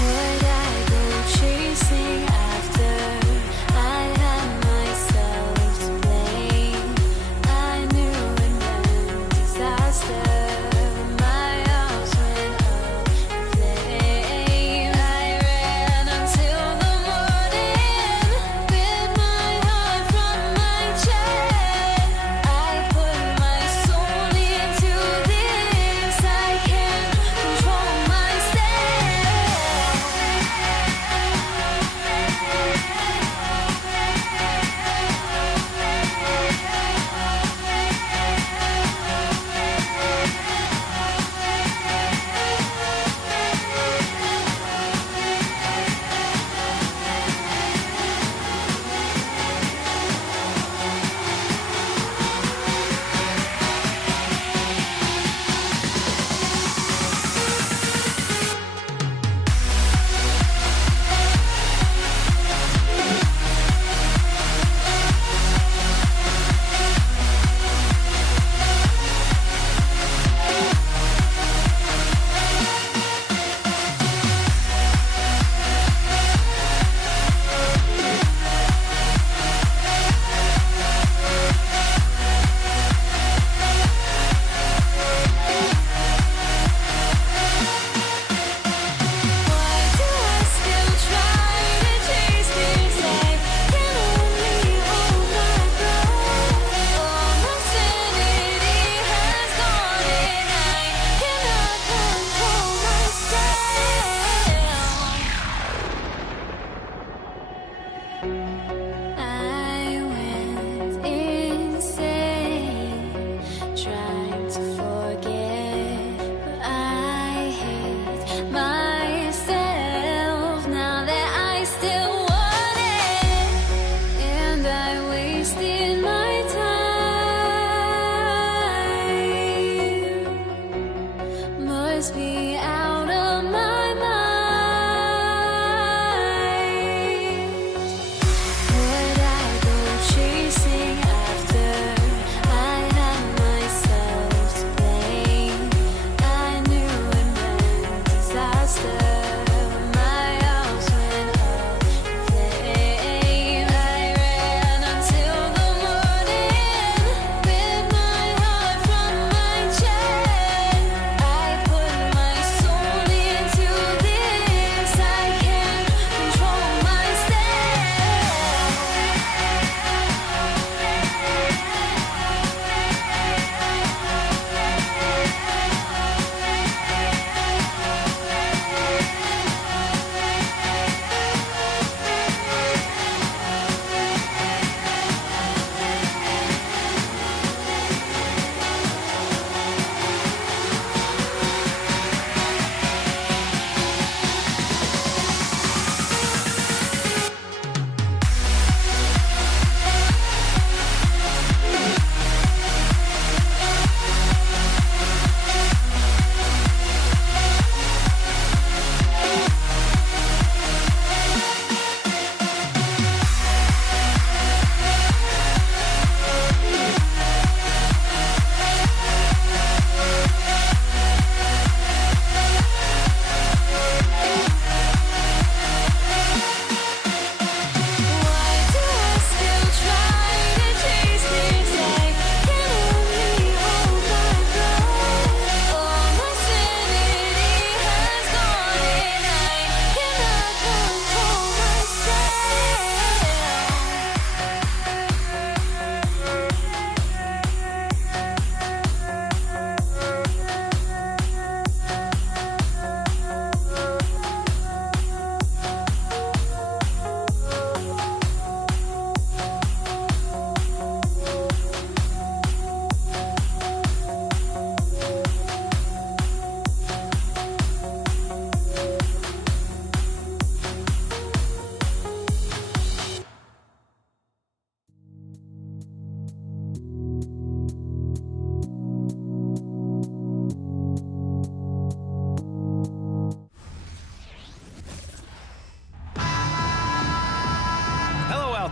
Would I go chasing?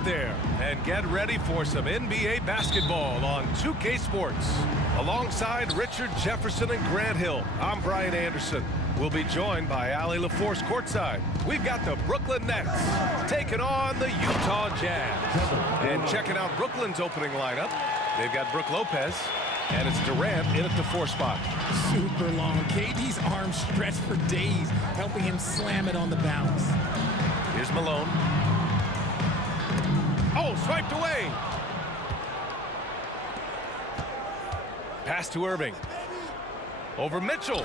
there and get ready for some NBA basketball on 2K Sports. Alongside Richard Jefferson and Grant Hill, I'm Brian Anderson. We'll be joined by Allie LaForce courtside. We've got the Brooklyn Nets taking on the Utah Jazz. And checking out Brooklyn's opening lineup, they've got Brook Lopez, and it's Durant in at the 4 spot. Super long. KD's arms stretched for days, helping him slam it on the bounce. Here's Malone. Oh, swiped away. Pass to Irving. Over Mitchell.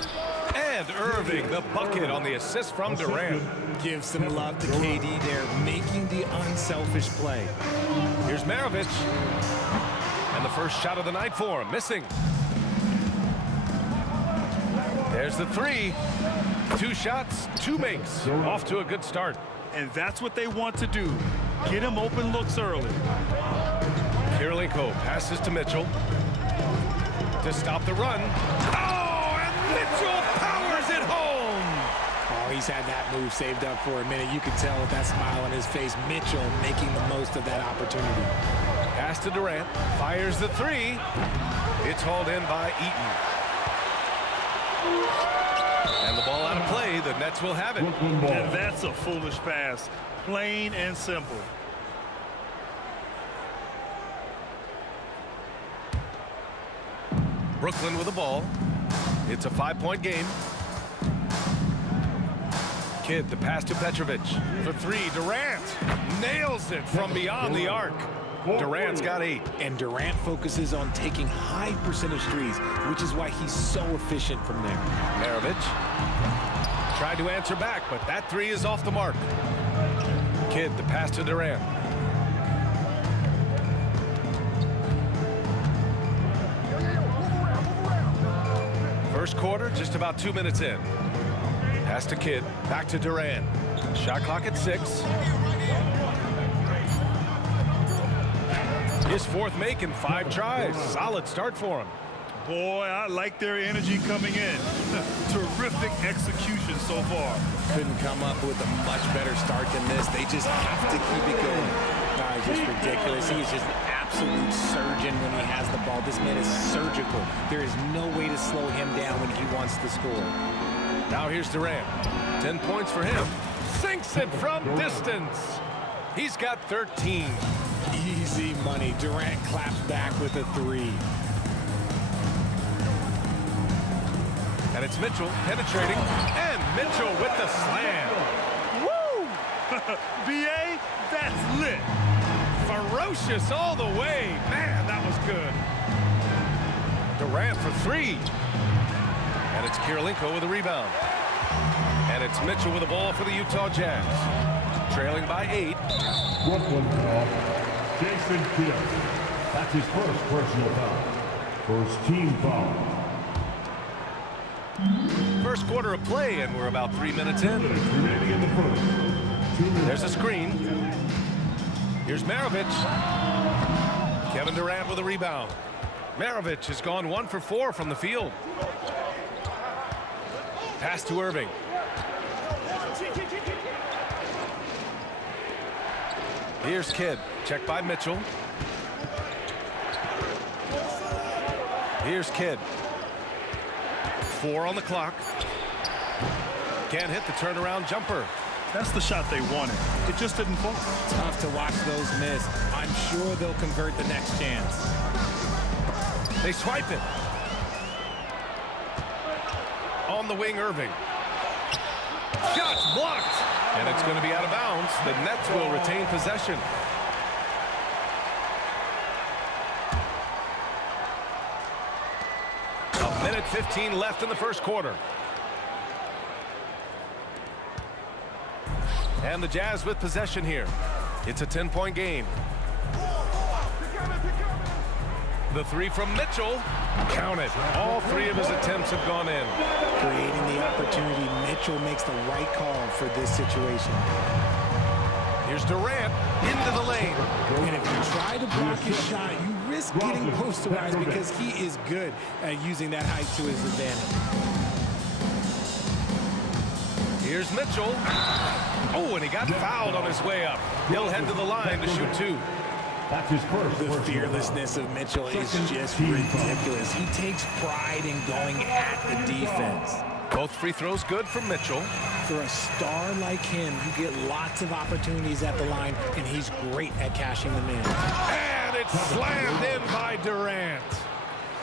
And Irving, the bucket on the assist from Durant. Give some love to KD there, making the unselfish play. Here's Maravich. And the first shot of the night for him, missing. There's the 3. 2 shots, 2 makes. Off to a good start. And that's what they want to do. Get him open looks early. Kirilenko passes to Mitchell to stop the run. Oh, and Mitchell powers it home. Oh, he's had that move saved up for a minute. You can tell with that smile on his face, Mitchell making the most of that opportunity. Pass to Durant, fires the 3. It's hauled in by Eaton. And the ball out of play, the Nets will have it. And that's a foolish pass, plain and simple. Brooklyn with the ball. It's a 5-point game. Kidd, the pass to Petrovic. For 3, Durant nails it from beyond the arc. Durant's got 8. And Durant focuses on taking high percentage threes, which is why he's so efficient from there. Maravich tried to answer back, but that 3 is off the mark. Kidd, the pass to Durant. First quarter, just about 2 minutes in. Pass to Kidd, back to Durant. Shot clock at 6. His 4th make in 5 tries. Solid start for him. Boy, I like their energy coming in. Terrific execution so far. Couldn't come up with a much better start than this. They just have to keep it going. It's just ridiculous. He is just an absolute surgeon when he has the ball. This man is surgical. There is no way to slow him down when he wants to score. Now here's Durant. 10 points for him. Sinks it from distance. He's got 13. Easy money. Durant claps back with a 3. And it's Mitchell penetrating. And Mitchell with the slam. Woo! B.A., that's lit. Ferocious all the way. Man, that was good. Durant for 3. And it's Kirilenko with a rebound. And it's Mitchell with the ball for the Utah Jazz. Trailing by 8. Brooklyn foul. Jason Kidd. That's his first personal foul. First team foul. First quarter of play, and we're about 3 minutes in. Remaining in the first. 2 minutes. There's a screen. Here's Maravich. Kevin Durant with a rebound. Maravich has gone 1 for 4 from the field. Pass to Irving. Here's Kidd. Checked by Mitchell. Here's Kidd. 4 on the clock. Can't hit the turnaround jumper. That's the shot they wanted. It just didn't fall. Tough to watch those miss. I'm sure they'll convert the next chance. They swipe it. On the wing, Irving. Shots blocked. And it's going to be out of bounds. The Nets will retain possession. A minute 15 left in the first quarter. And the Jazz with possession here. It's a 10-point game. The 3 from Mitchell. Count it. All 3 of his attempts have gone in. Creating the opportunity, Mitchell makes the right call for this situation. Here's Durant into the lane. And if you try to block his shot, you risk getting posterized because he is good at using that height to his advantage. Here's Mitchell. Oh, and he got fouled on his way up. He'll head to the line to shoot 2. That's his first The personal fearlessness of Mitchell is just ridiculous. He takes pride in going at the defense. Both free throws good from Mitchell. For a star like him, you get lots of opportunities at the line, and he's great at cashing them in. And it's slammed in by Durant.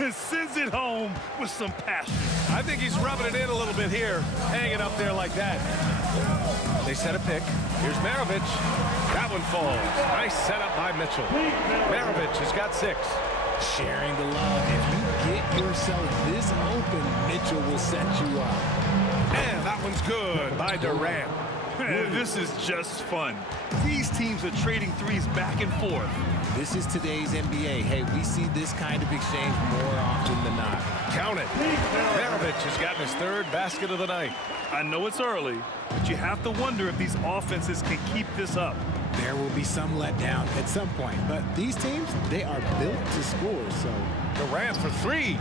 And sends it home with some passion. I think he's rubbing it in a little bit here, hanging up there like that. They set a pick. Here's Maravich. That one falls. Nice setup by Mitchell. Maravich has got 6. Sharing the love. If you get yourself this open, Mitchell will set you up. And that one's good by Durant. Man, this is just fun. These teams are trading threes back and forth. This is today's NBA. Hey, we see this kind of exchange more often than not. Count it. Maravich has gotten his 3rd basket of the night. I know it's early, but you have to wonder if these offenses can keep this up. There will be some letdown at some point, but these teams, they are built to score, so. Durant for 3.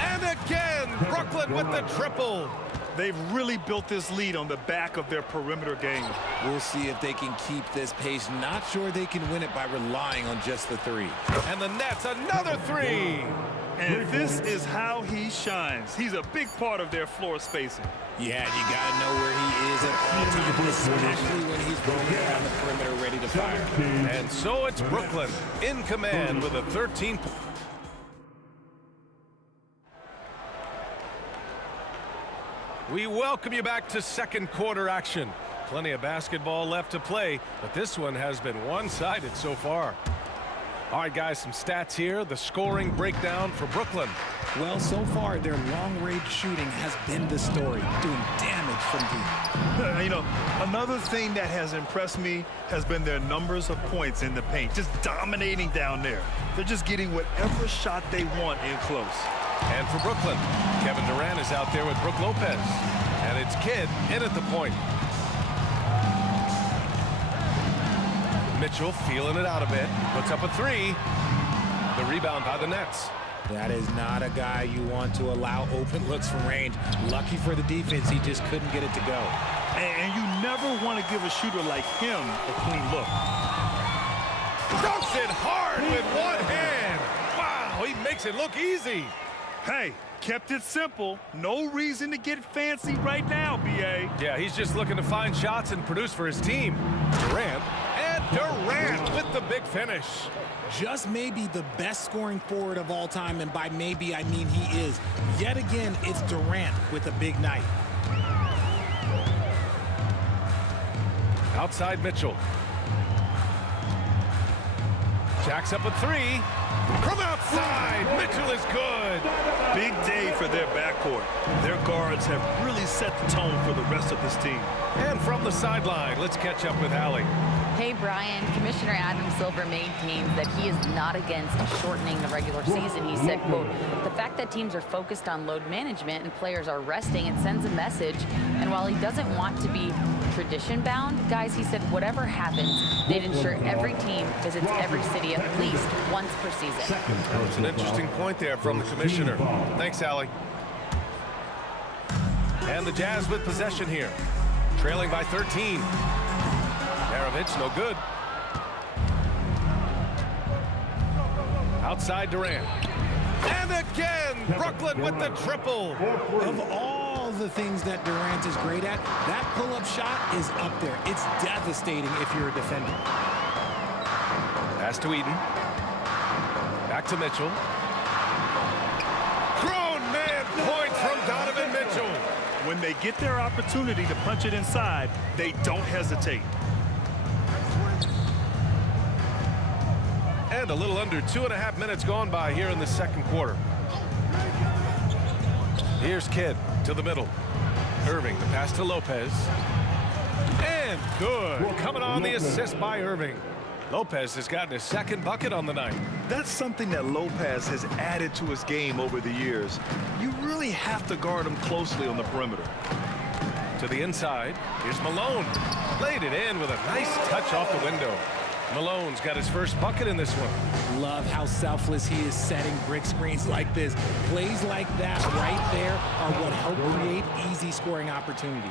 And again, Brooklyn with the triple. They've really built this lead on the back of their perimeter game. We'll see if they can keep this pace. Not sure they can win it by relying on just the 3. And the Nets, another 3. And this is how he shines. He's a big part of their floor spacing. Yeah, you got to know where he is at all times, especially when he's rolling around the perimeter ready to fire. And so it's Brooklyn in command with a 13. We welcome you back to second quarter action. Plenty of basketball left to play, but this one has been one-sided so far. All right, guys, some stats here. The scoring breakdown for Brooklyn. Well, so far, their long-range shooting has been the story, doing damage from deep. You know, another thing that has impressed me has been their numbers of points in the paint, just dominating down there. They're just getting whatever shot they want in close. And for Brooklyn, Kevin Durant is out there with Brook Lopez. And it's Kidd in at the point. Mitchell feeling it out a bit. Puts up a 3. The rebound by the Nets. That is not a guy you want to allow open looks from range. Lucky for the defense, he just couldn't get it to go. And you never want to give a shooter like him a clean look. Dunks it hard with one hand. Wow, he makes it look easy. Hey, kept it simple. No reason to get fancy right now, B.A. Yeah, he's just looking to find shots and produce for his team. Durant, and Durant with the big finish. Just maybe the best scoring forward of all time, and by maybe I mean he is. Yet again, it's Durant with a big night. Outside Mitchell. Jacks up a 3. From outside, Mitchell is good. Big day for their backcourt. Their guards have really set the tone for the rest of this team. And from the sideline, let's catch up with Allie. Hey, Brian, Commissioner Adam Silver maintains that he is not against shortening the regular season. He said, quote, the fact that teams are focused on load management and players are resting, it sends a message. And while he doesn't want to be tradition bound, guys, he said whatever happens, they'd ensure every team visits every city at least once per season. That's an interesting point there from the commissioner. Thanks, Allie. And the Jazz with possession here, trailing by 13. Maravich, no good. Outside Durant. And again, Brooklyn with the triple. Of all the things that Durant is great at, that pull-up shot is up there. It's devastating if you're a defender. Pass to Eden. Back to Mitchell. Grown man point from Donovan Mitchell. When they get their opportunity to punch it inside, they don't hesitate. And a little under 2.5 minutes gone by here in the second quarter. Here's Kidd to the middle. Irving, the pass to Lopez. And good. Coming on the assist by Irving. Lopez has gotten his second bucket on the night. That's something that Lopez has added to his game over the years. You really have to guard him closely on the perimeter. To the inside, here's Malone. Laid it in with a nice touch off the window. Malone's got his first bucket in this one. Love how selfless he is setting brick screens like this. Plays like that right there are what help create easy scoring opportunities.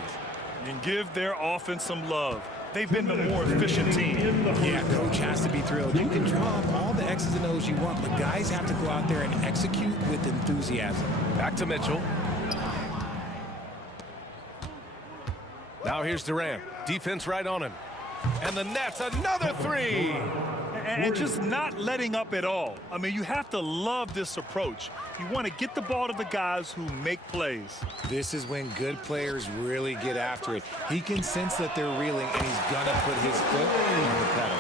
And give their offense some love. they've been the more efficient team. Yeah, coach has to be thrilled. You can draw up all the X's and O's you want, but guys have to go out there and execute with enthusiasm. Back to Mitchell. Now here's Durant. Defense right on him. And the net's another three. And just not letting up at all. I mean, you have to love this approach. You want to get the ball to the guys who make plays. This is when good players really get after it. He can sense that they're reeling, and he's going to put his foot on the pedal.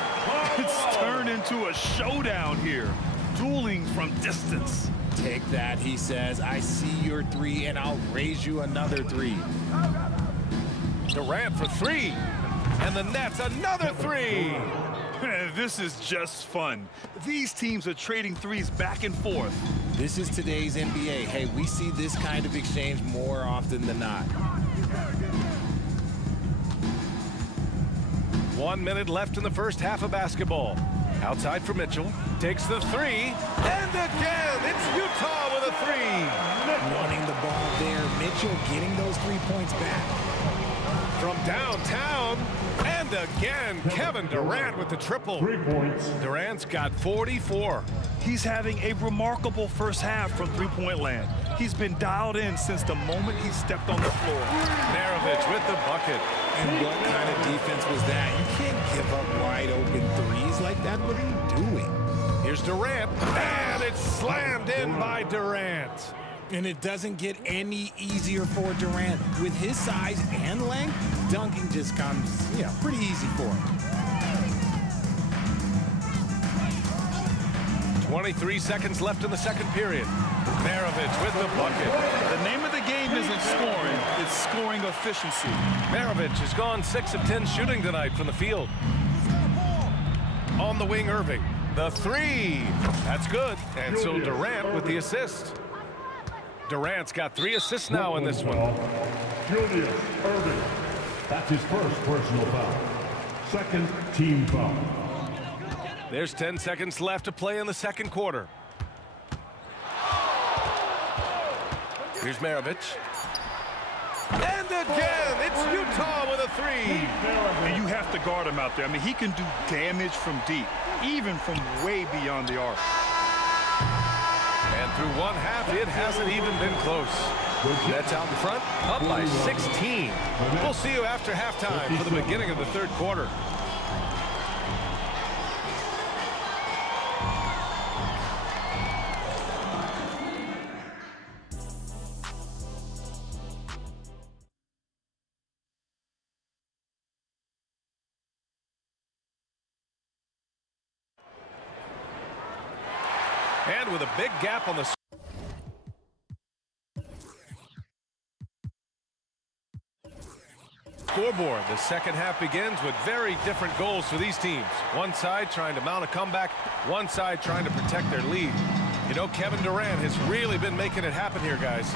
It's turned into a showdown here. Dueling from distance. Take that, he says. I see your three, and I'll raise you another three. Durant for three. And the net's another three. This is just fun. These teams are trading threes back and forth. This is today's NBA. Hey, we see this kind of exchange more often than not. 1 minute left in the first half of basketball. Outside for Mitchell. Takes the three. And again, it's Utah with a three. Wanting the ball there. Mitchell getting those 3 points back. From downtown. And again, Kevin Durant with the triple. 3 points. Durant's got 44. He's having a remarkable first half from three-point land. He's been dialed in since the moment he stepped on the floor. Maravich with the bucket. And what kind of defense was that? You can't give up wide open threes like that. What are you doing? Here's Durant. And it's slammed in by Durant. And it doesn't get any easier for Durant. With his size and length, dunking just comes, pretty easy for him. 23 seconds left in the second period. Maravich with the bucket. The name of the game isn't scoring, it's scoring efficiency. Maravich has gone 6 of 10 shooting tonight from the field. On the wing, Irving. The three. That's good. And so Durant with the assist. Durant's got 3 assists now in this one. Julius Irving. That's his first personal foul. Second team foul. There's 10 seconds left to play in the second quarter. Here's Maravich. And again, it's Utah with a three. And you have to guard him out there. I mean, he can do damage from deep, even from way beyond the arc. And through one half, it hasn't even been close. Nets out in front, up by 16. We'll see you after halftime for the beginning of the third quarter. And with a big gap on the scoreboard, the second half begins with very different goals for these teams. One side trying to mount a comeback, one side trying to protect their lead. You know, Kevin Durant has really been making it happen here, guys.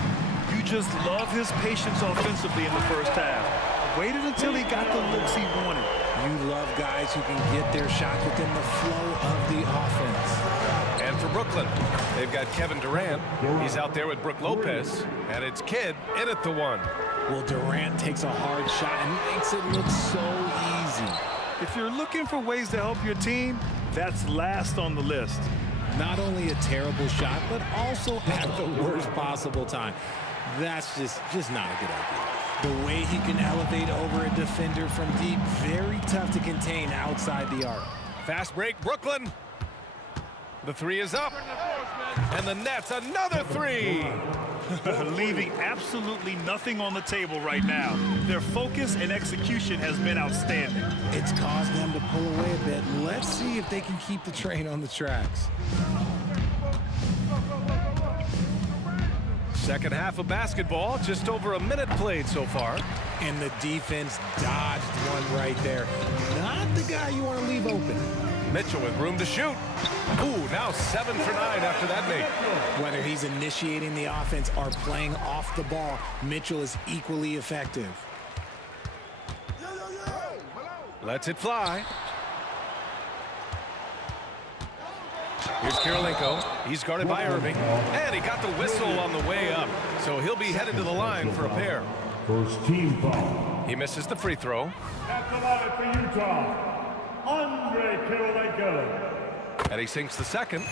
You just love his patience offensively in the first half. Waited until he got the looks he wanted. You love guys who can get their shot within the flow of the offense. And for Brooklyn, they've got Kevin Durant. He's out there with Brook Lopez, and it's Kidd in at the one. Well, Durant takes a hard shot and makes it look so easy. If you're looking for ways to help your team, that's last on the list. Not only a terrible shot, but also at the worst possible time. That's just not a good idea. The way he can elevate over a defender from deep, very tough to contain outside the arc. Fast break, Brooklyn. The three is up. And the net's another three. Leaving absolutely nothing on the table right now. Their focus and execution has been outstanding. It's caused them to pull away a bit. Let's see if they can keep the train on the tracks. Second half of basketball, just over a minute played so far. And the defense dodged one right there. Not the guy you want to leave open. Mitchell with room to shoot. Ooh, now 7 for 9 after that make. Whether he's initiating the offense or playing off the ball, Mitchell is equally effective. Lets it fly. Here's Kirilenko. He's guarded by Irving. And he got the whistle on the way up. So he'll be headed to the line for a pair. First team foul. He misses the free throw. At the line for Utah, Andre Kirilenko. And he sinks the second.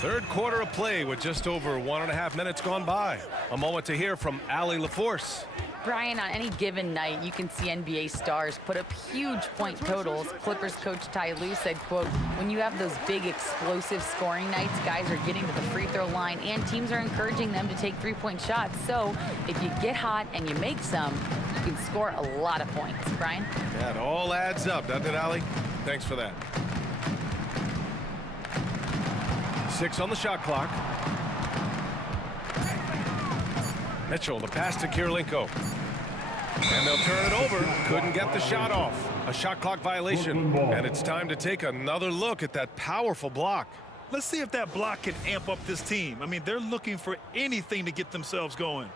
Third quarter of play with just over 1.5 minutes gone by. A moment to hear from Allie LaForce. Brian, on any given night, you can see NBA stars put up huge point totals. Clippers coach Ty Lue said, quote, when you have those big explosive scoring nights, guys are getting to the free throw line and teams are encouraging them to take three-point shots. So if you get hot and you make some, you can score a lot of points. Brian? That all adds up, doesn't it, Allie? Thanks for that. 6 on the shot clock. Mitchell, the pass to Kirilenko. And they'll turn it over. Couldn't get the shot off. A shot clock violation. And it's time to take another look at that powerful block. Let's see if that block can amp up this team. I mean, they're looking for anything to get themselves going.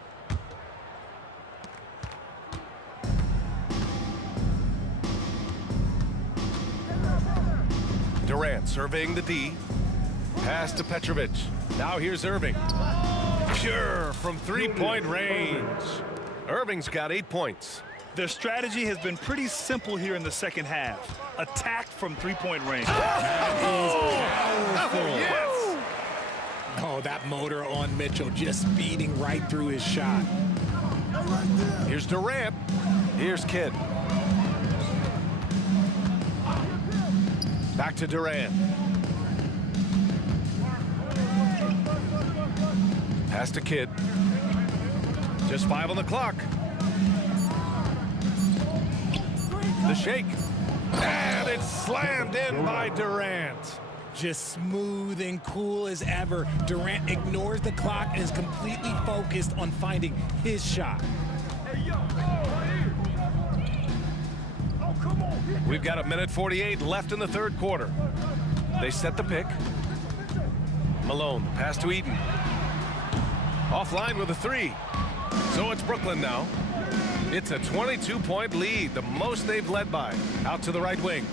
Durant surveying the D. Pass to Petrovic. Now here's Irving. Pure from three-point range. Irving's got 8 points. Their strategy has been pretty simple here in the second half. Attack from three-point range. Yes! Oh, that motor on Mitchell just speeding right through his shot. Here's Durant. Here's Kidd. Back to Durant. Pass to Kidd. Just 5 on the clock. The shake. And it's slammed in by Durant. Just smooth and cool as ever. Durant ignores the clock and is completely focused on finding his shot. We've got 1:48 left in the third quarter. They set the pick. Malone, pass to Eden. Offline with a 3. So it's Brooklyn now. It's a 22-point lead, the most they've led by. Out to the right wing.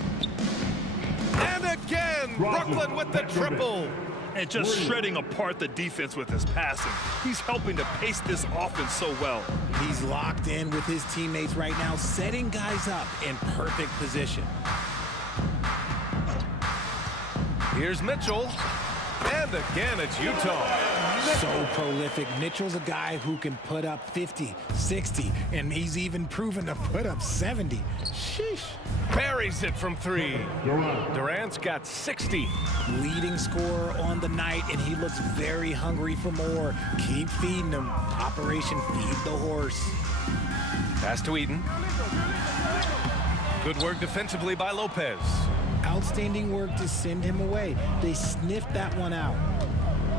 And again, Brooklyn with the triple. And just shredding apart the defense with his passing. He's helping to pace this offense so well. He's locked in with his teammates right now, setting guys up in perfect position. Here's Mitchell. And again, it's Utah. So prolific. Mitchell's a guy who can put up 50, 60, and he's even proven to put up 70. Sheesh. Buries it from 3. Durant's got 60. Leading scorer on the night, and he looks very hungry for more. Keep feeding him. Operation Feed the Horse. Pass to Eden. Good work defensively by Lopez. Outstanding work to send him away. They sniffed that one out.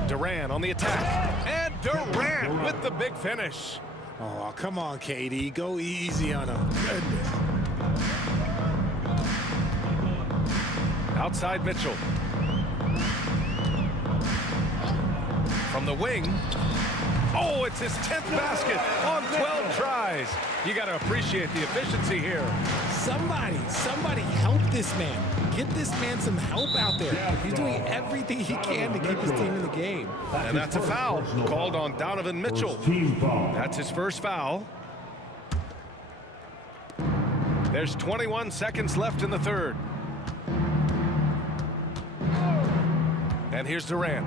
Durant on the attack. And Durant with the big finish. Oh, come on, KD. Go easy on him. Goodness. Outside Mitchell. From the wing. Oh, it's his 10th basket on 12 tries. You got to appreciate the efficiency here. Somebody help this man. Get this man some help out there. He's doing everything he can to keep his team in the game. And that's a foul called on Donovan Mitchell. That's his first foul. There's 21 seconds left in the third. And here's Durant.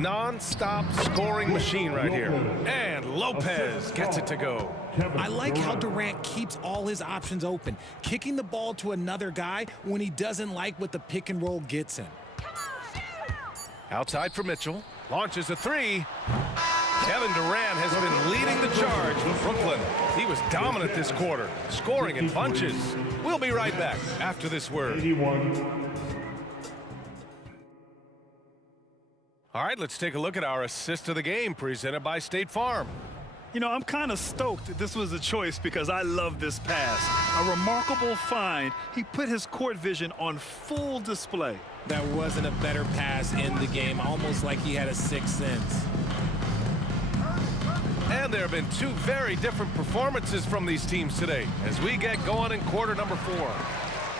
Non-stop scoring machine right here. And Lopez gets it to go. I like how Durant keeps all his options open, kicking the ball to another guy when he doesn't like what the pick and roll gets him. Outside for Mitchell. Launches a 3. Kevin Durant has been leading the charge for Brooklyn. He was dominant this quarter, scoring in bunches. We'll be right back after this word. 81. All right, let's take a look at our assist of the game presented by State Farm. You know, I'm kind of stoked this was a choice because I love this pass. A remarkable find. He put his court vision on full display. That wasn't a better pass in the game, almost like he had a sixth sense. And there have been 2 very different performances from these teams today as we get going in quarter number 4.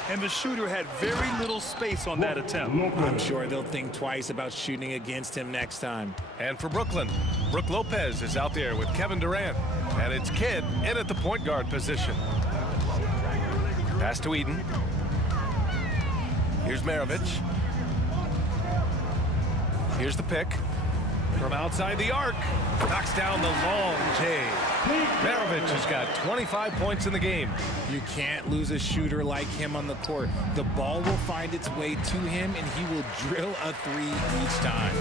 And the shooter had very little space on that attempt. I'm sure they'll think twice about shooting against him next time. And for Brooklyn, Brook Lopez is out there with Kevin Durant. And it's Kidd in at the point guard position. Pass to Eden. Here's Maravich. Here's the pick. From outside the arc. Knocks down the long J. Maravich has got 25 points in the game. You can't lose a shooter like him on the court. The ball will find its way to him, and he will drill a three each time.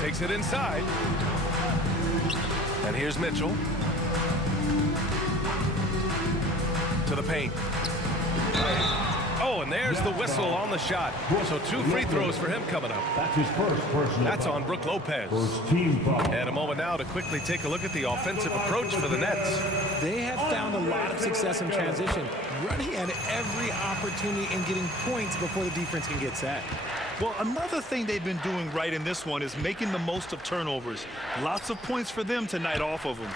Takes it inside. And here's Mitchell. To the paint. Oh, and there's the whistle on the shot. So 2 free throws for him coming up. That's his first personal That's foul. on Brook Lopez. First team foul. And a moment now to quickly take a look at the offensive approach for the Nets. They have found a lot of success in transition, running at every opportunity and getting points before the defense can get set. Well, another thing they've been doing right in this one is making the most of turnovers. Lots of points for them tonight off of them.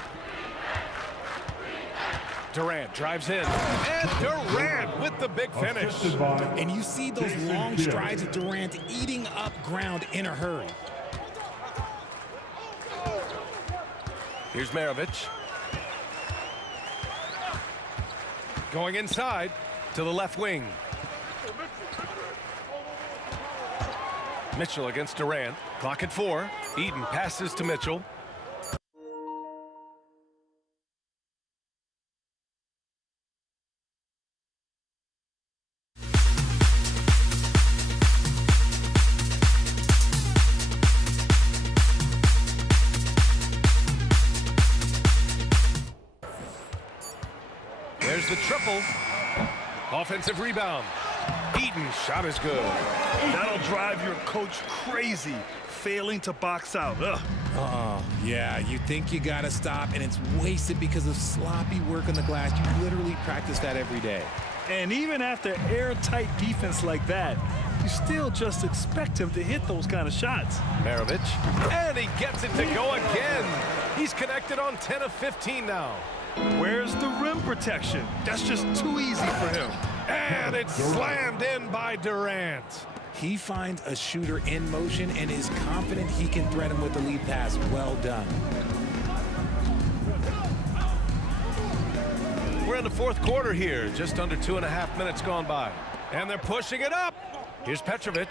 Durant drives in. And Durant with the big finish. Assisted by And you see those Jason long Kidd. strides of Durant eating up ground in a hurry. Here's Maravich. Going inside to the left wing. Mitchell against Durant. Clock at 4. Eden passes to Mitchell. There's the triple. Offensive rebound. Eden's shot is good. That'll drive your coach crazy, failing to box out. Ugh. Yeah, you think you gotta stop, and it's wasted because of sloppy work on the glass. You literally practice that every day. And even after airtight defense like that, you still just expect him to hit those kind of shots. Maravich. And he gets it to go again. He's connected on 10 of 15 now. Where's the rim protection? That's just too easy for him. And it's slammed in by Durant. He finds a shooter in motion and is confident he can thread him with the lead pass. Well done. We're in the fourth quarter here. Just under 2.5 minutes gone by. And they're pushing it up. Here's Petrovic.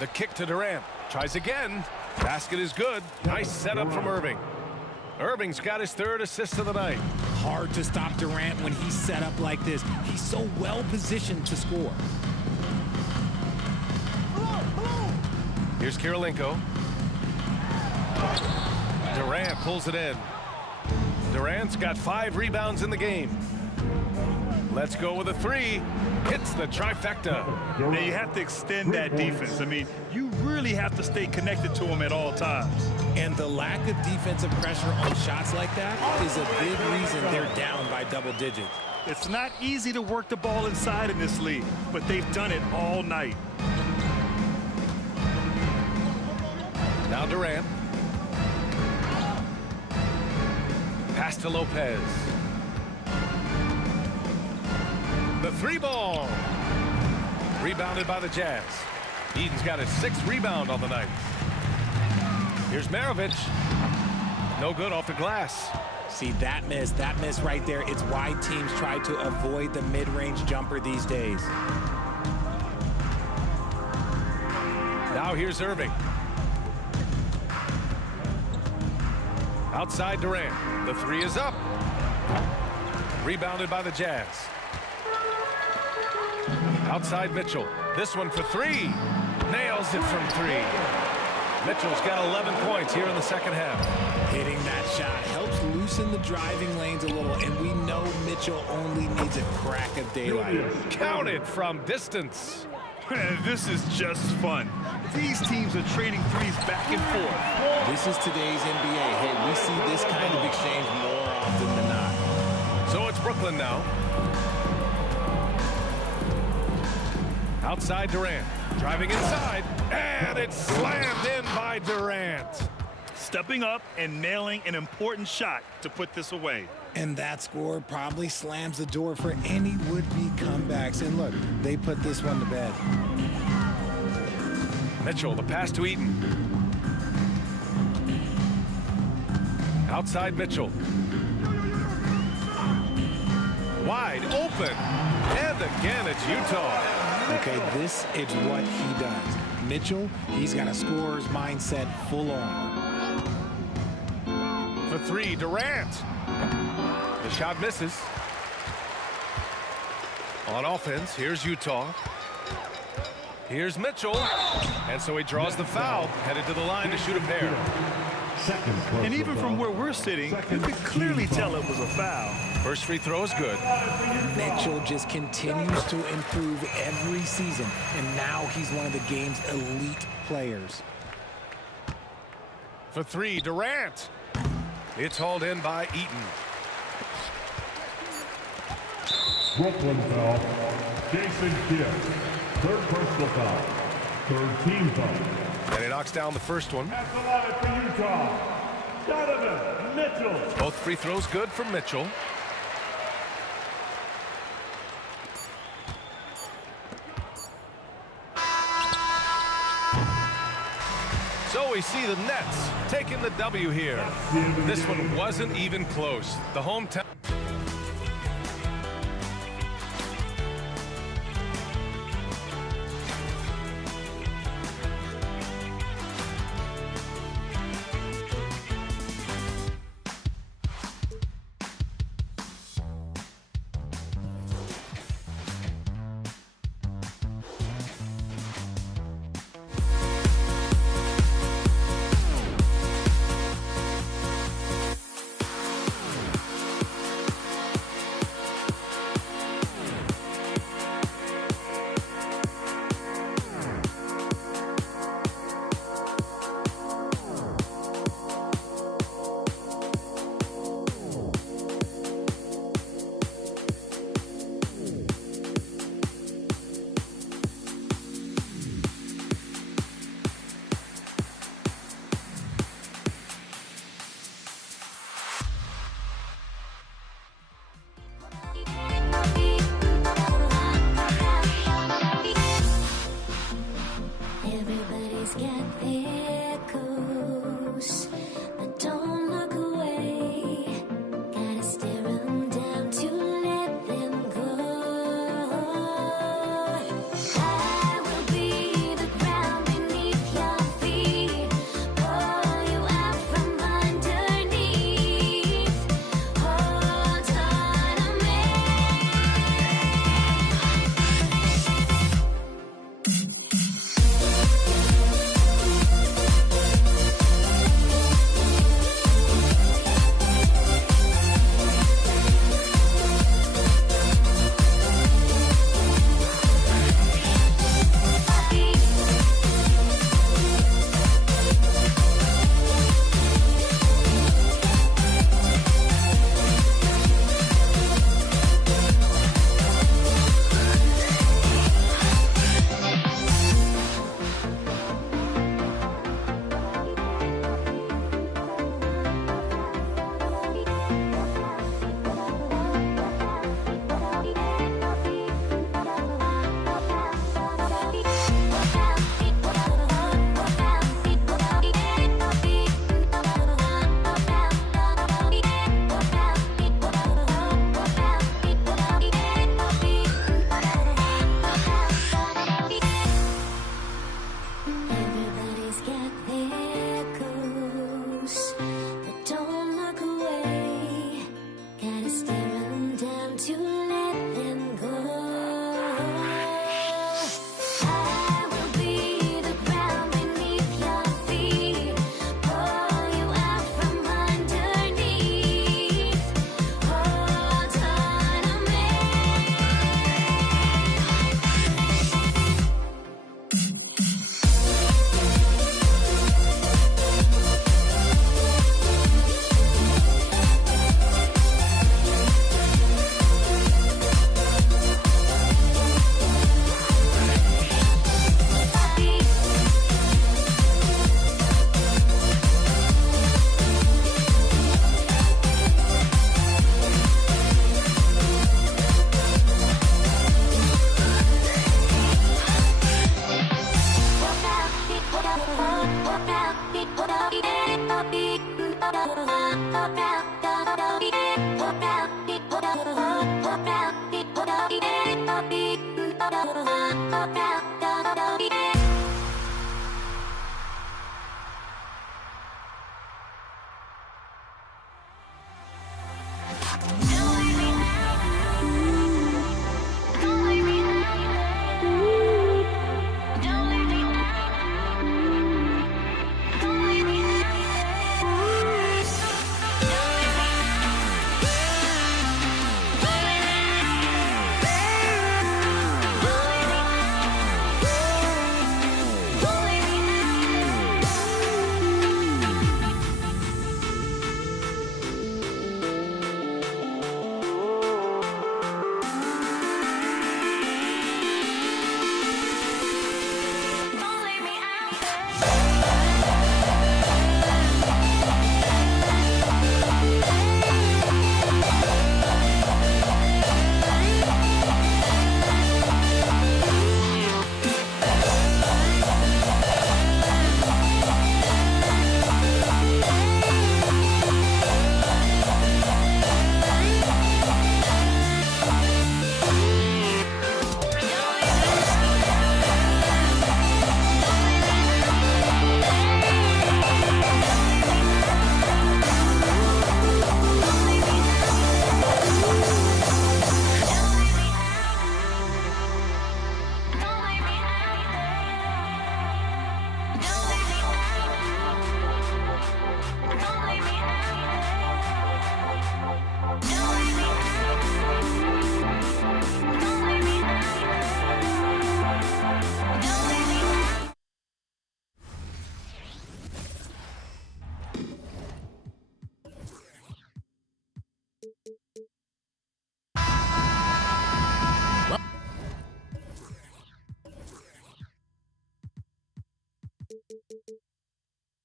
The kick to Durant. Tries again. Basket is good. Nice setup from Irving. Irving's got his 3rd assist of the night. Hard to stop Durant when he's set up like this. He's so well positioned to score. Here's Kirilenko. Durant pulls it in. Durant's got 5 rebounds in the game. Let's go with a 3. Hits the trifecta. Now you have to extend that defense. I mean, you really have to stay connected to him at all times. And the lack of defensive pressure on shots like that is a big reason they're down by double digits. It's not easy to work the ball inside in this league, but they've done it all night. Now Durant. Pass to Lopez. The 3 ball. Rebounded by the Jazz. Eden's got his 6th rebound on the night. Here's Maravich. No good off the glass. See, that miss right there. It's why teams try to avoid the mid-range jumper these days. Now here's Irving. Outside Durant. The 3 is up. Rebounded by the Jazz. Outside Mitchell. This one for 3. Nails it from 3. Mitchell's got 11 points here in the second half. Hitting that shot helps loosen the driving lanes a little, and we know Mitchell only needs a crack of daylight. Counted from distance. This is just fun. These teams are trading threes back and forth. This is today's NBA. Hey, we see this kind of exchange more often than not. So it's Brooklyn now. Outside Durant. Driving inside. And it's slammed in by Durant. Stepping up and nailing an important shot to put this away. And that score probably slams the door for any would-be comebacks. And look, they put this one to bed. Mitchell, the pass to Eden. Outside Mitchell. Wide open. And again, it's Utah. Okay, this is what he does. Mitchell, he's got a scorer's mindset full on. For three, Durant. The shot misses. On offense, here's Utah. Here's Mitchell. And so he draws the foul, headed to the line to shoot a pair. And even from where we're sitting, you could clearly tell it was a foul. First free throw is good. Mitchell just continues to improve every season, and now he's one of the game's elite players. For three, Durant. It's hauled in by Eaton. Brooklyn foul. Jason Kidd. Third personal foul. Third team foul. And he knocks down the first one. At the line for Utah, Donovan Mitchell. Both free throws good for Mitchell. So we see the Nets taking the W here. This one wasn't even close. The hometown.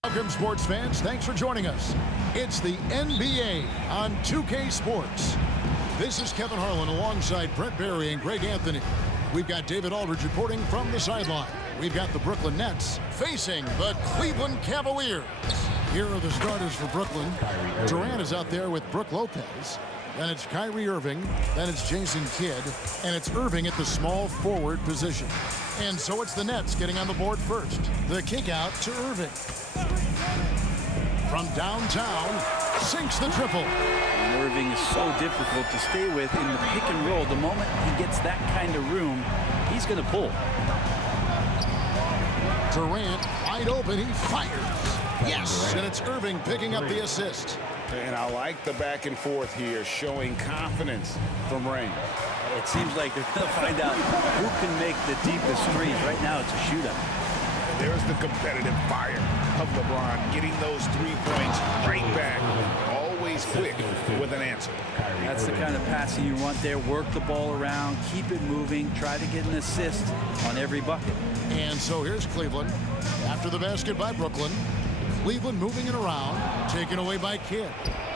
Welcome, sports fans. Thanks for joining us. It's the NBA on 2K Sports. This is Kevin Harlan alongside Brent Barry and Greg Anthony. We've got David Aldridge reporting from the sideline. We've got the Brooklyn Nets facing the Cleveland Cavaliers. Here are the starters for Brooklyn. Durant is out there with Brook Lopez. Then it's Kyrie Irving. Then it's Jason Kidd. And it's Irving at the small forward position. And so it's the Nets getting on the board first. The kick out to Irving. From downtown, sinks the triple. And Irving is so difficult to stay with in the pick and roll. The moment he gets that kind of room, he's going to pull. Durant wide open, he fires. Yes, and it's Irving picking up the assist. And I like the back and forth here, showing confidence from range. It seems like they're going to find out who can make the deepest threes. Right now, it's a shootout. There's the competitive fire of LeBron, getting those 3 points right back. Always quick with an answer. That's the kind of passing you want there. Work the ball around, keep it moving, try to get an assist on every bucket. And so here's Cleveland. After the basket by Brooklyn, Cleveland moving it around, taken away by Kidd.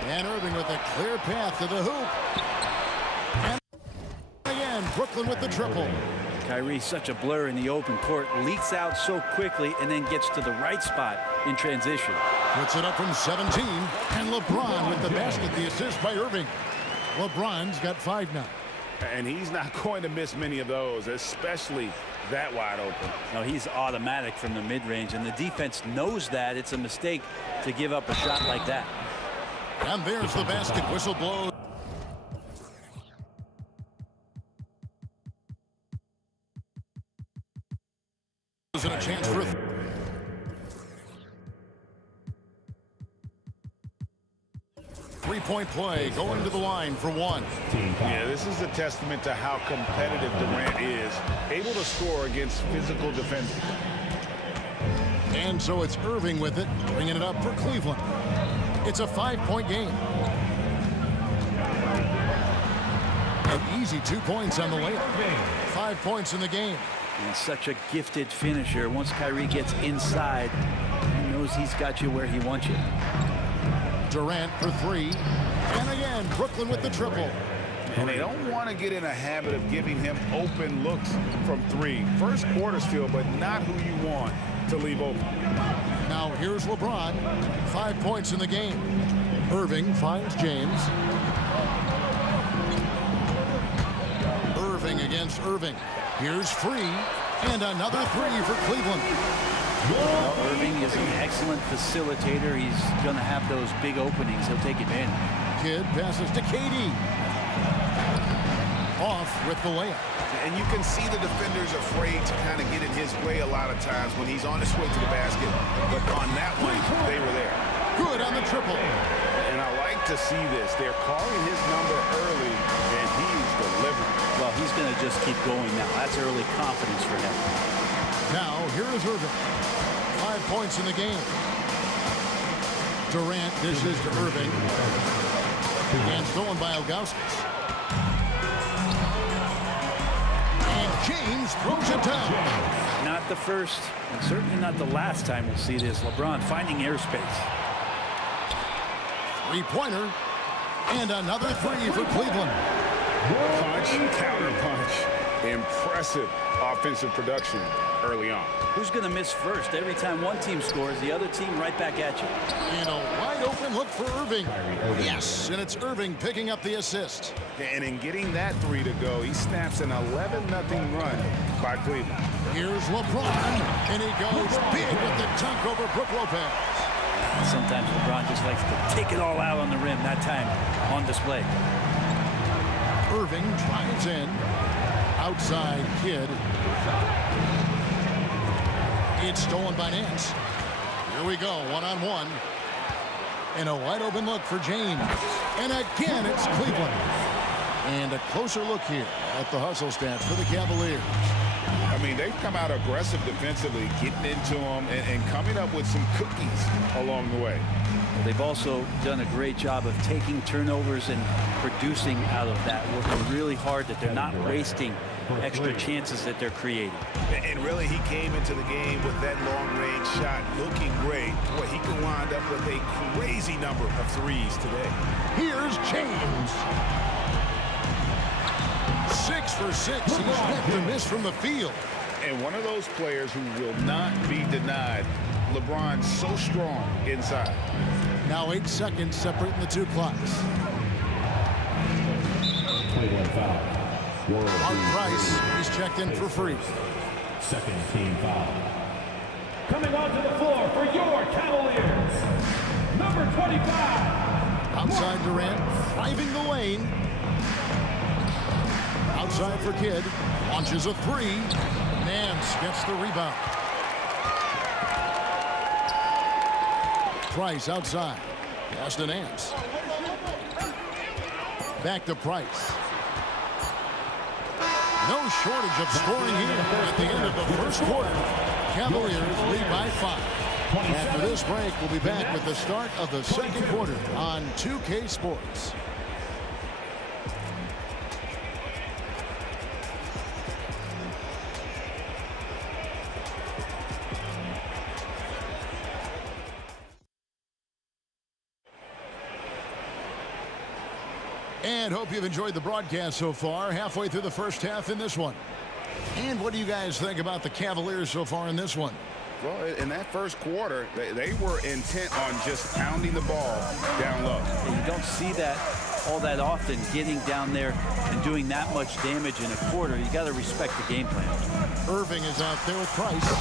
And Irving with a clear path to the hoop. And again, Brooklyn with the triple. Kyrie, such a blur in the open court, leaks out so quickly and then gets to the right spot in transition. Puts it up from 17, and LeBron with the basket, the assist by Irving. LeBron's got 5 now. And he's not going to miss many of those, especially that wide open. No, he's automatic from the mid-range, and the defense knows that. It's a mistake to give up a shot like that. And there's the basket. Whistle blows. And a chance for a three-point play, going to the line for 1. Yeah, this is a testament to how competitive Durant is, able to score against physical defenders. And so it's Irving with it, bringing it up for Cleveland. It's a 5-point game. An easy 2 points on the layup. 5 points in the game. And such a gifted finisher. Once Kyrie gets inside, he knows he's got you where he wants you. Durant for 3. And again, Brooklyn with the triple. And they don't want to get in a habit of giving him open looks from 3. First quarter still, but not who you want to leave open. Now here's LeBron. 5 points in the game. Irving finds James. Irving against Irving. Here's Free. And another three for Cleveland. Well, Irving is an excellent facilitator. He's going to have those big openings. He'll take advantage. Kidd passes to KD. Off with the layup. And you can see the defenders afraid to kind of get in his way a lot of times when he's on his way to the basket. But on that one, they were there. Good on the triple. And I like to see this. They're calling his number early, and he's delivering. Well, he's going to just keep going now. That's early confidence for him. Now, here is Irving. 5 points in the game. Durant dishes to Irving. And stolen by Ilgauskas. And James throws it down. Not the first, and certainly not the last time we'll see this. LeBron finding airspace. Three-pointer. And another three for Cleveland. Punch, counter punch. Impressive offensive production early on. Who's going to miss first? Every time one team scores, the other team right back at you. And a wide-open look for Irving. Yes, and it's Irving picking up the assist. And in getting that three to go, he snaps an 11-0 run by Cleveland. Here's LeBron, and he goes big with the dunk over Brook Lopez. Sometimes LeBron just likes to take it all out on the rim, that time on display. Irving drives in. Outside Kidd. It's stolen by Nance. Here we go, one-on-one. And a wide-open look for James. And again, it's Cleveland. And a closer look here at the hustle stats for the Cavaliers. I mean, they've come out aggressive defensively, getting into them and coming up with some cookies along the way. They've also done a great job of taking turnovers and producing out of that, working really hard that they're not wasting extra chances that they're creating. And really, he came into the game with that long-range shot looking great. Boy, he could wind up with a crazy number of threes today. Here's James. 6 for 6. He's hit to miss from the field. And one of those players who will not be denied. LeBron's so strong inside. Now 8 seconds separating the two clocks. Mark Price, he's checked in for free. Second team foul. Coming onto the floor for your Cavaliers, number 25. Outside Durant, driving the lane. Outside for Kidd, launches a three. Nance gets the rebound. Price outside. Pass to Nance. Back to Price. No shortage of scoring here at the end of the first quarter. Cavaliers lead by 5. After this break, we'll be back with the start of the second quarter on 2K Sports. And hope you've enjoyed the broadcast so far. Halfway through the first half in this one. And what do you guys think about the Cavaliers so far in this one? Well, in that first quarter, they were intent on just pounding the ball down low. And you don't see that all that often, getting down there and doing that much damage in a quarter. You got to respect the game plan. Irving is out there with Price,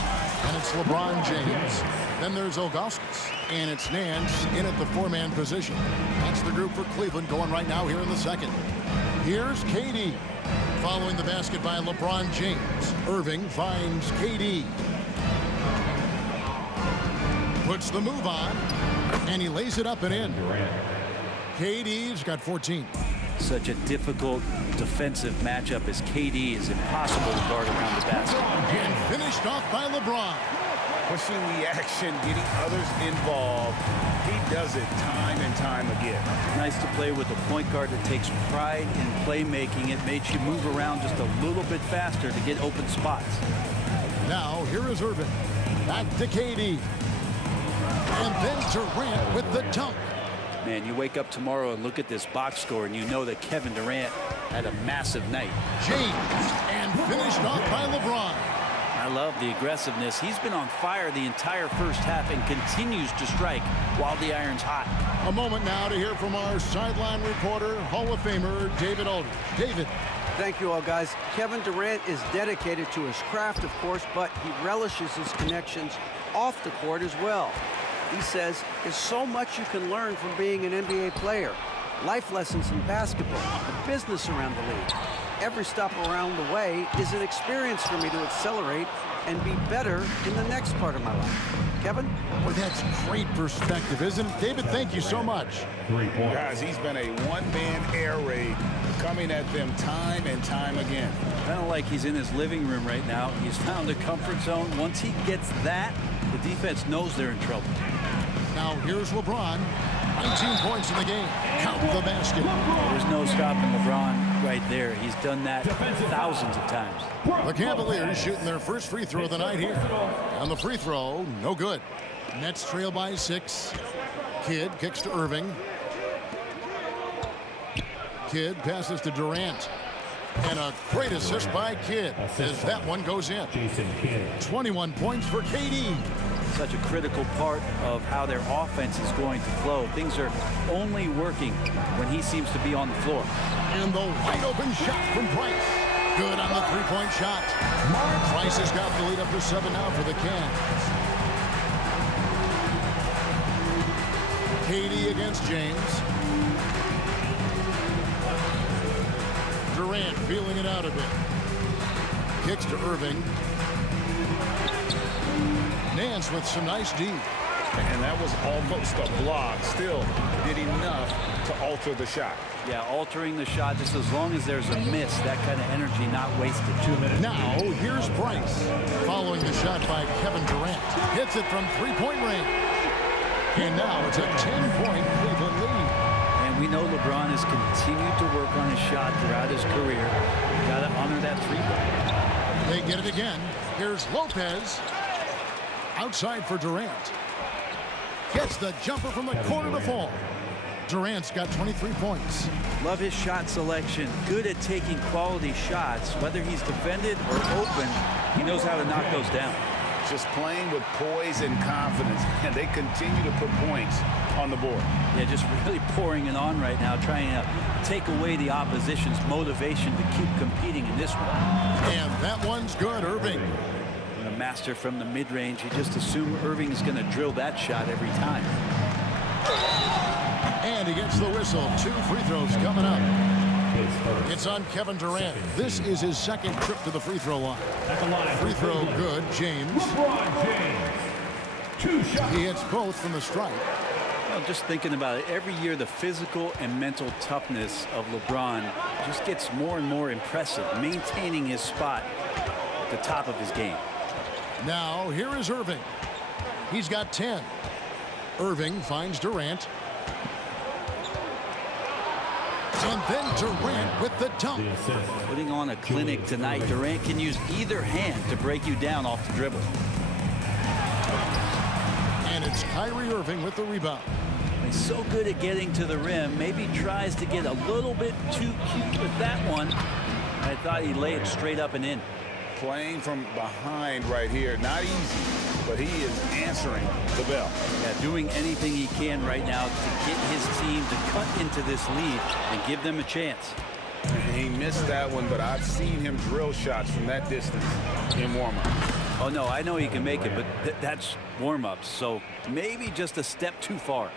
and it's LeBron James. Then there's Ilgauskas, and it's Nance in at the 4-man position. That's the group for Cleveland going right now here in the second. Here's KD. Following the basket by LeBron James. Irving finds KD. Puts the move on, and he lays it up and in. KD's got 14. Such a difficult defensive matchup as KD is impossible to guard around the basket. And finished off by LeBron. Pushing the action, getting others involved. He does it time and time again. Nice to play with a point guard that takes pride in playmaking. It makes you move around just a little bit faster to get open spots. Now, here is Irving. Back to KD. And then Durant with the dunk. Man, you wake up tomorrow and look at this box score, and you know that Kevin Durant had a massive night. James, and finished off by LeBron. I love the aggressiveness. He's been on fire the entire first half and continues to strike while the iron's hot. A moment now to hear from our sideline reporter, Hall of Famer David Aldridge. David. Thank you all, guys. Kevin Durant is dedicated to his craft, of course, but he relishes his connections off the court as well. He says there's so much you can learn from being an NBA player. Life lessons in basketball, the business around the league. Every stop around the way is an experience for me to accelerate and be better in the next part of my life. Kevin? Boy, that's great perspective, isn't it? David, thank you so much. 3 points. Guys, he's been a one-man air raid coming at them time and time again. Kind of like he's in his living room right now. He's found a comfort zone. Once he gets that, the defense knows they're in trouble. Now here's LeBron. 19 points in the game. Count the basket. There's no stopping LeBron right there. He's done that thousands of times. The Cavaliers shooting their first free throw of the night here. And the free throw, no good. Nets trail by 6. Kidd kicks to Irving. Kidd passes to Durant. And a great assist by Kidd as that one goes in. 21 points for KD. Such a critical part of how their offense is going to flow. Things are only working when he seems to be on the floor. And the wide open shot from Price. Good on the three-point shot. Price has got the lead up to 7 now for the Cavs. KD against James. Durant feeling it out a bit. Kicks to Irving. Nance with some nice D. And that was almost a block. Still did enough to alter the shot. Yeah, altering the shot just as long as there's a miss, that kind of energy not wasted. 2 minutes. Now here's Price. Following the shot by Kevin Durant. Hits it from three-point range. And now it's a 10-point Cleveland lead. And we know LeBron has continued to work on his shot throughout his career. You got to honor that three-point. They get it again. Here's Lopez. Outside for Durant. Gets the jumper from the corner to fall. Durant's got 23 points. Love his shot selection. Good at taking quality shots. Whether he's defended or open, he knows how to knock those down. Just playing with poise and confidence, and they continue to put points on the board. Yeah, just really pouring it on right now, trying to take away the opposition's motivation to keep competing in this one. And that one's good, Irving. A master from the mid-range. You just assume Irving is going to drill that shot every time. And he gets the whistle. 2 free throws coming up. It's on Kevin Durant. This is his second trip to the free throw line. Free throw good. James. He hits both from the stripe. Well, just thinking about it, every year the physical and mental toughness of LeBron just gets more and more impressive, maintaining his spot at the top of his game. Now here is Irving. He's got 10. Irving finds Durant. And then Durant with the dunk. Putting on a clinic tonight. Durant can use either hand to break you down off the dribble. And it's Kyrie Irving with the rebound. He's so good at getting to the rim. Maybe tries to get a little bit too cute with that one. I thought he'd lay it straight up and in. Playing from behind right here, not easy, but he is answering the bell. Yeah, doing anything he can right now to get his team to cut into this lead and give them a chance. He missed that one, but I've seen him drill shots from that distance in warm-up. Oh, no, I know he can make it, but that's warm-ups, so maybe just a step too far.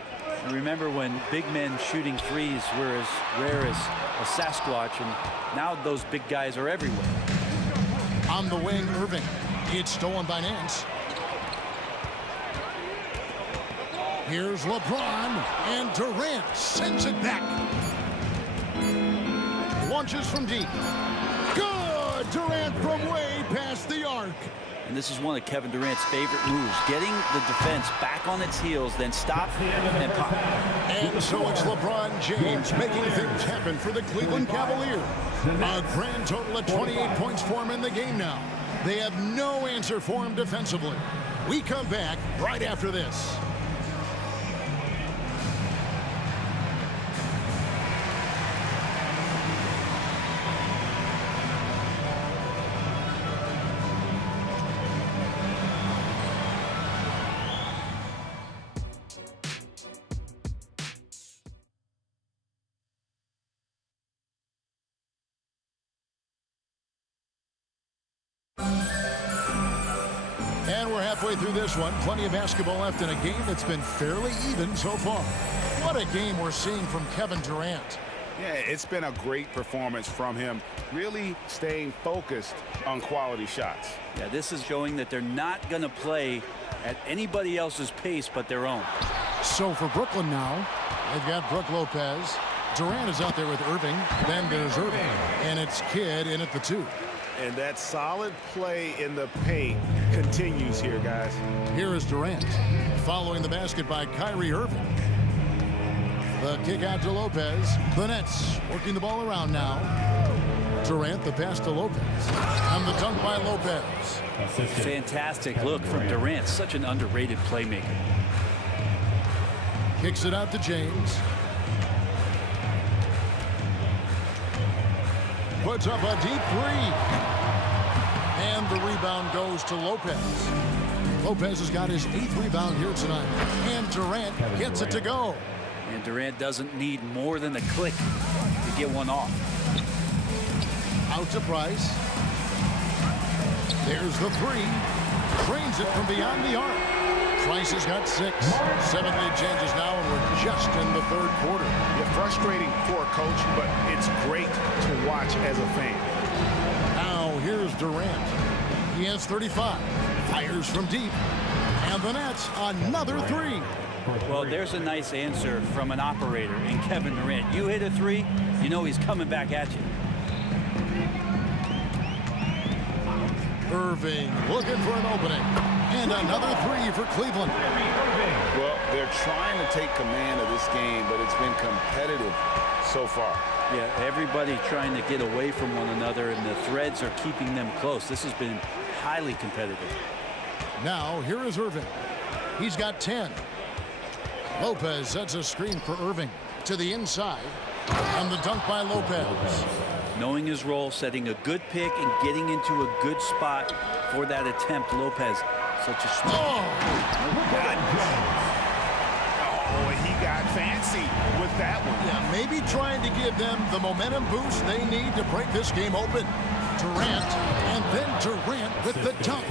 And remember when big men shooting threes were as rare as a Sasquatch, and now those big guys are everywhere. On the wing, Irving. It's stolen by Nance. Here's LeBron, and Durant sends it back. Launches from deep. Good! Durant from way past the arc. And this is one of Kevin Durant's favorite moves, getting the defense back on its heels, then stop and pop. And so it's LeBron James making things happen for the Cleveland Cavaliers. A grand total of 28 points for him in the game now. They have no answer for him defensively. We come back right after this. And we're halfway through this one. Plenty of basketball left in a game that's been fairly even so far. What a game we're seeing from Kevin Durant. Yeah, it's been a great performance from him, really staying focused on quality shots. Yeah, this is showing that they're not going to play at anybody else's pace but their own. So for Brooklyn now, they've got Brook Lopez. Durant is out there with Irving. Then there's Irving. And it's Kidd in at the 2. And that solid play in the paint continues here, guys. Here is Durant. Following the basket by Kyrie Irving. The kick out to Lopez. The Nets working the ball around now. Durant, the pass to Lopez. And the dunk by Lopez. Fantastic look from Durant. Such an underrated playmaker. Kicks it out to James. Puts up a deep 3. And the rebound goes to Lopez. Lopez has got his 8th rebound here tonight. And Durant gets it to go. And Durant doesn't need more than a click to get one off. Out to Price. There's the 3. Trains it from beyond the arc. Price has got 6. 7-lead changes now, and we're just in the 3rd quarter. Yeah, frustrating for a coach, but it's great to watch as a fan. Now here's Durant. He has 35. Fires from deep. And the Nets, another 3. Well, there's a nice answer from an operator in Kevin Durant. You hit a 3, you know he's coming back at you. Irving looking for an opening. And another 3 for Cleveland. Well, they're trying to take command of this game, but it's been competitive so far. Yeah, everybody trying to get away from one another, and the threads are keeping them close. This has been highly competitive. Now, here is Irving. He's got 10. Lopez sets a screen for Irving to the inside. And the dunk by Lopez. Knowing his role, setting a good pick, and getting into a good spot for that attempt. Lopez, such a smart. Oh, he got fancy with that one. Yeah, maybe trying to give them the momentum boost they need to break this game open. Durant, and then Durant with the dunk.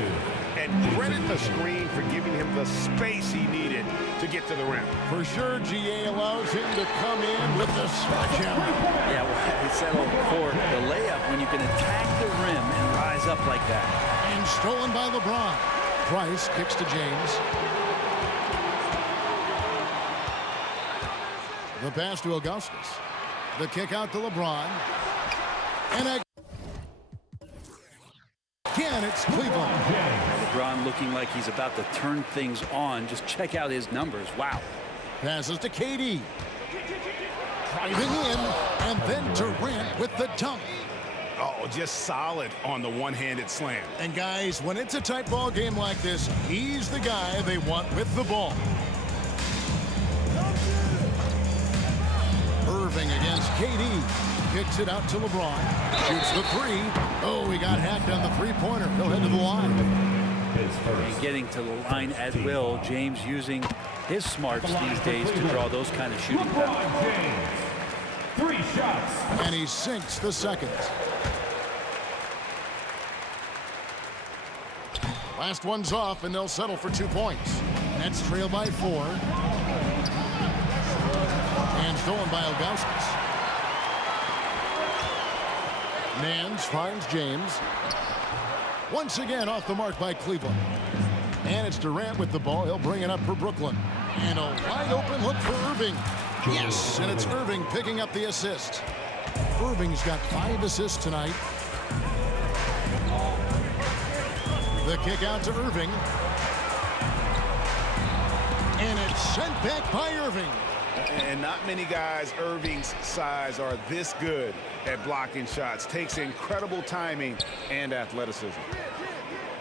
And credit the screen for giving him the space he needed to get to the rim. For sure, GA allows him to come in with the sledgehammer. Yeah, well, he settled for the layup when you can attack the rim and rise up like that. And stolen by LeBron. Price kicks to James. The pass to Augustus. The kick out to LeBron. And again, it's Cleveland. LeBron looking like he's about to turn things on. Just check out his numbers. Wow. Passes to KD. Driving in, and then Durant with the dunk. Oh, just solid on the one-handed slam. And guys, when it's a tight ball game like this, he's the guy they want with the ball. Irving against KD. Kicks it out to LeBron. Shoots the 3. Oh, he got hacked on the 3-pointer. He'll head to the line. And getting to the line at will. James using his smarts these days to draw those kind of shooting fouls. 3 shots. And he sinks the second. Last one's off, and they'll settle for 2 points. Nets trail by 4. And stolen by Augustus. Nance finds James. Once again off the mark by Cleveland. And it's Durant with the ball. He'll bring it up for Brooklyn. And a wide open look for Irving. Yes, and it's Irving picking up the assist. Irving's got 5 assists tonight. The kick out to Irving. And it's sent back by Irving. And not many guys Irving's size are this good at blocking shots. Takes incredible timing and athleticism.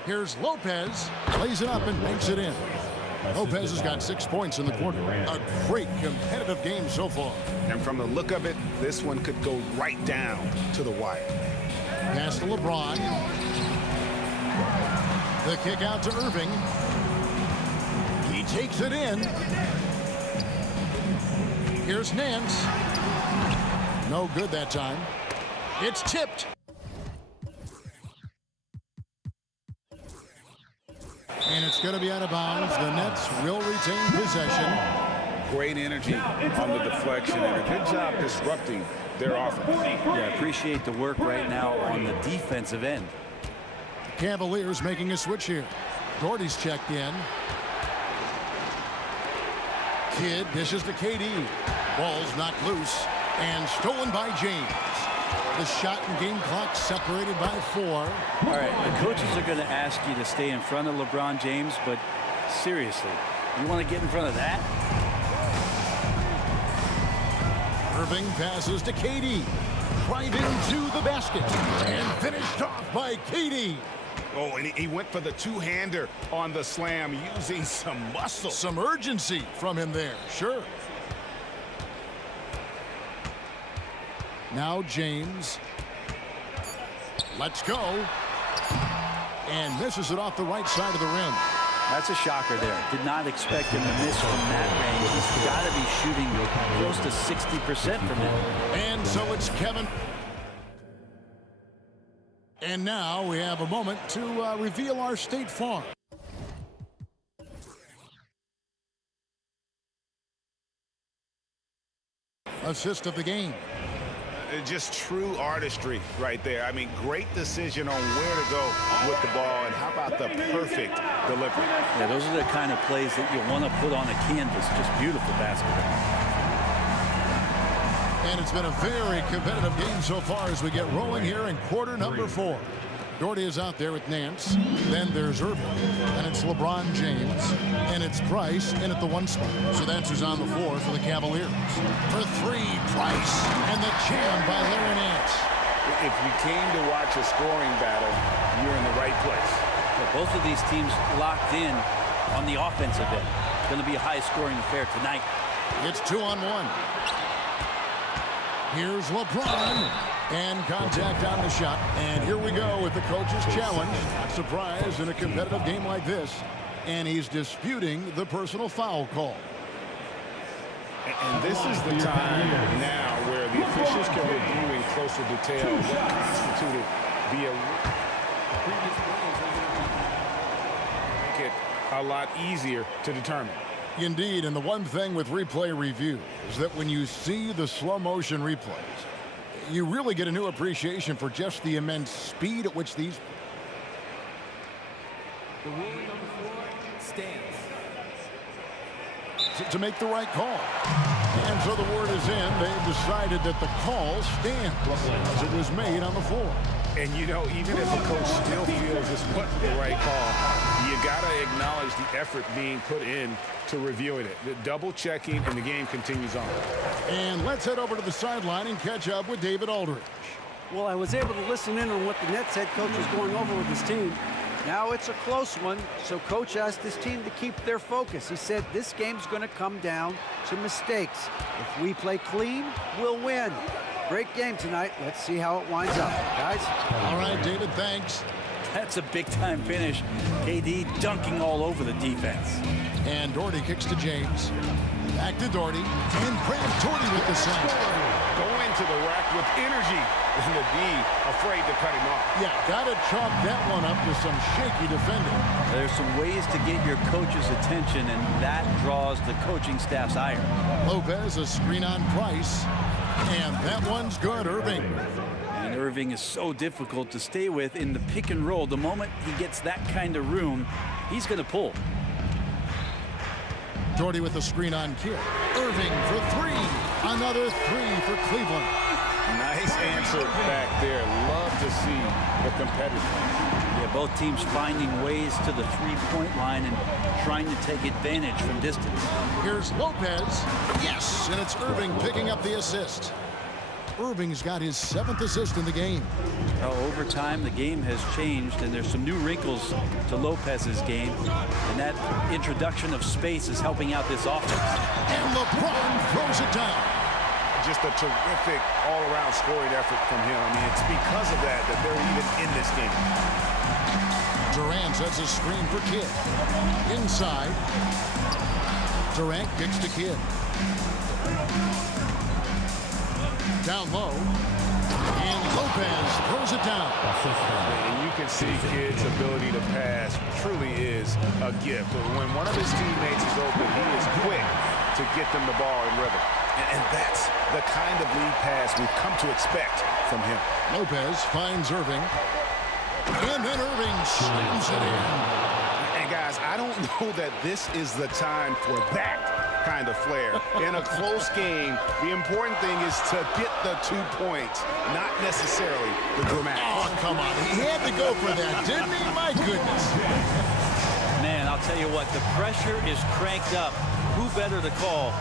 Here's Lopez. Plays it up and makes it in. Lopez has got 6 points in the quarter. A great competitive game so far. And from the look of it, this one could go right down to the wire. Pass to LeBron. The kick out to Irving. He takes it in. Here's Nance. No good that time. It's tipped. It's going to be out of bounds. The Nets will retain possession. Great energy on the deflection and a good job disrupting their offense. Yeah, appreciate the work right now on the defensive end. Cavaliers making a switch here. Doherty's checked in. Kidd dishes to KD. Ball's knocked loose and stolen by James. The shot and game clock separated by 4. All right, the coaches are going to ask you to stay in front of LeBron James, but seriously, you want to get in front of that? Irving passes to KD. Right into the basket. And finished off by KD. Oh, and he went for the two-hander on the slam using some muscle. Some urgency from him there, sure. Now James. Let's go. And misses it off the right side of the rim. That's a shocker there. Did not expect him to miss from that range. He's got to be shooting close to 60% from it. And so it's Kevin. And now we have a moment to reveal our State Farm. Assist of the game. Just true artistry right there. I mean, great decision on where to go with the ball, and how about the perfect delivery? Yeah, those are the kind of plays that you want to put on a canvas. Just beautiful basketball. And it's been a very competitive game so far as we get rolling here in quarter number 4. Doherty is out there with Nance. Then there's Irving. And it's LeBron James. And it's Price in at the 1 spot. So that's who's on the floor for the Cavaliers. For 3, Price. And the jam by Larry Nance. If you came to watch a scoring battle, you're in the right place. Well, both of these teams locked in on the offensive end. Going to be a high-scoring affair tonight. It's 2-on-1. Here's LeBron. And contact on the shot. And here we go with the coach's challenge. Not surprised in a competitive game like this. And he's disputing the personal foul call. And this is the time now where the officials can review in closer detail what constituted the previous make it a lot easier to determine. Indeed, and the one thing with replay review is that when you see the slow motion replays, you really get a new appreciation for just the immense speed at which these... The ruling on the floor stands. To make the right call. And so the word is in. They've decided that the call stands as it was made on the floor. And, you know, even if a coach still feels this wasn't the right call, you got to acknowledge the effort being put in to reviewing it. The double checking, and the game continues on. And let's head over to the sideline and catch up with David Aldridge. Well, I was able to listen in on what the Nets head coach was going over with his team. Now it's a close one, so coach asked his team to keep their focus. He said this game's going to come down to mistakes. If we play clean, we'll win. Great game tonight. Let's see how it winds up, guys. All right, David, thanks. That's a big-time finish. KD dunking all over the defense. And Doherty kicks to James. Back to Doherty. And Grant Doherty with the slam. Go into the rack with energy and the D afraid to cut him off. Yeah, got to chalk that one up to some shaky defending. There's some ways to get your coach's attention, and that draws the coaching staff's ire. Lopez, a screen on Price. And that one's good, Irving. And Irving is so difficult to stay with in the pick and roll. The moment he gets that kind of room, he's going to pull. Doherty with the screen on Kidd. Irving for 3. Another 3 for Cleveland. Nice answer back there. Love to see the competitiveness. Yeah, both teams finding ways to the three-point line and trying to take advantage from distance. Here's Lopez. Yes, and it's Irving picking up the assist. Irving's got his 7th assist in the game. Over time, the game has changed, and there's some new wrinkles to Lopez's game, and that introduction of space is helping out this offense. And LeBron throws it down. Just a terrific all-around scoring effort from him. I mean, it's because of that they're even in this game. Durant sets a screen for Kidd. Inside. Durant kicks to Kidd. Down low. And Lopez throws it down. And you can see Kidd's ability to pass truly is a gift. When one of his teammates is open, he is quick to get them the ball in rhythm. And that's the kind of lead pass we've come to expect from him. Lopez finds Irving. And then Irving slams it in. And guys, I don't know that this is the time for that kind of flair. In a close game, the important thing is to get the 2 points, not necessarily the dramatic. Oh, come on. He had to go for that, didn't he? My goodness. Man, I'll tell you what, the pressure is cranked up. Who better to call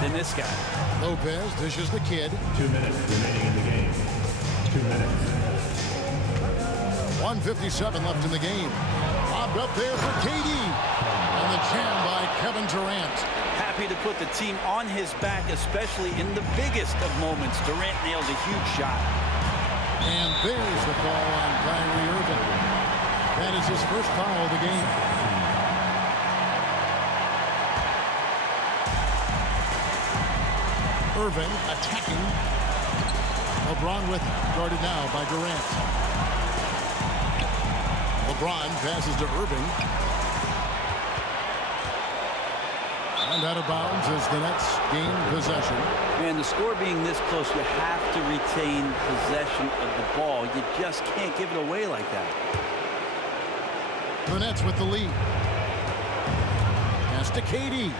than this guy? Lopez dishes the Kidd. 2 minutes remaining in the game. 2 minutes. 1:57 left in the game. Lobbed up there for KD. And the jam by Kevin Durant. Happy to put the team on his back, especially in the biggest of moments. Durant nails a huge shot. And there's the call on Kyrie Irving. That is his first foul of the game. Irving attacking. LeBron with it. Guarded now by Durant. LeBron passes to Irving. And out of bounds as the Nets gain possession. Man, the score being this close, you have to retain possession of the ball. You just can't give it away like that. The Nets with the lead. Pass to KD.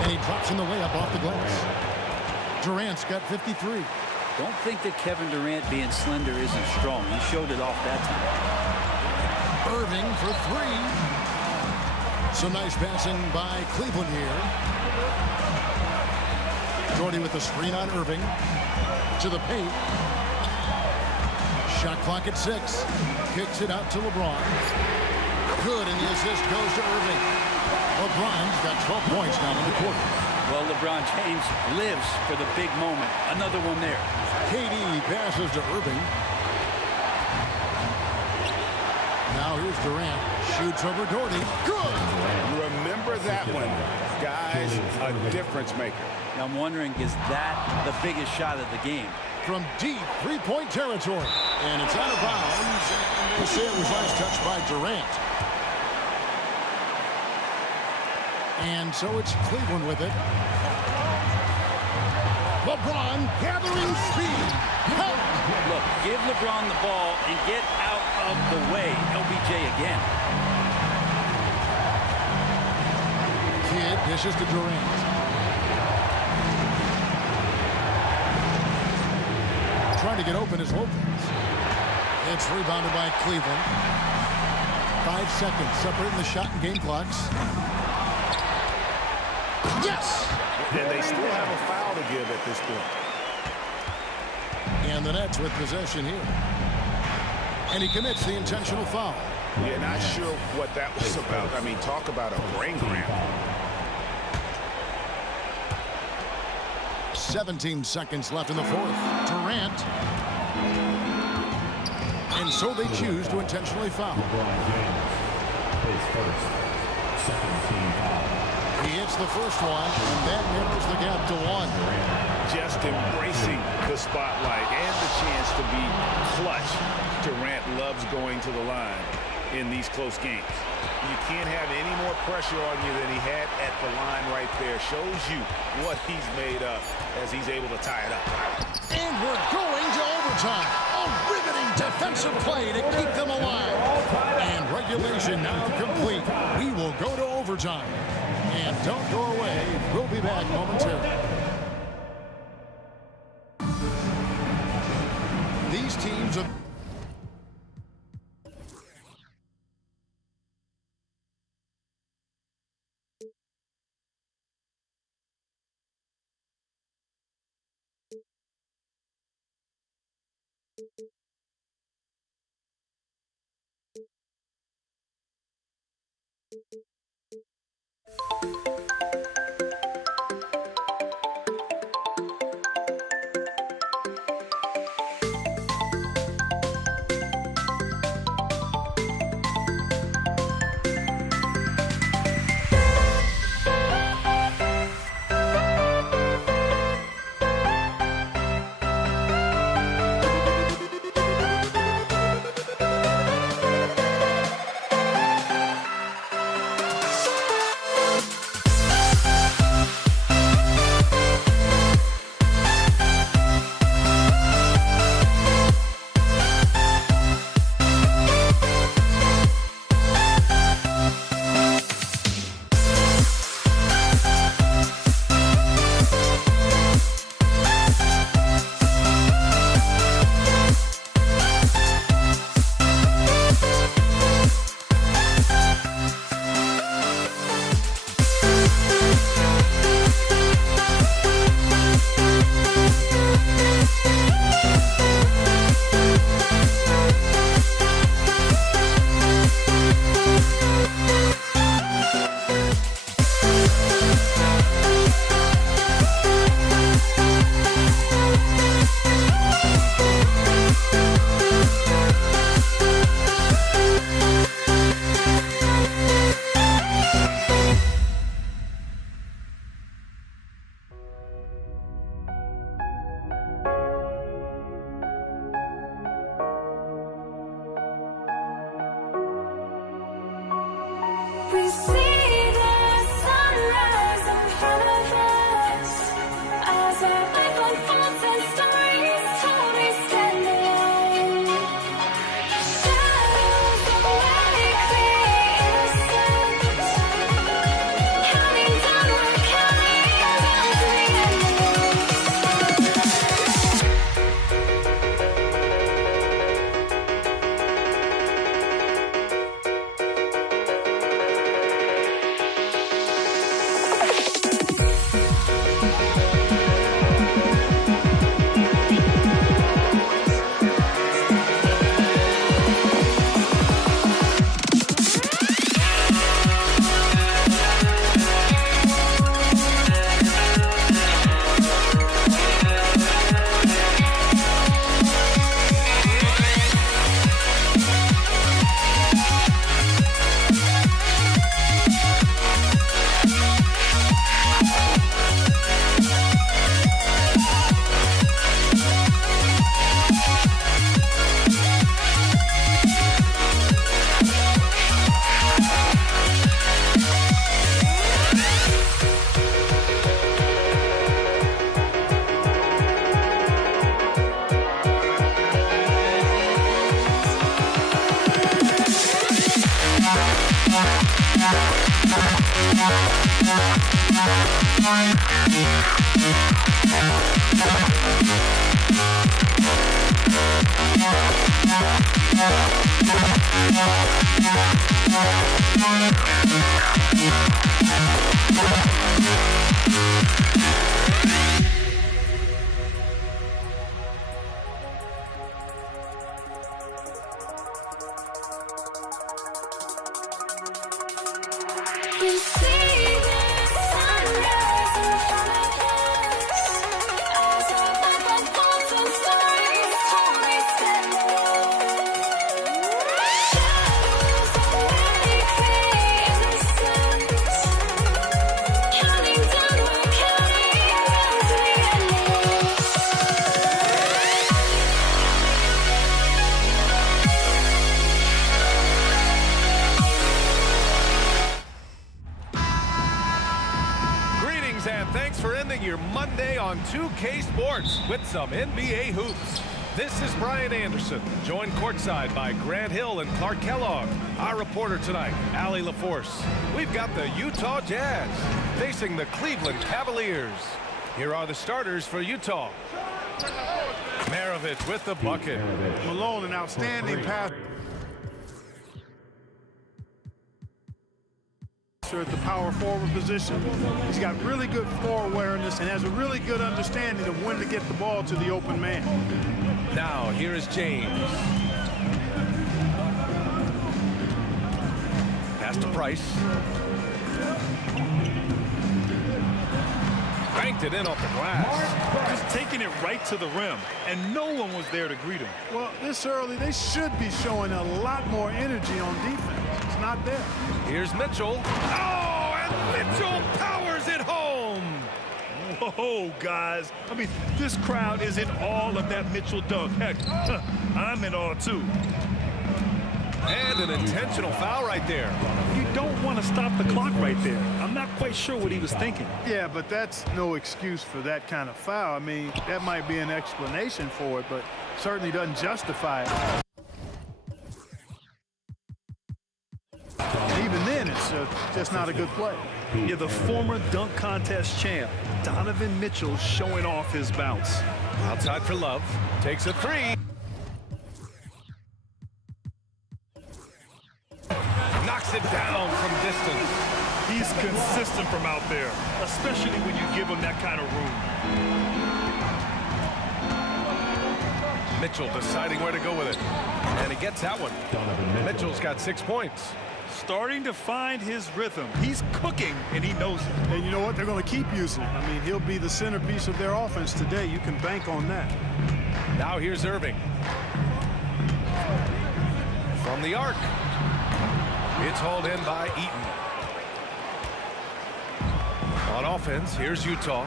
And he drops in the layup off the glass. Durant's got 53. Don't think that Kevin Durant being slender isn't strong. He showed it off that time. Irving for three. Some nice passing by Cleveland here. Jordy with the screen on Irving. To the paint. Shot clock at 6. Kicks it out to LeBron. Good, and the assist goes to Irving. LeBron's got 12 points now in the quarter. Well, LeBron James lives for the big moment. Another one there. KD passes to Irving. Now here's Durant. Shoots over Doherty. Good! Remember that one. Guys, a difference maker. Now I'm wondering, is that the biggest shot of the game? From deep three-point territory. And it's out of bounds. They say it was last touched by Durant. And so it's Cleveland with it. LeBron gathering speed. Look, give LeBron the ball and get out of the way. LBJ again. Kidd dishes to Durant. Trying to get open is Lopez. It's rebounded by Cleveland. 5 seconds separating the shot and game clocks. Yes! And they still have a foul to give at this point. And the Nets with possession here. And he commits the intentional foul. Yeah, not sure what that was about. I mean, talk about a brain cramp. 17 seconds left in the fourth. Durant. And so they choose to intentionally foul. LeBron James plays first. Second team foul. He hits the first one, and that narrows the gap to 1. Just embracing the spotlight and the chance to be clutch. Durant loves going to the line in these close games. You can't have any more pressure on you than he had at the line right there. Shows you what he's made up as he's able to tie it up. And we're going to overtime. A riveting defensive play to keep them alive. And regulation now complete. We will go to overtime. And don't go away. We'll be back momentarily. These teams have... And thanks for ending your Monday on 2K Sports with some NBA hoops. This is Brian Anderson, joined courtside by Grant Hill and Clark Kellogg. Our reporter tonight, Allie LaForce. We've got the Utah Jazz facing the Cleveland Cavaliers. Here are the starters for Utah. Maravich with the bucket. Malone, an outstanding pass at the power forward position. He's got really good floor awareness and has a really good understanding of when to get the ball to the open man. Now here is James. Pass to Price. Banked it in off the glass. Just taking it right to the rim, and no one was there to greet him. Well, this early, they should be showing a lot more energy on defense. It's not there. Here's Mitchell. Oh, and Mitchell powers it home. Whoa, guys. I mean, this crowd is in all of that Mitchell dunk. Heck, I'm in all too. And an intentional foul right there. You don't want to stop the clock right there. I'm not quite sure what he was thinking. Yeah, but that's no excuse for that kind of foul. I mean, that might be an explanation for it, but certainly doesn't justify it. Even then, it's just not a good play. Yeah, the former dunk contest champ, Donovan Mitchell, showing off his bounce. Outside for Love. Takes a three. Knocks it down from distance. He's consistent from out there, especially when you give him that kind of room. Mitchell deciding where to go with it. And he gets that one. Mitchell's got 6 points. Starting to find his rhythm. He's cooking, and he knows it. And you know what? They're going to keep using him. I mean, he'll be the centerpiece of their offense today. You can bank on that. Now here's Irving. From the arc. It's hauled in by Eaton. On offense, here's Utah.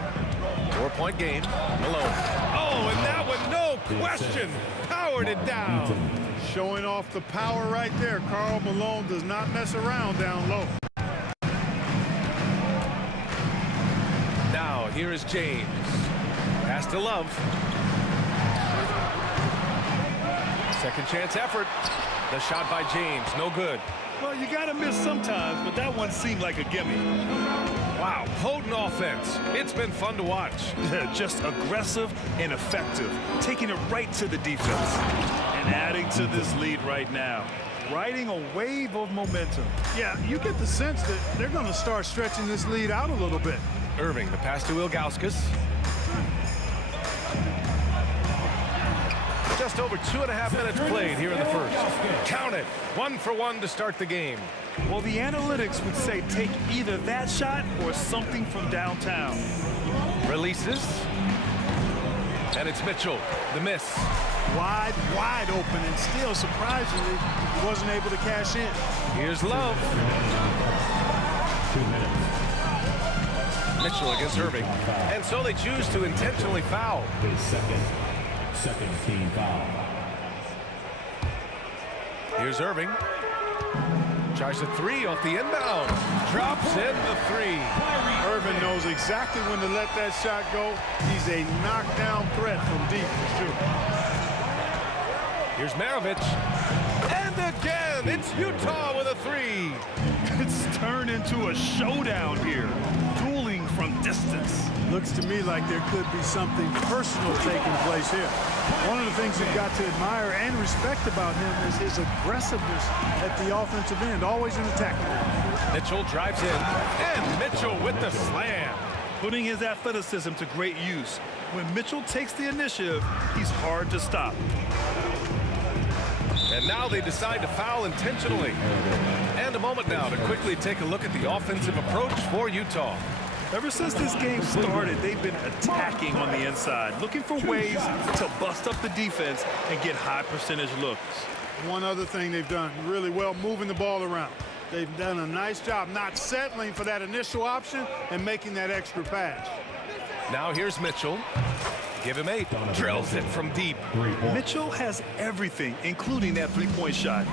4-point game. Malone. Oh, and that one, no question, powered it down. Showing off the power right there. Karl Malone does not mess around down low. Now, here is James. Pass to Love. Second chance effort. The shot by James, no good. Well, you got to miss sometimes, but that one seemed like a gimme. Wow, potent offense. It's been fun to watch. Just aggressive and effective, taking it right to the defense. And adding to this lead right now. Riding a wave of momentum. Yeah, you get the sense that they're going to start stretching this lead out a little bit. Irving, the pass to Ilgauskas. Just over 2.5 minutes played here in the first. Count it. 1 for 1 to start the game. Well, the analytics would say take either that shot or something from downtown. Releases. And it's Mitchell. The miss. Wide open, and still, surprisingly, he wasn't able to cash in. Here's Love. 2 minutes. Mitchell against Irving. And so they choose to intentionally foul. His second team foul. Here's Irving. Tries a three off the inbound. Drops in the three. Irving knows exactly when to let that shot go. He's a knockdown threat from deep, for sure. Here's Maravich. And again, it's Utah with a three. It's turned into a showdown here. Dueling from distance. Looks to me like there could be something personal taking place here. One of the things you've got to admire and respect about him is his aggressiveness at the offensive end, always in attack. Mitchell drives in, and Mitchell with the slam. Putting his athleticism to great use. When Mitchell takes the initiative, he's hard to stop. And now they decide to foul intentionally. And a moment now to quickly take a look at the offensive approach for Utah. Ever since this game started, they've been attacking on the inside, looking for ways to bust up the defense and get high percentage looks. One other thing they've done really well, moving the ball around. They've done a nice job not settling for that initial option and making that extra pass. Now here's Mitchell. Give him 8. Drills it from deep. Mitchell has everything, including that three-point shot.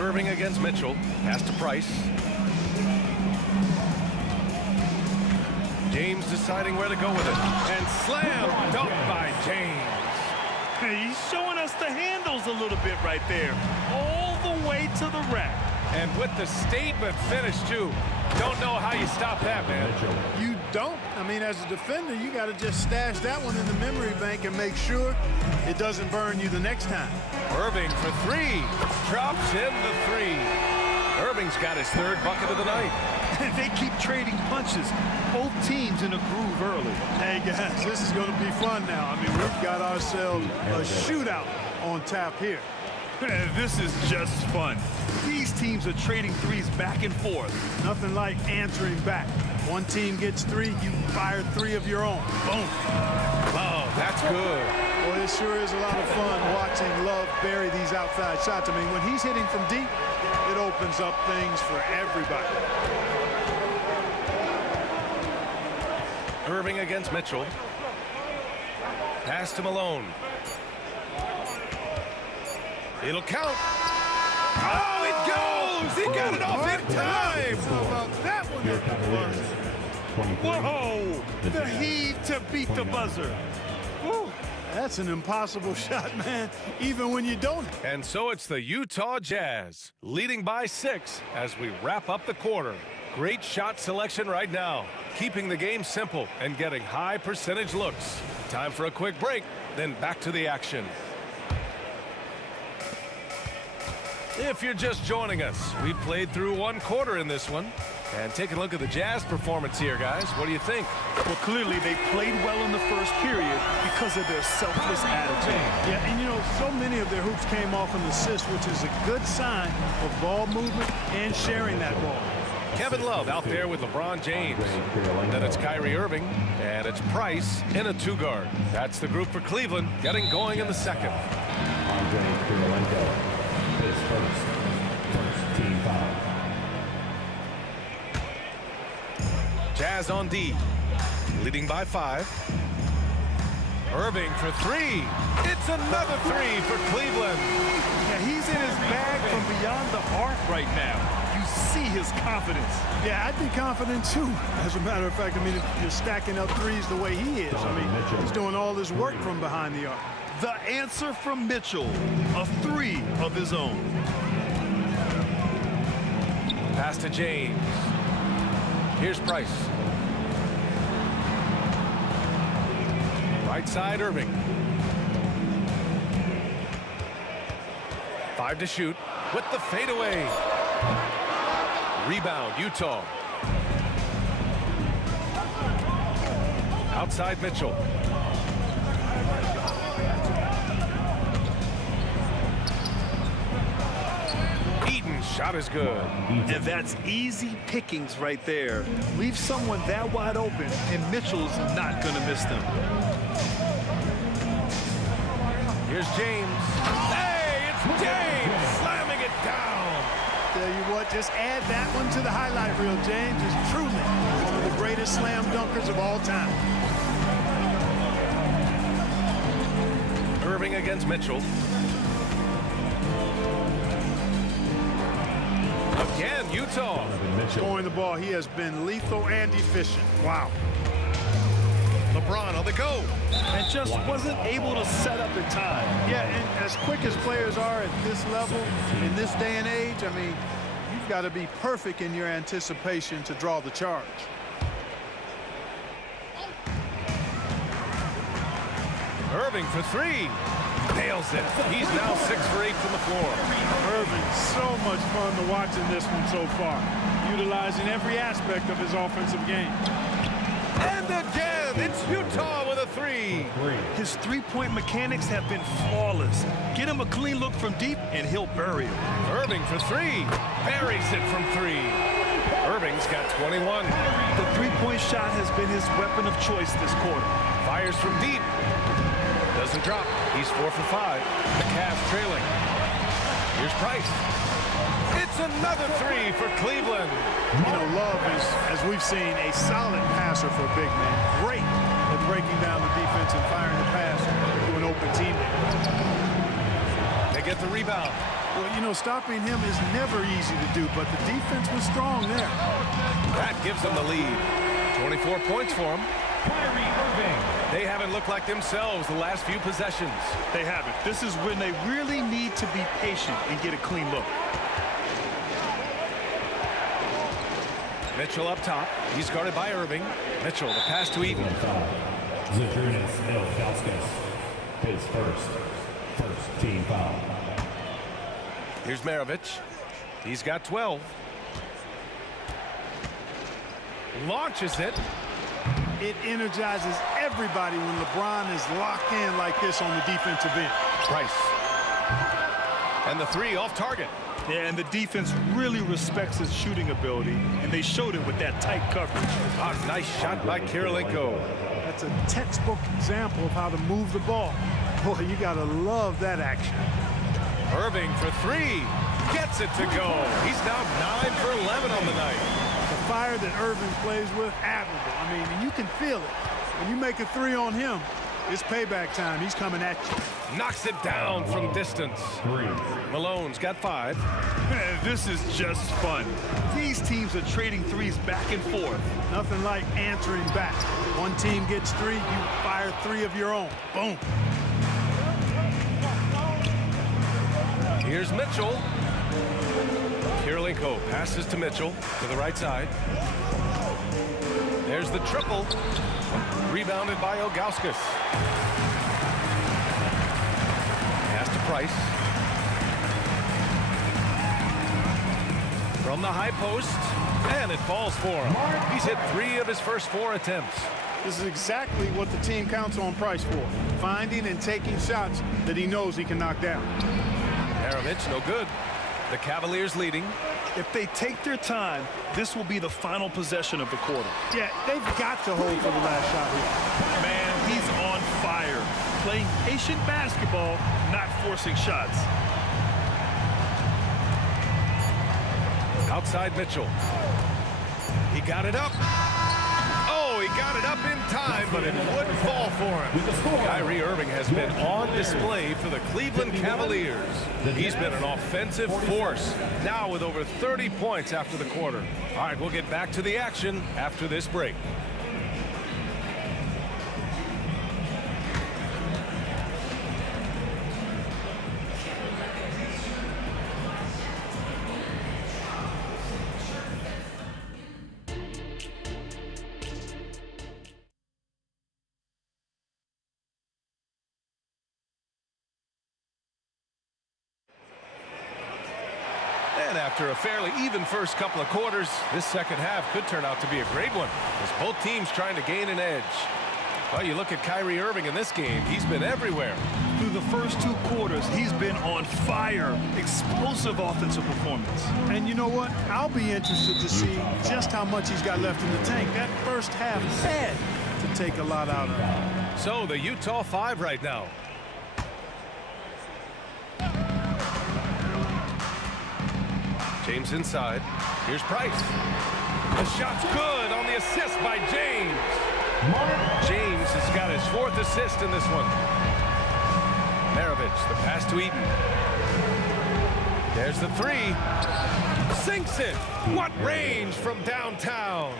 Irving against Mitchell. Pass to Price. James deciding where to go with it. And slam dunk by James. He's showing us the handles a little bit right there. All the way to the rack. And with the statement finish, too. Don't know how you stop that, man. You don't. I mean, as a defender, you got to just stash that one in the memory bank and make sure it doesn't burn you the next time. Irving for 3. Drops in the 3. Irving's got his 3rd bucket of the night. They keep trading punches. Both teams in a groove early. Hey, guys, this is going to be fun now. I mean, we've got ourselves a shootout on tap here. This is just fun. These teams are trading threes back and forth. Nothing like answering back. One team gets 3, you fire 3 of your own. Boom. Oh, that's good. Boy, it sure is a lot of fun watching Love bury these outside shots. I mean, when he's hitting from deep, it opens up things for everybody. Irving against Mitchell. Pass to Malone. It'll count. Oh, it goes! He got it off in time! How about that one? Whoa! The heave to beat the buzzer. Woo. That's an impossible shot, man, even when you don't. And so it's the Utah Jazz, leading by 6 as we wrap up the quarter. Great shot selection right now, keeping the game simple and getting high percentage looks. Time for a quick break, then back to the action. If you're just joining us, we played through 1 quarter in this one. And take a look at the Jazz performance here, guys. What do you think? Well, clearly they played well in the first period because of their selfless attitude. Yeah, and you know, so many of their hoops came off an assist, which is a good sign of ball movement and sharing that ball. Kevin Love out there with LeBron James. Then it's Kyrie Irving, and it's Price in a 2-guard. That's the group for Cleveland, getting going in the second. Andre Kirilenko is first team foul. Jazz on D, leading by 5. Irving for 3. It's another 3 for Cleveland. Yeah, he's in his bag from beyond the arc right now. You see his confidence. Yeah, I'd be confident too. As a matter of fact, I mean, if you're stacking up threes the way he is, I mean, he's doing all this work from behind the arc. The answer from Mitchell, a 3 of his own. Pass to James. Here's Price. Right side, Irving. 5 to shoot with the fadeaway. Rebound, Utah. Outside Mitchell. Eaton's shot is good. And that's easy pickings right there. Leave someone that wide open, and Mitchell's not going to miss them. Here's James. Hey, it's James slamming it down. Tell you what, just add that one to the highlight reel. James is truly one of the greatest slam dunkers of all time. Irving against Mitchell. Again, Utah. Scoring the ball, he has been lethal and efficient. Wow. LeBron on the go. And just wasn't able to set up in time. Yeah, and as quick as players are at this level, in this day and age, I mean, you've got to be perfect in your anticipation to draw the charge. Irving for three. Nails it. He's now 6 for 8 from the floor. Irving, so much fun to watch in this one so far, utilizing every aspect of his offensive game. And again, it's Utah with a three. His three-point mechanics have been flawless. Get him a clean look from deep, and he'll bury him. Irving for three. Buries it from three. Irving's got 21. The three-point shot has been his weapon of choice this quarter. Fires from deep. Doesn't drop. He's 4 for 5. The Cavs trailing. Here's Price. It's another three for Cleveland. You know, Love is, as we've seen, a solid passer for a big man. Great at breaking down the defense and firing the pass to an open teammate. They get the rebound. Well, you know, stopping him is never easy to do, but the defense was strong there. That gives them the lead. 24 points for him. Kyrie Irving. They haven't looked like themselves the last few possessions. They haven't. This is when they really need to be patient and get a clean look. Mitchell up top. He's guarded by Irving. Mitchell, the pass to Eaton. Zydrunas Ilgauskas. His first team foul. Here's Maravich. He's got 12. Launches it. It energizes everybody when LeBron is locked in like this on the defensive end. Price. And the three off target. Yeah, and the defense really respects his shooting ability, and they showed it with that tight coverage. Ah, nice shot by Kirilenko. That's a textbook example of how to move the ball. Boy, you got to love that action. Irving for three. Gets it to go. He's now 9 for 11 on the night. The fire that Irving plays with, admirable. I mean, and you can feel it. When you make a three on him, it's payback time. He's coming at you. Knocks it down from distance. Malone's got 5. Man, this is just fun. These teams are trading threes back and forth. Nothing like answering back. One team gets 3, you fire 3 of your own. Boom. Here's Mitchell. Kirilenko passes to Mitchell to the right side. There's the triple. Rebounded by Ilgauskas. Pass to Price. From the high post, and it falls for him. He's hit 3 of his first 4 attempts. This is exactly what the team counts on Price for. Finding and taking shots that he knows he can knock down. Maravich, no good. The Cavaliers leading. If they take their time, this will be the final possession of the quarter. Yeah, they've got to hold for the last shot here. Man, he's on fire. Playing patient basketball, not forcing shots. Outside Mitchell. He got it up. Oh, he got it up in time, but it wouldn't fall for him. Kyrie Irving has been on display for the Cleveland Cavaliers. He's been an offensive force, now with over 30 points after the quarter. All right, we'll get back to the action after this break. And after a fairly even first couple of quarters, this second half could turn out to be a great one as both teams trying to gain an edge. Well, you look at Kyrie Irving in this game, he's been everywhere. Through the first 2 quarters, he's been on fire. Explosive offensive performance. And you know what? I'll be interested to see just how much he's got left in the tank. That first half had to take a lot out of him. So the Utah 5 right now. James inside. Here's Price. The shot's good on the assist by James. James has got his 4th assist in this one. Maravich, the pass to Eaton. There's the 3. Sinks it. What range from downtown.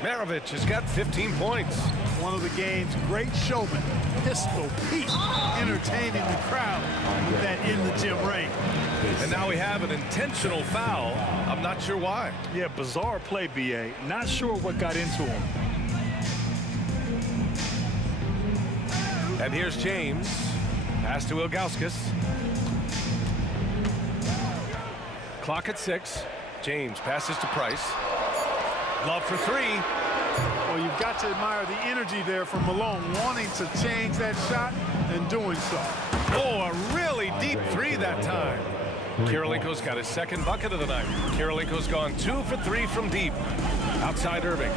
Maravich has got 15 points. One of the game's great showmen, Pistol Pete, entertaining the crowd with that in the gym rain. And now we have an intentional foul. I'm not sure why. Yeah, bizarre play, B.A. Not sure what got into him. And here's James. Pass to Ilgauskas. Clock at 6. James passes to Price. Love for 3. Well, you've got to admire the energy there from Malone, wanting to change that shot and doing so. Oh, a really deep 3 that time. Kirilenko's got his second bucket of the night. Kirilenko's gone 2 for 3 from deep. Outside Irving.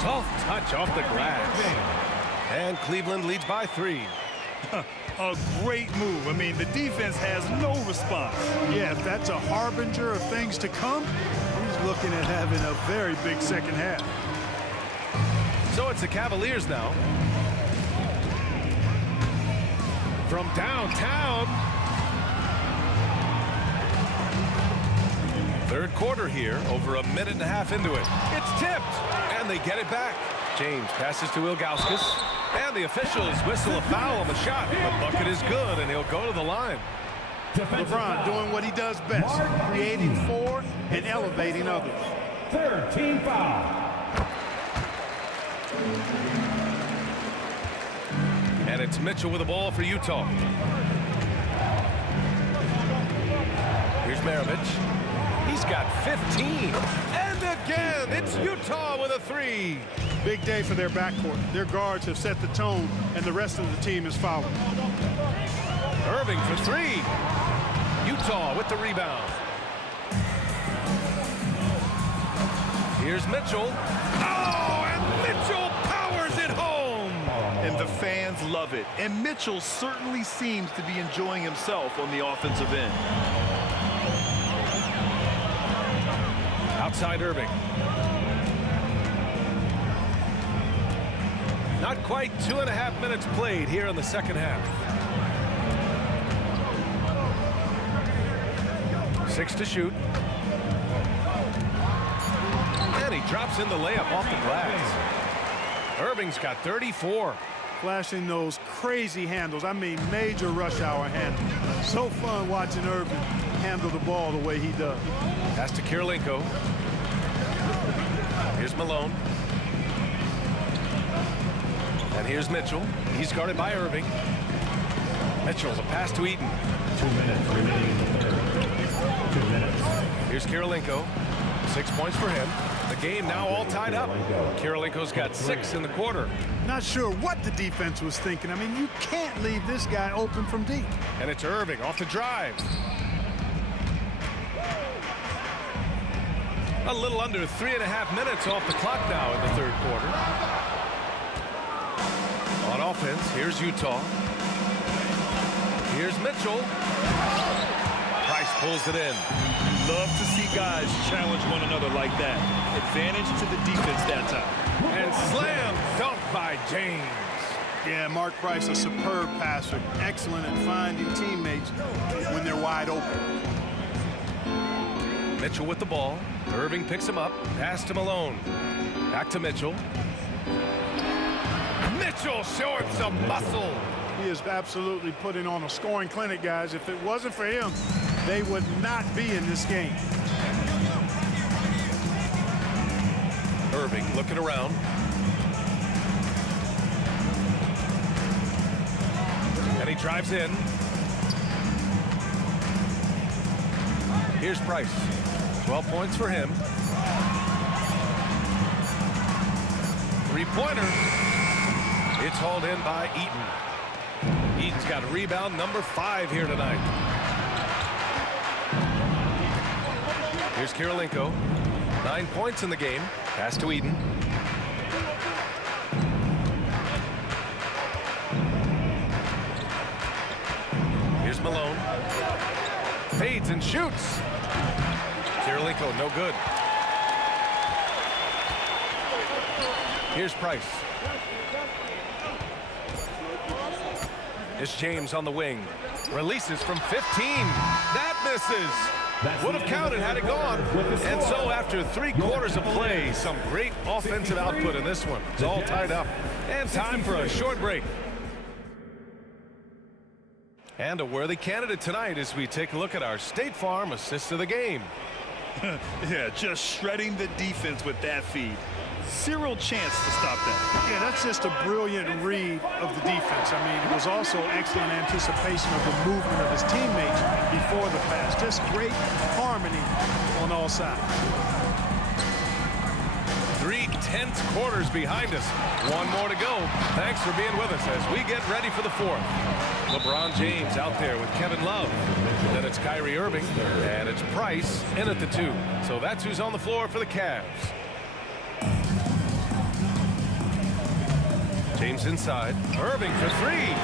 Soft touch off the glass. And Cleveland leads by 3. A great move. I mean, the defense has no response. Yeah, if that's a harbinger of things to come, he's looking at having a very big second half. So it's the Cavaliers now. From downtown. Third quarter here, over a minute and a half into it. It's tipped, and they get it back. James passes to Ilgauskas, and the officials whistle a foul on the shot. The bucket is good, and he'll go to the line. LeBron doing what he does best, creating for and elevating others. Third team foul. And it's Mitchell with the ball for Utah. Here's Maravich. He's got 15. And again, it's Utah with a 3. Big day for their backcourt. Their guards have set the tone, and the rest of the team is following. Irving for 3. Utah with the rebound. Here's Mitchell. Oh, and Mitchell powers it home. And the fans love it. And Mitchell certainly seems to be enjoying himself on the offensive end. Outside Irving. Not quite 2.5 minutes played here in the second half. 6 to shoot. And he drops in the layup off the glass. Irving's got 34. Flashing those crazy handles. I mean, major rush hour handles. So fun watching Irving handle the ball the way he does. Pass to Kirilenko. Here's Malone. And here's Mitchell. He's guarded by Irving. Mitchell's a pass to Eaton. 2 minutes remaining in the third. 2 minutes. Here's Kirilenko. 6 points for him. The game now all tied up. Kirilenko's got 6 in the quarter. Not sure what the defense was thinking. I mean, you can't leave this guy open from deep. And it's Irving off the drive. A little under 3.5 minutes off the clock now in the third quarter. On offense, here's Utah. Here's Mitchell. Price pulls it in. Love to see guys challenge one another like that. Advantage to the defense that time. And slam dunk by James. Yeah, Mark Price, a superb passer. Excellent at finding teammates when they're wide open. Mitchell with the ball. Irving picks him up. Pass to Malone. Back to Mitchell. Mitchell showing some muscle. He is absolutely putting on a scoring clinic, guys. If it wasn't for him, they would not be in this game. Irving looking around. And he drives in. Here's Price. 12 points for him. Three-pointer. It's hauled in by Eaton. Eaton's got rebound number 5 here tonight. Here's Kirilenko. 9 points in the game. Pass to Eaton. Here's Malone. Fades and shoots. Kirilenko, no good. Here's Price. It's James on the wing. Releases from 15. That misses. Would have counted had it gone. And so after 3 quarters of play, some great offensive output in this one. It's all tied up. And time for a short break. And a worthy candidate tonight as we take a look at our State Farm assist of the game. Yeah, just shredding the defense with that feed. Zero chance to stop that. Yeah, that's just a brilliant read of the defense. I mean, it was also excellent anticipation of the movement of his teammates before the pass. Just great harmony on all sides. 3 tense quarters behind us. 1 more to go. Thanks for being with us as we get ready for the 4th. LeBron James out there with Kevin Love. Then it's Kyrie Irving, and it's Price in at the 2. So that's who's on the floor for the Cavs. James inside. Irving for 3.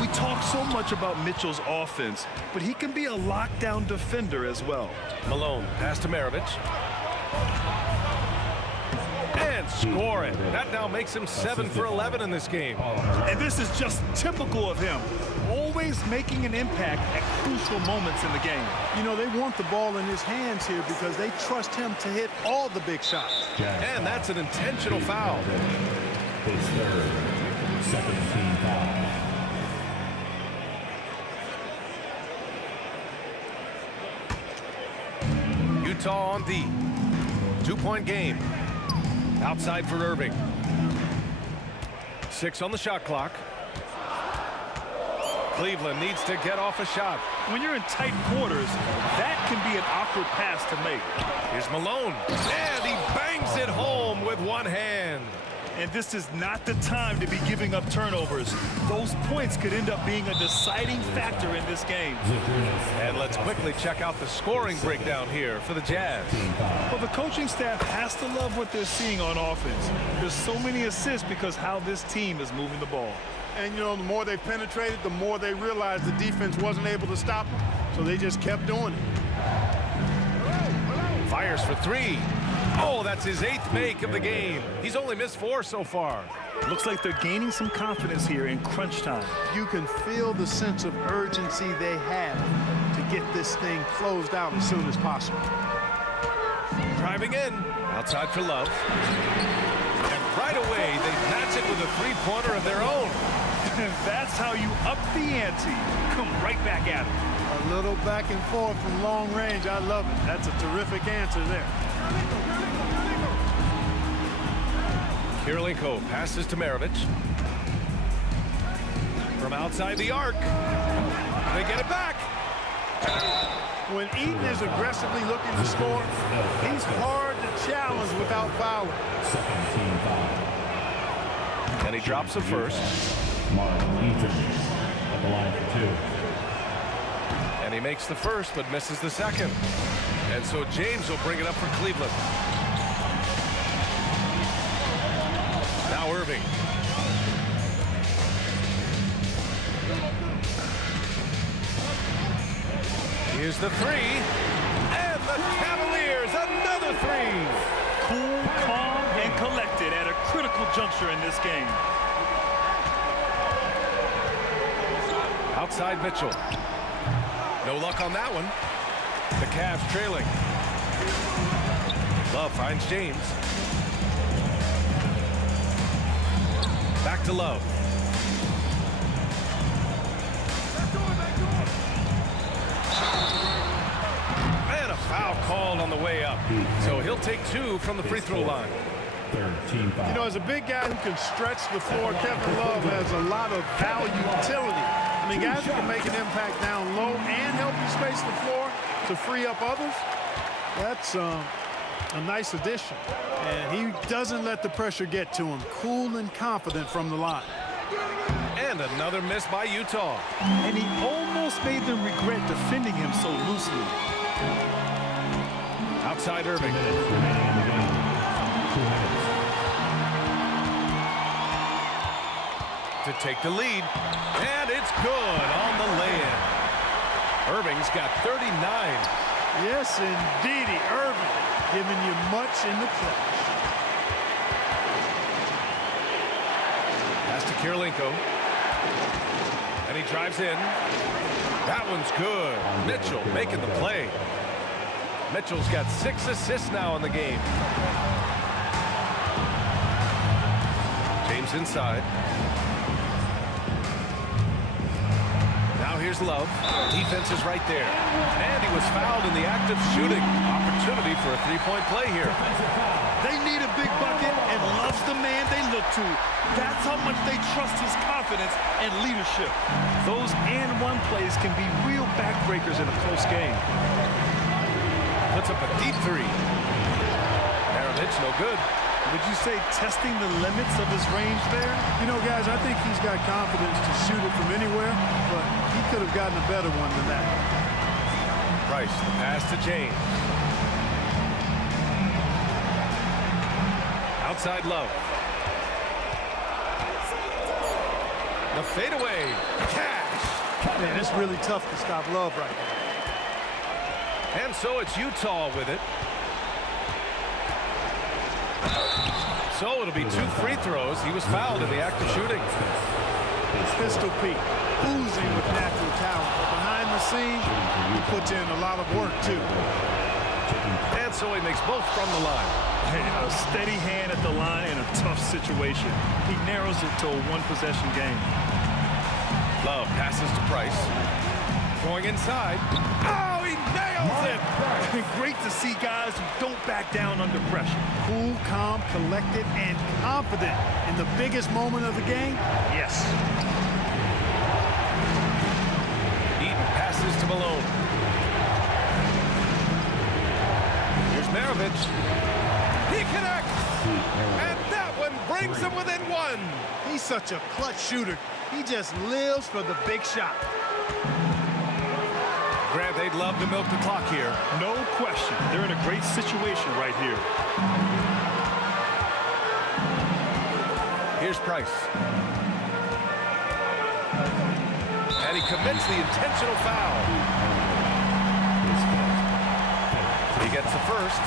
We talk so much about Mitchell's offense, but he can be a lockdown defender as well. Malone pass to Maravich. And score it. That now makes him 7 for 11 in this game. And this is just typical of him. Always making an impact at crucial moments in the game. You know, they want the ball in his hands here because they trust him to hit all the big shots. And that's an intentional foul. His third, second team foul. Utah on D. 2-point game. Outside for Irving. 6 on the shot clock. Cleveland needs to get off a shot. When you're in tight quarters, that can be an awkward pass to make. Here's Malone. And he bangs it home with one hand. And this is not the time to be giving up turnovers. Those points could end up being a deciding factor in this game. And let's quickly check out the scoring breakdown here for the Jazz. Well, the coaching staff has to love what they're seeing on offense. There's so many assists because how this team is moving the ball. And, you know, the more they penetrated, the more they realized the defense wasn't able to stop them. So they just kept doing it. Fires for 3. Oh, that's his 8th make of the game. He's only missed 4 so far. Looks like they're gaining some confidence here in crunch time. You can feel the sense of urgency they have to get this thing closed out as soon as possible. Driving in. Outside for Love. And right away, they match it with a 3-pointer of their own. That's how you up the ante. Come right back at it. A little back and forth from long range. I love it. That's a terrific answer there. Kirilenko passes to Maravich. From outside the arc. They get it back. When Eaton is aggressively looking to score, he's hard to challenge without fouling. Second team foul. And he drops the first. Mark Eaton at the line for 2. And he makes the first, but misses the second. And so James will bring it up for Cleveland. Now Irving. Here's the 3. And the Cavaliers, another 3. Cool, calm, and collected at a critical juncture in this game. Outside Mitchell. No luck on that one. The Cavs trailing. Love finds James. Back to Love. And a foul called on the way up. So he'll take 2 from the free throw line. Third team foul. You know, as a big guy who can stretch the floor, Kevin Love has a lot of value utility. I mean, guys who can make an impact down low and help you space the floor to free up others, that's a nice addition. And he doesn't let the pressure get to him. Cool and confident from the line. And another miss by Utah. And he almost made them regret defending him so loosely. Outside Irving. 2 minutes remaining in the game. 2 minutes. To take the lead. And it's good on the lay-in. Irving's got 39. Yes, indeedy. Irving giving you much in the clutch. Pass to Kirilenko. And he drives in. That one's good. Mitchell making the play. Mitchell's got 6 assists now in the game. James inside. Now here's Love. Defense is right there. And he was fouled in the act of shooting. Opportunity for a three-point play here. They need a big bucket, and Love's the man they look to. That's how much they trust his confidence and leadership. Those and-one plays can be real backbreakers in a close game. Puts up a deep three. Maravich, no good. Would you say testing the limits of his range there? You know, guys, I think he's got confidence to shoot it from anywhere, but he could have gotten a better one than that. Price, the pass to James. Outside Love. The fadeaway. Cash. Man, it's really tough to stop Love right now. And so it's Utah with it. So it'll be 2 free throws. He was fouled in the act of shooting. Pistol Pete, oozing with natural talent. But behind the scenes, he puts in a lot of work, too. And so he makes both from the line. Hey, a steady hand at the line in a tough situation. He narrows it to a one-possession game. Love passes to Price. Going inside. Oh, he nails it! Great to see guys who don't back down under pressure. Cool, calm, collected, and confident in the biggest moment of the game. Yes. Eaton passes to Malone. Here's Maravich. He connects! And that one brings him within 1. He's such a clutch shooter. He just lives for the big shot. Grant, they'd love to milk the clock here. No question. They're in a great situation right here. Here's Price. And he commits the intentional foul. He gets the first,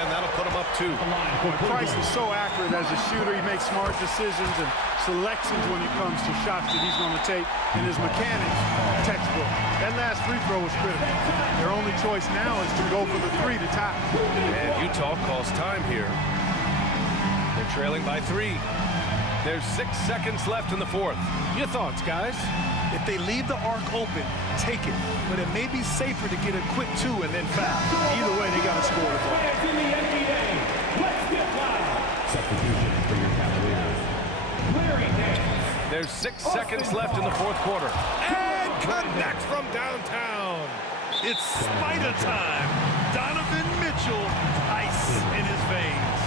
and that'll put him up 2. Price is so accurate as a shooter. He makes smart decisions and selections when it comes to shots that he's going to take. And his mechanics, textbook. That last free throw was critical. Their only choice now is to go for the 3 to tie. And Utah calls time here. They're trailing by 3. There's 6 seconds left in the 4th. Your thoughts, guys? If they leave the arc open, take it. But it may be safer to get a quick 2 and then foul. Either way, they got to score the ball. In the NBA, let's get loud. Substitution for your Cavaliers. Larry Nance. There's 6 seconds left in the 4th quarter. And connects from downtown. It's Spider time. Donovan Mitchell, ice in his veins.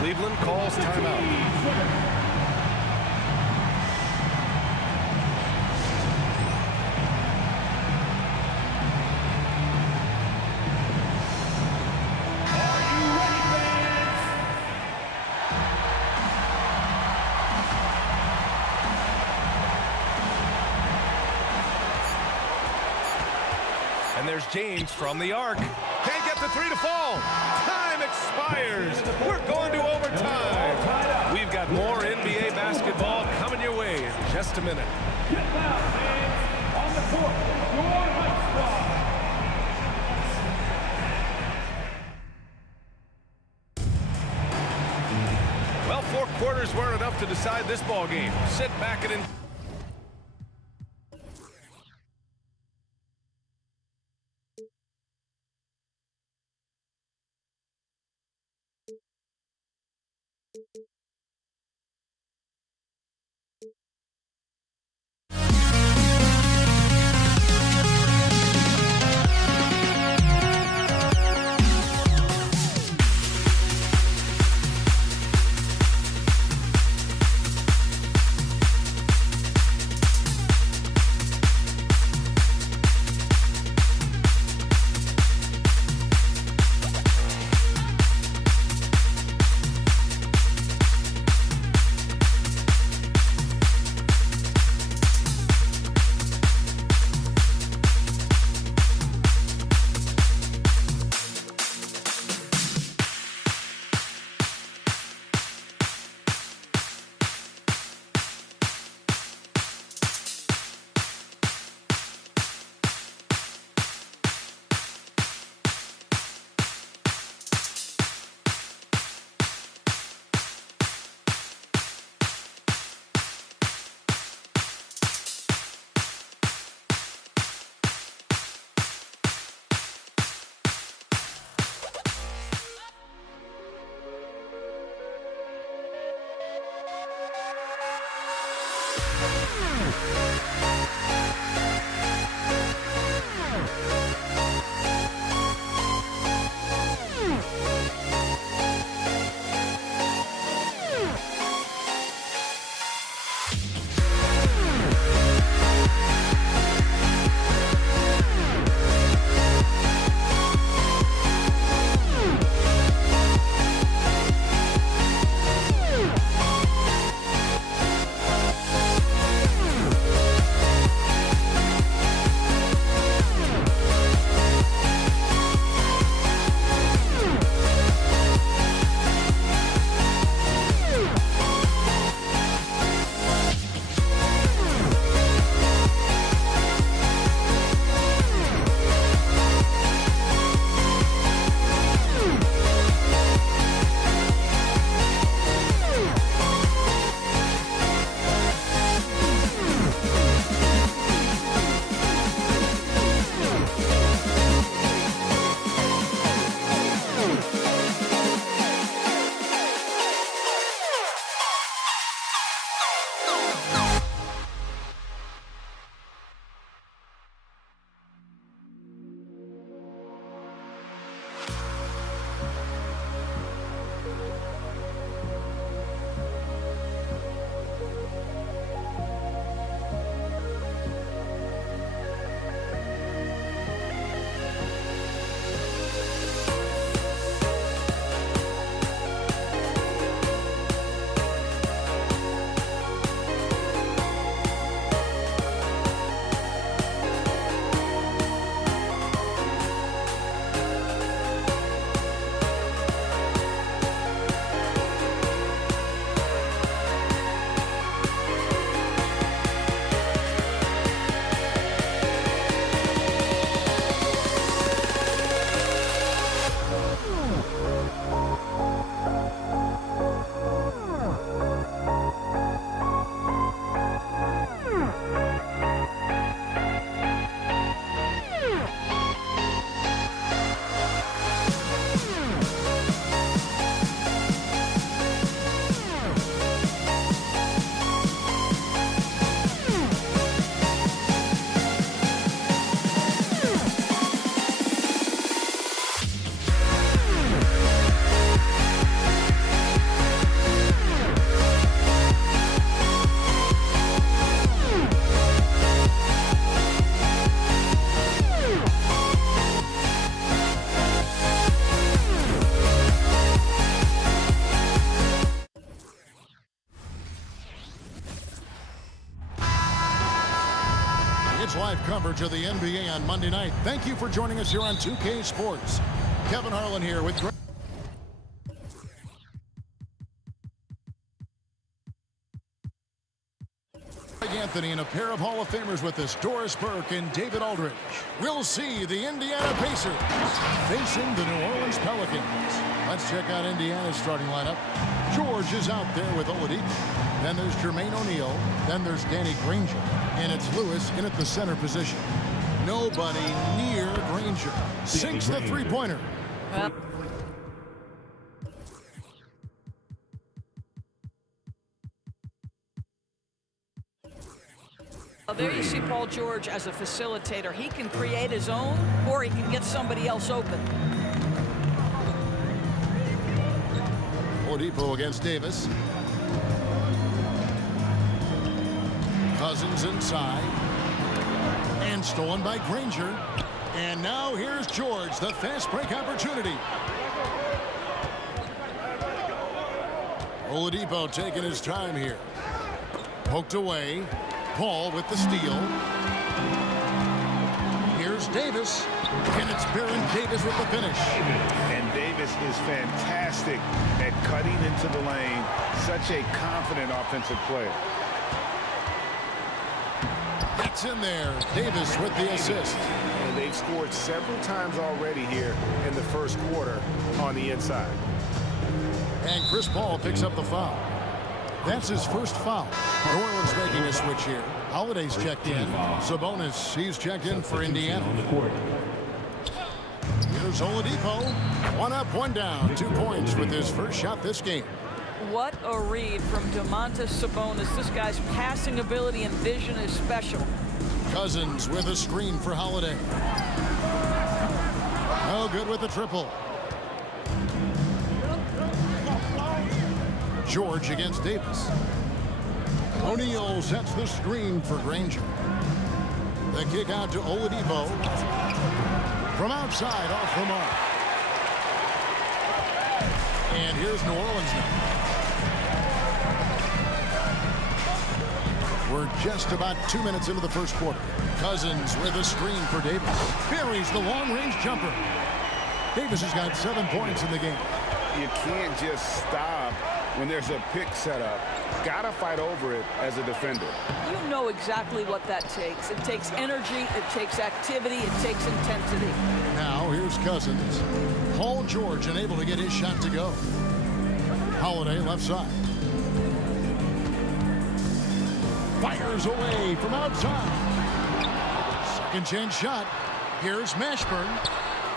Cleveland calls timeout. And there's James from the arc. Can't get the 3 to fall. Time expires. We're going to overtime. We've got more NBA basketball coming your way in just a minute. Get down, fans. On the court, your high squad. Well, 4 quarters weren't enough to decide this ball game. Sit back and enjoy. Live coverage of the NBA on Monday night. Thank you for joining us here on 2K Sports. Kevin Harlan here with Greg Anthony and a pair of Hall of Famers with us, Doris Burke and David Aldridge. We'll see the Indiana Pacers facing the New Orleans Pelicans. Let's check out Indiana's starting lineup. George is out there with Oladipo. Then there's Jermaine O'Neal. Then there's Danny Granger. And it's Lewis in at the center position. Nobody near Granger. Sinks the three-pointer. There you see Paul George as a facilitator. He can create his own, or he can get somebody else open. Oladipo against Davis. Cousins inside. And stolen by Granger. And now here's George, the fast break opportunity. Oladipo taking his time here. Poked away. Paul with the steal. Here's Davis. And it's Baron Davis with the finish. And Davis is fantastic at cutting into the lane. Such a confident offensive player. That's in there. Davis with the assist. And they've scored several times already here in the first quarter on the inside. And Chris Paul picks up the foul. That's his first foul. New Orleans making a switch here. Holiday's checked in. Sabonis, he's checked in for Indiana. Here's Oladipo. One up, one down. 2 points with his first shot this game. What a read from Domantas Sabonis. This guy's passing ability and vision is special. Cousins with a screen for Holiday. No good with the triple. George against Davis. O'Neal sets the screen for Granger. The kick out to Oladipo. From outside, off the mark. And here's New Orleans now. We're just about 2 minutes into the first quarter. Cousins with a screen for Davis. Buries the long-range jumper. Davis has got 7 points in the game. You can't just stop when there's a pick set up. Gotta fight over it as a defender. You know exactly what that takes. It takes energy, it takes activity, it takes intensity. Now here's Cousins. Paul George unable to get his shot to go. Holiday left side. Fires away from outside. Second chance shot. Here's Mashburn.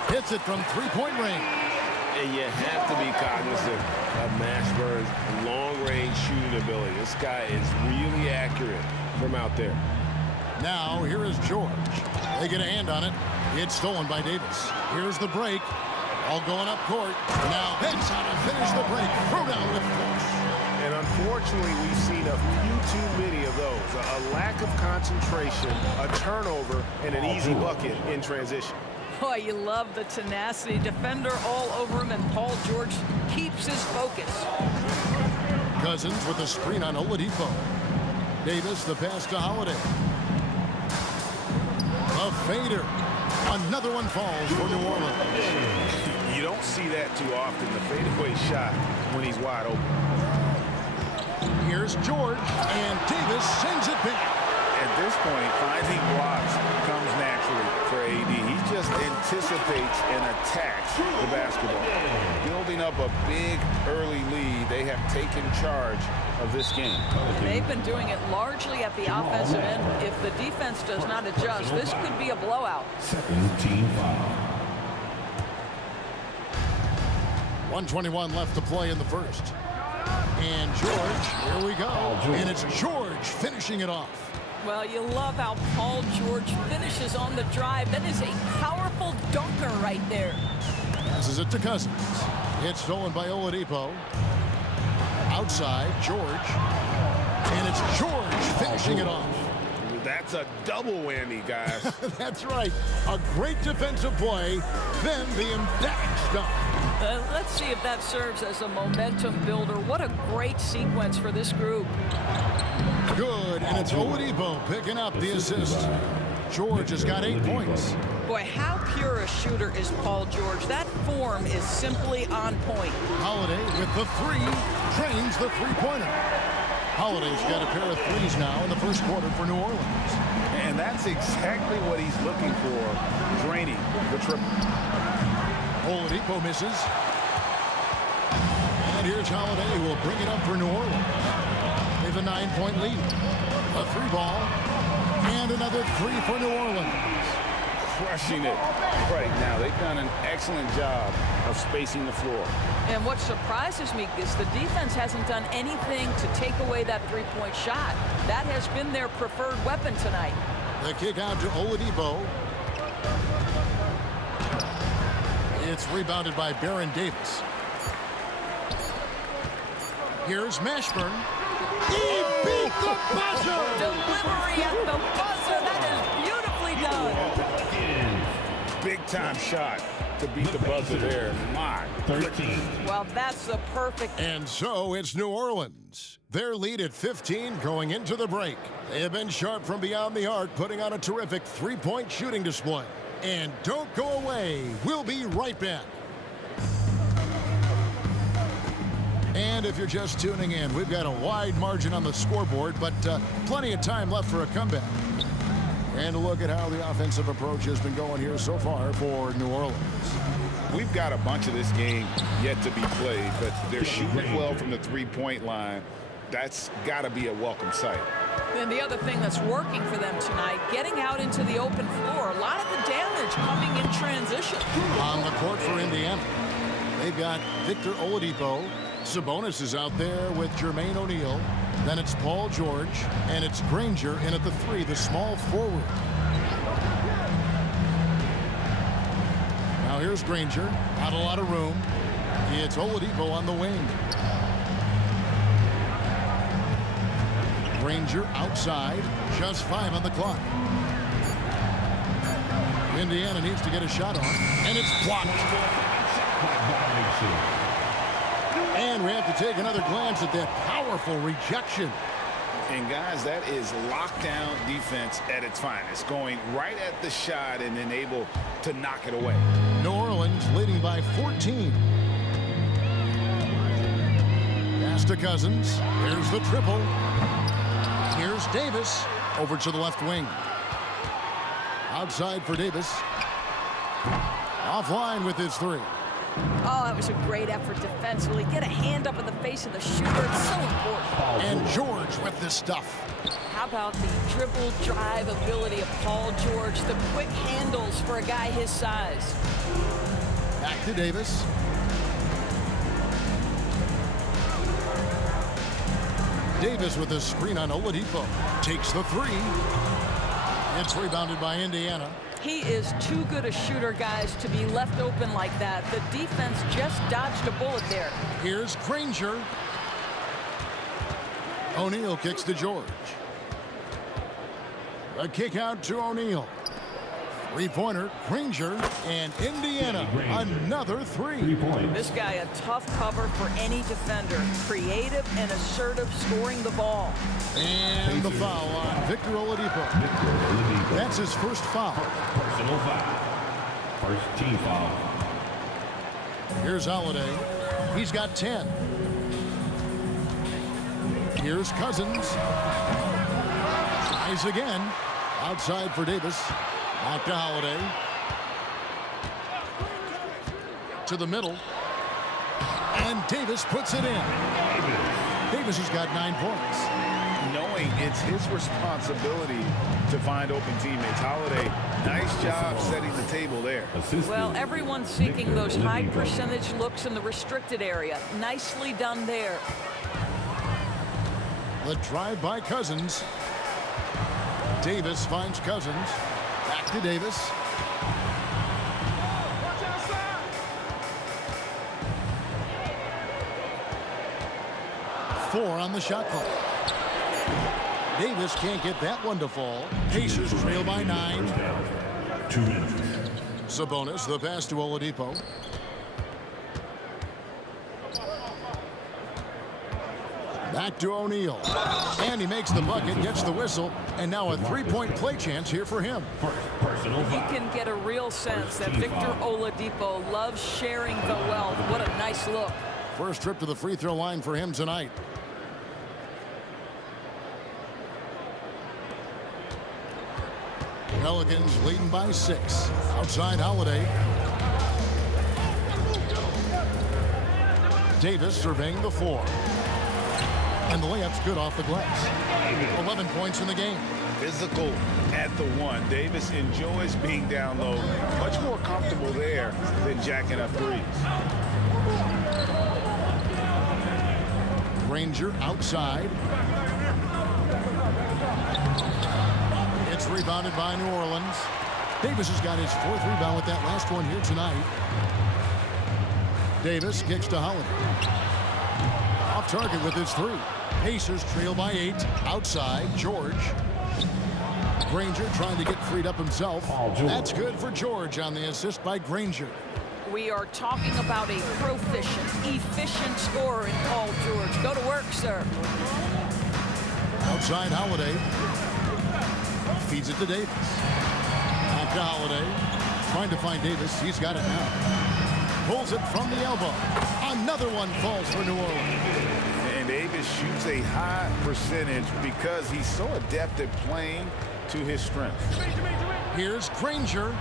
Hits it from three-point range. And you have to be cognizant of Mashburn's long-range shooting ability. This guy is really accurate from out there. Now here is George. They get a hand on it. It's stolen by Davis. Here's the break. All going up court. Now that's how to finish the break. Throw down with force. And unfortunately, we've seen a few too many of those. A lack of concentration, a turnover, and an easy bucket in transition. Boy, you love the tenacity. Defender all over him, and Paul George keeps his focus. Cousins with a screen on Oladipo. Davis the pass to Holiday. A fader. Another one falls for New Orleans. You don't see that too often, the fadeaway shot when he's wide open. Here's George, and Davis sends it back. At this point, finding blocks comes naturally for AD. He just anticipates and attacks the basketball. Building up a big early lead, they have taken charge of this game. They've been doing it largely at the offensive end. If the defense does not adjust, this could be a blowout. Second team foul. 1:21 left to play in the first. And George, here we go. And it's George finishing it off. Well, you love how Paul George finishes on the drive. That is a powerful dunker right there. Passes it to Cousins. It's stolen by Oladipo. Outside, George. And it's George finishing it off. That's a double whammy, guys. That's right. A great defensive play, then the emphatic stop. Let's see if that serves as a momentum builder. What a great sequence for this group. Good, and it's Oladipo picking up the assist. George has got 8 points. Boy, how pure a shooter is Paul George. That form is simply on point. Holiday with the three, trains the three-pointer. Holiday's got a pair of threes now in the first quarter for New Orleans. And that's exactly what he's looking for, draining the triple. Oladipo misses. And here's Holiday, who will bring it up for New Orleans. They have a 9-point lead. A three ball. And another three for New Orleans. Crushing it right now. They've done an excellent job of spacing the floor. And what surprises me is the defense hasn't done anything to take away that three-point shot. That has been their preferred weapon tonight. The kick out to Oladipo. It's rebounded by Baron Davis. Here's Mashburn. He beat the buzzer! Delivery at the buzzer. That is beautifully done. Big-time shot to beat the buzzer there. My 13. Well, that's the perfect. And so it's New Orleans. Their lead at 15 going into the break. They have been sharp from beyond the arc, putting on a terrific three-point shooting display. And don't go away. We'll be right back. And if you're just tuning in, we've got a wide margin on the scoreboard, but plenty of time left for a comeback. And a look at how the offensive approach has been going here so far for New Orleans. We've got a bunch of this game yet to be played, but they're shooting well from the three-point line. That's got to be a welcome sight. And the other thing that's working for them tonight, getting out into the open floor. A lot of the damage coming in transition. On the court for Indiana, they've got Victor Oladipo Sabonis is out there with Jermaine O'Neal. Then it's Paul George, and it's Granger in at the 3, the small forward. Now here's Granger, not a lot of room. It's Oladipo on the wing. Granger outside, just 5 on the clock. Indiana needs to get a shot on, and it's blocked. And we have to take another glance at that powerful rejection. And guys, that is lockdown defense at its finest, going right at the shot and then able to knock it away. New Orleans leading by 14. Pass to Cousins. Here's the triple. Here's Davis over to the left wing. Outside for Davis. Offline with his 3. Oh, that was a great effort defensively. Get a hand up in the face of the shooter. It's so important. And George with this stuff. How about the dribble drive ability of Paul George? The quick handles for a guy his size. Back to Davis. Davis with a screen on Oladipo. Takes the 3. It's rebounded by Indiana. He is too good a shooter, guys, to be left open like that. The defense just dodged a bullet there. Here's Granger. O'Neal kicks to George. A kick out to O'Neal. 3-pointer, Granger, and Indiana, another 3. This guy a tough cover for any defender. Creative and assertive scoring the ball. And the foul on Victor Oladipo. That's his first foul. Personal foul. First team foul. Here's Holiday. He's got 10. Here's Cousins. Tries again. Outside for Davis. Back to Holiday. To the middle. And Davis puts it in. Davis has got 9 points. Knowing it's his responsibility to find open teammates. Holiday, nice job setting the table there. Well, everyone's seeking those high percentage looks in the restricted area. Nicely done there. The drive by Cousins. Davis finds Cousins. Back to Davis. Four on the shot clock. Davis can't get that one to fall. Pacers trail by 9. 2 minutes. Sabonis, the pass to Oladipo. Back to O'Neal. And he makes the bucket, gets the whistle, and now a 3-point play chance here for him. Personal You foul. can get a real sense that Victor Oladipo loves sharing the wealth. What a nice look. First trip to the free throw line for him tonight. Pelicans leading by 6. Outside Holiday. Davis surveying the 4. And the layup's good off the glass. 11 points in the game. Physical at the 1. Davis enjoys being down low. Much more comfortable there than jacking up threes. Granger outside. It's rebounded by New Orleans. Davis has got his 4th rebound with that last one here tonight. Davis kicks to Holiday. Off target with his 3. Pacers trail by 8. Outside, George. Granger trying to get freed up himself. That's good for George on the assist by Granger. We are talking about a proficient, efficient scorer in Paul George. Go to work, sir. Outside Holiday. Feeds it to Davis. Back to Holiday. Trying to find Davis. He's got it now. Pulls it from the elbow. Another one falls for New Orleans. And Davis shoots a high percentage because he's so adept at playing to his strength. Here's Granger.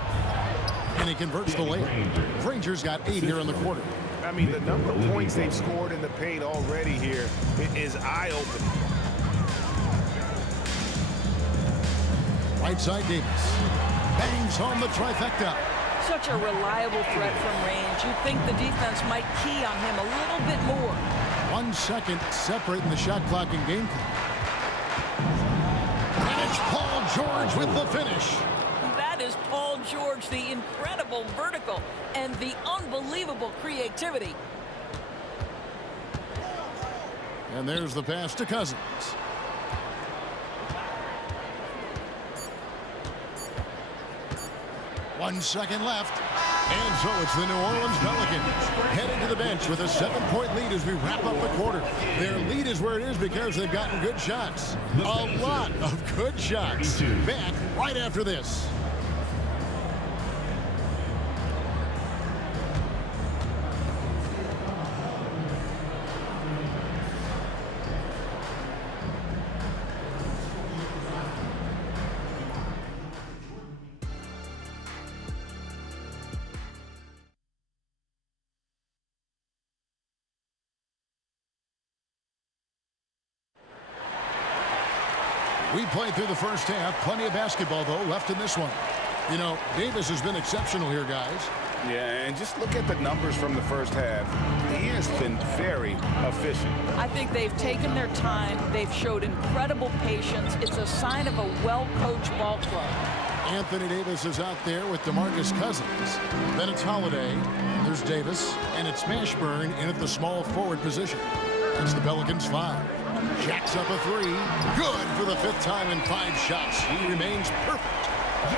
And he converts the layup. Granger's got 8 here in the quarter. I mean, the number of points they've scored in the paint already here is eye-opening. Right side Davis. Bangs home the trifecta. Such a reliable threat from range. You'd think the defense might key on him a little bit more. 1 second separating the shot clock and game clock. And it's Paul George with the finish. That is Paul George, the incredible vertical and the unbelievable creativity. And there's the pass to Cousins. One second left. And so it's the New Orleans Pelicans headed to the bench with a 7-point lead as we wrap up the quarter. Their lead is where it is because they've gotten good shots. A lot of good shots. Back right after this. We played through the first half. Plenty of basketball, though, left in this one. You know, Davis has been exceptional here, guys. Yeah, and just look at the numbers from the first half. He has been very efficient. I think they've taken their time. They've showed incredible patience. It's a sign of a well-coached ball club. Anthony Davis is out there with DeMarcus Cousins. Then it's Holiday. There's Davis. And it's Mashburn in at the small forward position. That's the Pelicans 5. Jacks up a 3. Good for the 5th time in 5 shots. He remains perfect.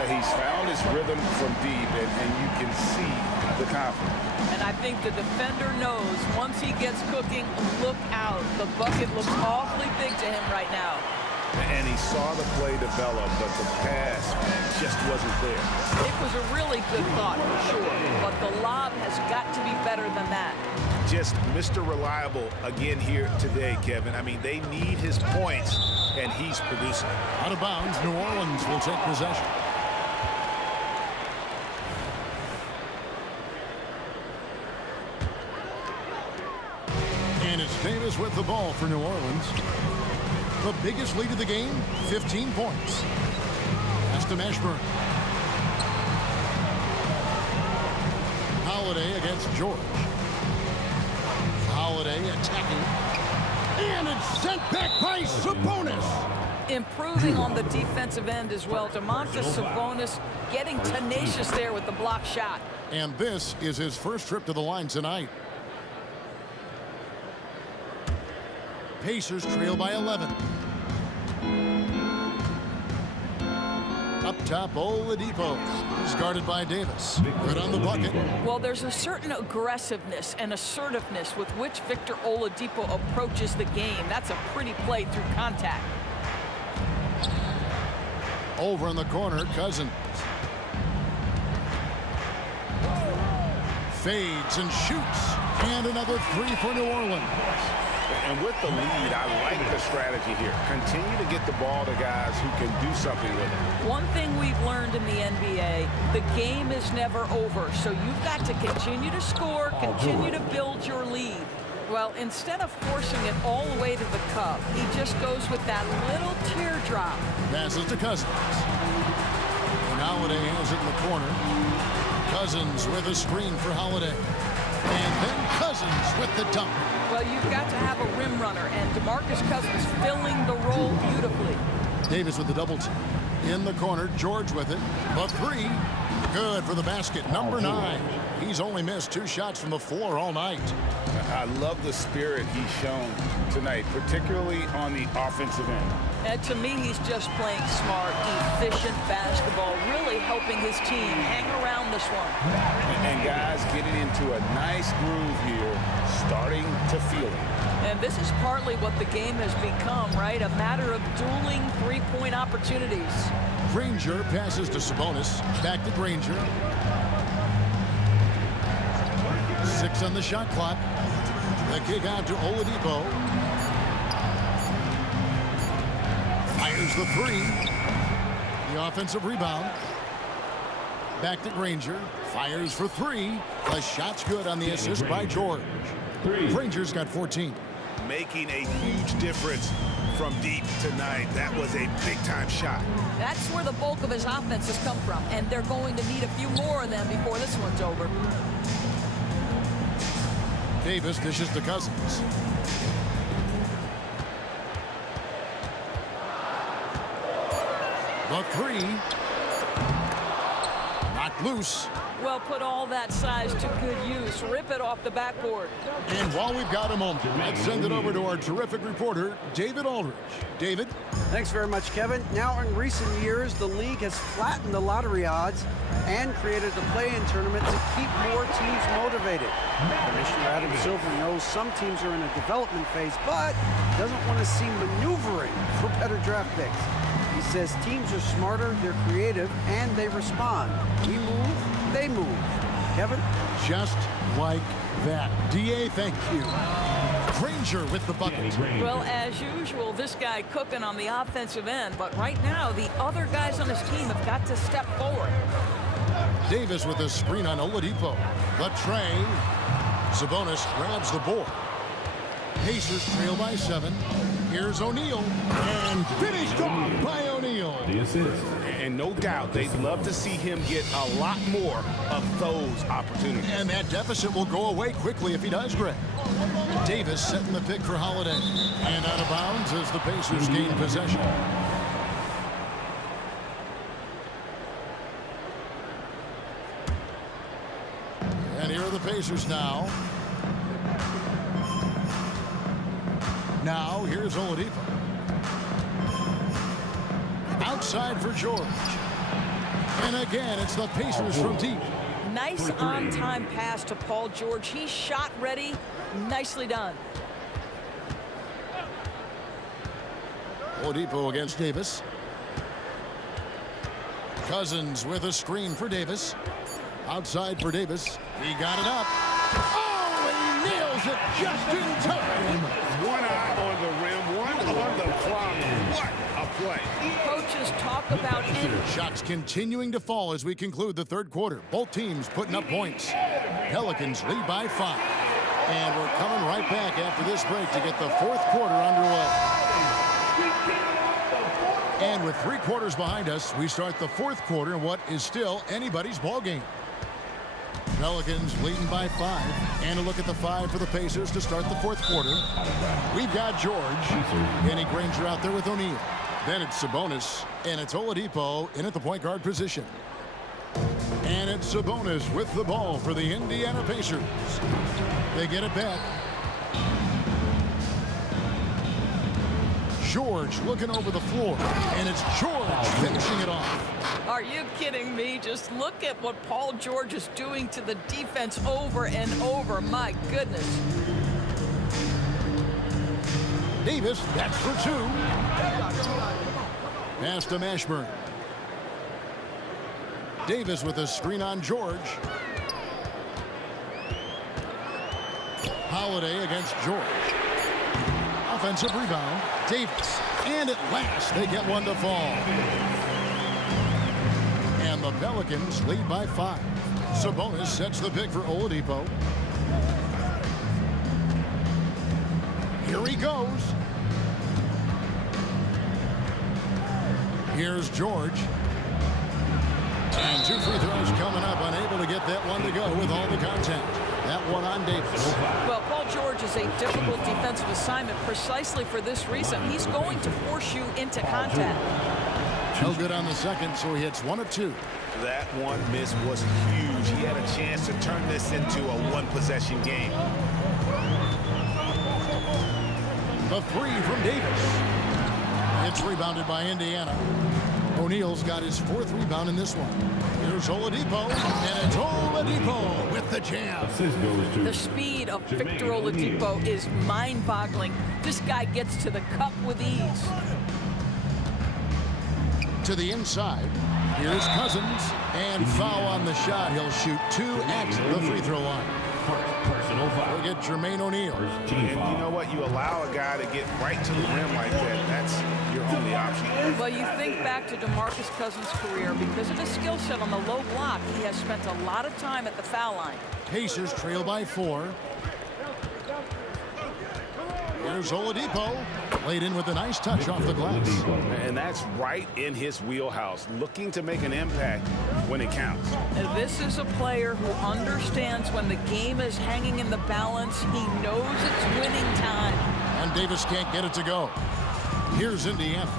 He's found his rhythm from deep, and you can see the confidence. And I think the defender knows once he gets cooking, look out. The bucket looks awfully big to him right now. And he saw the play develop, but the pass just wasn't there. It was a really good thought for sure, but the lob has got to be better than that. Just Mr. Reliable again here today, Kevin. I mean, they need his points, and he's producing. Out of bounds, New Orleans will take possession. And it's Davis with the ball for New Orleans. The biggest lead of the game, 15 points. That's to Mashburn. Holiday against George. Holiday attacking. And it's sent back by Sabonis. Improving on the defensive end as well. Domantas Sabonis getting tenacious there with the block shot. And this is his first trip to the line tonight. Pacers trail by 11. Up top, Oladipo is guarded by Davis. Good on the bucket. Well, there's a certain aggressiveness and assertiveness with which Victor Oladipo approaches the game. That's a pretty play through contact. Over in the corner, Cousins. Fades and shoots. And another 3 for New Orleans. And with the lead, I like the strategy here. Continue to get the ball to guys who can do something with it. One thing we've learned in the NBA, the game is never over. So you've got to continue to score, continue to build your lead. Well, instead of forcing it all the way to the cup, he just goes with that little teardrop. Passes to Cousins. And Holiday has it in the corner. Cousins with a screen for Holiday. And then Cousins with the dunk. Well, you've got to have a rim runner, and DeMarcus Cousins filling the role beautifully. Davis with the double team. In the corner, George with it. The 3. Good for the basket. Number 9. He's only missed 2 shots from the floor all night. I love the spirit he's shown tonight, particularly on the offensive end. And to me, he's just playing smart, efficient basketball, really helping his team hang around this one. And guys getting into a nice groove here, starting to feel it. And this is partly what the game has become, right? A matter of dueling three-point opportunities. Granger passes to Sabonis. Back to Granger. 6 on the shot clock. The kick out to Oladipo. Fires the 3. The offensive rebound. Back to Granger. Fires for 3. The shot's good on the assist by George. Granger's got 14. Making a huge difference from deep tonight. That was a big-time shot. That's where the bulk of his offense has come from, and they're going to need a few more of them before this one's over. Davis dishes to Cousins. The three. Knocked loose. Well, put all that size to good use. Rip it off the backboard. And while we've got a moment, let's send it over to our terrific reporter, David Aldridge. David? Thanks very much, Kevin. Now, in recent years, the league has flattened the lottery odds and created a play-in tournament to keep more teams motivated. Commissioner Adam Silver knows some teams are in a development phase, but doesn't want to see maneuvering for better draft picks. He says teams are smarter, they're creative, and they respond. We move, they move. Kevin? Just like that. D.A., thank you. Granger with the bucket. Well, as usual, this guy cooking on the offensive end, but right now, the other guys on his team have got to step forward. Davis with a screen on Oladipo. The tray. Sabonis grabs the board. Pacers trail by 7. Here's O'Neal. And finished off by O'Neal. The assist. And no doubt, they'd love to see him get a lot more of those opportunities. And that deficit will go away quickly if he does, Greg. Davis setting the pick for Holiday. And out of bounds as the Pacers gain possession. And here are the Pacers now. Now, here's Oladipo. Outside for George. And again, it's the Pacers from deep. Nice on-time pass to Paul George. He's shot ready. Nicely done. Oladipo against Davis. Cousins with a screen for Davis. Outside for Davis. He got it up. Oh, and he nails it just in time. One eye on the rim, one on the clock. What a play. Coaches talk about energy. Shots continuing to fall as we conclude the third quarter. Both teams putting up points. Pelicans lead by 5. And we're coming right back after this break to get the fourth quarter underway. And with 3 quarters behind us, we start the fourth quarter in what is still anybody's ball game. Pelicans leading by 5. And a look at the 5 for the Pacers to start the fourth quarter. We've got George. Danny Granger out there with O'Neal. Then it's Sabonis. And it's Oladipo in at the point guard position. And it's Sabonis with the ball for the Indiana Pacers. They get it back. George looking over the floor. And it's George finishing it off. Are you kidding me? Just look at what Paul George is doing to the defense over and over. My goodness. Davis, that's for 2. Pass to Mashburn. Davis with a screen on George. Holiday against George. Offensive rebound. Davis. And at last, they get one to fall. And the Pelicans lead by 5. Sabonis sets the pick for Oladipo. Here he goes. Here's George. And 2 free throws coming up. Unable to get that one to go with all the contact. That one on Davis. Well, Paul George is a difficult defensive assignment precisely for this reason. He's going to force you into contact. No good on the second, so he hits 1 of 2. That one miss was huge. He had a chance to turn this into a one-possession game. The 3 from Davis. It's rebounded by Indiana. O'Neal's got his 4th rebound in this one. Here's Oladipo, and it's Oladipo with the jam. The speed of Victor Oladipo is mind-boggling. This guy gets to the cup with ease. To the inside. Here's Cousins, and foul on the shot. He'll shoot 2 at the free throw line. We'll get Jermaine O'Neal. And you know what? You allow a guy to get right to the rim like that. That's your only option. Well, you think back to DeMarcus Cousins' career. Because of his skill set on the low block, he has spent a lot of time at the foul line. Pacers trail by 4. Here's Oladipo. Laid in with a nice touch off the glass. And that's right in his wheelhouse, looking to make an impact when it counts. And this is a player who understands when the game is hanging in the balance. He knows it's winning time. And Davis can't get it to go. Here's Indiana.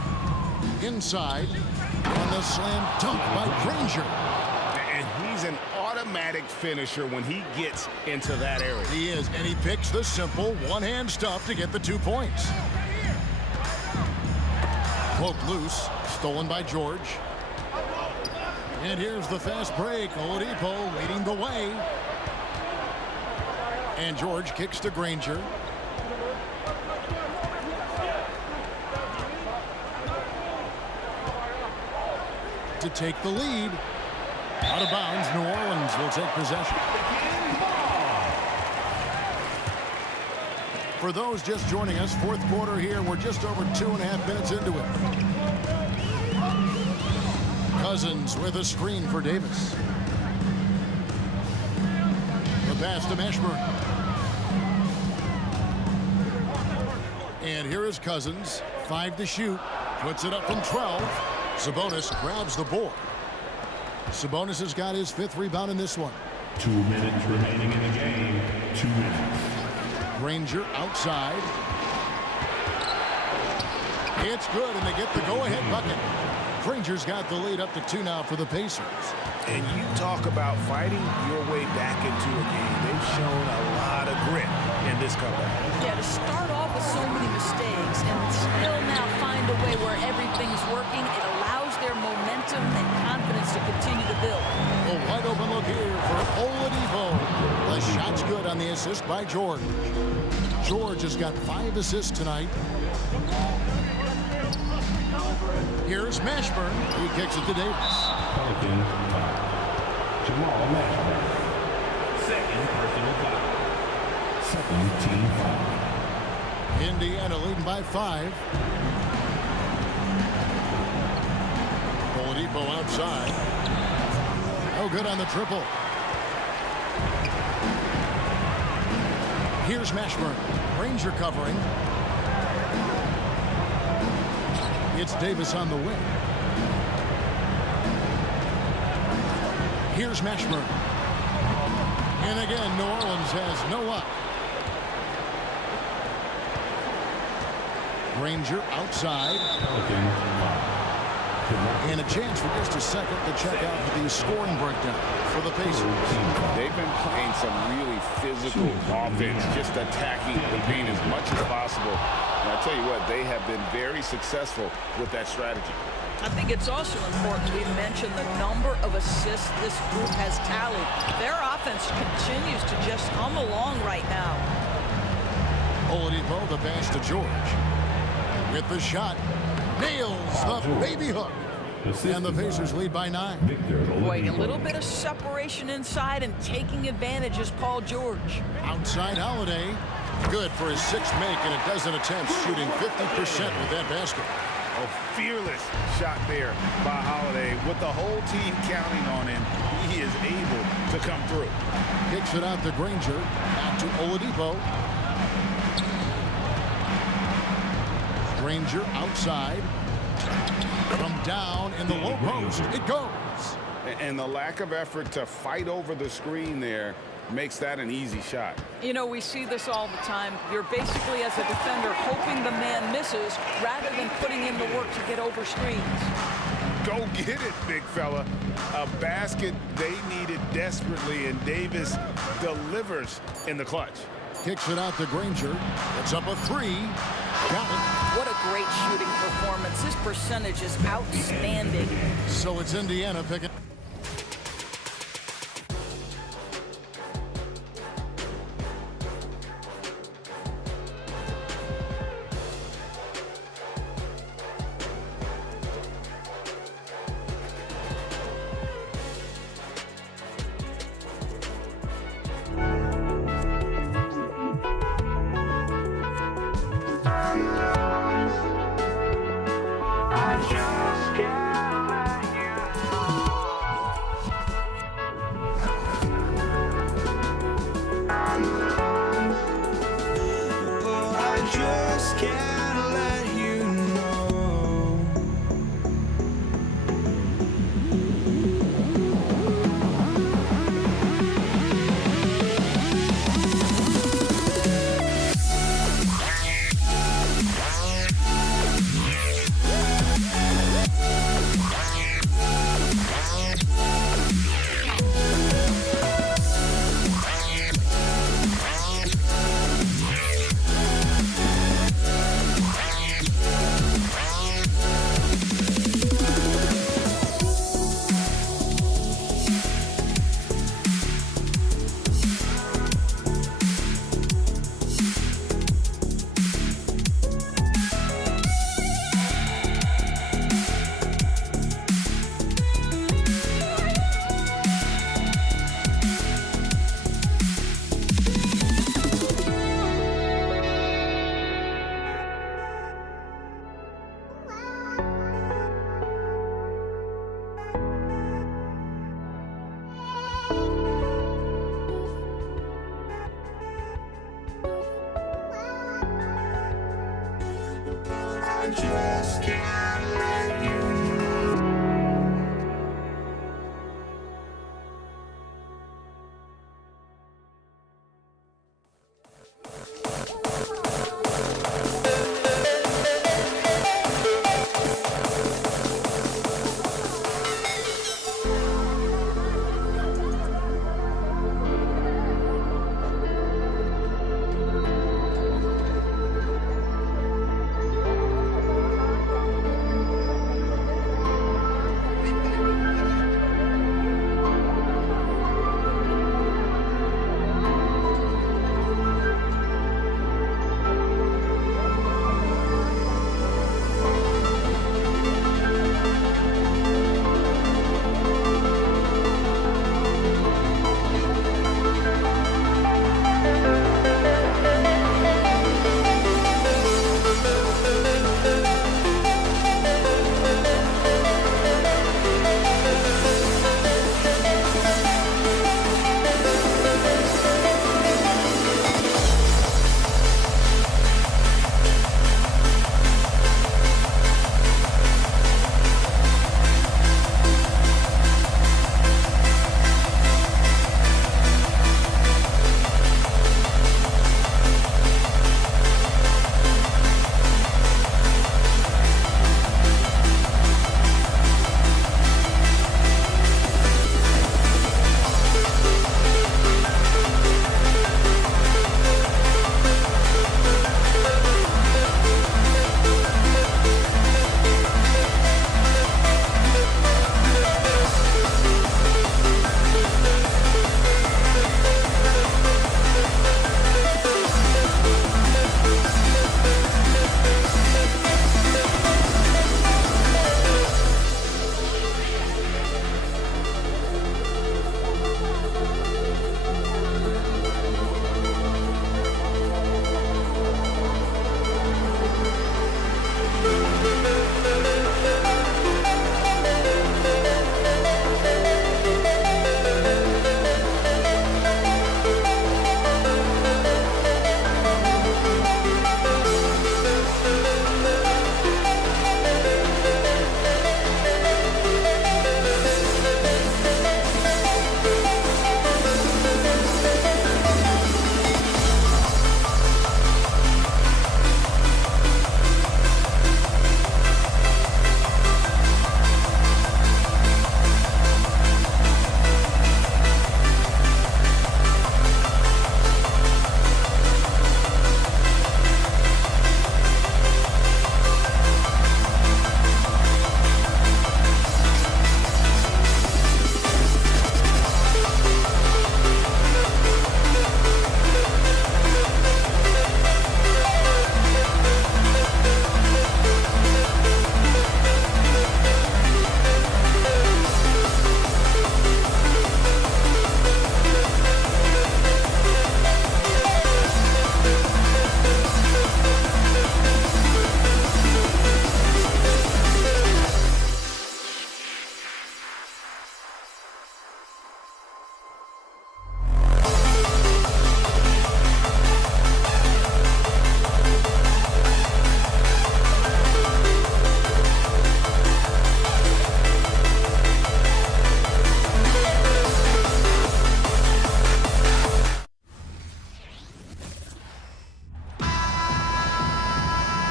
Inside. And the slam dunk by Granger. And he's an automatic finisher when he gets into that area. He is, and he picks the simple one-hand stuff to get the 2 points. Poked loose, stolen by George. And here's the fast break. Oladipo leading the way. And George kicks to Granger. To take the lead. Out of bounds, New Orleans will take possession. For those just joining us, fourth quarter here. We're just over 2.5 minutes into it. Cousins with a screen for Davis. The pass to Mashburn. And here is Cousins. 5 to shoot. Puts it up from 12. Sabonis grabs the board. Sabonis has got his 5th rebound in this one. 2 minutes remaining in the game. 2 minutes. Granger outside. It's good, and they get the go-ahead bucket. Granger's got the lead up to 2 now for the Pacers. And you talk about fighting your way back into a game. They've shown a lot of grit in this comeback. Yeah, to start off with so many mistakes and still now find a way where everything's working, it allows their momentum and confidence to continue to build. A wide open look here for Oladipo. The shot's good on the assist by George. George has got 5 assists tonight. Here's Mashburn. He kicks it to Davis. Pelicans foul. Jamal Mashburn. Second personal foul. Second team foul. Indiana leading by 5. Oladipo outside. Oh, good on the triple. Here's Mashburn. Granger covering. It's Davis on the wing. Here's Mashburn. And again, New Orleans has no up. Granger outside. And a chance for just a second to check out the scoring breakdown for the Pacers. They've been playing some really physical offense, just attacking the paint as much as possible. And I tell you what, they have been very successful with that strategy. I think it's also important we mention the number of assists this group has tallied. Their offense continues to just hum along right now. Oladipo, the pass to George. With the shot, nails the baby hook. And the Pacers lead by 9. Boy, a little bit of separation inside and taking advantage is Paul George. Outside Holiday. Good for his 6th make and a dozen attempts, shooting 50% with that basket. A fearless shot there by Holiday. With the whole team counting on him, he is able to come through. Kicks it out to Granger. Back to Oladipo. Granger outside. From down in the low post, it goes. And the lack of effort to fight over the screen there makes that an easy shot. You know, we see this all the time. You're basically, as a defender, hoping the man misses rather than putting in the work to get over screens. Go get it, big fella. A basket they needed desperately, and Davis delivers in the clutch. Kicks it out to Granger. It's up a 3. Got it. What a great shooting performance. His percentage is outstanding. So it's Indiana picking.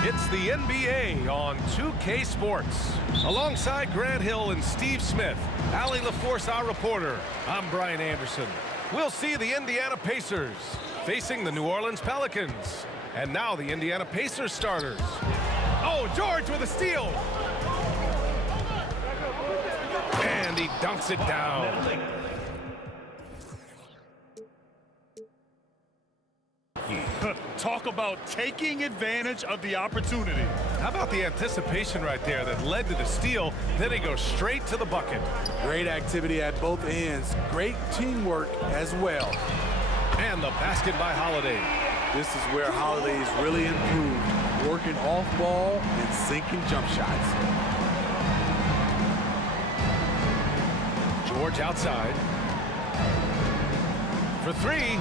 It's the NBA on 2K Sports. Alongside Grant Hill and Steve Smith, Allie LaForce, our reporter, I'm Brian Anderson. We'll see the Indiana Pacers facing the New Orleans Pelicans. And now the Indiana Pacers starters. Oh, George with a steal. And he dunks it down. Talk about taking advantage of the opportunity. How about the anticipation right there that led to the steal? Then he goes straight to the bucket. Great activity at both ends. Great teamwork as well. And the basket by Holiday. This is where Holiday's really improved, working off ball and sinking jump shots. George outside. For three.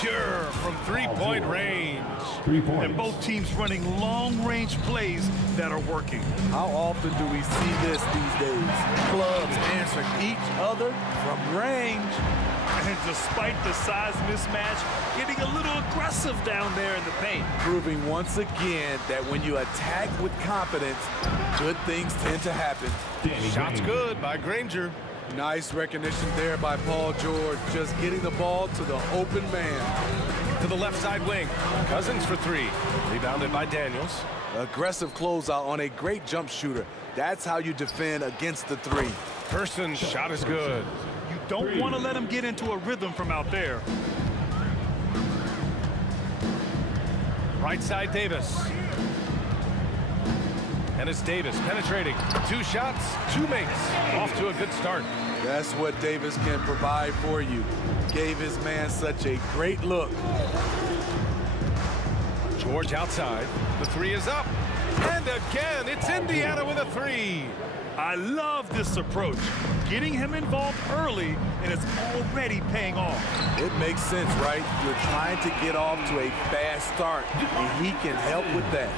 Pure. from three-point range. 3 points. And both teams running long-range plays that are working. How often do we see this these days? Clubs answering each other from range. And despite the size mismatch, getting a little aggressive down there in the paint. Proving once again that when you attack with confidence, good things tend to happen. Shot's good by Granger. Nice recognition there by Paul George, just getting the ball to the open man. To the left side wing. Cousins for three. Rebounded by Daniels. Aggressive closeout on a great jump shooter. That's how you defend against the three. Person's shot is good. You don't want to let him get into a rhythm from out there. Right side Davis. And it's Davis penetrating. 2 shots, 2 makes. Off to a good start. That's what Davis can provide for you. Gave his man such a great look. George outside. The three is up. And again, it's Indiana with a three. I love this approach. Getting him involved early, and it's already paying off. It makes sense, right? You're trying to get off to a fast start, and he can help with that.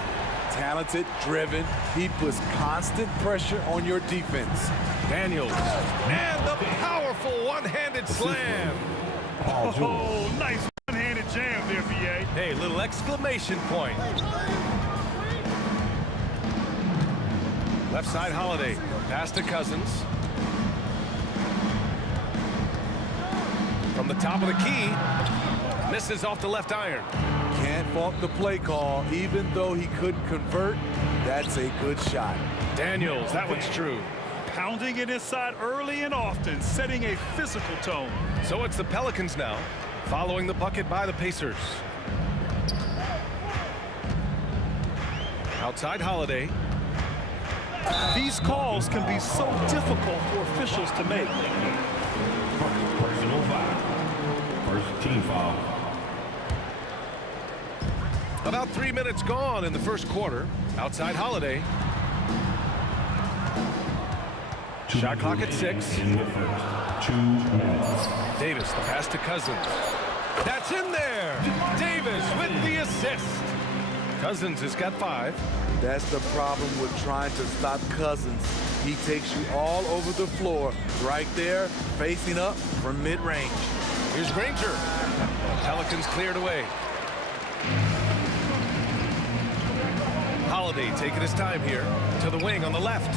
Talented, driven, he puts constant pressure on your defense. Daniels. And the powerful one-handed slam. Oh, nice one-handed jam there, B.A. Hey, little exclamation point. Left side Holiday. Pass to Cousins. From the top of the key. Misses off the left iron. Can't fault the play call. Even though he couldn't convert, that's a good shot. Daniels, that one's true. Pounding it inside early and often, setting a physical tone. So it's the Pelicans now, following the bucket by the Pacers. Outside Holiday. These calls can be so difficult for officials to make. Personal foul. First team foul. About 3 minutes gone in the first quarter. Outside Holiday. Shot clock at 6. In the first 2 minutes. Davis, the pass to Cousins. That's in there. Davis with the assist. Cousins has got 5. That's the problem with trying to stop Cousins. He takes you all over the floor, right there, facing up from mid-range. Here's Granger. Pelicans cleared away. Holiday taking his time here to the wing on the left.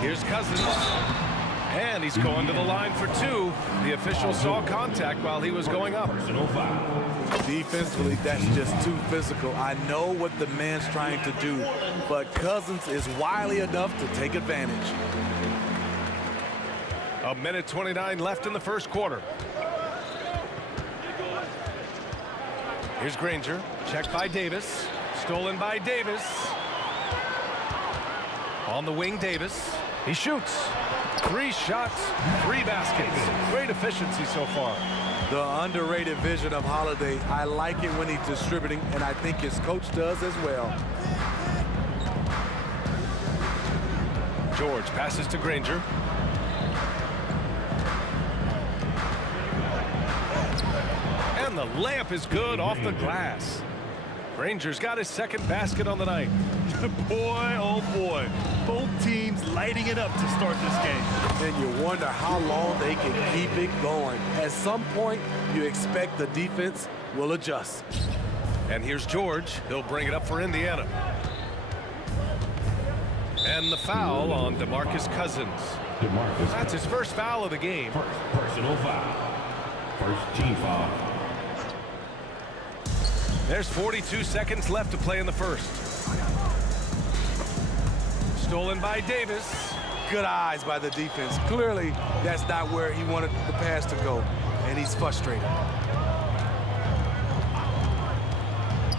Here's Cousins. And he's going to the line for 2. The official saw contact while he was going up. Personal foul. Defensively, that's just too physical. I know what the man's trying to do, but Cousins is wily enough to take advantage. 1:29 left in the first quarter. Here's Granger. Checked by Davis. Stolen by Davis. On the wing, Davis. He shoots. 3 shots, 3 baskets. Great efficiency so far. The underrated vision of Holiday. I like it when he's distributing, and I think his coach does as well. George passes to Granger. And the layup is good off the glass. Granger's got his second basket on the night. Boy, oh boy. Both teams lighting it up to start this game. And you wonder how long they can keep it going. At some point, you expect the defense will adjust. And here's George. He'll bring it up for Indiana. And the foul on DeMarcus Cousins. DeMarcus. That's his first foul of the game. First personal foul. First team foul. There's 42 seconds left to play in the first. Stolen by Davis. Good eyes by the defense. Clearly, that's not where he wanted the pass to go, and he's frustrated.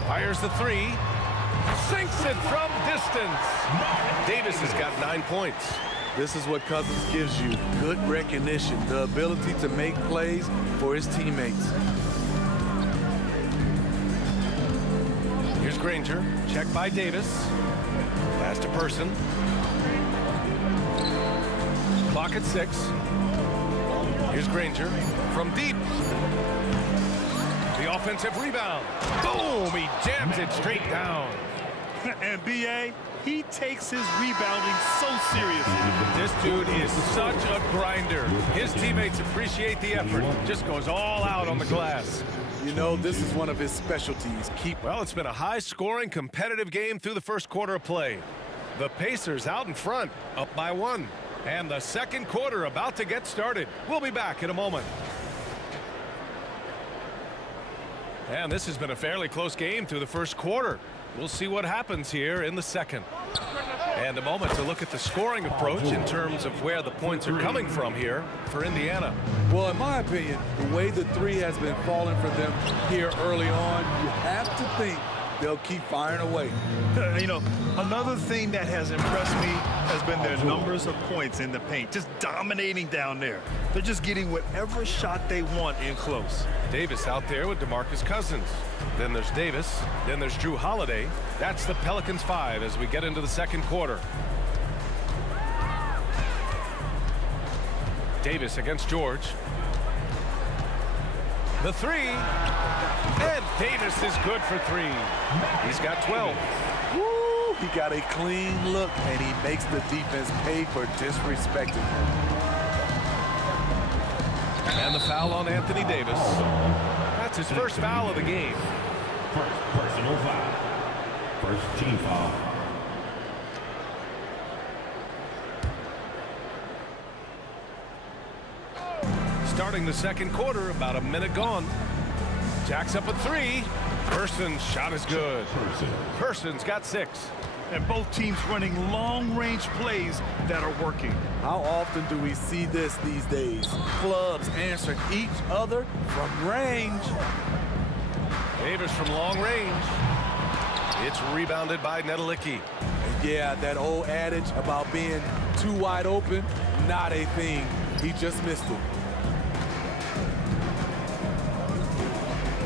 Fires the 3. Sinks it from distance. Davis has got 9 points. This is what Cousins gives you. Good recognition, the ability to make plays for his teammates. Here's Granger. Checked by Davis. Pass to Person. Clock at 6. Here's Granger from deep. offensive rebound. Boom! He jams it straight down. And B.A., he takes his rebounding so seriously. This dude is such a grinder. His teammates appreciate the effort. Just goes all out on the glass. You know, this is one of his specialties. Well, it's been a high-scoring, competitive game through the first quarter of play. The Pacers out in front, up by 1. And the second quarter about to get started. We'll be back in a moment. And this has been a fairly close game through the first quarter. We'll see what happens here in the second. And a moment to look at the scoring approach in terms of where the points are coming from here for Indiana. Well, in my opinion, the way the three has been falling for them here early on, you have to think they'll keep firing away. You know, another thing that has impressed me has been their numbers of points in the paint, just dominating down there. They're just getting whatever shot they want in close. Davis out there with DeMarcus Cousins. Then there's Davis. Then there's Drew Holiday. That's the Pelicans 5 as we get into the second quarter. Davis against George. The three. And Davis is good for 3. He's got 12. Woo! He got a clean look, and he makes the defense pay for disrespecting him. And the foul on Anthony Davis. That's his first foul of the game. First personal foul. First team foul. Starting the second quarter, about a minute gone. Jack's up at 3. Person's shot is good. Person's got 6. And both teams running long-range plays that are working. How often do we see this these days? Clubs answering each other from range. Davis from long range. It's rebounded by Nedelicki. And yeah, that old adage about being too wide open, not a thing. He just missed it.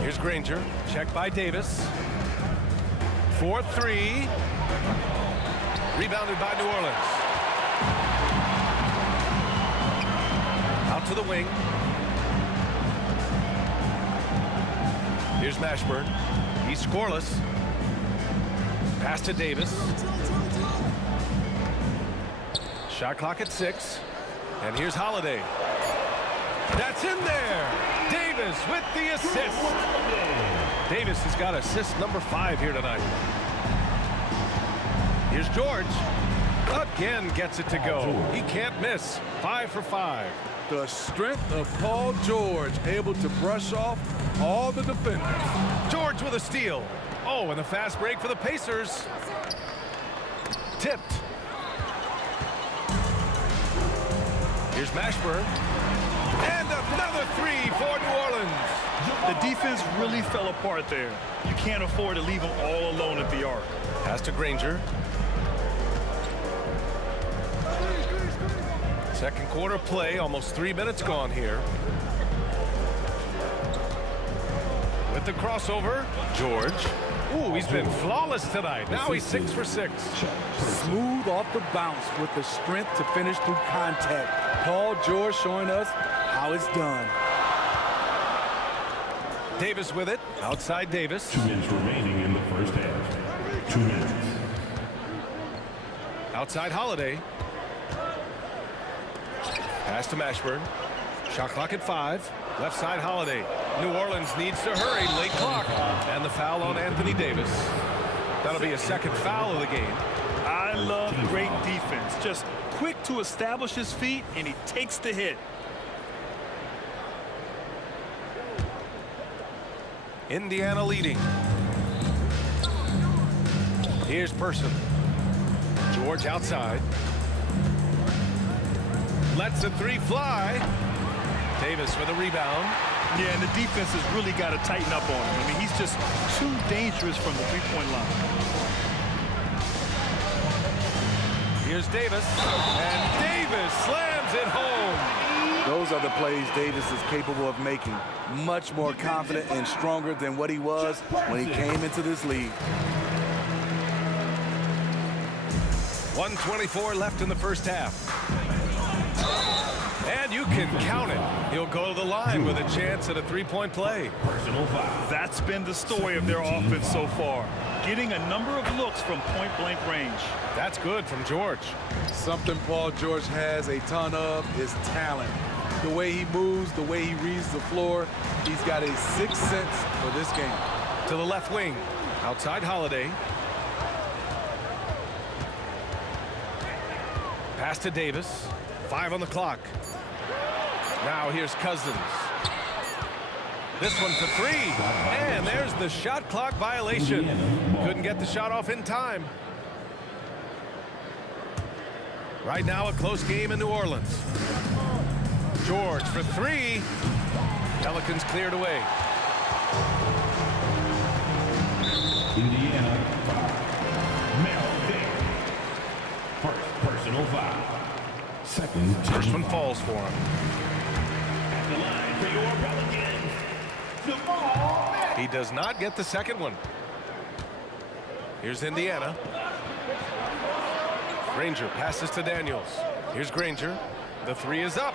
Here's Granger. Check by Davis. 4-3. Rebounded by New Orleans. Out to the wing. Here's Mashburn. He's scoreless. Pass to Davis. Shot clock at 6. And here's Holiday. That's in there. Davis with the assist. Davis has got assist number 5 here tonight. Here's George. Again gets it to go. He can't miss. 5 for 5. The strength of Paul George, able to brush off all the defenders. George with a steal. Oh, and the fast break for the Pacers. Tipped. Here's Mashburn. And another 3 for New Orleans. The defense really fell apart there. You can't afford to leave them all alone at the arc. Pass to Granger. Second quarter play, almost 3 minutes gone here. With the crossover, George. Ooh, he's been flawless tonight. Now he's 6 for 6. Smooth off the bounce with the strength to finish through contact. Paul George showing us how it's done. Davis with it. Outside Davis. 2 minutes remaining in the first half. 2 minutes. Outside Holiday. Pass to Mashburn. Shot clock at 5. Left side Holiday. New Orleans needs to hurry. Late clock. And the foul on Anthony Davis. That'll be a second foul of the game. I love great defense. Just quick to establish his feet, and he takes the hit. Indiana leading. Here's Person. George outside. Lets the 3 fly. Davis with a rebound. Yeah, and the defense has really got to tighten up on him. I mean, he's just too dangerous from the three-point line. Here's Davis. And Davis slams it home. Those are the plays Davis is capable of making. Much more confident and stronger than what he was when he came into this league. 1:24 left in the first half. And you You can count it. He'll go to the line with a chance at a three-point play. Personal foul. That's been the story of their offense so far. Getting a number of looks from point-blank range. That's good from George. Something Paul George has a ton of is talent. The way he moves, the way he reads the floor, he's got a sixth sense for this game. To the left wing, outside Holiday. Pass to Davis. 5 on the clock. Now here's Cousins. This one for 3. And there's the shot clock violation. Couldn't get the shot off in time. Right now a close game in New Orleans. George for 3. Pelicans cleared away. Indiana foul. Melvin. First personal foul. Second. First one falls for him. At the line for your Pelicans, Jamal. He does not get the second one. Here's Indiana. Granger passes to Daniels. Here's Granger. The 3 is up.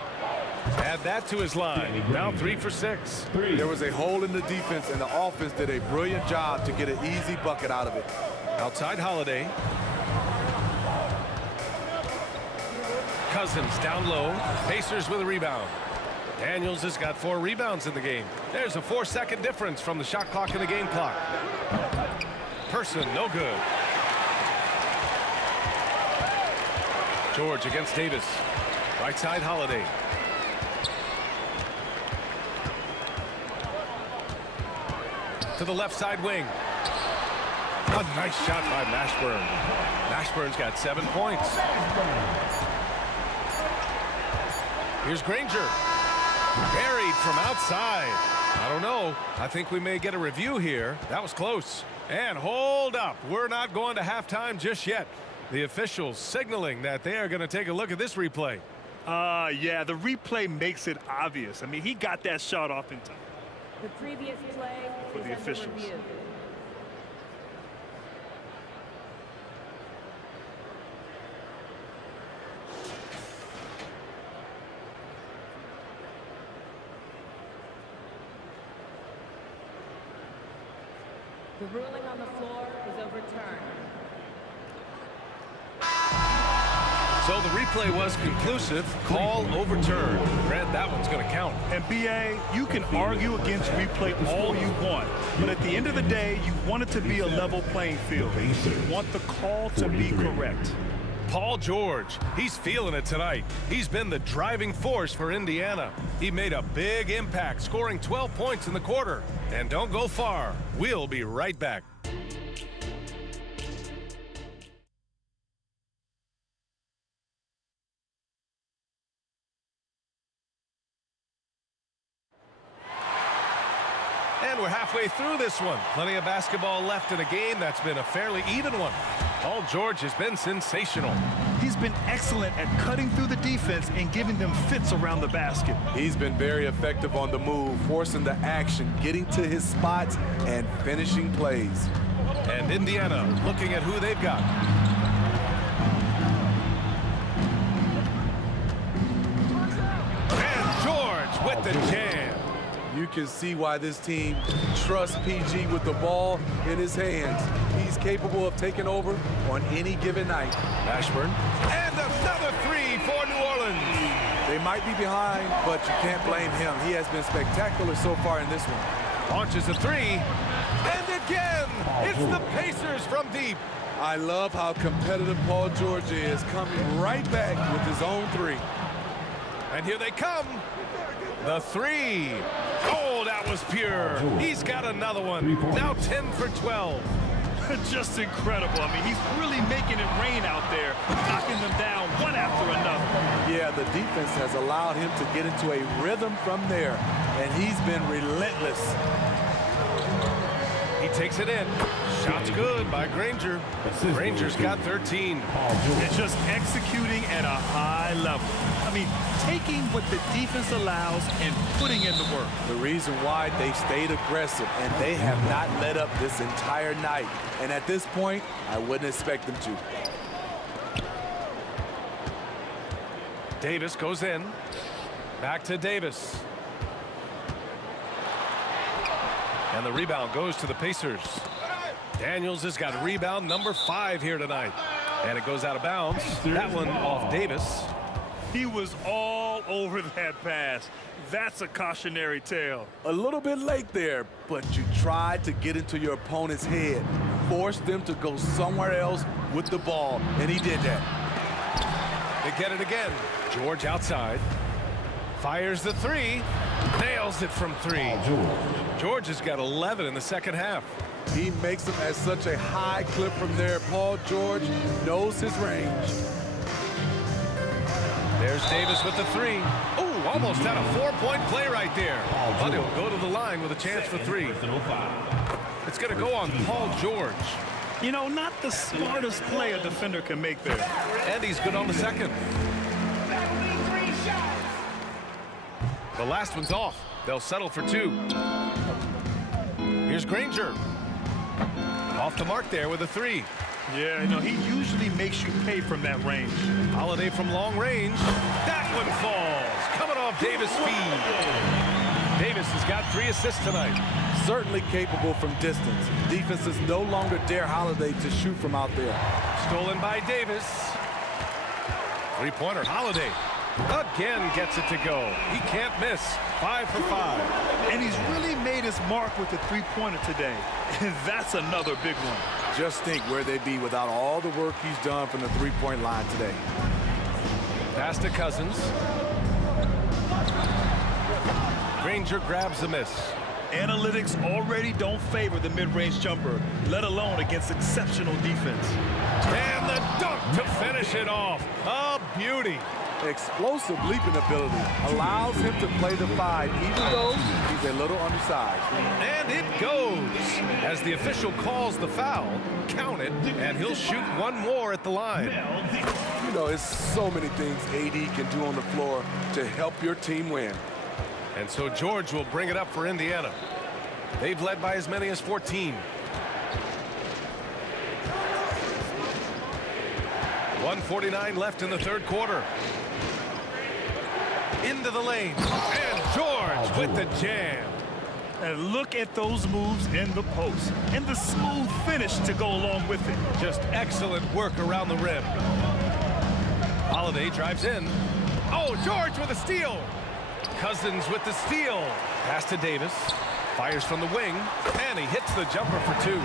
Add that to his line. Now 3 for 6. There was a hole in the defense, and the offense did a brilliant job to get an easy bucket out of it. Outside Holiday. Cousins down low. Pacers with a rebound. Daniels has got 4 rebounds in the game. There's a 4-second difference from the shot clock and the game clock. Person, no good. George against Davis. Right side Holiday. To the left side wing. A nice shot by Mashburn. Mashburn's got 7 points. Here's Granger. Buried from outside. I don't know. I think we may get a review here. That was close. And hold up. We're not going to halftime just yet. The officials signaling that they are going to take a look at this replay. Yeah, the replay makes it obvious. I mean, he got that shot off in time. The previous play For the officials. Review. The ruling on the floor is overturned. So the replay was conclusive. Call overturned. Brad, that one's going to count. And BA, you can argue against replay all you want, but at the end of the day, you want it to be a level playing field. You want the call to be correct. Paul George, he's feeling it tonight. He's been the driving force for Indiana. He made a big impact, scoring 12 points in the quarter. And don't go far. We'll be right back. And we're halfway through this one. Plenty of basketball left in a game that's been a fairly even one. Paul George has been sensational. He's been excellent at cutting through the defense and giving them fits around the basket. He's been very effective on the move, forcing the action, getting to his spots, and finishing plays. And Indiana looking at who they've got. And George with the jam. You can see why this team trusts PG with the ball in his hands. He's capable of taking over on any given night. Mashburn. And another 3 for New Orleans. They might be behind, but you can't blame him. He has been spectacular so far in this one. Launches a 3. And again, it's the Pacers from deep. I love how competitive Paul George is, coming right back with his own 3. And here they come. The 3. Oh, that was pure. He's got another one. Now 10 for 12. Just incredible. I mean, he's really making it rain out there, knocking them down one after another. Yeah, the defense has allowed him to get into a rhythm from there, and he's been relentless. He takes it in. Shot's good by Granger. Granger's got 13. And just executing at a high level. I mean, taking what the defense allows and putting in the work. The reason why they stayed aggressive, and they have not let up this entire night. And at this point, I wouldn't expect them to. Davis goes in. Back to Davis. And the rebound goes to the Pacers. Daniels has got rebound number 5 here tonight. And it goes out of bounds. That one off Davis. He was all over that pass. That's a cautionary tale. A little bit late there, but you tried to get into your opponent's head. Force them to go somewhere else with the ball, and he did that. They get it again. George outside. Fires the 3. Nails it from 3. George has got 11 in the second half. He makes them at such a high clip from there. Paul George knows his range. There's Davis with the 3. Ooh, almost had a 4-point play right there. But he'll go to the line with a chance for 3. It's going to go on Paul George. You know, not the smartest play a defender can make there. And he's good on the second. The last one's off. They'll settle for 2. Here's Granger. Off the mark there with a 3. Yeah, you know, he usually makes you pay from that range. Holiday from long range. That one falls. Coming off Davis' feed. Davis has got 3 assists tonight. Certainly capable from distance. Defenses no longer dare Holiday to shoot from out there. Stolen by Davis. 3-pointer. Holiday again gets it to go. He can't miss. 5 for 5. And he's really made his mark with the 3-pointer today. And that's another big one. Just think where they'd be without all the work he's done from the 3-point line today. Pass to Cousins. Granger grabs the miss. Analytics already don't favor the mid-range jumper, let alone against exceptional defense. And the dunk to finish it off. A beauty. Explosive leaping ability allows him to play the 5, even though he's a little undersized. And it goes. As the official calls the foul, count it, and he'll shoot 1 more at the line. You know, it's so many things AD can do on the floor to help your team win. And so George will bring it up for Indiana. They've led by as many as 14. 1:49 left in the third quarter. Into the lane. And George with the jam. And look at those moves in the post. And the smooth finish to go along with it. Just excellent work around the rim. Holiday drives in. Oh, George with a steal. Cousins with the steal. Pass to Davis. Fires from the wing. And he hits the jumper for 2.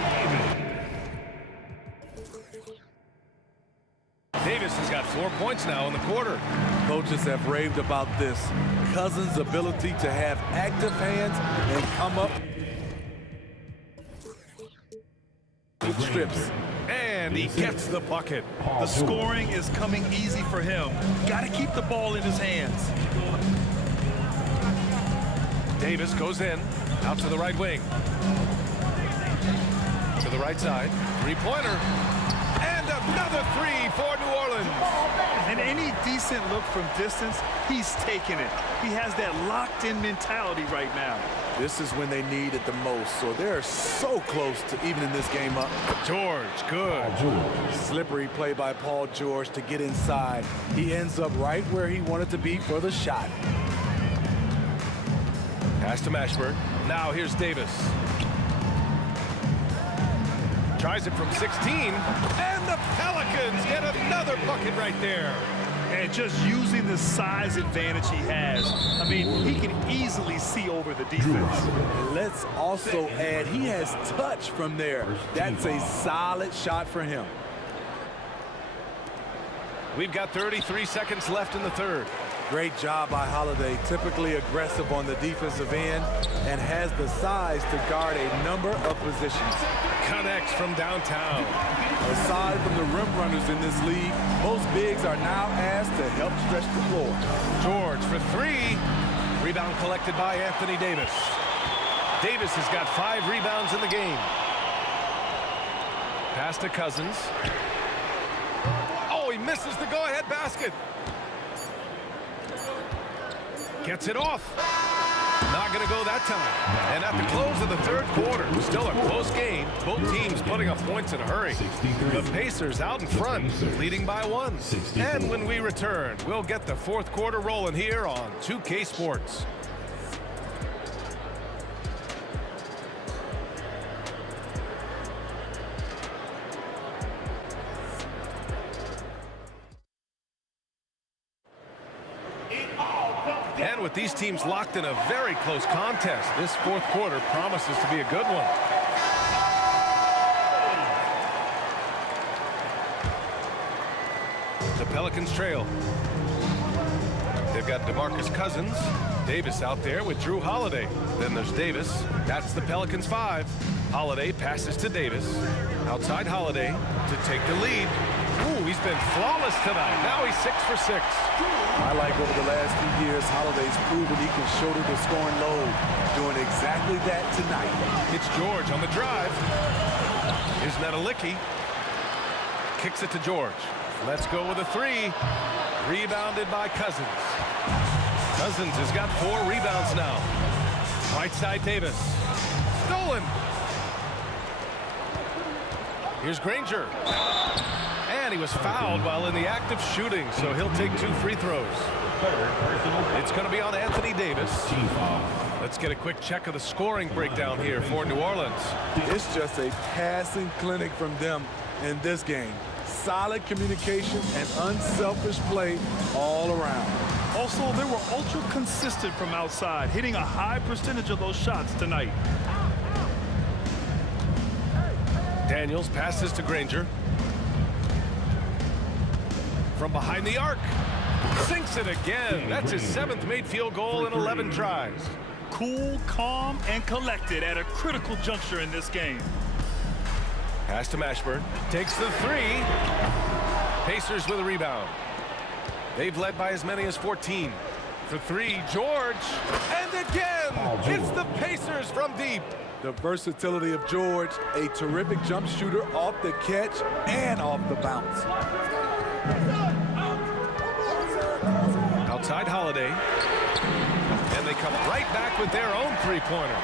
Davis has got 4 points now in the quarter. Coaches have raved about this. Cousins' ability to have active hands and come up with strips. And he gets the bucket. The scoring is coming easy for him. Got to keep the ball in his hands. Davis goes in. Out to the right wing. To the right side. 3-pointer. And another 3 for New Orleans. And any decent look from distance, he's taking it. He has that locked-in mentality right now. This is when they need it the most, so they're so close to evening this game up. George, good. Slippery play by Paul George to get inside. He ends up right where he wanted to be for the shot. Pass to Mashburn. Now here's Davis. Tries it from 16. And the Pelicans get another bucket right there. And just using the size advantage he has. I mean, he can easily see over the defense. Let's also add he has touch from there. That's a solid shot for him. We've got 33 seconds left in the third. Great job by Holiday, typically aggressive on the defensive end and has the size to guard a number of positions. Connects from downtown. Aside from the rim runners in this league, most bigs are now asked to help stretch the floor. George for 3. Rebound collected by Anthony Davis. Davis has got 5 rebounds in the game. Pass to Cousins. Oh, he misses the go-ahead basket. Gets it off. Not going to go that time. And at the close of the third quarter, still a close game. Both teams putting up points in a hurry. The Pacers out in front, leading by 1. And when we return, we'll get the fourth quarter rolling here on 2K Sports. And with these teams locked in a very close contest, this fourth quarter promises to be a good one. The Pelicans trail. They've got DeMarcus Cousins. Davis out there with Drew Holiday. Then there's Davis. That's the Pelicans 5. Holiday passes to Davis. Outside Holiday to take the lead. Ooh, he's been flawless tonight. Now he's 6 for 6. I like over the last few years, Holiday's proven he can shoulder the scoring load. Doing exactly that tonight. It's George on the drive. Here's Nedelicki. Kicks it to George. Let's go with a 3. Rebounded by Cousins. Cousins has got 4 rebounds now. Right side Davis. Stolen. Here's Granger. And he was fouled while in the act of shooting, so he'll take 2 free throws. It's going to be on Anthony Davis. Let's get a quick check of the scoring breakdown here for New Orleans. It's just a passing clinic from them in this game. Solid communication and unselfish play all around. Also, they were ultra consistent from outside, hitting a high percentage of those shots tonight. Daniels passes to Granger. From behind the arc. Sinks it again. That's his 7th made field goal in 11 tries. Cool, calm, and collected at a critical juncture in this game. Pass to Mashburn. Takes the 3. Pacers with a rebound. They've led by as many as 14. For 3, George. And again, it's the Pacers from deep. The versatility of George, a terrific jump shooter off the catch and off the bounce. Outside Holiday. And they come right back with their own 3-pointer.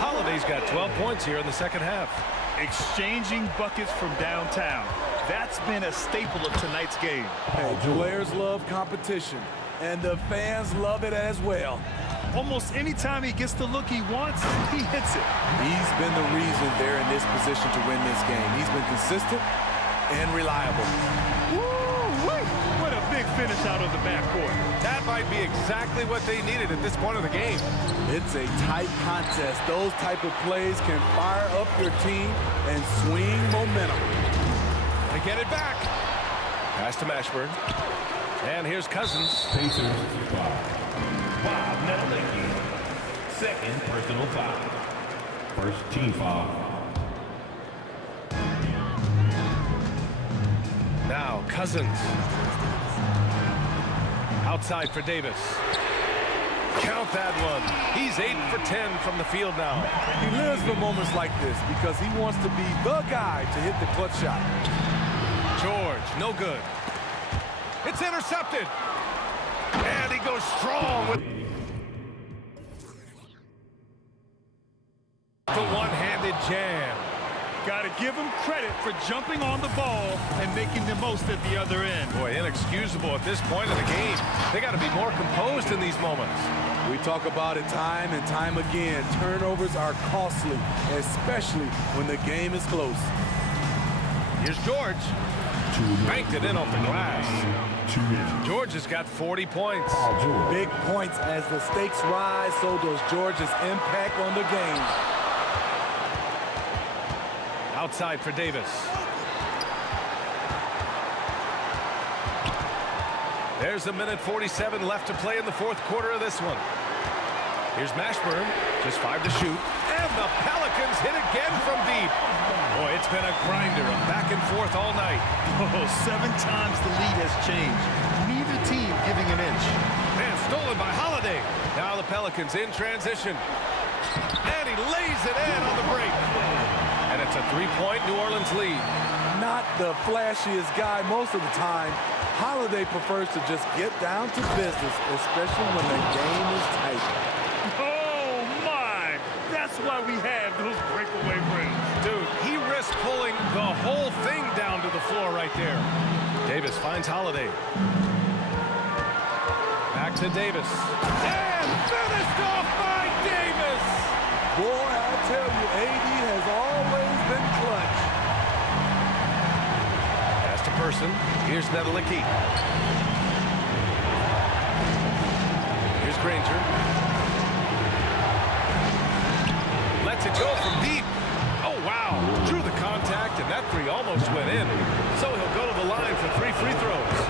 Holiday's got 12 points here in the second half. Exchanging buckets from downtown. That's been a staple of tonight's game. Hey, players love competition, and the fans love it as well. Almost any time he gets the look he wants, he hits it. He's been the reason they're in this position to win this game. He's been consistent and reliable. Woo-wee! What a big finish out of the backcourt. That might be exactly what they needed at this point of the game. It's a tight contest. Those type of plays can fire up your team and swing momentum. They get it back. Pass to Mashburn. And here's Cousins. Pacers 5. Bob Nedelicki. 2nd personal foul. 1st team foul. Now Cousins. Outside for Davis. Count that one. He's 8 for 10 from the field now. He lives for moments like this because he wants to be the guy to hit the clutch shot. George, no good. It's intercepted. And he goes strong with the one-handed jam. Got to give him credit for jumping on the ball and making the most at the other end. Boy, inexcusable at this point in the game. They got to be more composed in these moments. We talk about it time and time again. Turnovers are costly, especially when the game is close. Here's George. Banked it in off the glass. George has got 40 points. Big points as the stakes rise, so does George's impact on the game. Outside for Davis. There's a minute 47 left to play in the fourth quarter of this one. Here's Mashburn, just 5 to shoot. And the Pelicans hit again from deep. Boy, it's been a grinder, a back and forth all night. Oh, 7 times the lead has changed. Neither team giving an inch. And stolen by Holiday. Now the Pelicans in transition. And he lays it in on the break. And it's a 3-point New Orleans lead. Not the flashiest guy most of the time. Holiday prefers to just get down to business, especially when the game is tight. Oh, why we have those breakaway rings. Dude, he risked pulling the whole thing down to the floor right there. Davis finds Holiday. Back to Davis. And finished off by Davis! Boy, I tell you, AD has always been clutch. Pass to Person. Here's Nedelicki. Here's Granger. Lets it go from deep. Oh, wow. Drew the contact, and that three almost went in. So he'll go to the line for 3 free throws.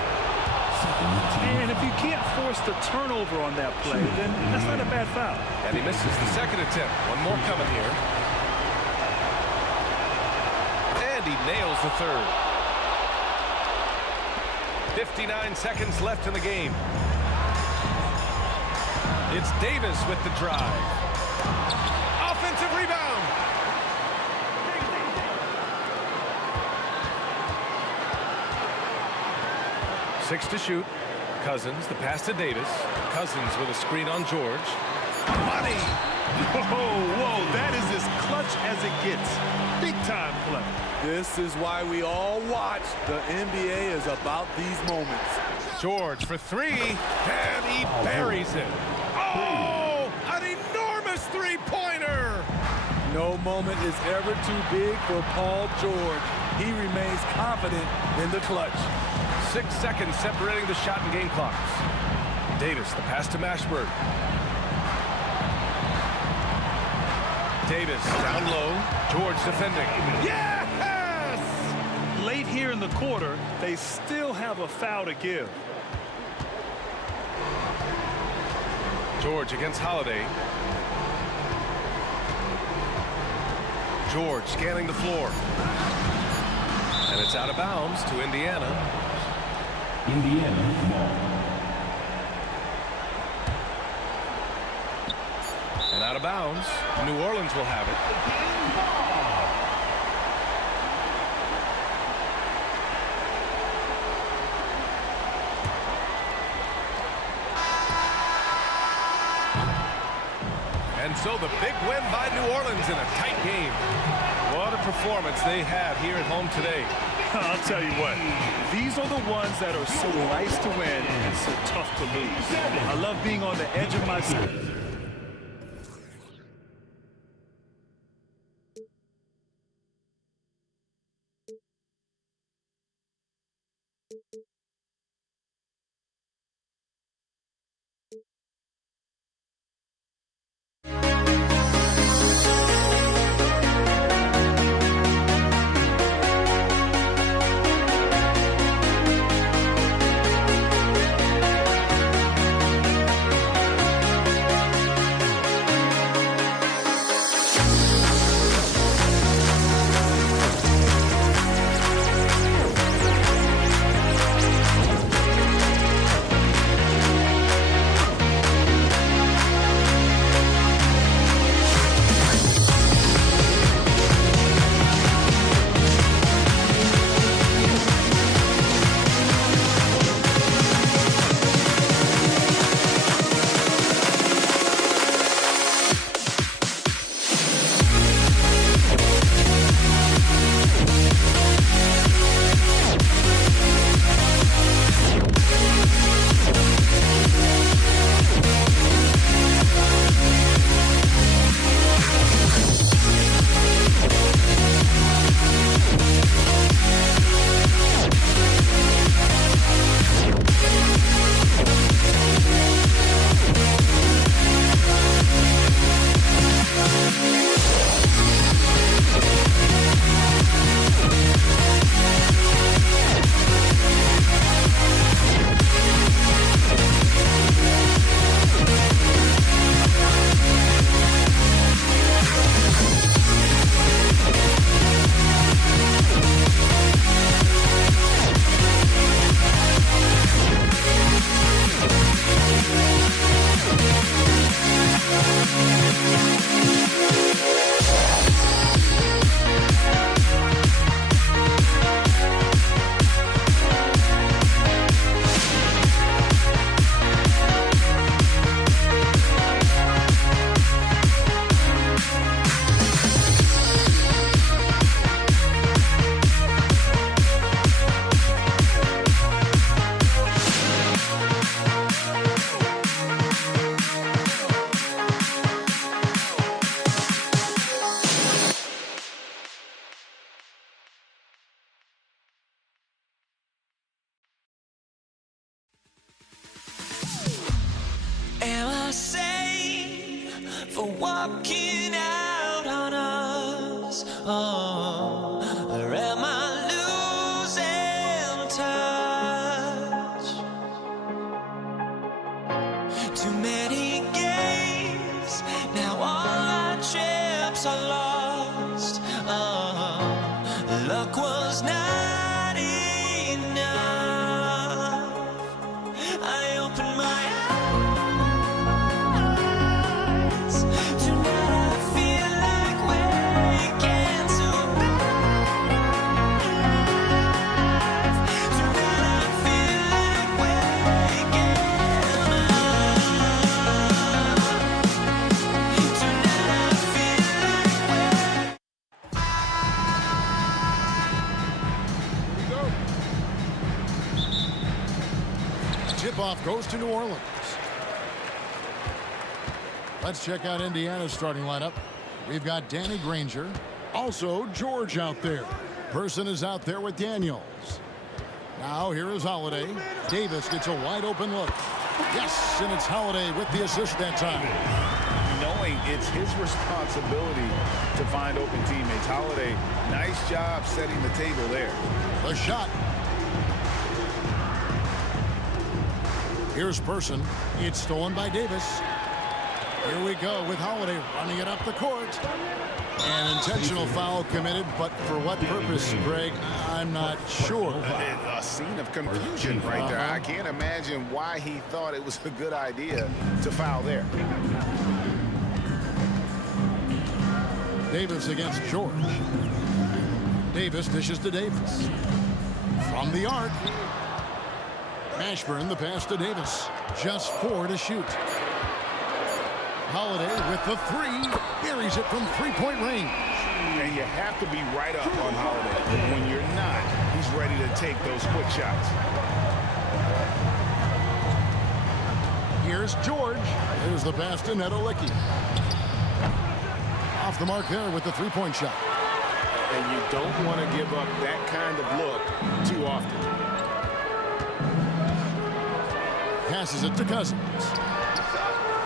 And if you can't force the turnover on that play, then that's not a bad foul. And he misses the second attempt. One more coming here. And he nails the third. 59 seconds left in the game. It's Davis with the drive. Offensive rebound. Six to shoot. Cousins, the pass to Davis. Cousins with a screen on George. Money! Whoa, that is as clutch as it gets. Big time play. This is why we all watch. The NBA is about these moments. George for three, and he buries it. Oh, an enormous three-pointer! No moment is ever too big for Paul George. He remains confident in the clutch. 6 seconds separating the shot and game clocks. Davis, the pass to Mashburn. Davis down low. George defending. Yes! Late here in the quarter, they still have a foul to give. George against Holiday. George scanning the floor. And it's out of bounds to Indiana. Indiana ball. And out of bounds. New Orleans will have it. And so the big win by New Orleans in a tight game. What a performance they had here at home today. I'll tell you what, these are the ones that are so nice to win and so tough to lose. I love being on the edge of my seat. walking out on us? Oh, or am I losing touch? Too many games, now all our chips are lost. Oh, luck was not enough. I opened my eyes. Tonight I feel like waking to life. Tonight I feel like waking up. Tonight I feel like Tip-off goes to New Orleans. Let's check out Indiana's starting lineup. We've got Danny Granger. Also, George out there. Person is out there with Daniels. Now, here is Holiday. Davis gets a wide-open look. Yes, and it's Holiday with the assist that time. Knowing it's his responsibility to find open teammates. Holiday, nice job setting the table there. The shot. Here's Person. It's stolen by Davis. Here we go with Holiday running it up the court. An intentional foul committed, but for what purpose, Greg? I'm not sure. A scene of confusion right there. I can't imagine why he thought it was a good idea to foul there. Davis against George. Davis dishes to Davis. From the arc. Mashburn the pass to Davis. Just 4 to shoot. Holiday with the 3. Buries it from three-point range. And you have to be right up on Holiday. When you're not, he's ready to take those quick shots. Here's George. Here's the pass to Neto Licky. Off the mark there with the three-point shot. And you don't want to give up that kind of look too often. Passes it to Cousins.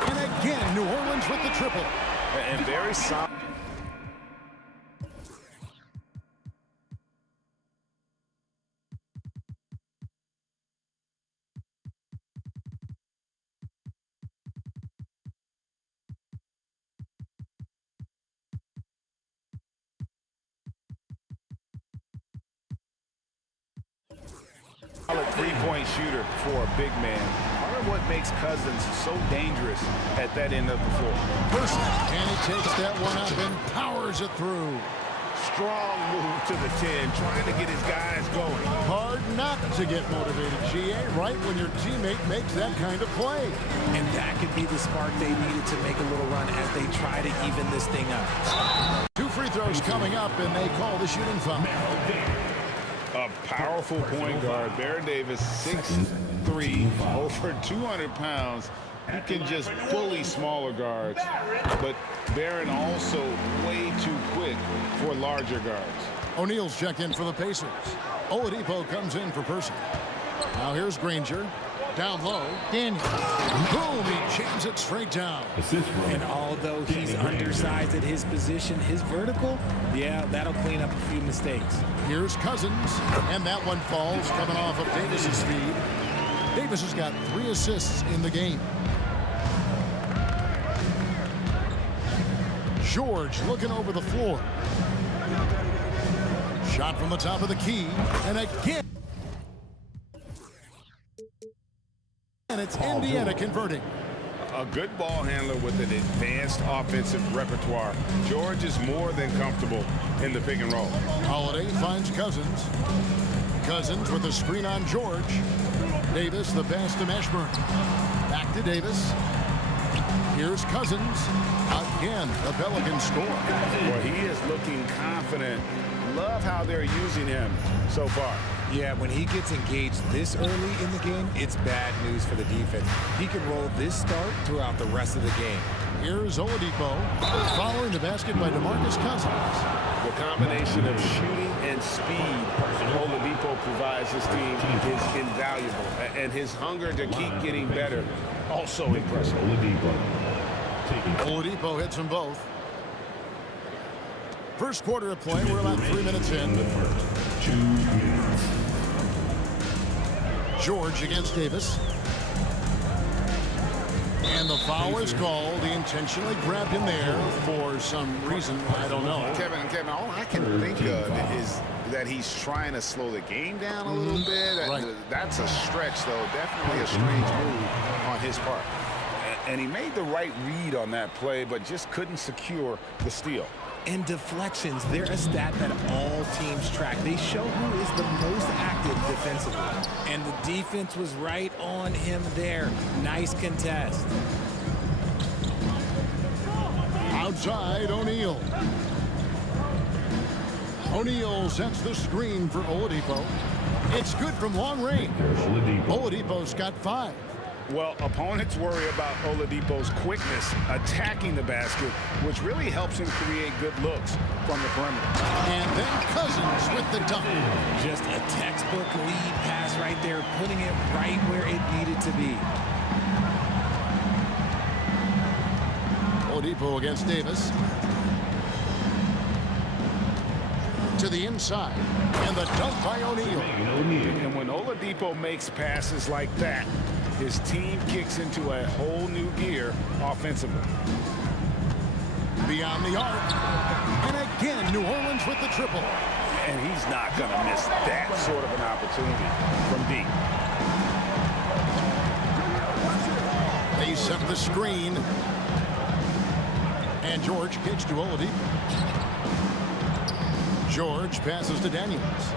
And again, New Orleans with the triple. And very solid. Three-point shooter for a big man. Part of what makes Cousins so dangerous at that end of the floor. Person, and he takes that one up and powers it through. Strong move to the 10, trying to get his guys going. Hard not to get motivated, GA, right when your teammate makes that kind of play. And that could be the spark they needed to make a little run as they try to even this thing up. 2 free throws coming up, and they call the shooting foul. A powerful point guard, Baron Davis, 6'3", over 200 pounds. He can just bully smaller guards, but Baron also way too quick for larger guards. O'Neal's checked in for the Pacers. Oladipo comes in for Person. Now here's Granger. Down low, Daniel. Boom, he jams it straight down. And although he's undersized at his position, his vertical, yeah, that'll clean up a few mistakes. Here's Cousins, and that one falls coming off of Davis's feed. Davis has got 3 assists in the game. George looking over the floor. Shot from the top of the key, and again. And it's Indiana converting. A good ball handler with an advanced offensive repertoire. George is more than comfortable in the pick and roll. Holiday finds Cousins. Cousins with a screen on George. Davis, the pass to Mashburn. Back to Davis. Here's Cousins. Again, the Pelicans score. Well, he is looking confident. Love how they're using him so far. Yeah, when he gets engaged this early in the game, it's bad news for the defense. He can roll this start throughout the rest of the game. Here's Oladipo following the basket by DeMarcus Cousins. The combination of shooting and speed Oladipo provides his team is invaluable. And his hunger to keep getting better, also impressive. Oladipo hits them both. First quarter of play. We're about 3 minutes in. The first 2 minutes. George against Davis. And the foul is called. He intentionally grabbed him there for some reason. I don't know. Kevin, all I can think of is that he's trying to slow the game down a little bit. Right. That's a stretch, though. Definitely a strange move on his part. And he made the right read on that play, but just couldn't secure the steal. And deflections, they're a stat that all teams track. They show who is the most active defensively. And the defense was right on him there. Nice contest. Outside, O'Neal. O'Neal sets the screen for Oladipo. It's good from long range. Oladipo's got 5. Well, opponents worry about Oladipo's quickness attacking the basket, which really helps him create good looks from the perimeter. And then Cousins with the dunk. Just a textbook lead pass right there, putting it right where it needed to be. Oladipo against Davis. To the inside. And the dunk by O'Neal. And when Oladipo makes passes like that, his team kicks into a whole new gear offensively. Beyond the arc. And again, New Orleans with the triple. And he's not going to miss that sort of an opportunity from deep. They set the screen. And George kicks to Oladipo. George passes to Daniels.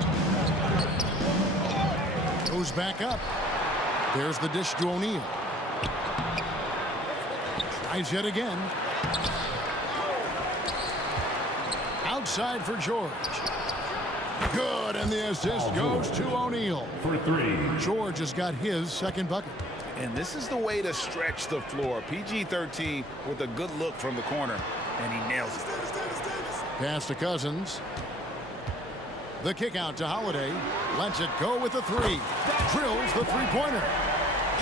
Goes back up. There's the dish to O'Neal. Tries yet again. Outside for George. Good, and the assist goes to O'Neal. For 3. George has got his second bucket. And this is the way to stretch the floor. PG-13 with a good look from the corner, and he nails it. Pass to Cousins. The kick out to Holiday. Lets it go with the 3. Drills the three-pointer.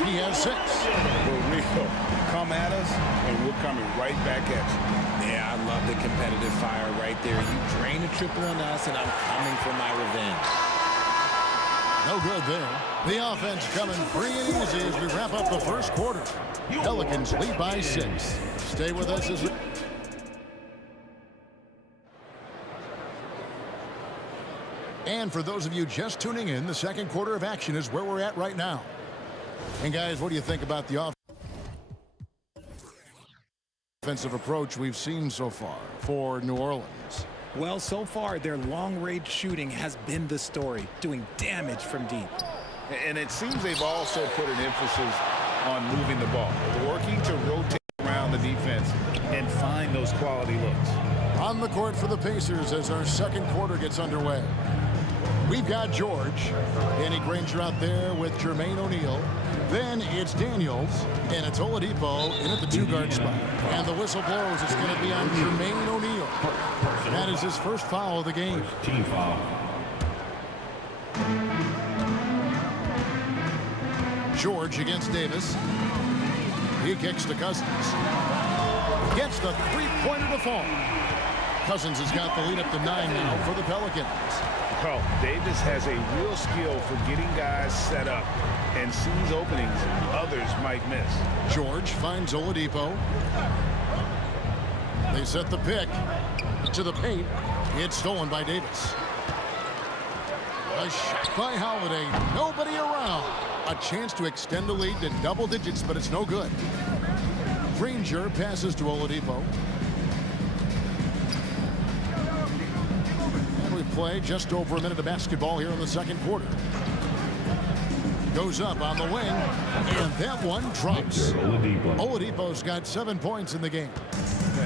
He has 6. For real. Come at us, and we're coming right back at you. Yeah, I love the competitive fire right there. You drain a triple on us, and I'm coming for my revenge. No good there. The offense coming free and easy as we wrap up the first quarter. Pelicans lead by 6. Stay with us as we... And for those of you just tuning in, the second quarter of action is where we're at right now. And guys, what do you think about the offensive approach we've seen so far for New Orleans? Well, so far, their long-range shooting has been the story, doing damage from deep. And it seems they've also put an emphasis on moving the ball, working to rotate around the defense and find those quality looks. On the court for the Pacers as our second quarter gets underway. We've got George, Danny Granger out there with Jermaine O'Neal. Then it's Daniels, and it's Oladipo in at the 2-guard spot. And the whistle blows. It's going to be on Jermaine O'Neal. That is his first foul of the game. Team foul. George against Davis. He kicks to Cousins. Gets the three-pointer to fall. Cousins has got the lead up to 9 now for the Pelicans. Well, Davis has a real skill for getting guys set up and sees openings others might miss. George finds Oladipo. They set the pick to the paint. It's stolen by Davis. A shot by Holiday. Nobody around. A chance to extend the lead to double digits, but it's no good. Granger passes to Oladipo. We play just over a minute of basketball here in the second quarter. Goes up on the wing, and that one drops. Oladipo's got 7 points in the game.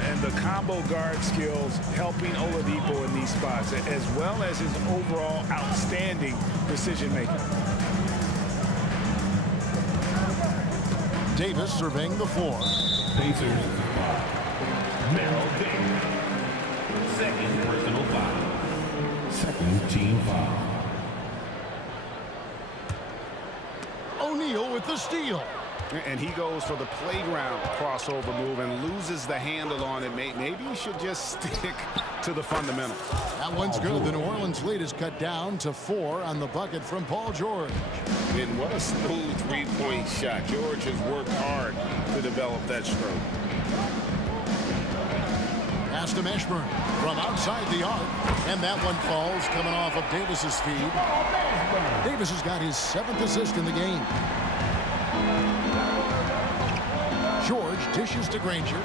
And the combo guard skills helping Oladipo in these spots, as well as his overall outstanding decision making. Davis surveying the floor. Pacers. Merrill Davis. Second personal foul. Second team foul. O'Neal with the steal. And he goes for the playground crossover move and loses the handle on it. Maybe he should just stick to the fundamentals. That one's good. The New Orleans lead is cut down to 4 on the bucket from Paul George. And what a smooth three-point shot. George has worked hard to develop that stroke. Pass to Mashburn from outside the arc. And that one falls coming off of Davis's feed. Davis has got his 7th assist in the game. George dishes to Granger.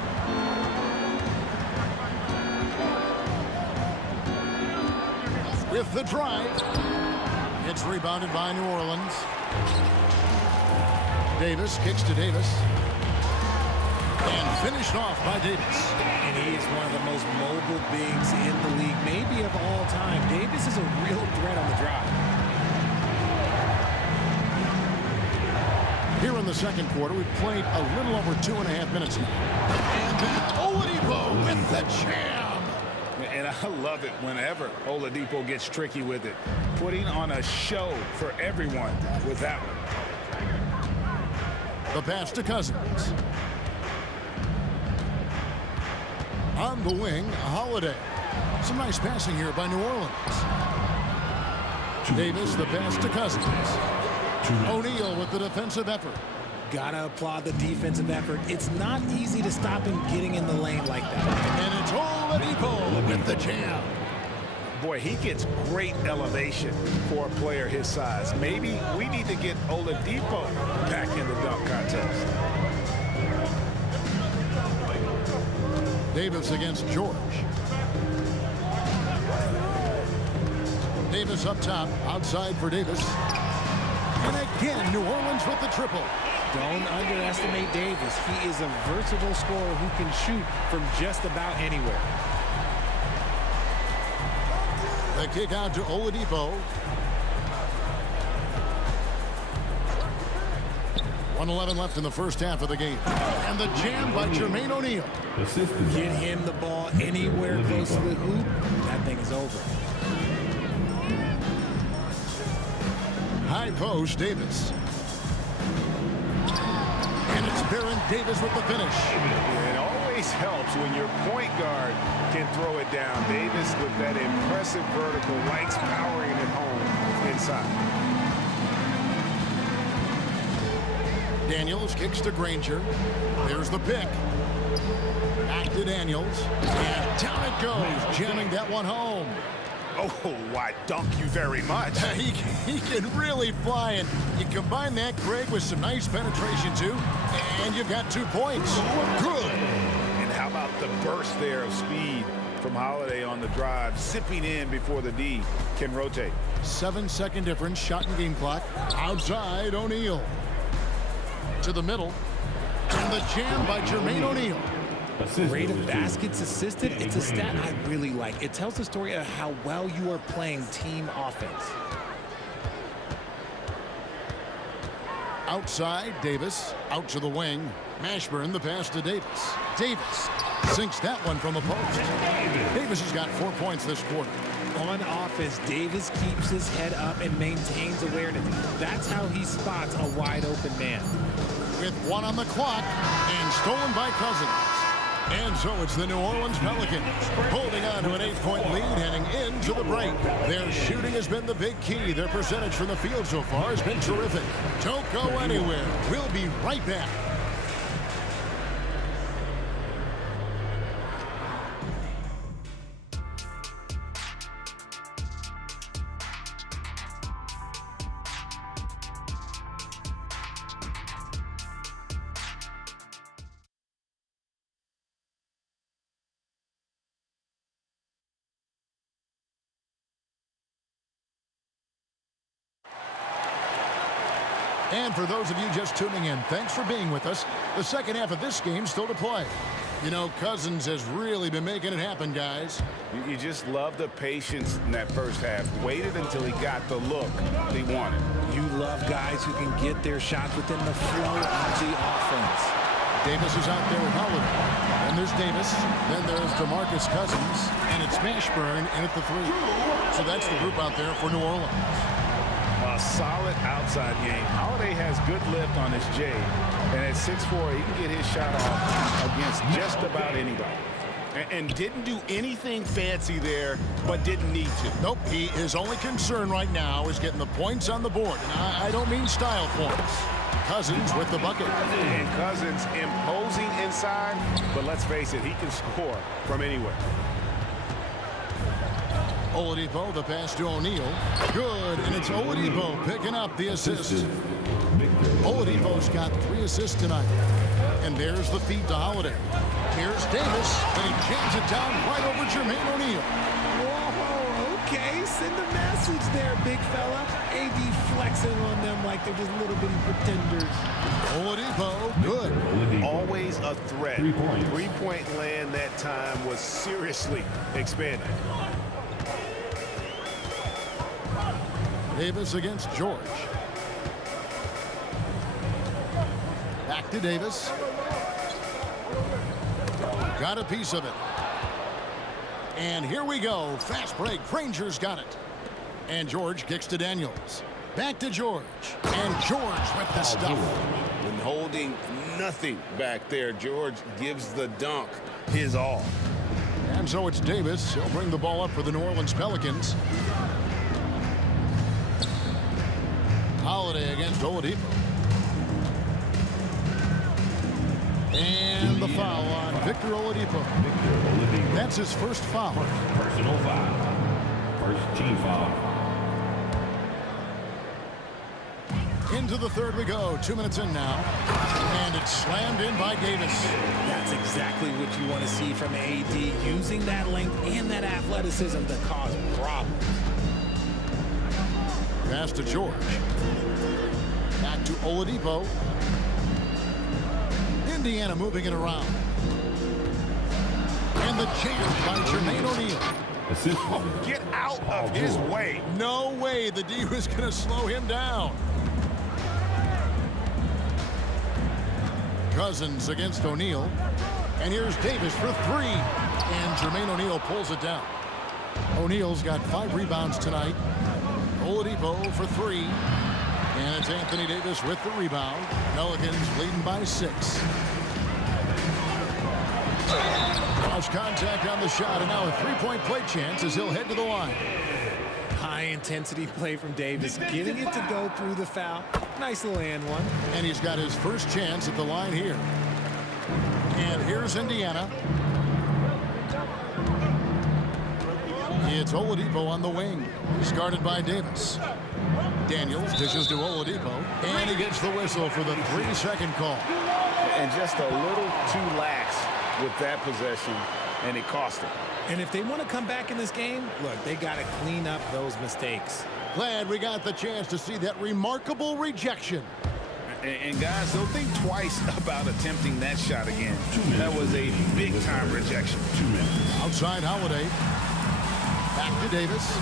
With the drive. It's rebounded by New Orleans. Davis kicks to Davis. And finished off by Davis. And he is one of the most mobile bigs in the league, maybe of all time. Davis is a real threat on the drive. Here in the second quarter, we've played a little over 2.5 minutes now. And then Oladipo with the jam. And I love it whenever Oladipo gets tricky with it. Putting on a show for everyone with that one. The pass to Cousins. On the wing, Holiday. Some nice passing here by New Orleans. Davis, the pass to Cousins. O'Neal with the defensive effort. Gotta applaud the defensive effort. It's not easy to stop him getting in the lane like that. And it's Oladipo with the jam. Boy, he gets great elevation for a player his size. Maybe we need to get Oladipo back in the dunk contest. Davis against George. Davis up top, outside for Davis. And again, New Orleans with the triple. Don't underestimate Davis. He is a versatile scorer who can shoot from just about anywhere. The kick out to Oladipo. 1:11 left in the first half of the game. And the jam by Jermaine O'Neal. Get him the ball anywhere close to the hoop. That thing is over. High post, Davis. And it's Baron Davis with the finish. It always helps when your point guard can throw it down. Davis with that impressive vertical, likes powering it home inside. Daniels kicks to Granger. There's the pick. Back to Daniels. And down it goes, jamming that one home. Oh, why dunk you very much. He can really fly, and you combine that, Greg, with some nice penetration, too, and you've got 2 points. Good. And how about the burst there of speed from Holiday on the drive, zipping in before the D can rotate. 7-second difference, shot and game clock. Outside, O'Neal. To the middle. And the jam by Jermaine O'Neal. Rate of baskets assisted, it's a stat I really like. It tells the story of how well you are playing team offense. Outside, Davis. Out to the wing. Mashburn, the pass to Davis. Davis sinks that one from the post. Davis has got 4 points this quarter. On offense, Davis keeps his head up and maintains awareness. That's how he spots a wide open man. With 1 on the clock and stolen by Cousins. And so it's the New Orleans Pelicans holding on to an 8-point lead heading into the break. Their shooting has been the big key. Their percentage from the field so far has been terrific. Don't go anywhere. We'll be right back. And for those of you just tuning in, thanks for being with us. The second half of this game still to play. You know, Cousins has really been making it happen, guys. You just love the patience in that first half. Waited until he got the look he wanted. You love guys who can get their shots within the flow of the offense. Davis is out there with Holiday. And there's Davis. Then there's DeMarcus Cousins. And it's Mashburn in at the 3. So that's the group out there for New Orleans. A solid outside game. Holiday has good lift on his J, and at 6'4", he can get his shot off against just about anybody. And didn't do anything fancy there, but didn't need to. Nope, his only concern right now is getting the points on the board. And I don't mean style points. Cousins with the bucket. And Cousins imposing inside, but let's face it, he can score from anywhere. Oladipo, the pass to O'Neal. Good, and it's Oladipo picking up the assist. Oladipo's got 3 assists tonight. And there's the feed to Holiday. Here's Davis, and he jams it down right over Jermaine O'Neal. Whoa, okay, send a message there, big fella. AD flexing on them like they're just little bitty pretenders. Oladipo, good. Always a threat. 3-point land that time was seriously expanded. Davis against George. Back to Davis. Got a piece of it. And here we go. Fast break. Granger's got it. And George kicks to Daniels. Back to George. And George with the stuff. When holding nothing back there, George gives the dunk his all. And so it's Davis. He'll bring the ball up for the New Orleans Pelicans. Holiday against Oladipo. And the foul on Victor Oladipo. That's his first foul. Personal foul. First team foul. Into the third we go. 2 minutes in now. And it's slammed in by Davis. That's exactly what you want to see from AD, using that length and that athleticism to cause problems. Pass to George. Back to Oladipo. Indiana moving it around. And the jam by Jermaine O'Neal. Get out of his way. No way the D was going to slow him down. Cousins against O'Neal. And here's Davis for 3. And Jermaine O'Neal pulls it down. O'Neal's got 5 rebounds tonight. Oladipo for 3. And it's Anthony Davis with the rebound. Pelicans leading by 6. Cross contact on the shot, and now a 3-point play chance as he'll head to the line. High-intensity play from Davis, getting it to go through the foul. Nice little and one. And he's got his first chance at the line here. And here's Indiana. It's Oladipo on the wing. He's guarded by Davis. Daniels dishes to Oladipo, and he gets the whistle for the 3-second call. And just a little too lax with that possession, and it cost him. And if they want to come back in this game, look, they got to clean up those mistakes. Glad we got the chance to see that remarkable rejection. And guys, don't think twice about attempting that shot again. That was a big-time rejection. 2 minutes. Outside Holiday. Back to Davis.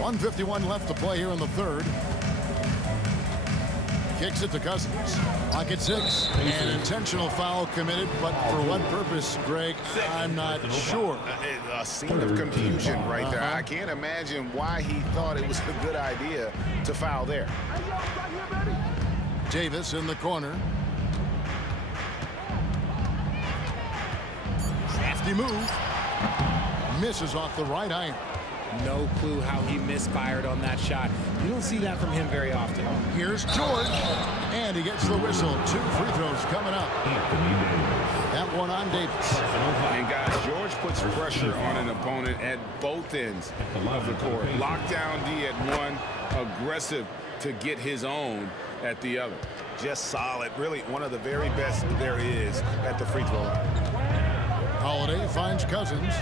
1:51 left to play here in the third. Kicks it to Cousins. Clock at 6. An intentional foul committed, but for what purpose, Greg, I'm not sure. A scene of confusion right there. I can't imagine why he thought it was a good idea to foul there. Davis in the corner. Crafty move. Misses off the right iron. No clue how he misfired on that shot. You don't see that from him very often. Here's George, and he gets the whistle. 2 free throws coming up. That one on Davis. And guys, George puts pressure on an opponent at both ends of the court. Lockdown D at one, aggressive to get his own at the other. Just solid, really one of the very best there is at the free throw line. Holiday finds Cousins.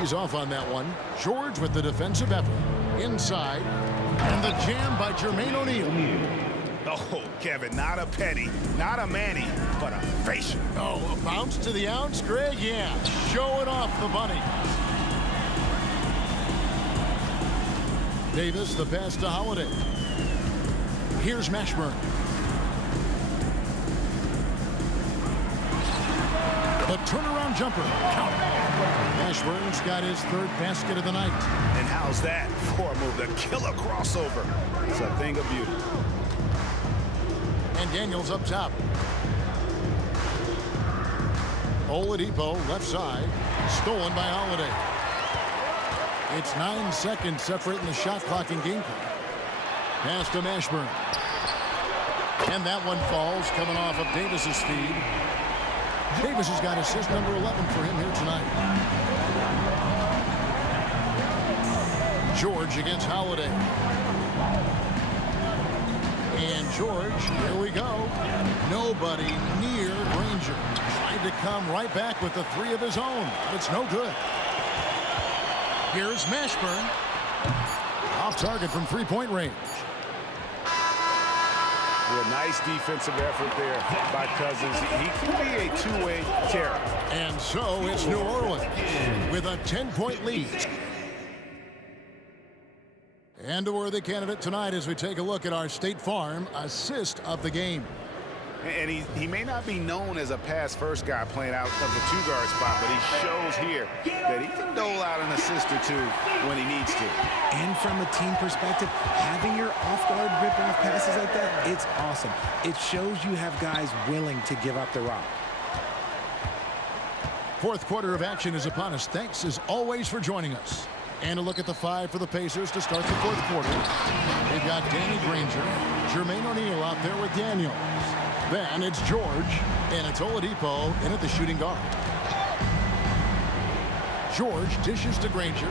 He's off on that one. George with the defensive effort. Inside. And the jam by Jermaine O'Neal. Oh, Kevin, not a penny, not a Manny, but a facial. Oh, a bounce to the ounce, Greg? Yeah, showing off the bunny. Davis, the pass to Holiday. Here's Mashburn. The turnaround jumper. Count. Mashburn's got his third basket of the night. And how's that for a move? The killer crossover. It's a thing of beauty. And Daniels up top. Oladipo left side. Stolen by Holiday. It's 9 seconds separating the shot clock and game clock. Pass to Mashburn. And that one falls coming off of Davis's feed. Davis has got assist number 11 for him here tonight. George against Holiday. And George, here we go. Nobody near Granger. Tried to come right back with the three of his own. It's no good. Here's Mashburn. Off target from three-point range. A nice defensive effort there by Cousins. He can be a two-way terror. And so it's New Orleans with a 10-point lead. And a worthy candidate tonight as we take a look at our State Farm assist of the game. And he may not be known as a pass-first guy playing out of the two-guard spot, but he shows here that he can dole out an assist or two when he needs to. And from a team perspective, having your off-guard rip-off passes like that, it's awesome. It shows you have guys willing to give up the rock. Fourth quarter of action is upon us. Thanks, as always, for joining us. And a look at the five for the Pacers to start the fourth quarter. They've got Danny Granger, Jermaine O'Neal out there with Daniels. Then it's George, and it's Oladipo in at the shooting guard. George dishes to Granger.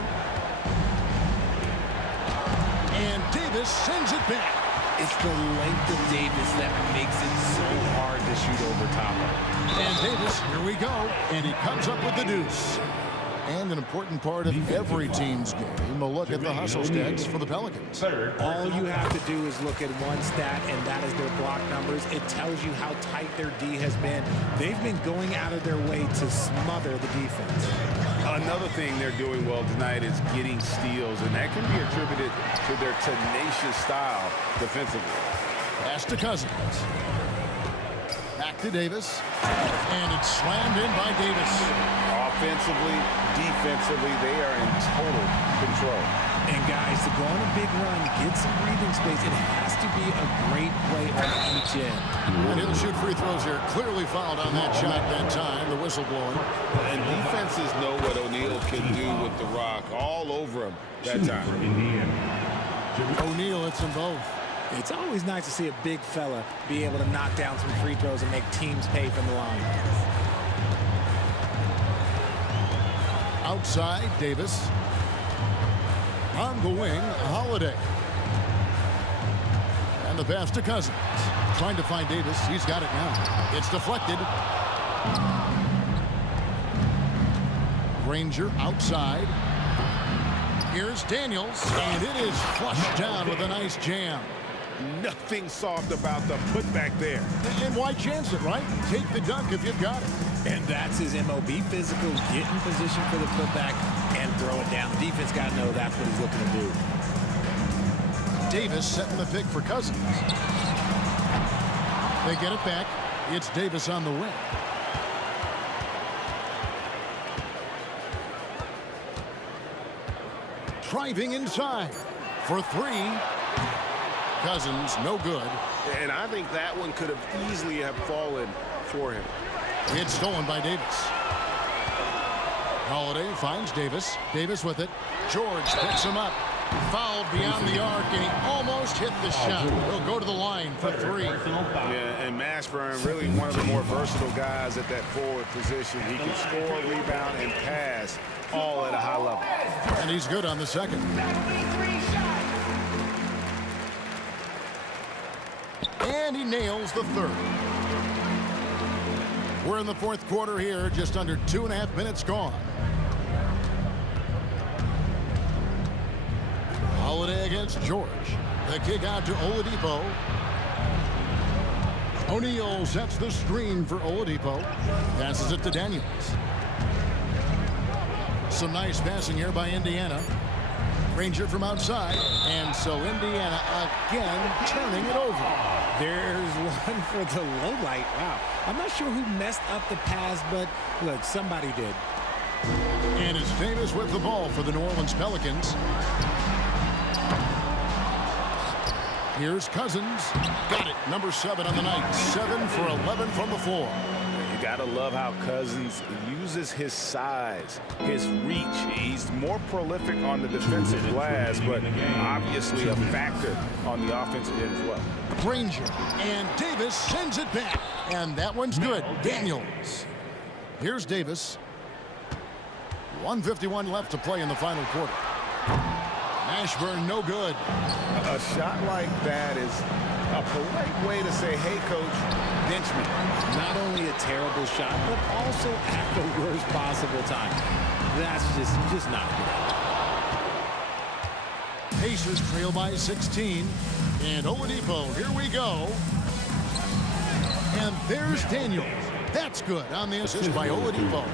And Davis sends it back. It's the length of Davis that makes it so hard to shoot over top of. And Davis, here we go. And he comes up with the deuce. And an important part of every team's game, a look at the hustle stats for the Pelicans. All you have to do is look at one stat, and that is their block numbers. It tells you how tight their D has been. They've been going out of their way to smother the defense. Another thing they're doing well tonight is getting steals, and that can be attributed to their tenacious style defensively. Pass to Cousins. Back to Davis. And it's slammed in by Davis. Offensively, defensively, they are in total control. And guys, to go on a big run, get some breathing space, it has to be a great play on each end. And he'll shoot free throws here. Clearly fouled on that shot that time. The whistle blowing. And defenses know what O'Neal can do with the rock all over him that time. O'Neal hits them both. It's always nice to see a big fella be able to knock down some free throws and make teams pay from the line. Outside, Davis. On the wing, Holiday. And the pass to Cousins. Trying to find Davis. He's got it now. It's deflected. Granger outside. Here's Daniels. And it is flushed down with a nice jam. Nothing soft about the putback there. And why chance it, right? Take the dunk if you've got it. And that's his MOB physical, get in position for the putback and throw it down. The defense got to know that's what he's looking to do. Davis setting the pick for Cousins. They get it back. It's Davis on the wing. Driving inside for three. Cousins, no good. And I think that one could have easily have fallen for him. It's stolen by Davis. Holiday finds Davis. Davis with it. George picks him up. Fouled beyond the arc, and he almost hit the shot. He'll go to the line for three. Yeah, and Mashburn, really one of the more versatile guys at that forward position. He can score, rebound, and pass all at a high level. And he's good on the second. And he nails the third. We're in the fourth quarter here, just under 2.5 minutes gone. Holiday against George. The kick out to Oladipo. O'Neal sets the screen for Oladipo. Passes it to Daniels. Some nice passing here by Indiana. Granger from outside. And so Indiana again turning it over. There's one for the low light. Wow. I'm not sure who messed up the pass, but look, somebody did. And it's Davis with the ball for the New Orleans Pelicans. Here's Cousins. Got it. Number 7 on the night. 7 for 11 from the floor. You got to love how Cousins uses his size, his reach. He's more prolific on the defensive glass, but obviously a factor on the offensive end as well. Granger. And Davis sends it back. And that one's good. Daniels. Here's Davis. 1:51 left to play in the final quarter. Mashburn, no good. A shot like that is a polite way to say, hey, coach, bench me. Not only a terrible shot, but also at the worst possible time. That's just not good. Pacers trail by 16. And Oladipo, here we go. And there's Daniels. That's good on the assist by Oladipo.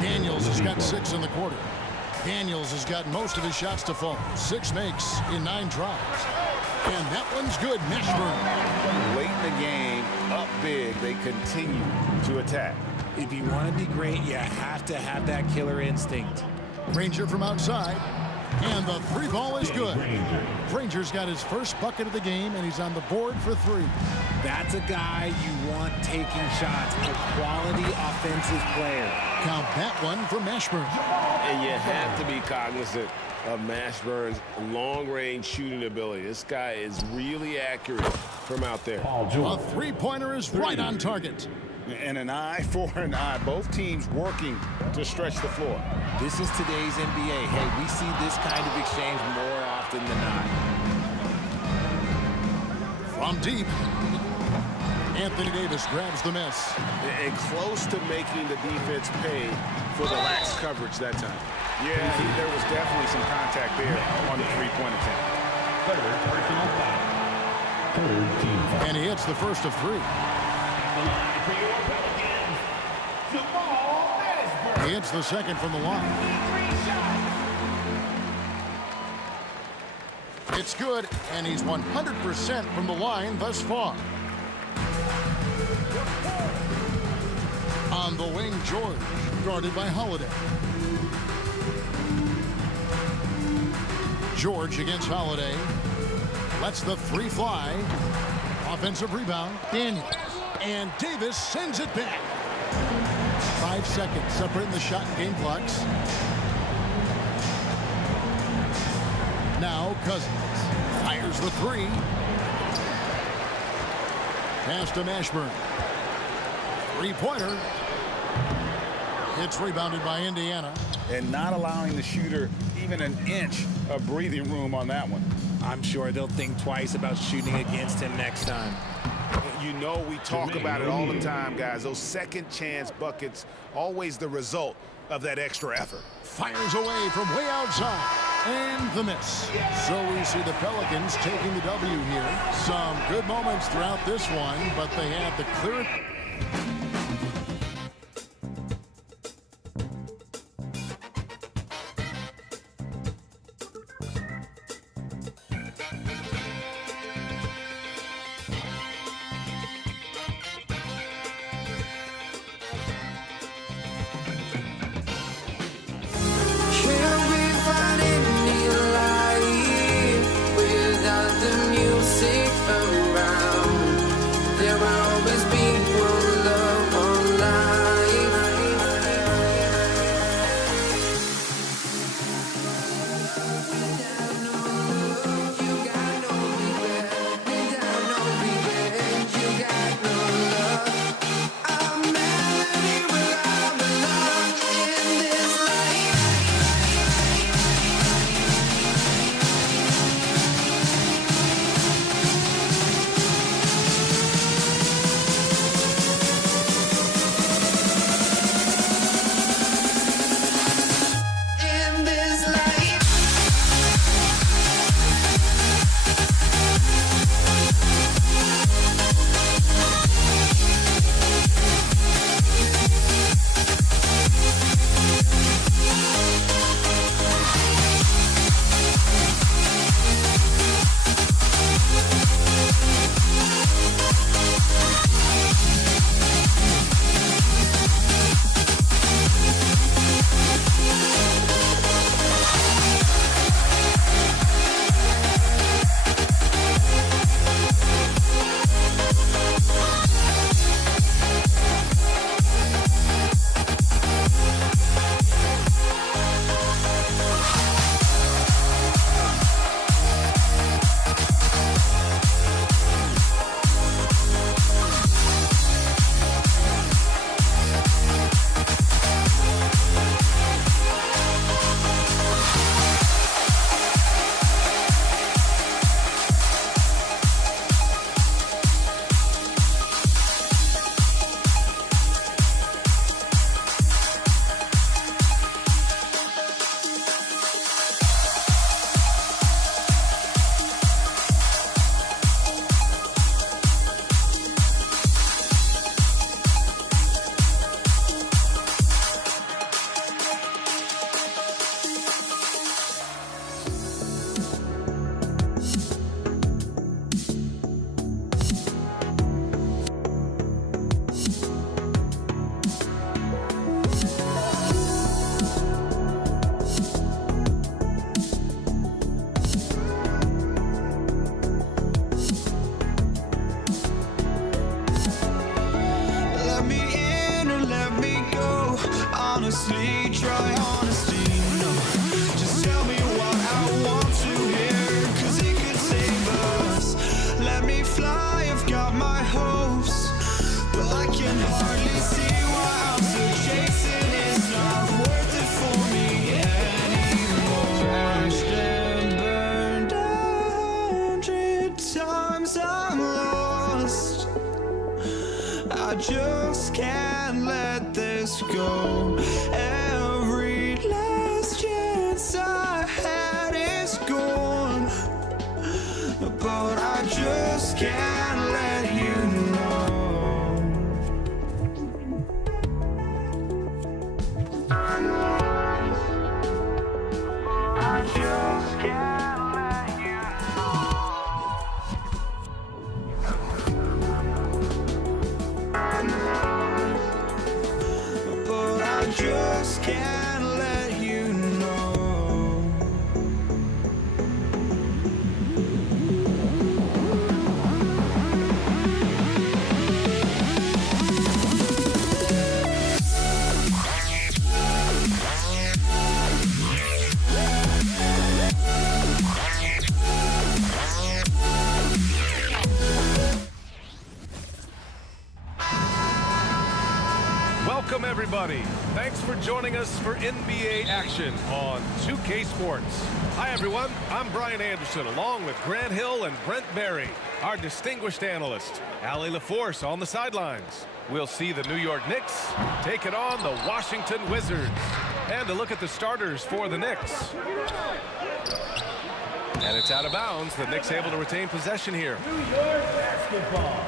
Daniels has got 6 in the quarter. Daniels has got most of his shots to fall. 6 makes in 9 tries. And that one's good. Mashburn. Late in the game, up big, they continue to attack. If you want to be great, you have to have that killer instinct. Granger from outside. And the 3 ball is good. Granger's got his first bucket of the game, and he's on the board for 3. That's a guy you want taking shots, a quality offensive player. Count that one for Mashburn. And you have to be cognizant of Mashburn's long-range shooting ability. This guy is really accurate from out there. A 3-pointer is right on target. And an eye for an eye. Both teams working to stretch the floor. This is today's NBA. Hey, we see this kind of exchange more often than not. From deep. Anthony Davis grabs the miss. And close to making the defense pay for the lax coverage that time. Yeah, there was definitely some contact there on the 3-point attempt. And he hits the first of 3. He hits the second from the line. It's good, and he's 100% from the line thus far. On the wing, George, guarded by Holiday. George against Holiday. Lets the 3 fly. Offensive rebound, Daniels. And Davis sends it back. 5 seconds separating the shot and game clocks. Now Cousins fires the 3. Pass to Mashburn. 3-pointer. It's rebounded by Indiana. And not allowing the shooter even an inch of breathing room on that one. I'm sure they'll think twice about shooting against him next time. You know we talk about it all the time, guys. Those second chance buckets, always the result of that extra effort. Fires away from way outside. And the miss. So we see the Pelicans taking the W here. Some good moments throughout this one, but they had the clear. There will always be one. honestly, try honesty. No, just tell me what I want to hear, 'cause it could save us. Let me fly, I've got my hopes, but I can hardly see why I'm still chasing. It's not worth it for me anymore. Crashed and burned 100 times, I'm lost. I just can't let this go. Every last chance I had is gone, but I just can't let you know. I just can't let you know. But I just can't let you know. Welcome, everybody. Thanks for joining us for NBA action on 2K Sports. Hi, everyone. I'm Brian Anderson, along with Grant Hill and Brent Barry, our distinguished analyst. Allie LaForce on the sidelines. We'll see the New York Knicks take it on the Washington Wizards. And a look at the starters for the Knicks. And it's out of bounds. The Knicks able to retain possession here. New York basketball.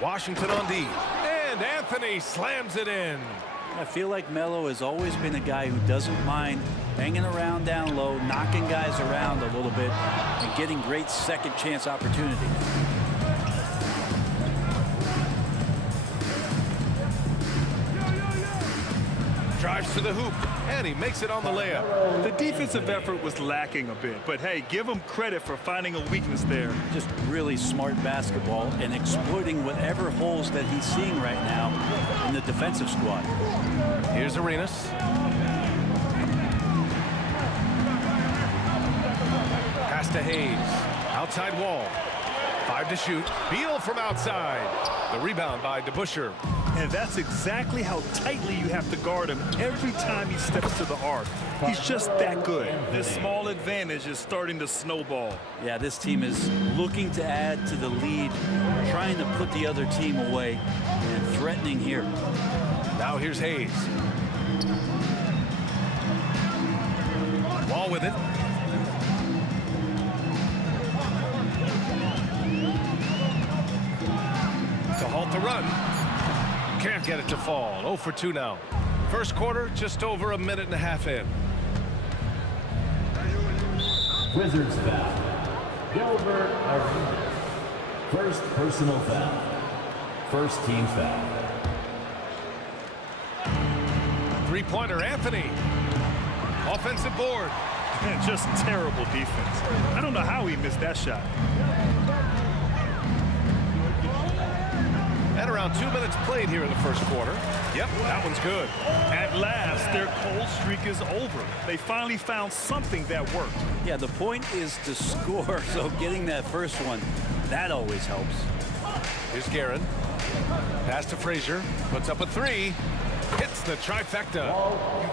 Washington on D. And Anthony slams it in. I feel like Melo has always been a guy who doesn't mind hanging around down low, knocking guys around a little bit, and getting great second chance opportunities. Drives to the hoop, and he makes it on the layup. The defensive effort was lacking a bit, but hey, give him credit for finding a weakness there. Just really smart basketball and exploiting whatever holes that he's seeing right now in the defensive squad. Here's Arenas. Pass to Hayes. Outside Wall. 5 to shoot. Beal from outside. The rebound by DeBusschere. And that's exactly how tightly you have to guard him every time he steps to the arc. He's just that good. This small advantage is starting to snowball. Yeah, this team is looking to add to the lead, trying to put the other team away, and threatening here. Now here's Hayes. Wall with it. To halt the run. Can't get it to fall. 0 for 2 now. First quarter, just over a minute and a half in. Wizards foul. Gilbert Arenas. First personal foul. First team foul. Three-pointer, Anthony. Offensive board. Man, just terrible defense. I don't know how he missed that shot. And around 2 minutes played here in the first quarter. Yep, that one's good. At last, their cold streak is over. They finally found something that worked. Yeah, the point is to score, so getting that first one, that always helps. Here's Guerin. Pass to Frazier. Puts up a 3. Hits the trifecta.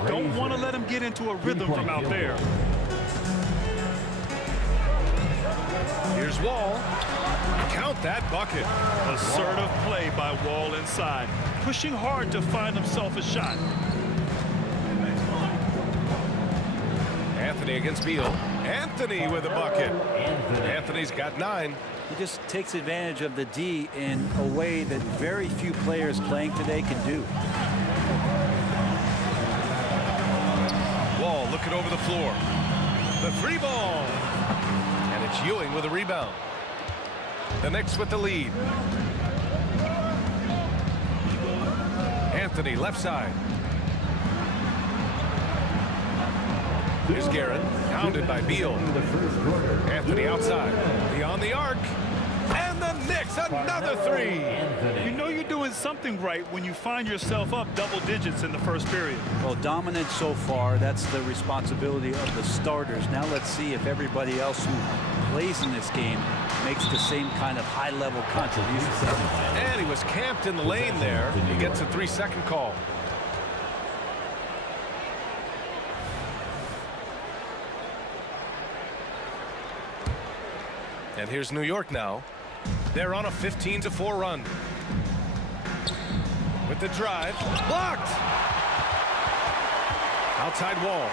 Don't want to let him get into a rhythm from out there. Here's Wall. Count that bucket. Assertive play by Wall inside, pushing hard to find himself a shot. Anthony against Beal. Anthony with a bucket. Anthony's got 9. He just takes advantage of the D in a way that very few players playing today can do. Wall looking over the floor. The 3 ball. And it's Ewing with a rebound. The Knicks with the lead. Anthony left side. Here's Guerin, pounded by Beal. Anthony outside, beyond the arc, and the Knicks Makes another three. You know you're doing something right when you find yourself up double digits in the first period. Well, dominant so far. That's the responsibility of the starters. Now let's see if everybody else who plays in this game makes the same kind of high-level contribution. And he was camped in the lane there. He gets a 3-second call. And here's New York now. They're on a 15-4 run. With the drive, blocked. Outside wall.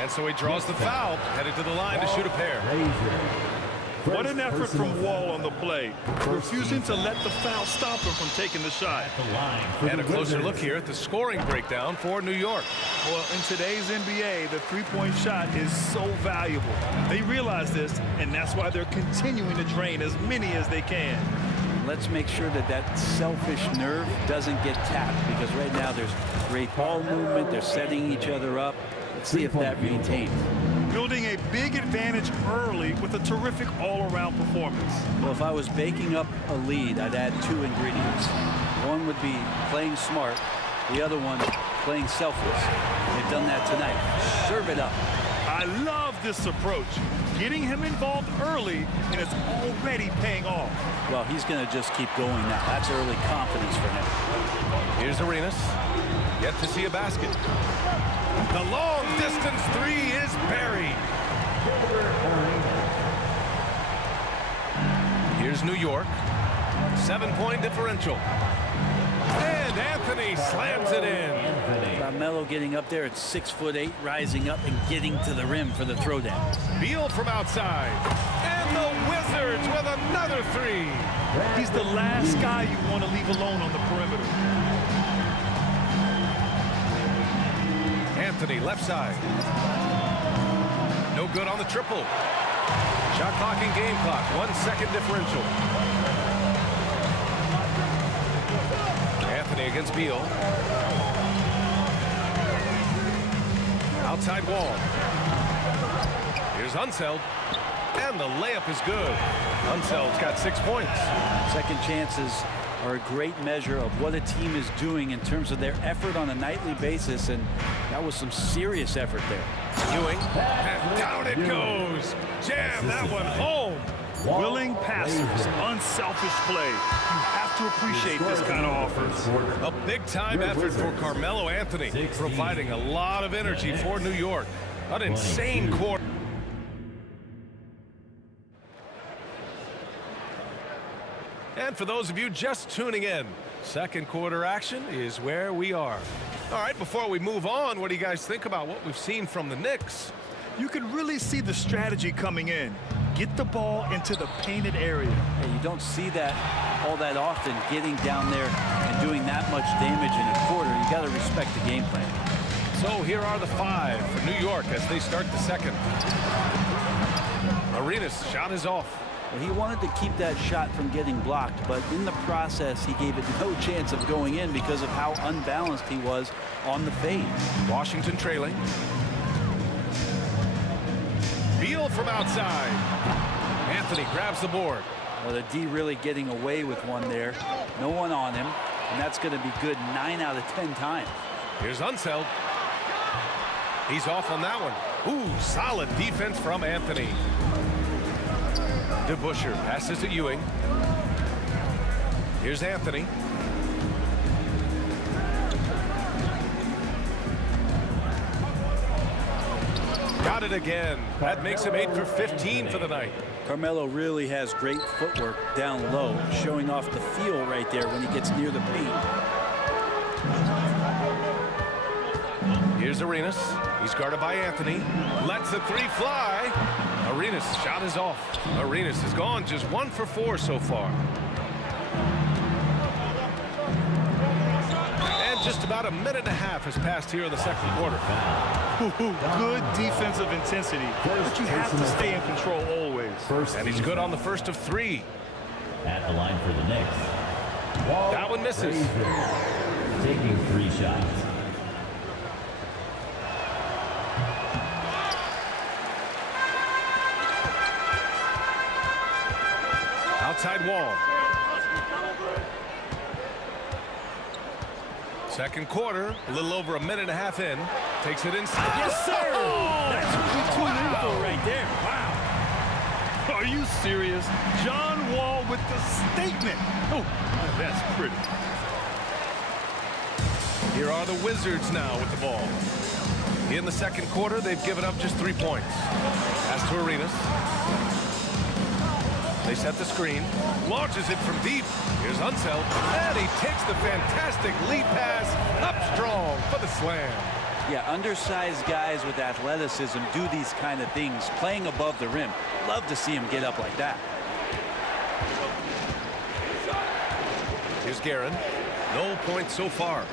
And so he draws the foul, headed to the line to shoot a pair. What an effort from Wall on the play, refusing to let the foul stop him from taking the shot. And a closer look here at the scoring breakdown for New York. Well, in today's NBA, the three-point shot is so valuable. They realize this, and that's why they're continuing to drain as many as they can. Let's make sure that that selfish nerve doesn't get tapped, because right now there's great ball movement. They're setting each other up. Let's see if that maintains. Building a big advantage early with a terrific all-around performance. Well, if I was baking up a lead, I'd add two ingredients. One would be playing smart. The other one, playing selfless. They've done that tonight. Serve it up. I love this approach. Getting him involved early, and it's already paying off. Well, he's going to just keep going now. That's early confidence for him. Here's Arenas. Yet to see a basket. The long distance three is buried. Here's New York. 7-point differential. And Anthony slams it in. Carmelo getting up there at 6'8", rising up and getting to the rim for the throwdown. Beal from outside. And the Wizards with another three. He's the last guy you want to leave alone on the perimeter. Anthony left side. No good on the triple. Shot clock and game clock. 1 second differential. Anthony against Beal. Outside wall. Here's Unseld. And the layup is good. Unseld's got 6 points. Second chances are a great measure of what a team is doing in terms of their effort on a nightly basis, and that was some serious effort there. Ewing, and down it goes. Jam that one home. Willing passers, unselfish play. You have to appreciate this kind of offense. A big-time effort for Carmelo Anthony, providing a lot of energy for New York. An insane quarter. And for those of you just tuning in, second quarter action is where we are. All right, before we move on, what do you guys think about what we've seen from the Knicks? You can really see the strategy coming in. Get the ball into the painted area. And you don't see that all that often, getting down there and doing that much damage in a quarter. You got to respect the game plan. So here are the 5 for New York as they start the second. Arenas' shot is off. Well, he wanted to keep that shot from getting blocked, but in the process, he gave it no chance of going in because of how unbalanced he was on the fade. Washington trailing. Beal from outside. Anthony grabs the board. Well, the D really getting away with one there. No one on him, and that's going to be good 9 out of 10 times. Here's Unseld. He's off on that one. Ooh, solid defense from Anthony. DeBusschere passes to Ewing. Here's Anthony. Got it again. That makes him 8 for 15 for the night. Carmelo really has great footwork down low, showing off the feel right there when he gets near the paint. Here's Arenas. He's guarded by Anthony. Lets the three fly. Arenas' shot is off. Arenas has gone just 1 for 4 so far. And just about a minute and a half has passed here in the second quarter. Good defensive intensity, but you have to stay in control always. And he's good on the first of 3. At the line for the Knicks. That one misses. Taking 3 shots. outside wall. Second quarter, a little over a minute and a half in. Takes it inside. Yes, sir! That's what you tune in for right there. Wow. Are you serious? John Wall with the statement. Oh, that's pretty. Here are the Wizards now with the ball. In the second quarter, they've given up just 3 points. Pass to Arenas. They set the screen. Launches it from deep. Here's Unseld. And he takes the fantastic lead pass up strong for the slam. Yeah, undersized guys with athleticism do these kind of things, playing above the rim. Love to see him get up like that. Here's Guerin. No points so far.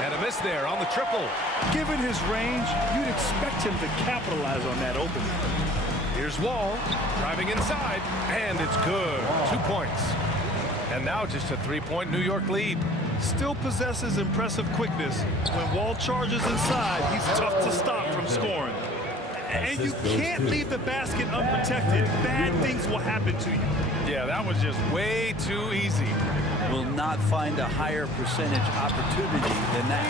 And a miss there on the triple. Given his range, you'd expect him to capitalize on that opening. Here's Wall driving inside, and it's good. 2 points. And now just a 3-point New York lead. Still possesses impressive quickness. When Wall charges inside, he's tough to stop from scoring. And you can't leave the basket unprotected. Bad things will happen to you. Yeah, that was just way too easy. Will not find a higher percentage opportunity than that.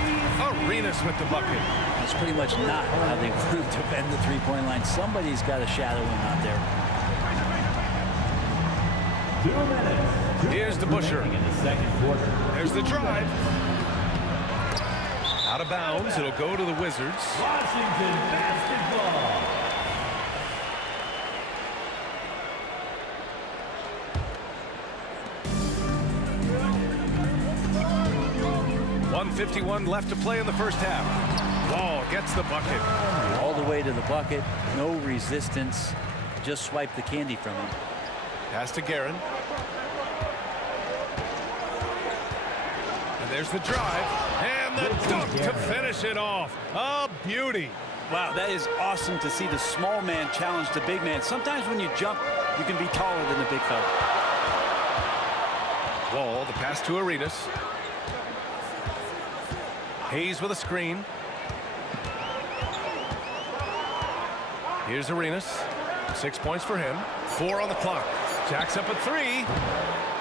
Arenas with the bucket. That's pretty much not how they want to defend the three-point line. Somebody's got to shadow him out there. 2 minutes. Here's the Busher. In the second quarter. There's the drive. Out of bounds. It'll go to the Wizards. Washington basketball. .151 left to play in the first half. Wall gets the bucket. All the way to the bucket. No resistance. Just swipe the candy from him. Pass to Guerin. And there's the drive. And the dunk to finish it off. A beauty. Wow, that is awesome to see the small man challenge the big man. Sometimes when you jump, you can be taller than the big fella. Wall, the pass to Arenas. Hayes with a screen. Here's Arenas. 6 points for him. 4 on the clock. Jacks up at 3.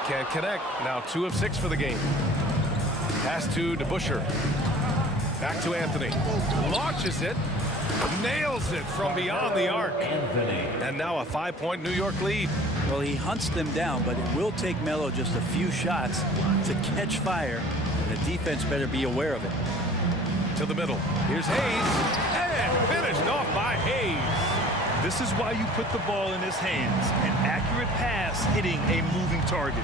Can't connect. Now 2 of 6 for the game. Pass to DeBusschere. Back to Anthony. Launches it. Nails it from beyond the arc. And now a 5-point New York lead. Well, he hunts them down, but it will take Melo just a few shots to catch fire. And the defense better be aware of it. To the middle. Here's Hayes. And finished off by Hayes. This is why you put the ball in his hands. An accurate pass hitting a moving target.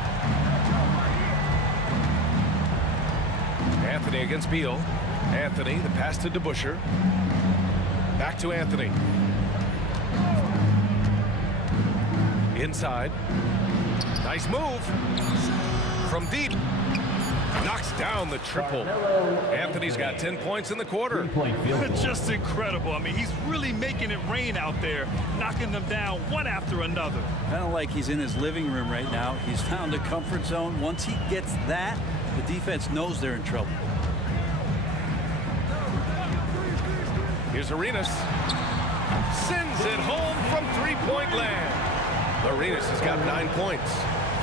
Anthony against Beal. Anthony, the pass to DeBusschere. Back to Anthony. Inside. Nice move. From deep. Knocks down the triple. Anthony's got 10 points in the quarter. Just incredible. I mean, he's really making it rain out there, knocking them down one after another. Kind of like he's in his living room right now. He's found a comfort zone. Once he gets that, the defense knows they're in trouble. Here's Arenas. Sends it home from three-point land. Arenas has got 9 points.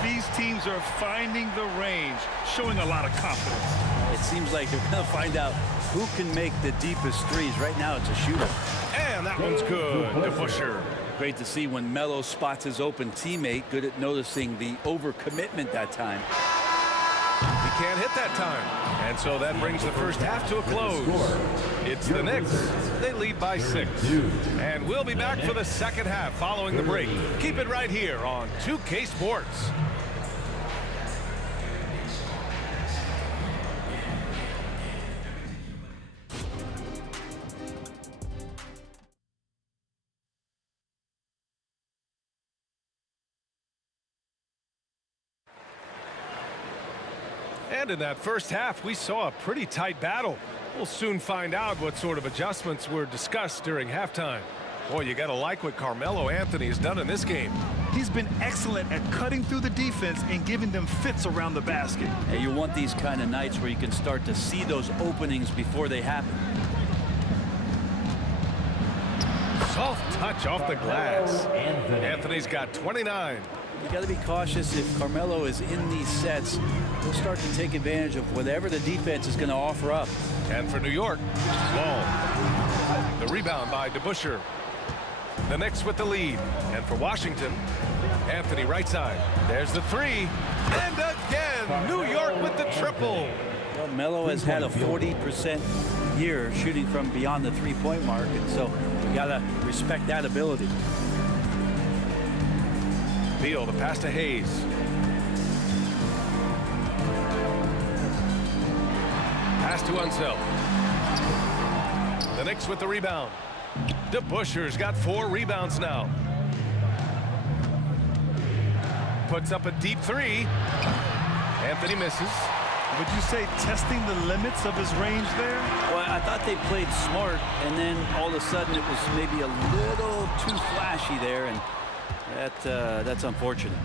These teams are finding the range, showing a lot of confidence. It seems like they're going to find out who can make the deepest threes. Right now, it's a shooter. And that one's good. DeBusschere. Great to see when Melo spots his open teammate. Good at noticing the overcommitment that time. He can't hit that time. And so that brings the first half to a close. It's the Knicks. They lead by 6. And we'll be back for the second half following the break. Keep it right here on 2K Sports. And in that first half, we saw a pretty tight battle. We'll soon find out what sort of adjustments were discussed during halftime. Boy, you got to like what Carmelo Anthony has done in this game. He's been excellent at cutting through the defense and giving them fits around the basket. Hey, you want these kind of nights where you can start to see those openings before they happen. Soft touch off the glass. Anthony's got 29. you got to be cautious. If Carmelo is in these sets, he'll start to take advantage of whatever the defense is going to offer up. And for New York, Wall. The rebound by DeBusschere. The Knicks with the lead. And for Washington, Anthony right side. There's the three. And again, New York with the triple. Well, Melo has had a 40% year shooting from beyond the three-point mark, and so you got to respect that ability. Beal, the pass to Hayes. Pass to Unseld. The Knicks with the rebound. DeBusschere's got 4 rebounds now. Puts up a deep three. Anthony misses. Would you say testing the limits of his range there? Well, I thought they played smart, and then all of a sudden it was maybe a little too flashy there, and that's unfortunate.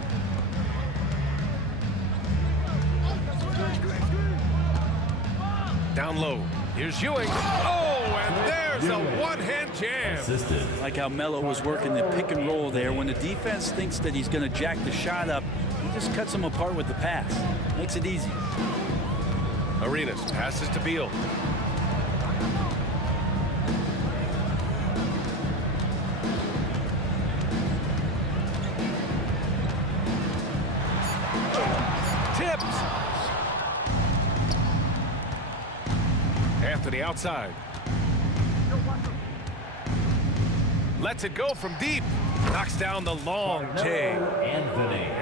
Down low. Here's Ewing. Oh, and there's a one-hand jam. Like how Melo was working the pick and roll there. When the defense thinks that he's going to jack the shot up, he just cuts them apart with the pass. Makes it easy. Arenas passes to Beal. Tipped. Anthony outside. Lets it go from deep. Knocks down the long J.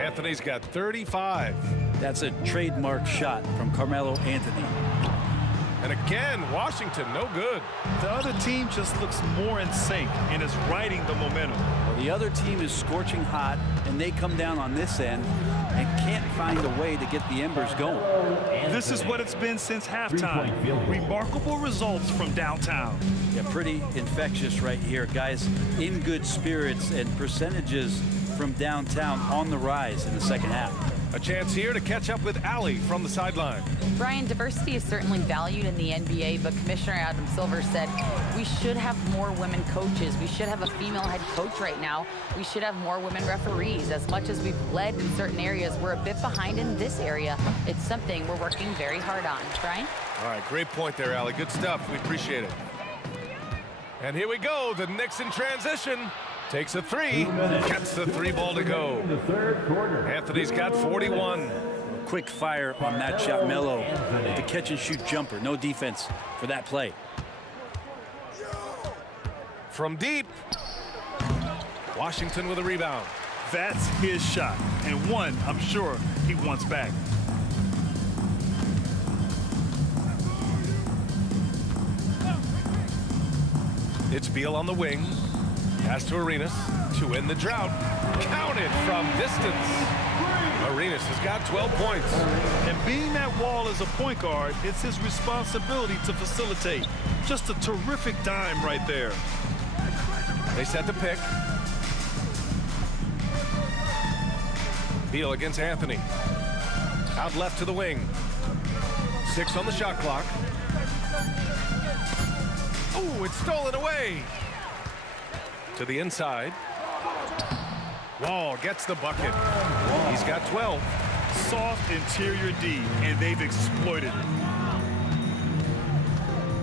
Anthony's got 35. That's a trademark shot from Carmelo Anthony. And again, Washington, no good. The other team just looks more in sync and is riding the momentum. Well, the other team is scorching hot, and they come down on this end and can't find a way to get the embers going. This is what it's been since halftime. Remarkable results from downtown. Yeah, pretty infectious right here. Guys in good spirits, and percentages from downtown on the rise in the second half. A chance here to catch up with Allie from the sideline. Brian, diversity is certainly valued in the NBA, but Commissioner Adam Silver said we should have more women coaches. We should have a female head coach right now. We should have more women referees. As much as we've led in certain areas, we're a bit behind in this area. It's something we're working very hard on. Brian? All right, great point there, Allie. Good stuff. We appreciate it. And here we go. The Knicks in transition. Takes a three, gets the 3 ball to go. Anthony's got 41. Quick fire on that shot, Melo. The catch and shoot jumper. No defense for that play. From deep. Washington with a rebound. That's his shot, and one I'm sure he wants back. It's Beal on the wing. Pass to Arenas to end the drought. Counted from distance. Arenas has got 12 points. And being that Wall is a point guard, it's his responsibility to facilitate. Just a terrific dime right there. They set the pick. Beal against Anthony. Out left to the wing. 6 on the shot clock. Oh, it's stolen away. To the inside. Wall gets the bucket. He's got 12. Soft interior D, and they've exploited it.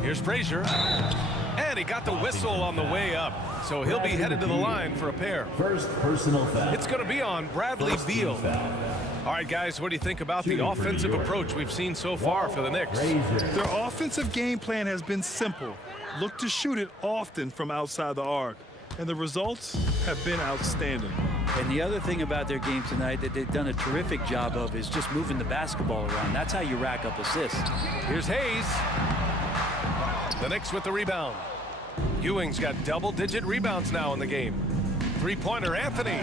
Here's Frazier. And he got the whistle on the way up. So he'll be headed to the line for a pair. First personal foul. It's going to be on Bradley Beal. All right, guys, what do you think about the offensive approach we've seen so far for the Knicks? Their offensive game plan has been simple. Look to shoot it often from outside the arc. And the results have been outstanding. And the other thing about their game tonight that they've done a terrific job of is just moving the basketball around. That's how you rack up assists. Here's Hayes. The Knicks with the rebound. Ewing's got double-digit rebounds now in the game. Three-pointer, Anthony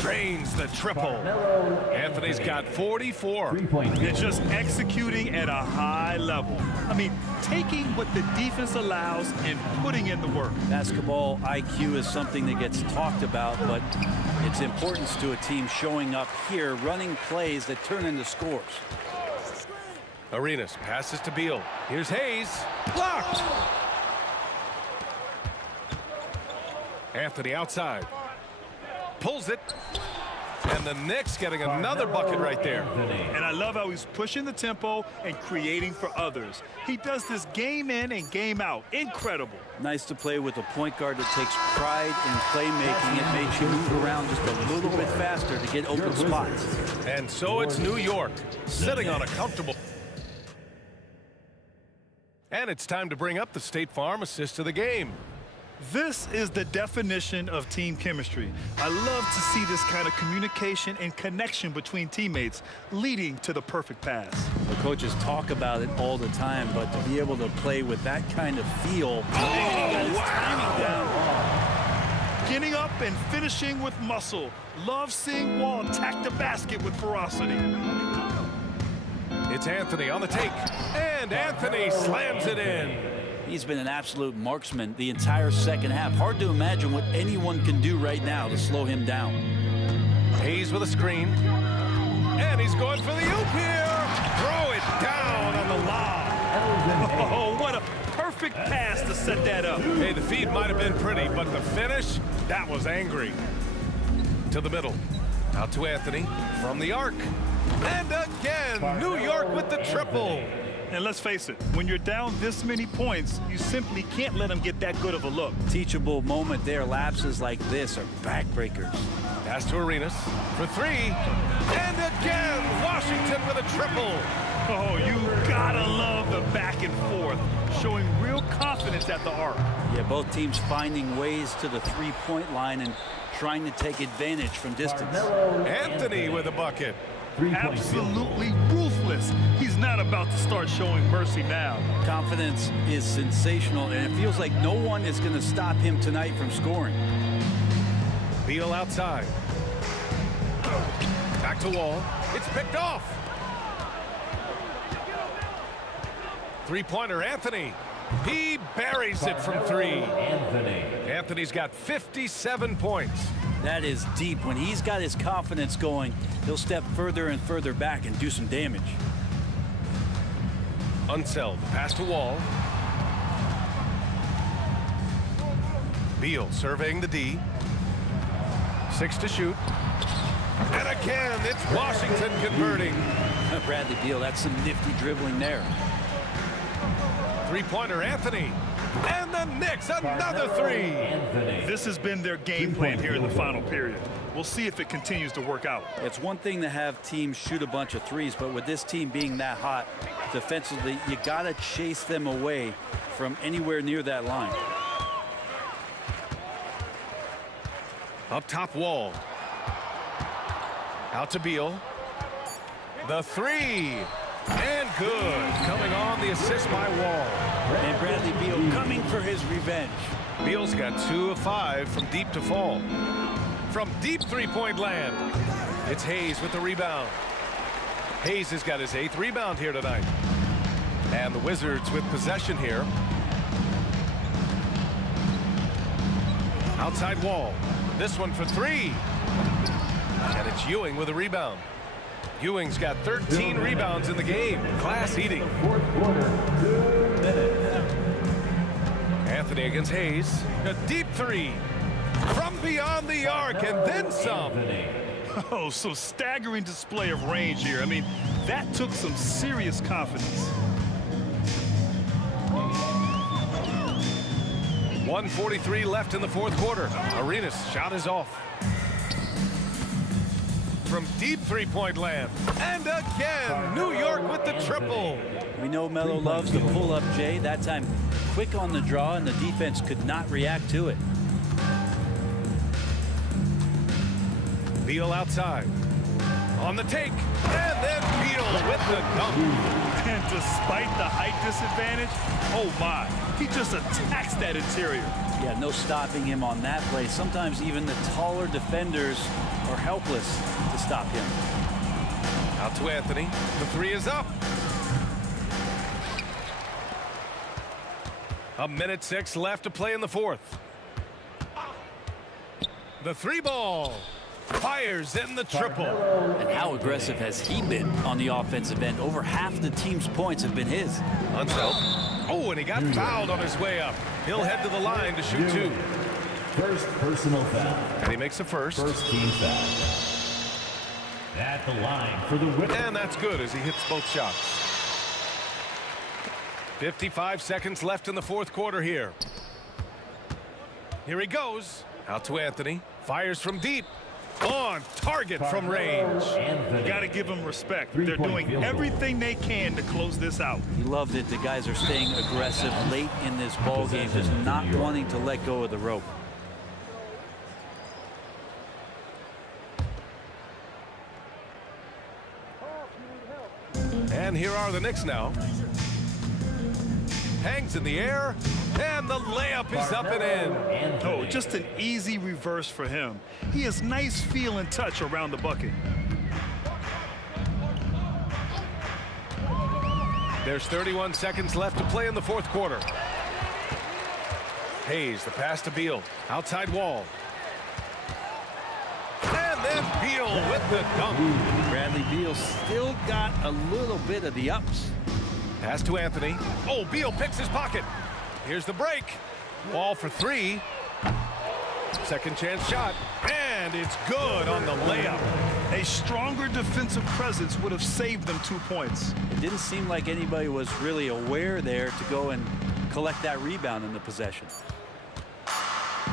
drains the triple. Anthony's got 44. They're just executing at a high level. I mean, taking what the defense allows and putting in the work. Basketball IQ is something that gets talked about, but its importance to a team showing up here, running plays that turn into scores. Arenas passes to Beal. Here's Hayes. Blocked. Anthony outside. Pulls it. And the Knicks getting another bucket right there. And I love how he's pushing the tempo and creating for others. He does this game in and game out. Incredible. Nice to play with a point guard that takes pride in playmaking. It makes you move around just a little bit faster to get open spots. And so it's New York, sitting on a comfortable... And it's time to bring up the State Farm assist of the game. This is the definition of team chemistry. I love to see this kind of communication and connection between teammates leading to the perfect pass. The coaches talk about it all the time, but to be able to play with that kind of feel. Getting up and finishing with muscle. Love seeing Wall attack the basket with ferocity. It's Anthony on the take, and Anthony slams it in. He's been an absolute marksman the entire second half. Hard to imagine what anyone can do right now to slow him down. Hayes with a screen, and he's going for the oop here. Throw it down on the lob. Oh, what a perfect pass to set that up. Hey, the feed might have been pretty, but the finish, that was angry. To the middle, out to Anthony from the arc. And again, New York with the triple. And let's face it, when you're down this many points, you simply can't let them get that good of a look. Teachable moment there. Lapses like this are backbreakers. Pass to Arenas for three. And again, Washington with a triple. Oh, you gotta love the back and forth, showing real confidence at the arc. Yeah, both teams finding ways to the three-point line and trying to take advantage from distance. Anthony with a bucket. Absolutely ruthless. He's not about to start showing mercy now. Confidence is sensational, and it feels like no one is going to stop him tonight from scoring. Beal outside. Back to Wall. It's picked off. Three-pointer, Anthony. He buries it from three. Anthony's got 57 points. That is deep. When he's got his confidence going, he'll step further and further back and do some damage. Unseld, pass to Wall. Beal surveying the D. 6 to shoot. And again, it's Washington converting. Bradley Beal, that's some nifty dribbling there. Three-pointer, Anthony. And the Knicks, another three. This has been their game plan here in the final period. We'll see if it continues to work out. It's one thing to have teams shoot a bunch of threes, but with this team being that hot defensively, you got to chase them away from anywhere near that line. Up top, Wall. Out to Beal. The three. And good. Coming on, the assist by Wall. And Bradley Beal coming for his revenge. Beal's got 2 of 5 from deep to fall. From deep three-point land, it's Hayes with the rebound. Hayes has got his 8th rebound here tonight. And the Wizards with possession here. Outside Wall. This one for three. And it's Ewing with a rebound. Ewing's got 13 rebounds in the game. Class eating. Fourth quarter, 2 minutes. Anthony against Hayes. A deep three from beyond the arc and then some. Oh, some staggering display of range here. I mean, that took some serious confidence. 1:43 left in the fourth quarter. Arenas shot is off. From deep three-point land. And again, New York with the triple. We know Melo loves to pull up Jay. That time quick on the draw, and the defense could not react to it. Beal outside. On the take. And then Beal with the dunk. And despite the height disadvantage, oh my, he just attacks that interior. Yeah, no stopping him on that play. Sometimes even the taller defenders are helpless to stop him. Out to Anthony. The three is up. 1:06 left to play in the fourth. The three ball. Fires in the triple. And how aggressive has he been on the offensive end? Over half the team's points have been his. Unseld. Oh, and he got fouled on his way up. He'll head to the line to shoot 2. First personal foul. And he makes the first. First team foul. At the line for the win. And that's good as he hits both shots. 55 seconds left in the fourth quarter here. Here he goes. Out to Anthony. Fires from deep. On target from range. You got to give them respect. They're doing everything they can to close this out. He loved it. The guys are staying aggressive late in this ball game, just not wanting to let go of the rope. And here are the Knicks now. Hangs in the air, and the layup is up and in. Oh, just an easy reverse for him. He has nice feel and touch around the bucket. There's 31 seconds left to play in the fourth quarter. Hayes, the pass to Beal. Outside wall. And then Beal with the dunk. Bradley Beal still got a little bit of the ups. Pass to Anthony. Oh, Beal picks his pocket. Here's the break. Wall for three. Second chance shot. And it's good on the layup. A stronger defensive presence would have saved them 2 points. It didn't seem like anybody was really aware there to go and collect that rebound in the possession.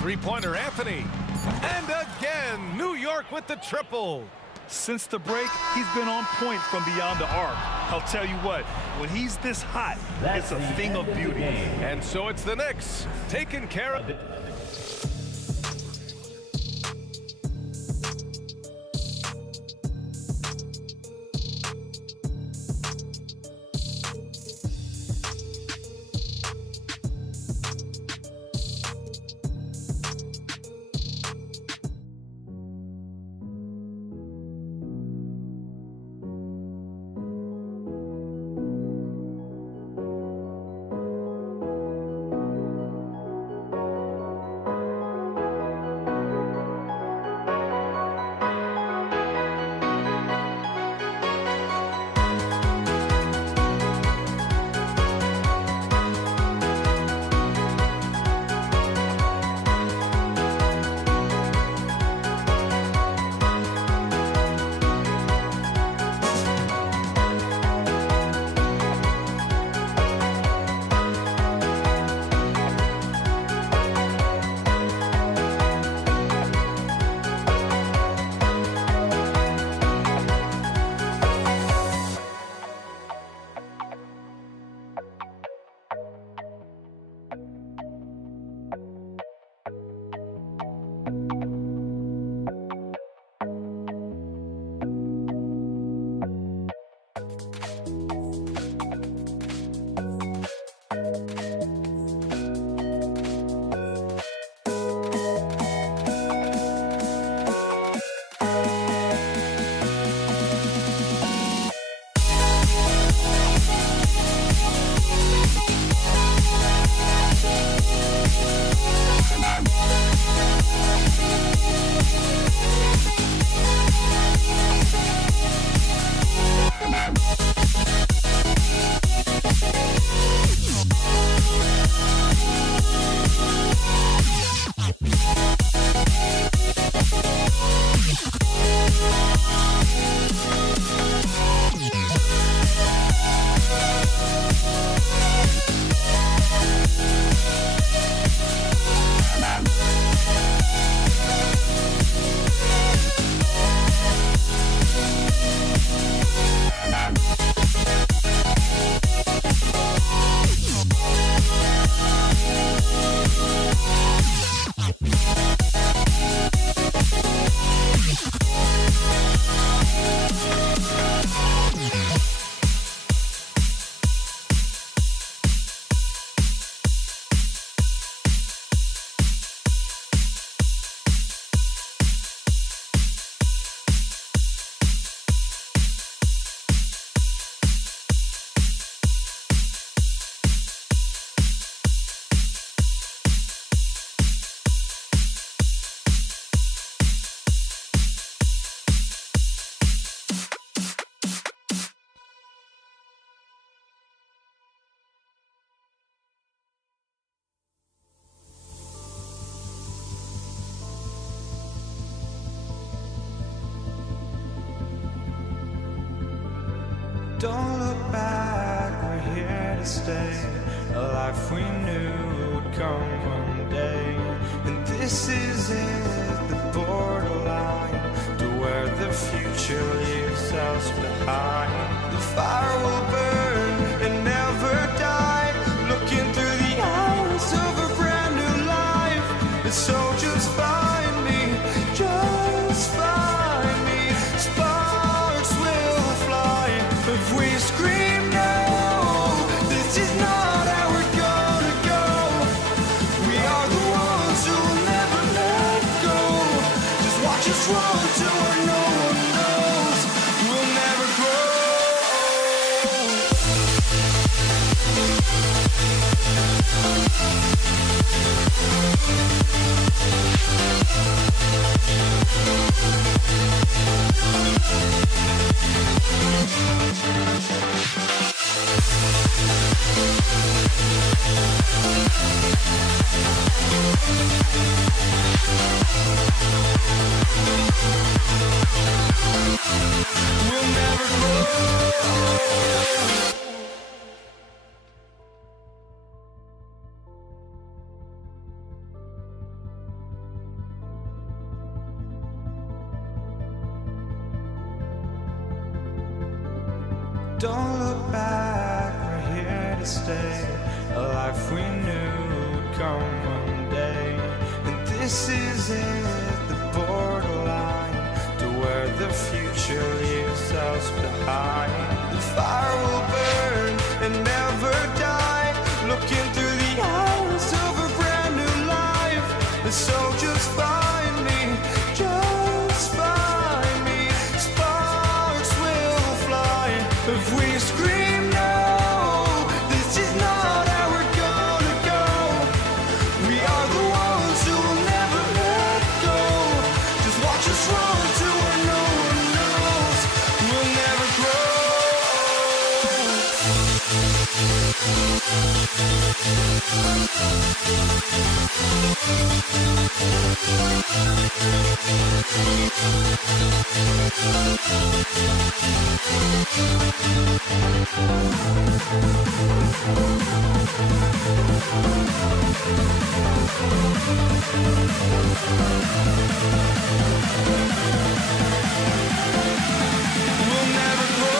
Three-pointer Anthony. And again, New York with the triple. Since the break, he's been on point from beyond the arc. I'll tell you what, when he's this hot, it's a thing of beauty. And so it's the Knicks taking care of it. Don't look back, we're here to stay. A life we knew would come one day. And this is it, the borderline to where the future leaves us behind. The fire will burn and never die, looking through the eyes of a brand new life. And so just find me, just find me. Sparks will fly if we scream no. This is not how we're gonna go. We are the ones who will never let go. Just watch us run to where no one knows. We'll never grow. We'll never grow. Don't look back, we're here to stay. A life we knew would come one day. And this is it, the borderline to where the future leaves us behind. The fire will burn and never die, looking through the eyes of a brand new life. And so just find me, just find me. Sparks will fly if we scream no. This is not how we're gonna go. We are the ones who will never let go. Just watch us run to where no one knows. We'll never grow. We'll never grow. We'll never grow.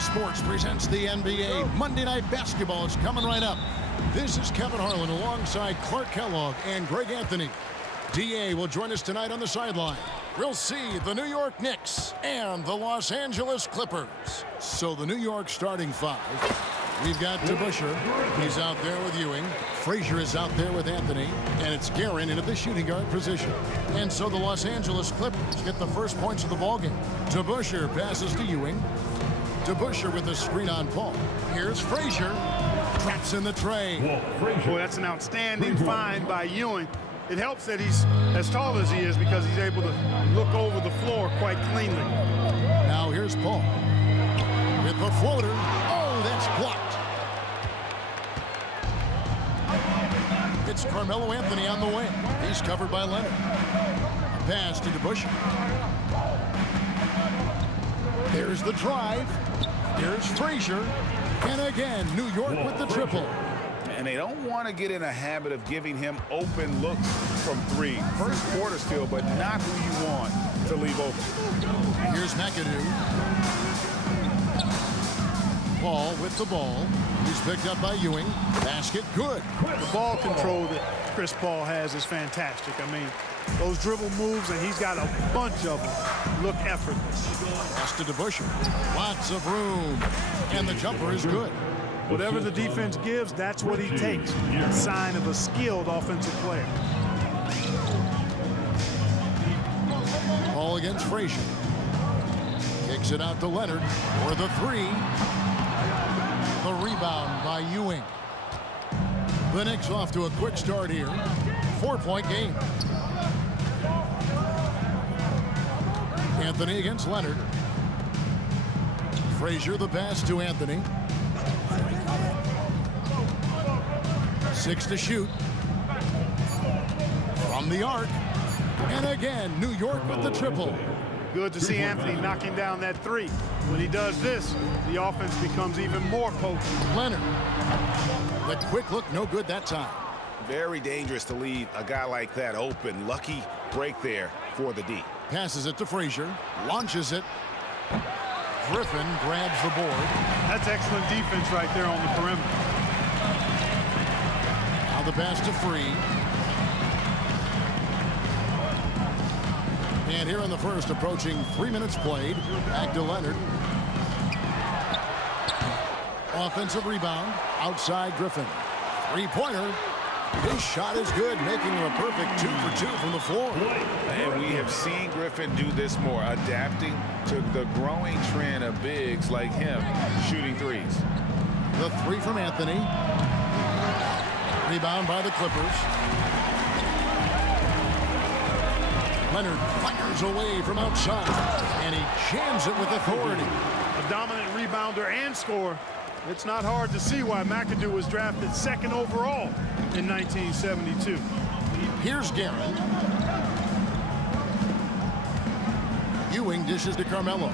Sports presents the NBA Monday Night Basketball. It's coming right up. This is Kevin Harlan alongside Clark Kellogg and Greg Anthony. DA will join us tonight on the sideline. We'll see the New York Knicks and the Los Angeles Clippers. So the New York starting five. We've got DeBusschere. He's out there with Ewing. Frazier is out there with Anthony. And it's Guerin into the shooting guard position. And so the Los Angeles Clippers get the first points of the ballgame. DeBusschere passes to Ewing. DeBusschere with a screen on Paul. Here's Frazier. Traps in the tray. Boy, that's an outstanding find by Ewing. It helps that he's as tall as he is because he's able to look over the floor quite cleanly. Now here's Paul with the floater. Oh, that's blocked. It's Carmelo Anthony on the wing. He's covered by Leonard. A pass to DeBusschere. There's the drive. Here's Frazier. And again, New York with the triple. And they don't want to get in a habit of giving him open looks from three. First quarter still, but not who you want to leave open. Here's McAdoo. Paul with the ball. He's picked up by Ewing. Basket good. The ball control that Chris Paul has is fantastic. I mean, Those dribble moves, and he's got a bunch of them, look effortless. Pass to DeBusschere. Lots of room. And the jumper is good. Whatever the defense gives, that's what he takes. A sign of a skilled offensive player. Ball against Frazier. Kicks it out to Leonard for the three. The rebound by Ewing. The Knicks off to a quick start here. 4-point game. Anthony against Leonard. Frazier the pass to Anthony. 6 to shoot. From the arc. And again, New York with the triple. Good to see Anthony knocking down that three. When he does this, the offense becomes even more potent. Leonard. The quick look, no good that time. Very dangerous to leave a guy like that open. Lucky break there for the D. Passes it to Frazier. Launches it. Griffin grabs the board. That's excellent defense right there on the perimeter. Now the pass to Free. And here in the first, approaching 3 minutes played. Back to Leonard. Offensive rebound. Outside Griffin. Three-pointer. His shot is good, making him a perfect 2 for 2 from the floor. And we have seen Griffin do this more, adapting to the growing trend of bigs like him shooting threes. The three from Anthony. Rebound by the Clippers. Leonard fires away from outside, and he jams it with authority. A dominant rebounder and scorer. It's not hard to see why McAdoo was drafted 2nd overall in 1972. Here's Guerin. Ewing dishes to Carmelo.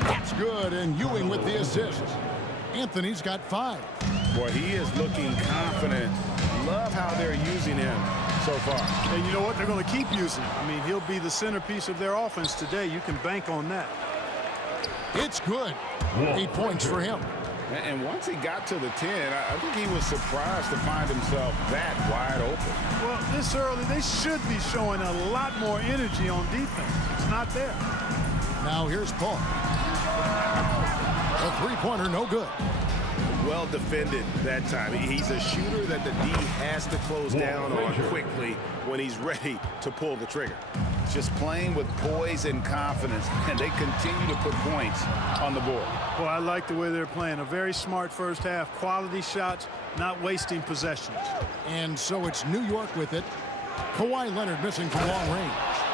That's good, and Ewing with the assist. Anthony's got 5. Boy, he is looking confident. Love how they're using him so far. And you know what? They're going to keep using him. I mean, he'll be the centerpiece of their offense today. You can bank on that. It's good. 8 points for him. And once he got to the 10, I think he was surprised to find himself that wide open. Well, this early, they should be showing a lot more energy on defense. It's not there. Now here's Paul. A three-pointer, no good. Well defended that time. He's a shooter that the D has to close down on quickly when he's ready to pull the trigger. Just playing with poise and confidence, and they continue to put points on the board. Well, I like the way they're playing. A very smart first half. Quality shots, not wasting possessions. And so it's New York with it. Kawhi Leonard missing from long range.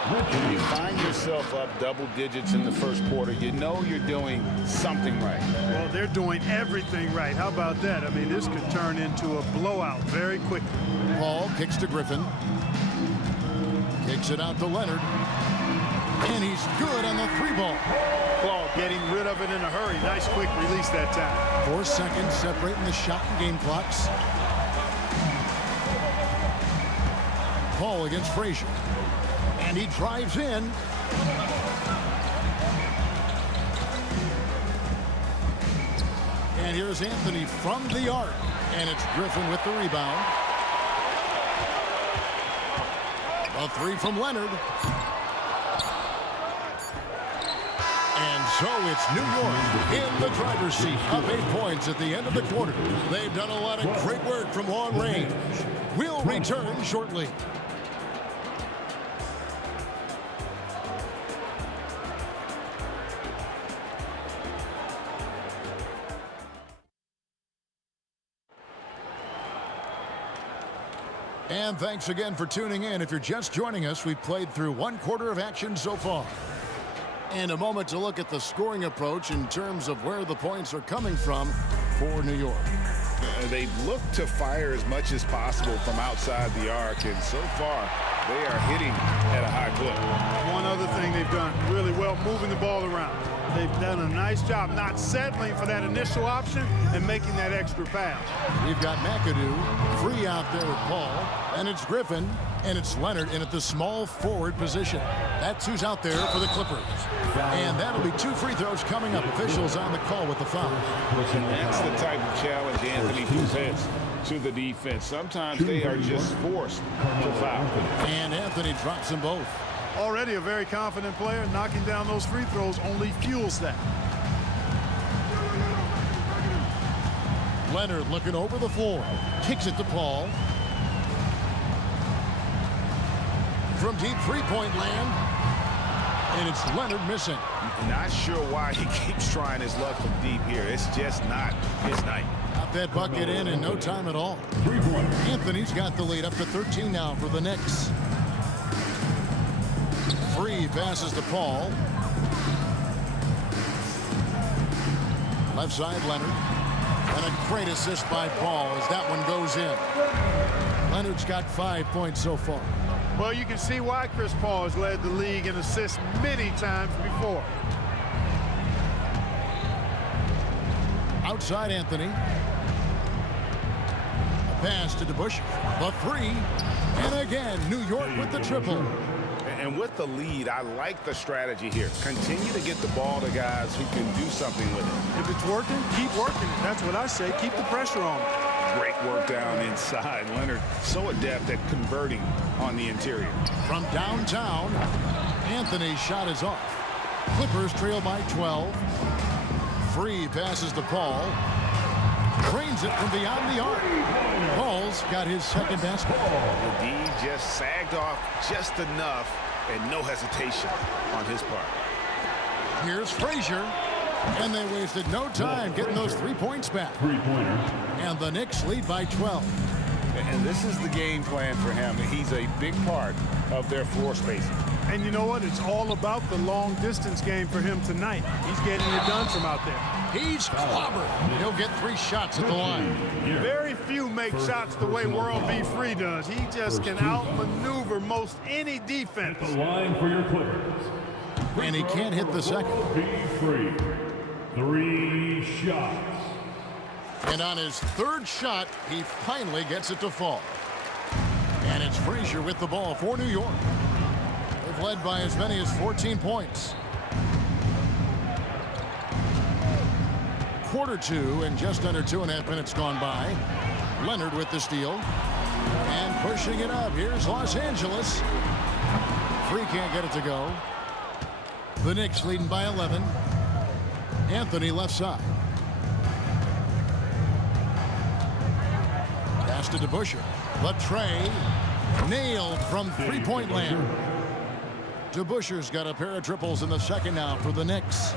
When you find yourself up double digits in the first quarter, you know you're doing something right. Well, they're doing everything right. How about that? I mean, this could turn into a blowout very quickly. Paul kicks to Griffin. Kicks it out to Leonard. And he's good on the 3-ball. Paul getting rid of it in a hurry. Nice quick release that time. 4 seconds separating the shot and game clocks. Paul against Frazier. And he drives in. And here's Anthony from the arc. And it's Griffin with the rebound. A 3 from Leonard. And so it's New York in the driver's seat, up 8 points at the end of the quarter. They've done a lot of great work from long range. We'll return shortly. And thanks again for tuning in. If you're just joining us, we've played through 1 quarter of action so far. And a moment to look at the scoring approach in terms of where the points are coming from for New York. They look to fire as much as possible from outside the arc, and so far they are hitting at a high clip. One other thing they've done really well, moving the ball around. They've done a nice job not settling for that initial option and making that extra pass. We've got McAdoo free out there with Paul, and it's Griffin, and it's Leonard in at the small forward position. That's who's out there for the Clippers. And that'll be 2 free throws coming up. Officials on the call with the foul. That's the type of challenge Anthony presents. to the defense. Sometimes they are just forced to foul. And Anthony drops them both. Already a very confident player. Knocking down those free throws only fuels that. Leonard looking over the floor. Kicks it to Paul. From deep three-point land. And it's Leonard missing. Not sure why he keeps trying his luck from deep here. It's just not his night. Got that bucket in no time at all. Anthony's got the lead up to 13 now for the Knicks. Free passes to Paul. Left side, Leonard. And a great assist by Paul as that one goes in. Leonard's got 5 points so far. Well, you can see why Chris Paul has led the league in assists many times before. Outside Anthony. A pass to DeBusschere. The three. And again, New York with the triple. And with the lead, I like the strategy here. Continue to get the ball to guys who can do something with it. If it's working, keep working it. That's what I say. Keep the pressure on. Great work down inside. Leonard so adept at converting on the interior. From downtown, Anthony's shot is off. Clippers trail by 12. Free passes to Paul. Drains it from beyond the arc. Paul's got his second basket. The D just sagged off just enough and no hesitation on his part. Here's Frazier. And they wasted no time getting those 3 points back. And the Knicks lead by 12. And this is the game plan for him. He's a big part of their floor spacing. And you know what? It's all about the long distance game for him tonight. He's getting it done from out there. He's clobbered. He'll get 3 shots at the line. Very few make shots the way World B. Free does. He just can outmaneuver most any defense. The line for your Clippers. And he can't hit the second. Be free. 3 shots. And on his 3rd shot, he finally gets it to fall. And it's Frazier with the ball for New York. They've led by as many as 14 points. Quarter 2 and just under 2.5 minutes gone by. Leonard with the steal. And pushing it up. Here's Los Angeles. Free can't get it to go. The Knicks leading by 11. Anthony left side. Pass to DeBusschere. Latrey nailed from three-point land. DeBusschere's got a pair of triples in the second now for the Knicks.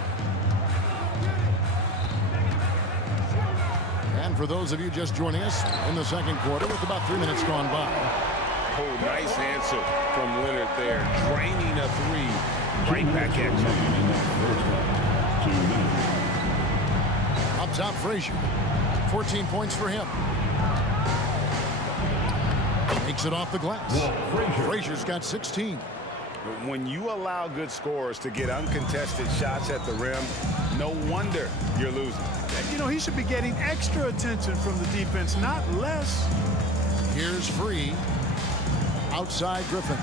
And for those of you just joining us in the second quarter with about 3 minutes gone by. Oh, nice answer from Leonard there. Draining a 3 right back at you. Up top, Frazier. 14 points for him. Makes it off the glass. Frazier's got 16. When you allow good scorers to get uncontested shots at the rim, no wonder you're losing. You know, he should be getting extra attention from the defense, not less. Here's Free. Outside Griffin.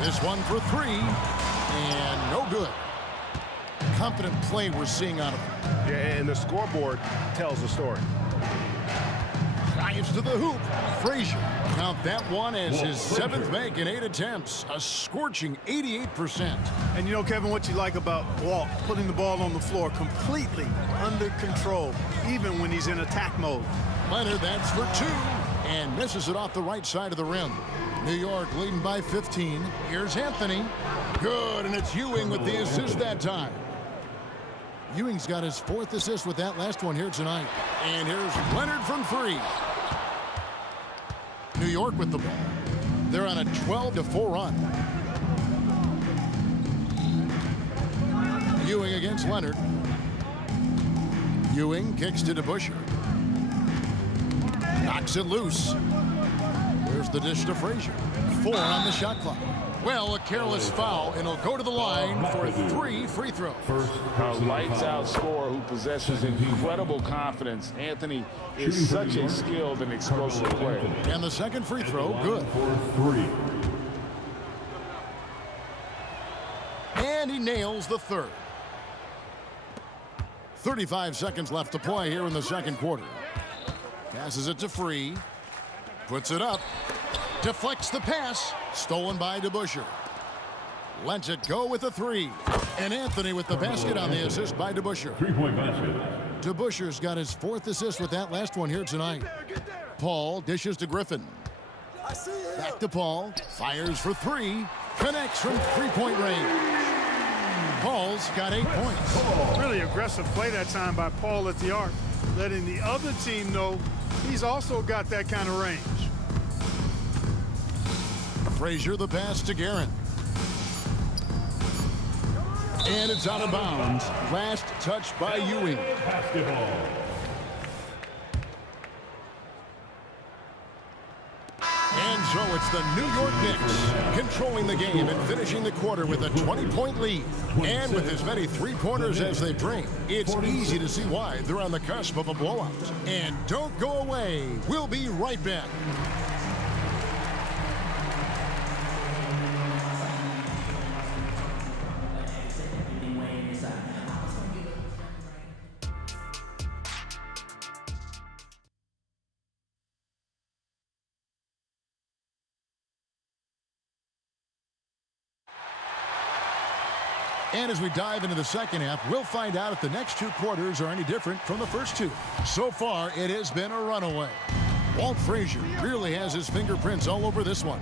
This one for 3. And no good. Confident play we're seeing out of him. Yeah, and the scoreboard tells the story. Drives to the hoop. Frazier. Count that one as his 7th make in 8 attempts. A scorching 88%. And you know, Kevin, what you like about Walt, putting the ball on the floor completely under control, even when he's in attack mode. Leonard, that's for 2. And misses it off the right side of the rim. New York leading by 15. Here's Anthony. Good, and it's Ewing with the assist that time. Ewing's got his 4th assist with that last one here tonight. And here's Leonard from 3. New York with the ball. They're on a 12-4 run. Ewing against Leonard. Ewing kicks to DeBusschere. Knocks it loose. There's the dish to Frazier. 4 on the shot clock. Well, a careless foul, and he'll go to the line for 3 free throws. A lights-out scorer who possesses incredible confidence. Anthony is such a skilled and explosive player. And the second free throw, good. And he nails the 3rd. 35 seconds left to play here in the second quarter. Passes it to Free. Puts it up. Deflects the pass. Stolen by DeBusschere. Lets it go with a three. And Anthony with the basket on the assist by DeBusschere. Three-point basket. DeBusschere's got his 4th assist with that last one here tonight. Paul dishes to Griffin. Back to Paul. Fires for 3. Connects from 3-point range. Paul's got 8 points. Really aggressive play that time by Paul at the arc, letting the other team know he's also got that kind of range. Frazier the pass to Guerin. And it's out of bounds. Last touch by Ewing. Basketball. And so it's the New York Knicks controlling the game and finishing the quarter with a 20-point lead. And with as many three-pointers as they bring, it's easy to see why they're on the cusp of a blowout. And don't go away. We'll be right back. And as we dive into the second half, we'll find out if the next 2 quarters are any different from the first 2. So far, it has been a runaway. Walt Frazier really has his fingerprints all over this one.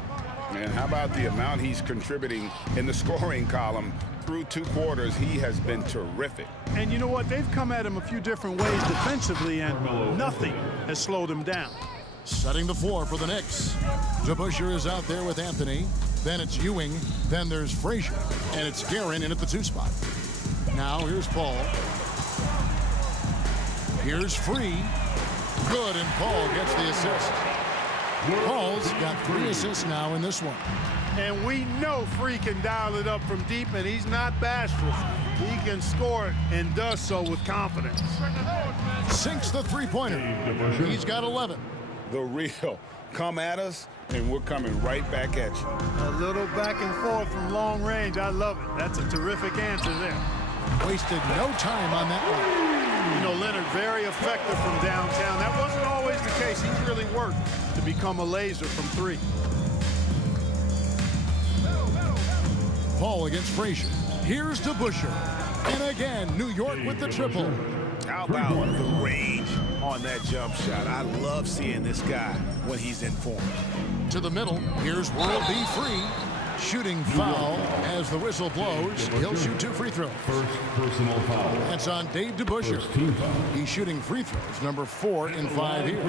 And how about the amount he's contributing in the scoring column? Through 2 quarters, he has been terrific. And you know what? They've come at him a few different ways defensively, and nothing has slowed him down. Setting the floor for the Knicks. DeBusschere is out there with Anthony. Then it's Ewing. Then there's Frazier. And it's Guerin in at the 2 spot. Now here's Paul. Here's Free. Good, and Paul gets the assist. Paul's got 3 assists now in this one. And we know Free can dial it up from deep, and he's not bashful. He can score it and does so with confidence. Sinks the three-pointer. He's got 11. The real. Come at us, and we're coming right back at you. A little back and forth from long range. I love it. That's a terrific answer there. Wasted no time on that one. You know, Leonard, very effective from downtown. That wasn't always the case. He's really worked to become a laser from 3. Paul against Frazier. Here's DeBusschere. And again, New York with the triple. How about the range on that jump shot? I love seeing this guy when he's in form. To the middle, here's World B. Free. Shooting foul as the whistle blows. He'll shoot 2 free throws. First personal foul. That's on Dave DeBusschere. He's shooting free throws, number 4 in 5 here.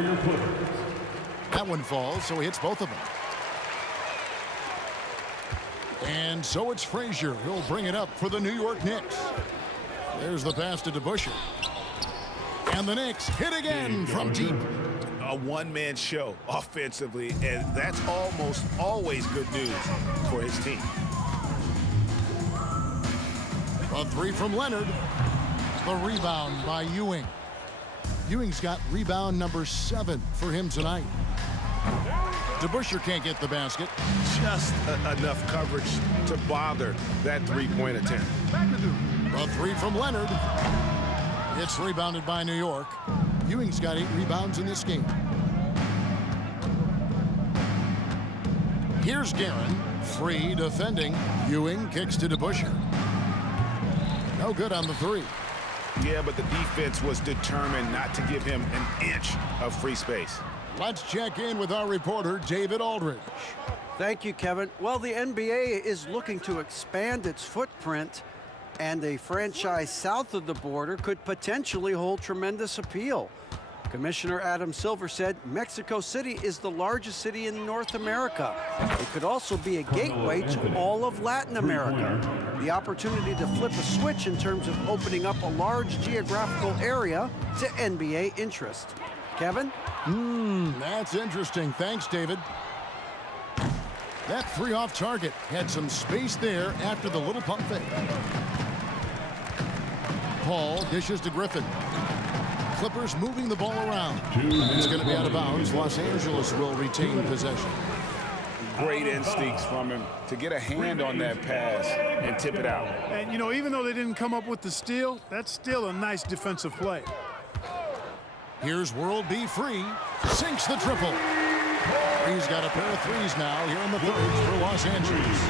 That one falls, so he hits both of them. And so it's Frazier. He'll bring it up for the New York Knicks. There's the pass to DeBusschere. And the Knicks hit again from deep. A one-man show offensively, and that's almost always good news for his team. A 3 from Leonard. The rebound by Ewing. Ewing's got rebound number 7 for him tonight. DeBusschere can't get the basket. Just enough coverage to bother that three-point attempt. A 3 from Leonard. It's rebounded by New York. Ewing's got 8 rebounds in this game. Here's Guerin. Free defending. Ewing kicks to DeBusschere. No good on the 3. Yeah, but the defense was determined not to give him an inch of free space. Let's check in with our reporter, David Aldridge. Thank you, Kevin. Well, the NBA is looking to expand its footprint, and a franchise south of the border could potentially hold tremendous appeal. Commissioner Adam Silver said Mexico City is the largest city in North America. It could also be a gateway to all of Latin America. The opportunity to flip a switch in terms of opening up a large geographical area to NBA interest. Kevin? That's interesting. Thanks, David. That 3 off target had some space there after the little pump fake. Paul dishes to Griffin. Clippers moving the ball around. It's going to be out of bounds. Los Angeles will retain possession. Great instincts from him to get a hand on that pass and tip it out. And, you know, even though they didn't come up with the steal, that's still a nice defensive play. Here's World B. Free. Sinks the triple. He's got a pair of threes now here in the third for Los Angeles.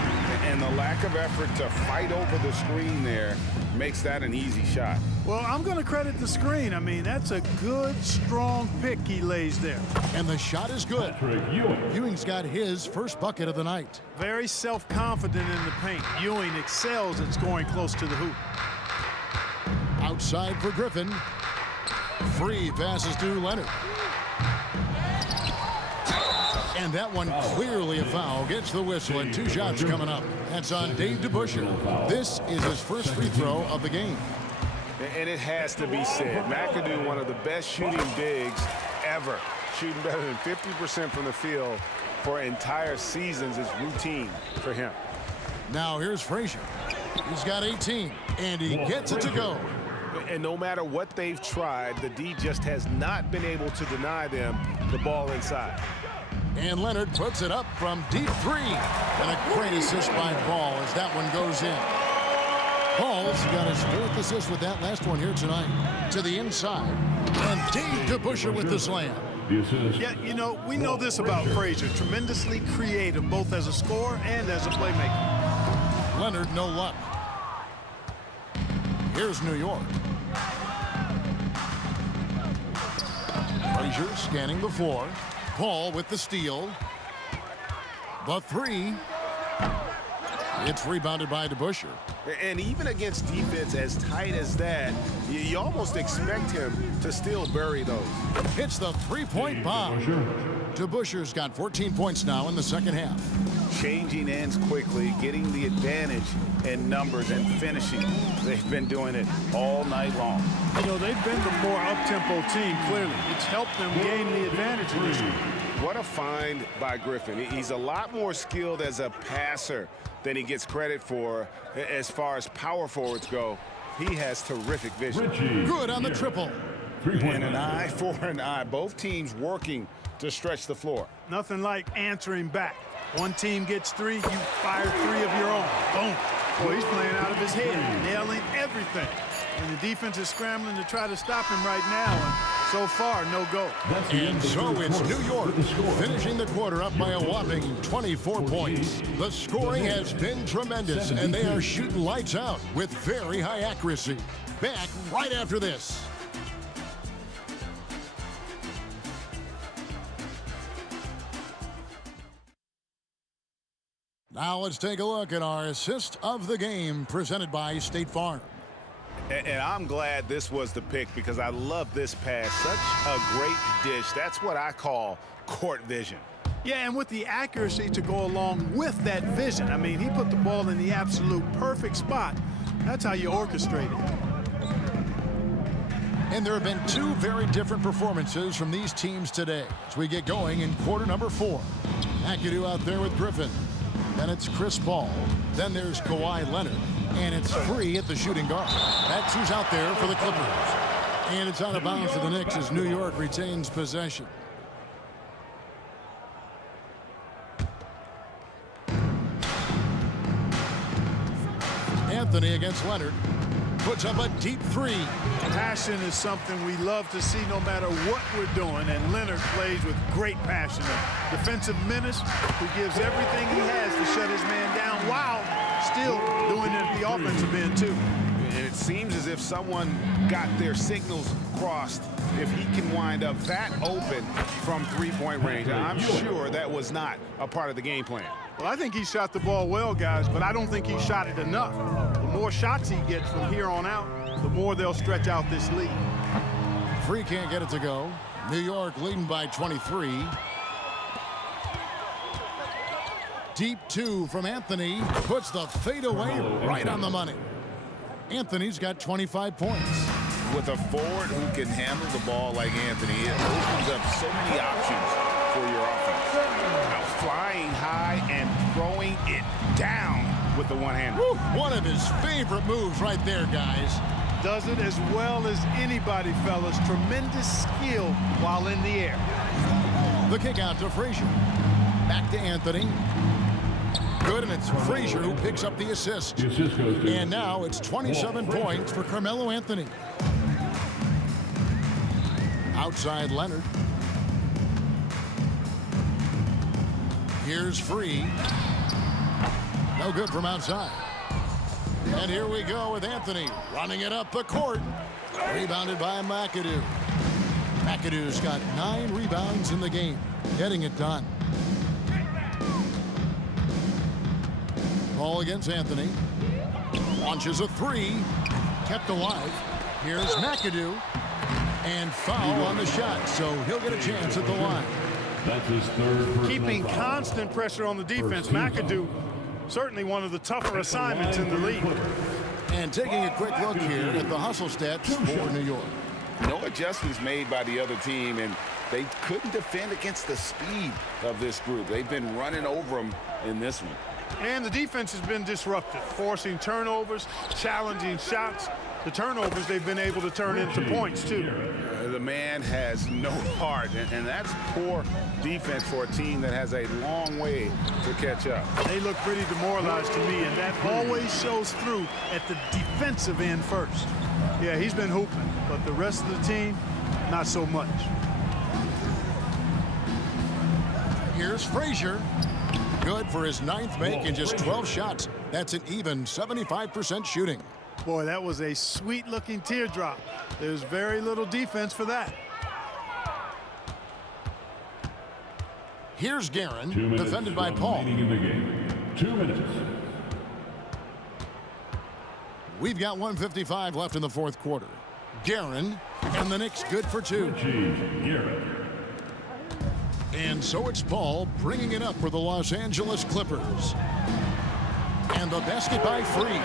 And the lack of effort to fight over the screen there makes that an easy shot. Well, I'm going to credit the screen. I mean, that's a good, strong pick he lays there. And the shot is good. Ewing's got his first bucket of the night. Very self-confident in the paint. Ewing excels at scoring close to the hoop. Outside for Griffin. Free passes to Leonard. And that one clearly a foul. Gets the whistle and 2 shots coming up. That's on Dave DeBusschere. This is his first free throw of the game. And it has to be said, McAdoo, one of the best shooting bigs ever. Shooting better than 50% from the field for entire seasons is routine for him. Now here's Frazier. He's got 18, and he gets it to go. And no matter what they've tried, the D just has not been able to deny them the ball inside. And Leonard puts it up from deep 3. And a great assist by Paul as that one goes in. Paul's got his 4th assist with that last one here tonight. To the inside. And Dave DeBusschere with the slam. Yeah, you know, we know this about Frazier. Tremendously creative, both as a scorer and as a playmaker. Leonard, no luck. Here's New York. Frazier scanning the floor. Paul with the steal. The 3. It's rebounded by DeBusschere. And even against defense as tight as that, you almost expect him to still bury those. Hits the 3-point bomb. DeBusschere's got 14 points now in the second half. Changing ends quickly, getting the advantage in numbers and finishing. They've been doing it all night long. You know, they've been the more up-tempo team, clearly. It's helped them gain the advantage in this game. What a find by Griffin. He's a lot more skilled as a passer than he gets credit for as far as power forwards go. He has terrific vision. Good on the triple. And an eye for an eye. Both teams working to stretch the floor. Nothing like answering back. One team gets 3, you fire 3 of your own. Boom. Boy, he's playing out of his head, nailing everything. And the defense is scrambling to try to stop him right now. And so far, no go. And so it's New York finishing the quarter up by a whopping 24 points. The scoring has been tremendous, and they are shooting lights out with very high accuracy. Back right after this. Now let's take a look at our assist of the game presented by State Farm. And I'm glad this was the pick because I love this pass. Such a great dish. That's what I call court vision. Yeah, and with the accuracy to go along with that vision. I mean, he put the ball in the absolute perfect spot. That's how you orchestrate it. And there have been 2 very different performances from these teams today as we get going in quarter number 4. McAdoo out there with Griffin. Then it's Chris Paul. Then there's Kawhi Leonard. And it's Free at the shooting guard. That's who's out there for the Clippers. And it's out of bounds to the Knicks as New York retains possession. Anthony against Leonard. Puts up a deep 3. Passion is something we love to see no matter what we're doing, and Leonard plays with great passion. A defensive menace who gives everything he has to shut his man down while still doing it at the offensive end, too. And it seems as if someone got their signals crossed if he can wind up that open from 3-point range. I'm sure that was not a part of the game plan. Well, I think he shot the ball well, guys, but I don't think he shot it enough. The more shots he gets from here on out, the more they'll stretch out this lead. Free can't get it to go. New York leading by 23. Deep 2 from Anthony. Puts the fadeaway right on the money. Anthony's got 25 points. With a forward who can handle the ball like Anthony, it opens up so many options for your offense. Now flying high and throwing it down with the one-hander. One of his favorite moves right there, guys. Does it as well as anybody, fellas. Tremendous skill while in the air. The kick out to Frazier. Back to Anthony. Good, and it's Frazier who picks up the assist. And now it's 27 points for Carmelo Anthony. Outside Leonard. Here's Free. No good from outside. And here we go with Anthony running it up the court. Rebounded by McAdoo. McAdoo's got 9 rebounds in the game, getting it done. Ball against Anthony. Launches a 3. Kept alive. Here's McAdoo. And foul on the shot, so he'll get a chance at the line. That's his third personal Keeping foul. constant pressure on the defense. First team McAdoo, certainly one of the tougher assignments in the league. And taking a quick look here at the hustle stats for New York. No adjustments made by the other team, and they couldn't defend against the speed of this group. They've been running over them in this one. And the defense has been disruptive, forcing turnovers, challenging shots. The turnovers they've been able to turn into points, too. The man has no heart, and that's poor defense for a team that has a long way to catch up. They look pretty demoralized to me, and that always shows through at the defensive end first. Yeah, he's been hooping, but the rest of the team, not so much. Here's Frazier. Good for his 9th make in just 12 shots. That's an even 75% shooting. Boy, that was a sweet-looking teardrop. There's very little defense for that. Here's Guerin, 2 minutes defended by Paul. remaining in the game. 2 minutes. We've got 1:55 left in the 4th quarter. Guerin, and the Knicks good for 2. Guerin. And so it's Paul bringing it up for the Los Angeles Clippers. And the basket by Free.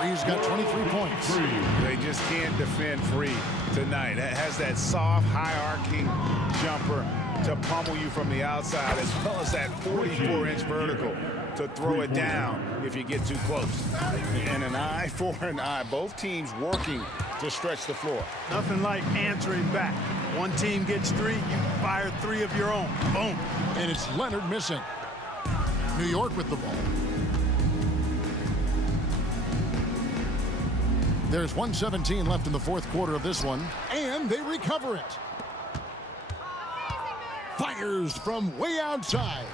Free's got 23 points. They just can't defend Free tonight. It has that soft, high-arcing jumper to pummel you from the outside, as well as that 44-inch vertical to throw it down if you get too close. And an eye for an eye. Both teams working to stretch the floor. Nothing like answering back. One team gets 3, you fire 3 of your own. Boom. And it's Leonard missing. New York with the ball. There's 1:17 left in the 4th quarter of this one, and they recover it. Fires from way outside.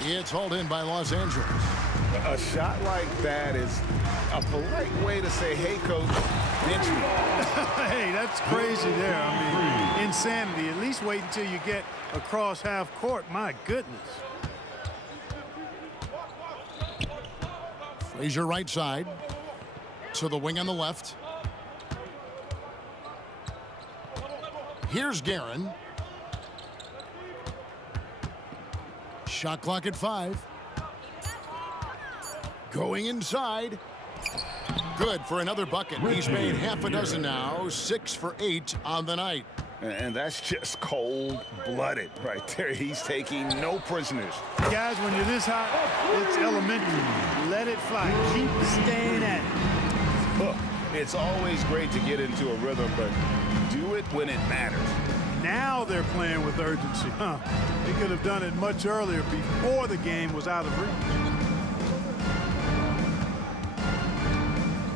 It's hauled in by Los Angeles. A shot like that is a polite way to say, hey, coach, bench me. Hey, that's crazy there. I mean, insanity. At least wait until you get across half court. My goodness. Frazier right side. To the wing on the left. Here's Guerin. Shot clock at 5. Going inside. Good for another bucket. He's made half a dozen now. 6 for 8 on the night. And that's just cold-blooded right there. He's taking no prisoners. Guys, when you're this hot, it's elementary. Let it fly. Keep staying at it. Look, it's always great to get into a rhythm, but do it when it matters. Now they're playing with urgency. They could have done it much earlier, before the game was out of reach.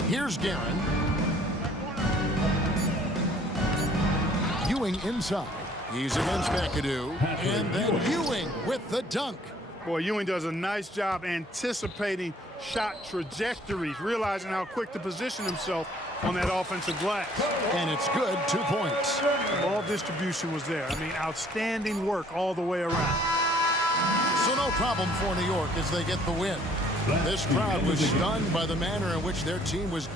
Here's Guerin. Ewing inside. He's against McAdoo. And then Ewing with the dunk. Boy, Ewing does a nice job anticipating shot trajectories, realizing how quick to position himself on that offensive glass. And it's good. 2 points. Ball distribution was there. I mean, outstanding work all the way around. So no problem for New York as they get the win. This crowd was stunned by the manner in which their team was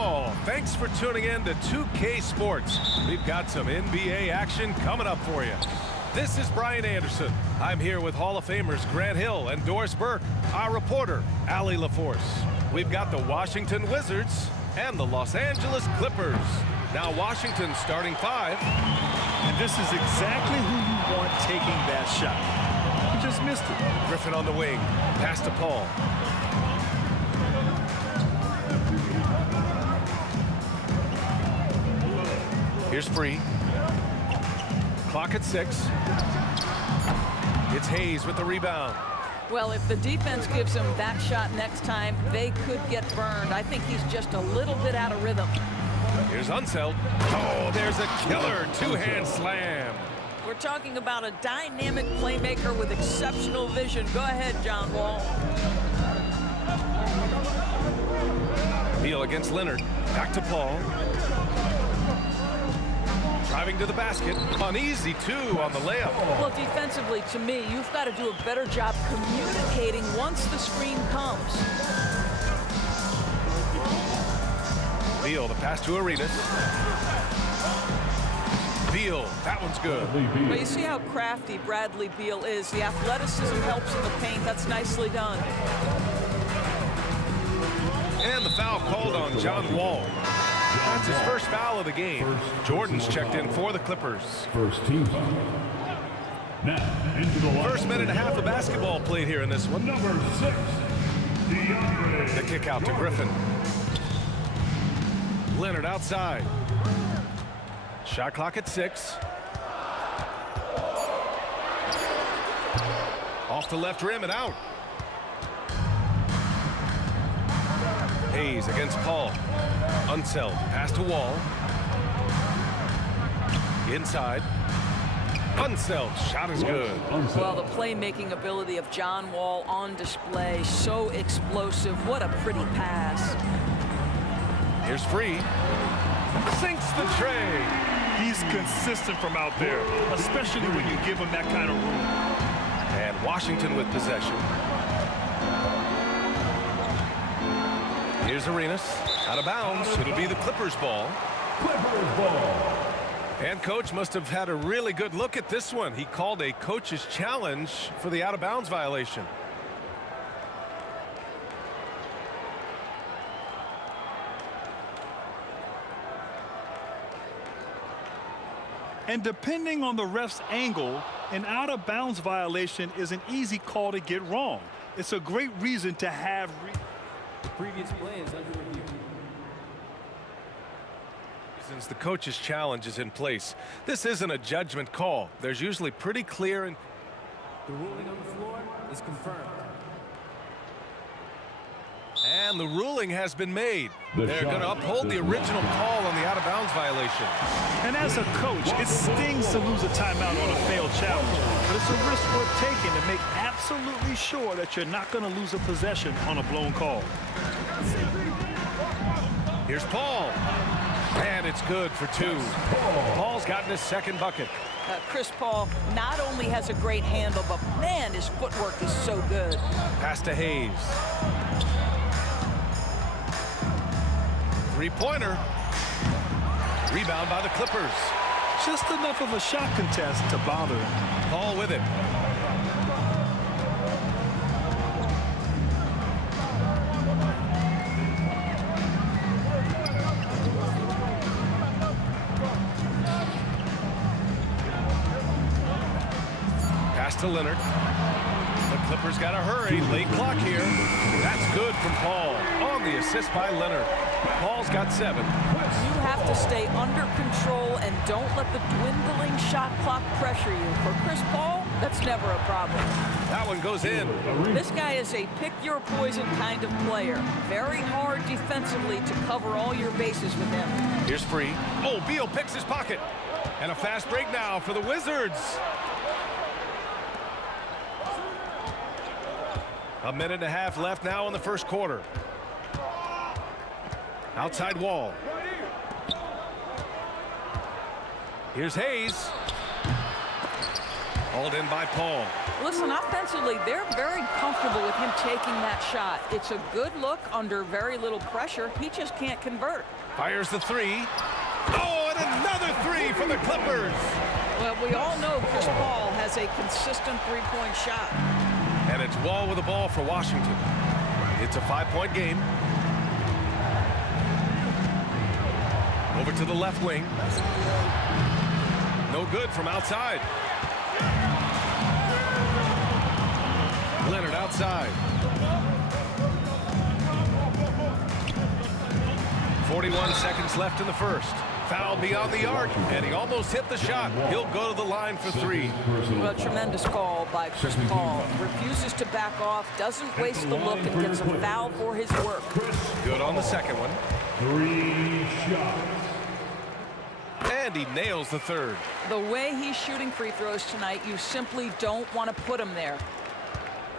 all. Thanks for tuning in to 2K Sports. We've got some NBA action coming up for you. This is Brian Anderson. I'm here with Hall of Famers Grant Hill and Doris Burke, our reporter, Allie LaForce. We've got the Washington Wizards and the Los Angeles Clippers. Now Washington starting 5. And this is exactly who you want taking that shot. You just missed it. Griffin on the wing. Pass to Paul. Here's Free. Clock at 6. It's Hayes with the rebound. Well, if the defense gives him that shot next time, they could get burned. I think he's just a little bit out of rhythm. Here's Unseld. Oh, there's a killer two-hand slam. We're talking about a dynamic playmaker with exceptional vision. Go ahead, John Wall. Beal against Leonard. Back to Paul. Driving to the basket. Uneasy, too, on the layup. Well, defensively, to me, you've got to do a better job communicating once the screen comes. Beal, the pass to Arenas. Beal, that one's good. Well, you see how crafty Bradley Beal is. The athleticism helps in the paint. That's nicely done. And the foul called on John Wall. That's his first foul of the game. Jordan's checked in for the Clippers. First team foul. Now, into the first minute and a half of basketball played here in this one. Number 6, DeAndre. The kick out to Griffin. Leonard outside. Shot clock at 6. Off the left rim and out. Hayes against Paul. Unseld. Pass to Wall. Inside. Unseld. Shot is good. Well, the playmaking ability of John Wall on display. So explosive. What a pretty pass. Here's Free. Sinks the tray. He's consistent from out there, especially when you give him that kind of room. And Washington with possession. Here's Arenas. Out of bounds. It'll be the Clippers ball. Clippers ball. And coach must have had a really good look at this one. He called a coach's challenge for the out-of-bounds violation. And depending on the ref's angle, an out-of-bounds violation is an easy call to get wrong. It's a great reason to have... The previous play is under review. Since the coach's challenge is in place, this isn't a judgment call. There's usually pretty clear and... The ruling on the floor is confirmed. And the ruling has been made. They're going to uphold the original call on the out-of-bounds violation. And as a coach, it stings to lose a timeout on a failed challenge. But it's a risk worth taking to make absolutely sure that you're not going to lose a possession on a blown call. Here's Paul. And it's good for 2. Paul's gotten his second bucket. Chris Paul not only has a great handle, but man, his footwork is so good. Pass to Hayes. Three-pointer. Rebound by the Clippers. Just enough of a shot contest to bother him. Paul with it. Pass to Leonard. The Clippers got to hurry. Late clock here. That's good from Paul. On the assist by Leonard. Paul's got 7. You have to stay under control and don't let the dwindling shot clock pressure you. For Chris Paul, that's never a problem. That one goes in. This guy is a pick-your-poison kind of player. Very hard defensively to cover all your bases with him. Here's Free. Oh, Beal picks his pocket. And a fast break now for the Wizards. A minute and a half left now in the first quarter. Outside Wall. Here's Hayes. Hauled in by Paul. Listen, offensively, they're very comfortable with him taking that shot. It's a good look under very little pressure. He just can't convert. Fires the three. Oh, and another three for the Clippers. Well, we all know Chris Paul has a consistent three-point shot. And it's Wall with the ball for Washington. It's a 5-point game. Over to the left wing. No good from outside. Leonard outside. 41 seconds left in the first. Foul beyond the arc, and he almost hit the shot. He'll go to the line for three. Well, tremendous call by Chris Paul. Refuses to back off, doesn't waste the look, and gets a foul for his work. Good on the second one. 3 shots. And he nails the third. The way he's shooting free throws tonight, you simply don't want to put him there.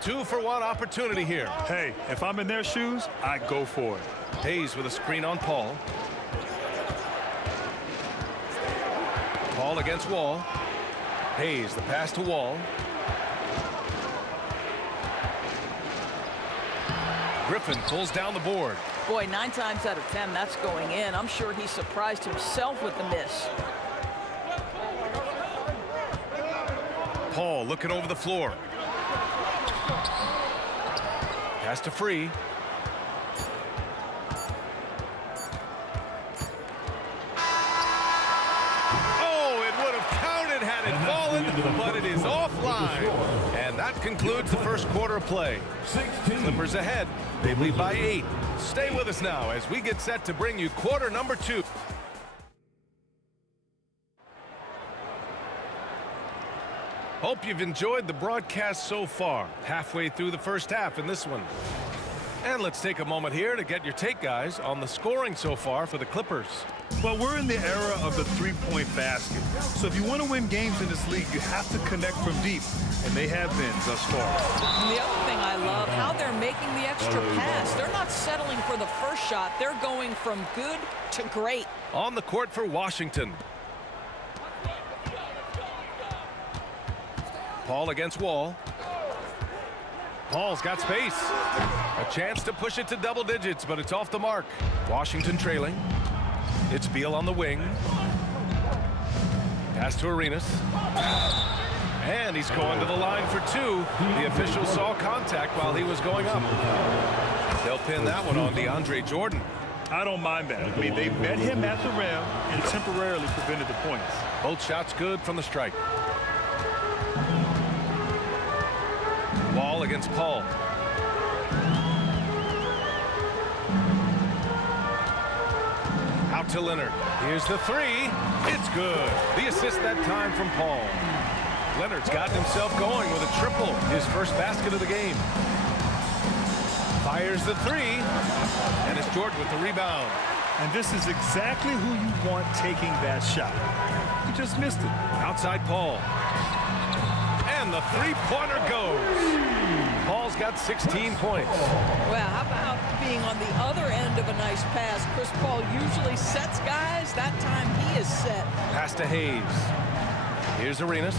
2-for-1 opportunity here. Hey, if I'm in their shoes, I go for it. Hayes with a screen on Paul. Paul against Wall. Hayes, the pass to Wall. Griffin pulls down the board. Boy, 9 times out of 10, that's going in. I'm sure he surprised himself with the miss. Paul looking over the floor. Pass to Free. Oh, it would have counted had it fallen, but it is offline. And that concludes the first quarter of play. Clippers ahead. They lead by 8. Stay with us now as we get set to bring you quarter number 2. Hope you've enjoyed the broadcast so far. Halfway through the first half in this one. And let's take a moment here to get your take, guys, on the scoring so far for the Clippers. Well, we're in the era of the three-point basket. So if you want to win games in this league, you have to connect from deep. And they have been thus far. And the other thing I love, how they're making the extra pass. They're not settling for the first shot. They're going from good to great. On the court for Washington. Paul against Wall. Paul's got space. A chance to push it to double digits, but it's off the mark. Washington trailing. It's Beal on the wing. Pass to Arenas. And he's going to the line for 2. The official saw contact while he was going up. They'll pin that one on DeAndre Jordan. I don't mind that. I mean, they met him at the rim and temporarily prevented the points. Both shots good from the strike. Wall against Paul. Out to Leonard. Here's the 3. It's good. The assist that time from Paul. Leonard's gotten himself going with a triple. His first basket of the game. Fires the 3. And it's Jordan with the rebound. And this is exactly who you want taking that shot. He just missed it. Outside Paul. And the three-pointer goes. Paul's got 16 points. Well, how about being on the other end of a nice pass? Chris Paul usually sets guys. That time he is set. Pass to Hayes. Here's Arenas.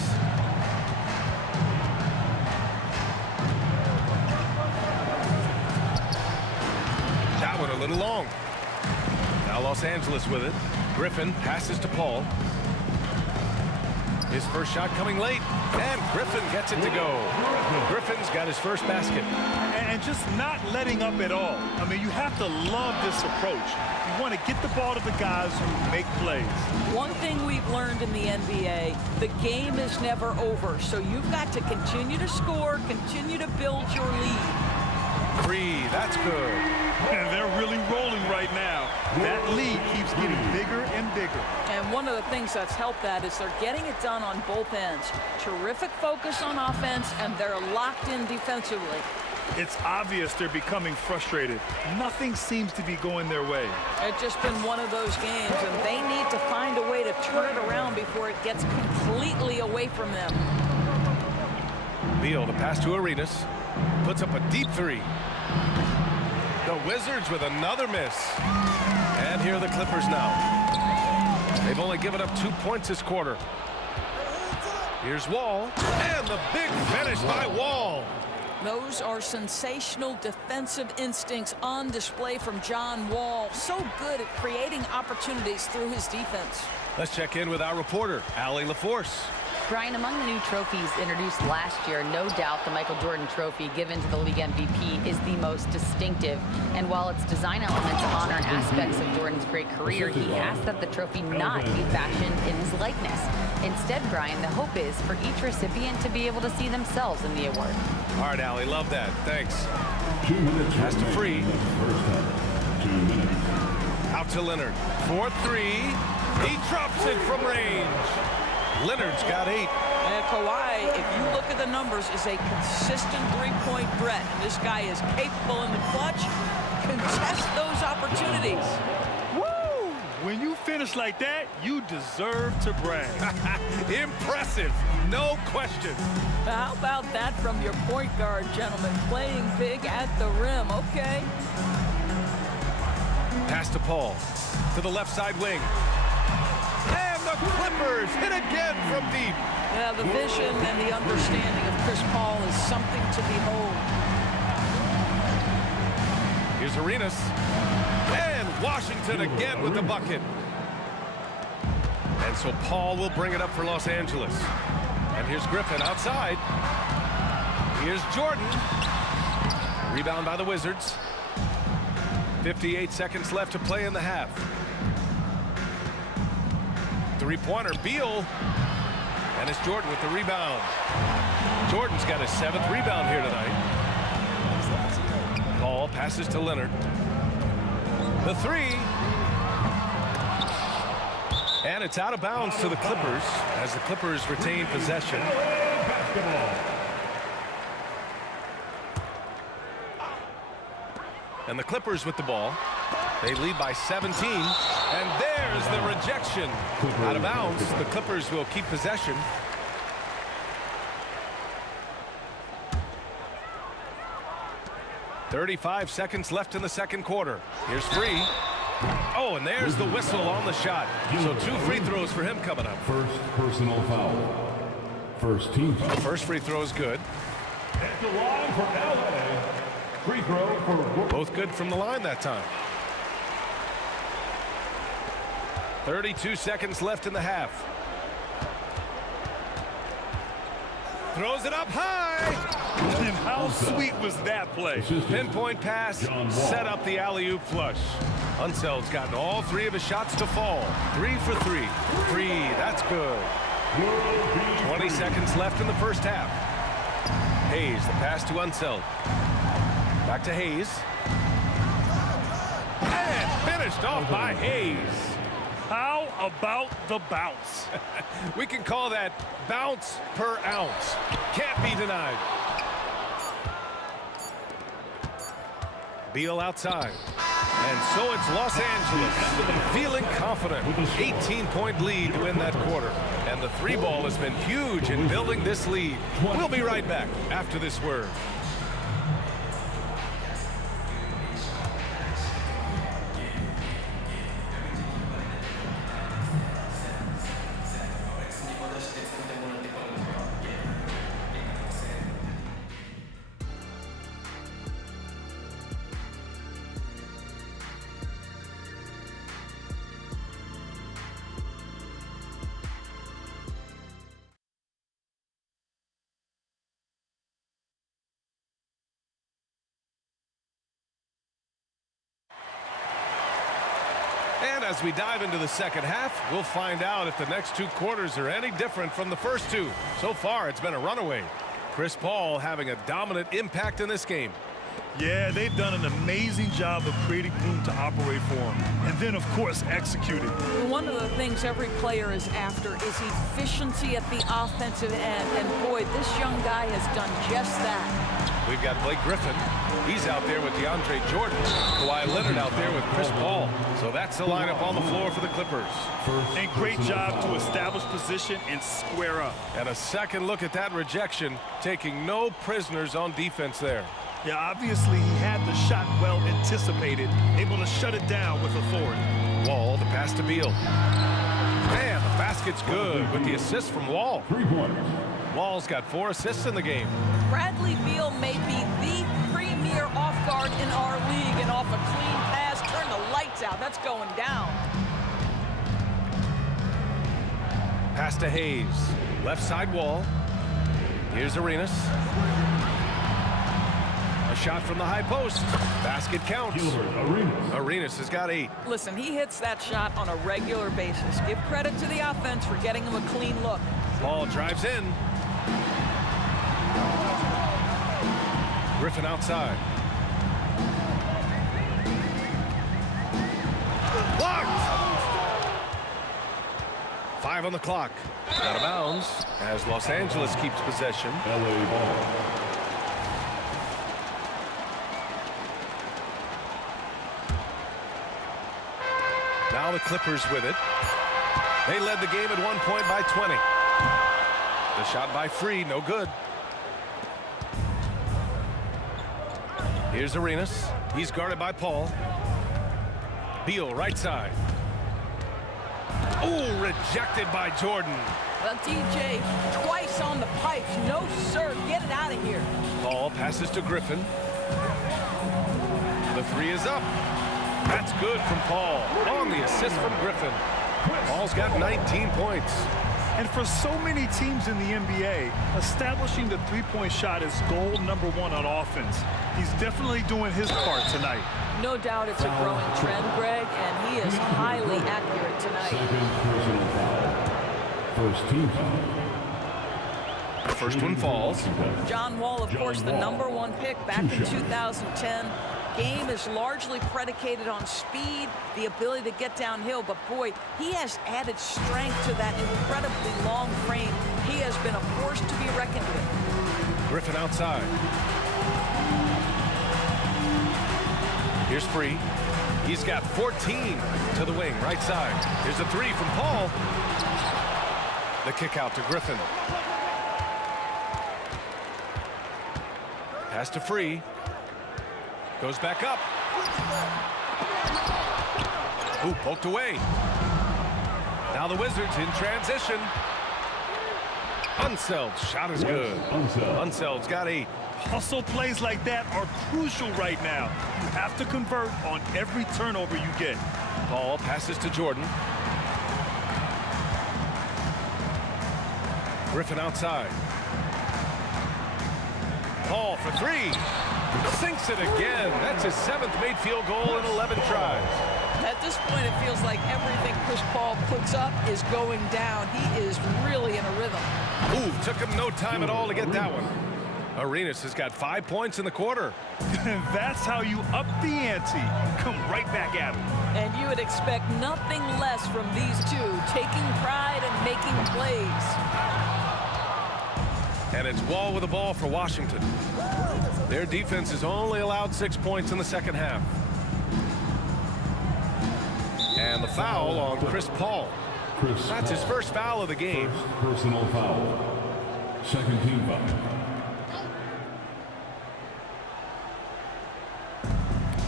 That one a little long. Now Los Angeles with it. Griffin passes to Paul. His first shot coming late, and Griffin gets it to go. Griffin's got his first basket. And just not letting up at all. I mean, you have to love this approach. You want to get the ball to the guys who make plays. One thing we've learned in the NBA, the game is never over. So you've got to continue to score, continue to build your lead. 3, that's good. And they're really rolling right now. That lead keeps getting bigger and bigger. And one of the things that's helped that is they're getting it done on both ends. Terrific focus on offense, and they're locked in defensively. It's obvious they're becoming frustrated. Nothing seems to be going their way. It's just been one of those games, and they need to find a way to turn it around before it gets completely away from them. Beal, the pass to Arenas. Puts up a deep 3. The Wizards with another miss. And here are the Clippers now. They've only given up 2 points this quarter. Here's Wall, and the big finish by Wall. Those are sensational defensive instincts on display from John Wall. So good at creating opportunities through his defense. Let's check in with our reporter, Allie LaForce. Brian, among the new trophies introduced last year, no doubt the Michael Jordan Trophy given to the league MVP is the most distinctive. And while its design elements honor aspects of Jordan's great career, he asked that the trophy not be fashioned in his likeness. Instead, Brian, the hope is for each recipient to be able to see themselves in the award. All right, Allie, love that. Thanks. 2 minutes. Pass to Free. First half. 2 minutes. Out to Leonard. 4-3. He drops it from range. Leonard's got 8. And Kawhi, if you look at the numbers, is a consistent three-point threat. And this guy is capable in the clutch. Contest those opportunities. Woo! When you finish like that, you deserve to brag. Impressive. No question. How about that from your point guard, gentlemen? Playing big at the rim. Okay. Pass to Paul. To the left side wing. And the Clippers hit again from deep. Yeah, the vision and the understanding of Chris Paul is something to behold. Here's Arenas. And Washington again with the bucket. And so Paul will bring it up for Los Angeles. And here's Griffin outside. Here's Jordan. Rebound by the Wizards. 58 seconds left to play in the half. Three-pointer, Beal. And it's Jordan with the rebound. Jordan's got his 7th rebound here tonight. Paul passes to Leonard. The 3. And it's out of bounds to the Clippers as the Clippers retain possession. And the Clippers with the ball. They lead by 17. And there's the rejection. Out of bounds. The Clippers will keep possession. .35 seconds left in the second quarter. Here's Free. Oh, and there's the whistle on the shot. So 2 free throws for him coming up. First personal foul. First team foul. First free throw is good. At the line for LA. Free throw for both good from the line that time. 32 seconds left in the half. Throws it up high. And how sweet was that play? Pinpoint pass, set up the alley-oop flush. Unseld's gotten all 3 of his shots to fall. 3 for 3. Free, that's good. 20 seconds left in the first half. Hayes, the pass to Unseld. Back to Hayes. And finished off by Hayes. How about the bounce? We can call that bounce per ounce. Can't be denied. Beal outside. And so it's Los Angeles feeling confident. 18-point lead to win that quarter. And the 3 ball has been huge in building this lead. We'll be right back after this word. And as we dive into the second half, we'll find out if the next 2 quarters are any different from the first 2. So far, it's been a runaway. Chris Paul having a dominant impact in this game. Yeah, they've done an amazing job of creating room to operate for him. And then, of course, executing. One of the things every player is after is efficiency at the offensive end. And, boy, this young guy has done just that. We've got Blake Griffin. He's out there with DeAndre Jordan. Kawhi Leonard out there with Chris Paul. So that's the lineup on the floor for the Clippers. And great job to establish position and square up. And a second look at that rejection, taking no prisoners on defense there. Yeah, obviously he had the shot well anticipated, able to shut it down with authority. Wall, the pass to Beal. And Basket's good with the assist from Wall. 3 points. Wall's got 4 assists in the game. Bradley Beal may be the premier off guard in our league, and off a clean pass, turn the lights out. That's going down. Pass to Hayes. Left side Wall. Here's Arenas. A shot from the high post. Basket counts. Arenas has got 8. Listen, he hits that shot on a regular basis. Give credit to the offense for getting him a clean look. Ball drives in. Griffin outside. Blocked! 5 on the clock. Out of bounds as Los Angeles keeps possession. LA ball. Now the Clippers with it. They led the game at 1 point by 20. The shot by Free, no good. Here's Arenas. He's guarded by Paul. Beal, right side. Oh, rejected by Jordan. Well, DJ, twice on the pipes. No, sir. Get it out of here. Paul passes to Griffin. The 3 is up. That's good from Paul. On the assist from Griffin. Paul's got 19 points. And for so many teams in the NBA, establishing the three-point shot is goal number 1 on offense. He's definitely doing his part tonight. No doubt it's a growing trend, Greg, and he is highly accurate tonight. Second personal foul. First team foul. First one falls. John Wall, of course, the #1 pick back in 2010. Game is largely predicated on speed, the ability to get downhill, but boy, he has added strength to that incredibly long frame. He has been a force to be reckoned with. Griffin outside. Here's Free. He's got 14 to the wing, right side. Here's a 3 from Paul. The kick out to Griffin. Pass to Free. Goes back up. Ooh, poked away. Now the Wizards in transition. Unseld's shot is good. Unseld's got 8. Hustle plays like that are crucial right now. You have to convert on every turnover you get. Paul passes to Jordan. Griffin outside. Paul for 3. Sinks it again. That's his 7th made field goal in 11 tries. At this point, it feels like everything Chris Paul puts up is going down. He is really in a rhythm. Ooh, took him no time at all to get that one. Arenas has got 5 points in the quarter. That's how you up the ante. Come right back at him. And you would expect nothing less from these two, taking pride and making plays. And it's Wall with the ball for Washington. Their defense has only allowed 6 points in the second half. And the foul on Chris Paul. That's his first foul of the game. First personal foul. Second team foul.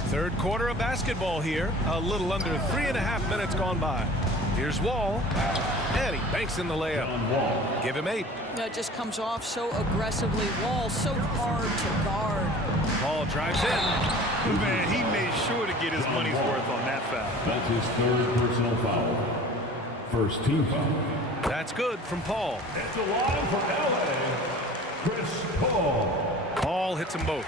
Third quarter of basketball here. A little under 3.5 minutes gone by. Here's Wall. And he banks in the layup. Give him 8. It just comes off so aggressively. Wall so hard to guard. Paul drives in. Man, he made sure to get his money's worth on that foul. That's his 3rd personal foul. First team foul. That's good from Paul. At the line for LA, Chris Paul. Paul hits them both.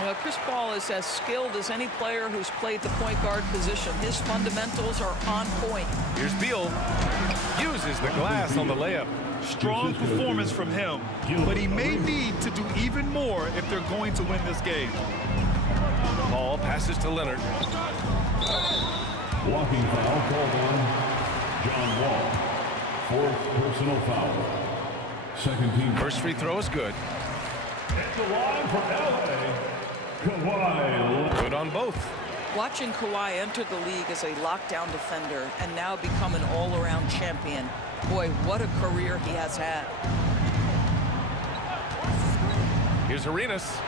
Well, Chris Paul is as skilled as any player who's played the point guard position. His fundamentals are on point. Here's Beal. Uses the glass on the layup. Strong performance from him, but he may need to do even more if they're going to win this game. Paul passes to Leonard. Walking foul called on John Wall. 4th personal foul. Second team. First free throw is good. At the line for LA, Kawhi. Good on both. Watching Kawhi enter the league as a lockdown defender and now become an all-around champion. Boy, what a career he has had. Here's Arenas.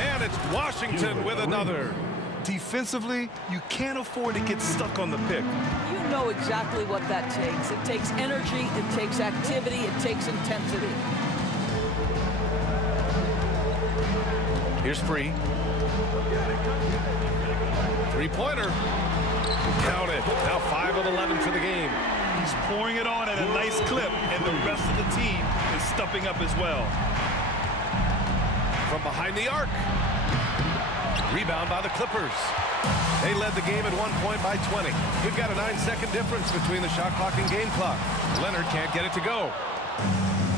And it's Washington with another. Defensively, you can't afford to get stuck on the pick. You know exactly what that takes. It takes energy, it takes activity, it takes intensity. Here's free. Three-pointer. Count it. Now 5 of 11 for the game. He's pouring it on at a nice clip, and the rest of the team is stepping up as well. From behind the arc. Rebound by the Clippers. They led the game at 1 point by 20. We've got a 9-second difference between the shot clock and game clock. Leonard can't get it to go.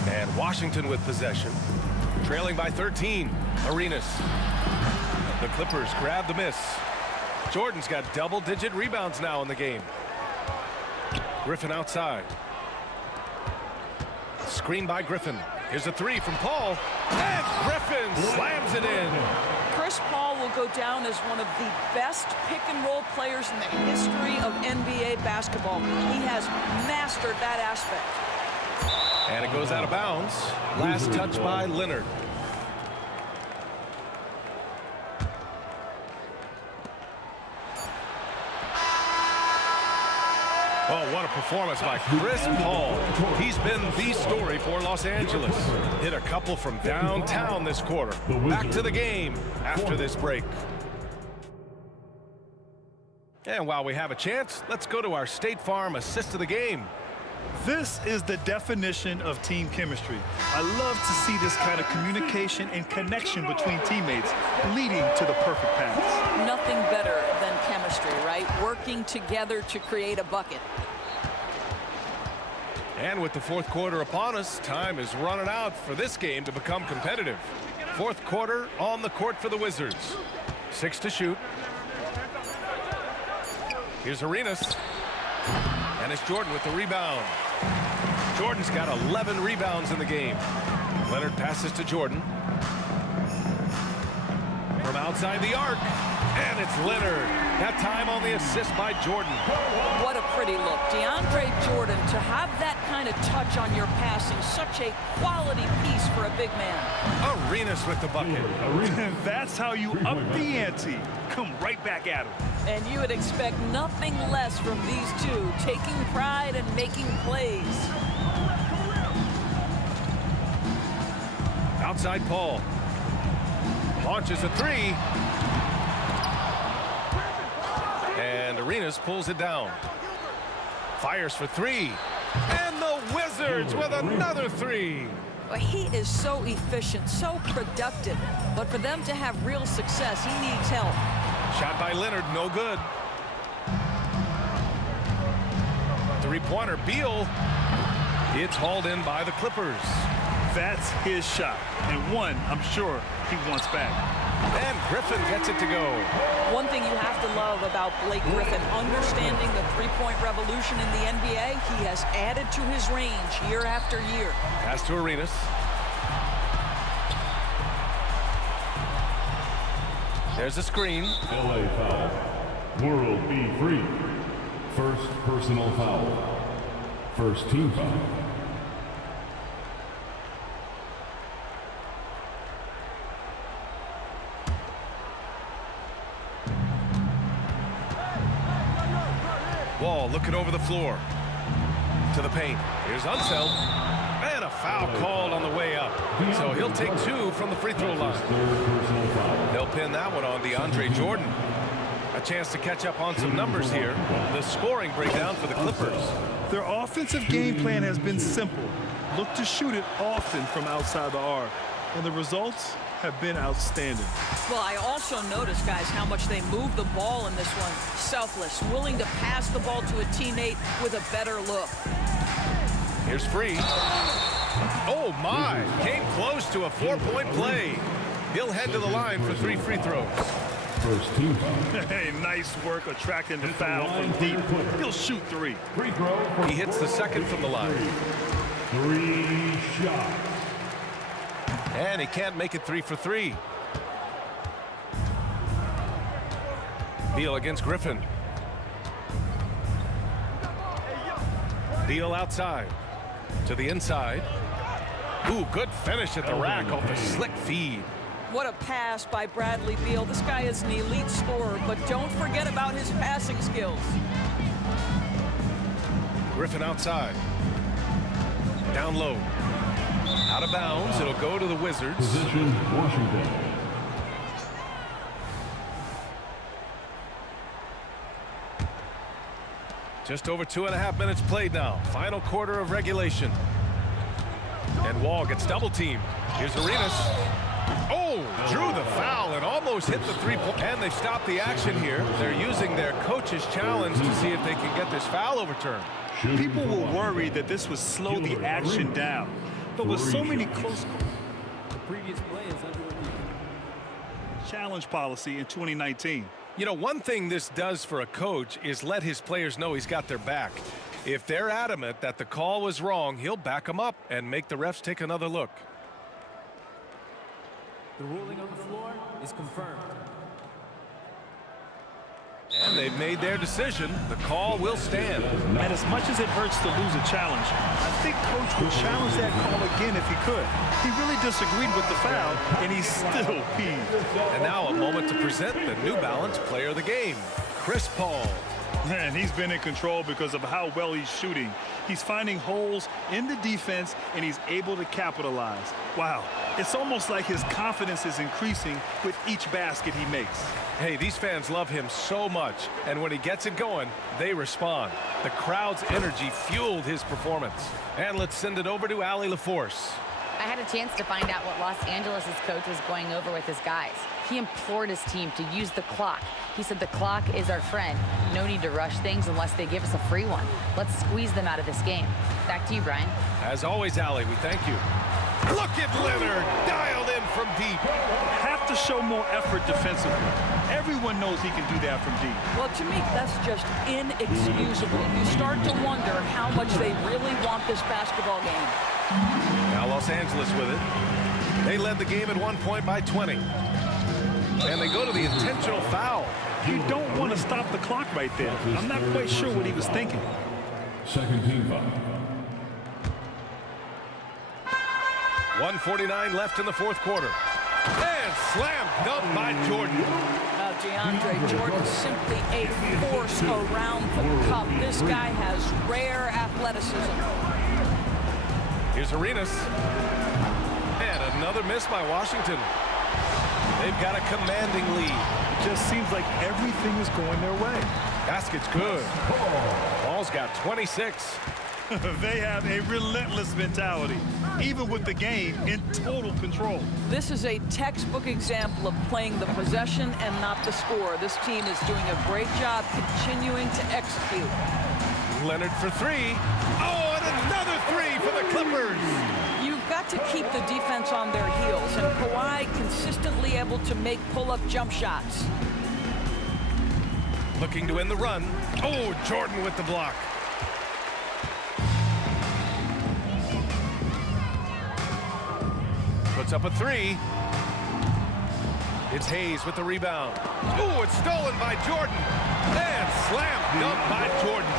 And Washington with possession. Trailing by 13. Arenas. The Clippers grab the miss. Jordan's got double-digit rebounds now in the game. Griffin outside. Screen by Griffin. Here's a three from Paul. And Griffin slams it in. Chris Paul will go down as one of the best pick-and-roll players in the history of NBA basketball. He has mastered that aspect. And it goes out of bounds. Last touch by Leonard. Oh, what a performance by Chris Paul. He's been the story for Los Angeles. Hit a couple from downtown this quarter. Back to the game after this break. And while we have a chance, let's go to our State Farm assist of the game. This is the definition of team chemistry. I love to see this kind of communication and connection between teammates leading to the perfect pass. Nothing better than chemistry, right? Working together to create a bucket. And with the fourth quarter upon us, time is running out for this game to become competitive. Fourth quarter on the court for the Wizards. 6 to shoot. Here's Arenas. And it's Jordan with the rebound. Jordan's got 11 rebounds in the game. Leonard passes to Jordan. From outside the arc. And it's Leonard. That time on the assist by Jordan. What a pretty look. DeAndre Jordan, to have that kind of touch on your passing, such a quality piece for a big man. Arenas with the bucket. That's how you up the ante. Come right back at him. And you would expect nothing less from these two, taking pride and making plays. Outside Paul. Launches a three. And Arenas pulls it down. Fires for three. And the Wizards with another three. He is so efficient, so productive. But for them to have real success, he needs help. Shot by Leonard, no good. Three-pointer, Beal. It's hauled in by the Clippers. That's his shot, and one I'm sure he wants back. And Griffin gets it to go. One thing you have to love about Blake Griffin, understanding the three-point revolution in the NBA, he has added to his range year after year. Pass to Arenas. There's a screen. LA foul. World be free. First personal foul. First team foul. Wall looking over the floor. To the paint. Here's Unseld. And a foul called on the way up. So he'll take 2 from the free throw line. They'll pin that one on DeAndre Jordan. A chance to catch up on some numbers here. The scoring breakdown for the Clippers. Their offensive game plan has been simple. Look to shoot it often from outside the arc. And the results have been outstanding. Well, I also noticed, guys, how much they move the ball in this one. Selfless, willing to pass the ball to a teammate with a better look. Here's free. Oh, my. Came close to a 4-point play. He'll head to the line for 3 free throws. First team foul. Hey, nice work attracting the foul from deep. He'll shoot 3. Free throw. He hits the second from the line. 3 shots. And he can't make it 3 for 3. Beal against Griffin. Beal outside. To the inside. Ooh, good finish at the rack off a slick feed. What a pass by Bradley Beal. This guy is an elite scorer, but don't forget about his passing skills. Griffin outside. Down low. Out of bounds. It'll go to the Wizards. Position, Washington. Just over 2.5 minutes played now. Final quarter of regulation. And Wall gets double teamed. Here's Arenas. Oh, drew the foul and almost hit the three-point. And they stopped the action here. They're using their coach's challenge to see if they can get this foul overturned. People were worried that this would slow the action down. But with so many close... The previous play is under review. Challenge policy in 2019. You know, one thing this does for a coach is let his players know he's got their back. If they're adamant that the call was wrong, he'll back them up and make the refs take another look. The ruling on the floor is confirmed. And they've made their decision. The call will stand. And as much as it hurts to lose a challenge, I think Coach would challenge that call again if he could. He really disagreed with the foul, and he's still peeved. And now a moment to present the New Balance Player of the Game, Chris Paul. Man, he's been in control because of how well he's shooting. He's finding holes in the defense, and he's able to capitalize. Wow, it's almost like his confidence is increasing with each basket he makes. Hey, these fans love him so much, and when he gets it going, they respond. The crowd's energy fueled his performance. And let's send it over to Allie LaForce. I had a chance to find out what Los Angeles' coach was going over with his guys. He implored his team to use the clock. He said the clock is our friend. No need to rush things unless they give us a free one. Let's squeeze them out of this game. Back to you, Brian. As always, Allie, we thank you. Look at Leonard, dialed in from deep. Have to show more effort defensively. Everyone knows he can do that from deep. Well, to me, that's just inexcusable. You start to wonder how much they really want this basketball game. Now Los Angeles with it. They led the game at 1 point by 20. And they go to the intentional foul. You don't want to stop the clock right there. I'm not quite sure what he was thinking. Second team foul. 1:49 left in the fourth quarter. And slam dunk by Jordan. DeAndre Jordan simply a force around the cup. This guy has rare athleticism. Here's Arenas. And another miss by Washington. They've got a commanding lead. It just seems like everything is going their way. Basket's good. Ball's got 26. They have a relentless mentality, even with the game in total control. This is a textbook example of playing the possession and not the score. This team is doing a great job continuing to execute. Leonard for three. Oh, and another three for the Clippers. You've got to keep the defense on their heels, and Kawhi consistently able to make pull-up jump shots. Looking to win the run. Oh, Jordan with the block. Puts up a three. It's Hayes with the rebound. Oh, it's stolen by Jordan. And slam dunk by Jordan.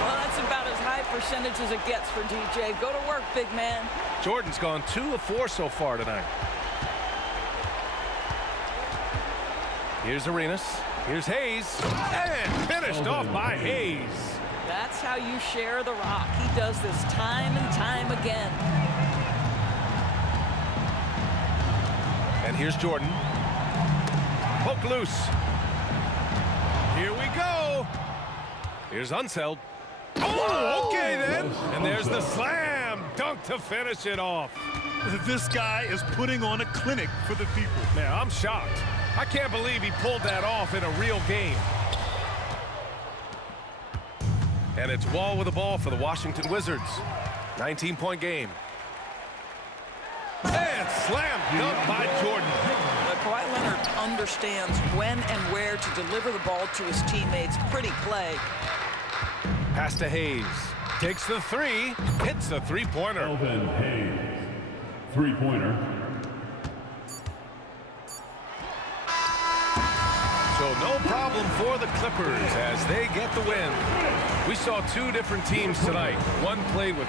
Well, that's about as high percentage as it gets for DJ. Go to work, big man. Jordan's gone 2 of 4 so far tonight. Here's Arenas. Here's Hayes. And finished off by Hayes. That's how you share the rock. He does this time and time again. And here's Jordan. Poke loose. Here we go. Here's Unseld. Oh, okay then. And there's the slam dunk to finish it off. This guy is putting on a clinic for the people. Man, I'm shocked. I can't believe he pulled that off in a real game. And it's Wall with the ball for the Washington Wizards. 19-point game. And slam dunk by Jordan. Kawhi Leonard understands when and where to deliver the ball to his teammates. Pretty play. Pass to Hayes. Takes the three. Hits the three-pointer. Elvin Hayes. Three-pointer. So no problem for the Clippers as they get the win. We saw 2 different teams tonight. One played with...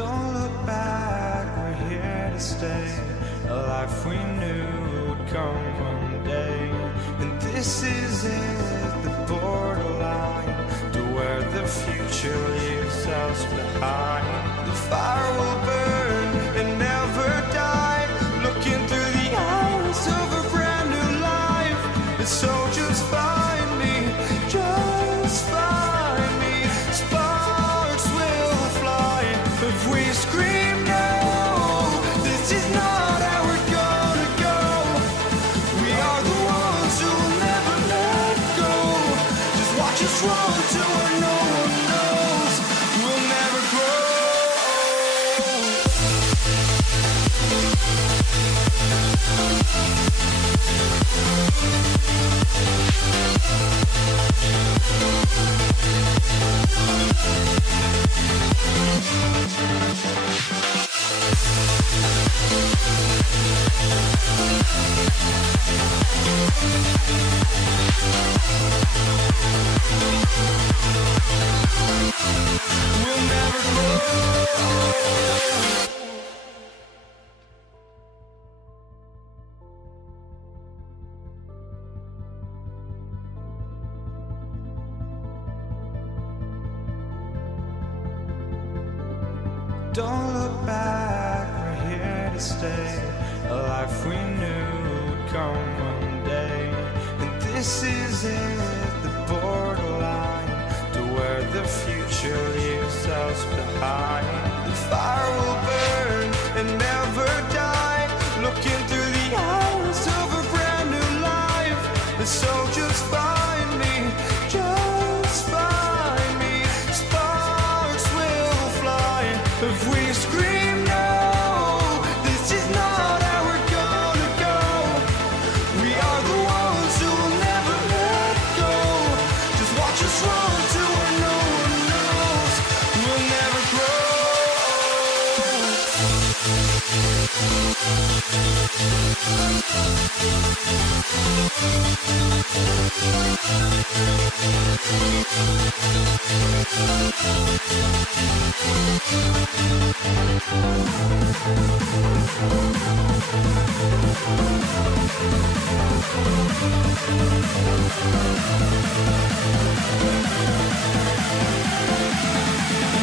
Don't look back, we're here to stay. A life we knew would come one day. And this is it, the borderline to where the future leaves us behind. The fire will burn and never die, looking through the eyes of a brand new life. And so just find me, just find me. Sparks will fly if we scream no. This is not how we're gonna go. We are the ones who will never let go. Just watch us run to where no one knows. We'll never grow. We'll never grow. Don't look back, we're here to stay. A life we knew would come one day. And this is it, the borderline to where the future leaves us behind. The fire will burn and never die, looking through the eyes of a brand new life. And so just find me, just find me. Sparks will fly if we scream no. This is not how we're gonna go. We are the ones who will never let go. Just watch us run to where no one knows. We'll never grow.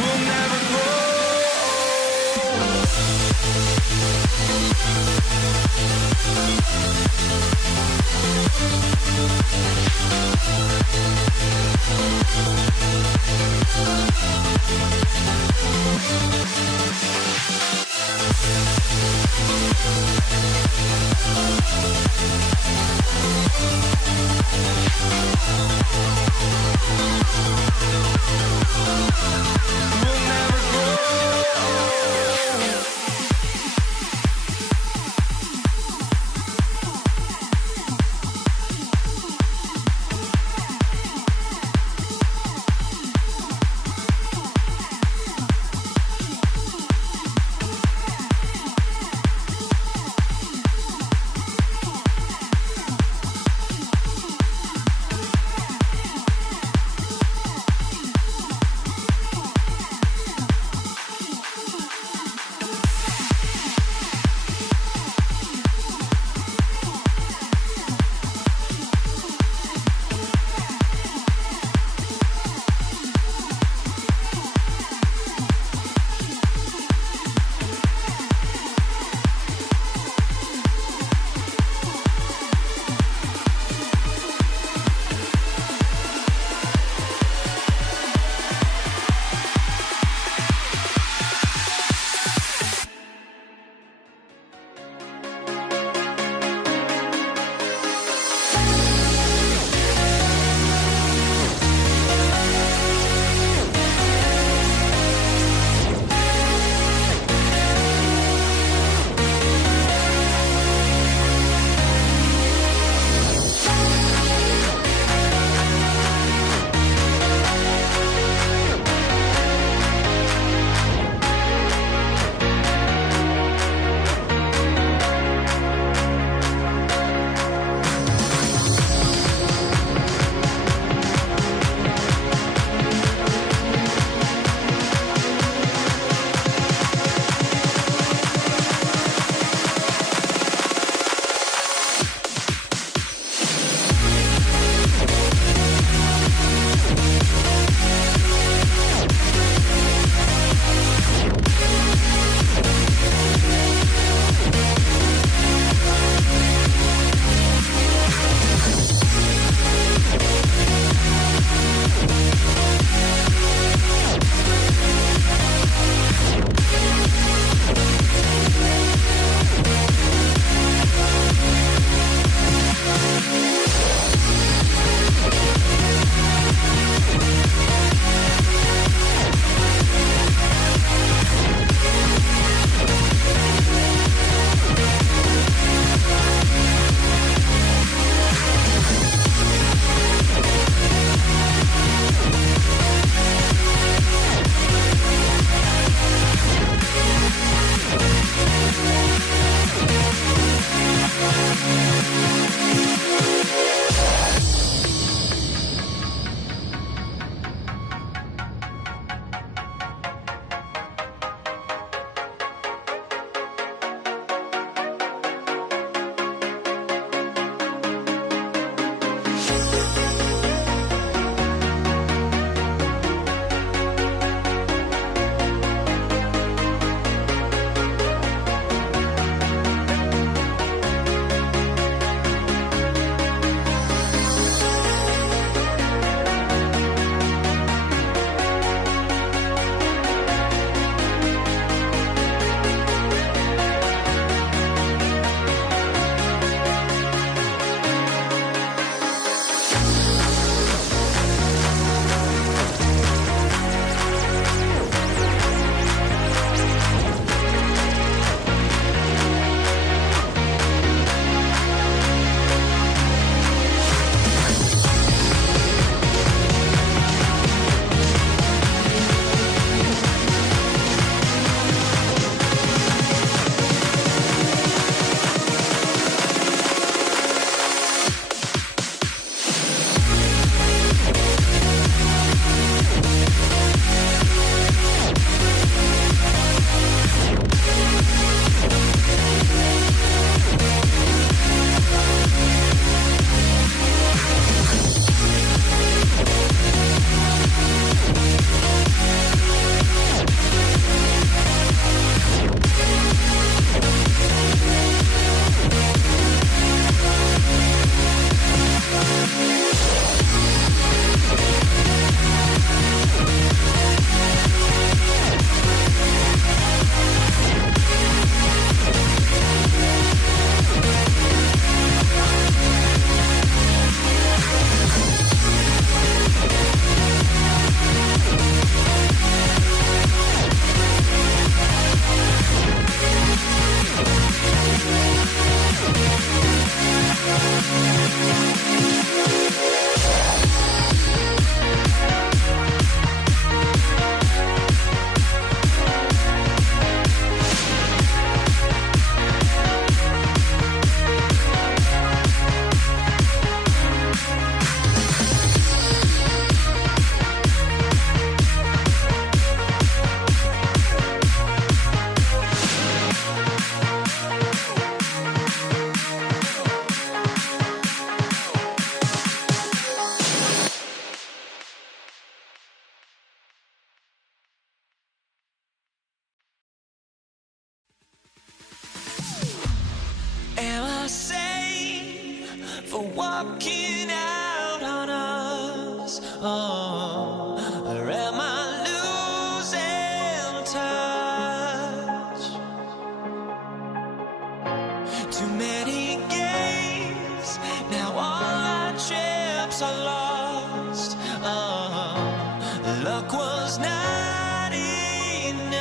We'll never grow. We'll never grow. else I lost. Luck was not enough.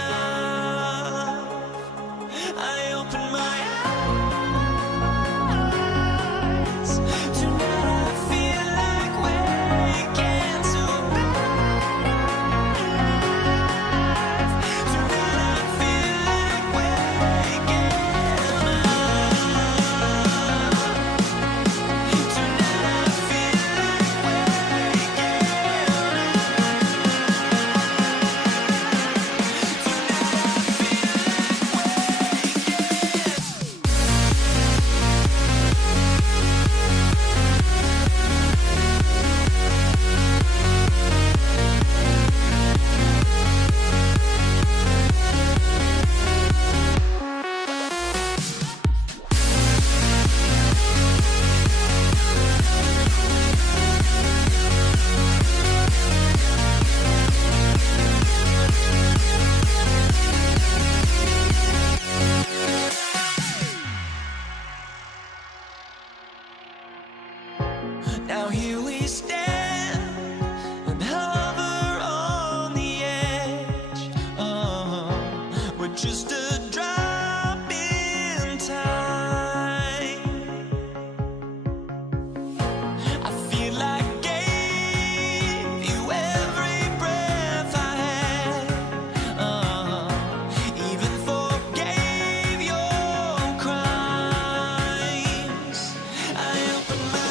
I opened my eyes. Tonight I feel like waking to life. Tonight I feel like waking Now here we stand and hover on the edge. We're just a drop in time. I feel like I gave you every breath I had. Even forgave your crimes. I opened my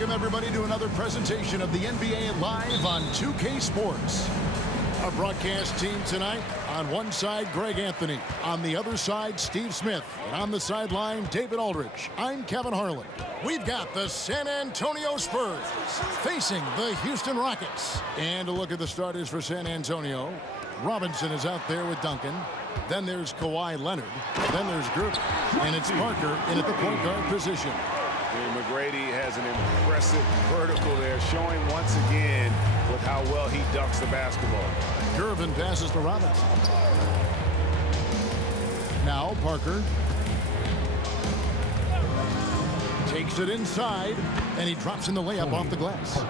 Welcome, everybody, to another presentation of the NBA Live on 2K Sports. Our broadcast team tonight, on one side, Greg Anthony. On the other side, Steve Smith. And on the sideline, David Aldridge. I'm Kevin Harlan. We've got the San Antonio Spurs facing the Houston Rockets. And a look at the starters for San Antonio. Robinson is out there with Duncan. Then there's Kawhi Leonard. Then there's Griffin. And it's Parker in at the point guard position. McGrady has an impressive vertical there, showing once again with how well he ducks the basketball. Gervin passes to Robinson. Now Parker takes it inside, and he drops in the layup off the glass.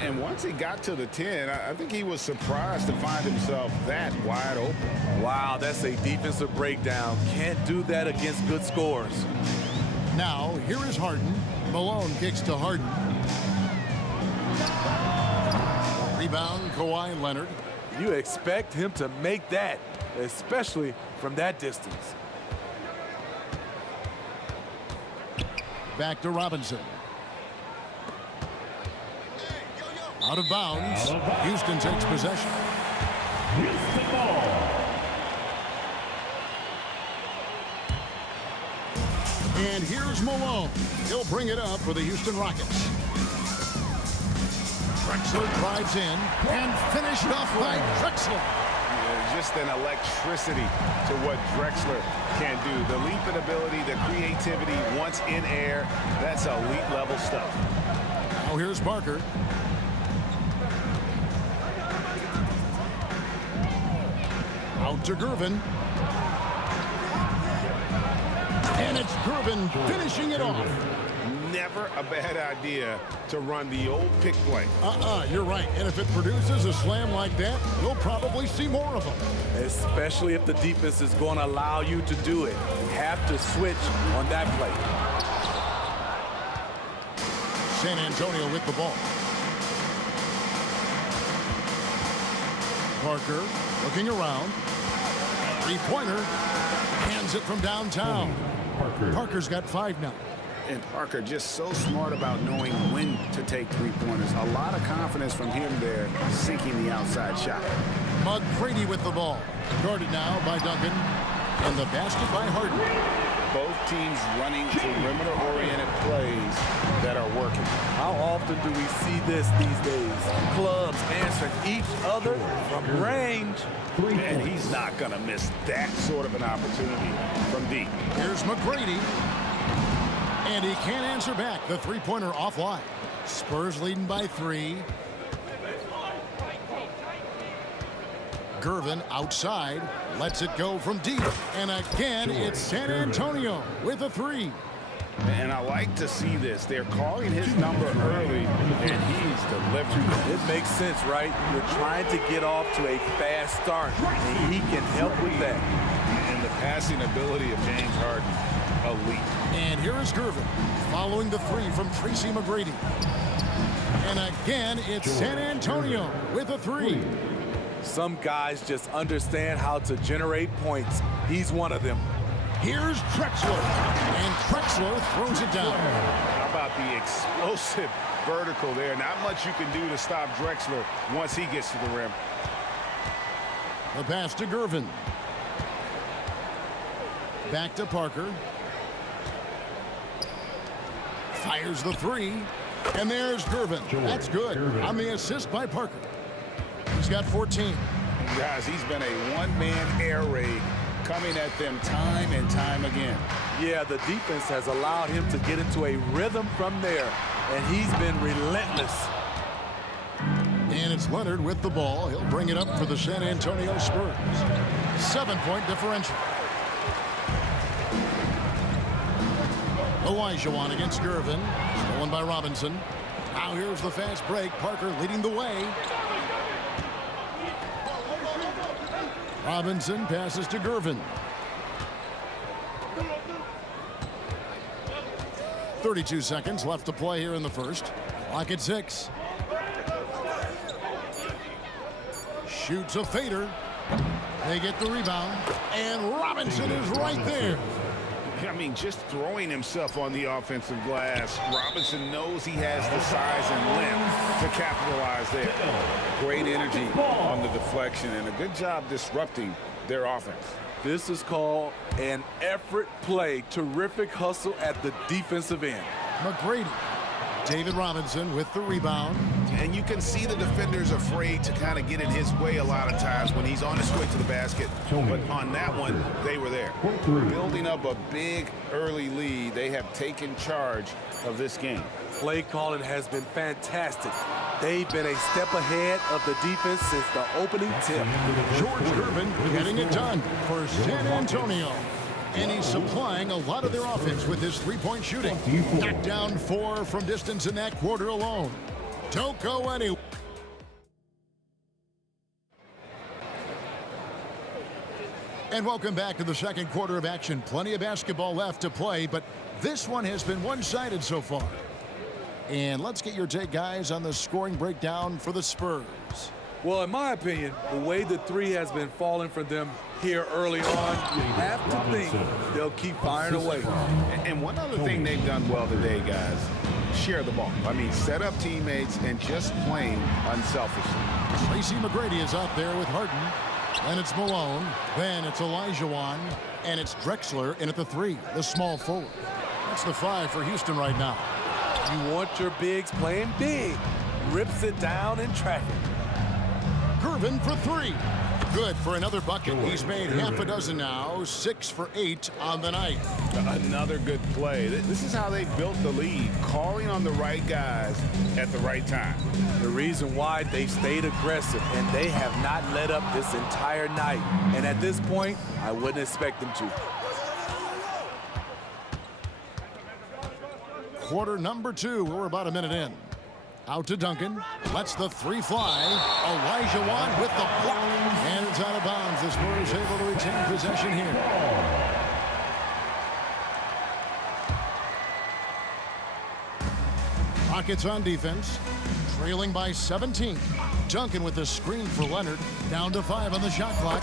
And once he got to the 10, I think he was surprised to find himself that wide open. Wow, that's a defensive breakdown. Can't do that against good scores. Now, here is Harden. Malone kicks to Harden. Rebound, Kawhi Leonard. You expect him to make that, especially from that distance. Back to Robinson. Out of bounds. Houston takes possession. Houston ball. And here's Malone. He'll bring it up for the Houston Rockets. Drexler drives in and finished off by Drexler. Just an electricity to what Drexler can do. The leaping ability, the creativity once in air, that's elite level stuff. Now here's Parker. Out to Gervin. And it's Gervin finishing it off. Never a bad idea to run the old pick play. You're right. And if it produces a slam like that, you'll probably see more of them. Especially if the defense is going to allow you to do it. You have to switch on that play. San Antonio with the ball. Parker looking around. Three-pointer. Hands it from downtown. Parker's got 5 now. And Parker just so smart about knowing when to take three-pointers. A lot of confidence from him there, sinking the outside shot. McGrady with the ball. Guarded now by Duncan. And the basket by Harden. Both teams running perimeter-oriented plays that are working. How often do we see this these days? Clubs answering each other from range. And he's not going to miss that sort of an opportunity from deep. Here's McGrady. And he can't answer back. The three-pointer offline. Spurs leading by 3. Gervin outside. Lets it go from deep. And again, it's San Antonio with a 3. And I like to see this. They're calling his number early, and he's delivering. It makes sense, right? You're trying to get off to a fast start, and he can help with that. And the passing ability of James Harden, elite. And here is Gervin following the 3 from Tracy McGrady. And again, it's San Antonio with a 3. Some guys just understand how to generate points. He's one of them. Here's Drexler, and Drexler throws it down. How about the explosive vertical there? Not much you can do to stop Drexler once he gets to the rim. The pass to Gervin. Back to Parker. Fires the 3, and there's Gervin. That's good. On the assist by Parker. He's got 14. Guys, he's been a one-man air raid coming at them time and time again. Yeah, the defense has allowed him to get into a rhythm from there, and he's been relentless. And it's Leonard with the ball. He'll bring it up for the San Antonio Spurs. 7-point differential. Olajuwon against Gervin. Stolen by Robinson. Now here's the fast break. Parker leading the way. Robinson passes to Gervin. 32 seconds left to play here in the first. Clock at 6. Shoots a fader. They get the rebound. And Robinson is right there. I mean, just throwing himself on the offensive glass. Robinson knows he has the size and length to capitalize there. Great energy on the deflection and a good job disrupting their offense. This is called an effort play. Terrific hustle at the defensive end. McGrady. David Robinson with the rebound. And you can see the defenders afraid to kind of get in his way a lot of times when he's on his way to the basket. But on that one, they were there. Building up a big early lead, they have taken charge of this game. Play calling has been fantastic. They've been a step ahead of the defense since the opening tip. George Gervin getting it done for San Antonio. And he's supplying a lot of their offense with his three-point shooting. Knocked down 4 from distance in that quarter alone. Don't go anywhere. And welcome back to the second quarter of action. Plenty of basketball left to play, but this one has been one-sided so far. And let's get your take, guys, on the scoring breakdown for the Spurs. Well, in my opinion, the way the three has been falling for them here early on, you have to think they'll keep firing away. And one other thing they've done well today, guys, share the ball. I mean, set up teammates and just playing unselfishly. Tracy McGrady is out there with Harden. Then it's Malone. Then it's Olajuwon. And it's Drexler in at the 3, the small forward. That's the 5 for Houston right now. You want your bigs playing big. Rips it down in traffic. Gervin for 3. Good for another bucket. He's made half a dozen now, 6 for 8 on the night. Another good play. This is how they built the lead, calling on the right guys at the right time. The reason why they've stayed aggressive, and they have not let up this entire night. And at this point, I wouldn't expect them to. Quarter number 2. We're about a minute in. Out to Duncan. Lets the 3 fly. Olajuwon with the block. And it's out of bounds. The Spurs able to retain possession here. Rockets on defense. Trailing by 17. Duncan with the screen for Leonard. Down to 5 on the shot clock.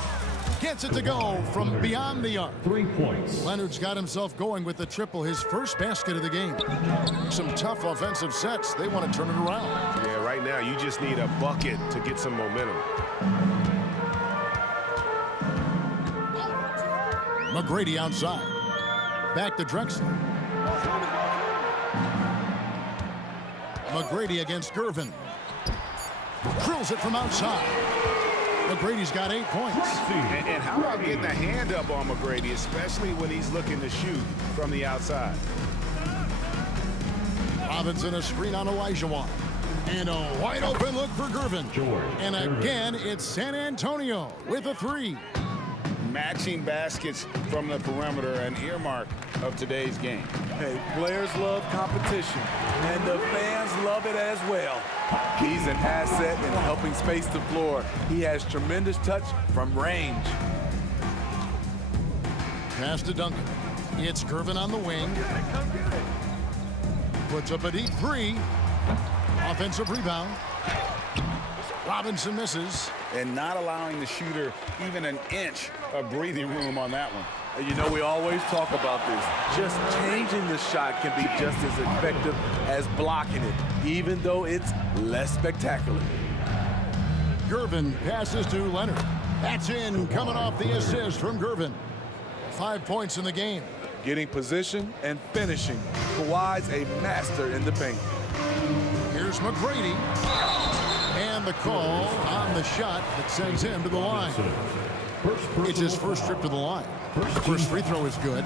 Gets it to go from beyond the arc. 3 points. Leonard's got himself going with the triple, his first basket of the game. Some tough offensive sets. They want to turn it around. Yeah, right now you just need a bucket to get some momentum. McGrady outside. Back to Drexler. McGrady against Gervin. Drills it from outside. McGrady's got 8 points. And how about getting a hand up on McGrady, especially when he's looking to shoot from the outside? Robinson a screen on Olajuwon. And a wide open look for Gervin. And again, it's San Antonio with a 3. Matching baskets from the perimeter, an earmark of today's game. Hey, players love competition, and the fans love it as well. He's an asset in helping space the floor. He has tremendous touch from range. Pass to Duncan. It's Gervin on the wing. Puts up a deep 3. Offensive rebound. Robinson misses. And not allowing the shooter even an inch of breathing room on that one. You know, we always talk about this. Just changing the shot can be just as effective as blocking it, even though it's less spectacular. Gervin passes to Leonard. That's in, coming off the assist from Gervin. 5 points in the game. Getting position and finishing. Kawhi's a master in the paint. Here's McGrady. And the call on the shot that sends him to the line. It's his first trip to the line. First free throw is good.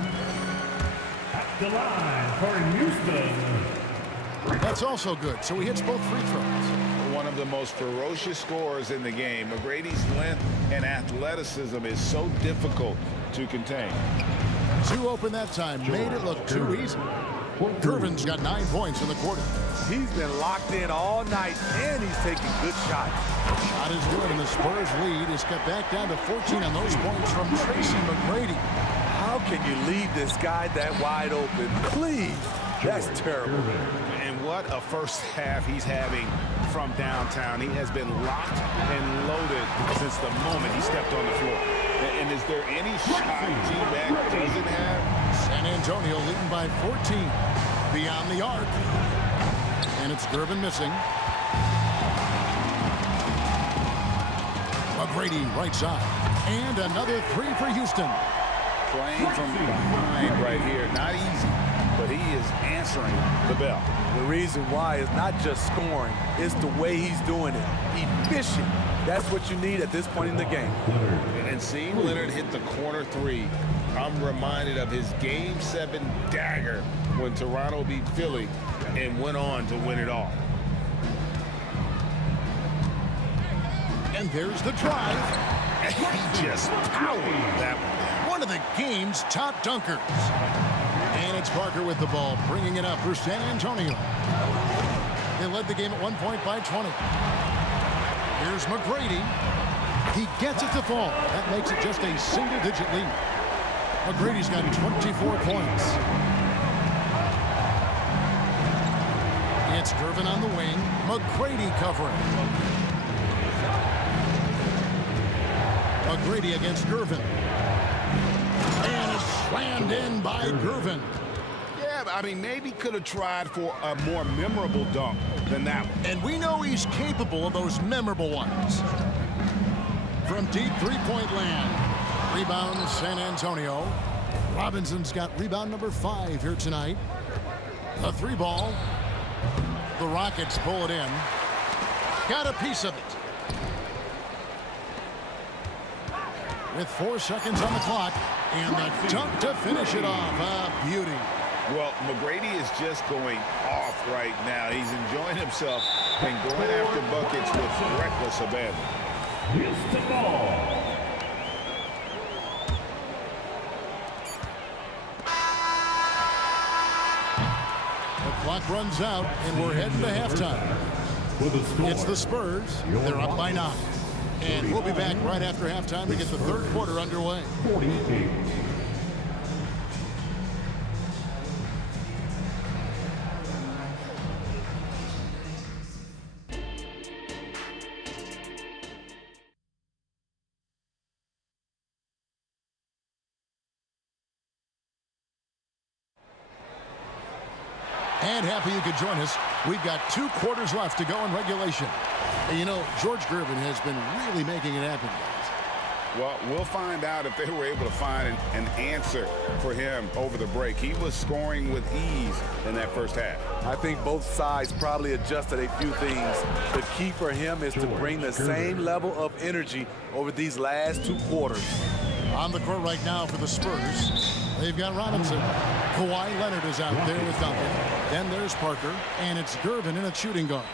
At the line for Houston. That's also good, so he hits both free throws. One of the most ferocious scorers in the game. McGrady's length and athleticism is so difficult to contain. 2 open that time, made it look too easy. Gervin's got 9 points in the quarter. He's been locked in all night, and he's taking good shots. Shot is good, and the Spurs lead is cut back down to 14 on those points from Tracy McGrady. How can you leave this guy that wide open? Please. That's terrible. And what a first half he's having from downtown. He has been locked and loaded since the moment he stepped on the floor. And is there any shot T-Mac doesn't have? San Antonio leading by 14. Beyond the arc. And it's Gervin missing. McGrady right side. And another three for Houston. Playing from behind right here. Not easy, but he is answering the bell. The reason why is not just scoring, it's the way he's doing it. Efficient. That's what you need at this point in the game. And seeing Leonard hit the corner three, I'm reminded of his Game 7 dagger when Toronto beat Philly and went on to win it all. And there's the drive. And he just powered that one. One of the game's top dunkers. And it's Parker with the ball, bringing it up for San Antonio. They led the game at 1 point by 20. Here's McGrady. He gets it to fall. That makes it just a single-digit lead. McGrady's got 24 points. It's Gervin on the wing. McGrady covering. McGrady against Gervin. And it's slammed in by Gervin. Yeah, I mean, maybe could have tried for a more memorable dunk than that one. And we know he's capable of those memorable ones. From deep three-point land. Rebound San Antonio. Robinson's got rebound number 5 here tonight. A 3-ball. The Rockets pull it in. Got a piece of it. With 4 seconds on the clock. And the dunk to finish it off. A beauty. Well, McGrady is just going off right now. He's enjoying himself and going after buckets with reckless abandon. Houston ball. The clock runs out, and we're heading to halftime. It's the Spurs. They're up by 9. And we'll be back right after halftime to get the third quarter underway. 48. And happy you could join us. We've got 2 quarters left to go in regulation. And you know, George Gervin has been really making it happen, guys. Well, we'll find out if they were able to find an answer for him over the break. He was scoring with ease in that first half. I think both sides probably adjusted a few things. The key for him is to bring the same level of energy over these last 2 quarters. On the court right now for the Spurs, they've got Robinson. Kawhi Leonard is out there with Duncan. Then there's Parker, and it's Gervin in a shooting guard.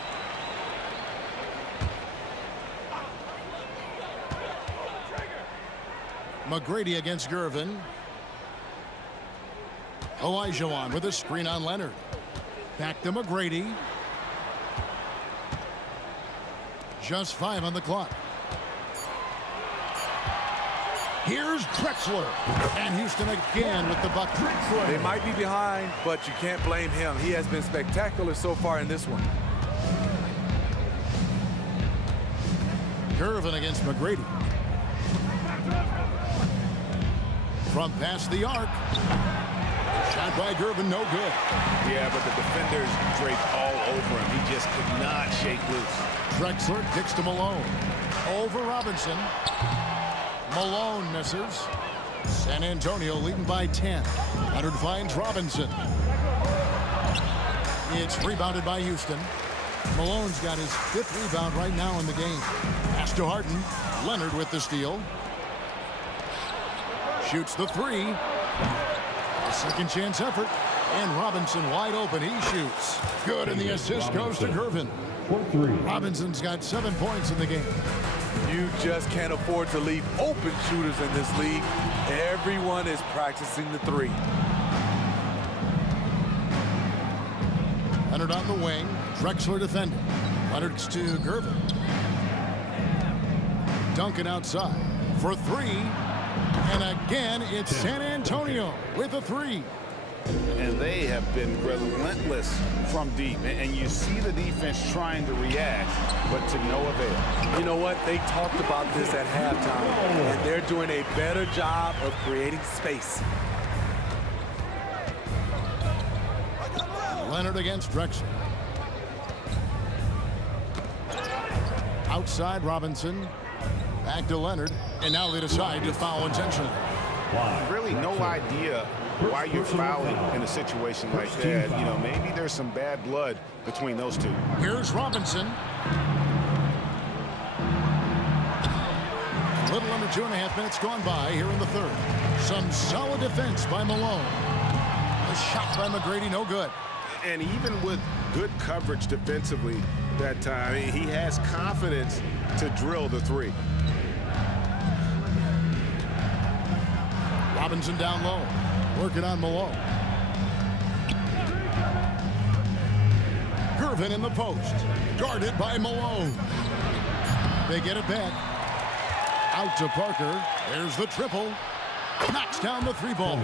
McGrady against Gervin. Olajuwon with a screen on Leonard. Back to McGrady. Just 5 on the clock. Here's Drexler. And Houston again with the bucket. They might be behind, but you can't blame him. He has been spectacular so far in this one. Gervin against McGrady. From past the arc. Shot by Gervin, no good. Yeah, but the defenders draped all over him. He just could not shake loose. Drexler kicks to Malone. Over Robinson. Malone misses. San Antonio leading by 10. Leonard finds Robinson. It's rebounded by Houston. Malone's got his 5th rebound right now in the game. Pass to Harden. Leonard with the steal. Shoots the 3. A second chance effort. And Robinson wide open. He shoots. Good, and the assist goes to Gervin. Robinson's got 7 points in the game. You just can't afford to leave open shooters in this league. Everyone is practicing the 3. Leonard on the wing. Drexler defending. Leonard's to Gervin. Duncan outside for 3. And again, it's San Antonio with a 3. And they have been relentless from deep. And you see the defense trying to react, but to no avail. You know what? They talked about this at halftime, and they're doing a better job of creating space. Leonard against Drexler. Outside Robinson. Back to Leonard. And now they decide to foul intentionally. Really no idea why you're fouling in a situation like that. You know, maybe there's some bad blood between those two. Here's Robinson. A little under 2.5 minutes gone by here in the third. Some solid defense by Malone. A shot by McGrady, no good. And even with good coverage defensively that time, he has confidence to drill the three. Robinson down low, working on Malone. Gervin in the post, guarded by Malone. They get it back. Out to Parker. There's the triple. Knocks down the three ball.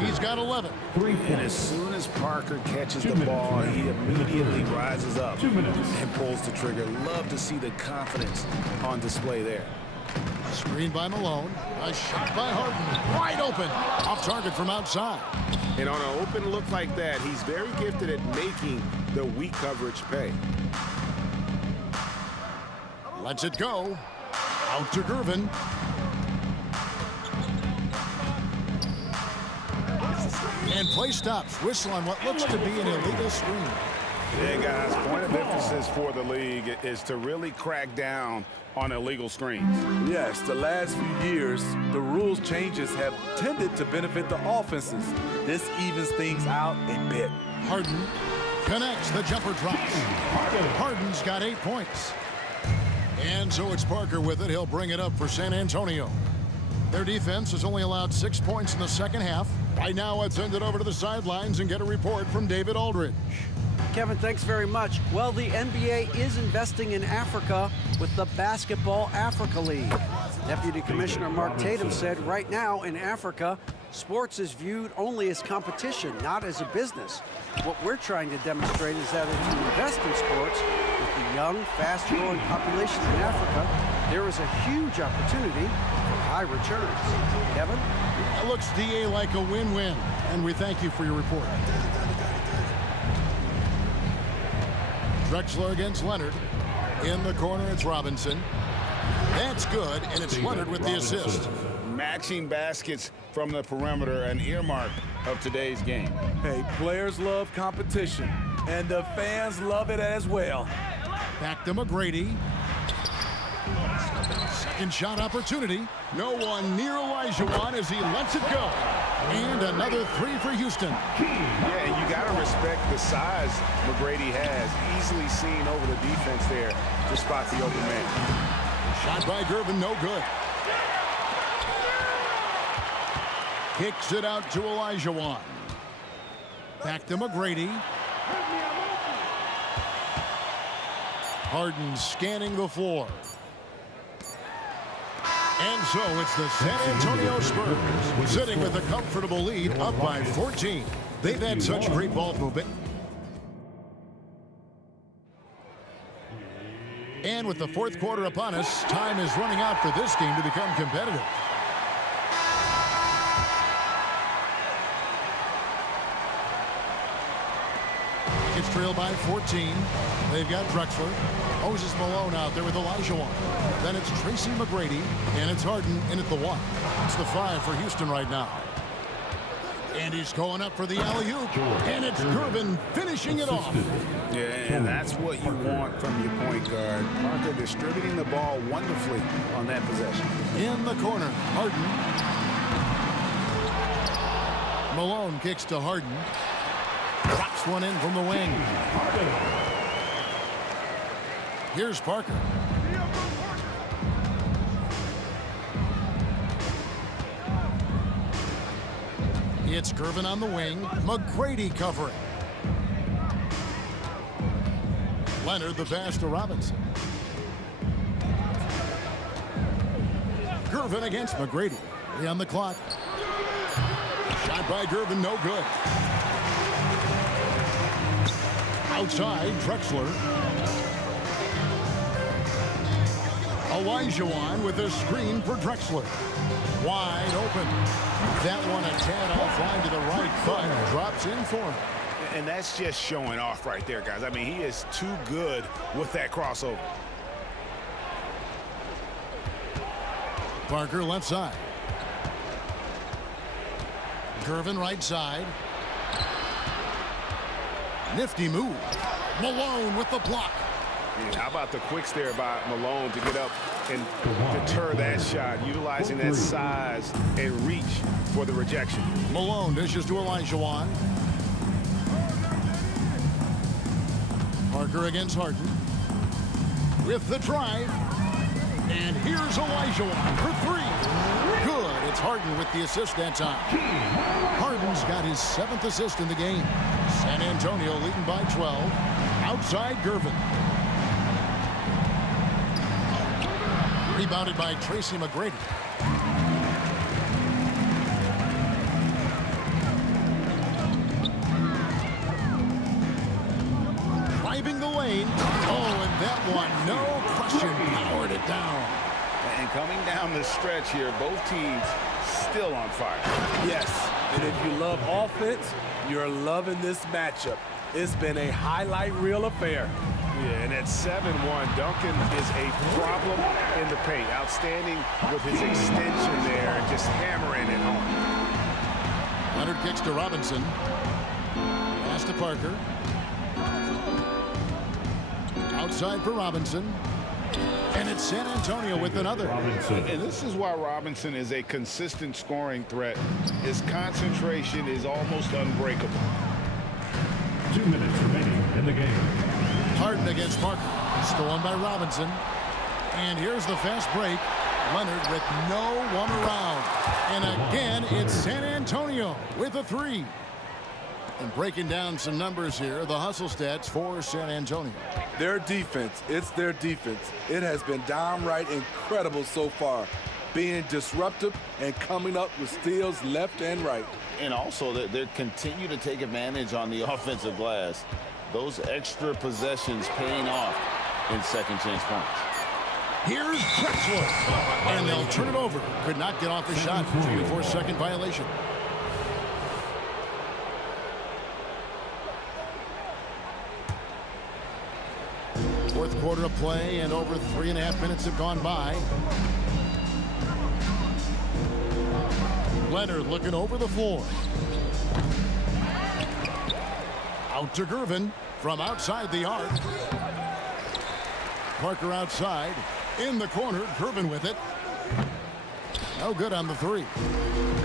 He's got 11. And as soon as Parker catches the ball, he immediately rises up and pulls the trigger. Love to see the confidence on display there. Screen by Malone. A shot by Harden. Wide open. Off target from outside. And on an open look like that, he's very gifted at making the weak coverage pay. Lets it go. Out to Gervin. And play stops. Whistle on what looks to be an illegal screen. Yeah, guys, point of emphasis for the league is to really crack down on illegal screens. Yes, the last few years, the rules changes have tended to benefit the offenses. This evens things out a bit. Harden connects. The jumper drops. Harden's got 8 points. And so it's Parker with it. He'll bring it up for San Antonio. Their defense has only allowed 6 points in the second half. Right now, let's send it over to the sidelines and get a report from David Aldridge. Kevin, thanks very much. Well, the NBA is investing in Africa with the Basketball Africa League. Deputy Commissioner Mark Tatum said right now in Africa, sports is viewed only as competition, not as a business. What we're trying to demonstrate is that if you invest in sports with the young, fast-growing populations in Africa, there is a huge opportunity for high returns. Kevin? It looks, DA, like a win-win, and we thank you for your report. Drexler against Leonard. In the corner, it's Robinson. That's good, and it's Leonard with the assist. Matching baskets from the perimeter, an earmark of today's game. Hey, players love competition, and the fans love it as well. Back to McGrady. Second shot opportunity. No one near Olajuwon as he lets it go. And another three for Houston. Yeah, and you got to respect the size McGrady has. Easily seen over the defense there to spot the open man. Shot by Gervin, no good. Kicks it out to Olajuwon. Back to McGrady. Harden scanning the floor. And so it's the San Antonio Spurs sitting with a comfortable lead, up by 14. They've had such great ball movement. And with the fourth quarter upon us, time is running out for this game to become competitive. It's trailed by 14. They've got Drexler. Moses Malone out there with Olajuwon. Then it's Tracy McGrady, and it's Harden in at the 1. It's the 5 for Houston right now. And he's going up for the alley-oop. And it's Gervin finishing it off. Yeah, and that's what you want from your point guard. Parker distributing the ball wonderfully on that possession. In the corner, Harden. Malone kicks to Harden. Drops one in from the wing. Here's Parker. It's Gervin on the wing. McGrady covering. Leonard the pass to Robinson. Gervin against McGrady. 3 on the clock. Shot by Gervin, no good. Outside, Drexler. Olajuwon with a screen for Drexler. Wide open. That one a tad offline to the right, but drops in for him. And that's just showing off right there, guys. I mean, he is too good with that crossover. Parker left side. Gervin right side. Nifty move. Malone with the block. Yeah, how about the quicks there by Malone to get up and deter that shot, utilizing that size and reach for the rejection. Malone dishes to Olajuwon. Parker against Harden. With the drive. And here's Olajuwon for three. Good. It's Harden with the assist that time. Harden's got his 7th assist in the game. San Antonio leading by 12. Outside Gervin. Rebounded by Tracy McGrady. Driving the lane. Oh, and that one, no question, powered it down. And coming down the stretch here, both teams still on fire. Yes, and if you love offense, you're loving this matchup. It's been a highlight reel affair. Yeah, and at 7-1, Duncan is a problem in the paint. Outstanding with his extension there and just hammering it home. Leonard kicks to Robinson. Pass to Parker. Outside for Robinson. And it's San Antonio with another. And this is why Robinson is a consistent scoring threat. His concentration is almost unbreakable. 2 minutes remaining in the game. Harden against Parker. Stolen by Robinson. And here's the fast break. Leonard with no one around. And again, it's San Antonio with a three. And breaking down some numbers here, the hustle stats for San Antonio. Their defense, it's their defense. It has been downright incredible so far, being disruptive and coming up with steals left and right. And also, they continue to take advantage on the offensive glass. Those extra possessions paying off in second chance points. Here's Drexler. And they'll turn it over. Could not get off the shot. 24-second violation. Fourth quarter of play, and over 3.5 minutes have gone by. Leonard looking over the floor. Out to Gervin from outside the arc. Parker outside. In the corner, Gervin with it. No good on the three.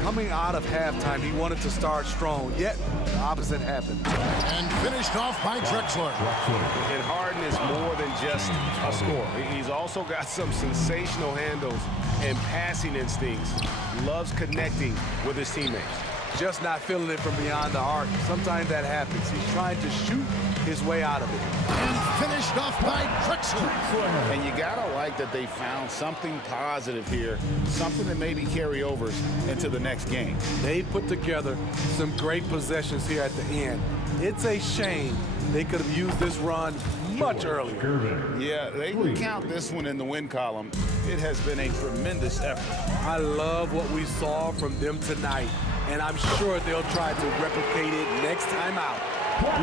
Coming out of halftime, he wanted to start strong, yet the opposite happened. And finished off by Drexler. And Harden is more than just a scorer. He's also got some sensational handles and passing instincts. Loves connecting with his teammates. Just not feeling it from beyond the arc. Sometimes that happens. He's trying to shoot his way out of it. And finished off by Drexler. And you gotta like that they found something positive here, something that maybe carry overs into the next game. They put together some great possessions here at the end. It's a shame they could have used this run much earlier. Yeah, they can count this one in the win column. It has been a tremendous effort. I love what we saw from them tonight, and I'm sure they'll try to replicate it next time out.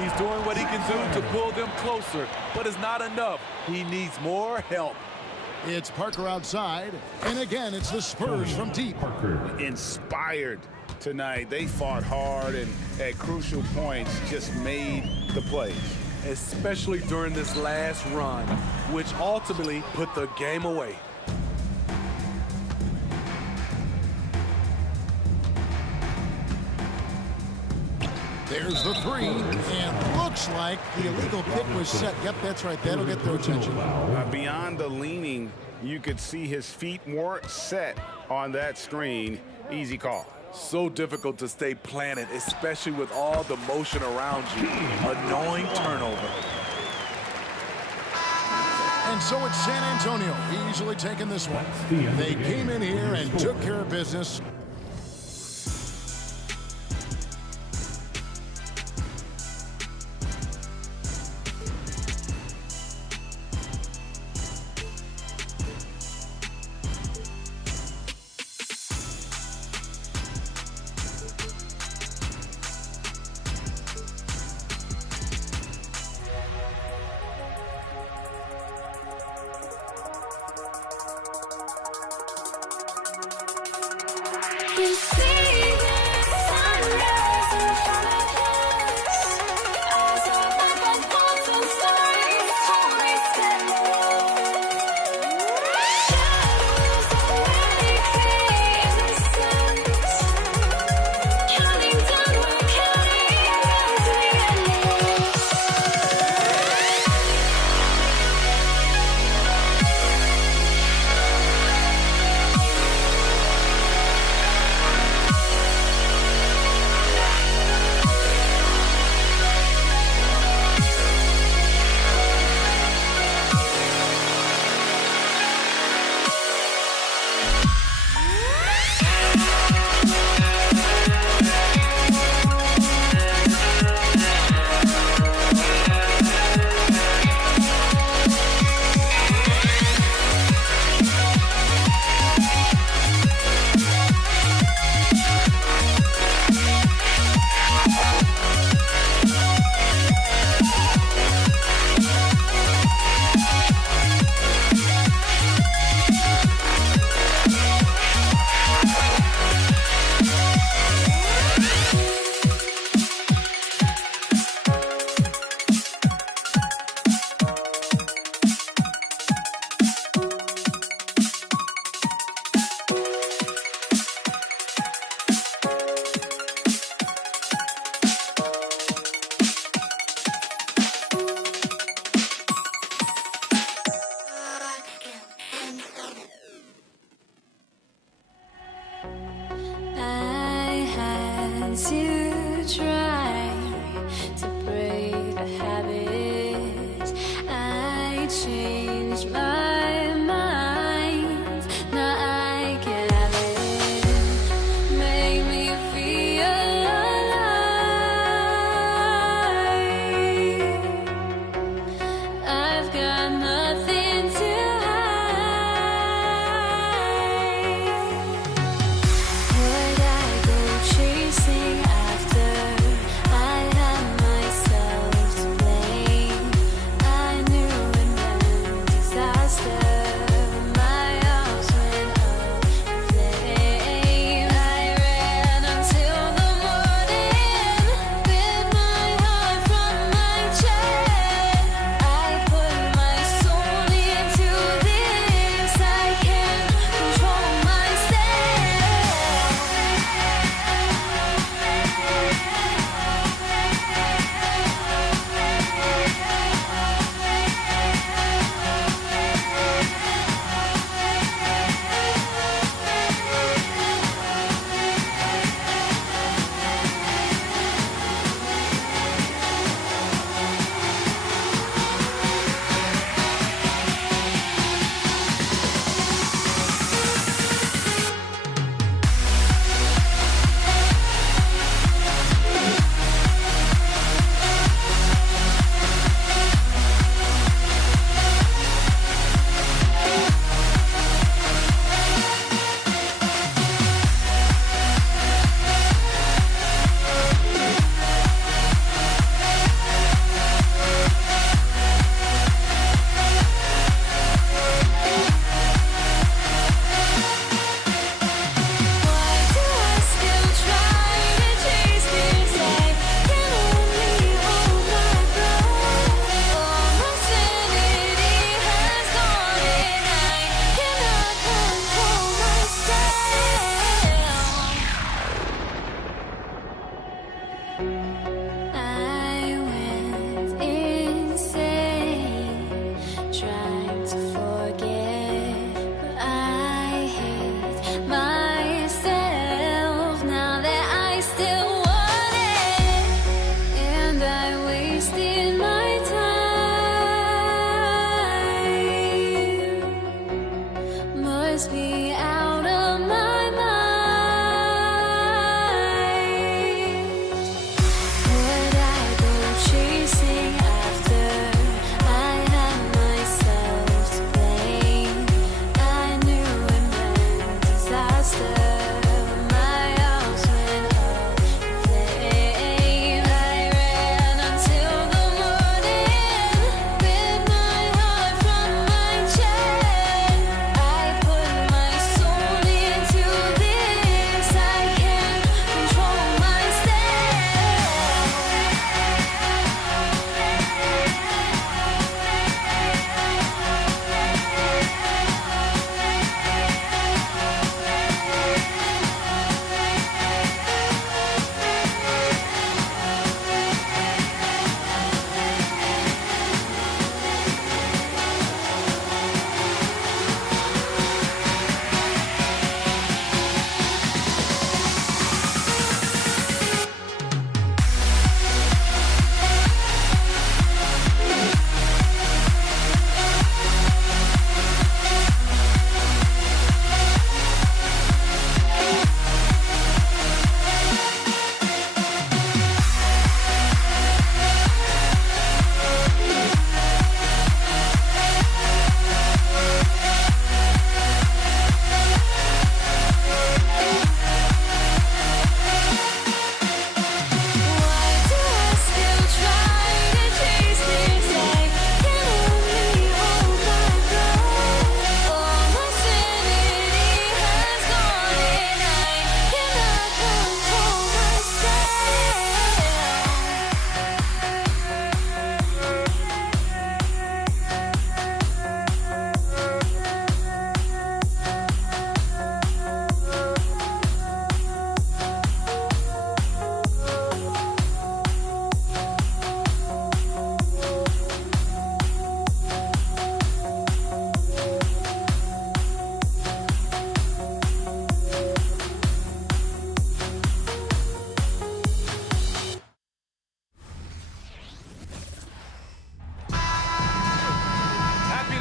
He's doing what he can do to pull them closer, but it's not enough. He needs more help. It's Parker outside, and again, it's the Spurs from deep. Inspired tonight. They fought hard and at crucial points just made the plays. Especially during this last run, which ultimately put the game away. There's the three, and looks like the illegal pick was set. Yep, that's right. That'll get their attention. Beyond the leaning, you could see his feet weren't set on that screen. Easy call. So difficult to stay planted, especially with all the motion around you. Annoying turnover. And so it's San Antonio easily taking this one. They came in here and took care of business. changed my mind. Now I can have it. Make me feel alive. I've got nothing to hide. Would I go chasing after? I had myself to blame. I knew it meant disaster.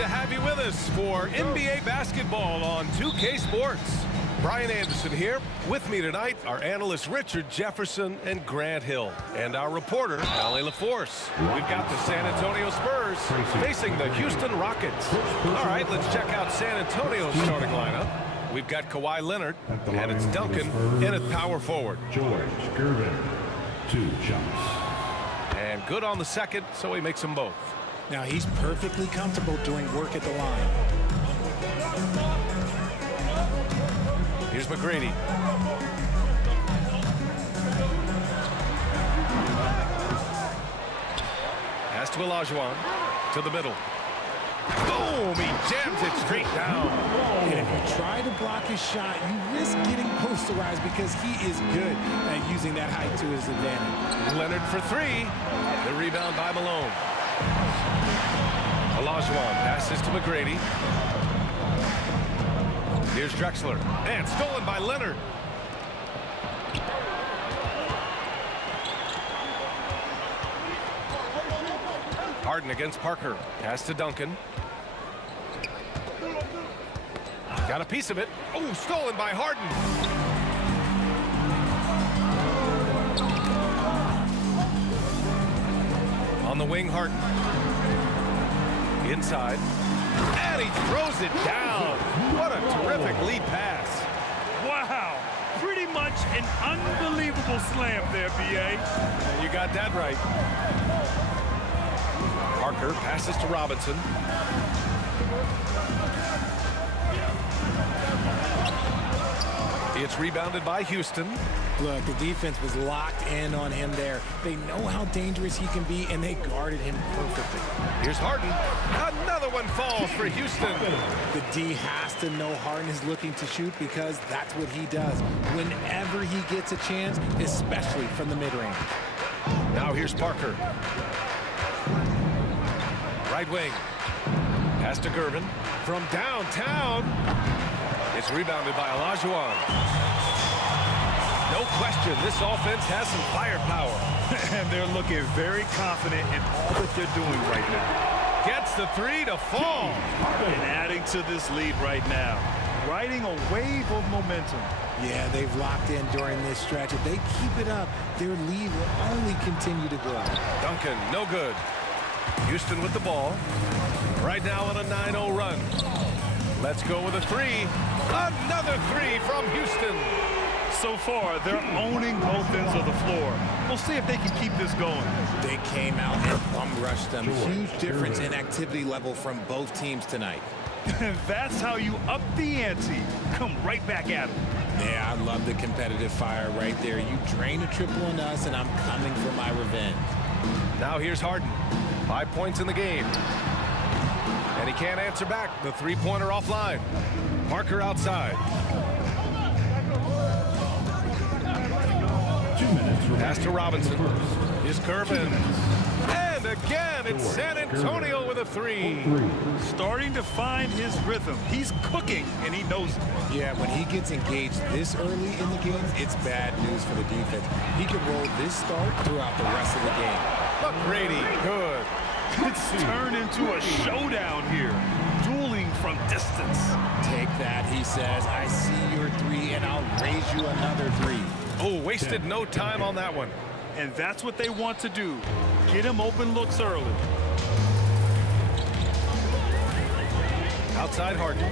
have you with us for NBA basketball on 2K Sports. Brian Anderson here. With me tonight, our analysts Richard Jefferson and Grant Hill, and our reporter, Allie LaForce. We've got the San Antonio Spurs facing the Houston Rockets. All right, let's check out San Antonio's starting lineup. We've got Kawhi Leonard, and it's Duncan in at power forward. George Gervin, 2 jumps. And good on the second, so he makes them both. Now he's perfectly comfortable doing work at the line. Here's McGrady. Pass to Olajuwon. To the middle. Boom! He jams it straight down. And if you try to block his shot, you risk getting posterized because he is good at using that height to his advantage. Leonard for 3. The rebound by Malone. Olajuwon passes to McGrady. Here's Drexler. And stolen by Leonard. Harden against Parker. Pass to Duncan. Got a piece of it. Oh, stolen by Harden. On the wing, Harden. Inside. And he throws it down. What a terrific lead pass. Wow. Pretty much an unbelievable slam there, B.A. And you got that right. Parker passes to Robinson. It's rebounded by Houston. Look, the defense was locked in on him there. They know how dangerous he can be, and they guarded him perfectly. Here's Harden. Another one falls for Houston. The D has to know Harden is looking to shoot because that's what he does whenever he gets a chance, especially from the mid-range. Now here's Parker. Right wing. Pass to Gervin. From downtown. It's rebounded by Olajuwon. No question, this offense has some firepower. And they're looking very confident in all that they're doing right now. Gets the 3 to fall. And adding to this lead right now. Riding a wave of momentum. Yeah, they've locked in during this stretch. If they keep it up, their lead will only continue to grow. Duncan, no good. Houston with the ball. Right now on a 9-0 run. Let's go with a 3. Another 3 from Houston. So far, they're owning both ends of the floor. We'll see if they can keep this going. They came out and bum-rushed them. Huge difference in activity level from both teams tonight. That's how you up the ante. Come right back at them. Yeah, I love the competitive fire right there. You drain a triple on us, and I'm coming for my revenge. Now here's Harden. 5 points in the game. And he can't answer back. The three-pointer offline. Parker outside. Pass to Robinson. Here's Gervin. And again, it's San Antonio with a 3. Starting to find his rhythm. He's cooking, and he knows it. Yeah, when he gets engaged this early in the game, it's bad news for the defense. He can roll this start throughout the rest of the game. McGrady, good. It's turned into a showdown here. Dueling from distance. Take that, he says. I see your 3, and I'll raise you another 3. Oh, wasted no time on that one. And that's what they want to do. Get him open looks early. Outside Harden.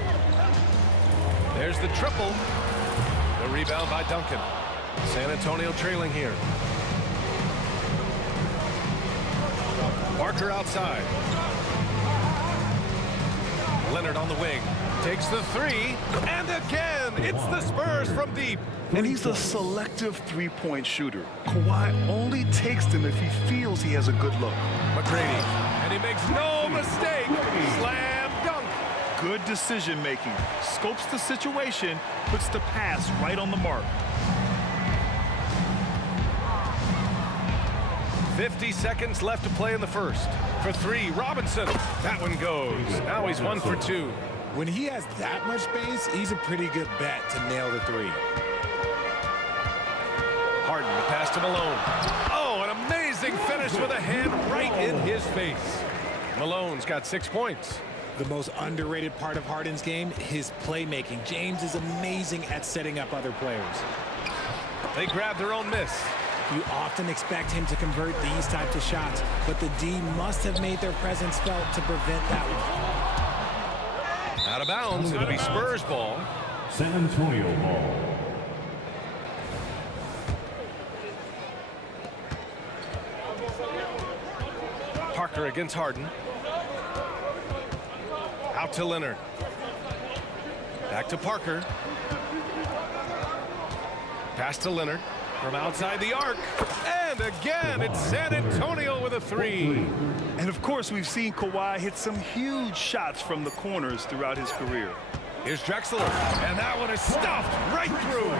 There's the triple. The rebound by Duncan. San Antonio trailing here. Parker outside. Leonard on the wing. Takes the 3. And again, it's the Spurs from deep. And he's a selective three-point shooter. Kawhi only takes them if he feels he has a good look. McGrady. And he makes no mistake. Slam dunk. Good decision-making. Scopes the situation, puts the pass right on the mark. 50 seconds left to play in the first. For 3, Robinson. That one goes. Now he's 1 for 2. When he has that much space, he's a pretty good bet to nail the 3. Harden, the pass to Malone. Oh, an amazing finish with a hand right in his face. Malone's got 6 points. The most underrated part of Harden's game, his playmaking. James is amazing at setting up other players. They grab their own miss. You often expect him to convert these types of shots, but the D must have made their presence felt to prevent that one. Out of bounds, it'll be Spurs ball. San Antonio ball. Parker against Harden. Out to Leonard. Back to Parker. Pass to Leonard from outside the arc. And again, it's San Antonio with a three. And of course, we've seen Kawhi hit some huge shots from the corners throughout his career. Here's Drexler, and that one is stuffed right through.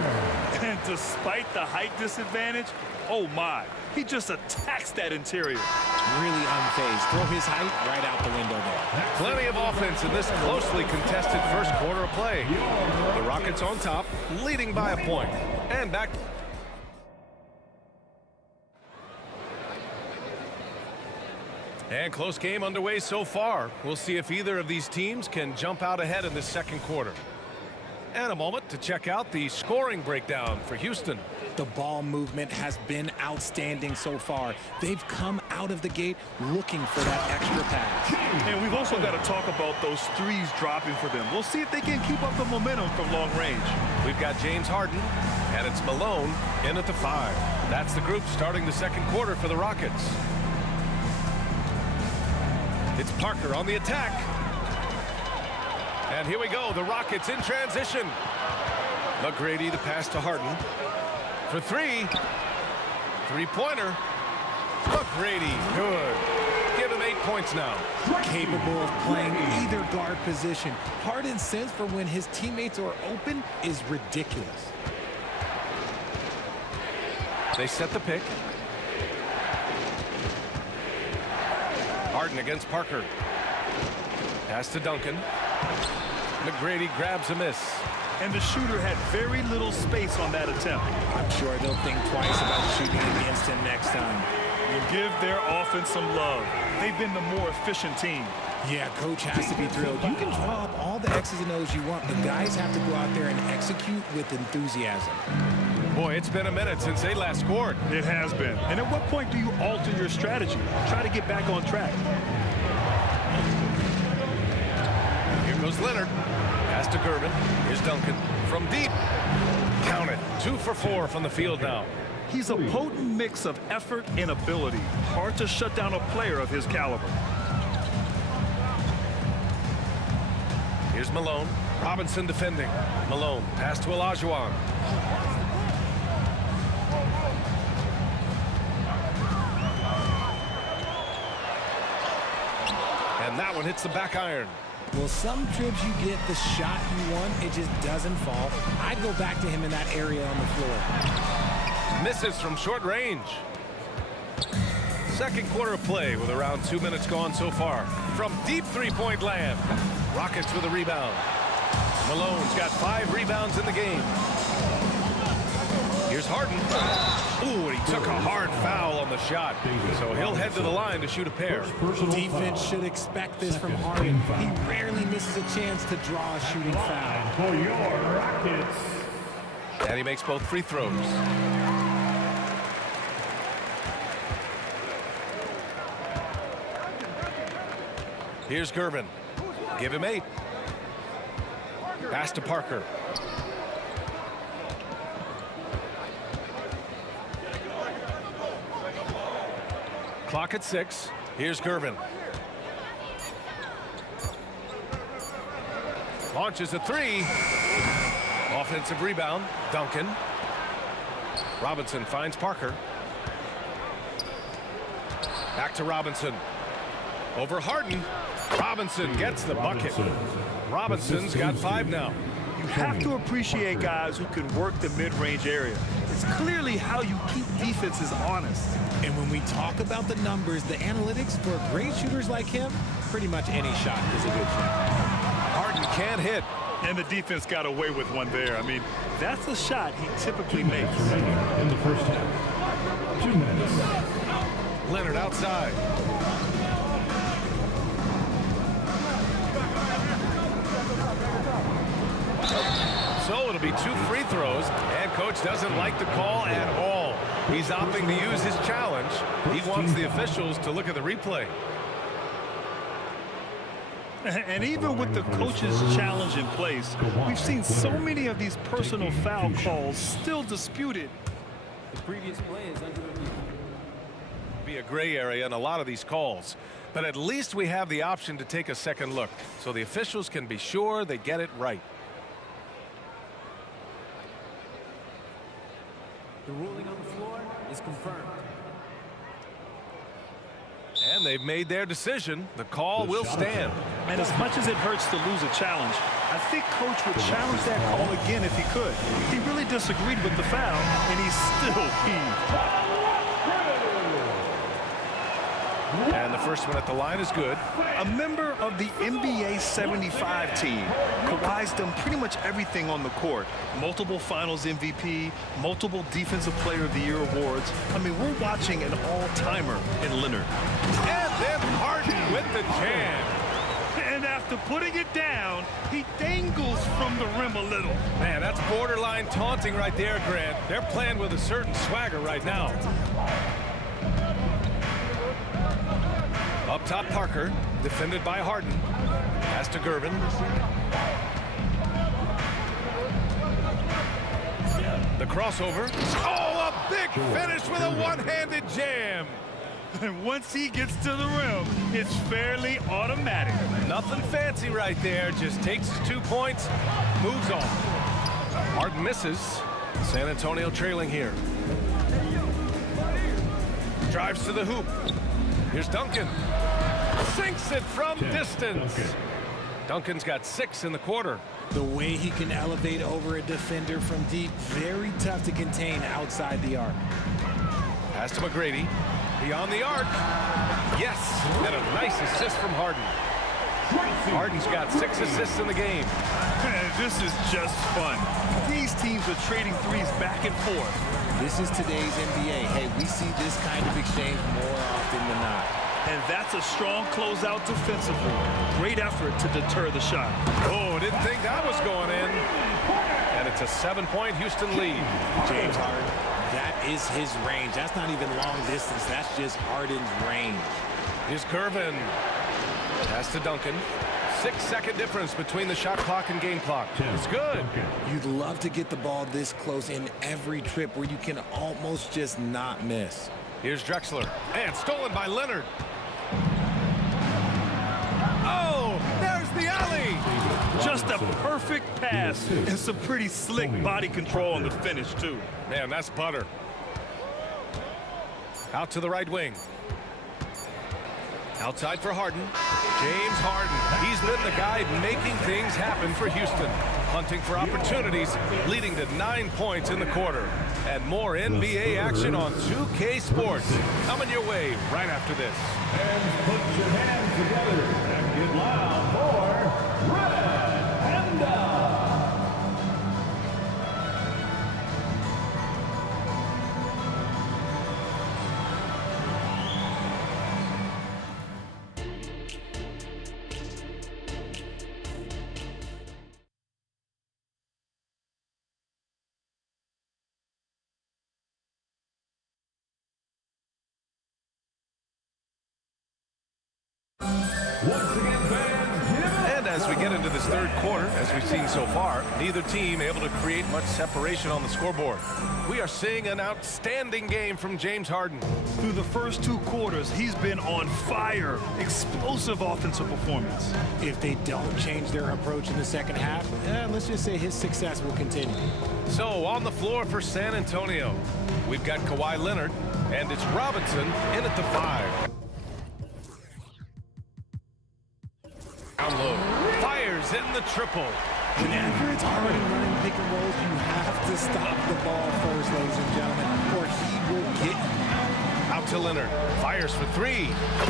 And despite the height disadvantage, oh my, he just attacks that interior. Really unfazed. Throw his height right out the window there. Plenty of offense in this closely contested first quarter of play. The Rockets on top, leading by a point. And back. And close game underway so far. We'll see if either of these teams can jump out ahead in the second quarter. And a moment to check out the scoring breakdown for Houston. The ball movement has been outstanding so far. They've come out of the gate looking for that extra pass. And we've also got to talk about those threes dropping for them. We'll see if they can keep up the momentum from long range. We've got James Harden, and it's Malone in at the 5. That's the group starting the second quarter for the Rockets. It's Parker on the attack. And here we go, the Rockets in transition. McGrady the pass to Harden. For three. Three-pointer. McGrady, good. Give him 8 points now. Capable of playing either guard position. Harden's sense for when his teammates are open is ridiculous. They set the pick. Harden against Parker. Pass to Duncan. McGrady grabs a miss. And the shooter had very little space on that attempt. I'm sure they'll think twice about shooting against him next time. You give their offense some love. They've been the more efficient team. Yeah, coach has to be thrilled. You can draw up all the X's and O's you want, but guys have to go out there and execute with enthusiasm. Boy, it's been a minute since they last scored. It has been. And at what point do you alter your strategy? Try to get back on track. Here goes Leonard. Pass to Gervin. Here's Duncan from deep. Count it. 2 for 4 from the field now. He's a potent mix of effort and ability. Hard to shut down a player of his caliber. Here's Malone. Robinson defending. Malone. Pass to Olajuwon. And that one hits the back iron. Well, some trips you get the shot you want, it just doesn't fall. I'd go back to him in that area on the floor. Misses from short range. Second quarter of play with around 2 minutes gone so far. From deep three-point land. Rockets with a rebound. Malone's got 5 rebounds in the game. Here's Harden. Ooh, and he took a hard foul on the shot. So he'll head to the line to shoot a pair. Defense should expect this from Harden. He rarely misses a chance to draw a shooting foul. For your Rockets. And he makes both free throws. Here's Gervin. Give him 8. Pass to Parker. Clock at 6. Here's Gervin. Launches a 3. Offensive rebound. Duncan. Robinson finds Parker. Back to Robinson. Over Harden. Robinson gets the bucket. Robinson's got 5 now. You have to appreciate guys who can work the mid-range area. It's clearly how you keep defenses honest. And when we talk about the numbers, the analytics for great shooters like him, pretty much any shot is a good shot. Harden can't hit. And the defense got away with one there. I mean, that's a shot he typically makes. In the first half. 2 minutes. Leonard outside. So it'll be 2 free throws, and coach doesn't like the call at all. He's opting to use his challenge. He wants the officials to look at the replay. And even with the coach's challenge in place, we've seen so many of these personal foul calls still disputed. The previous play is under review. Be a gray area in a lot of these calls, but at least we have the option to take a second look so the officials can be sure they get it right. The ruling on the floor is confirmed. And they've made their decision. The call will stand. And as much as it hurts to lose a challenge, I think coach would challenge that call again if he could. He really disagreed with the foul, and he's still peeved. And the first one at the line is good. A member of the NBA 75 team. Kawhi's done pretty much everything on the court. Multiple finals MVP, multiple Defensive Player of the Year awards. I mean, we're watching an all-timer in Leonard. And then Harden with the jam. And after putting it down, he dangles from the rim a little. Man, that's borderline taunting right there, Grant. They're playing with a certain swagger right now. Up top, Parker, defended by Harden. Pass to Gervin. The crossover. Oh, a big finish with a one-handed jam. And once he gets to the rim, it's fairly automatic. Nothing fancy right there. Just takes his 2 points, moves on. Harden misses. San Antonio trailing here. Drives to the hoop. Here's Duncan. Sinks it from distance. Duncan's got 6 in the quarter. The way he can elevate over a defender from deep, very tough to contain outside the arc. Pass to McGrady. Beyond the arc. Yes, and a nice assist from Harden. Harden's got 6 assists in the game. This is just fun. These teams are trading threes back and forth. This is today's NBA. Hey, we see this kind of exchange more often than not. And that's a strong closeout defensively. Great effort to deter the shot. Oh, didn't think that was going in. And it's a 7-point Houston lead. James Harden, that is his range. That's not even long distance. That's just Harden's range. Here's Gervin. Pass to Duncan. 6-second difference between the shot clock and game clock. It's good. You'd love to get the ball this close in every trip where you can almost just not miss. Here's Drexler. And stolen by Leonard. Oh, there's the alley. Just a perfect pass and some pretty slick body control on the finish, too. Man, that's butter. Out to the right wing. Outside for Harden. James Harden. He's been the guy making things happen for Houston. Hunting for opportunities, leading to 9 points in the quarter. And more NBA action on 2K Sports. Coming your way right after this. And put your hands together and get loud for Red Panda. And as we get into this third quarter, as we've seen so far, neither team able to create much separation on the scoreboard. We are seeing an outstanding game from James Harden. Through the first 2 quarters, he's been on fire. Explosive offensive performance. If they don't change their approach in the second half, let's just say his success will continue. So on the floor for San Antonio, we've got Kawhi Leonard, and it's Robinson in at the 5. Down low. Fires in the triple. Whenever it's Harden running pick and rolls, you have to stop the ball first, ladies and gentlemen, or he will get you. Out to Leonard. Fires for 3.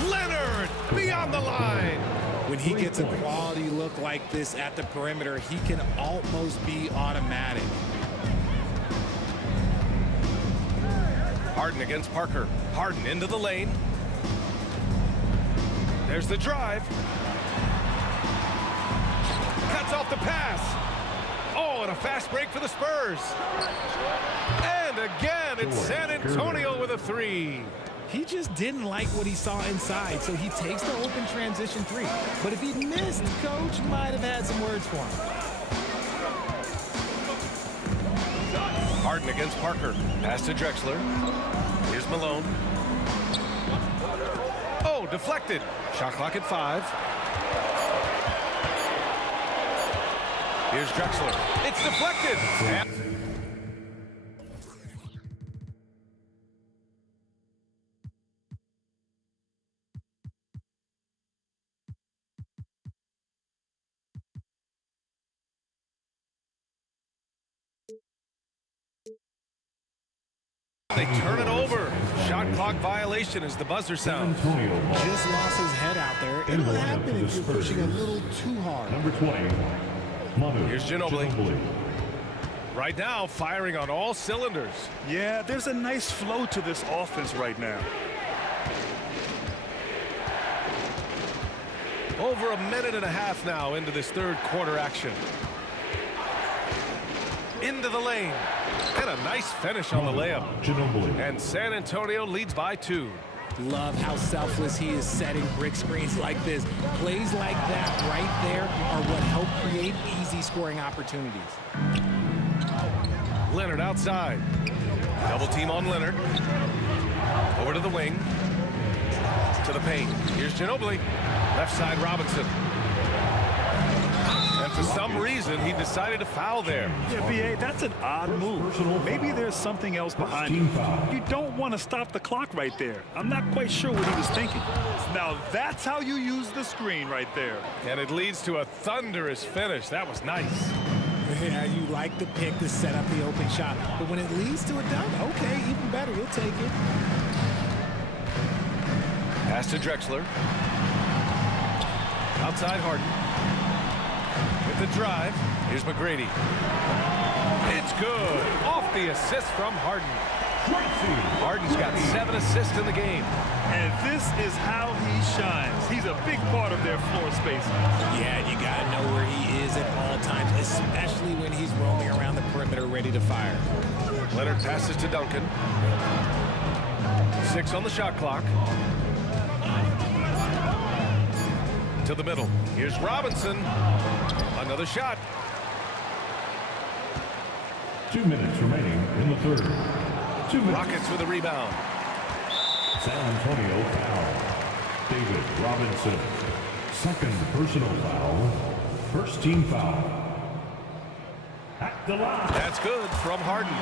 Leonard beyond the line. When he gets a quality look like this at the perimeter, he can almost be automatic. Harden against Parker. Harden into the lane. There's the drive. Cuts off the pass. Oh, and a fast break for the Spurs. And again, it's San Antonio with a three. He just didn't like what he saw inside, so he takes the open transition three. But if he'd missed, Coach might have had some words for him. Harden against Parker. Pass to Drexler. Here's Malone. Oh, deflected. Shot clock at 5. Here's Drexler. It's deflected. They turn it over. Shot clock violation as the buzzer sounds. Just lost his head out there. It'll happen if you're pushing a little too hard. Number 20, Manu Here's Ginobili. Right now, firing on all cylinders. Yeah, there's a nice flow to this offense right now. Over a minute and a half now into this third quarter action. Into the lane. And a nice finish on the layup. And San Antonio leads by 2. Love how selfless he is setting brick screens like this. Plays like that right there are what help create easy scoring opportunities. Leonard outside. Double team on Leonard. Over to the wing. To the paint. Here's Ginobili. Left side Robinson. And for some reason, he decided to foul there. Yeah, B.A., that's an odd move. Maybe there's something else behind it. You don't want to stop the clock right there. I'm not quite sure what he was thinking. Now, that's how you use the screen right there. And it leads to a thunderous finish. That was nice. Yeah, you like the pick to set up the open shot. But when it leads to a dunk, okay, even better. You'll take it. Pass to Drexler. Outside Harden. With the drive, here's McGrady. It's good. Off the assist from Harden. Harden's got 7 assists in the game. And this is how he shines. He's a big part of their floor space. Yeah, you got to know where he is at all times, especially when he's roaming around the perimeter ready to fire. Leonard passes to Duncan. 6 on the shot clock. To the middle. Here's Robinson. Another shot. 2 minutes remaining in the third. 2 minutes. Rockets with a rebound. San Antonio foul. David Robinson. Second personal foul. First team foul. At the line. That's good from Harden.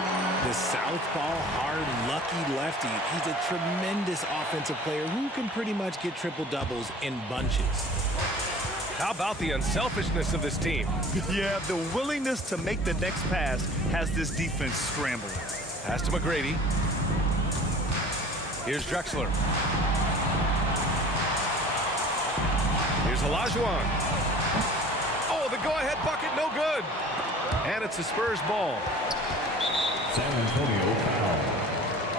The southpaw, hard, lucky lefty. He's a tremendous offensive player who can pretty much get triple-doubles in bunches. How about the unselfishness of this team? Yeah, the willingness to make the next pass has this defense scrambling. Pass to McGrady. Here's Drexler. Here's Olajuwon. Oh, the go-ahead bucket, no good. And it's a Spurs ball. San Antonio foul.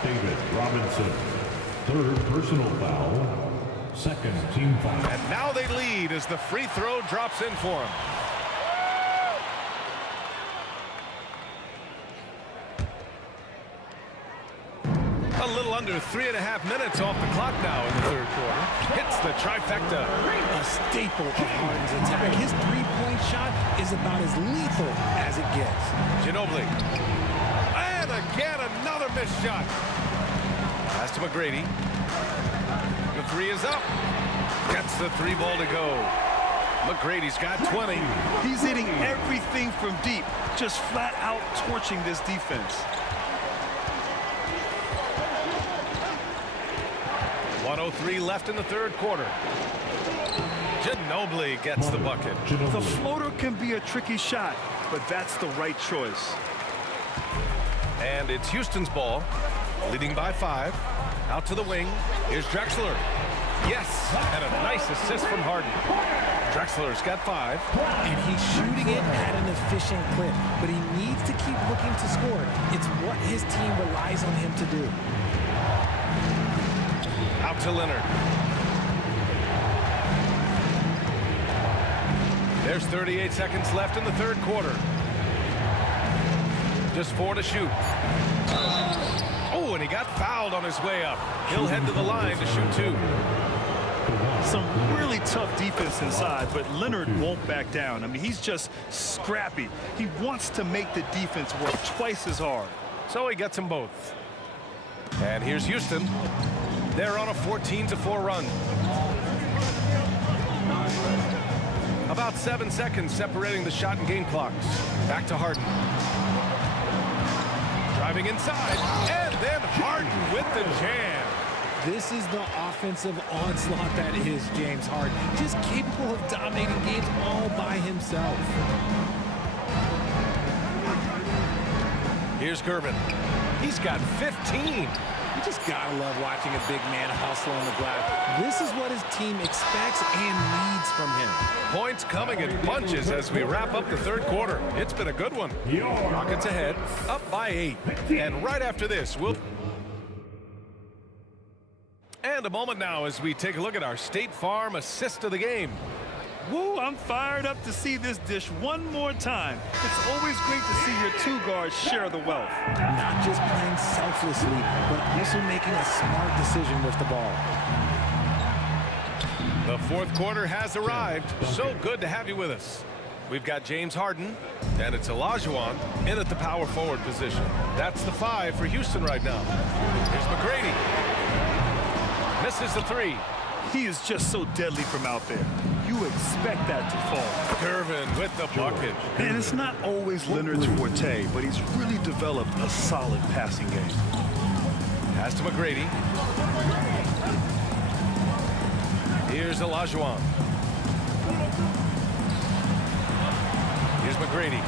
David Robinson. Third personal foul. Second team foul. And now they lead as the free throw drops in for him. A little under 3.5 minutes off the clock now in the third quarter. Hits the trifecta. A staple of Harden's attack. His three-point shot is about as lethal as it gets. Ginobili. And again, another missed shot. Pass to McGrady. The three is up. Gets the 3 ball to go. McGrady's got 20. He's hitting everything from deep, just flat out torching this defense. 1:03 left in the third quarter. Ginobili gets the bucket. The floater can be a tricky shot, but that's the right choice. And it's Houston's ball, leading by 5. Out to the wing. Here's Drexler. Yes, and a nice assist from Harden. Drexler's got 5. And he's shooting it at an efficient clip, but he needs to keep looking to score. It's what his team relies on him to do. Out to Leonard. There's 38 seconds left in the third quarter. Just 4 to shoot. Oh, and he got fouled on his way up. He'll head to the line to shoot 2. Some really tough defense inside, but Leonard won't back down. I mean, he's just scrappy. He wants to make the defense work twice as hard. So he gets them both. And here's Houston. They're on a 14-4 run. About 7 seconds separating the shot and game clocks. Back to Harden. Driving inside, and then Harden with the jam. This is the offensive onslaught that is James Harden. Just capable of dominating games all by himself. Here's Gervin. He's got 15. You just gotta love watching a big man hustle on the glass. This is what his team expects and needs from him. Points coming in bunches as we wrap up the third quarter. It's been a good one. Rockets ahead, up by 8. And right after this, we'll... And a moment now as we take a look at our State Farm assist of the game. Woo, I'm fired up to see this dish one more time. It's always great to see your 2 guards share the wealth. Not just playing selflessly, but also making a smart decision with the ball. The fourth quarter has arrived. So good to have you with us. We've got James Harden, and it's Olajuwon in at the power forward position. That's the 5 for Houston right now. Here's McGrady. Misses the 3. He is just so deadly from out there. You expect that to fall. Gervin with the bucket. And it's not always Leonard's forte, but he's really developed a solid passing game. Pass to McGrady. Here's Olajuwon. Here's McGrady.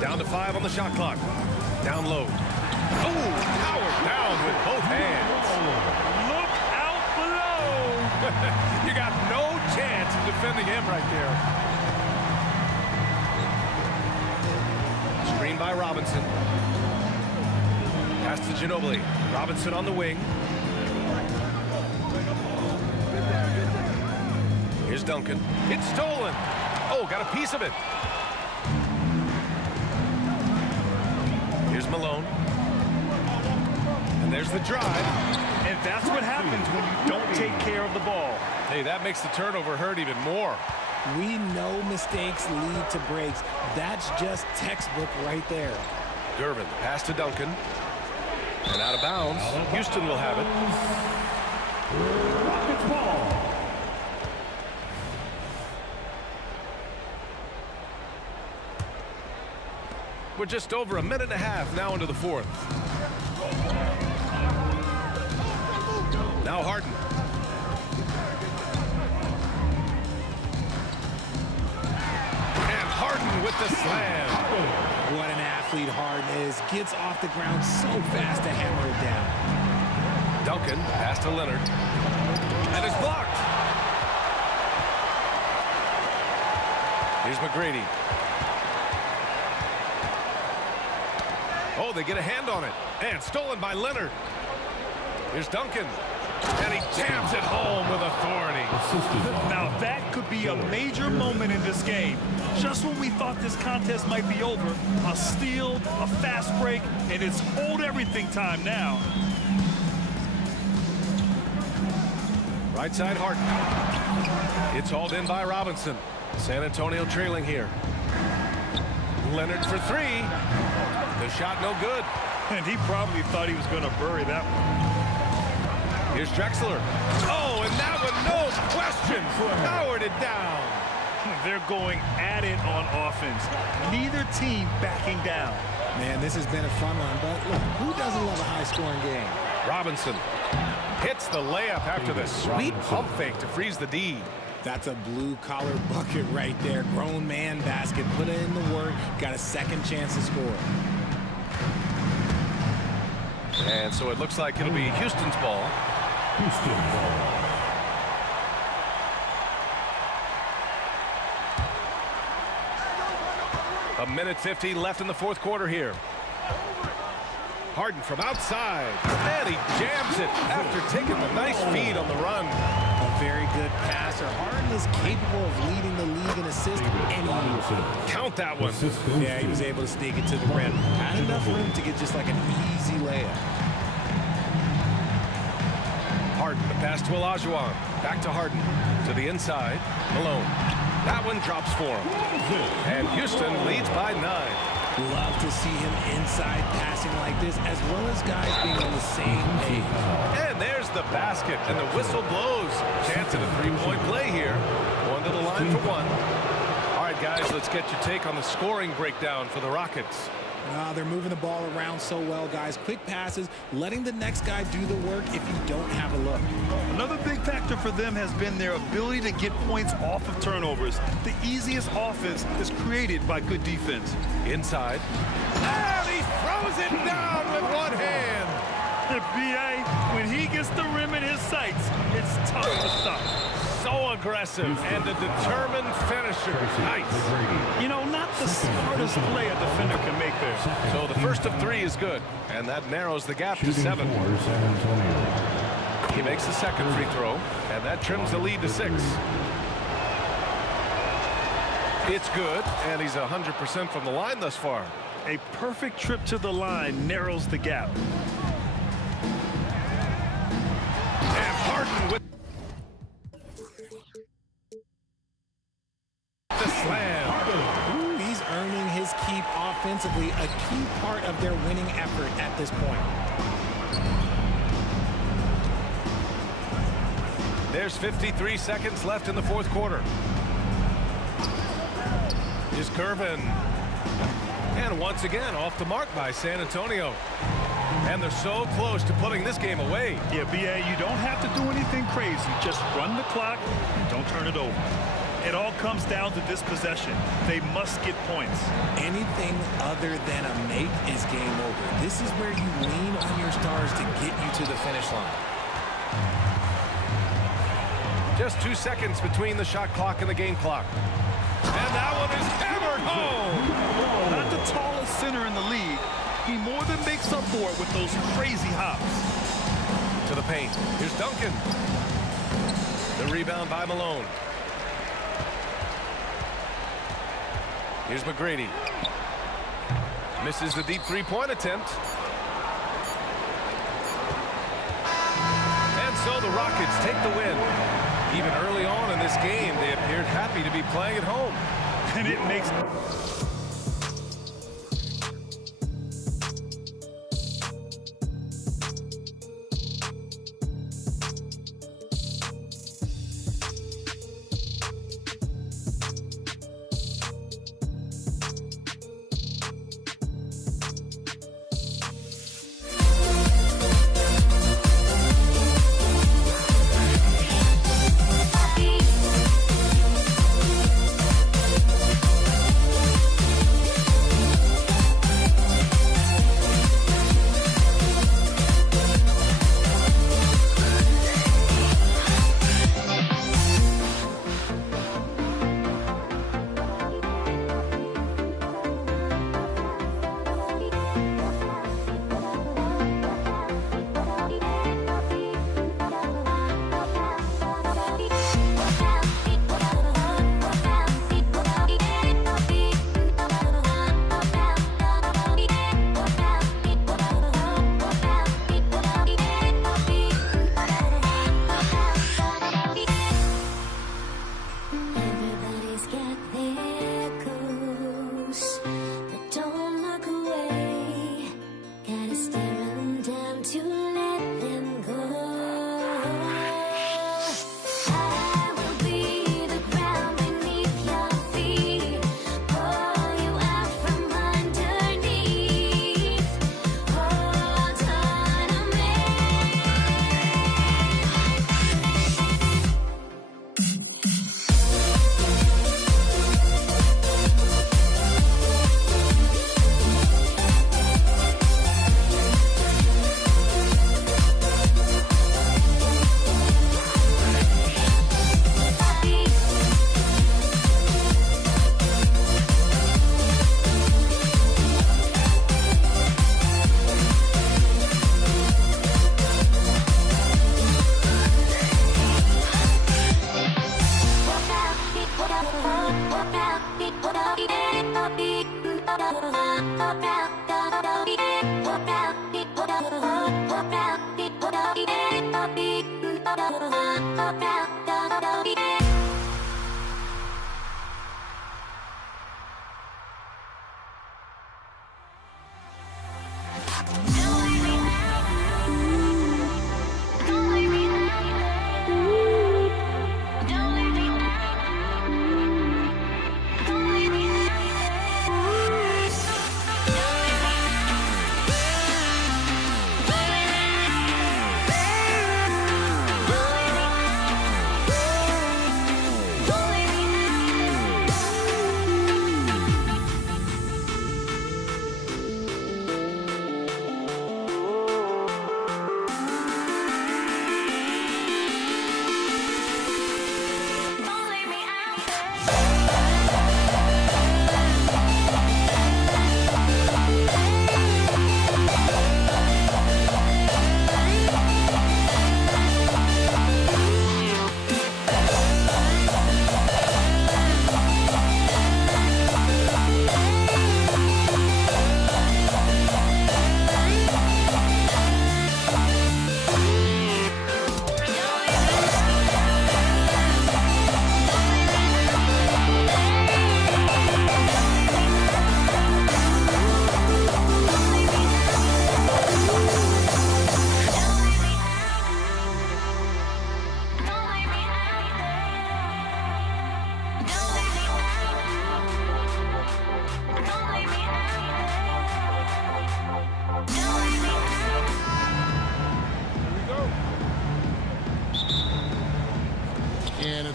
Down to 5 on the shot clock. Down low. Oh, powered down with both hands. Look out below. You got no chance of defending him right there. Screen by Robinson. Pass to Ginobili. Robinson on the wing. Here's Duncan. It's stolen. Oh, got a piece of it. Here's Malone. And there's the drive. And that's what happens when you don't take care of the ball. Hey, that makes the turnover hurt even more. We know mistakes lead to breaks. That's just textbook right there. Gervin, pass to Duncan. And out of bounds. Houston will have it. Rockets ball. We're just over a minute and a half now into the fourth. Now Harden. And Harden with the slam. What an athlete Harden is. Gets off the ground so fast to hammer it down. Duncan, pass to Leonard. And it's blocked. Here's McGrady. Oh, they get a hand on it. And stolen by Leonard. Here's Duncan. And he jams it home with authority. Now that could be a major moment in this game. Just when we thought this contest might be over, a steal, a fast break, and it's hold everything time now. Right side Harden. It's hauled in by Robinson. San Antonio trailing here. Leonard for 3. The shot no good. And he probably thought he was going to bury that one. Here's Drexler. Oh, and that one, no question, powered it down. They're going at it on offense. Neither team backing down. Man, this has been a fun one, but look, who doesn't love a high-scoring game? Robinson hits the layup after the sweet pump fake to freeze the D. That's a blue-collar bucket right there. Grown man basket. Put in the work. Got a second chance to score. And so it looks like it'll be Houston's ball. Houston ball. A minute 50 left in the fourth quarter here. Harden from outside. And he jams it after taking the nice feed on the run. A very good passer. Harden is capable of leading the league in assists any year. Count that one. Yeah, he was able to sneak it to the rim. Had enough room to get just like an easy layup. Harden, the pass to Olajuwon. Back to Harden. To the inside. Malone. That one drops for him. And Houston leads by 9. Love to see him inside passing like this, as well as guys being on the same page. And there's the basket, and the whistle blows. Chance at a three-point play here. Going to the line for 1. All right, guys, let's get your take on the scoring breakdown for the Rockets. They're moving the ball around so well, guys. Quick passes, letting the next guy do the work if you don't have a look. Another big factor for them has been their ability to get points off of turnovers. The easiest offense is created by good defense. Inside. And he throws it down with one hand. The B.A., when he gets the rim in his sights, it's tough to stop. So aggressive and a determined finisher. Nice. You know, not the smartest play a defender can make there. So the first of 3 is good, and that narrows the gap to 7. He makes the second free throw, and that trims the lead to 6. It's good, and he's 100% from the line thus far. A perfect trip to the line narrows the gap. And Harden with the slam. Ooh, he's earning his keep offensively, a key part of their winning effort at this point. There's 53 seconds left in the 4th quarter. Here's Curvin. And once again, off the mark by San Antonio. And they're so close to putting this game away. Yeah, B.A., you don't have to do anything crazy. Just run the clock and don't turn it over. It all comes down to this possession. They must get points. Anything other than a make is game over. This is where you lean on your stars to get you to the finish line. Just 2 seconds between the shot clock and the game clock. And that one is hammered home. Not the tallest center in the league. He more than makes up for it with those crazy hops. To the paint. Here's Duncan. The rebound by Malone. Here's McGrady. Misses the deep three-point attempt. And so the Rockets take the win. Even early on in this game, they appeared happy to be playing at home. And it makes...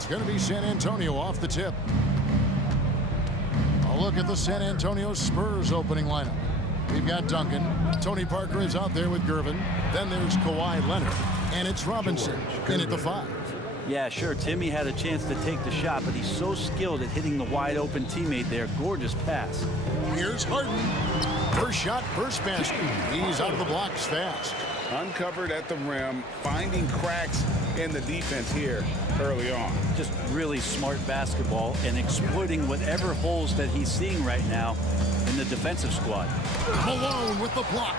It's going to be San Antonio off the tip. A look at the San Antonio Spurs opening lineup. We've got Duncan. Tony Parker is out there with Gervin. Then there's Kawhi Leonard. And it's Robinson in at the 5. Yeah, sure. Timmy had a chance to take the shot, but he's so skilled at hitting the wide open teammate there. Gorgeous pass. Here's Harden. First shot, first basket. He's out of the blocks fast. Uncovered at the rim, finding cracks in the defense here early on. Just really smart basketball and exploiting whatever holes that he's seeing right now in the defensive squad. Malone with the block.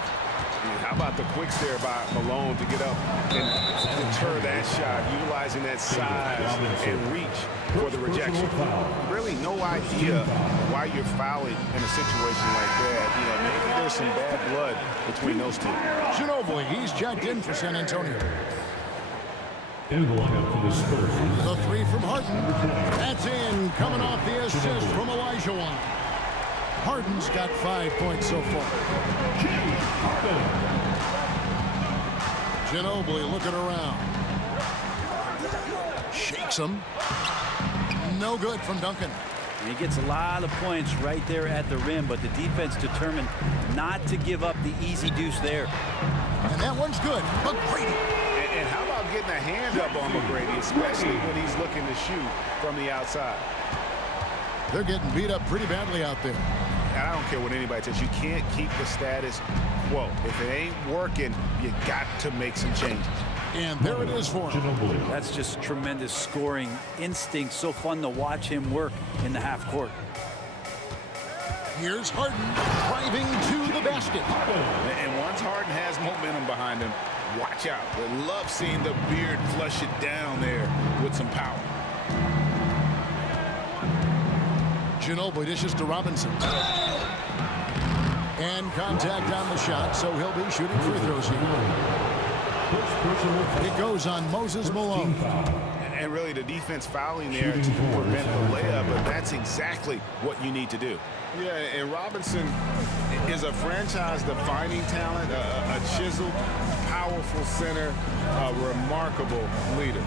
How about the quick stare by Malone to get up and deter that shot, utilizing that size and reach for the rejection. Really no idea why you're fouling in a situation like that. You know, maybe there's some bad blood between those two. Ginobili, he's checked in for San Antonio. In the lineup for the Spurs. The 3 from Harden. That's in, coming off the assist from Olajuwon. Harden's got 5 points so far. Ginobili looking around. Shakes him. No good from Duncan. And he gets a lot of points right there at the rim, but the defense determined not to give up the easy deuce there. And that one's good. McGrady. And how about getting a hand up on McGrady, especially when he's looking to shoot from the outside? They're getting beat up pretty badly out there. And I don't care what anybody says. You can't keep the status quo. If it ain't working, you got to make some changes. And there it is for him. That's just tremendous scoring instinct. So fun to watch him work in the half court. Here's Harden driving to the basket. And once Harden has momentum behind him, watch out. I love seeing the beard flush it down there with some power. Ginobili dishes to Robinson. And contact on the shot, so he'll be shooting free throws here. It goes on Moses Malone. And really the defense fouling there to prevent the layup, but that's exactly what you need to do. Yeah, and Robinson is a franchise-defining talent, a chiseled, powerful center, a remarkable leader.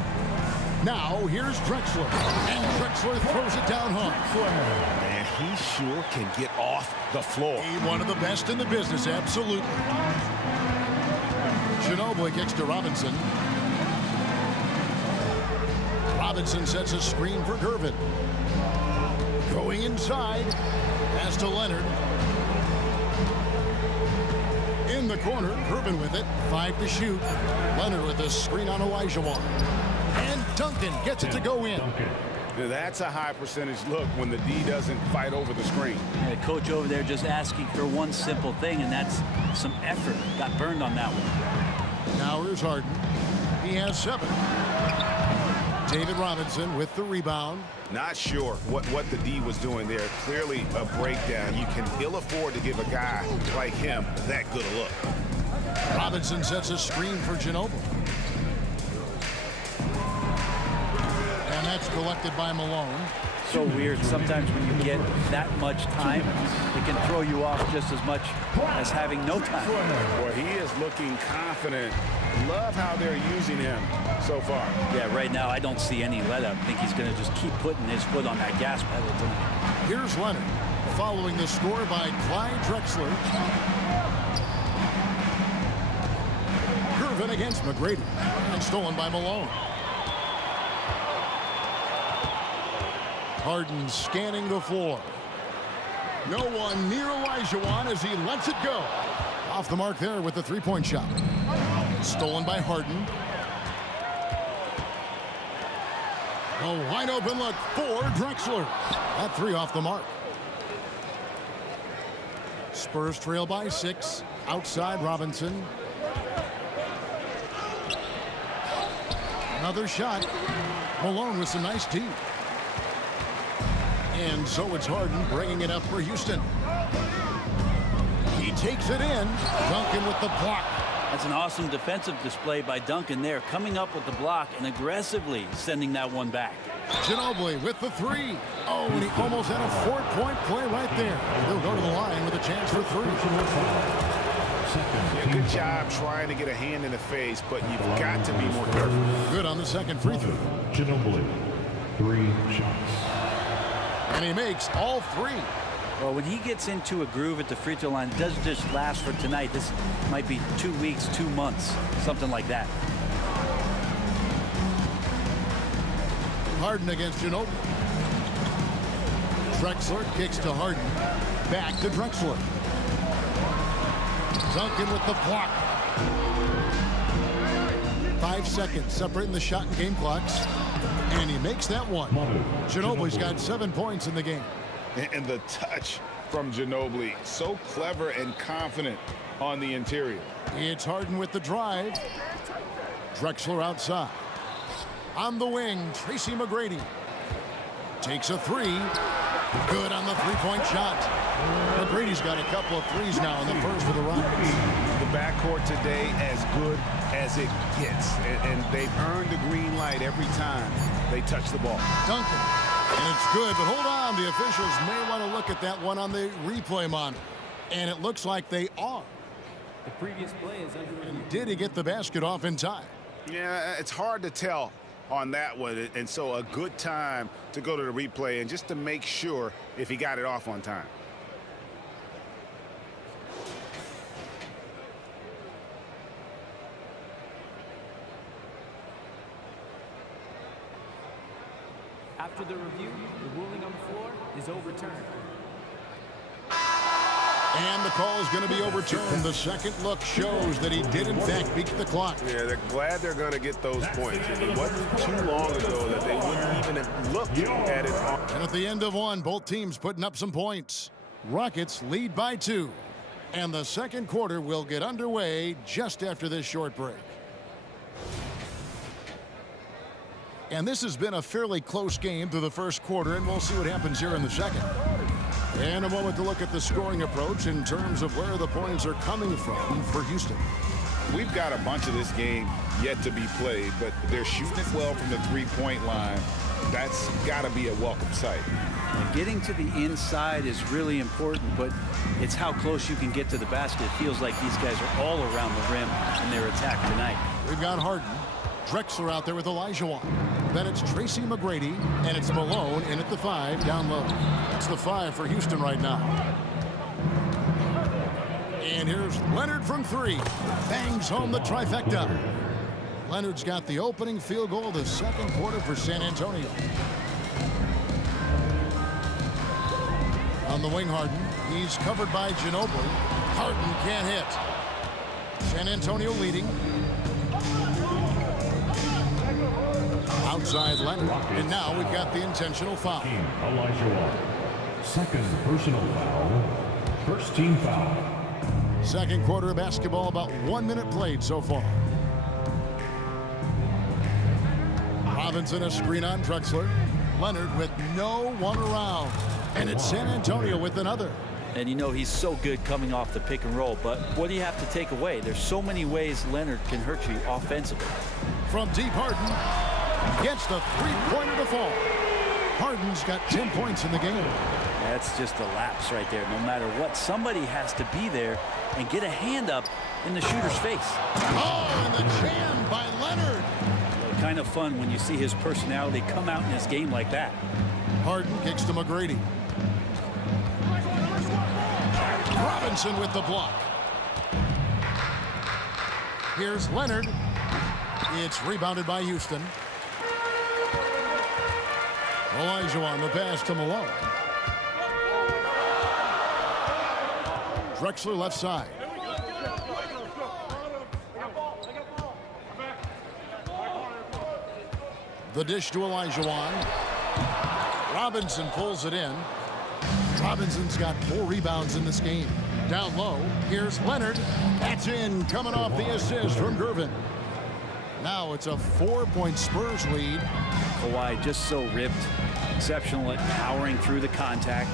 Now, here's Drexler. And Drexler throws it down home. Man, he sure can get off the floor. One of the best in the business, absolutely. Ginobili kicks to Robinson. Robinson sets a screen for Gervin. Going inside. Pass to Leonard. In the corner, Gervin with it. 5 to shoot. Leonard with the screen on Olajuwon. And Duncan gets it to go in. Now that's a high percentage look when the D doesn't fight over the screen. Yeah, coach over there just asking for one simple thing, and that's some effort. Got burned on that one. Now here's Harden. He has 7. David Robinson with the rebound. Not sure what the D was doing there. Clearly a breakdown. You can ill afford to give a guy like him that good a look. Robinson sets a screen for Ginobili. And that's collected by Malone. So weird. Sometimes when you get that much time, it can throw you off just as much as having no time. Well, he is looking confident. Love how they're using him so far. Yeah, right now I don't see any let up. I think he's going to just keep putting his foot on that gas pedal tonight. Here's Leonard, following the score by Clyde Drexler. Curvin against McGrady, and stolen by Malone. Harden scanning the floor. No one near Olajuwon as he lets it go. Off the mark there with the three-point shot. Stolen by Harden. A wide open look for Drexler. That three off the mark. Spurs trail by 6. Outside Robinson. Another shot. Malone with some nice D. And so it's Harden bringing it up for Houston. He takes it in. Duncan with the block. That's an awesome defensive display by Duncan there, coming up with the block and aggressively sending that one back. Ginobili with the three. Oh, and he almost had a 4-point play right there. He'll go to the line with a chance for 3. Yeah, good job trying to get a hand in the face, but you've got to be more careful. Good on the second free throw. Ginobili, 3 shots. And he makes all 3. Well, when he gets into a groove at the free throw line, it doesn't just last for tonight. This might be 2 weeks, 2 months, something like that. Harden against Ginobili. Drexler kicks to Harden. Back to Drexler. Duncan with the block. 5 seconds separating the shot and game clocks. And he makes that one. Ginobili's got 7 points in the game. And the touch from Ginobili, so clever and confident on the interior. It's Harden with the drive. Drexler outside. On the wing, Tracy McGrady. Takes a 3. Good on the three-point shot. McGrady's got a couple of threes now in the first for the Rockets. The backcourt today as good as it gets. And they've earned the green light every time they touch the ball. Duncan. And it's good, but hold on. The officials may want to look at that one on the replay monitor. And it looks like they are. The previous play is under review. Did he get the basket off in time? Yeah, it's hard to tell on that one. And so a good time to go to the replay and just to make sure if he got it off on time. After the review, the ruling on the floor is overturned. And the call is going to be overturned. The second look shows that he did, in fact, beat the clock. Yeah, they're glad they're going to get those points. It wasn't too long ago that they wouldn't even have looked at it. And at the end of one, both teams putting up some points. Rockets lead by 2. And the second quarter will get underway just after this short break. And this has been a fairly close game through the first quarter, and we'll see what happens here in the second. And a moment to look at the scoring approach in terms of where the points are coming from for Houston. We've got a bunch of this game yet to be played, but they're shooting it well from the three-point line. That's got to be a welcome sight. And getting to the inside is really important, but it's how close you can get to the basket. It feels like these guys are all around the rim in their attack tonight. We've got Harden. Drexler out there with Olajuwon. Then it's Tracy McGrady, and it's Malone in at the 5 down low. It's the 5 for Houston right now. And here's Leonard from 3. Bangs home the trifecta. Leonard's got the opening field goal of the second quarter for San Antonio. On the wing, Harden. He's covered by Ginobili. Harden can't hit. San Antonio leading. Outside Leonard. And now we've got the intentional foul. Olajuwon. Second personal foul. First team foul. Second quarter of basketball, about 1 minute played so far. Robinson a screen on Drexler. Leonard with no one around. And it's San Antonio with another. And you know he's so good coming off the pick and roll, but what do you have to take away? There's so many ways Leonard can hurt you offensively. From deep, Harden gets the three-pointer to fall. Harden's got 10 points in the game. That's just a lapse right there. No matter what, somebody has to be there and get a hand up in the shooter's face. Oh, and the jam by Leonard. Well, kind of fun when you see his personality come out in his game like that. Harden kicks to McGrady. Robinson with the block. Here's Leonard. It's rebounded by Houston. Olajuwon the pass to Malone. Drexler left side. The dish to Olajuwon. Robinson pulls it in. Robinson's got 4 rebounds in this game. Down low, here's Leonard. That's in, coming off the assist from Gervin. Now it's a 4-point Spurs lead. Kawhi just so ripped. Exceptional at powering through the contact.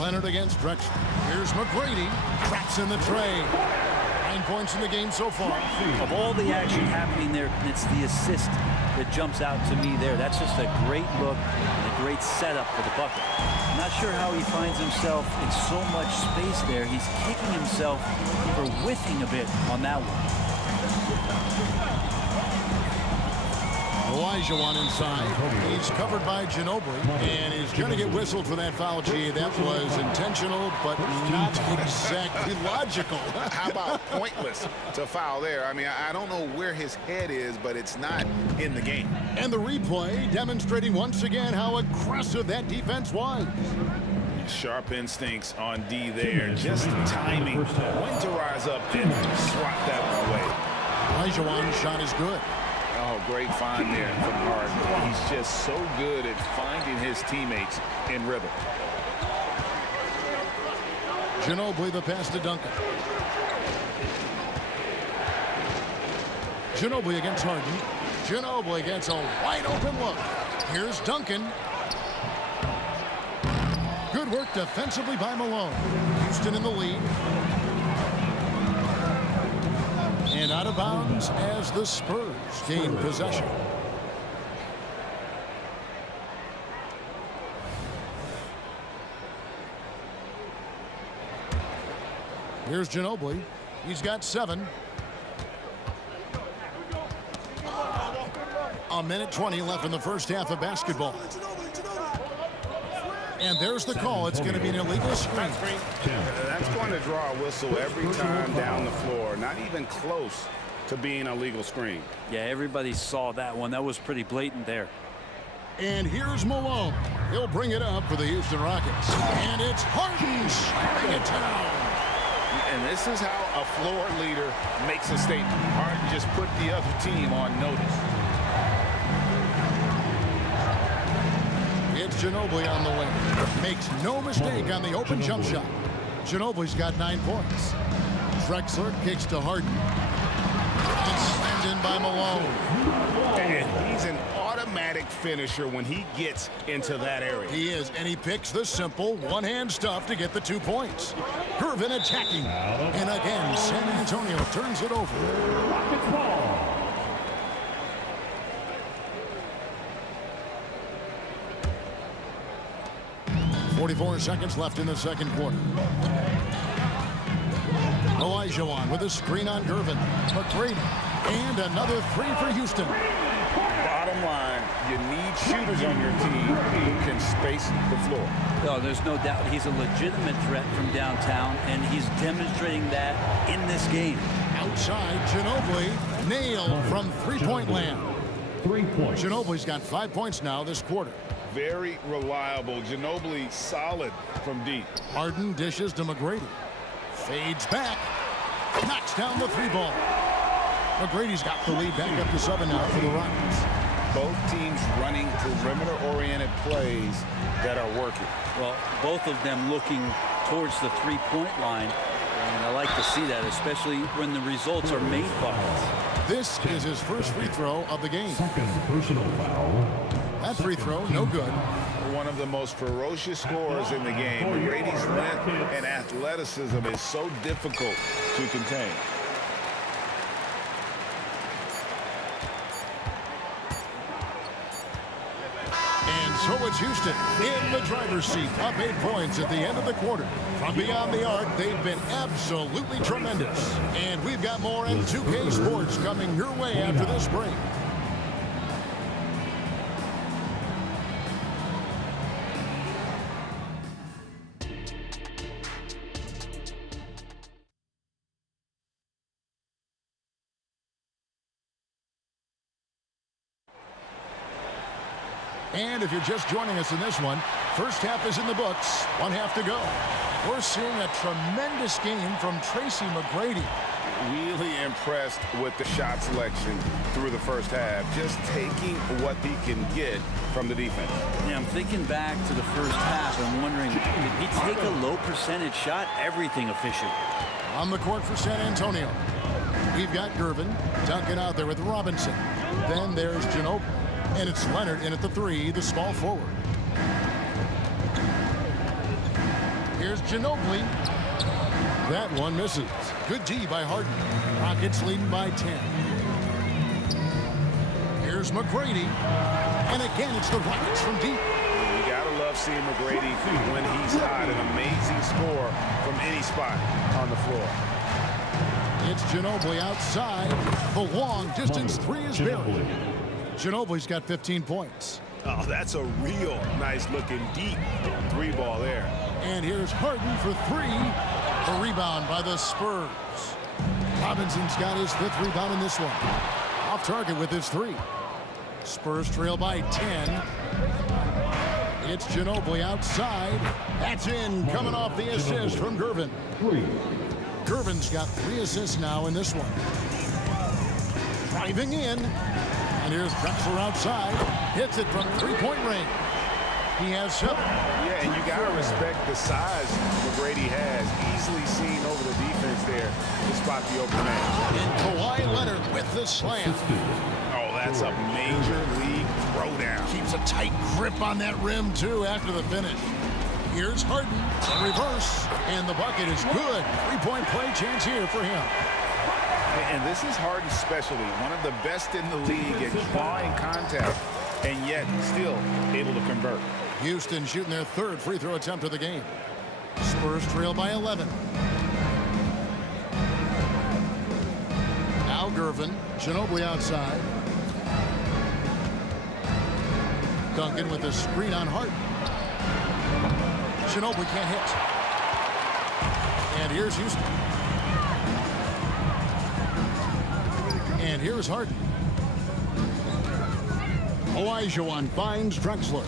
Leonard against Drexler. Here's McGrady. Traps in the tray. 9 points in the game so far. Of all the action happening there, it's the assist that jumps out to me there. That's just a great look and a great setup for the bucket. I'm not sure how he finds himself in so much space there. He's kicking himself for whiffing a bit on that one. Olajuwon inside. He's covered by Ginobili, and he's going to get whistled for that foul. Gee, that was intentional, but not exactly logical. How about pointless to foul there? I mean, I don't know where his head is, but it's not in the game. And the replay demonstrating once again how aggressive that defense was. Sharp instincts on D there. Just timing when to rise up and swat that away. Olajuwon's shot is good. Oh, great find there from Harden. He's just so good at finding his teammates in rhythm. Ginobili the pass to Duncan. Ginobili against Harden. Ginobili gets a wide open look. Here's Duncan. Good work defensively by Malone. Houston in the lead. And out of bounds as the Spurs gain possession. Here's Ginobili. He's got 7. A minute 20 left in the first half of basketball. And there's the call. It's going to be an illegal screen. That's going to draw a whistle every time down the floor. Not even close to being a legal screen. Yeah, everybody saw that one. That was pretty blatant there. And here's Malone. He'll bring it up for the Houston Rockets. And it's Harden shutting it down. And this is how a floor leader makes a statement. Harden just put the other team on notice. It's Ginobili on the wing. Makes no mistake on the open jump shot. Ginobili's got 9 points. Drexler kicks to Harden. It's slammed in by Malone. And he's an automatic finisher when he gets into that area. He is, and he picks the simple one-hand stuff to get the 2 points. Gervin attacking. And again, San Antonio turns it over. Rockets ball. 44 seconds left in the second quarter. Olajuwon with a screen on Gervin. McGrady. And another 3 for Houston. Bottom line, you need shooters on your team who can space the floor. Oh, there's no doubt he's a legitimate threat from downtown, and he's demonstrating that in this game. Outside, Ginobili nailed from three-point land. 3 points. Ginobili's got 5 points now this quarter. Very reliable. Ginobili solid from deep. Harden dishes to McGrady. Fades back. Knocks down the 3-ball. McGrady's got the lead back up to 7 now for the Rockets. Both teams running perimeter-oriented plays that are working. Well, both of them looking towards the 3-point line. And I like to see that, especially when the results are made buckets. This is his first free throw of the game. Second personal foul. That free throw, no good. One of the most ferocious scorers in the game. McGrady's length and athleticism is so difficult to contain. And so it's Houston in the driver's seat, up 8 points at the end of the quarter. From beyond the arc, they've been absolutely tremendous. And we've got more in 2K Sports coming your way after this break. And if you're just joining us in this one, first half is in the books, 1 half to go. We're seeing a tremendous game from Tracy McGrady. Really impressed with the shot selection through the first half, just taking what he can get from the defense. Yeah, I'm thinking back to the first half. I'm wondering, did he take a low percentage shot? Everything efficient. On the court for San Antonio, we've got Gervin, Duncan out there with Robinson. Then there's Ginobili. And it's Leonard in at the 3, the small forward. Here's Ginobili. That one misses. Good D by Harden. Rockets leading by 10. Here's McGrady. And again, it's the Rockets from deep. You gotta love seeing McGrady when he's hot. An amazing score from any spot on the floor. It's Ginobili outside. The long distance 3 is buried. Ginobili's got 15 points. Oh, that's a real nice looking deep 3 ball there. And here's Harden for 3. The rebound by the Spurs. Robinson's got his 5th rebound in this one. Off target with his 3. Spurs trail by 10. It's Ginobili outside. That's in, coming off the assist from Gervin. Gervin's got 3 assists now in this one. Driving in. And here's Drexler outside. Hits it from 3-point range. He has 7. Yeah, and you got to respect the size McGrady has. Easily seen over the defense there to spot the open man. And Kawhi Leonard with the slam. Oh, that's a major league throwdown. Keeps a tight grip on that rim, too, after the finish. Here's Harden. Reverse. And the bucket is good. 3-point play chance here for him. And this is Harden's specialty, one of the best in the league at drawing contact, and yet still able to convert. Houston shooting their 3rd free throw attempt of the game. Spurs trail by 11. Now Gervin, Ginobili outside. Duncan with a screen on Harden. Ginobili can't hit. And here's Houston. And here's Harden. Olajuwon finds Drexler.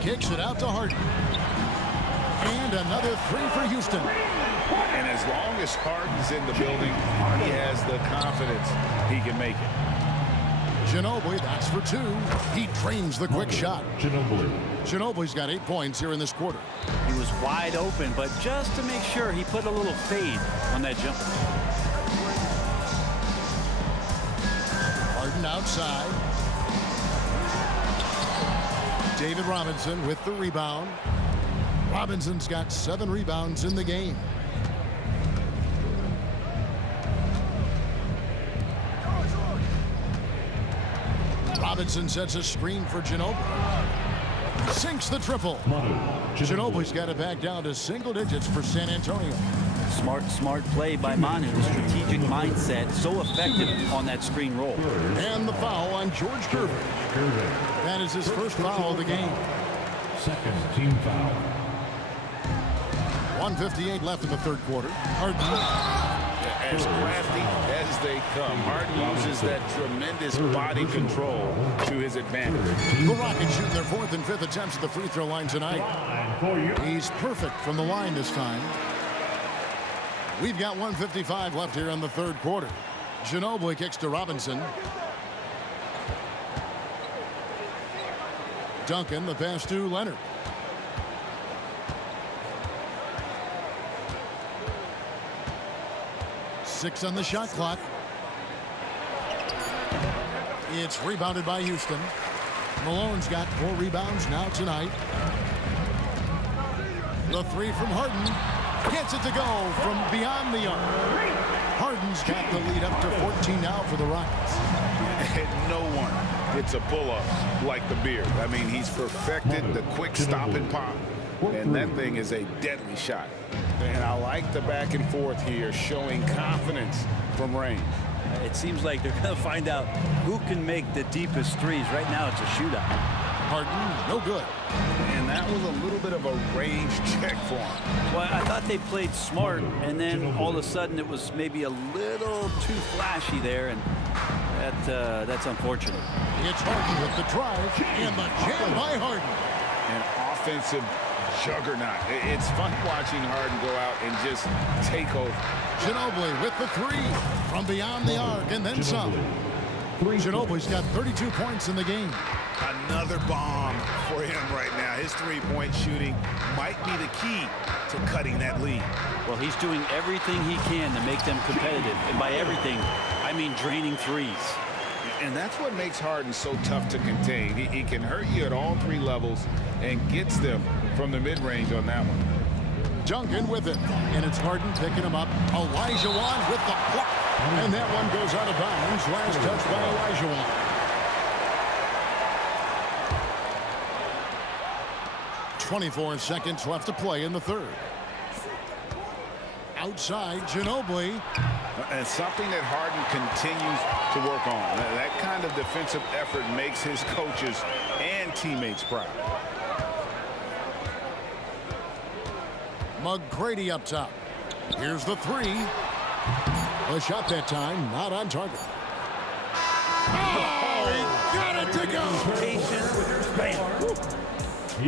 Kicks it out to Harden. And another 3 for Houston. And as long as Harden's in the building, he has the confidence he can make it. Ginobili, that's for 2. He drains the quick shot. Ginobili's got 8 points here in this quarter. He was wide open, but just to make sure, he put a little fade on that jump. Harden outside. David Robinson with the rebound. Robinson's got 7 rebounds in the game. Robinson sets a screen for Ginobili. Sinks the triple. Ginobili's got it back down to single digits for San Antonio. Smart play by Manu. Strategic mindset, so effective on that screen roll. And the foul on George Gervin. That is his first foul of the game. Second team foul. 1:58 left in the 3rd quarter. Harden. As crafty as they come, Harden uses that tremendous body control to his advantage. The Rockets shooting their 4th and 5th attempts at the free throw line tonight. He's perfect from the line this time. We've got 1:55 left here in the 3rd quarter. Ginobili kicks to Robinson. Duncan, the pass to Leonard. Six on the shot clock. It's rebounded by Houston. Malone's got 4 rebounds now tonight. The 3 from Harden. Gets it to go from beyond the arc. Harden's got the lead up to 14 now for the Rockets. And no one gets a pull-up like the Beard. I mean, he's perfected the quick stop and pop. And that thing is a deadly shot. And I like the back and forth here, showing confidence from range. It seems like they're going to find out who can make the deepest threes. Right now, it's a shootout. Harden, no good. And that was a little bit of a range check for him. Well, I thought they played smart, and then all of a sudden it was maybe a little too flashy there, and that's unfortunate. It's Harden with the drive, and the jam by Harden. An offensive juggernaut. It's fun watching Harden go out and just take over. Ginobili with the 3 from beyond the arc, and then some. Ginobili's got 32 points in the game. Another bomb for him right now. His three-point shooting might be the key to cutting that lead. Well, he's doing everything he can to make them competitive. And by everything, I mean draining threes. And that's what makes Harden so tough to contain. He can hurt you at all 3 levels and gets them from the mid-range on that one. Duncan with it, and it's Harden picking him up. Olajuwon with the block, and that one goes out of bounds. Last touch by Olajuwon. 24 seconds left to play in the third. Outside, Ginobili. And something that Harden continues to work on. That kind of defensive effort makes his coaches and teammates proud. McGrady up top. Here's the 3. A shot that time, not on target. Oh, he got it to go. Patient, bam.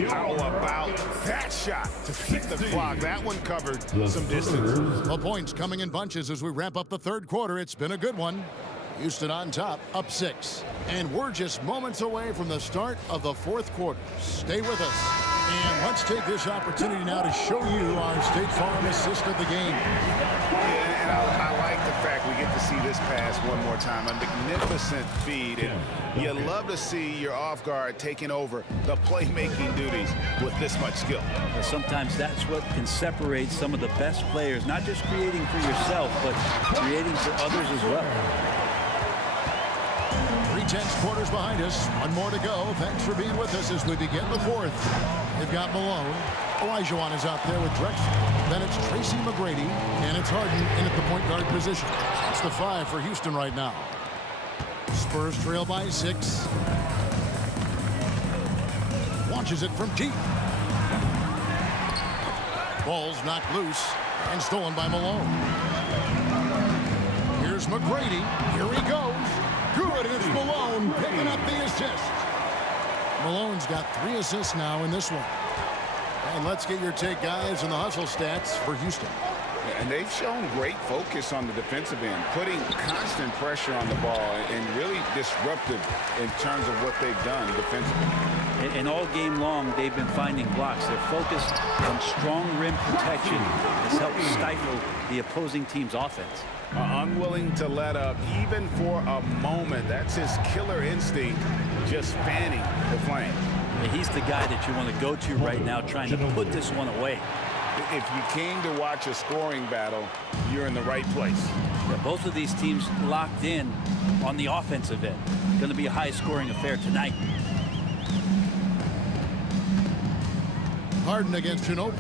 How about that shot to keep the clock? That one covered some distance. The points coming in bunches as we wrap up the third quarter. It's been a good one. Houston on top, up 6. And we're just moments away from the start of the fourth quarter. Stay with us. And let's take this opportunity now to show you our State Farm assist of the game. Yeah, and I like the fact we get to see this pass one more time. A magnificent feed. And you love to see your off guard taking over the playmaking duties with this much skill. Well, sometimes that's what can separate some of the best players, not just creating for yourself, but creating for others as well. 3/10 quarters behind us. One more to go. Thanks for being with us as we begin the fourth. They've got Malone. Olajuwon is out there with Drexler. Then it's Tracy McGrady. And it's Harden in at the point guard position. That's the 5 for Houston right now. Spurs trail by 6. Launches it from deep. Ball's knocked loose and stolen by Malone. Here's McGrady. Here he goes. Good, it's Malone picking up the assist. Malone's got 3 assists now in this one. And let's get your take, guys, on the hustle stats for Houston. And they've shown great focus on the defensive end, putting constant pressure on the ball and really disruptive in terms of what they've done defensively. And all game long, they've been finding blocks. They're focused on strong rim protection. This helps stifle the opposing team's offense. Unwilling to let up even for a moment. That's his killer instinct, just fanning the flames. And he's the guy that you want to go to right now, trying to put this one away. If you came to watch a scoring battle, you're in the right place. Yeah, both of these teams locked in on the offensive end. Going to be a high-scoring affair tonight. Harden against Ginobili.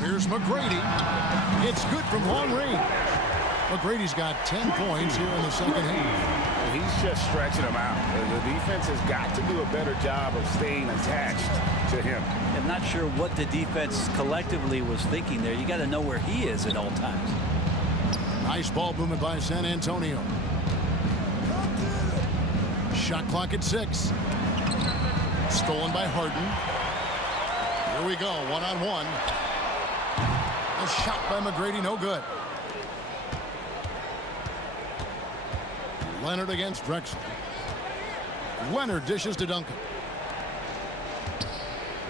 Here's McGrady. It's good from long range. McGrady's got 10 points here in the second half. He's just stretching them out. The defense has got to do a better job of staying attached to him. I'm not sure what the defense collectively was thinking there. You got to know where he is at all times. Nice ball movement by San Antonio. Shot clock at 6. Stolen by Harden. Here we go, one-on-one. A shot by McGrady, no good. Leonard against Drexler. Leonard dishes to Duncan.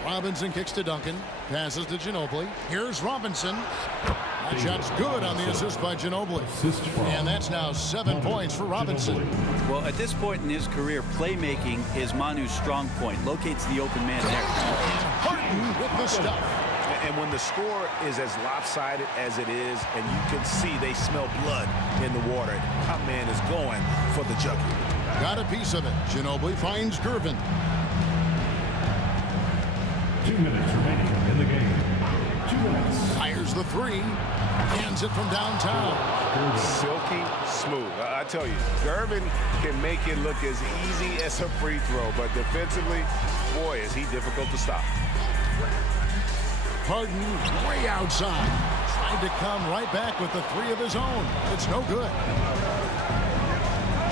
Robinson kicks to Duncan. Passes to Ginobili. Here's Robinson. Shot's good on the assist by Ginobili. And that's now 7 points for Robinson. Well, at this point in his career, playmaking is Manu's strong point. Locates the open man there. Harden with the stuff. And when the score is as lopsided as it is, and you can see they smell blood in the water, that man is going for the jugular. Got a piece of it. Ginobili finds Gervin. 2 minutes remaining in the game. 2 minutes. Fires the three. Hands it from downtown. Silky smooth. I tell you, Gervin can make it look as easy as a free throw, but defensively, boy, is he difficult to stop. Harden way outside. Tried to come right back with the three of his own. It's no good.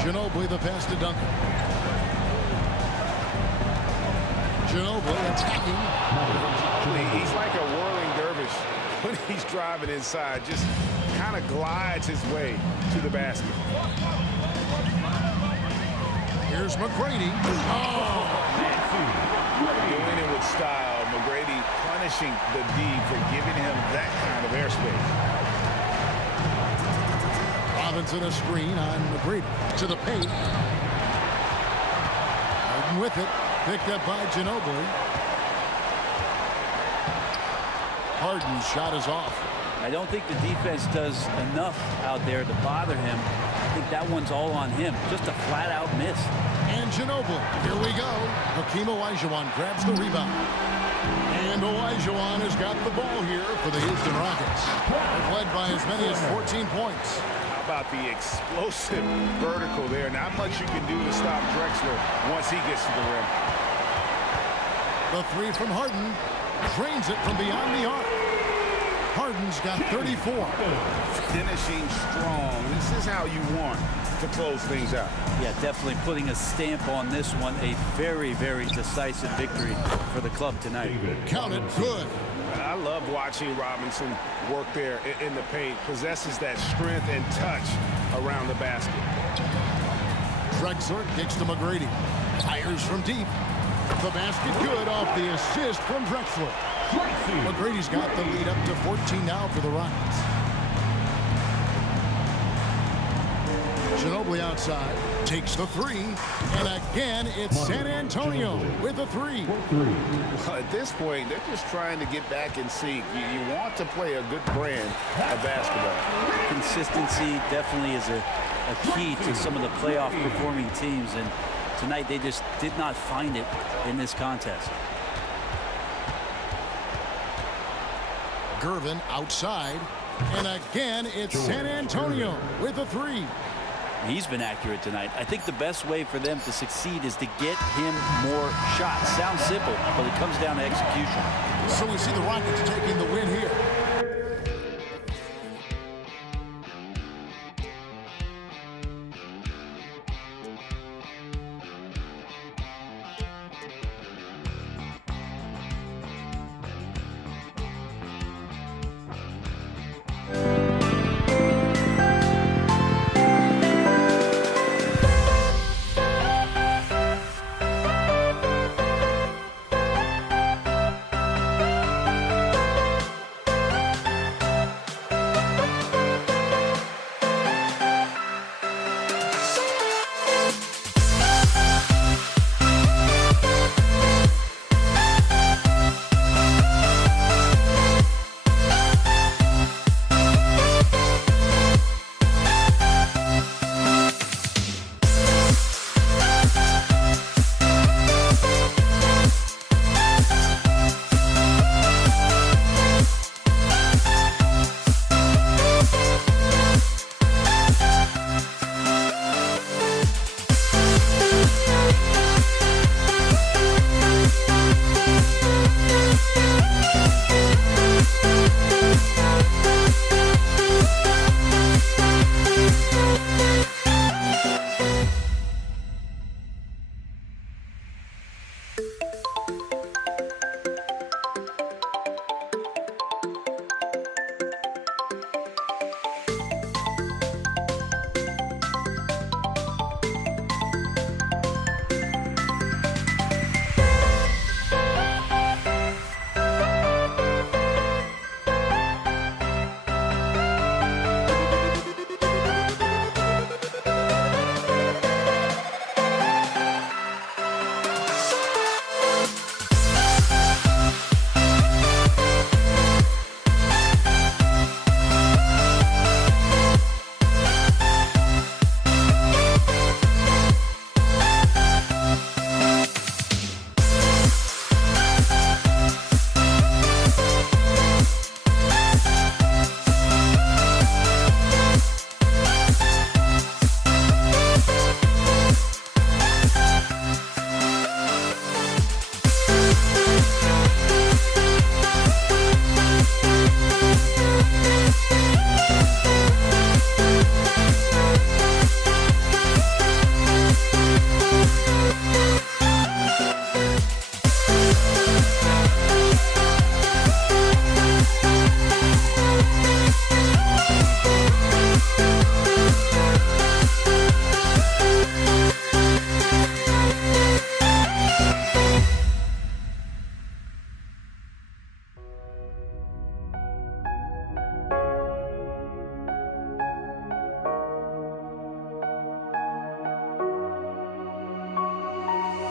Ginobili the pass to Duncan. Ginobili attacking. He's like a whirling dervish when he's driving inside. Just kind of glides his way to the basket. Here's McGrady. Doing it with style. McGrady punishing the D for giving him that kind of airspace. Robinson a screen on McGrady to the paint. Harden with it. Picked up by Ginobili. Harden's shot is off. I don't think the defense does enough out there to bother him. I think that one's all on him. Just a flat-out miss. And Ginobili, here we go. Hakeem Olajuwon grabs the rebound. And Olajuwon has got the ball here for the Houston Rockets. They've led by as many as 14 points. How about the explosive vertical there? Not much you can do to stop Drexler once he gets to the rim. The three from Harden. Drains it from beyond the arc. Harden's got 34. Finishing strong. This is how you want to close things out. Yeah, definitely putting a stamp on this one. A very, very decisive victory for the club tonight. Count it good. I love watching Robinson work there in the paint. Possesses that strength and touch around the basket. Drexler kicks to McGrady. Fires from deep. The basket good off the assist from Drexler. McGrady's got the lead up to 14 now for the Rockets. Ginobili outside. Takes the three. And again, it's San Antonio with a three. Well, at this point, they're just trying to get back in sync. You want to play a good brand of basketball. Consistency definitely is a key to some of the playoff performing teams. And tonight, they just did not find it in this contest. Gervin outside. And again, it's San Antonio with a three. He's been accurate tonight. I think the best way for them to succeed is to get him more shots. Sounds simple, but it comes down to execution. So we see the Rockets taking the win here.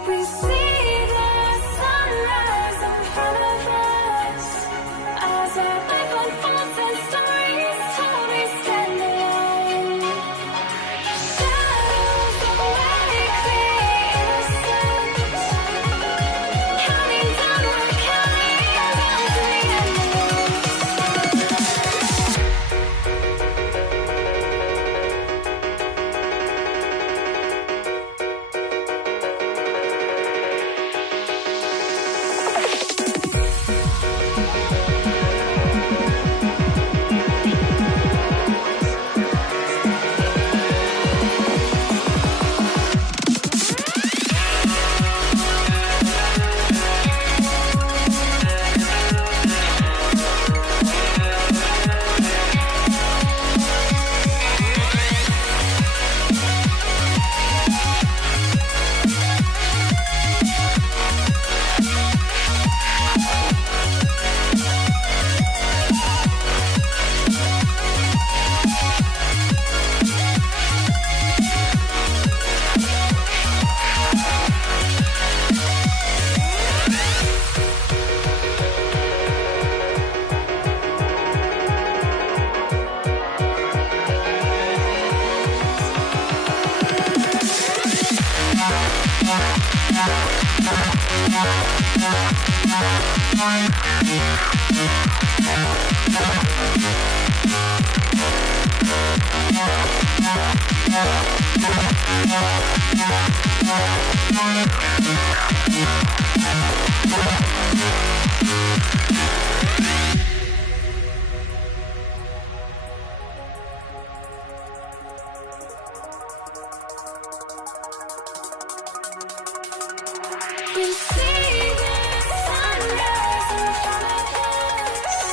We see the sunrise in front of us as our life unfolds and stories told we stand alone. Shadows awake the innocence, counting down, we're counting down to the end of we see the sunrise in front of us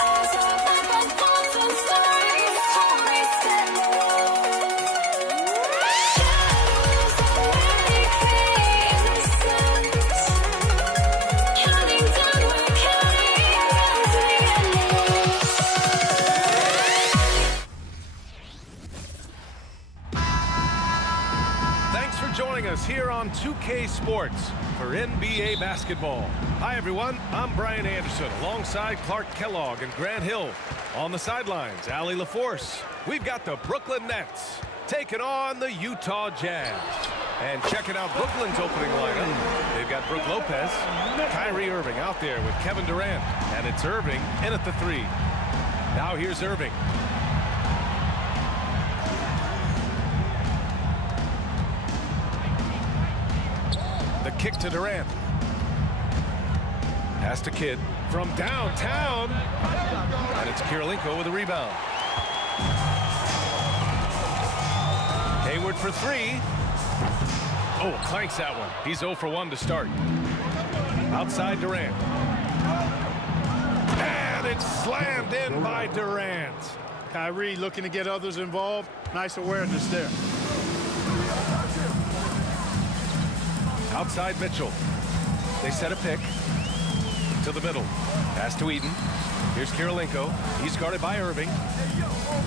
as our life unfolds and stories told we stand alone. Shadows awake the innocence, counting down, we're counting down to the end of Thanks for joining us here on 2K Sports for NBA basketball. Hi, everyone. I'm Brian Anderson alongside Clark Kellogg and Grant Hill. On the sidelines, Allie LaForce. We've got the Brooklyn Nets taking on the Utah Jazz. And checking out Brooklyn's opening lineup, they've got Brook Lopez, Kyrie Irving out there with Kevin Durant, and it's Irving in at the 3. Now here's Irving. The kick to Durant. Pass to Kidd from downtown. And it's Kirilenko with a rebound. Hayward for 3. Oh, clanks that one. He's 0 for 1 to start. Outside Durant. And it's slammed in by Durant. Kyrie looking to get others involved. Nice awareness there. Outside Mitchell. They set a pick to the middle. Pass to Eden. Here's Kirilenko. He's guarded by Irving.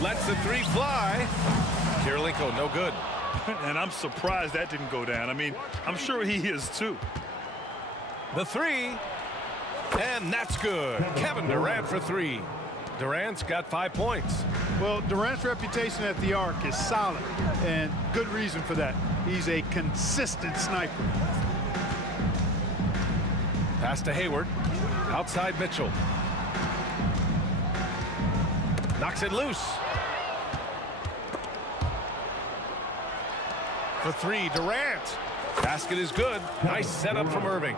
Lets the 3 fly. Kirilenko, no good. And I'm surprised that didn't go down. I mean, I'm sure he is too. The 3. And that's good. Kevin Durant for 3. Durant's got 5 points. Well, Durant's reputation at the arc is solid, and good reason for that. He's a consistent sniper. Pass to Hayward. Outside Mitchell. Knocks it loose. For 3, Durant. Basket is good. Nice setup from Irving.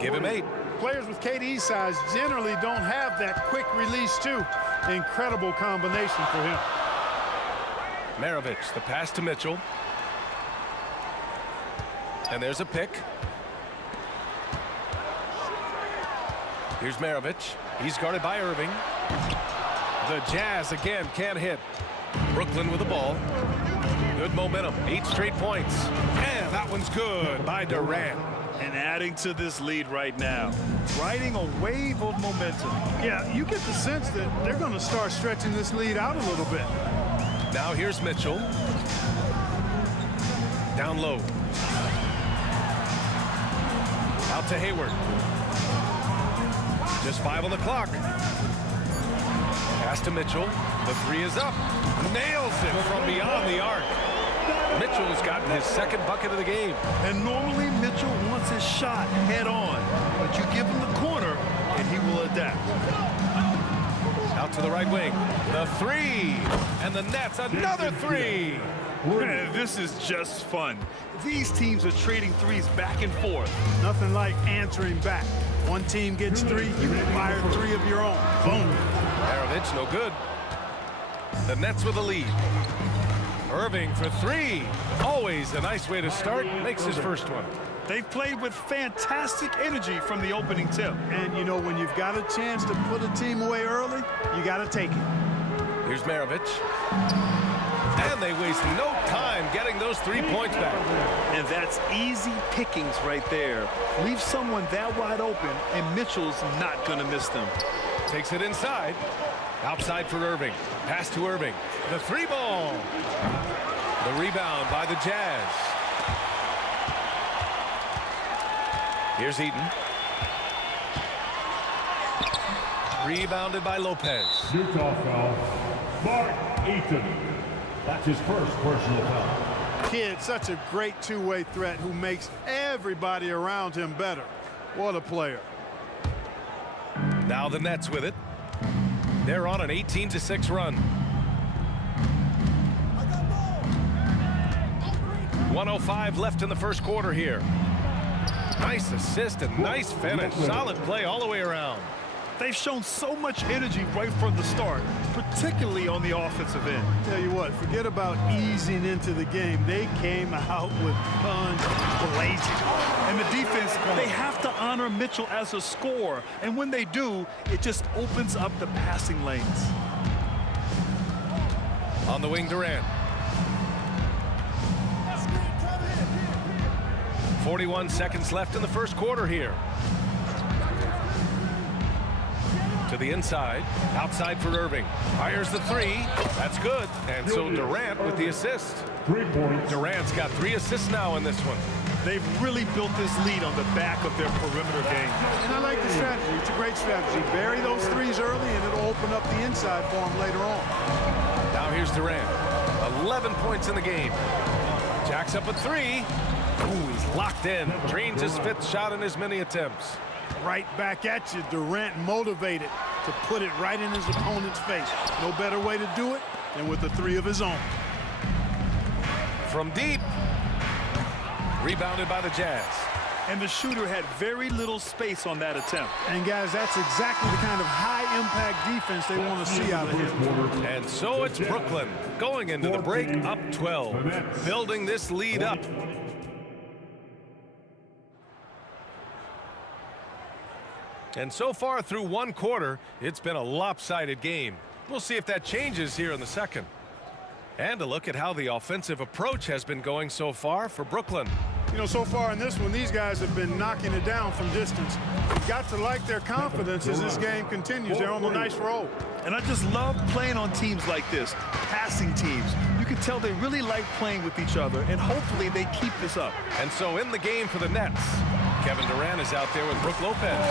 Give him 8. Players with KD's size generally don't have that quick release too. Incredible combination for him. Maravich, the pass to Mitchell. And there's a pick. Here's Maravich. He's guarded by Irving. The Jazz again can't hit. Brooklyn with the ball. Good momentum. 8 straight points. And that one's good by Durant. And adding to this lead right now. Riding a wave of momentum. Yeah, you get the sense that they're going to start stretching this lead out a little bit. Now here's Mitchell. Down low. Out to Hayward. Just 5 on the clock. Pass to Mitchell. The 3 is up. Nails it from beyond the arc. Mitchell's gotten his second bucket of the game. And normally Mitchell wants his shot head on, but you give him the corner and he will adapt. Out to the right wing. The 3. And the Nets, another 3. Man, this is just fun. These teams are trading threes back and forth. Nothing like answering back. One team gets 3, you fire 3 of your own. Boom. Maravich, no good. The Nets with the lead. Irving for 3. Always a nice way to start. Makes his first one. They've played with fantastic energy from the opening tip. And, you know, when you've got a chance to put a team away early, you got to take it. Here's Maravich. And they waste no time getting those 3 points back. And that's easy pickings right there. Leave someone that wide open, and Mitchell's not going to miss them. Takes it inside. Outside for Irving. Pass to Irving. The 3 ball. The rebound by the Jazz. Here's Eaton. Rebounded by Lopez. Utah foul. Mark Eaton. That's his first personal foul. Kid, such a great two-way threat who makes everybody around him better. What a player. Now the Nets with it. They're on an 18-6 run. 1:05 left in the first quarter here. Nice assist and nice finish. Solid play all the way around. They've shown so much energy right from the start, particularly on the offensive end. Tell you what, forget about easing into the game. They came out with guns blazing. And the defense, they have to honor Mitchell as a scorer. And when they do, it just opens up the passing lanes. On the wing, Durant. 41 seconds left in the first quarter here. To the inside. Outside for Irving. Fires the 3. That's good. And so Durant with the assist. 3 points. Durant's got 3 assists now in this one. They've really built this lead on the back of their perimeter game. And I like the strategy. It's a great strategy. Bury those 3s early, and it'll open up the inside for them later on. Now here's Durant. 11 points in the game. Jacks up a 3. Ooh, he's locked in. Drains his 5th shot in as many attempts. Right back at you. Durant motivated to put it right in his opponent's face. No better way to do it than with a 3 of his own. From deep. Rebounded by the Jazz. And the shooter had very little space on that attempt. And guys, that's exactly the kind of high-impact defense they want to see out of him. And so it's Brooklyn going into the break up 12. Building this lead up. And so far through 1 quarter, it's been a lopsided game. We'll see if that changes here in the second. And a look at how the offensive approach has been going so far for Brooklyn. You know, so far in this one, these guys have been knocking it down from distance. You've got to like their confidence as this game continues. They're on a nice roll. And I just love playing on teams like this, passing teams. You can tell they really like playing with each other, and hopefully they keep this up. And so in the game for the Nets, Kevin Durant is out there with Brook Lopez.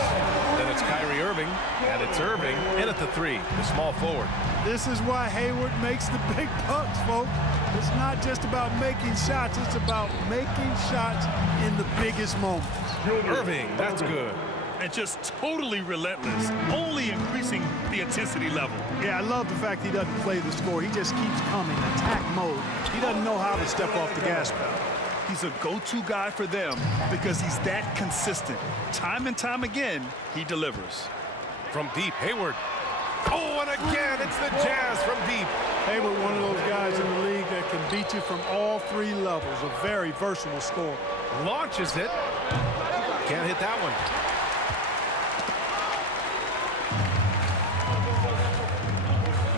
Then it's Kyrie Irving, and it's Irving in at the 3, the small forward. This is why Hayward makes the big bucks, folks. It's not just about making shots, it's about making shots in the biggest moments. Irving, that's good. And just totally relentless, only increasing the intensity level. Yeah, I love the fact he doesn't play the score. He just keeps coming, attack mode. He doesn't know how to step off the gas pedal. He's a go-to guy for them because he's that consistent. Time and time again, he delivers. From deep, Hayward. Oh, and again, it's the Jazz from deep. Hayward, one of those guys in the league that can beat you from all 3 levels. A very versatile scorer. Launches it. Can't hit that one.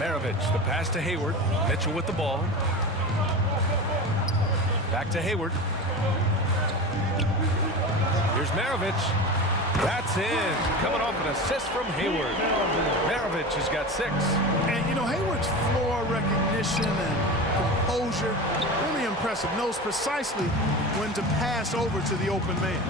Maravich, the pass to Hayward. Mitchell with the ball. Back to Hayward. Here's Maravich. That's in. Coming off an assist from Hayward. Maravich has got 6. And, you know, Hayward's floor recognition and composure. Really impressive. Knows precisely when to pass over to the open man.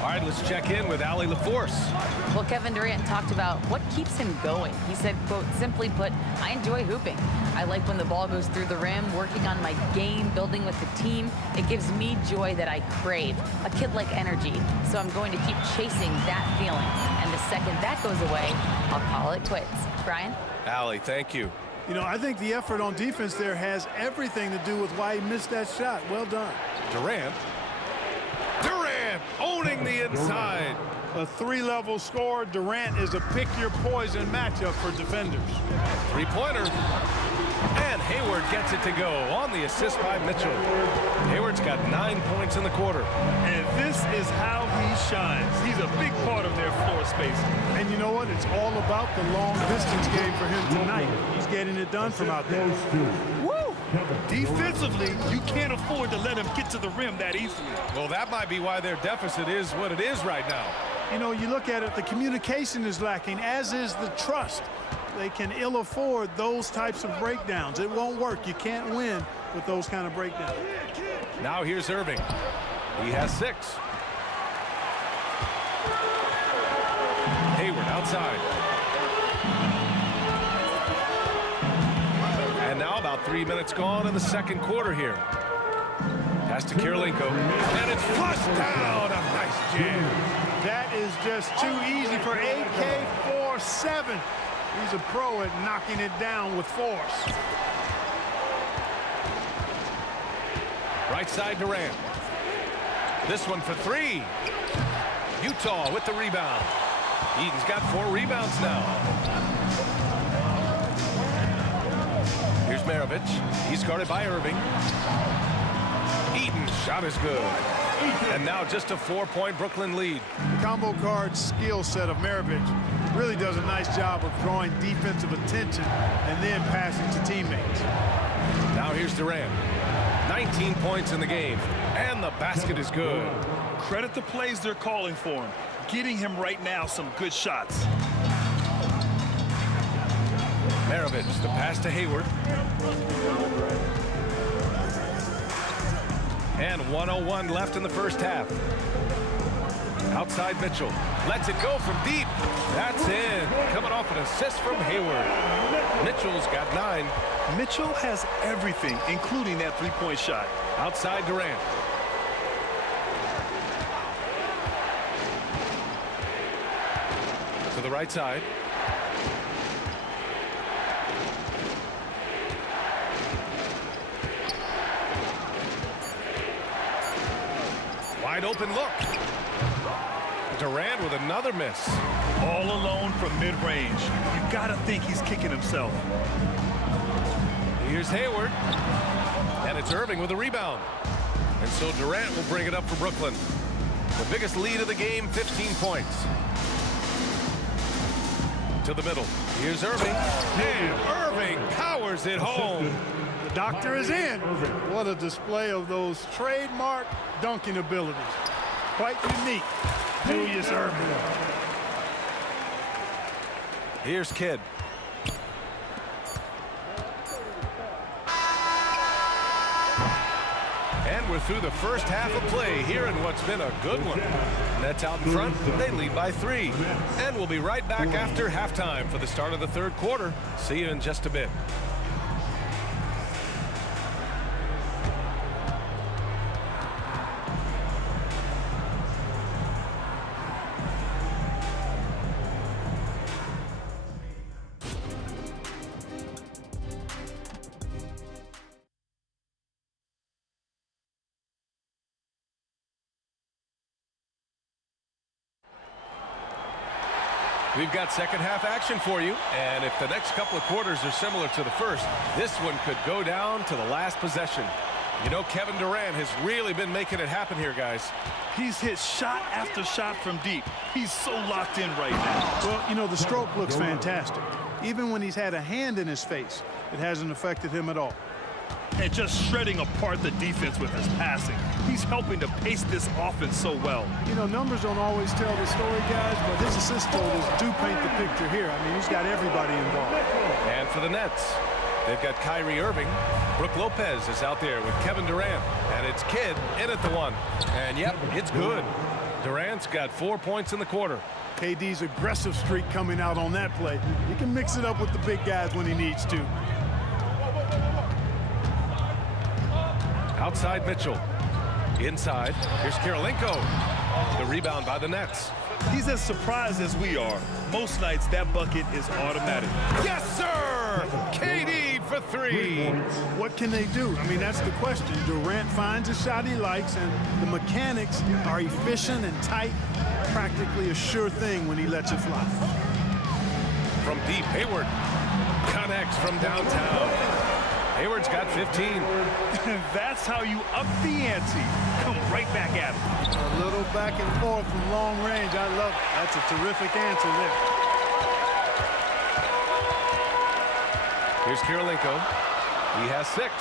All right, let's check in with Allie LaForce. Well, Kevin Durant talked about what keeps him going. He said, quote, simply put, I enjoy hooping. I like when the ball goes through the rim, working on my game, building with the team. It gives me joy that I crave, a kid-like energy. So I'm going to keep chasing that feeling. And the second that goes away, I'll call it quits. Brian? Allie, thank you. You know, I think the effort on defense there has everything to do with why he missed that shot. Well done. Durant owning the inside. A three-level score. Durant is a pick-your-poison matchup for defenders. Three-pointer. And Hayward gets it to go on the assist by Mitchell. Hayward's got 9 points in the quarter. And this is how he shines. He's a big part of their floor space. And you know what? It's all about the long-distance game for him tonight. He's getting it done from out there. Woo! Defensively, you can't afford to let him get to the rim that easily. Well, that might be why their deficit is what it is right now. You know, you look at it, the communication is lacking, as is the trust. They can ill afford those types of breakdowns. It won't work. You can't win with those kind of breakdowns. Now here's Irving. He has 6. Hayward outside. And now about 3 minutes gone in the second quarter here. Pass to Kirilenko. And it's flushed down. A nice jam. That is just too easy for AK-47. He's a pro at knocking it down with force. Right side Durant. This one for 3. Utah with the rebound. Eden's got 4 rebounds now. Here's Maravich. He's guarded by Irving. Eden's shot is good. And now just a 4-point Brooklyn lead. The combo guard skill set of Maravich really does a nice job of drawing defensive attention and then passing to teammates. Now here's Durant. 19 points in the game. And the basket is good. Credit the plays they're calling for him. Getting him right now some good shots. Maravich, the pass to Hayward. And 1:01 left in the first half. Outside Mitchell. Lets it go from deep. That's in. Coming off an assist from Hayward. Mitchell's got 9. Mitchell has everything, including that three-point shot. Outside Durant. To the right side. Wide open look. Durant with another miss. All alone from mid-range. You gotta think he's kicking himself. Here's Hayward. And it's Irving with a rebound. And so Durant will bring it up for Brooklyn. The biggest lead of the game, 15 points. To the middle. Here's Irving. And Irving powers it home. The doctor is in. What a display of those trademark dunking abilities. Quite unique. Julius Irving. Here's Kidd. And we're through the first half of play here in what's been a good one. Nets out in front. They lead by 3. And we'll be right back after halftime for the start of the third quarter. See you in just a bit. We've got second half action for you, and if the next couple of quarters are similar to the first, this one could go down to the last possession. You know, Kevin Durant has really been making it happen here, guys. He's hit shot after shot from deep. He's so locked in right now. Well, you know, the stroke looks fantastic. Even when he's had a hand in his face, it hasn't affected him at all. And just shredding apart the defense with his passing. He's helping to pace this offense so well. You know, numbers don't always tell the story, guys, but his assist totals do paint the picture here. I mean, he's got everybody involved. And for the Nets, They've got Kyrie Irving. Brooke Lopez is out there with Kevin Durant. And it's Kidd in at the one. And, yep, it's good. Durant's got 4 points in the quarter. KD's aggressive streak coming out on that play. He can mix it up with the big guys when he needs to. Outside Mitchell. Inside. Here's Kirilenko. The rebound by the Nets. He's as surprised as we are. Most nights, that bucket is automatic. Yes, sir! KD for three. What can they do? I mean, that's the question. Durant finds a shot he likes, and the mechanics are efficient and tight. Practically a sure thing when he lets it fly. From deep, Hayward connects from downtown. Hayward's got 15. That's how you up the ante. Come right back at him. A little back and forth from long range. I love it. That's a terrific answer there. Here's Kirilenko. He has 6.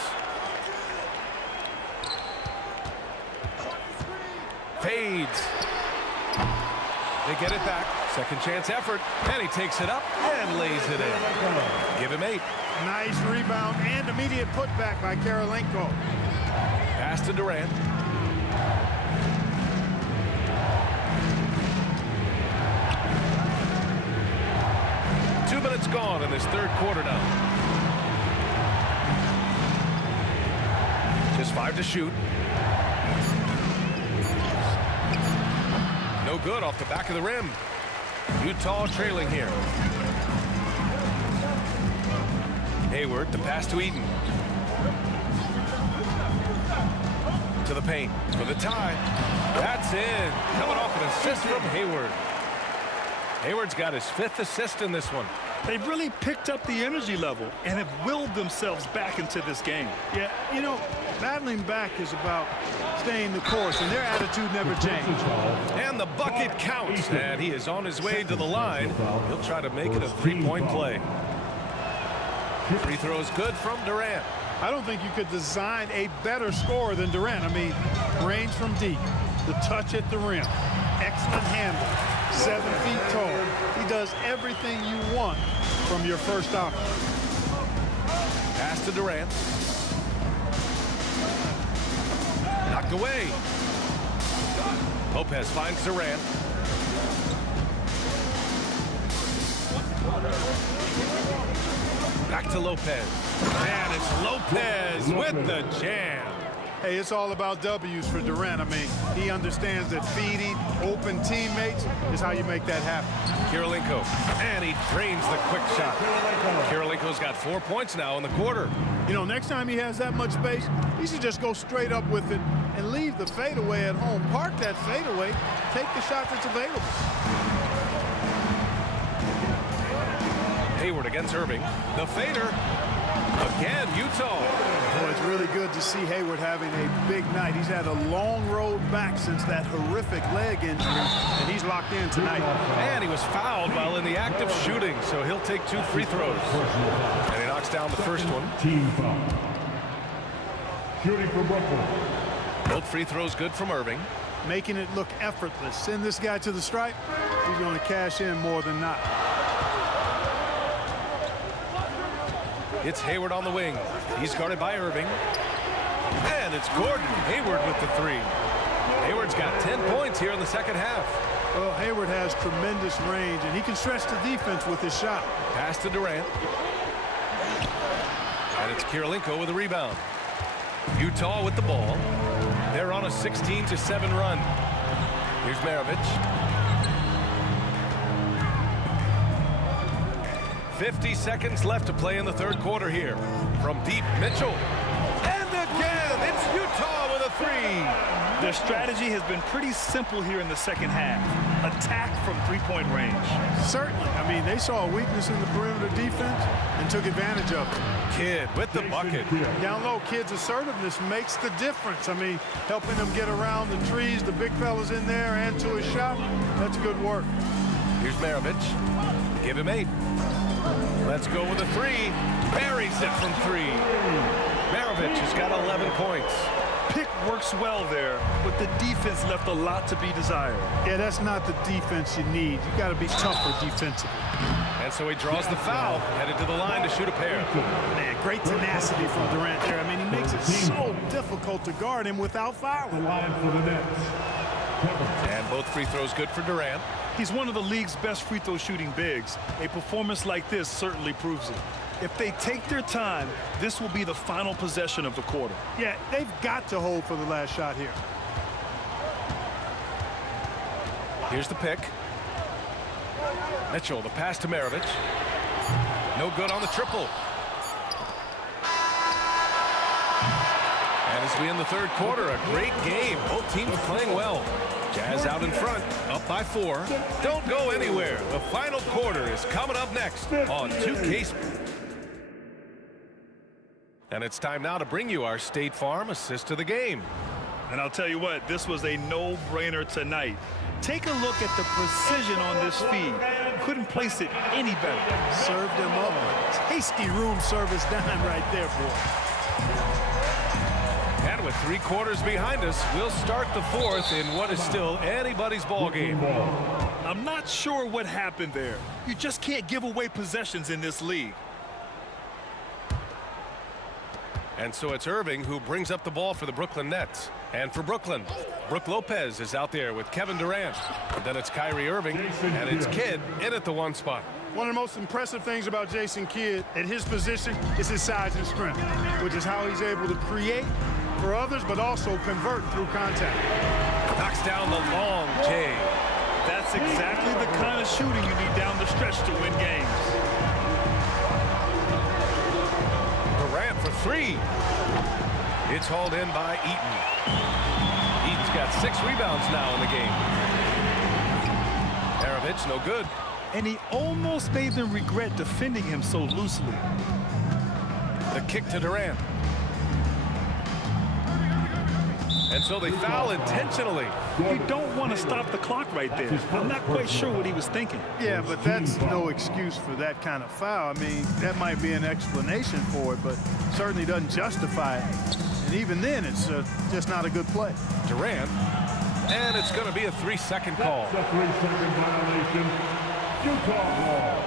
Fades. They get it back. Second chance effort. And he takes it up and lays it in. Give him 8. Nice rebound and immediate putback by Kirilenko. Pass to Durant. Minutes gone in this third quarter now. Just 5 to shoot. No good off the back of the rim. Utah trailing here. Hayward, the pass to Eaton. To the paint for the tie. That's in. Coming off an assist from Hayward. Hayward's got his 5th assist in this one. They've really picked up the energy level and have willed themselves back into this game. Yeah, you know, battling back is about staying the course, and their attitude never changed. And the bucket counts, and he is on his way to the line. He'll try to make it a 3-point play. Free throw is good from Durant. I don't think you could design a better scorer than Durant. I mean, range from deep, the touch at the rim, excellent handle, 7 feet tall. He does everything you want from your first option. Pass to Durant. Knocked away. Lopez finds Durant. Back to Lopez. And it's Lopez with the jam. Hey, it's all about W's for Durant. I mean, he understands that feeding open teammates is how you make that happen. Kirilenko, and he drains the quick shot. Kirilenko's got 4 points now in the quarter. You know, next time he has that much space, he should just go straight up with it and leave the fadeaway at home. Park that fadeaway, take the shot that's available. Hayward against Irving. The fader. Again, Utah. Boy, it's really good to see Hayward having a big night. He's had a long road back since that horrific leg injury, and he's locked in tonight. And he was fouled while in the act of shooting, so he'll take 2 free throws. And he knocks down the first one. Team foul. Shooting for Brooklyn. Both free throws good from Irving. Making it look effortless. Send this guy to the stripe, he's going to cash in more than not. It's Hayward on the wing. He's guarded by Irving. And it's Gordon Hayward with the 3. Hayward's got 10 points here in the second half. Well, Hayward has tremendous range, and he can stretch the defense with his shot. Pass to Durant. And it's Kirilenko with a rebound. Utah with the ball. They're on a 16-7 run. Here's Maravich. 50 seconds left to play in the third quarter here. From deep, Mitchell. And again, it's Utah with a 3. Their strategy has been pretty simple here in the second half. Attack from 3-point range. Certainly. I mean, they saw a weakness in the perimeter defense and took advantage of it. Kidd with the bucket. Down low, Kidd's assertiveness makes the difference. I mean, helping them get around the trees, the big fellas in there, and to his shot. That's good work. Here's Maravich. Give him 8. Let's go with a 3. Buries it from 3. Maravich has got 11 points. pick works well there, but the defense left a lot to be desired. Yeah, that's not the defense you need. You got to be tougher defensively. And so he draws the foul, headed to the line to shoot a pair. Man, great tenacity from Durant there. I mean, he makes it so difficult to guard him without fouling. The line for the Nets. And both free throws good for Durant. He's one of the league's best free throw shooting bigs. A performance like this certainly proves it. If they take their time, this will be the final possession of the quarter. Yeah, they've got to hold for the last shot here. Here's the pick. Mitchell, the pass to Maravich. No good on the triple. And as we end the third quarter, a great game. Both teams playing well. Jazz out in front, up by 4. Don't go anywhere. The final quarter is coming up next on 2K Sports. And it's time now to bring you our State Farm assist of the game. And I'll tell you what, this was a no-brainer tonight. Take a look at the precision on this feed. Couldn't place it any better. Served him up a tasty room service dime right there, boy. And with 3 quarters behind us, we'll start the fourth in what is still anybody's ball game. I'm not sure what happened there. You just can't give away possessions in this league. And so it's Irving who brings up the ball for the Brooklyn Nets. And for Brooklyn, Brook Lopez is out there with Kevin Durant. And then it's Kyrie Irving, and it's Kidd in at the 1 spot. One of the most impressive things about Jason Kidd at his position is his size and strength, which is how he's able to create for others, but also convert through contact. Knocks down the long J. That's exactly the kind of shooting you need down the stretch to win games. Durant for 3. It's hauled in by Eaton. Eaton's got 6 rebounds now in the game. Maravich, no good. And he almost made them regret defending him so loosely. The kick to Durant. And so they foul intentionally. You don't want to stop the clock right there. I'm not quite sure what he was thinking. Yeah, but that's no excuse for that kind of foul. I mean, that might be an explanation for it, but certainly doesn't justify it. And even then, it's just not a good play. Durant, and it's going to be a 3-second call. That's a 3-second violation. Utah ball.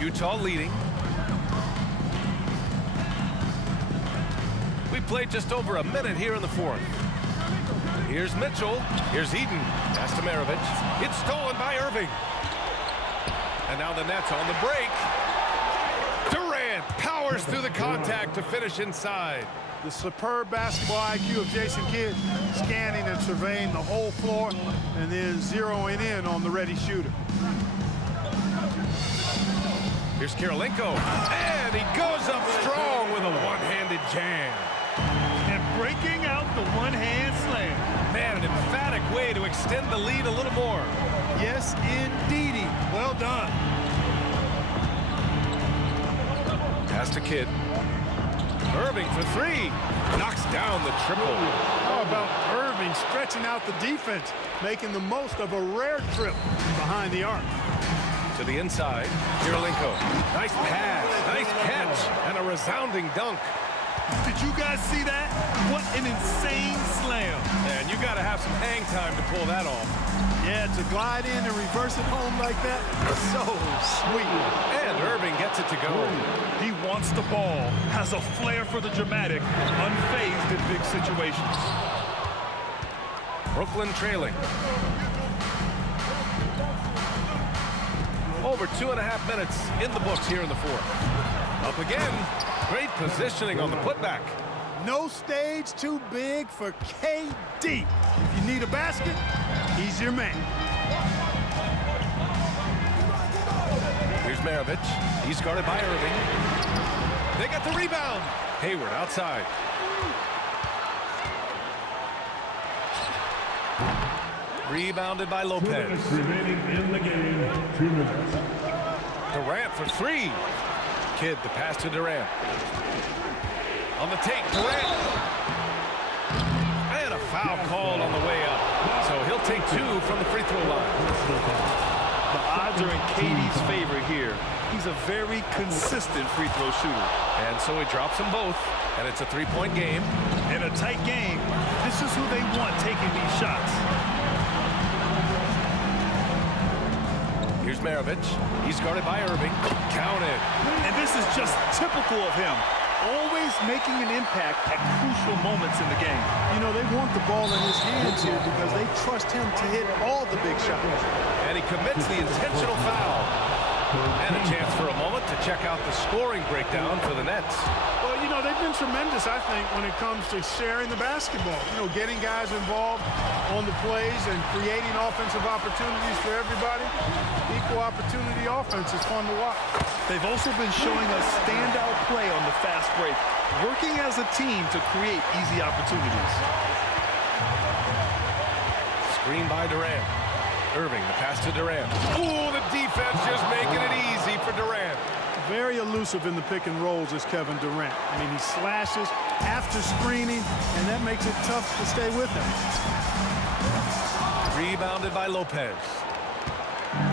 Utah leading. We played just over a minute here in the fourth. Here's Mitchell. Here's Eden. Pass to Maravich. It's stolen by Irving. And now the Nets on the break. Durant powers through the contact to finish inside. The superb basketball IQ of Jason Kidd, scanning and surveying the whole floor and then zeroing in on the ready shooter. Here's Kirilenko. And he goes up strong with a one-handed jam. And breaking out the one-hand slam. Man, an emphatic way to extend the lead a little more. Yes, indeedy. Well done. Pass to Kidd. Irving for 3. Knocks down the triple. How about Irving stretching out the defense, making the most of a rare trip behind the arc. To the inside, Kirilenko. Nice pass, nice catch, and a resounding dunk. Did you guys see that? What an insane slam. Man, you got to have some hang time to pull that off. Yeah, to glide in and reverse it home like that, so sweet. And Irving gets it to go. He wants the ball, has a flair for the dramatic, unfazed in big situations. Brooklyn trailing. Over 2.5 minutes in the books here in the fourth. Up again. Great positioning on the putback. No stage too big for KD. If you need a basket, he's your man. Here's Maravich. He's guarded by Irving. They got the rebound. Hayward outside. Rebounded by Lopez. 2 minutes remaining in the game. 2 minutes. Durant for 3. Kidd, the pass to Durant. On the take, Durant. And a foul called on the way up. So he'll take 2 from the free throw line. The odds are in KD's favor here. He's a very consistent free throw shooter. And so he drops them both, and it's a three-point game. In a tight game, this is who they want taking these shots. Here's Maravich. He's guarded by Irving. Counted. And this is just typical of him. Always making an impact at crucial moments in the game. You know, they want the ball in his hands here because they trust him to hit all the big shots. And he commits the intentional foul. And a chance for a moment to check out the scoring breakdown for the Nets. Well, you know, they've been tremendous, I think, when it comes to sharing the basketball. You know, getting guys involved on the plays and creating offensive opportunities for everybody. Equal opportunity offense is fun to watch. They've also been showing us standout play on the fast break, working as a team to create easy opportunities. Screen by Durant. Irving, the pass to Durant. Ooh, the defense just making it easy for Durant. Very elusive in the pick and rolls is Kevin Durant. I mean, he slashes after screening, and that makes it tough to stay with him. Rebounded by Lopez.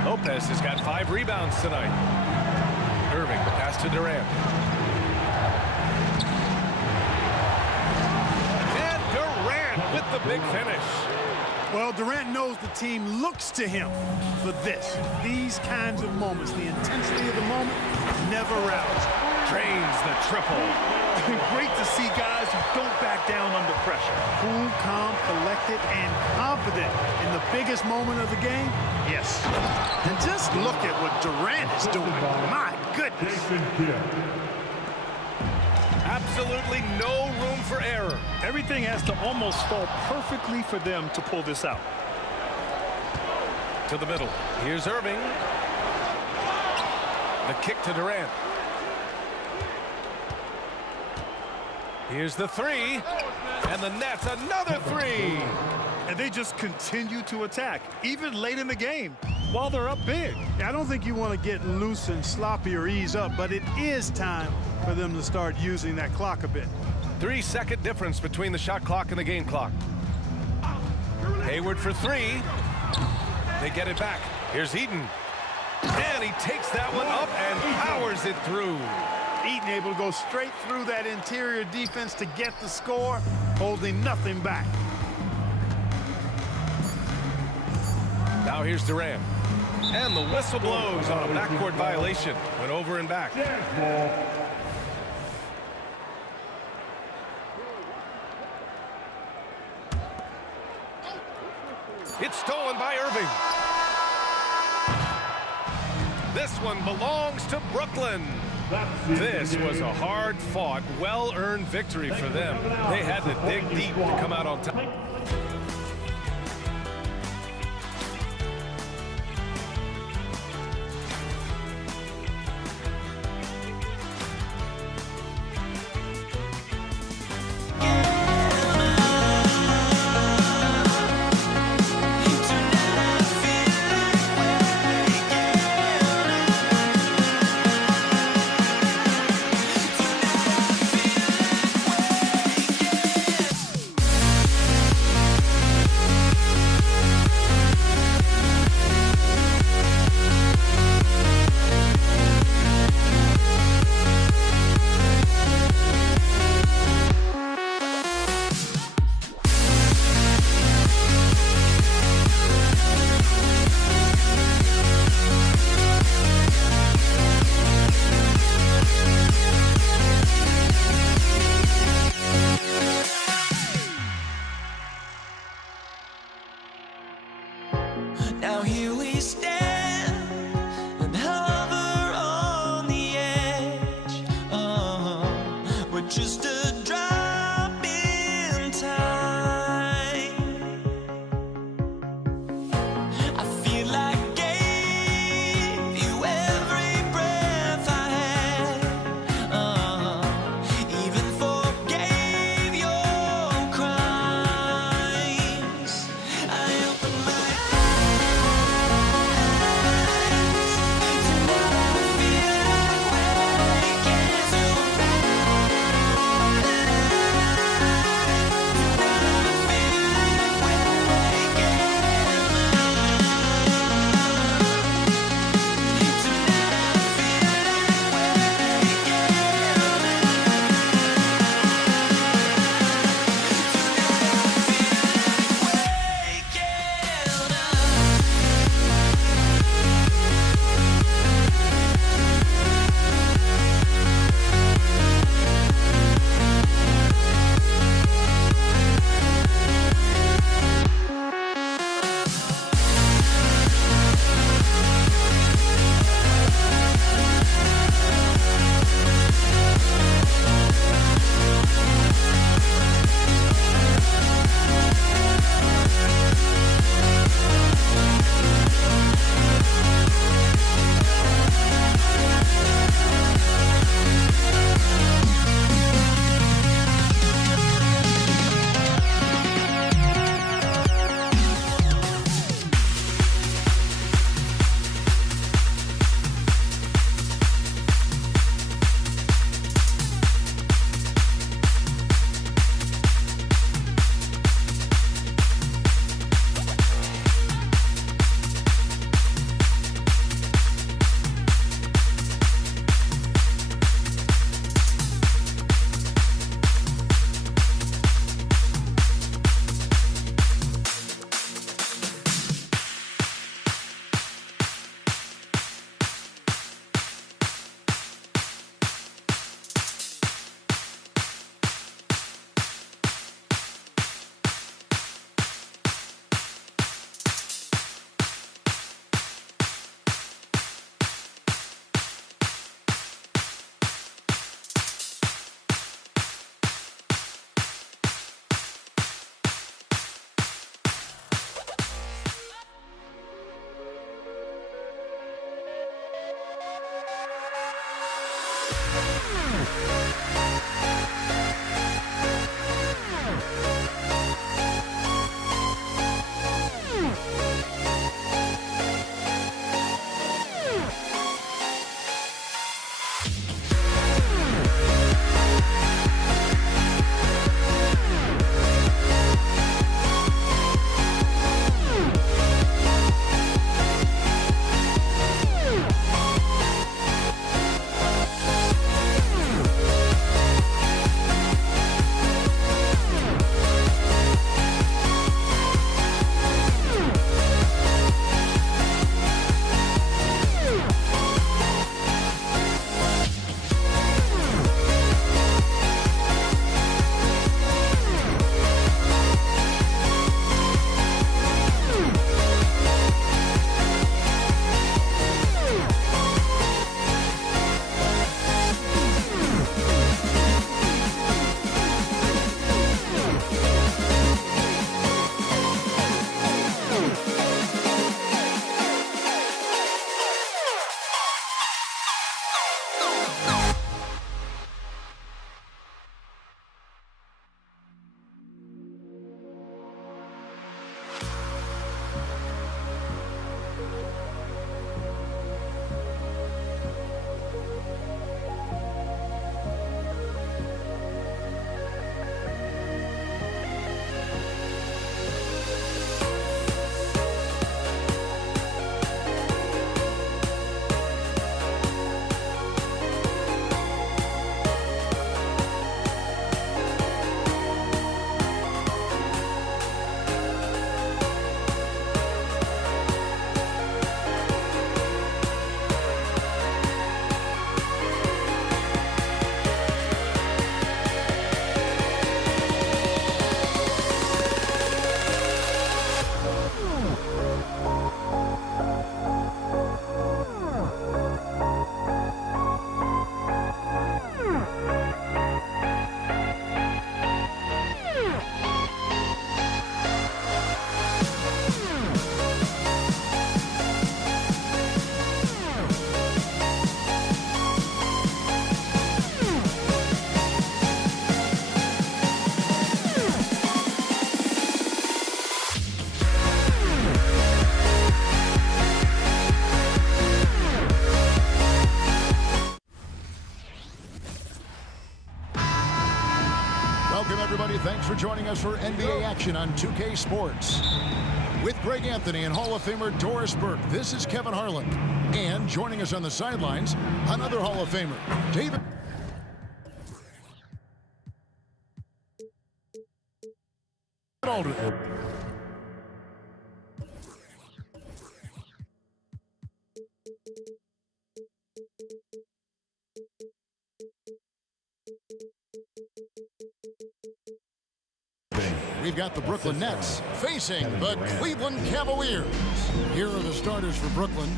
Lopez has got 5 rebounds tonight. Irving, the pass to Durant. And Durant with the big finish. Well, Durant knows the team looks to him for these kinds of moments. The intensity of the moment never rallies. Drains the triple. Great to see guys who don't back down under pressure. Cool, calm, collected, and confident in the biggest moment of the game. Yes. And just look at what Durant is doing. My goodness. Absolutely no room for error. Everything has to almost fall perfectly for them to pull this out. To the middle. Here's Irving. The kick to Durant. Here's the three. And the Nets another three. And they just continue to attack, even late in the game, while they're up big. I don't think you want to get loose and sloppy or ease up, but it is time for them to start using that clock a bit. 3-second difference between the shot clock and the game clock. Hayward for three. They get it back. Here's Eaton. And he takes that one up and powers it through. Eaton able to go straight through that interior defense to get the score, holding nothing back. Now here's Durant. And the whistle blows on a backcourt violation. Went over and back. It's stolen by Irving. This one belongs to Brooklyn. This was a hard-fought, well-earned victory for them. They had to dig deep to come out on top. joining us for NBA action on 2K Sports. With Greg Anthony and Hall of Famer Doris Burke, this is Kevin Harlan. And joining us on the sidelines, another Hall of Famer, David Aldridge. We've got the Brooklyn Nets facing the Cleveland Cavaliers. Here are the starters for Brooklyn.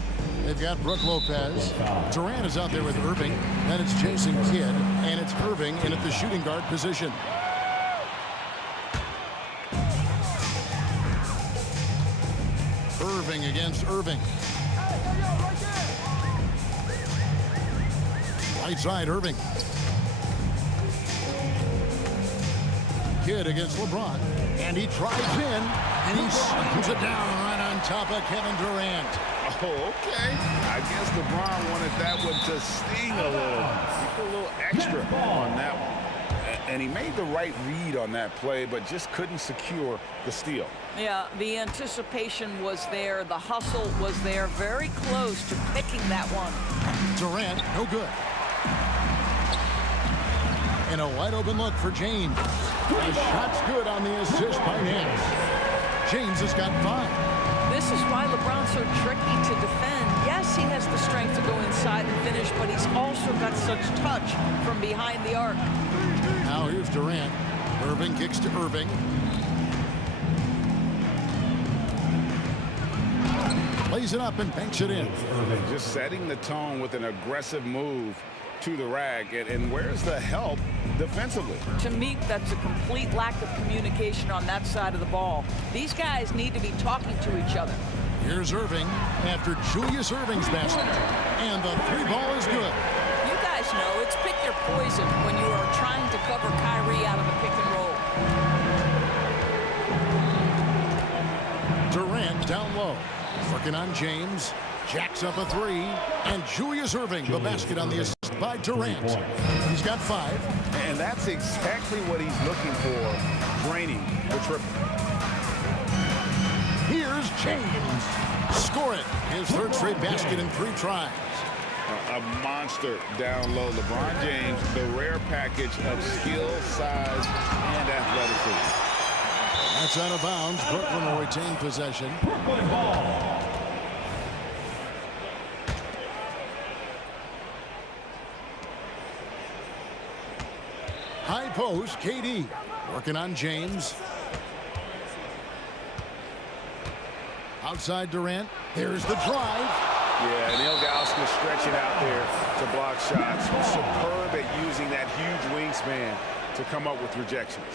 They've got Brook Lopez. Durant is out there with Irving. Then it's Jason Kidd. And it's Irving in at the shooting guard position. Irving against Irving. Right side, Irving. Kidd against LeBron. And he drives in, and he slams it down right on top of Kevin Durant. Oh, okay. I guess LeBron wanted that one to sting a little. He put a little extra on that one. And he made the right read on that play, but just couldn't secure the steal. Yeah, the anticipation was there. The hustle was there. Very close to picking that one. Durant, no good. And a wide open look for James. The shot's good on the assist by Nance. James has got 5. This is why LeBron's so tricky to defend. Yes, he has the strength to go inside and finish, but he's also got such touch from behind the arc. Now here's Durant. Irving kicks to Irving. Plays it up and banks it in. Just setting the tone with an aggressive move to the rack. And where's the help defensively? To me, that's a complete lack of communication on that side of the ball. These guys need to be talking to each other. Here's Irving after Julius Irving's basket. And the 3-ball is good. You guys know it's pick your poison when you are trying to cover Kyrie out of the pick and roll. Durant down low. Working on James. Jacks up a 3. And Julius Irving, the basket on the assist by Durant. He's got 5. And that's exactly what he's looking for, draining the triple. Here's James. Score it. His third straight basket in 3 tries. A monster down low. LeBron James, the rare package of skill, size, and athleticism. That's out of bounds. Brooklyn will retain possession. Brooklyn ball. High post, KD. Working on James. Outside Durant. There's the drive. Yeah, and Ilgauskas stretching out there to block shots. Superb at using that huge wingspan to come up with rejections.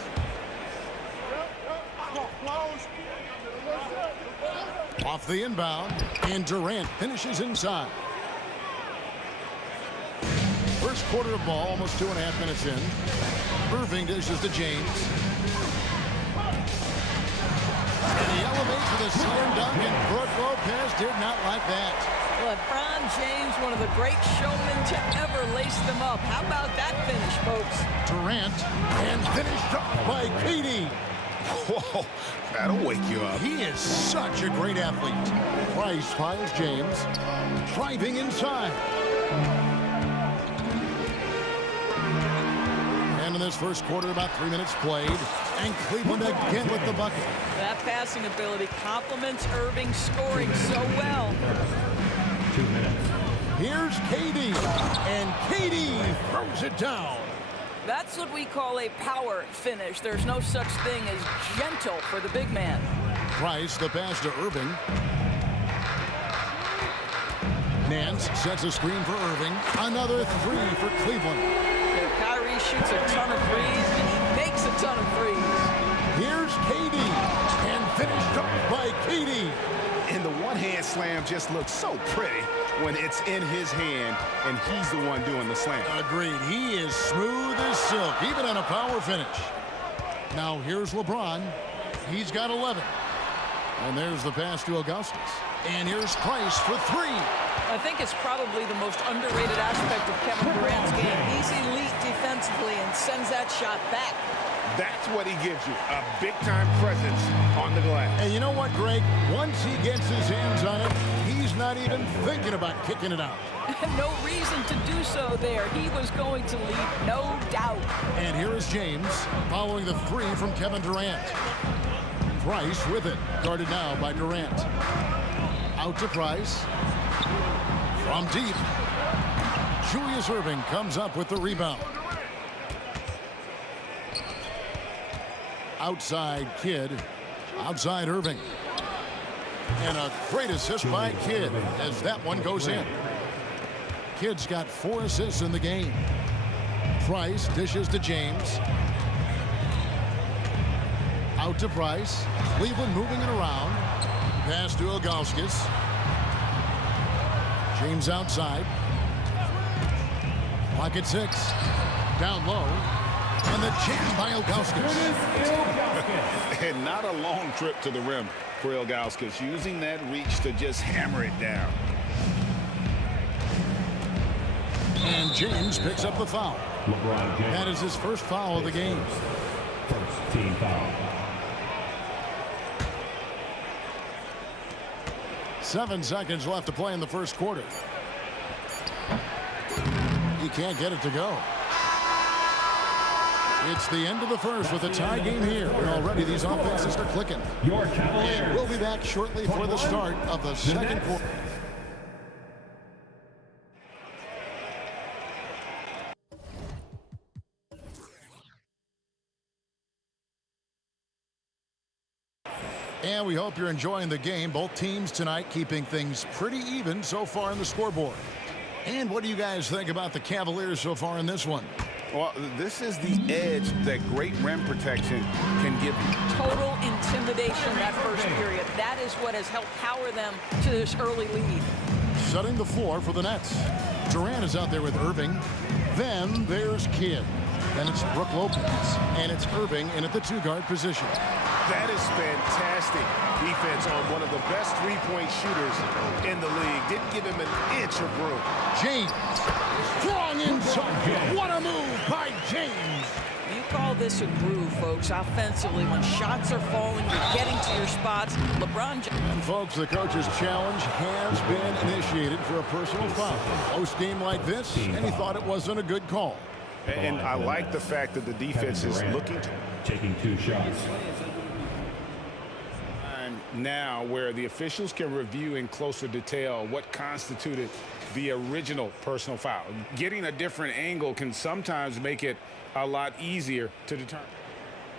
Off the inbound, and Durant finishes inside. First quarter of ball, almost 2.5 minutes in. Irving dishes to James. And he elevates with a slam dunk, and Brook Lopez did not like that. LeBron James, one of the great showmen to ever lace them up. How about that finish, folks? Durant, and finished off by KD. Whoa, that'll wake you up. He is such a great athlete. Price files James, driving inside. And in this first quarter, about 3 minutes played, and Cleveland again with the bucket. That passing ability complements Irving scoring so well. 2 minutes. Here's KD, and KD throws it down. That's what we call a power finish. There's no such thing as gentle for the big man. Price, the pass to Irving. Nance sets a screen for Irving. Another 3 for Cleveland. And Kyrie shoots a ton of threes, and he makes a ton of threes. Here's KD, and finished off by KD. And the one-hand slam just looks so pretty when it's in his hand and he's the one doing the slam. Agreed. He is smooth as silk, even on a power finish. Now here's LeBron. He's got 11. And there's the pass to Ilgauskas. And here's Price for three. I think it's probably the most underrated aspect of Kevin Durant's game. He's elite defensively and sends that shot back. That's what he gives you, a big-time presence on the glass. And you know what, Greg? Once he gets his hands on it, he's not even thinking about kicking it out. No reason to do so there. He was going to lead, no doubt. And here is James following the three from Kevin Durant. Price with it, guarded now by Durant. Out to Price. From deep. Julius Erving comes up with the rebound. Outside Kidd. Outside Erving. And a great assist by Kidd as that one goes in. Kidd's got 4 assists in the game. Price dishes to James. Out to Price. Cleveland moving it around. Pass to Ilgauskas. James outside. Clock at 6. Down low. And the jam by Ilgauskas. And not a long trip to the rim for Ilgauskas, using that reach to just hammer it down. And James picks up the foul. LeBron James. That is his first foul of the game. First team foul. 7 seconds left to play in the first quarter. He can't get it to go. It's the end of the first with a tie game here. And already these offenses are clicking. Your Cavaliers. And we'll be back shortly for the start of the second quarter. And we hope you're enjoying the game. Both teams tonight keeping things pretty even so far in the scoreboard. And what do you guys think about the Cavaliers so far in this one? Well, this is the edge that great rim protection can give you. Total intimidation that first period. That is what has helped power them to this early lead. Setting the floor for the Nets. Durant is out there with Erving. Then there's Kidd. Then it's Brook Lopez. And it's Erving in at the 2-guard position. That is fantastic defense on one of the best three-point shooters in the league. Didn't give him an inch of room. James. Strong inside. What a move by James. You call this a groove, folks, offensively. When shots are falling, you're getting to your spots. LeBron James. And folks, the coach's challenge has been initiated for a personal foul. Close game like this, and he thought it wasn't a good call. And I like the fact that the defense is looking to taking 2 shots. Now where the officials can review in closer detail what constituted the original personal foul. Getting a different angle can sometimes make it a lot easier to determine.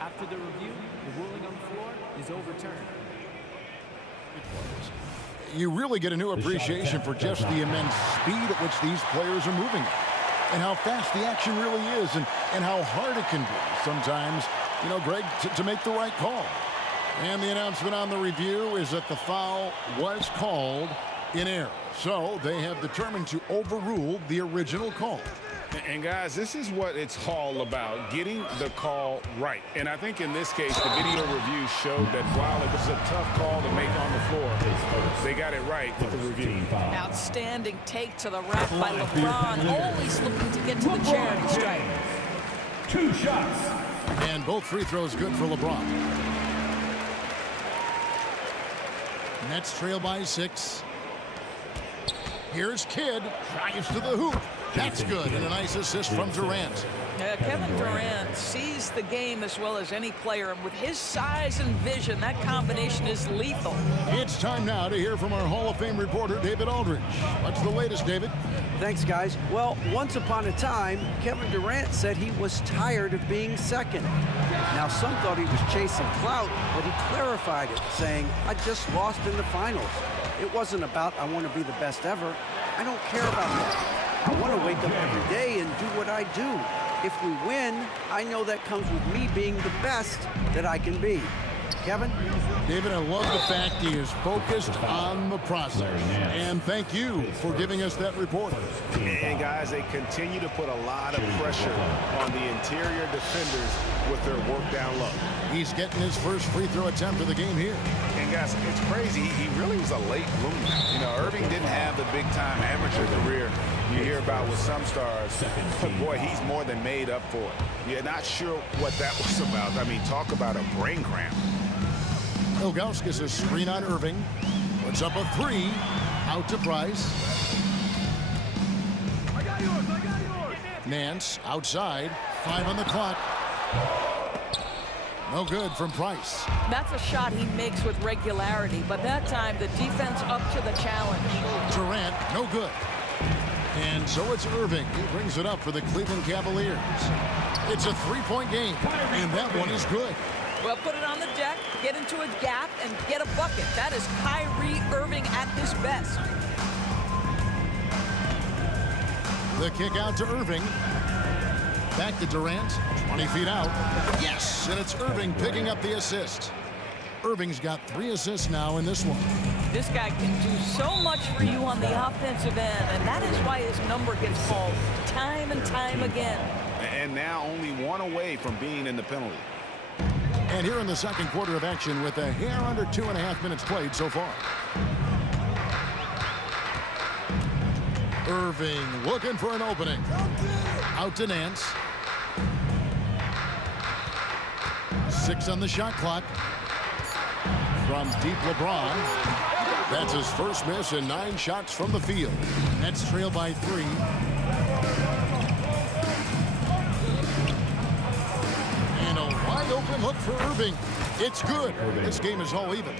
After the review, the ruling on the floor is overturned. You really get a new appreciation for just the immense speed at which these players are moving and how fast the action really is and how hard it can be sometimes, you know, Greg, to make the right call. And the announcement on the review is that the foul was called in error. So they have determined to overrule the original call. And guys, this is what it's all about, getting the call right. And I think in this case, the video review showed that while it was a tough call to make on the floor, they got it right with the review. Outstanding take to the rack by LeBron, always looking to get to the charity stripe. 2 shots. And both free throws good for LeBron. Nets trail by 6. Here's Kidd. Drives to the hoop. That's good. And a nice assist from Durant. Kevin Durant sees the game as well as any player. And with his size and vision, that combination is lethal. It's time now to hear from our Hall of Fame reporter, David Aldridge. What's the latest, David? Thanks, guys. Well, once upon a time, Kevin Durant said he was tired of being second. Now, some thought he was chasing clout, but he clarified it, saying, I just lost in the finals. It wasn't about I want to be the best ever. I don't care about that. I want to wake up every day and do what I do. If we win, I know that comes with me being the best that I can be. Kevin? David, I love the fact he is focused on the process. And thank you for giving us that report. And guys, they continue to put a lot of pressure on the interior defenders with their work down low. He's getting his first free throw attempt of the game here. And guys, it's crazy. He really was a late bloomer. You know, Irving didn't have the big-time amateur career you hear about with some stars. But boy, he's more than made up for it. You're not sure what that was about. I mean, talk about a brain cramp. Ilgauskas a screen on Irving. Puts up a three. Out to Price. I got yours. Nance outside. 5 on the clock. No good from Price. That's a shot he makes with regularity, but that time the defense up to the challenge. Durant, no good. And so it's Irving. He brings it up for the Cleveland Cavaliers. It's a three-point game, and that one is good. Well, put it on the deck, get into a gap, and get a bucket. That is Kyrie Irving at his best. The kick out to Irving. Back to Durant, 20 feet out. Yes, and it's Irving picking up the assist. Irving's got 3 assists now in this one. This guy can do so much for you on the offensive end, and that is why his number gets called time and time again. And now only 1 away from being in the penalty. And here in the second quarter of action with a hair under 2.5 minutes played so far. Irving looking for an opening. Out to Nance. 6 on the shot clock. From deep LeBron. That's his first miss and 9 shots from the field. Nets trail by 3. And a wide open look for Irving. It's good. This game is all even.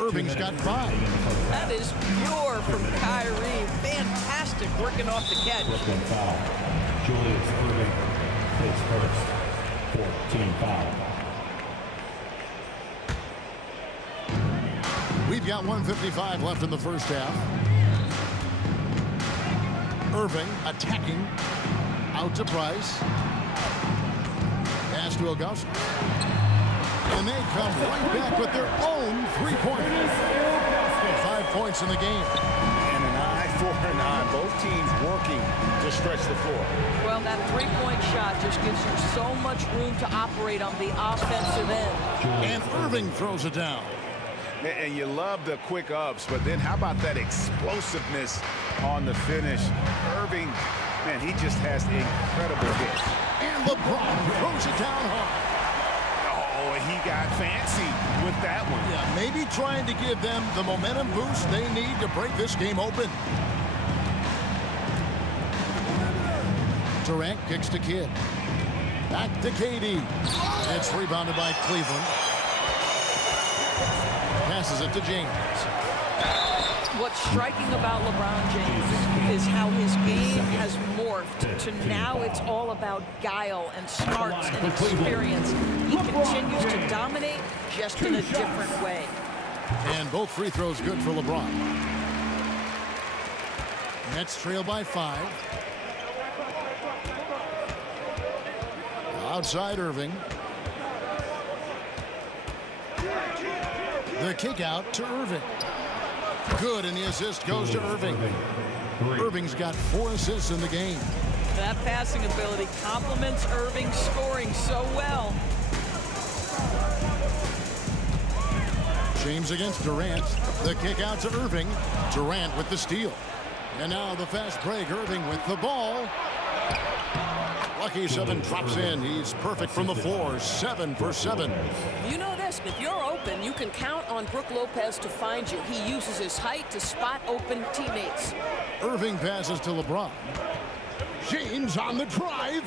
Irving's got 5. That is pure from Kyrie. Fantastic working off the catch. Julius Irving his first 14 foul. We've got 1:55 left in the first half. Irving attacking. Out to Price. Pass to Ilgauskas. And they come right back with their own three-pointer. 5 points in the game. And an eye for an eye. Both teams working to stretch the floor. Well, that three-point shot just gives you so much room to operate on the offensive end. And Irving throws it down. And you love the quick ups, but then how about that explosiveness on the finish? Irving, man, he just has incredible hits. And LeBron throws it down hard. Oh, he got fancy with that one. Yeah, maybe trying to give them the momentum boost they need to break this game open. Durant kicks to Kidd. Back to KD. It's rebounded by Cleveland. Passes it to James. What's striking about LeBron James is how his game has morphed to now it's all about guile and smarts and experience. He continues to dominate just in a different way. And both free throws good for LeBron. Nets trail by 5. Outside Irving. The kick out to Irving. Good, and the assist goes to Irving. Irving's got 4 assists in the game. That passing ability complements Irving's scoring so well. James against Durant. The kick out to Irving. Durant with the steal. And now the fast break. Irving with the ball. Lucky 7 drops in. He's perfect from the floor. 7 for 7. You know this, if you're open, you can count on Brook Lopez to find you. He uses his height to spot open teammates. Irving passes to LeBron. James on the drive.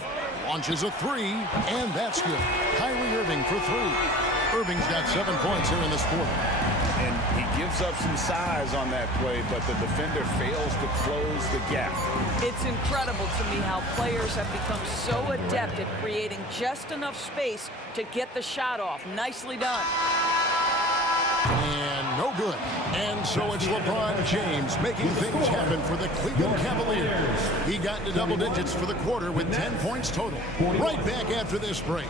Launches a 3, and that's good. Kyrie Irving for 3. Irving's got 7 points here in this quarter. And he gives up some size on that play, but the defender fails to close the gap. It's incredible to me how players have become so adept at creating just enough space to get the shot off. Nicely done. And no good. And so it's LeBron James making things happen for the Cleveland Cavaliers. He got into double digits for the quarter with 10 points total. Right back after this break.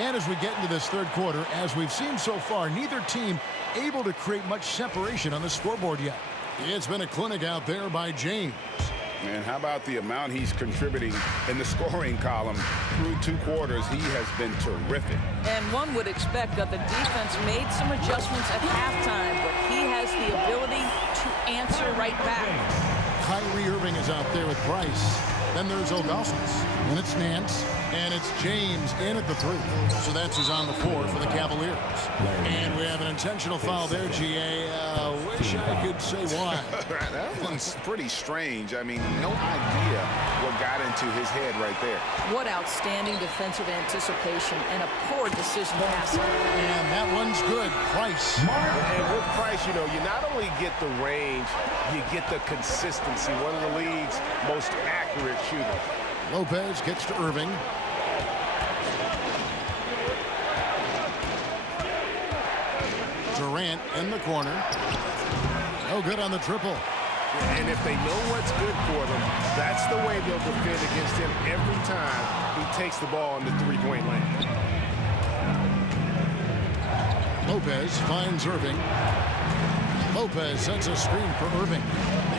And as we get into this third quarter, as we've seen so far, neither team able to create much separation on the scoreboard yet. It's been a clinic out there by James. And how about the amount he's contributing in the scoring column through 2 quarters? He has been terrific. And one would expect that the defense made some adjustments at halftime, but he has the ability to answer right back. Kyrie Irving is out there with Price. Then there's Augustus, and it's Nance, and it's James in at the 3. So that's who's on the floor for the Cavaliers. And we have an intentional foul there, GA. Wish I could say why. That one's pretty strange. I mean, no idea what got into his head right there. What outstanding defensive anticipation and a poor decision passing. And that one's good. Price. And with Price, you know, you not only get the range, you get the consistency. One of the league's most accurate shooters. Lopez gets to Irving. Durant in the corner. No good on the triple. And if they know what's good for them, that's the way they'll defend against him every time he takes the ball in the three-point lane. Lopez finds Irving. Lopez sets a screen for Irving.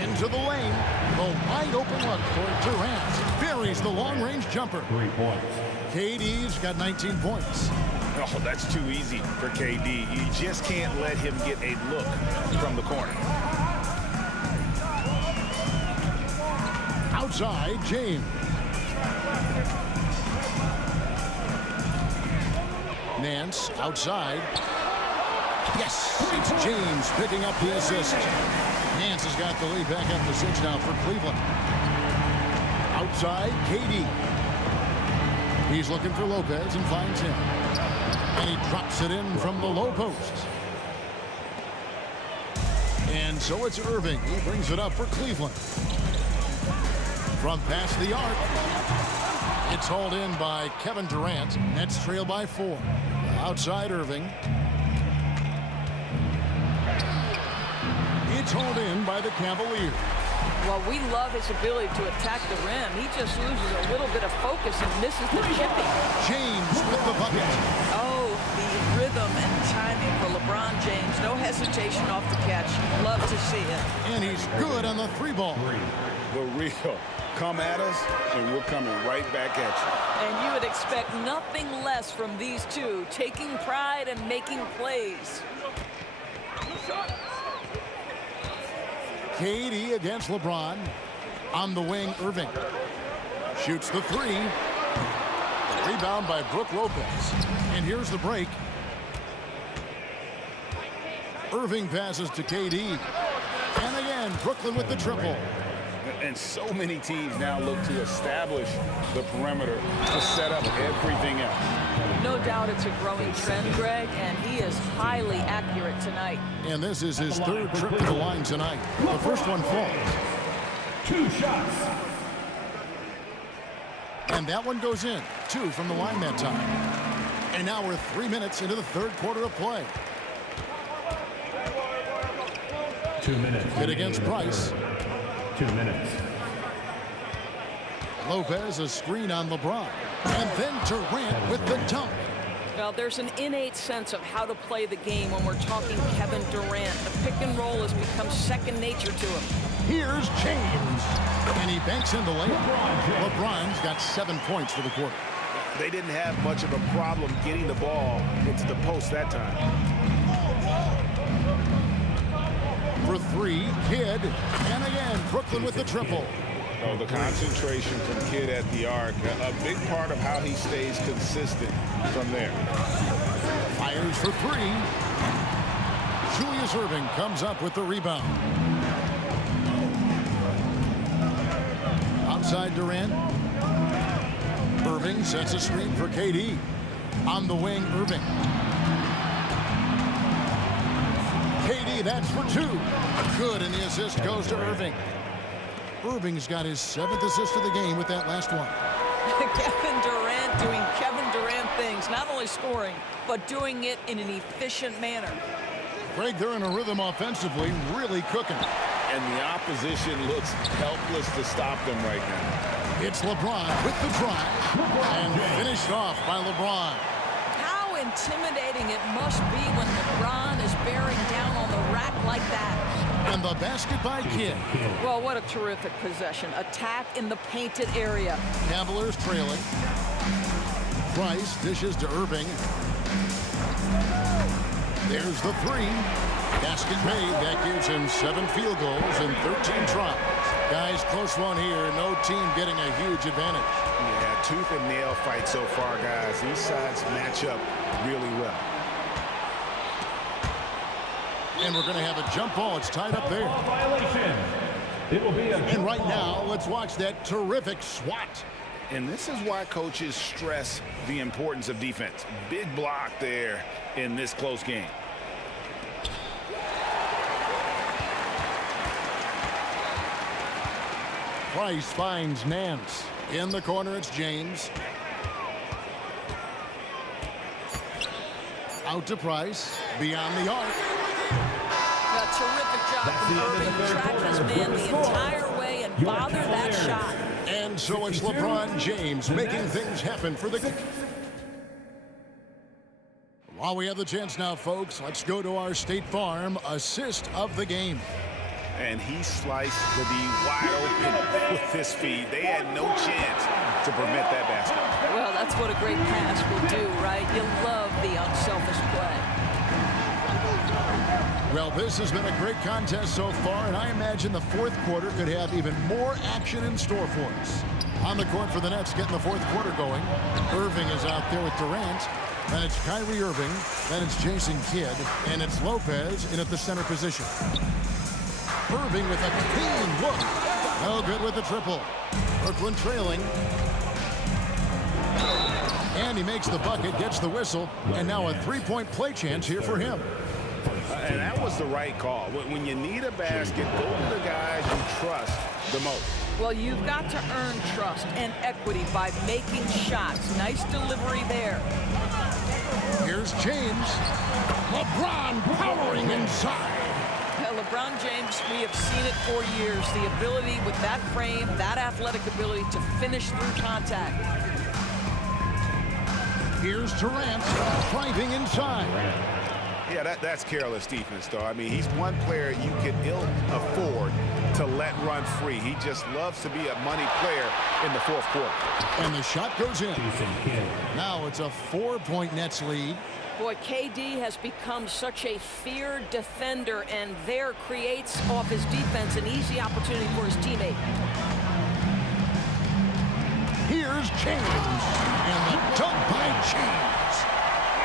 Into the lane. The wide open look for Durant. Buries the long-range jumper. 3 points. KD's got 19 points. Oh, that's too easy for KD. You just can't let him get a look from the corner. Outside, James. Nance outside. Yes, it's James picking up the assist. Nance has got the lead back up to 6 now for Cleveland. Outside, KD. He's looking for Lopez and finds him. And he drops it in from the low post. And so it's Irving. He brings it up for Cleveland. From past the arc. It's hauled in by Kevin Durant. Nets trail by 4. Outside Irving. It's hauled in by the Cavaliers. Well, we love his ability to attack the rim. He just loses a little bit of focus and misses the chipping. James with the bucket. Oh, the rhythm and timing for LeBron James. No hesitation off the catch. Love to see it. And he's good on the 3-ball. The real. Come at us, and we're coming right back at you. And you would expect nothing less from these two, taking pride and making plays. KD against LeBron. On the wing, Irving. Shoots the 3. Rebound by Brook Lopez. And here's the break. Irving passes to KD. And again, Brooklyn with the triple. And so many teams now look to establish the perimeter to set up everything else. No doubt it's a growing trend, Greg, and he is highly accurate tonight. And this is his 3rd trip to the line tonight. The first one falls. 2 shots. And that one goes in. 2 from the line that time. And now we're 3 minutes into the 3rd quarter of play. 2 minutes. Hit against Price. 2 minutes. Lopez, a screen on LeBron. And then Durant with the dunk. Well, there's an innate sense of how to play the game when we're talking Kevin Durant. The pick and roll has become second nature to him. Here's James. And he banks in the layup. LeBron's got 7 points for the quarter. They didn't have much of a problem getting the ball into the post that time. For 3, Kidd. And again, Brooklyn with the triple. Oh, the concentration from Kidd at the arc, a big part of how he stays consistent from there. Fires for 3. Julius Irving comes up with the rebound. Outside Durant. Irving sets a screen for KD. On the wing, Irving. KD, that's for 2. Good, and the assist goes to Irving. Irving's got his 7th assist of the game with that last one. Kevin Durant doing Kevin Durant things, not only scoring, but doing it in an efficient manner. Greg, they're in a rhythm offensively, really cooking. And the opposition looks helpless to stop them right now. It's LeBron with the drive, and finished off by LeBron. intimidating it must be when LeBron is bearing down on the rack like that. And the basket by Kidd. Well, what a terrific possession. Attack in the painted area. Cavaliers trailing. Price dishes to Irving. There's the three. Basket made. That gives him 7 field goals and 13 tries. Guys, close one here. No team getting a huge advantage. Yeah, tooth and nail fight so far, guys. These sides match up really well. And we're going to have a jump ball. It's tied up there. Violation. It will be a And right now, let's watch that terrific swat. And this is why coaches stress the importance of defense. Big block there in this close game. Price finds Nance. In the corner, it's James. Out to Price. Beyond the arc. A terrific job from Irving. Tracked his man the entire way and bothered that shot. And so it's LeBron James making things happen for the... While we have the chance now, folks, let's go to our State Farm assist of the game. And he sliced the D wide open with his feet. They had no chance to prevent that basket. Well, that's what a great pass will do, right? You love the unselfish play. Well, this has been a great contest so far, and I imagine the fourth quarter could have even more action in store for us. On the court for the Nets, getting the fourth quarter going. Irving is out there with Durant. Then it's Kyrie Irving. Then it's Jason Kidd. And it's Lopez in at the center position. Irving with a clean look. No good with the triple. Brooklyn trailing. And he makes the bucket, gets the whistle, and now a three-point play chance here for him. And that was the right call. When you need a basket, go to the guys you trust the most. Well, you've got to earn trust and equity by making shots. Nice delivery there. Here's James. LeBron powering inside. LeBron James, we have seen it for years. The ability with that frame, that athletic ability to finish through contact. Here's Durant driving inside. Yeah, that's careless defense, though. I mean, he's one player you can ill afford to let run free. He just loves to be a money player in the fourth quarter. And the shot goes in. Now it's a 4-point Nets lead. Boy, KD has become such a feared defender, and there creates off his defense an easy opportunity for his teammate. Here's James, and the dunk by James.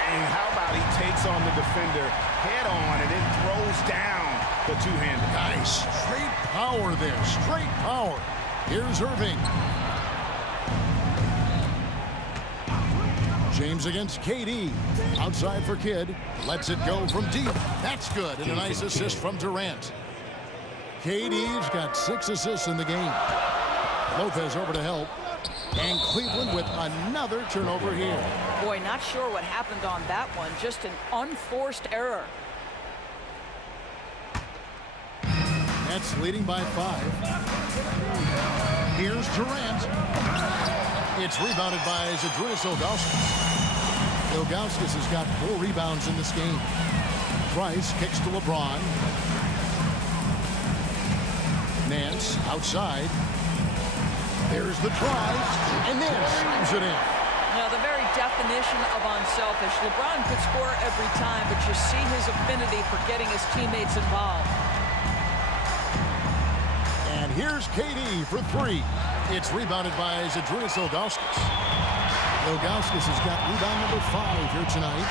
And how about he takes on the defender head on and then throws down the two-hander. Nice straight power there, straight power. Here's Irving. James against KD. Outside for Kidd. Lets it go from deep. That's good. And a nice assist from Durant. KD's got 6 assists in the game. Lopez over to help. And Cleveland with another turnover here. Boy, not sure what happened on that one. Just an unforced error. Nets leading by 5. Here's Durant. It's rebounded by Zydrunas Ilgauskas. Ilgauskas has got 4 rebounds in this game. Price kicks to LeBron. Nance outside. There's the drive, and Nance slams it in. Now, the very definition of unselfish. LeBron could score every time, but you see his affinity for getting his teammates involved. And here's KD for 3. It's rebounded by Zydrunas Ilgauskas. Ilgauskas has got rebound number 5 here tonight.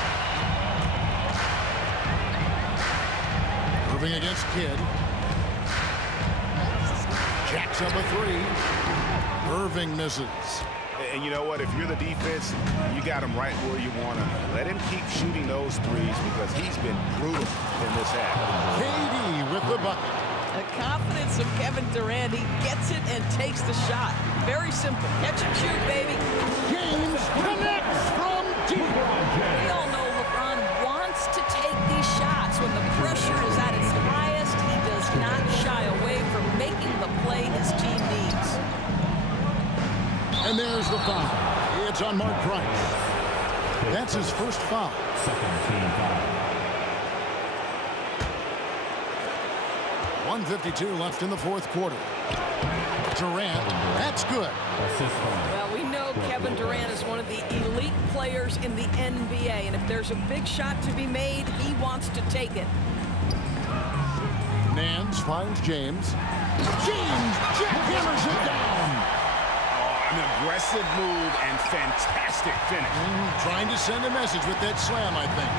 Irving against Kidd. Jacks up a 3. Irving misses. And you know what? If you're the defense, you got him right where you want him. Let him keep shooting those threes because he's been brutal in this half. KD with the bucket. The confidence of Kevin Durant. He gets it and takes the shot. Very simple. Catch and shoot, baby. James connects from deep. We all know LeBron wants to take these shots. When the pressure is at its highest, he does not shy away from making the play his team needs. And there's the foul. It's on Mark Price. That's his first foul. Second team foul. 1:52 left in the fourth quarter. Durant, that's good. Well, we know Kevin Durant is one of the elite players in the NBA, and if there's a big shot to be made, he wants to take it. Nance finds James. James jackhammers it down. An aggressive move and fantastic finish. Trying to send a message with that slam, I think.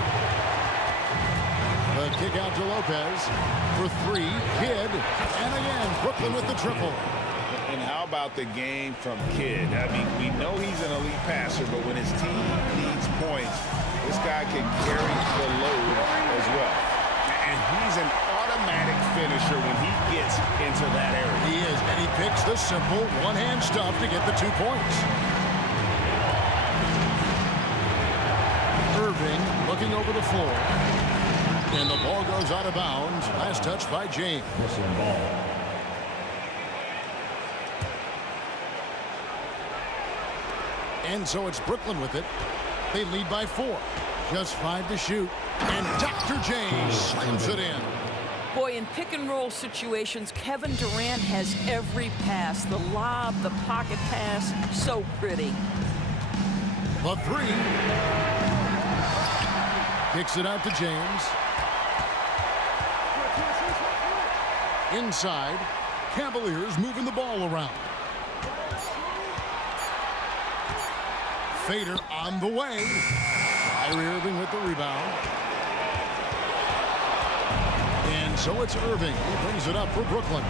The kick out to Lopez for three. Kidd. And again, Brooklyn with the triple. And how about the game from Kidd? I mean, we know he's an elite passer, but when his team needs points, this guy can carry the load as well. And he's an automatic finisher when he gets into that area. He is, and he picks the simple one-hand stuff to get the 2 points. Irving looking over the floor. And the ball goes out of bounds. Last touch by James. Ball. And so it's Brooklyn with it. They lead by 4. Just 5 to shoot. And Dr. J slams it in. Boy, in pick-and-roll situations, Kevin Durant has every pass. The lob, the pocket pass, so pretty. The 3. Kicks it out to James. Inside. Cavaliers moving the ball around. Fader on the way. Kyrie Irving with the rebound. And so it's Irving who brings it up for Brooklyn.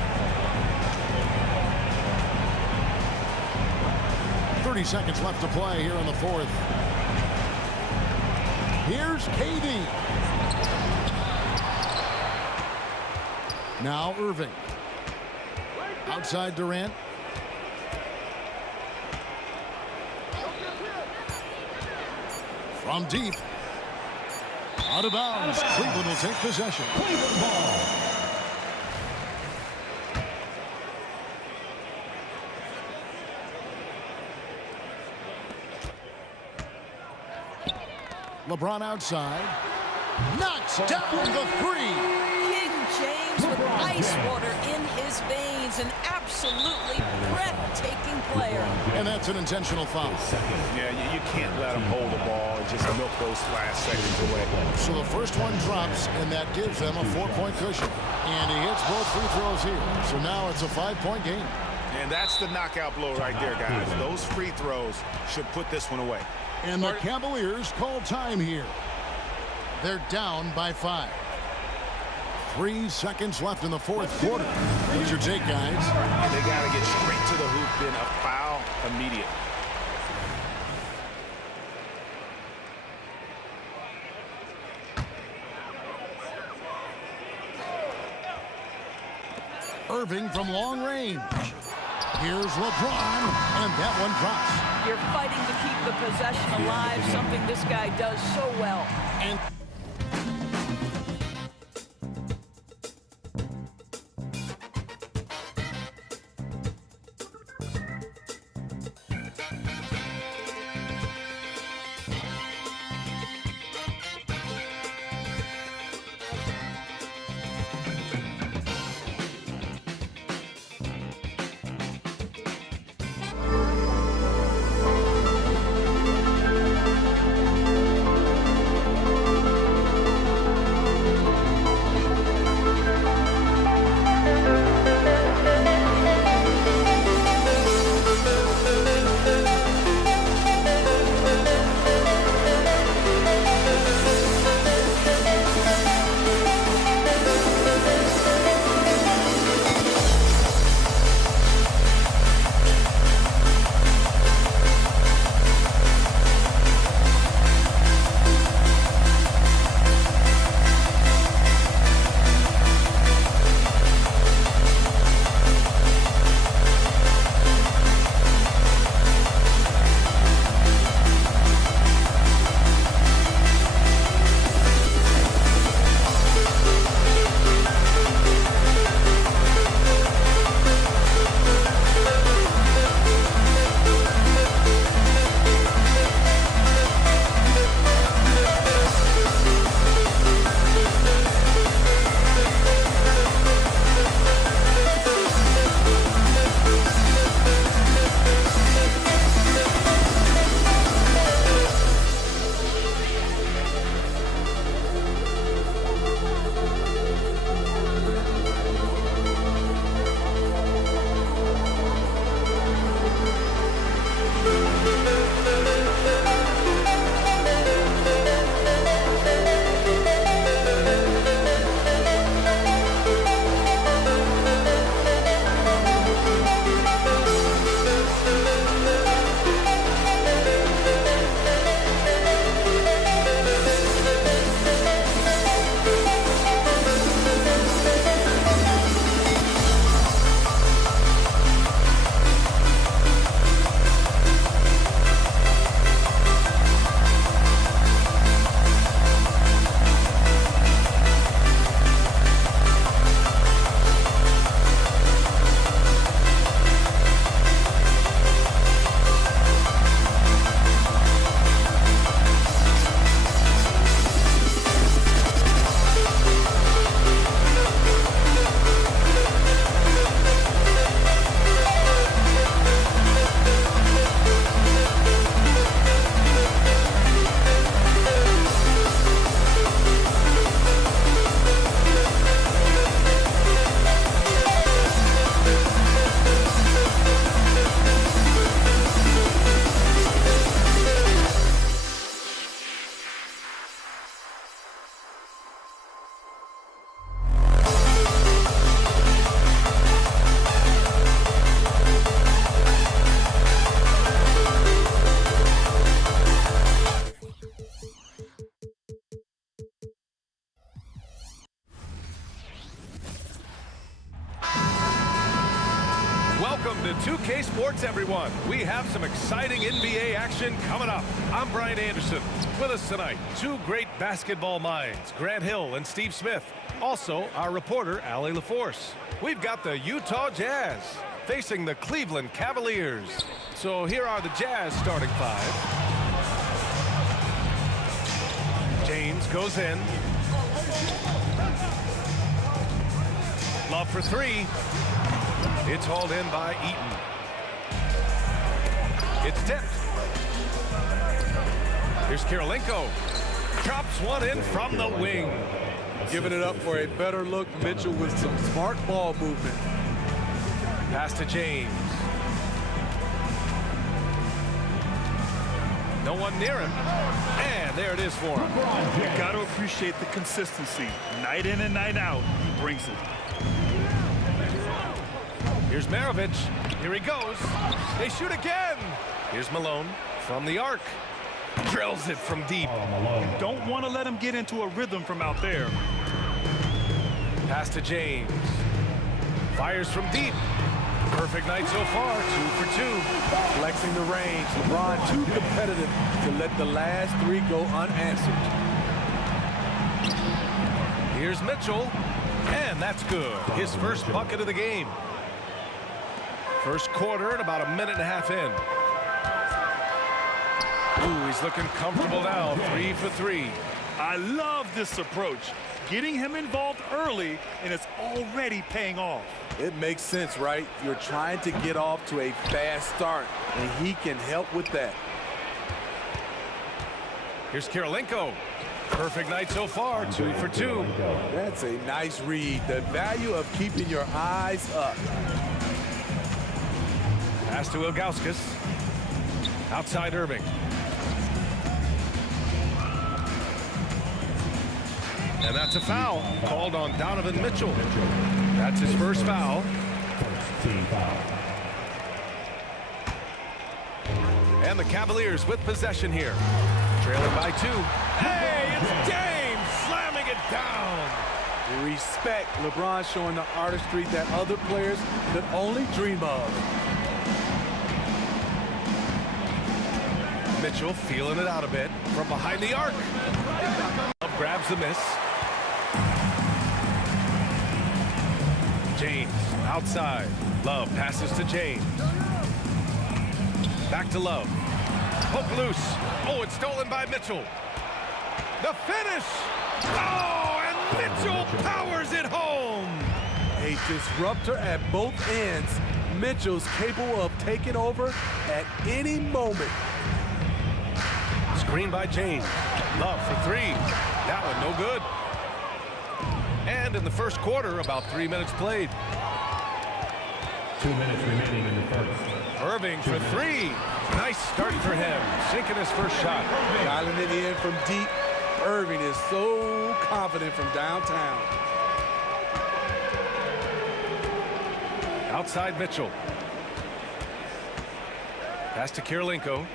30 seconds left to play here in the fourth. Here's KD. Now Irving. Outside Durant. From deep. Out of bounds. Cleveland will take possession. Cleveland ball. LeBron outside. Knocks down the 3. King James with ice water in his veins. An absolutely breathtaking player. And that's an intentional foul. Yeah, you can't let him hold the ball and just milk those last seconds away. So the first one drops, and that gives them a 4-point cushion. And he hits both free throws here. So now it's a 5-point game. And that's the knockout blow right there, guys. Those free throws should put this one away. And the Cavaliers call time here. They're down by 5. 3 seconds left in the fourth quarter. What's your take, guys? And they got to get straight to the hoop, then a foul immediate. Irving from long range. Here's LeBron, and that one drops. You're fighting to keep the possession alive, something this guy does so well. And to 2K Sports, everyone. We have some exciting NBA action coming up. I'm Brian Anderson. With us tonight, two great basketball minds, Grant Hill and Steve Smith. Also, our reporter, Allie LaForce. We've got the Utah Jazz facing the Cleveland Cavaliers. So here are the Jazz starting five. James goes in. Love for three. It's hauled in by Eaton. It's tipped. Here's Kirilenko. Drops one in from the wing. Giving it up for a better look, Mitchell, with some smart ball movement. Pass to James. No one near him. And there it is for him. You got to appreciate the consistency. Night in and night out, he brings it. Here's Maravich. Here he goes. They shoot again. Here's Malone from the arc. Drills it from deep. You don't want to let him get into a rhythm from out there. Pass to James. Fires from deep. Perfect night so far. 2 for 2. Flexing the range. LeBron too competitive to let the last three go unanswered. Here's Mitchell. And that's good. His first bucket of the game. First quarter and about a minute and a half in. Ooh, he's looking comfortable now. 3 for 3. I love this approach. Getting him involved early, and it's already paying off. It makes sense, right? You're trying to get off to a fast start, and he can help with that. Here's Kirilenko. Perfect night so far. 2 for 2. That's a nice read. The value of keeping your eyes up. Pass to Ilgauskas. Outside Irving. And that's a foul called on Donovan Mitchell. That's his first foul. Team foul. And the Cavaliers with possession here. Trailing by 2. Hey, it's James slamming it down. Respect. LeBron showing the artistry that other players could only dream of. Mitchell feeling it out a bit from behind the arc. Love grabs the miss. James outside. Love passes to James. Back to Love. Poke loose. Oh, it's stolen by Mitchell. The finish. Oh, and Mitchell powers it home. A disruptor at both ends. Mitchell's capable of taking over at any moment. Screen by James. Love for 3. That one no good. And in the first quarter, about 3 minutes played. 2 minutes remaining in the first. Irving for 3. Nice start for him. Sinking his first shot. Dialing it in from deep. Irving is so confident from downtown. Outside Mitchell. Pass to Kirilenko.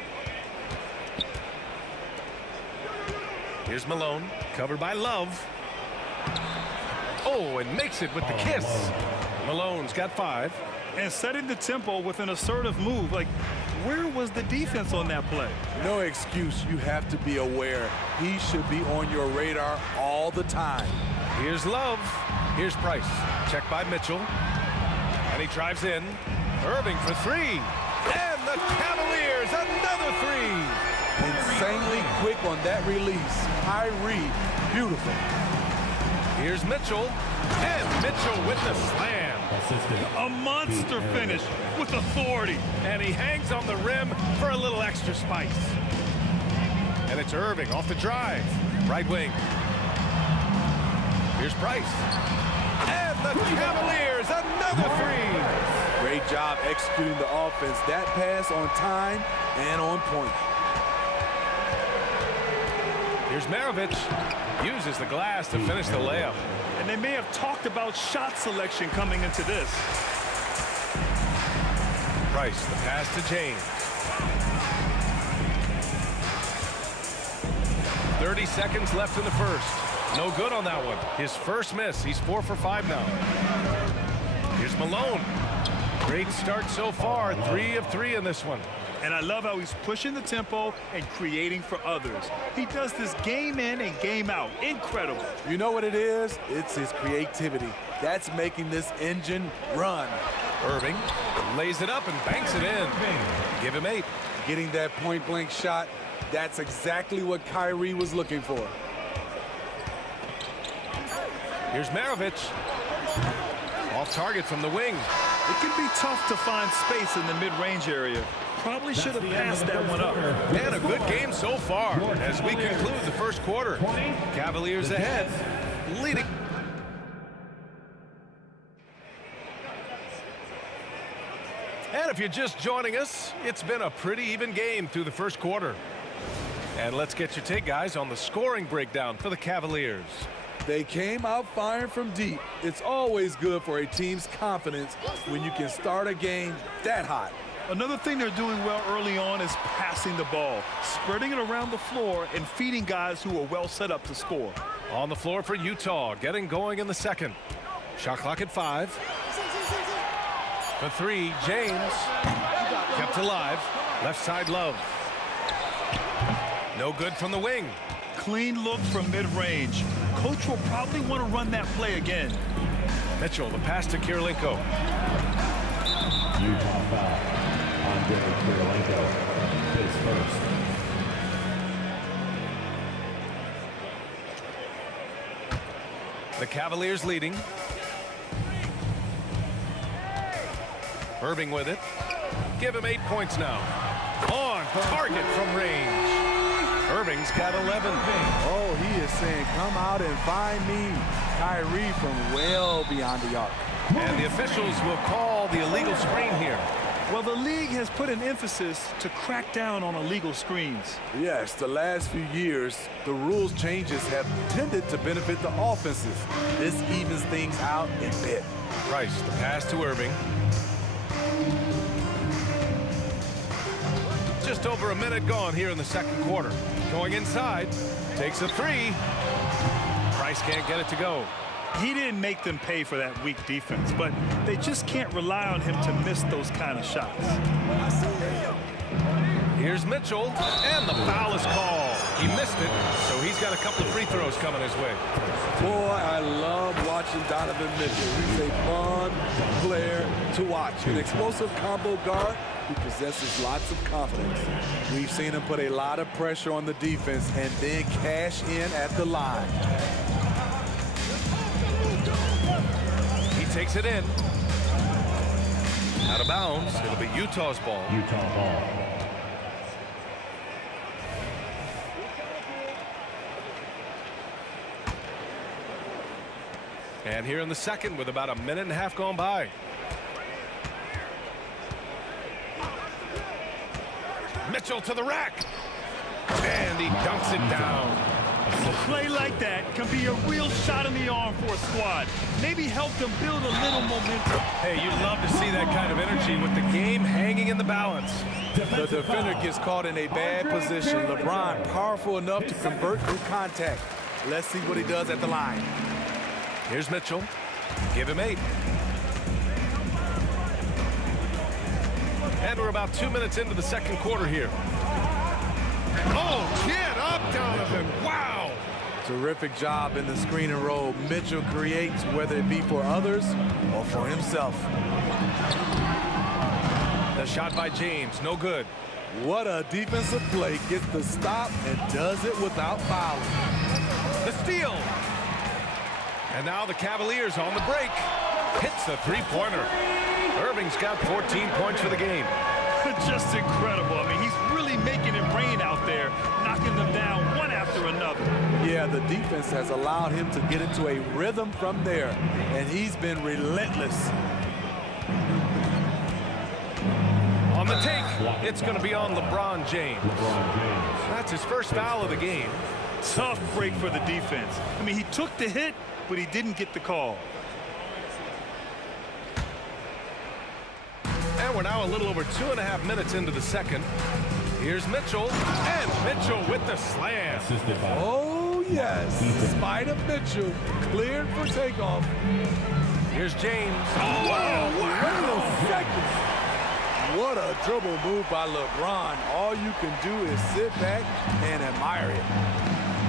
Here's Malone, covered by Love. Oh, and makes it with the kiss. Malone's got 5. And setting the tempo with an assertive move. Like, where was the defense on that play? No excuse. You have to be aware. He should be on your radar all the time. Here's Love. Here's Price. Checked by Mitchell. And he drives in. Irving for 3. And the Cavaliers, another 3. Insanely quick on that release. Kyrie, beautiful. Here's Mitchell. And Mitchell with the slam. A monster finish with authority. And he hangs on the rim for a little extra spice. And it's Irving off the drive. Right wing. Here's Price. And the Cavaliers, another 3. Great job executing the offense. That pass on time and on point. Here's Maravich. Uses the glass to finish the layup. And they may have talked about shot selection coming into this. Price, the pass to James. 30 seconds left in the first. No good on that one. His first miss. He's 4 for 5 now. Here's Malone. Great start so far. 3 of 3 in this one. And I love how he's pushing the tempo and creating for others. He does this game in and game out. Incredible. You know what it is? It's his creativity. That's making this engine run. Irving lays it up and banks it in. Give him 8. Getting that point-blank shot, that's exactly what Kyrie was looking for. Here's Maravich. Off target from the wing. It can be tough to find space in the mid-range area. Probably should have passed that one up. And a good game so far as we conclude the first quarter. Cavaliers ahead, leading. And if you're just joining us, it's been a pretty even game through the first quarter. And let's get your take, guys, on the scoring breakdown for the Cavaliers. They came out firing from deep. It's always good for a team's confidence when you can start a game that hot. Another thing they're doing well early on is passing the ball, spreading it around the floor and feeding guys who are well set up to score. On the floor for Utah, getting going in the second. Shot clock at 5. For 3, James. Kept alive. Left side, Love. No good from the wing. Clean look from mid-range. Coach will probably want to run that play again. Mitchell, the pass to Kirilenko. Utah foul on Derek Kirilenko. His first. The Cavaliers leading. Irving with it. Give him 8 points now. On target from range. Irving's got 11. Oh, he is saying, come out and find me. Kyrie from well beyond the arc. And the officials will call the illegal screen here. Well, the league has put an emphasis to crack down on illegal screens. Yes, the last few years, the rules changes have tended to benefit the offenses. This evens things out a bit. Price, the pass to Irving. Just over a minute gone here in the second quarter. Going inside, takes a 3. Price can't get it to go. He didn't make them pay for that weak defense, but they just can't rely on him to miss those kind of shots. Here's Mitchell, and the foul is called. He missed it, so he's got a couple of free throws coming his way. Boy, I love watching Donovan Mitchell. He's a fun player to watch. An explosive combo guard who possesses lots of confidence. We've seen him put a lot of pressure on the defense and then cash in at the line. He takes it in. Out of bounds. It'll be Utah's ball. Utah ball. And here in the second with about a minute and a half gone by. Mitchell to the rack. And he dunks it down. A play like that can be a real shot in the arm for a squad. Maybe help them build a little momentum. Hey, you'd love to see that kind of energy with the game hanging in the balance. The defender gets caught in a bad position. LeBron powerful enough to convert through contact. Let's see what he does at the line. Here's Mitchell. Give him 8. And we're about 2 minutes into the second quarter here. Oh, get up, Donovan. Wow. Terrific job in the screen and roll. Mitchell creates, whether it be for others or for himself. The shot by James, no good. What a defensive play. Gets the stop and does it without fouling. The steal. And now the Cavaliers on the break. Hits a three-pointer. Irving's got 14 points for the game. Just incredible. I mean, he's really making it rain out there, knocking them down one after another. Yeah, the defense has allowed him to get into a rhythm from there, and he's been relentless. On the take, it's going to be on LeBron James. That's his first foul of the game. Tough break for the defense. I mean, he took the hit, but he didn't get the call. And we're now a little over 2.5 minutes into the second. Here's Mitchell, and Mitchell with the slam. Oh, yes. Spider Mitchell cleared for takeoff. Here's James. Wow, what a dribble move by LeBron. All you can do is sit back and admire it.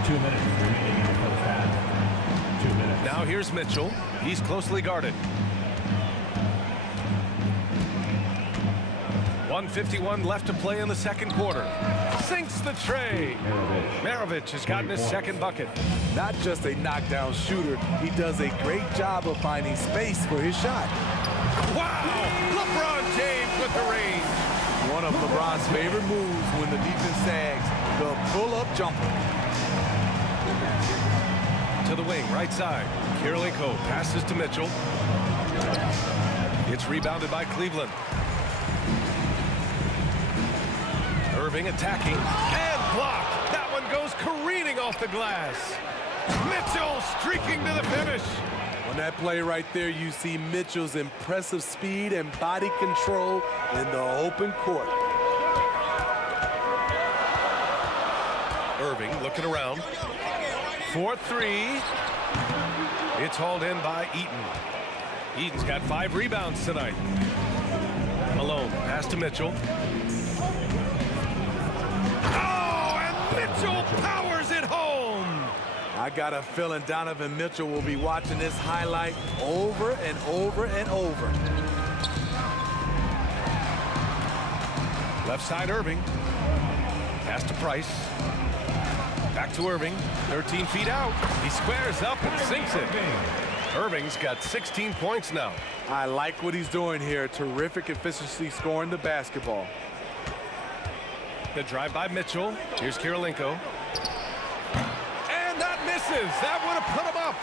2 minutes remaining in the first half. 2 minutes. Now here's Mitchell. He's closely guarded. 1:51 left to play in the second quarter. Sinks the tray. Maravich has gotten his second bucket. Not just a knockdown shooter, he does a great job of finding space for his shot. Wow! LeBron James with the range. One of LeBron's favorite moves when the defense sags, the pull-up jumper. To the wing, right side. Kirilenko passes to Mitchell. It's rebounded by Cleveland. Irving attacking and blocked. That one goes careening off the glass. Mitchell streaking to the finish. On that play right there, you see Mitchell's impressive speed and body control in the open court. Irving looking around. 4-3. It's hauled in by Eaton. Eaton's got 5 rebounds tonight. Malone pass to Mitchell. Mitchell powers it home. I got a feeling Donovan Mitchell will be watching this highlight over and over and over. Left side Irving. Pass to Price. Back to Irving. 13 feet out. He squares up and sinks it. Irving's got 16 points now. I like what he's doing here. Terrific efficiency scoring the basketball. The drive by Mitchell. Here's Kirilenko. And that misses. That would have put him up.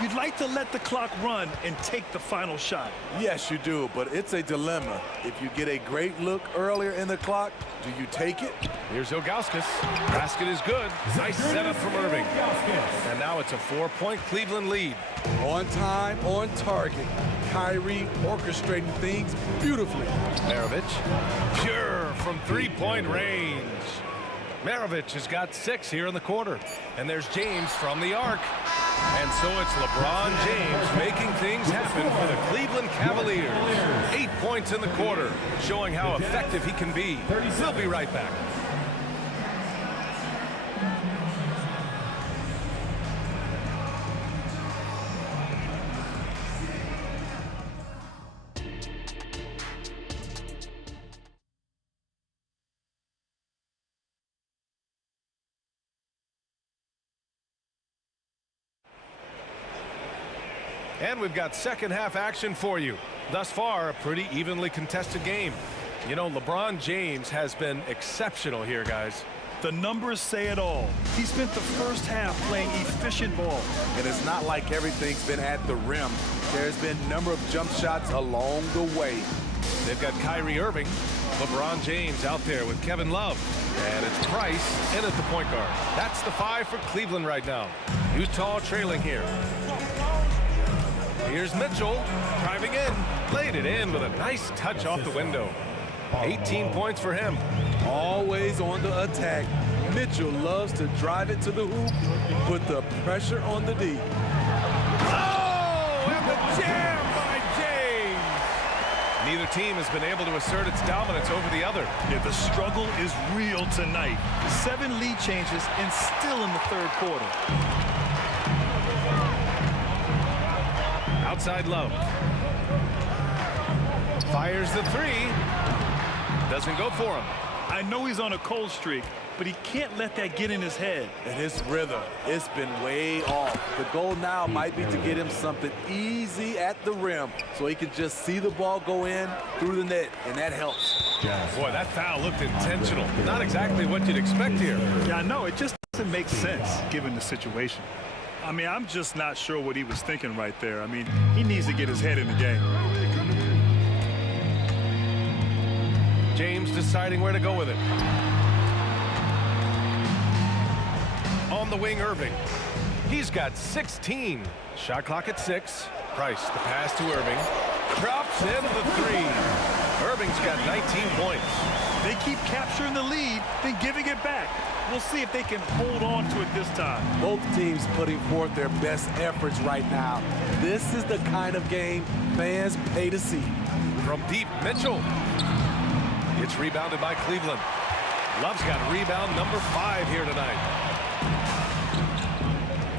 You'd like to let the clock run and take the final shot. Yes, you do, but it's a dilemma. If you get a great look earlier in the clock, do you take it? Here's Ilgauskas. Basket is good. Nice setup from Irving. And now it's a 4-point Cleveland lead. On time, on target. Kyrie orchestrating things beautifully. Maravich, pure from three-point range. Maravich has got 6 here in the quarter. And there's James from the arc. And so it's LeBron James making things happen for the Cleveland Cavaliers. 8 points in the quarter, showing how effective he can be. We'll be right back. And we've got second half action for you. Thus far, a pretty evenly contested game. You know, LeBron James has been exceptional here, guys. The numbers say it all. He spent the first half playing efficient ball. And it's not like everything's been at the rim. There's been a number of jump shots along the way. They've got Kyrie Irving, LeBron James out there with Kevin Love. And it's Price in at the point guard. That's the 5 for Cleveland right now. Utah trailing here. Here's Mitchell driving in, laid it in with a nice touch off the window. 18 points for him. Always on the attack. Mitchell loves to drive it to the hoop, put the pressure on the D. Oh, and the jam by James. Neither team has been able to assert its dominance over the other. Yeah, the struggle is real tonight. 7 lead changes and still in the third quarter. Outside Love. Fires the 3. Doesn't go for him. I know he's on a cold streak, but he can't let that get in his head. And his rhythm, it's been way off. The goal now might be to get him something easy at the rim so he can just see the ball go in through the net, and that helps. Boy, that foul looked intentional. Not exactly what you'd expect here. Yeah, I know. It just doesn't make sense given the situation. I mean, I'm just not sure what he was thinking right there. I mean, he needs to get his head in the game. James deciding where to go with it. On the wing, Irving. He's got 16. Shot clock at 6. Price, the pass to Irving. Drops in the 3. Irving's got 19 points. They keep capturing the lead, then giving it back. We'll see if they can hold on to it this time. Both teams putting forth their best efforts right now. This is the kind of game fans pay to see. From deep, Mitchell. It's rebounded by Cleveland. Love's got rebound number 5 here tonight.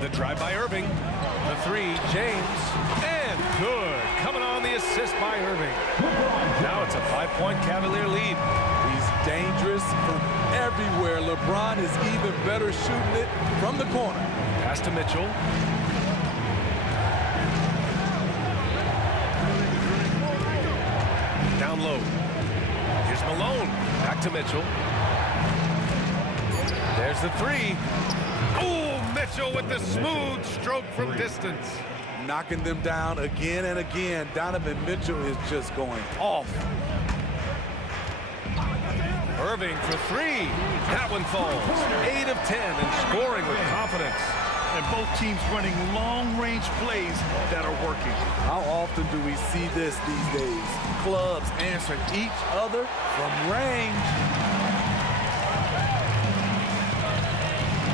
The drive by Irving. The 3, James. And good. Coming on the assist by Irving. Now it's a 5-point Cavalier lead. He's dangerous from everywhere. LeBron is even better shooting it from the corner. Pass to Mitchell. Down low. Here's Malone. Back to Mitchell. There's the 3. Oh, Mitchell with the smooth stroke from distance. Knocking them down again and again. Donovan Mitchell is just going off. Irving for 3. That one falls. 8 of 10 and scoring with confidence. And both teams running long-range plays that are working. How often do we see this these days? Clubs answering each other from range.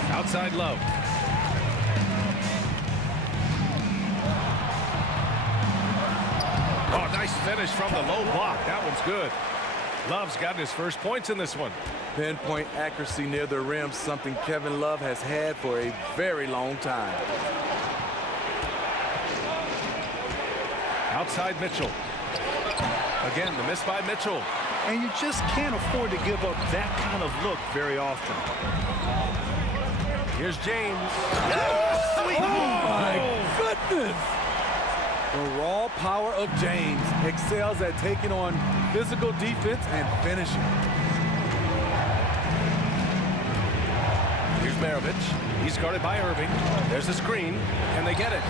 Outside Love. Oh, nice finish from the low block. That one's good. Love's gotten his first points in this one. Pinpoint accuracy near the rim, something Kevin Love has had for a very long time. Outside Mitchell. Again, the miss by Mitchell. And you just can't afford to give up that kind of look very often. Here's James. Oh, my goodness! The raw power of James excels at taking on physical defense and finishing. Here's Maravich. He's guarded by Irving. There's the screen. Can they get it?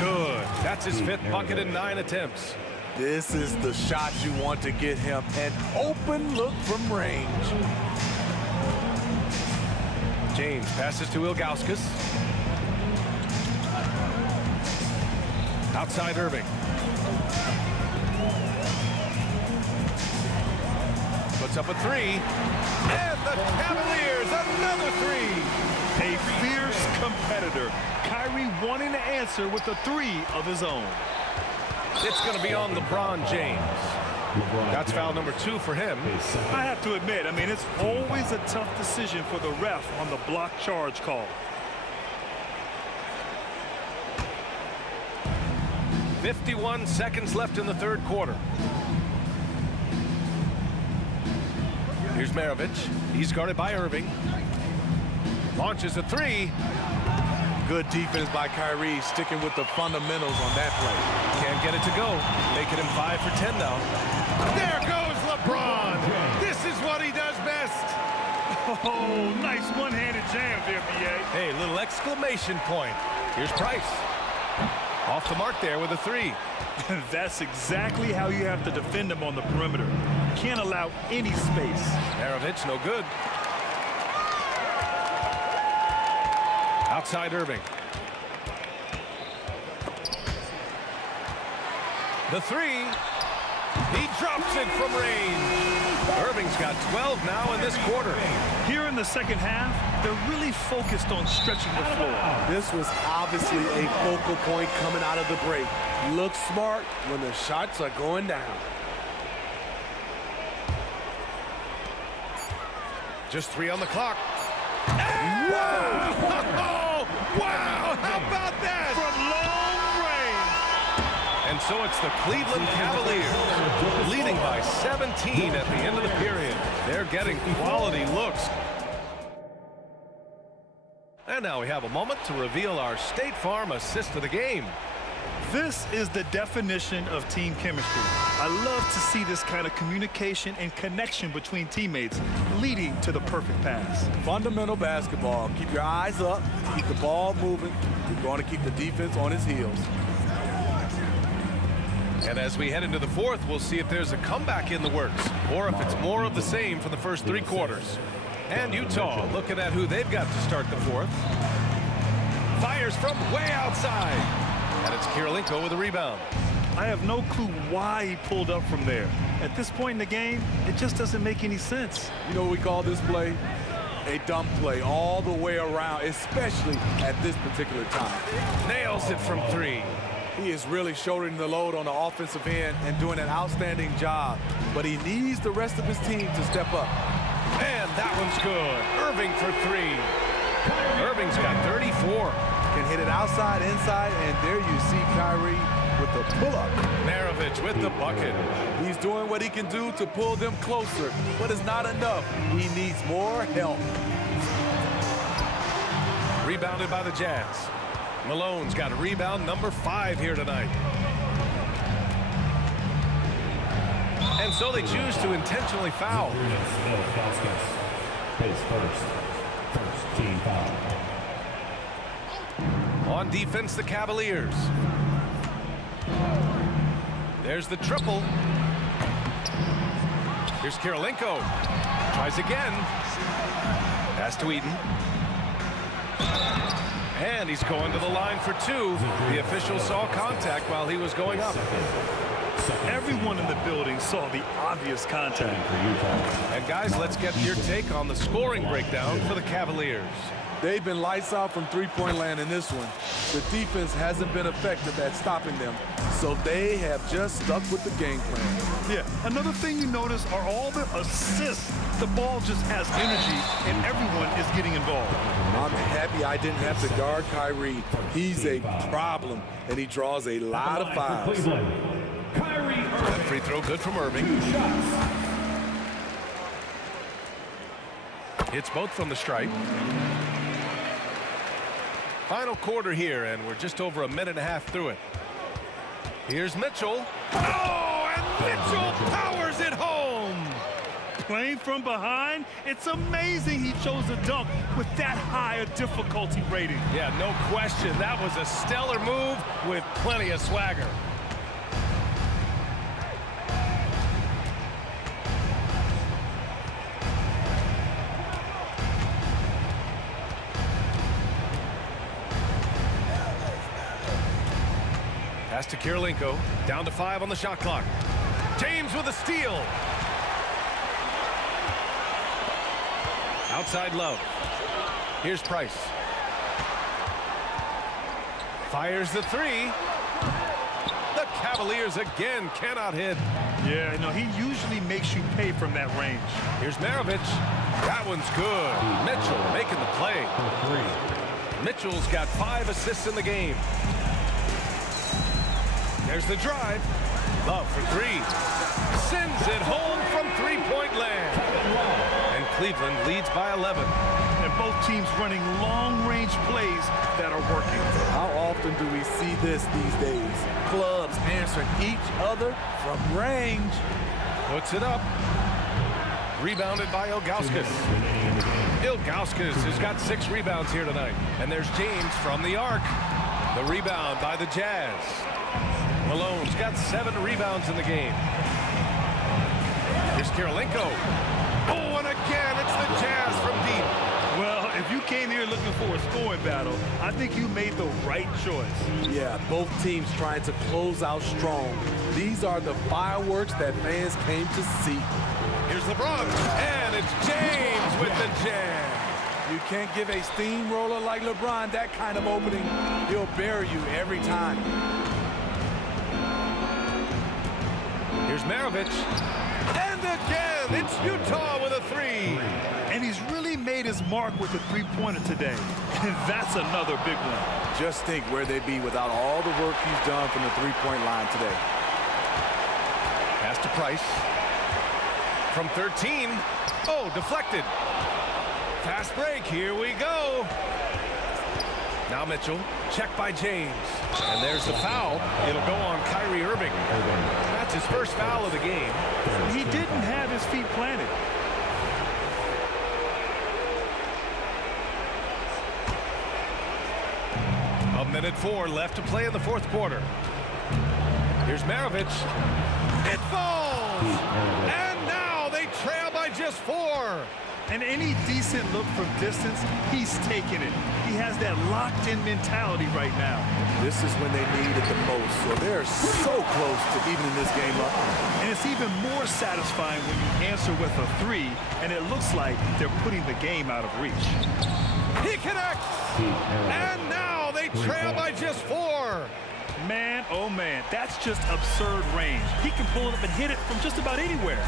Good. That's his 5th bucket in 9 attempts. This is the shot you want to get him. An open look from range. James passes to Ilgauskas. Outside Irving. Puts up a 3. And the Cavaliers, another 3. A fierce competitor. Kyrie wanting to answer with a 3 of his own. It's going to be on LeBron James. That's foul number 2 for him. I have to admit, I mean, it's always a tough decision for the ref on the block charge call. 51 seconds left in the 3rd quarter. Here's Maravich. He's guarded by Irving. Launches a 3. Good defense by Kyrie, sticking with the fundamentals on that play. Can't get it to go. Making him 5 for 10 now. There goes LeBron. This is what he does best. Oh, nice one-handed jam there, B.A. Hey, little exclamation point. Here's Price. Off the mark there with a 3. That's exactly how you have to defend him on the perimeter. Can't allow any space. Maravich, no good. Outside Irving. The 3. He drops it from range. Irving's got 12 now in this quarter. Here in the second half, they're really focused on stretching the floor. This was obviously a focal point coming out of the break. Look smart when the shots are going down. Just 3 on the clock. Wow! Wow! How about that? From long range. And so it's the Cleveland Cavaliers leading by 17 at the end of the period. They're getting quality looks. And now we have a moment to reveal our State Farm assist of the game. This is the definition of team chemistry. I love to see this kind of communication and connection between teammates leading to the perfect pass. Fundamental basketball. Keep your eyes up, keep the ball moving. You're going to keep the defense on his heels. And as we head into the 4th, we'll see if there's a comeback in the works or if it's more of the same for the first 3 quarters. And Utah looking at who they've got to start the 4th. Fires from way outside. And it's Kirilenko with a rebound. I have no clue why he pulled up from there. At this point in the game, it just doesn't make any sense. You know what we call this play? A dump play all the way around, especially at this particular time. Nails it from 3. He is really shouldering the load on the offensive end and doing an outstanding job. But he needs the rest of his team to step up. And that one's good. Irving for 3. Irving's got 34. Can hit it outside, inside, and there you see Kyrie with the pull-up. Maravich with the bucket. He's doing what he can do to pull them closer, but it's not enough. He needs more help. Rebounded by the Jazz. Malone's got rebound number 5 here tonight. And so they choose to intentionally foul. His first team foul. On defense, the Cavaliers. There's the triple. Here's Kirilenko. Tries again. Pass to Eaton. And he's going to the line for 2. The official saw contact while he was going up. Everyone in the building saw the obvious contact. And guys, let's get your take on the scoring breakdown for the Cavaliers. They've been lights out from three-point land in this one. The defense hasn't been effective at stopping them, so they have just stuck with the game plan. Yeah, another thing you notice are all the assists. The ball just has energy, and everyone is getting involved. I'm happy I didn't have to guard Kyrie. He's a problem, and he draws a lot of fouls. That free throw good from Irving. Hits both from the stripe. Final quarter here, and we're just over a minute and a half through it. Here's Mitchell. Oh, and Mitchell powers it home. Playing from behind, it's amazing he chose a dunk with that high a difficulty rating. Yeah, no question. That was a stellar move with plenty of swagger. Pass to Kirilenko. Down to 5 on the shot clock. James with a steal. Outside Love. Here's Price. Fires the 3. The Cavaliers again cannot hit. Yeah, no, he usually makes you pay from that range. Here's Maravich. That one's good. Mitchell making the play. Mitchell's got 5 assists in the game. There's the drive. Love for 3. Sends it home from three-point land. And Cleveland leads by 11. And both teams running long-range plays that are working. How often do we see this these days? Clubs answering each other from range. Puts it up. Rebounded by Ilgauskas. Ilgauskas has got 6 rebounds here tonight. And there's James from the arc. The rebound by the Jazz. Malone's got 7 rebounds in the game. Here's Kirilenko. Oh, and again, it's the Jazz from deep. Well, if you came here looking for a scoring battle, I think you made the right choice. Yeah, both teams trying to close out strong. These are the fireworks that fans came to see. Here's LeBron, and it's James with the jam. You can't give a steamroller like LeBron that kind of opening. He'll bury you every time. Here's Maravich. And again, it's Utah with a 3. And he's really made his mark with the three-pointer today. And that's another big one. Just think where they'd be without all the work he's done from the three-point line today. Pass to Price. From 13. Oh, deflected. Fast break. Here we go. Now Mitchell. Checked by James. And there's the foul. It'll go on Kyrie Irving. That's his first foul of the game. He didn't have his feet planted. A minute 4 left to play in the fourth quarter. Here's Maravich. It falls! And now they trail by just 4. And any decent look from distance, he's taking it. He has that locked-in mentality right now. This is when they need it the most, so they're so close to evening this game up. And it's even more satisfying when you answer with a 3, and it looks like they're putting the game out of reach. He connects! And now they trail by just 4. Man, oh man, that's just absurd range. He can pull it up and hit it from just about anywhere.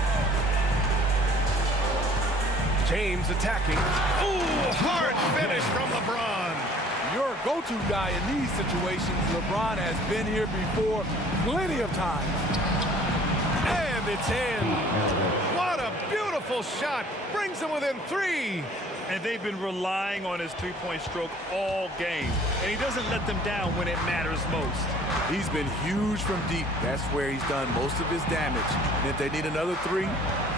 James attacking. Ooh, hard finish from LeBron. Your go-to guy in these situations, LeBron has been here before plenty of times. And it's in. What a beautiful shot. Brings them within 3. And they've been relying on his three-point stroke all game. And he doesn't let them down when it matters most. He's been huge from deep. That's where he's done most of his damage. And if they need another 3,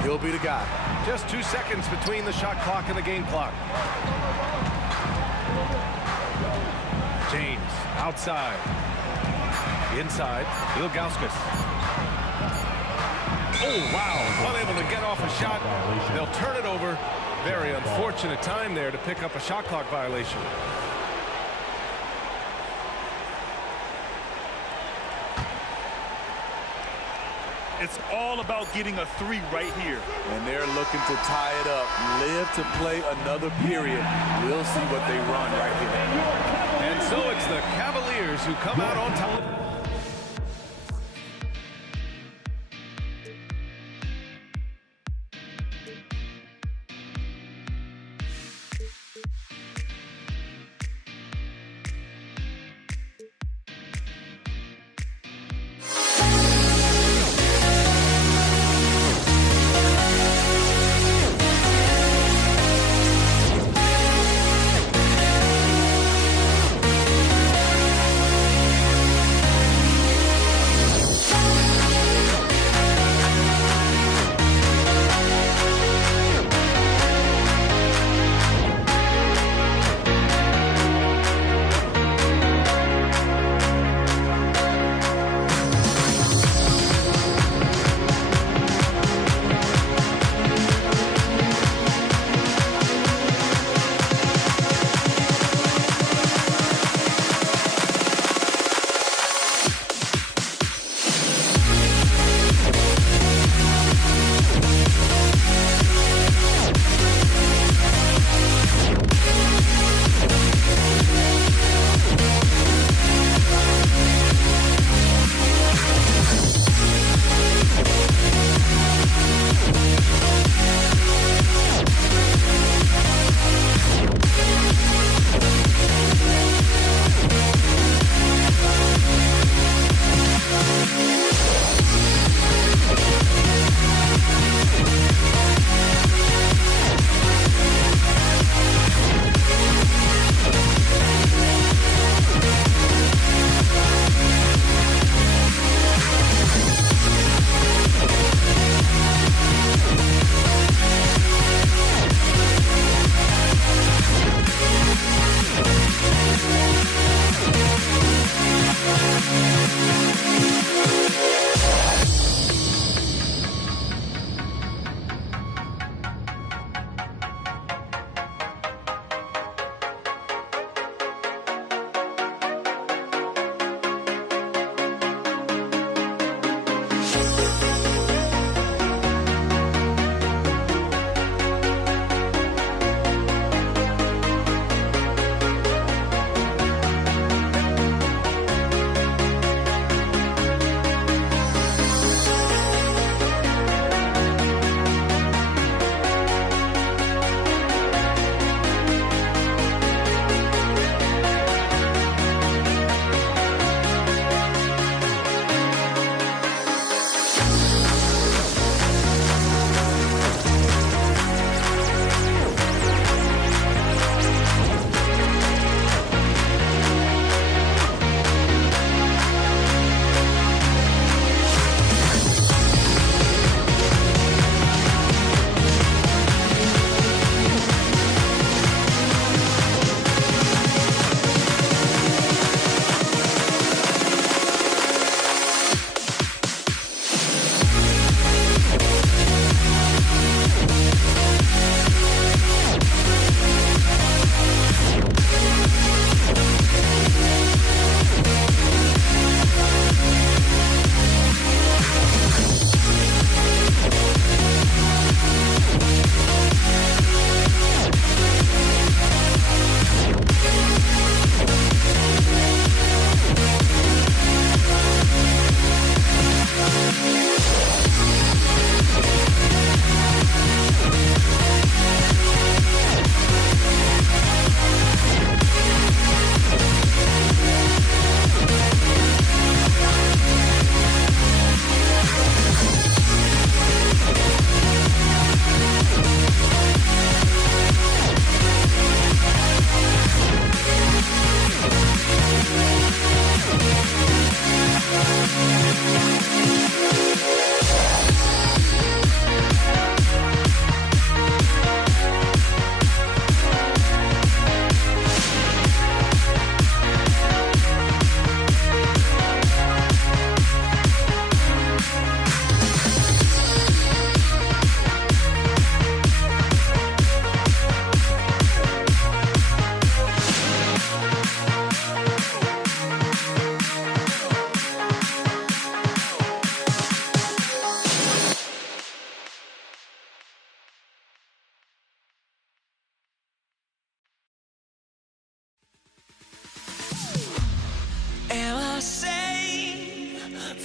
he'll be the guy. Just 2 seconds between the shot clock and the game clock. James outside. Inside, Ilgauskas. Oh, wow. Unable to get off a shot. They'll turn it over. Very unfortunate time there to pick up a shot clock violation. It's all about getting a 3 right here. And they're looking to tie it up. Live to play another period. We'll see what they run right here. And so it's the Cavaliers who come out on top.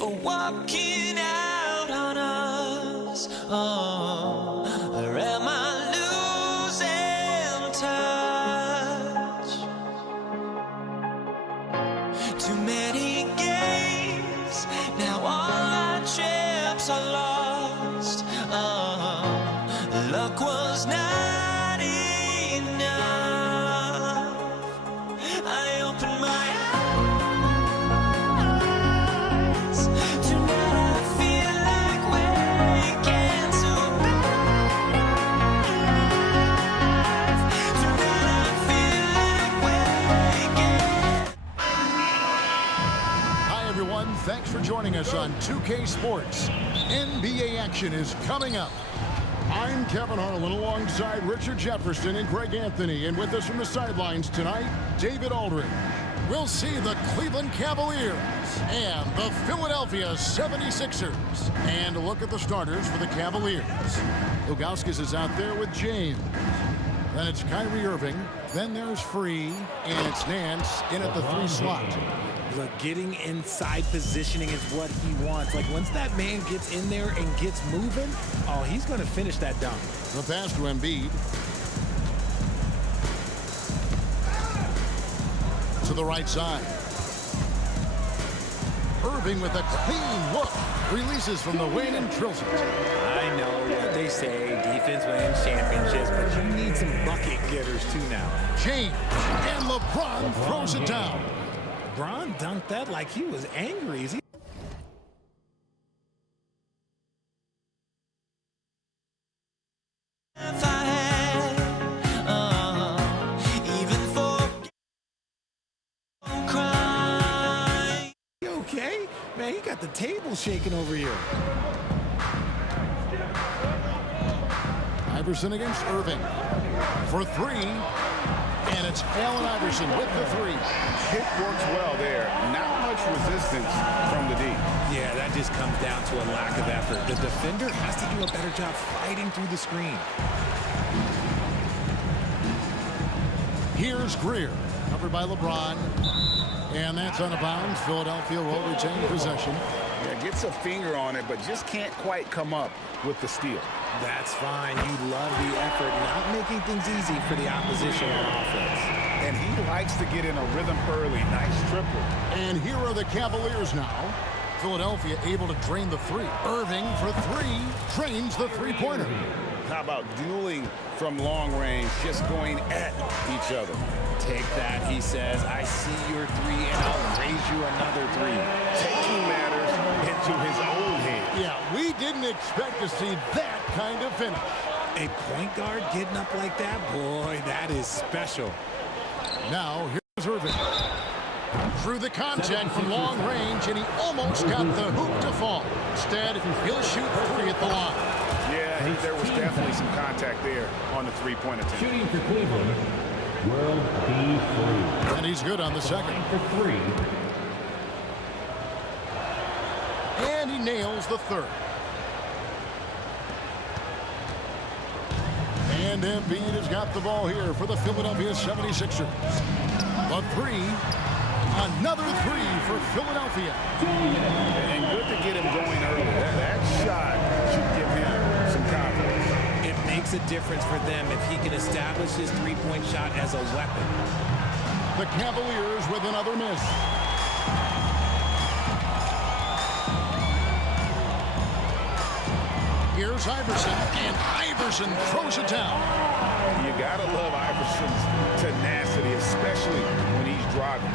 for walking out on us? Oh, or am I losing touch? Too many games, now all our chips are lost. Oh, luck was not enough. I opened my eyes. Tonight I feel like waking to life. Tonight I feel like waking. Hi, everyone. Thanks for joining us on 2K Sports. NBA action is coming up. I'm Kevin Harlan alongside Richard Jefferson and Greg Anthony. And with us from the sidelines tonight, David Aldridge. We'll see the Cleveland Cavaliers and the Philadelphia 76ers. And a look at the starters for the Cavaliers. Ilgauskas is out there with James. Then it's Kyrie Irving. Then there's Free. And it's Nance in at the 3 slot. Look, getting inside positioning is what he wants. Like, once that man gets in there and gets moving, oh, he's going to finish that dunk. The pass to Embiid. To the right side. Irving with a clean look. Releases from the wing and drills it. I know what they say, defense wins championships, but you need some bucket getters too now. James and LeBron throws it down. LeBron dunked that like he was angry. Is he? Okay, man, you got the table shaking over here. Iverson against Irving for 3. And it's Allen Iverson with the 3. Hit works well there. Not much resistance from the D. Yeah, that just comes down to a lack of effort. The defender has to do a better job fighting through the screen. Here's Greer, covered by LeBron. And that's out of bounds. Philadelphia will retain possession. Yeah, gets a finger on it, but just can't quite come up with the steal. That's fine. You love the effort, not making things easy for the opposition on offense. And he likes to get in a rhythm early. Nice triple. And here are the Cavaliers now. Philadelphia able to drain the 3. Irving for 3. Drains the 3-pointer. How about dueling from long range, just going at each other? Take that, he says. I see your 3, and I'll raise you another 3. Taking matters into his own hands. Yeah, we didn't expect to see that kind of finish. A point guard getting up like that? Boy, that is special. Now, here's Irving. Through the contact from long range, and he almost got the hoop to fall. Instead, he'll shoot 3 at the line. Yeah, there was definitely some contact there on the 3-point attempt. Shooting for Cleveland, will be 3. And he's good on the second. For 3. And he nails the 3rd. And Embiid has got the ball here for the Philadelphia 76ers. A 3. Another 3 for Philadelphia. And good to get him going early. That shot should give him some confidence. It makes a difference for them if he can establish his 3-point shot as a weapon. The Cavaliers with another miss. Here's Iverson, and Iverson throws it down. You gotta love Iverson's tenacity, especially when he's driving.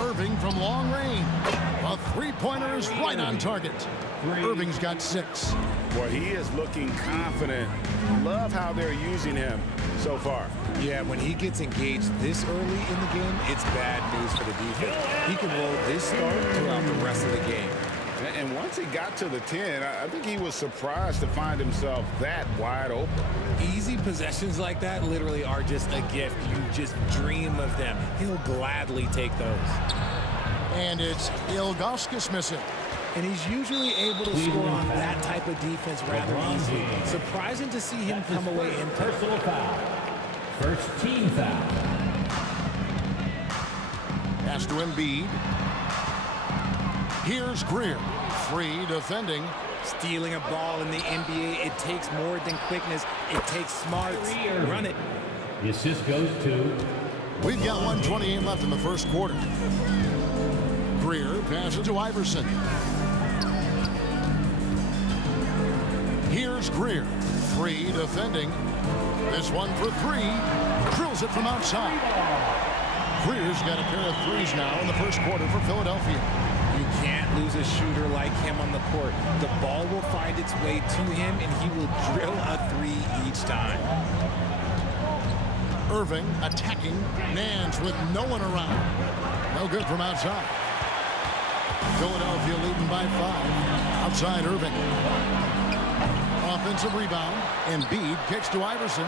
Irving from long range. A 3-pointer is right on target. Irving's got 6. Well, he is looking confident. Love how they're using him so far. Yeah, when he gets engaged this early in the game, it's bad news for the defense. He can roll this start throughout the rest of the game. And once he got to the 10, I think he was surprised to find himself that wide open. Easy possessions like that literally are just a gift. You just dream of them. He'll gladly take those. And it's Ilgauskas missing. And he's usually able to score on that type of defense rather easily. Surprising to see him come away in personal foul. First team foul. Pass to Embiid. Here's Greer. Free defending. Stealing a ball in the NBA, it takes more than quickness. It takes smarts. Run it. The assist goes to... We've got 1:28 left in the first quarter. Greer passes to Iverson. Here's Greer. Free defending. This one for three. Drills it from outside. Greer's got a pair of threes now in the first quarter for Philadelphia. You can't lose a shooter like him on the court. The ball will find its way to him, and he will drill a three each time. Irving attacking. Nance with no one around. No good from outside. Philadelphia leading by 5. Outside Irving. Offensive rebound. Embiid kicks to Iverson.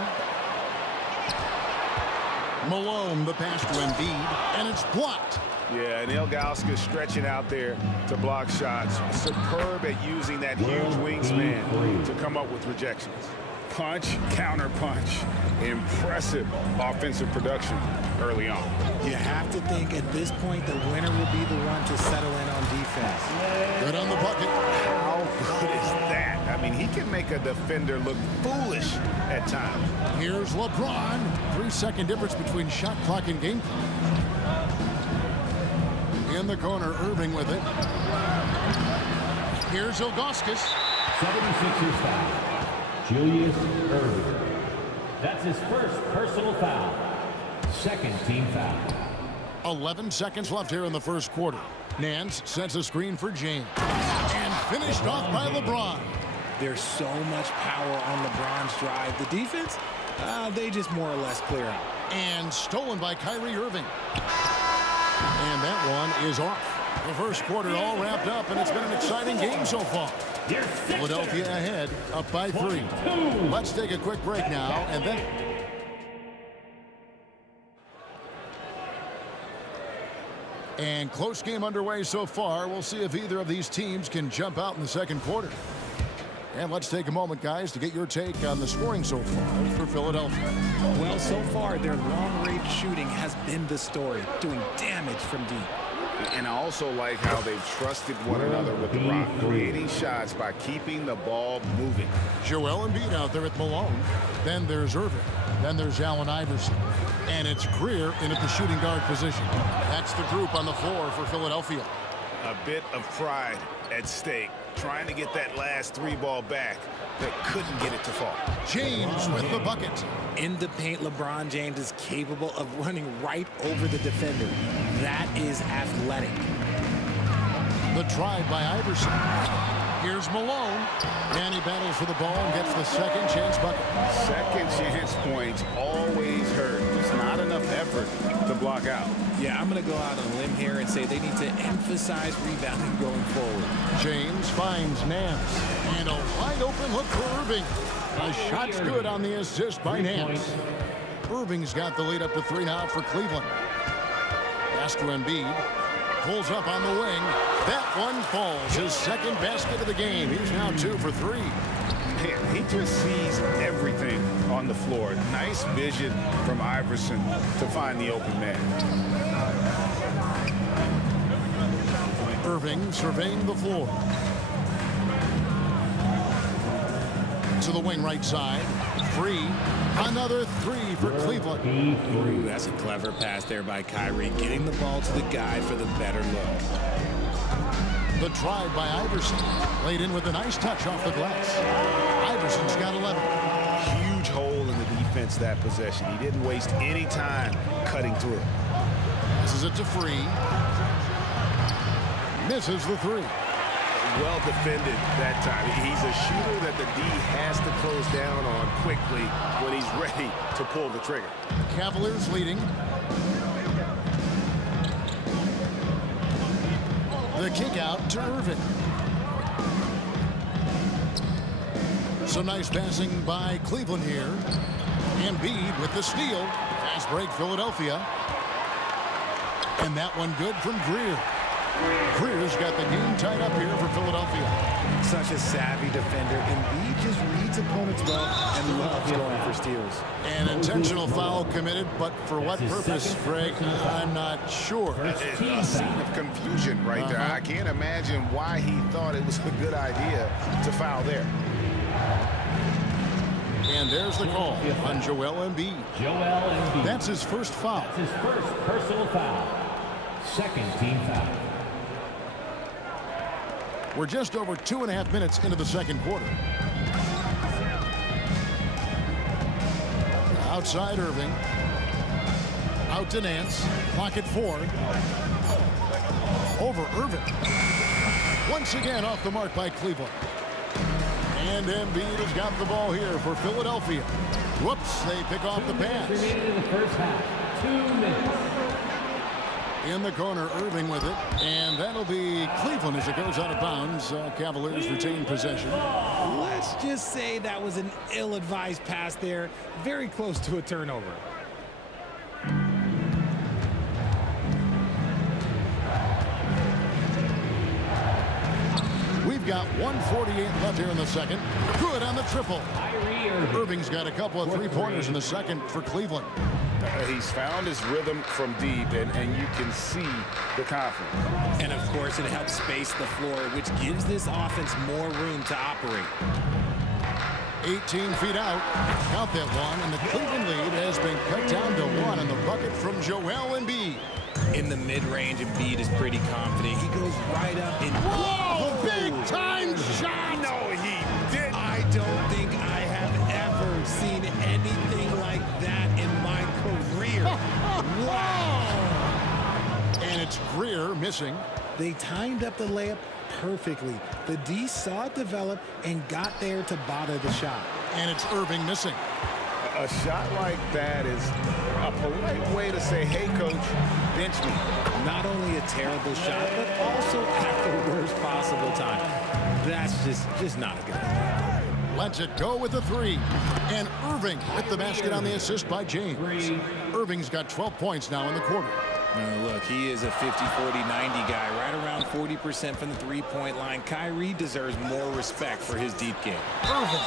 Malone the pass to Embiid, and it's blocked. Yeah, and Ilgauskas stretching out there to block shots. Superb at using that huge wingspan to come up with rejections. Punch, counter punch. Impressive offensive production early on. You have to think at this point the winner will be the one to settle in on defense. Good on the bucket. How good is that? I mean, he can make a defender look foolish at times. Here's LeBron. 3-second difference between shot clock and game clock. In the corner, Irving with it. Here's Ilgauskas. 76ers foul. Julius Irving. That's his first personal foul. Second team foul. 11 seconds left here in the first quarter. Nance sets a screen for James. And finished off by LeBron. There's so much power on LeBron's drive. The defense, they just more or less clear out. And stolen by Kyrie Irving. And that one is off. The first quarter all wrapped up, and it's been an exciting game so far. Philadelphia ahead, up by 3. Let's take a quick break now, and then... And close game underway so far. We'll see if either of these teams can jump out in the second quarter. And let's take a moment, guys, to get your take on the scoring so far for Philadelphia. Well, so far, their long-range shooting has been the story, doing damage from deep. And I also like how they've trusted one another with the rock, creating shots by keeping the ball moving. Joel Embiid out there at Malone. Then there's Irving. Then there's Allen Iverson. And it's Greer in at the shooting guard position. That's the group on the floor for Philadelphia. A bit of pride at stake, trying to get that last 3-ball back, but couldn't get it to fall. James with the bucket. In the paint, LeBron James is capable of running right over the defender. That is athletic. The drive by Iverson. Here's Malone. And he battles for the ball and gets the second chance bucket. Second chance points always hurt. Just not enough effort to block out. Yeah, I'm going to go out on a limb here and say they need to emphasize rebounding going forward. James finds Nance. And a wide open look for Irving. A shot's good on the assist by Nance. Irving's got the lead up to 3 now for Cleveland. Pass to Embiid. Pulls up on the wing. That one falls. His second basket of the game. He's now 2 for 3. Man, he just sees everything on the floor. Nice vision from Iverson to find the open man. Irving surveying the floor. To the wing right side. Free. Another 3 for Cleveland. Ooh, that's a clever pass there by Kyrie, getting the ball to the guy for the better look. The drive by Iverson. Laid in with a nice touch off the glass. Iverson's got 11. Huge hole in the defense that possession. He didn't waste any time cutting through. This is it to Free. Misses the 3. Well defended that time. He's a shooter that the D has to close down on quickly when he's ready to pull the trigger. Cavaliers leading. The kick out to Irving. Some nice passing by Cleveland here. Embiid with the steal. Fast break Philadelphia. And that one good from Greer. Greer's who's got the game tied up here for Philadelphia. Such a savvy defender. Embiid just reads opponents well and loves going for steals. An intentional foul committed, but for what purpose, Greg? I'm not sure. A scene of confusion right there. I can't imagine why he thought it was a good idea to foul there. And there's the call on Joel Embiid. Joel Embiid. That's his first foul. That's his first personal foul. Second team foul. We're just over 2.5 minutes into the second quarter. Outside Irving. Out to Nance. Clock at 4. Over Irving. Once again off the mark by Cleveland. And Embiid has got the ball here for Philadelphia. Whoops, they pick off the pass. Remaining in the first half. 2 minutes. In the corner, Irving with it. And that'll be Cleveland as it goes out of bounds. Cavaliers retain possession. Let's just say that was an ill-advised pass there. Very close to a turnover. We've got 1:48 left here in the second. Good on the triple. Irving's got a couple of three-pointers in the second for Cleveland. He's found his rhythm from deep, and you can see the confidence. And, of course, it helps space the floor, which gives this offense more room to operate. 18 feet out. Count that one, and the Cleveland lead has been cut down to 1 on the bucket from Joel Embiid. In the mid-range, Embiid is pretty confident. He goes right up and... Whoa! Big-time shot! No, he didn't. I don't think I have ever seen anything like that in my career. Wow! And it's Greer missing. They timed up the layup perfectly. The D saw it develop and got there to bother the shot. And it's Irving missing. A shot like that is a polite way to say, hey, coach, bench me. Not only a terrible shot, but also at the worst possible time. That's just not a good idea. Lets it go with the 3. And Irving with the basket on the assist by James. Irving's got 12 points now in the quarter. Look, he is a 50, 40, 90 guy, right around 40% from the three-point line. Kyrie deserves more respect for his deep game. Irving,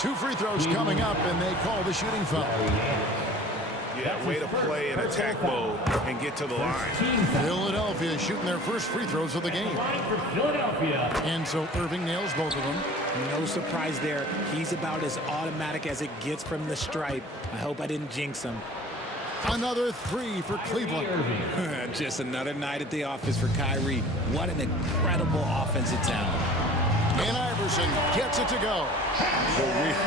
2 free throws coming up, and they call the shooting foul. Yeah, way to play in attack mode and get to the line. Philadelphia shooting their first free throws of the game. And so Irving nails both of them. No surprise there. He's about as automatic as it gets from the stripe. I hope I didn't jinx him. Another 3 for Cleveland. Just another night at the office for Kyrie. What an incredible offensive talent. And Iverson gets it to go. For real.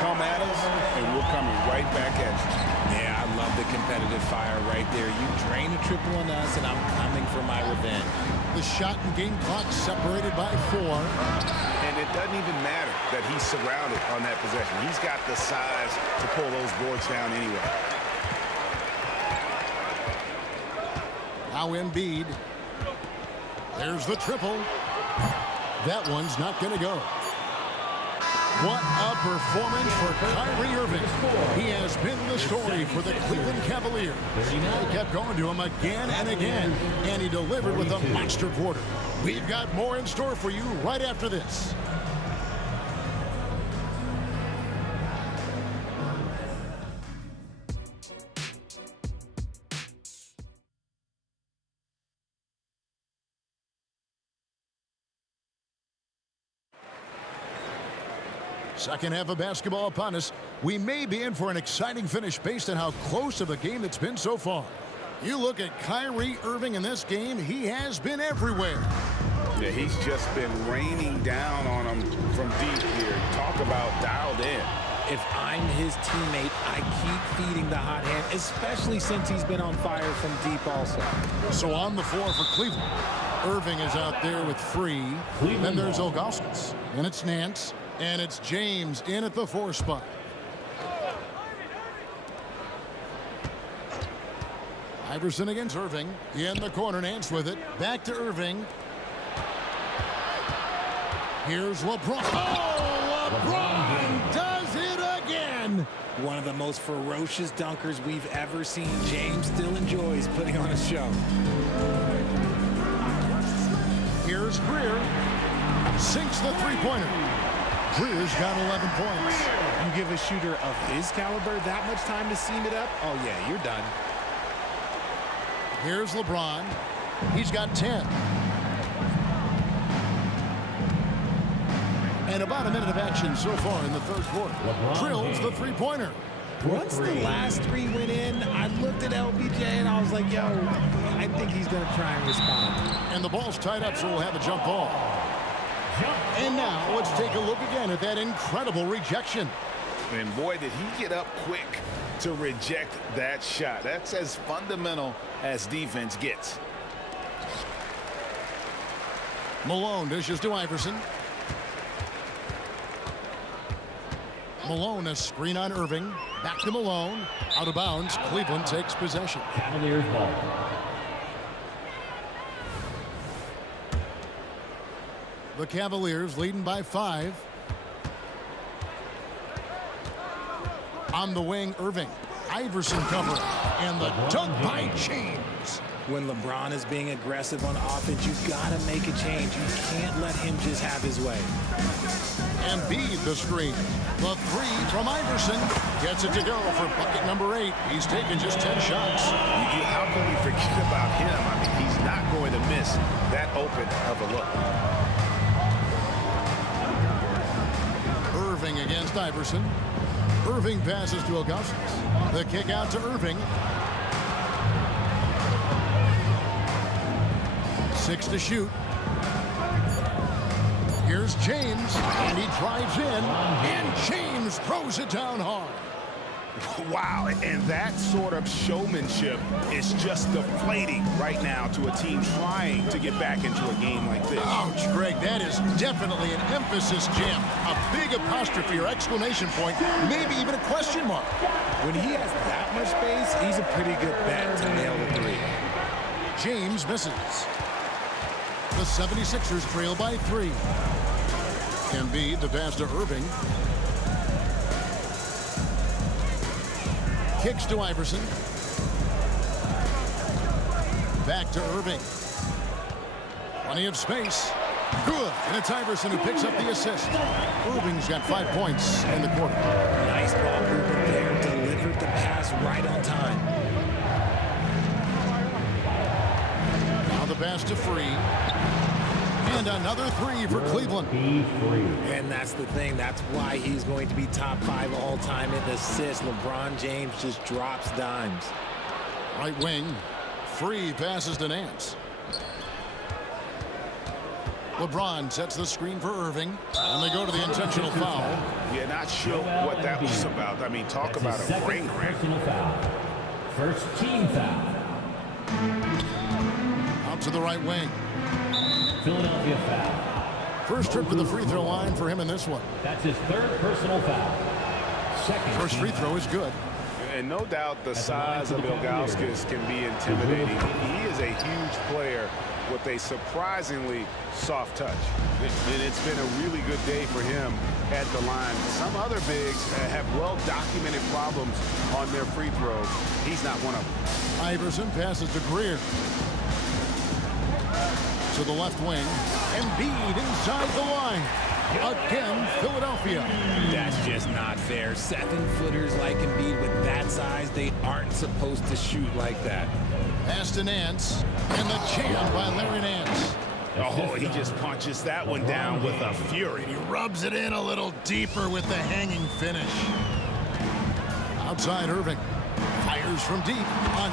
Come at us, and we're coming right back at you. Yeah, I love the competitive fire right there. You drain a triple on us, and I'm coming for my revenge. The shot and game clock separated by 4. And it doesn't even matter that he's surrounded on that possession. He's got the size to pull those boards down anyway. Now Embiid. There's the triple. That one's not going to go. What a performance for Kyrie Irving. He has been the story for the Cleveland Cavaliers. They kept going to him again and again, and he delivered with a monster quarter. We've got more in store for you right after this. Second half of basketball upon us. We may be in for an exciting finish based on how close of a game it's been so far. You look at Kyrie Irving in this game, he has been everywhere. Yeah, he's just been raining down on him from deep here. Talk about dialed in. If I'm his teammate, I keep feeding the hot hand, especially since he's been on fire from deep also. So on the floor for Cleveland, Irving is out there with Free. Then there's Ilgauskas, and it's Nance. And it's James in at the 4 spot. Iverson against Irving. In the corner, Nance with it. Back to Irving. Here's LeBron. Oh, LeBron does it again. One of the most ferocious dunkers we've ever seen. James still enjoys putting on a show. Here's Greer. Sinks the three-pointer. Greer's got 11 points. You give a shooter of his caliber that much time to seam it up? Oh, yeah, you're done. Here's LeBron. He's got 10. And about a minute of action so far in the third quarter. Drills the three-pointer. Once the last three went in, I looked at LBJ and I was like, yo, I think he's going to try and respond. And the ball's tied up, so we'll have a jump ball. And now let's take a look again at that incredible rejection. And boy, did he get up quick to reject that shot. That's as fundamental as defense gets. Malone dishes to Iverson. Malone, a screen on Irving. Back to Malone. Out of bounds. Cleveland takes possession. Cavaliers ball. The Cavaliers leading by 5. On the wing, Irving. Iverson cover. And the dunk by James. When LeBron is being aggressive on offense, you got to make a change. You can't let him just have his way. Embiid the screen. The three from Iverson. Gets it to go for bucket number 8. He's taken just 10 shots. How can we forget about him? I mean, he's not going to miss that open of a look. Irving against Iverson. Irving passes to Augustus. The kick out to Irving. 6 to shoot. Here's James, and he drives in, and James throws it down hard. Wow, and that sort of showmanship is just deflating right now to a team trying to get back into a game like this. Ouch, Greg, that is definitely an emphasis jam. A big apostrophe or exclamation point, maybe even a question mark. When he has that much space, he's a pretty good bet to nail the three. James misses. The 76ers trail by 3. Embiid, the pass to Irving. Kicks to Iverson. Back to Irving. Plenty of space. Good. And it's Iverson who picks up the assist. Irving's got 5 points in the quarter. Nice ball movement there. Delivered the pass right on time. Now the pass to Free. And another 3 for Cleveland. And that's the thing. That's why he's going to be top 5 all-time in assists. LeBron James just drops dimes. Right wing. Free passes to Nance. LeBron sets the screen for Irving. And they go to the intentional foul. Yeah, not sure what that was about. I mean, talk about a brain cramp. First team foul. Out to the right wing. Philadelphia foul. First trip to the free throw line for him in this one. That's his 3rd personal foul. Second. First free throw is good. And no doubt the size of Ilgauskas can be intimidating. He is a huge player with a surprisingly soft touch. And it's been a really good day for him at the line. Some other bigs have well-documented problems on their free throws. He's not one of them. Iverson passes to Greer. To the left wing. Embiid inside the line. Again, Philadelphia. That's just not fair. 7-footers like Embiid with that size, they aren't supposed to shoot like that. Pass to Nance. And the jam by Larry Nance. Oh, he just punches that one down with a fury. He rubs it in a little deeper with the hanging finish. Outside Irving. Fires from deep.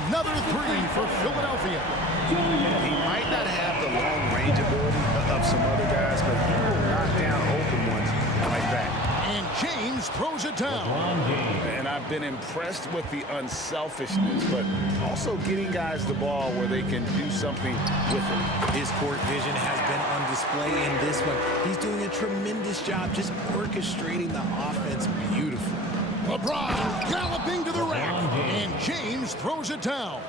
Another 3 for Philadelphia. He might not have the long range ability of some other guys, but he will knock down open ones like that. And James throws it down. And I've been impressed with the unselfishness, but also getting guys the ball where they can do something with it. His court vision has been on display in this one. He's doing a tremendous job just orchestrating the offense beautifully. LeBron galloping to the rack. And James throws it down.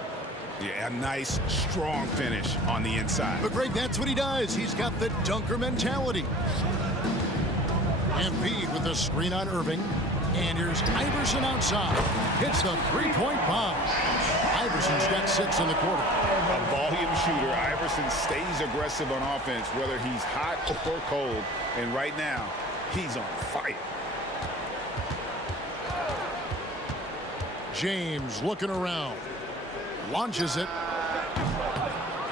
Yeah, a nice, strong finish on the inside. But Greg, that's what he does. He's got the dunker mentality. Embiid with the screen on Irving. And here's Iverson outside. Hits the three-point bomb. Iverson's got 6 in the quarter. A volume shooter. Iverson stays aggressive on offense, whether he's hot or cold. And right now, he's on fire. James looking around. Launches it.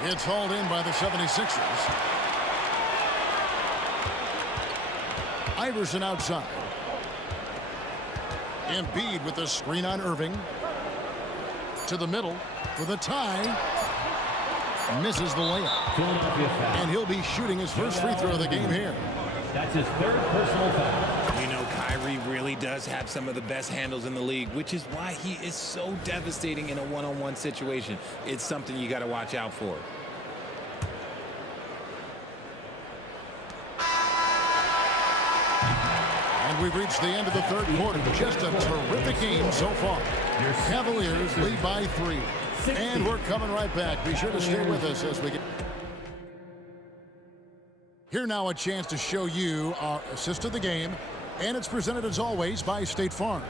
It's hauled in by the 76ers. Iverson outside. Embiid with the screen on Irving. To the middle with a tie. Misses the layup. And he'll be shooting his first free throw of the game here. That's his 3rd personal foul. You know, Kyrie really does have some of the best handles in the league, which is why he is so devastating in a one-on-one situation. It's something you got to watch out for. And we've reached the end of the 3rd quarter. Just a terrific game so far. Cavaliers lead by 3. And we're coming right back. Be sure to stay with us as we get... Here now a chance to show you our assist of the game. And it's presented as always by State Farm.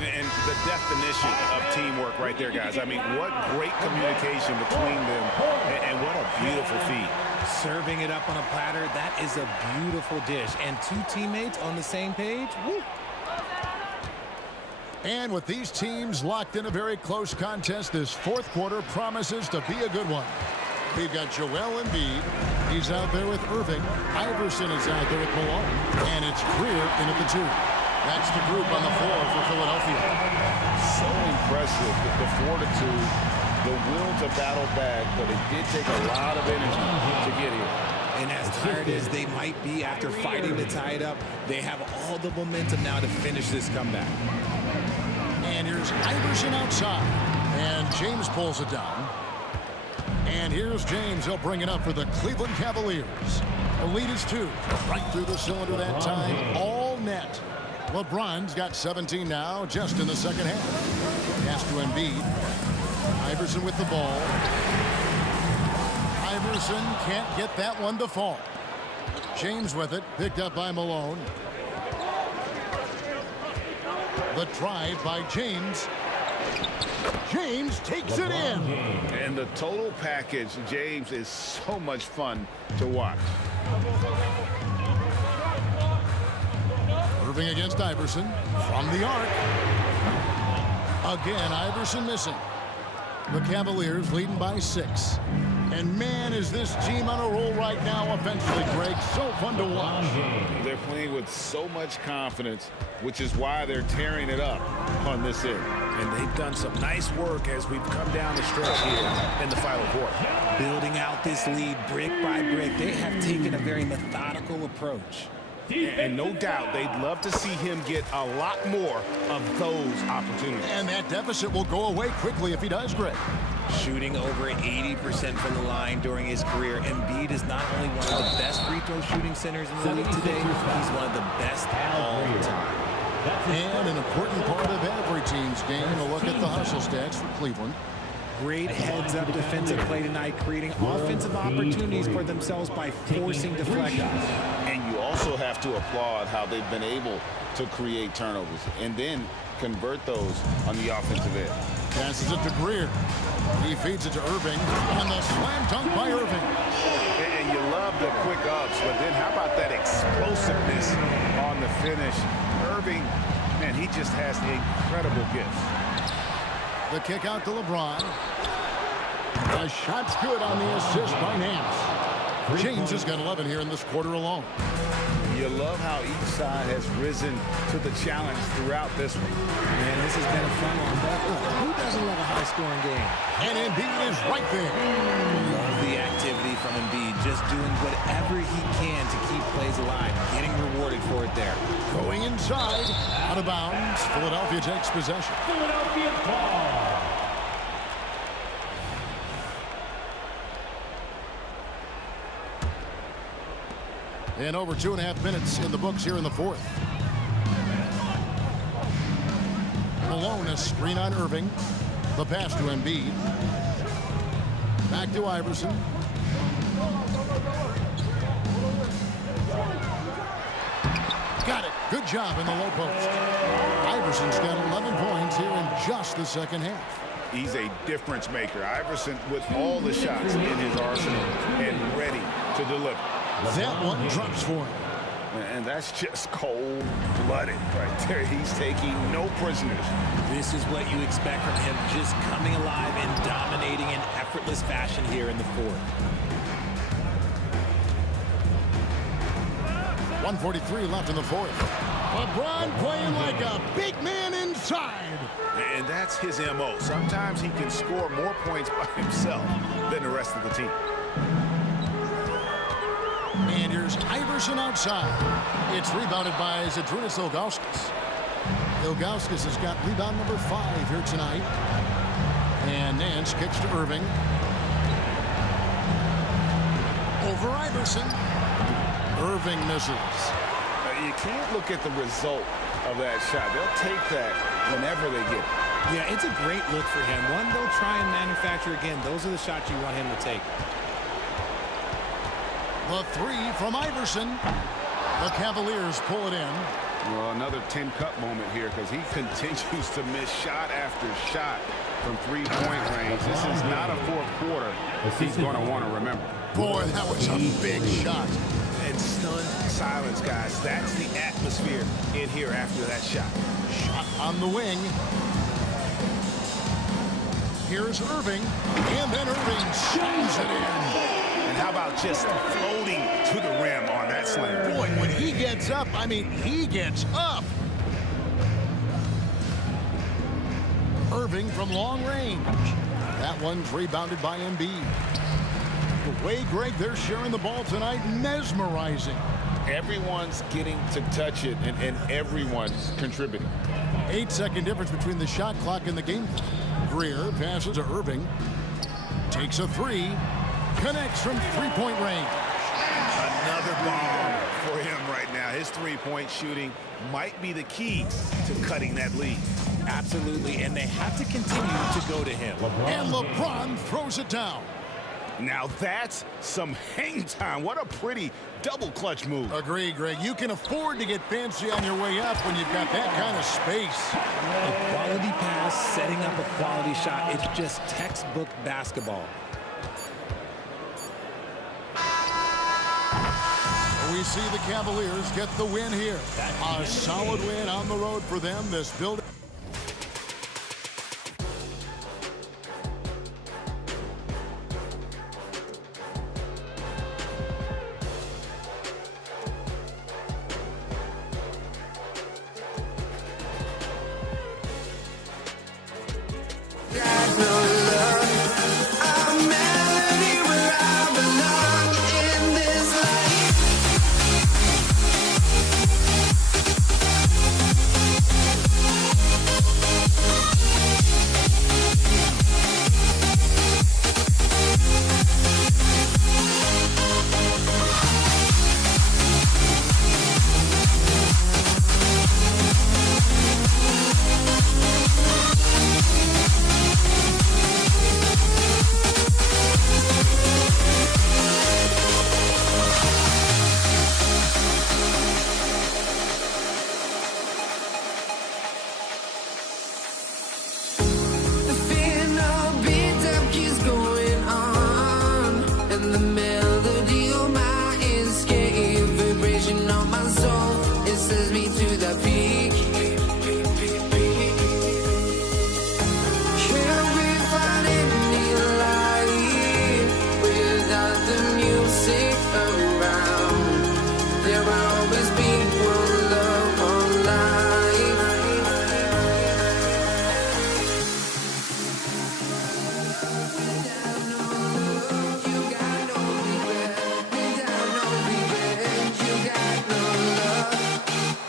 And the definition of teamwork right there, guys. I mean, what great communication between them, and what a beautiful feed. Serving it up on a platter, that is a beautiful dish. And 2 teammates on the same page, woo. And with these teams locked in a very close contest, this 4th quarter promises to be a good one. We've got Joel Embiid. He's out there with Irving. Iverson is out there with Malone. And it's Greer in at the 2. That's the group on the floor for Philadelphia. So impressive, the fortitude, the will to battle back, but it did take a lot of energy to get here. And as tired as they might be after fighting to tie it up, they have all the momentum now to finish this comeback. And here's Iverson outside. And James pulls it down. And here's James. He'll bring it up for the Cleveland Cavaliers. The lead is 2. Right through the cylinder that time. All net. LeBron's got 17 now, just in the second half. Pass to Embiid. Iverson with the ball. Iverson can't get that one to fall. James with it, picked up by Malone. The drive by James. James takes it in. And the total package, James, is so much fun to watch. Irving against Iverson from the arc. Again, Iverson missing. The Cavaliers leading by 6. And man, is this team on a roll right now offensively, Greg. So fun to watch. They're playing with so much confidence, which is why they're tearing it up on this end. And they've done some nice work as we've come down the stretch here in the final quarter. Building out this lead brick by brick, they have taken a very methodical approach. And no doubt they'd love to see him get a lot more of those opportunities. And that deficit will go away quickly if he does, Greg. Shooting over 80% from the line during his career, Embiid is not only one of the best free throw shooting centers in the league today, he's one of the best all time. And an important part of every team's game, a look at the hustle stats for Cleveland. Great heads-up defensive play tonight, creating offensive opportunities for themselves by forcing deflections. And you also have to applaud how they've been able to create turnovers and then convert those on the offensive end. Passes it to Greer. He feeds it to Irving. And the slam dunk by Irving. And you love the quick ups, but then how about that explosiveness on the finish? Irving, man, he just has incredible gifts. The kick out to LeBron. The shot's good on the assist by Nance. James has got 11 here in this quarter alone. You love how each side has risen to the challenge throughout this one. Man, this has been a fun one. But look, who doesn't love a high-scoring game? And Embiid is right there. Love the activity from Embiid, just doing whatever he can to keep plays alive, getting rewarded for it there. Going inside, out of bounds. Philadelphia takes possession. Philadelphia ball. And over 2.5 minutes in the books here in the 4th. Malone, a screen on Irving. The pass to Embiid. Back to Iverson. Got it. Good Good job in the low post. Iverson's got 11 points here in just the second half. He's a difference maker. Iverson with all the shots in his arsenal and ready to deliver. That one drops for him. And that's just cold-blooded right there. He's taking no prisoners. This is what you expect from him, just coming alive and dominating in effortless fashion here in the fourth. 1:43 left in the fourth. LeBron playing like a big man inside. And that's his M.O. Sometimes he can score more points by himself than the rest of the team. And here's Iverson outside. It's rebounded by Zydrunas Ilgauskas. Ilgauskas has got rebound number 5 here tonight. And Nance kicks to Irving. Over Iverson. Irving misses. You can't look at the result of that shot. They'll take that whenever they get it. Yeah, it's a great look for him. One they'll try and manufacture again. Those are the shots you want him to take. The 3 from Iverson. The Cavaliers pull it in. Well, another Tin Cup moment here because he continues to miss shot after shot from three-point range. This is not a fourth quarter he's going to want to remember. Boy, that was a big shot. And stunned silence, guys. That's the atmosphere in here after that shot. Shot on the wing. Here's Irving. And then Irving shoots it in. And how about just floating to the rim on that slam? Boy, when he gets up, I mean, he gets up. Irving from long range. That one's rebounded by Embiid. The way, Greg, they're sharing the ball tonight, mesmerizing. Everyone's getting to touch it, and everyone's contributing. 8-second difference between the shot clock and the game. Greer passes to Irving. Takes a 3. Connects from three-point range. Another bomb for him right now. His three-point shooting might be the key to cutting that lead. Absolutely, and they have to continue to go to him. And LeBron throws it down. Now that's some hang time. What a pretty double clutch move. Agree, Greg. You can afford to get fancy on your way up when you've got that kind of space. A quality pass, setting up a quality shot. It's just textbook basketball. We see the Cavaliers get the win here. A solid win on the road for them. This building.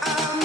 I'm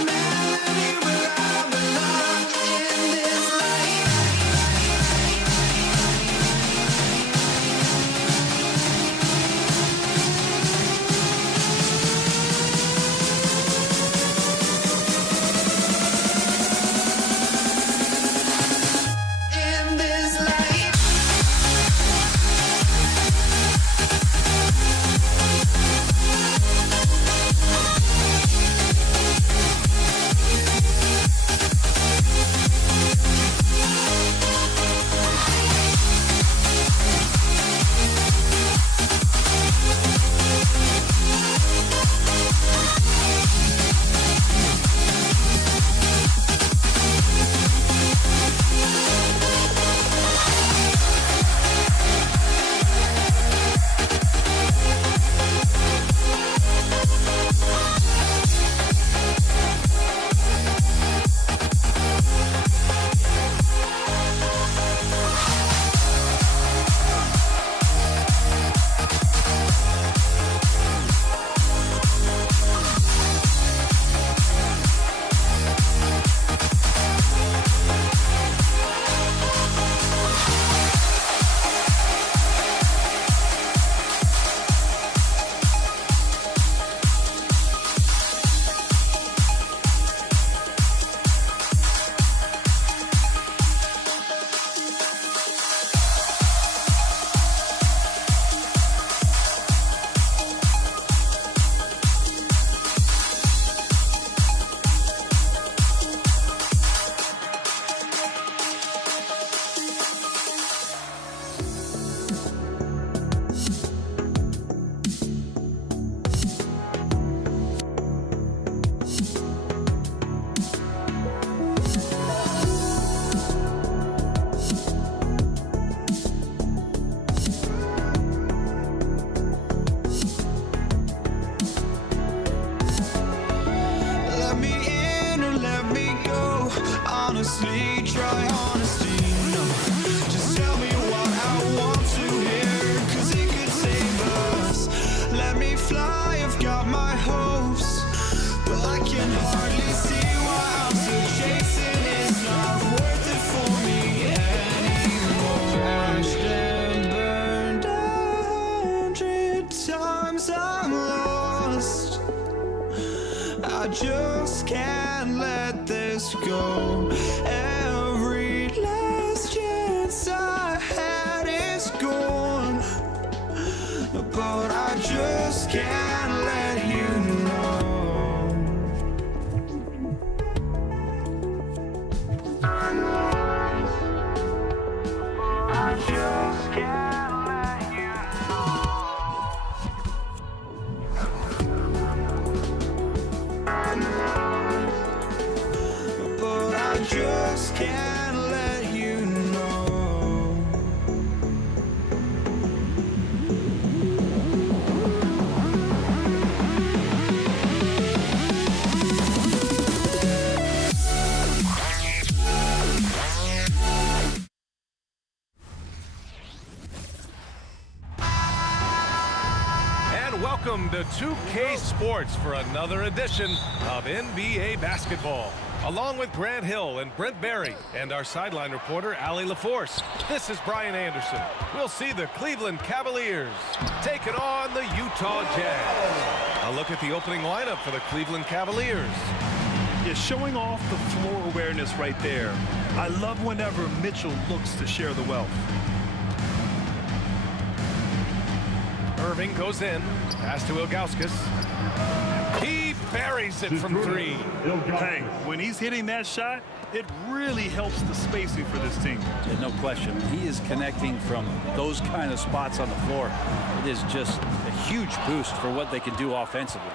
try honesty, no. Just tell me what I want to hear, 'cause it could save us. Let me fly, I've got my hopes, but I can hardly see why I'm still chasing. It's not worth it for me anymore. Crashed and burned 100 times, I'm lost. I just can't let this go. Every last chance I had is gone, but I just can't let you know. I just can't let you know. But I just can't let you know. And welcome to 2K Sports for another edition of NBA basketball. Along with Grant Hill and Brent Barry and our sideline reporter, Allie LaForce, this is Brian Anderson. We'll see the Cleveland Cavaliers taking on the Utah Jazz. A look at the opening lineup for the Cleveland Cavaliers. Yeah, showing off the floor awareness right there. I love whenever Mitchell looks to share the wealth. Irving goes in. Pass to Ilgauskas. He buries it from three. Hey, when he's hitting that shot, it really helps the spacing for this team. Yeah, no question. He is connecting from those kind of spots on the floor. It is just a huge boost for what they can do offensively.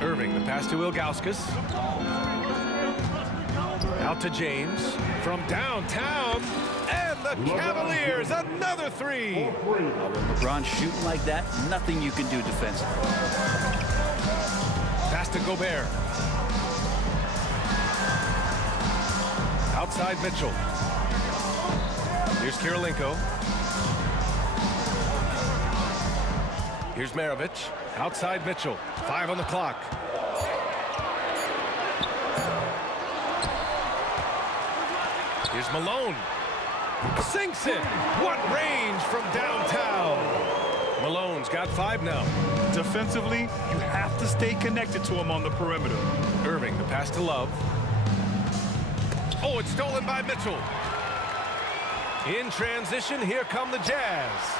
Irving, the pass to Ilgauskas. Out to James from downtown. And the Cavaliers, another three. When LeBron's shooting like that, nothing you can do defensively. Pass to Gobert. Outside Mitchell. Here's Kirilenko. Here's Maravich. Outside Mitchell. 5 on the clock. Here's Malone. Sinks it. What range from downtown. Malone's got 5 now. Defensively, you have to stay connected to him on the perimeter. Irving, the pass to Love. Oh, it's stolen by Mitchell. In transition, here come the Jazz.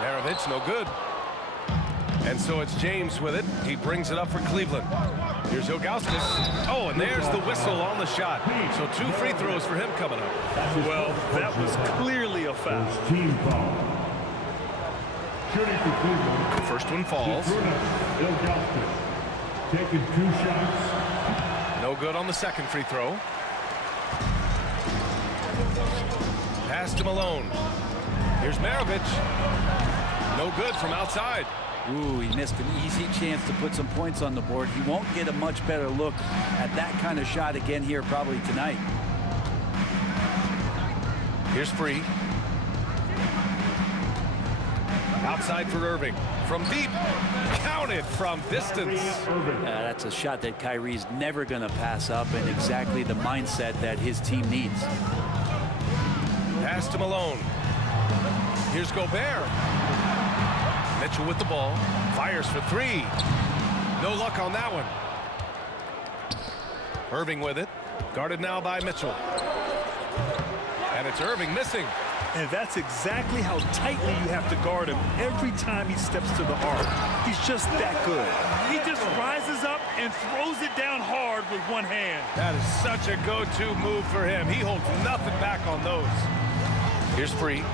Maravich, no good. And so it's James with it. He brings it up for Cleveland. Here's Ilgauskas. Oh, and there's the whistle on the shot. So 2 free throws for him coming up. Well, that was clearly a foul. Team foul. Shooting for Cleveland. First one falls. Ilgauskas taking 2 shots. No good on the second free throw. Pass to Malone. Here's Maravich. No good from outside. Ooh, he missed an easy chance to put some points on the board. He won't get a much better look at that kind of shot again here probably tonight. Here's Free. Outside for Irving. From deep. Counted from distance. That's a shot that Kyrie's never going to pass up, and exactly the mindset that his team needs. Pass to Malone. Here's Gobert. Mitchell with the ball. Fires for 3. No luck on that one. Irving with it. Guarded now by Mitchell. And it's Irving missing. And that's exactly how tightly you have to guard him every time he steps to the arc. He's just that good. He just rises up and throws it down hard with one hand. That is such a go-to move for him. He holds nothing back on those. Here's Free.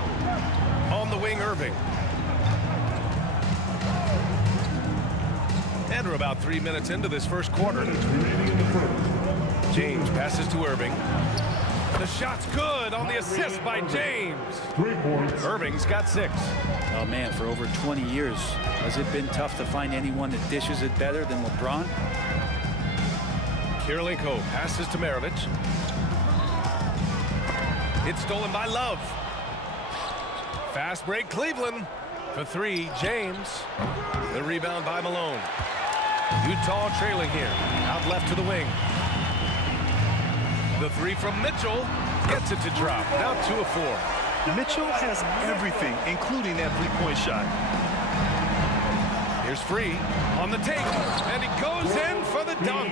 On the wing, Irving. And we're about 3 minutes into this first quarter. James passes to Irving. The shot's good on the assist by James. 3 points. Irving's got 6. Oh, man, for over 20 years, has it been tough to find anyone that dishes it better than LeBron? Kirilenko passes to Maravich. It's stolen by Love. Fast break, Cleveland. For three, James. The rebound by Malone. Utah trailing here. Out left to the wing. The three from Mitchell. Gets it to drop. Now 2 of 4. Mitchell has everything, including that three-point shot. Here's Free on the take, and he goes in for the dunk.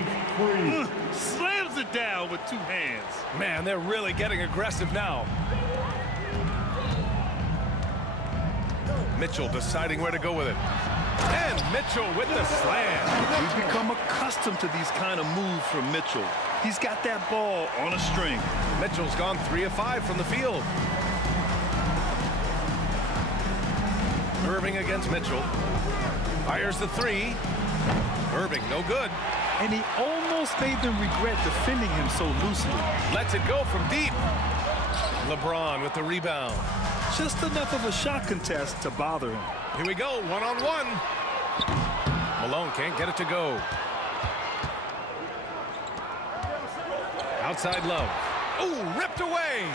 Slams it down with 2 hands. Man, they're really getting aggressive now. Mitchell deciding where to go with it. And Mitchell with the slam. We've become accustomed to these kind of moves from Mitchell. He's got that ball on a string. Mitchell's gone 3 of 5 from the field. Irving against Mitchell. Fires the 3. Irving, no good. And he almost made them regret defending him so loosely. Lets it go from deep. LeBron with the rebound. Just enough of a shot contest to bother him. Here we go, one-on-one. Malone can't get it to go. Outside Love. Ooh, ripped away.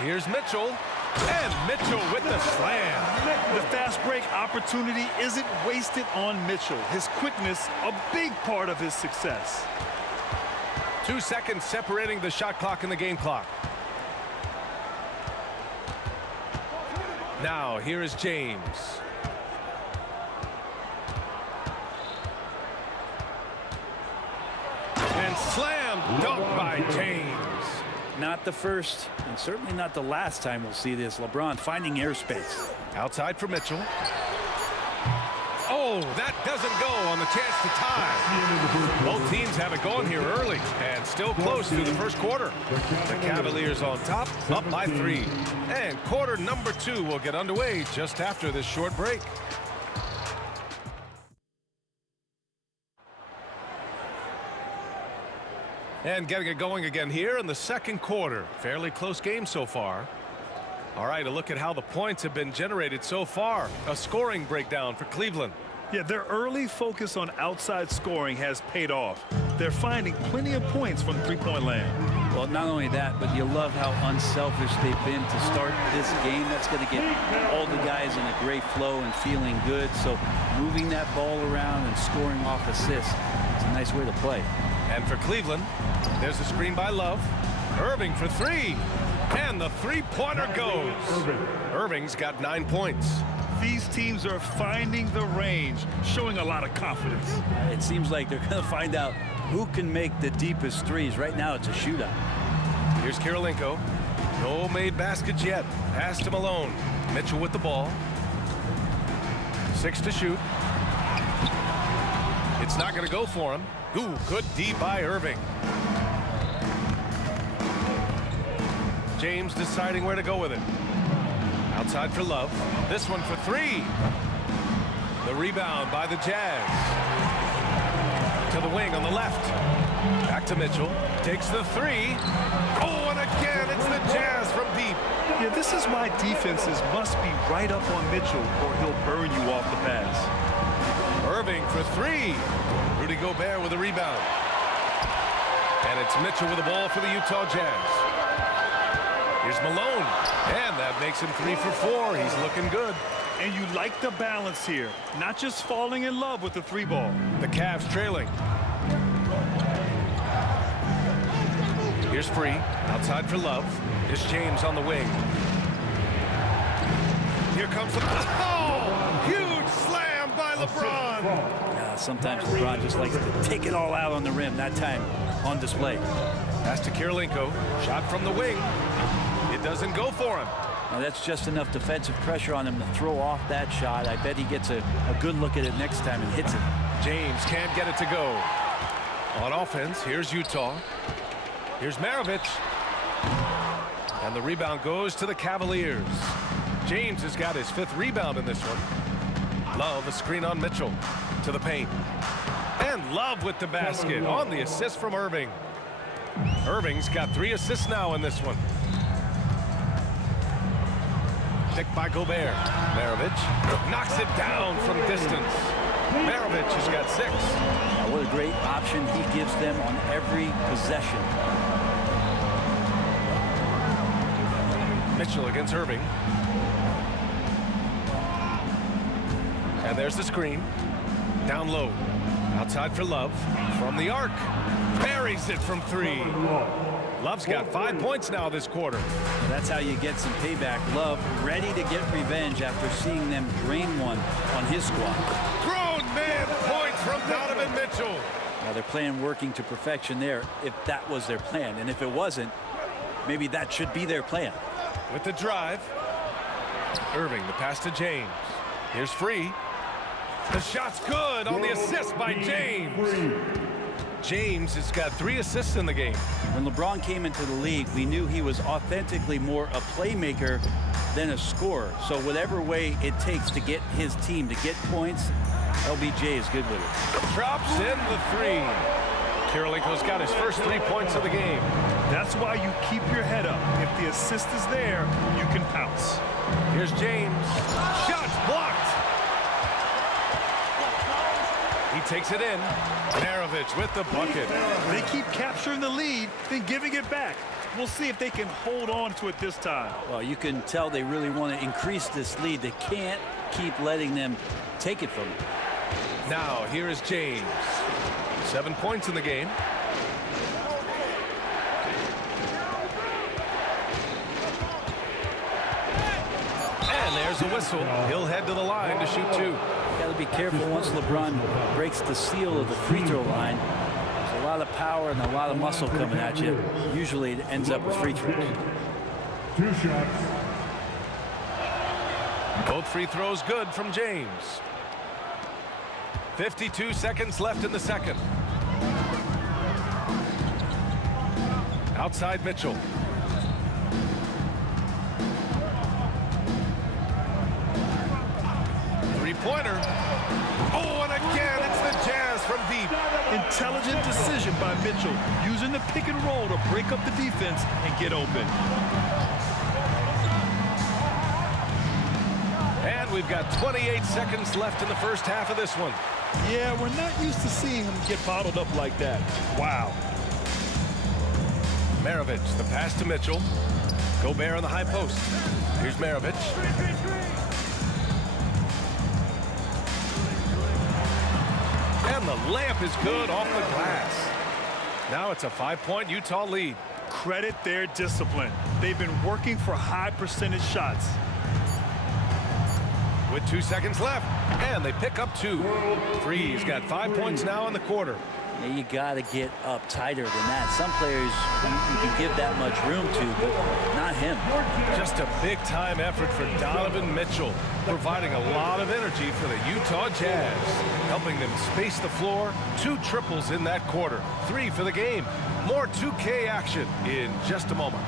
Here's Mitchell. And Mitchell with the slam. The fast break opportunity isn't wasted on Mitchell. His quickness, a big part of his success. 2 seconds separating the shot clock and the game clock. Now, here is James. And slam dunk by James. Not the first, and certainly not the last time we'll see this. LeBron finding airspace. Outside for Mitchell. Oh, that doesn't go on the chance to tie. Both teams have it going here early and still close through the first quarter. The Cavaliers on top, up by 3. And quarter number 2 will get underway just after this short break. And getting it going again here in the second quarter. Fairly close game so far. All right, a look at how the points have been generated so far. A scoring breakdown for Cleveland. Yeah, their early focus on outside scoring has paid off. They're finding plenty of points from three-point land. Well, not only that, but you love how unselfish they've been to start this game. That's going to get all the guys in a great flow and feeling good. So moving that ball around and scoring off assists, it's a nice way to play. And for Cleveland, there's a screen by Love. Irving for 3. And the three-pointer goes. Irving's got 9 points. These teams are finding the range, showing a lot of confidence. It seems like they're going to find out who can make the deepest threes. Right now, it's a shootout. Here's Kirilenko. No made baskets yet. Pass to Malone. Mitchell with the ball. 6 to shoot. It's not going to go for him. Ooh, good D by Irving. James deciding where to go with it. Outside for Love. This one for 3. The rebound by the Jazz. To the wing on the left. Back to Mitchell. Takes the 3. Oh, and again, it's the Jazz from deep. Yeah, this is why defenses must be right up on Mitchell or he'll burn you off the pass. Irving for 3. Rudy Gobert with a rebound. And it's Mitchell with the ball for the Utah Jazz. Here's Malone. And that makes him 3 for 4. He's looking good. And you like the balance here. Not just falling in love with the 3-ball. The Cavs trailing. Here's Free. Outside for Love. Here's James on the wing. Here comes the... Oh! Huge slam by LeBron. Sometimes LeBron just likes to take it all out on the rim. That time on display. Pass to Kirilenko. Shot from the wing. It doesn't go for him. Now that's just enough defensive pressure on him to throw off that shot. I bet he gets a good look at it next time and hits it. James can't get it to go. On offense, here's Utah. Here's Maravich. And the rebound goes to the Cavaliers. James has got his 5th rebound in this one. Love a screen on Mitchell. To the paint. And Love with the basket on the assist from Irving. Irving's got 3 assists now in this one. Picked by Gobert. Maravich knocks it down from distance. Maravich has got 6. What a great option he gives them on every possession. Mitchell against Irving. And there's the screen. Down low. Outside for Love. From the arc. Buries it from 3. Love's got 5 points now this quarter. That's how you get some payback. Love ready to get revenge after seeing them drain one on his squad. Grown man points from Donovan Mitchell. Now they're playing working to perfection there, if that was their plan. And if it wasn't, maybe that should be their plan. With the drive. Irving, the pass to James. Here's Free. The shot's good on the assist by James. James has got 3 assists in the game. When LeBron came into the league, we knew he was authentically more a playmaker than a scorer. So whatever way it takes to get his team to get points, LBJ is good with it. Drops in the 3. Kirilenko's got his first 3 points of the game. That's why you keep your head up. If the assist is there, you can pounce. Here's James. Shots blocked. He takes it in. Maravich with the bucket. They keep capturing the lead, then giving it back. We'll see if they can hold on to it this time. Well, you can tell they really want to increase this lead. They can't keep letting them take it from them. Now, here is James. 7 points in the game. And there's a whistle. He'll head to the line to shoot 2. Got to be careful once LeBron breaks the seal of the free throw line. There's a lot of power and a lot of muscle coming at you. Usually it ends up with free throws. 2 shots. Both free throws good from James. 52 seconds left in the second. Outside Mitchell. Three-pointer. Oh, and again, it's the Jazz from deep. Intelligent decision by Mitchell, using the pick and roll to break up the defense and get open. And we've got 28 seconds left in the first half of this one. Yeah, we're not used to seeing him get bottled up like that. Wow. Maravich, the pass to Mitchell. Gobert on the high post. Here's Maravich. And the layup is good off the glass. Now it's a 5-point Utah lead. Credit their discipline. They've been working for high percentage shots. With 2 seconds left, and they pick up 2. Free's got 5 points now in the quarter. Yeah, you got to get up tighter than that. Some players you can give that much room to, but not him. Just a big-time effort for Donovan Mitchell, providing a lot of energy for the Utah Jazz, helping them space the floor. 2 triples in that quarter, 3 for the game. More 2K action in just a moment.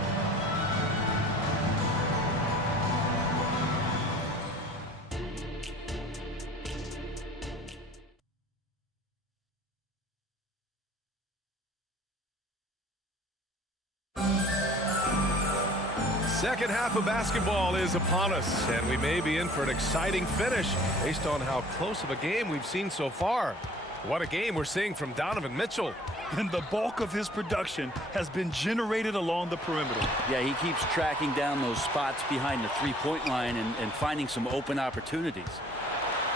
Second half of basketball is upon us, and we may be in for an exciting finish based on how close of a game we've seen so far. What a game we're seeing from Donovan Mitchell. And the bulk of his production has been generated along the perimeter. Yeah, he keeps tracking down those spots behind the three-point line and finding some open opportunities.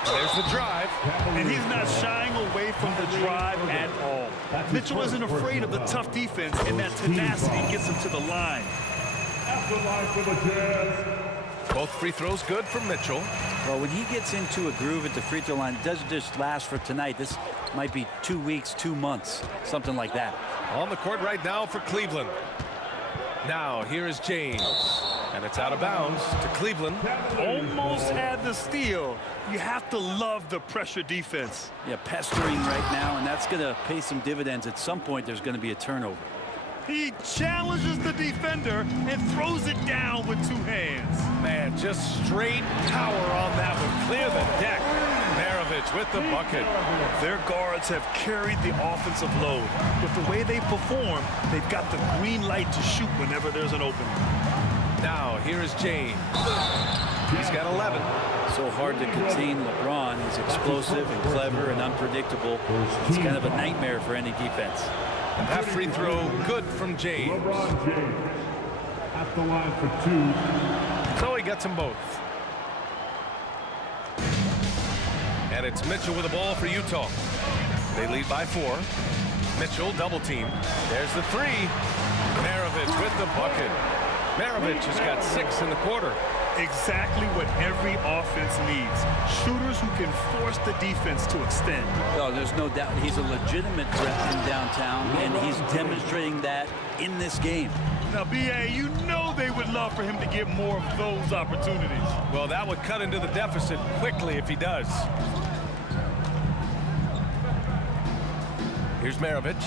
There's the drive. And he's not shying away from the drive at all. Mitchell isn't afraid of the tough defense, and that tenacity gets him to the line. Both free throws good from Mitchell. Well, when he gets into a groove at the free throw line, it doesn't just last for tonight. This might be 2 weeks, 2 months, something like that. On the court right now for Cleveland. Now here is James, and it's out of bounds to Cleveland. Almost had the steal. You have to love the pressure defense. Yeah, pestering right now, and that's going to pay some dividends. At some point, there's going to be a turnover. He challenges the defender and throws it down with 2 hands. Man, just straight power on that one. Clear the deck. Maravich with the bucket. Their guards have carried the offensive load. With the way they perform, they've got the green light to shoot whenever there's an opening. Now, here is James. He's got 11. So hard to contain LeBron. He's explosive and clever and unpredictable. It's kind of a nightmare for any defense. That free throw good from James. At the line for 2. So he gets them both. And it's Mitchell with the ball for Utah. They lead by 4. Mitchell double team. There's the 3. Maravich with the bucket. Maravich has got 6 in the quarter. Exactly what every offense needs. Shooters who can force the defense to extend. Oh, there's no doubt he's a legitimate threat from downtown, and he's demonstrating that in this game. Now, B.A., you know they would love for him to get more of those opportunities. Well, that would cut into the deficit quickly if he does. Here's Maravich.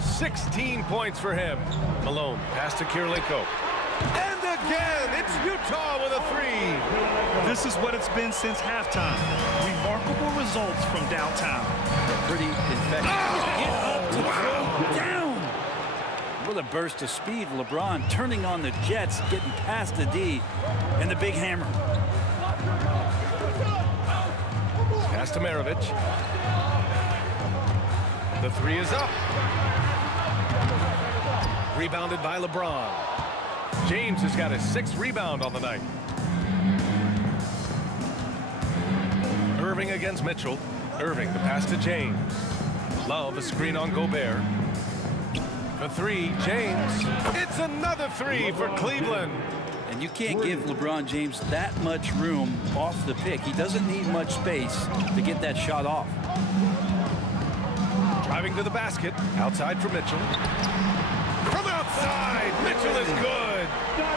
16 points for him. Malone, pass to Kirilenko. And again, it's Utah with a 3. This is what it's been since halftime. Remarkable results from downtown. Pretty infectious. Get up to throw down. What a burst of speed. LeBron turning on the Jets, getting past the D, and the big hammer. Pass to Maravich. The 3 is up. Rebounded by LeBron. James has got his 6th rebound on the night. Irving against Mitchell. Irving, the pass to James. Love, a screen on Gobert. The 3, James. It's another 3 for Cleveland. And you can't give LeBron James that much room off the pick. He doesn't need much space to get that shot off. Driving to the basket. Outside for Mitchell. From outside, Mitchell is good.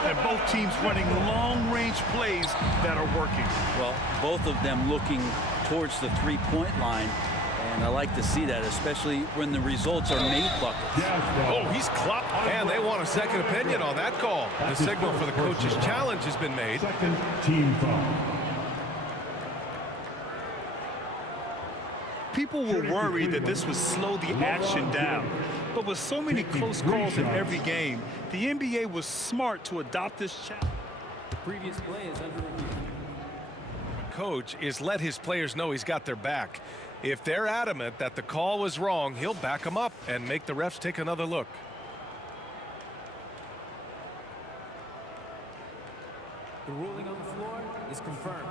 And both teams running long-range plays that are working. Well, both of them looking towards the three-point line. And I like to see that, especially when the results are made buckets. Oh, he's clocked. And they want a second opinion on that call. The signal for the coach's challenge has been made. Second team foul. People were worried that this would slow the action down. But with so many close calls in every game, the NBA was smart to adopt this challenge. The previous play is under review. Coach is let his players know he's got their back. If they're adamant that the call was wrong, he'll back them up and make the refs take another look. The ruling on the floor is confirmed.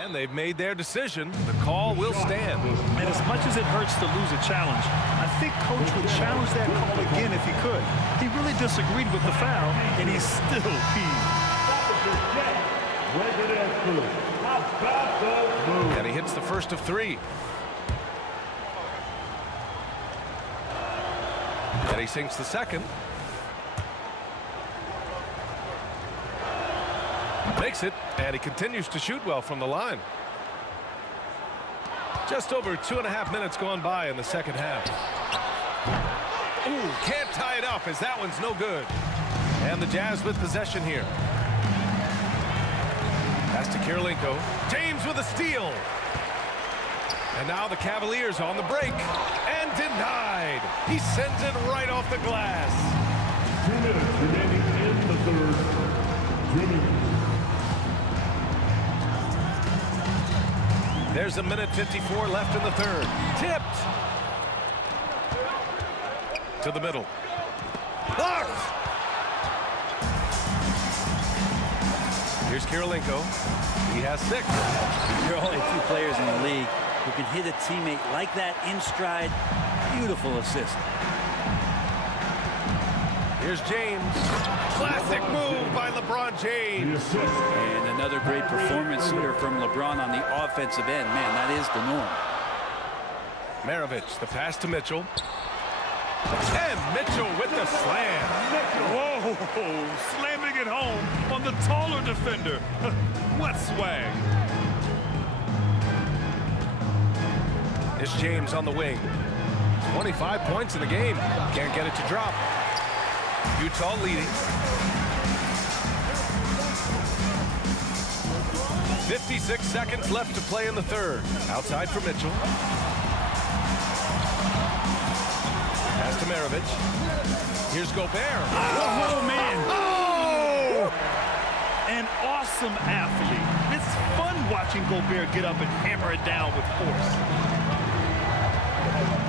And they've made their decision. The call will stand. And as much as it hurts to lose a challenge, I think Coach would challenge that call again if he could. He really disagreed with the foul, and he's still peeved. And he hits the first of 3. And he sinks the second. Makes it, and he continues to shoot well from the line. Just over 2.5 minutes gone by in the second half. Ooh, can't tie it up as that one's no good. And the Jazz with possession here. Pass to Kirilenko. James with a steal. And now the Cavaliers on the break. And denied. He sends it right off the glass. 2 minutes remaining in the third. 2 minutes. There's a minute 54 left in the third. Tipped. To the middle. Blocked. Here's Kirilenko. He has 6. There are only a few players in the league who can hit a teammate like that in stride. Beautiful assist. Here's James. Classic move by LeBron James. And another great performance here from LeBron on the offensive end. Man, that is the norm. Maravich, the pass to Mitchell. And Mitchell with the slam. Whoa, slamming it home on the taller defender. What swag. It's James on the wing. 25 points in the game. Can't get it to drop. Utah leading. 56 seconds left to play in the third. Outside for Mitchell. Pass to Maravich. Here's Gobert. Oh, man. Oh! An awesome athlete. It's fun watching Gobert get up and hammer it down with force.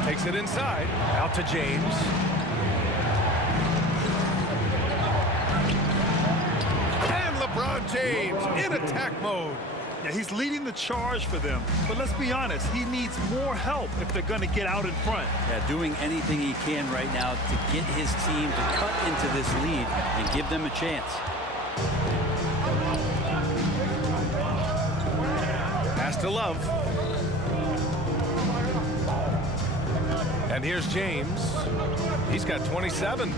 Takes it inside. Out to James. James in attack mode. Yeah, he's leading the charge for them. But let's be honest, he needs more help if they're going to get out in front. Yeah, doing anything he can right now to get his team to cut into this lead and give them a chance. Pass to Love. And here's James. He's got 27.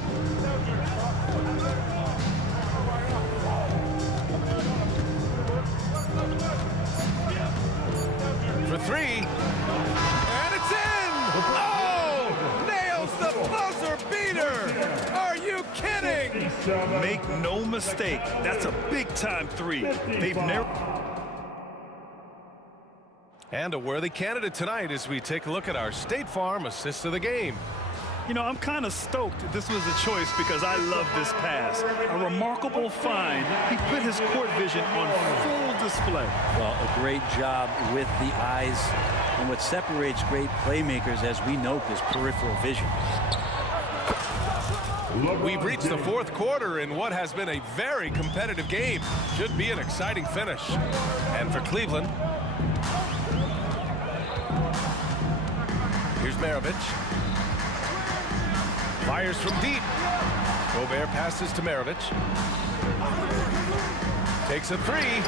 For three. And it's in! Oh! Nails the buzzer beater! Are you kidding? Make no mistake, that's a big-time three. They've never... And a worthy candidate tonight as we take a look at our State Farm assist of the game. You know, I'm kind of stoked this was a choice because I love this pass. A remarkable find. He put his court vision on full display. Well, a great job with the eyes. And what separates great playmakers, as we note, is peripheral vision. We've reached the fourth quarter in what has been a very competitive game. Should be an exciting finish. And for Cleveland, here's Maravich. Fires from deep. Gobert passes to Maravich. Takes a three.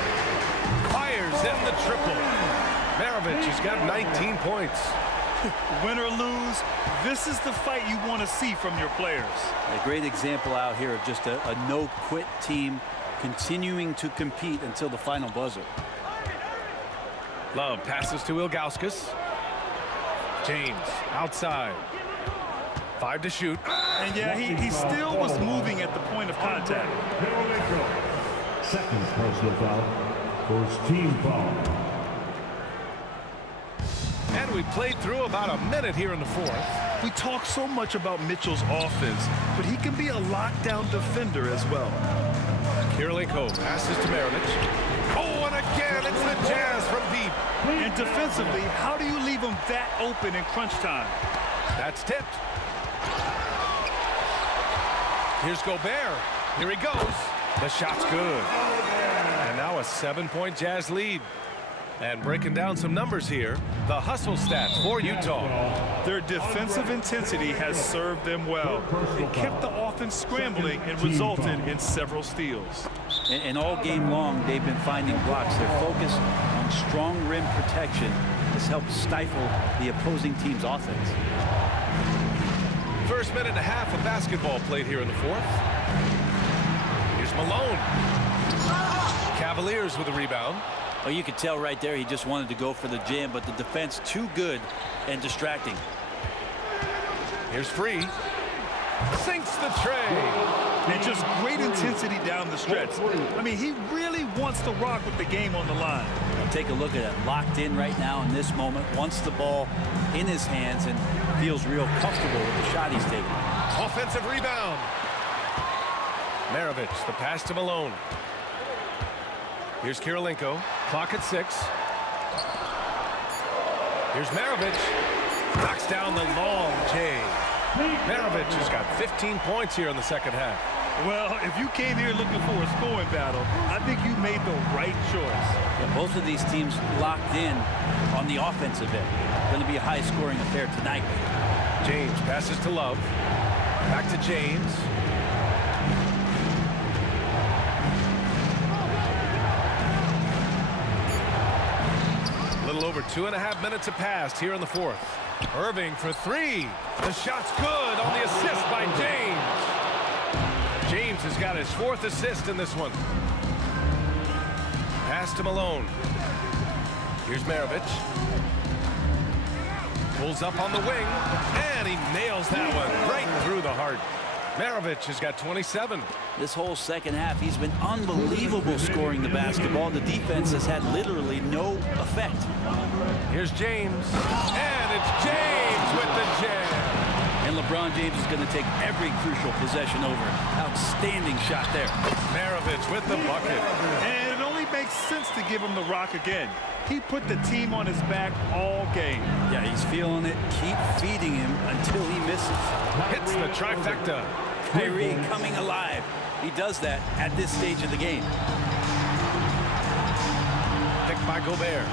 Fires in the triple. Maravich has got 19 points. Win or lose, this is the fight you want to see from your players. A great example out here of just a no-quit team continuing to compete until the final buzzer. Love passes to Ilgauskas. James outside. 5 to shoot. And yeah, he still was moving at the point of contact. Second personal foul. First team foul. And we played through about a minute here in the fourth. We talk so much about Mitchell's offense, but he can be a lockdown defender as well. Kirilenko passes to Maravich. Oh, and again, it's the Jazz from deep. And defensively, how do you leave him that open in crunch time? That's tipped. Here's Gobert. Here he goes. The shot's good. And now a 7-point Jazz lead. And breaking down some numbers here, the hustle stats for Utah. Their defensive intensity has served them well. It kept the offense scrambling and resulted in several steals. And all game long, they've been finding blocks. Their focus on strong rim protection has helped stifle the opposing team's offense. First minute and a half of basketball played here in the fourth. Here's Malone. Cavaliers with a rebound. Well, you could tell right there he just wanted to go for the jam, but the defense too good and distracting. Here's Free. Sinks the tray. And just great intensity down the stretch. I mean, he really wants to rock with the game on the line. Now take a look at it. Locked in right now in this moment. Wants the ball in his hands and feels real comfortable with the shot he's taking. Offensive rebound. Maravich, the pass to Malone. Here's Kirilenko. Clock at 6. Here's Maravich. Knocks down the long J. Maravich has got 15 points here in the second half. Well, if you came here looking for a scoring battle, I think you made the right choice. Yeah, both of these teams locked in on the offensive end. Going to be a high-scoring affair tonight. James passes to Love. Back to James. A little over 2.5 minutes have passed here in the fourth. Irving for 3. The shot's good on the assist by James. James has got his 4th assist in this one. Pass to Malone. Here's Maravich. Pulls up on the wing, and he nails that one right through the heart. Maravich has got 27. This whole second half, he's been unbelievable scoring the basketball. The defense has had literally no effect. Here's James, and it's James with the jam. And LeBron James is going to take every crucial possession over. Outstanding shot there. Maravich with the bucket. And it only makes sense to give him the rock again. He put the team on his back all game. Yeah, he's feeling it. Keep feeding him until he misses. Hits the trifecta. Kyrie coming alive. He does that at this stage of the game. by Gobert.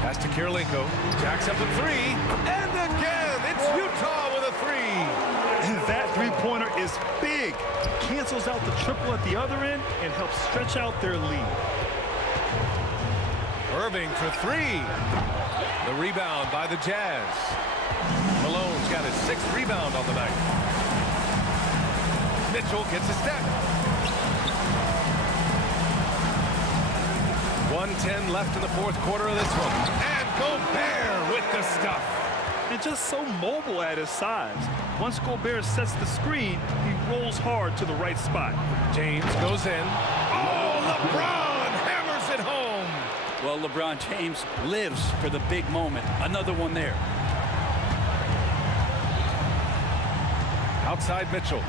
Pass to Kirilenko. Jacks up a three. And again, it's Utah with a three. That three-pointer is big. Cancels out the triple at the other end and helps stretch out their lead. Irving for three. The rebound by the Jazz. Malone's got his 6th rebound on the night. Mitchell gets a step. 1:10 left in the 4th quarter of this one. And Gobert with the stuff. And just so mobile at his size. Once Gobert sets the screen, he rolls hard to the right spot. James goes in. Oh, LeBron hammers it home. Well, LeBron James lives for the big moment. Another one there. Outside Mitchell.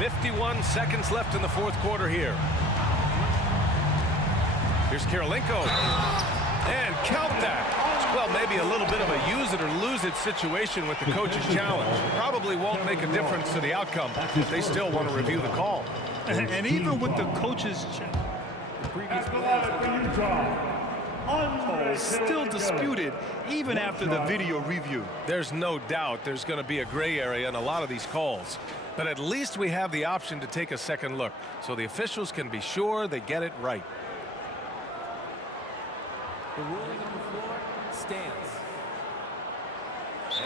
51 seconds left in the 4th quarter here. Here's Kirilenko. And count that. Well, maybe a little bit of a use it or lose it situation with the coach's challenge. Probably won't make a difference to the outcome. They still want to review the call. And even with the coach's call still disputed even after the video review. There's no doubt there's going to be a gray area in a lot of these calls. But at least we have the option to take a second look so the officials can be sure they get it right. The ruling on the floor stands.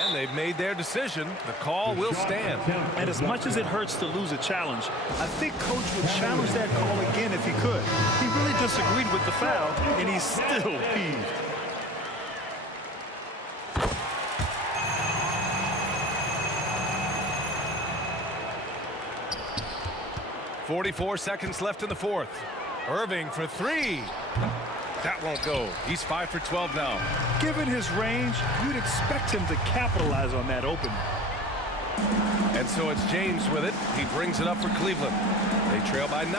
And they've made their decision. The call will stand. And as much as it hurts to lose a challenge, I think Coach would challenge that call again if he could. He really disagreed with the foul, and he's still peeved. .44 seconds left in the 4th. Irving for three. That won't go. He's 5 for 12 now. Given his range, you'd expect him to capitalize on that opening. And so it's James with it. He brings it up for Cleveland. They trail by 9.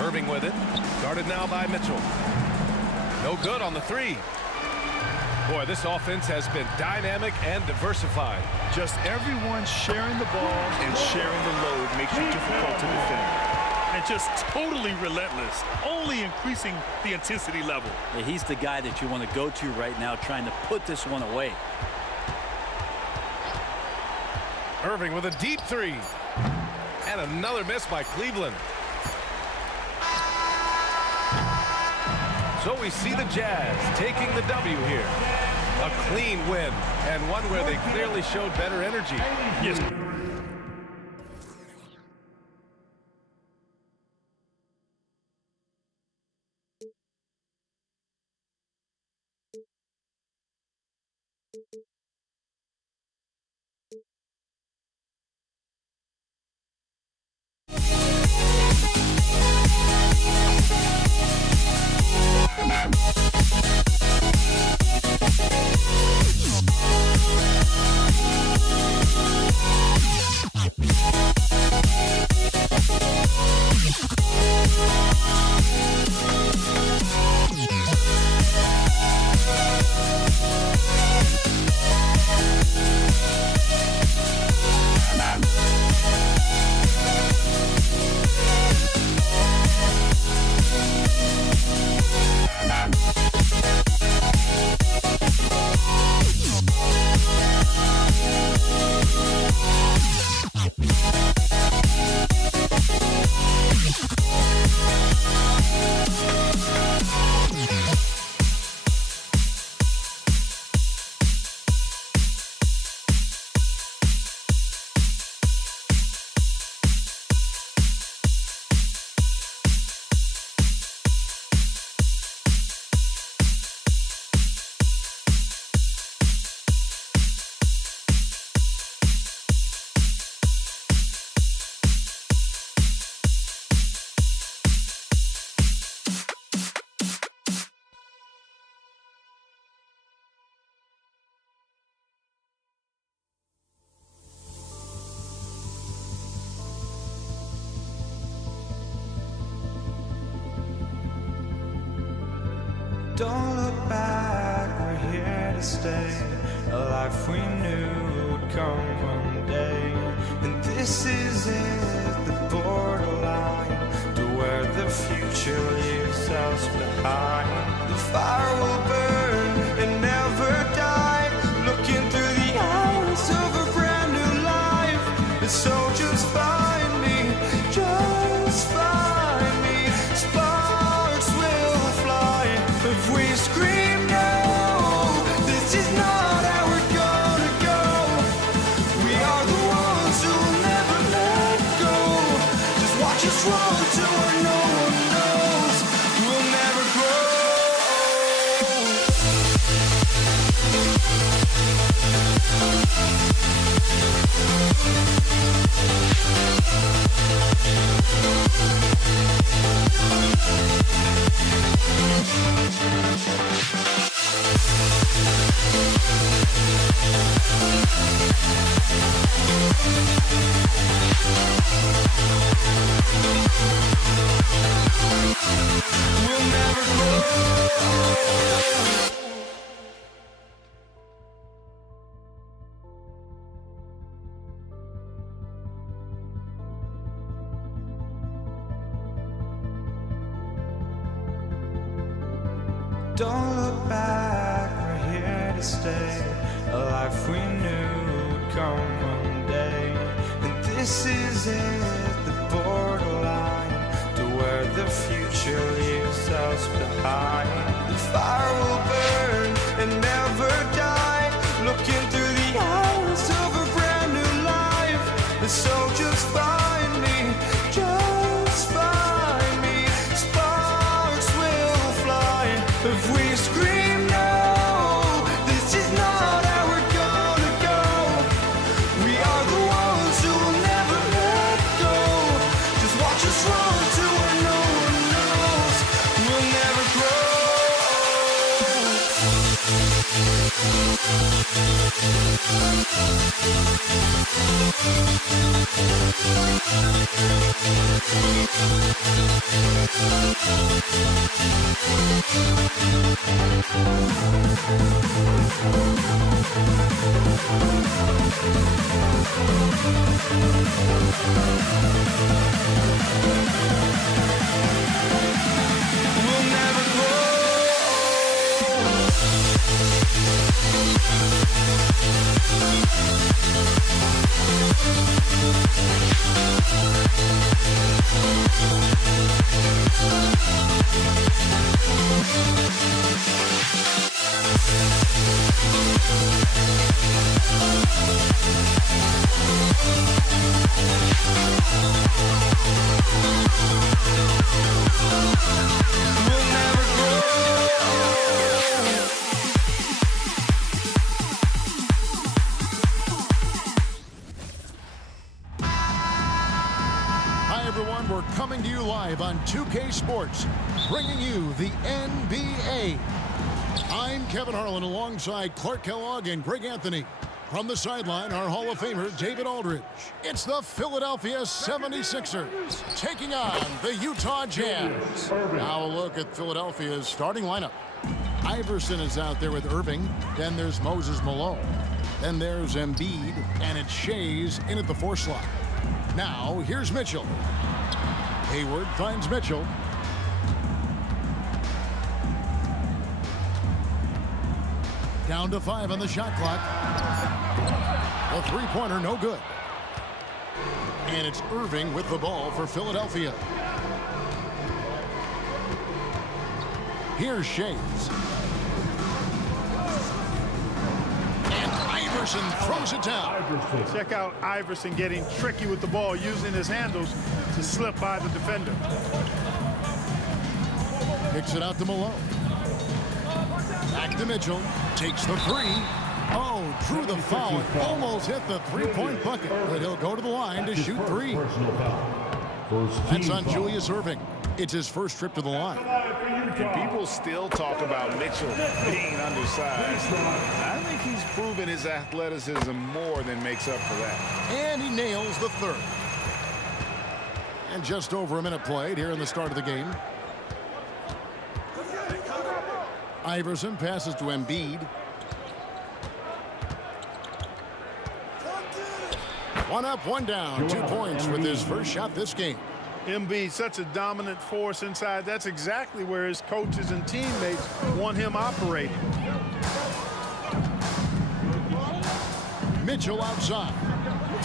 Irving with it. Guarded now by Mitchell. No good on the three. Boy, this offense has been dynamic and diversified. Just everyone sharing the ball and sharing the load makes it difficult to defend. And just totally relentless, only increasing the intensity level. Yeah, he's the guy that you want to go to right now, trying to put this one away. Irving with a deep three. And another miss by Cleveland. So we see the Jazz taking the W here. A clean win, and one where they clearly showed better energy. Yes. Don't look back, we're here to stay. A life we knew would come one day. And this is it, the borderline. behind. The fire will burn and never die. Looking through the eyes of a brand new life. And so just find me, just find me. Sparks will fly if we scream no. This is not how we're gonna go. We are the ones who will never let go. Just watch us run to where no one knows. We'll never grow. We'll never grow. Don't look back, we're here to stay. A life we knew would come one day. And this is it, the borderline to where the future leaves us behind. The fire will burn and never die. Looking through the eyes of a brand new life. And so just find me, just find me. Sparks will fly if we scream no. This is not how we're gonna go. We are the ones who will never let go. Just watch us run to where no one knows. We'll never grow. We'll never grow. We'll never grow. Hi, everyone. We're coming to you live on 2K Sports, bringing you the NBA. I'm Kevin Harlan alongside Clark Kellogg and Greg Anthony. From the sideline, our Hall of Famer, David Aldridge. It's the Philadelphia 76ers taking on the Utah Jazz. Now a look at Philadelphia's starting lineup. Iverson is out there with Irving. Then there's Moses Malone. Then there's Embiid, and it's Shays in at the 4 slot. Now, here's Mitchell. Hayward finds Mitchell. Down to 5 on the shot clock. The three-pointer, no good. And it's Irving with the ball for Philadelphia. Here's Shays. And Iverson throws it down. Check out Iverson getting tricky with the ball, using his handles to slip by the defender. Kicks it out to Malone. Back to Mitchell. Takes the 3. Oh, drew the foul. Almost hit the three-point bucket. But he'll go to the line to shoot 3. That's on Julius Irving. It's his first trip to the line. And people still talk about Mitchell being undersized. I think he's proven his athleticism more than makes up for that. And he nails the 3rd. And just over a minute played here in the start of the game. Iverson passes to Embiid. One up, one down. 2 points with his first shot this game. Embiid, such a dominant force inside. That's exactly where his coaches and teammates want him operating. Mitchell outside.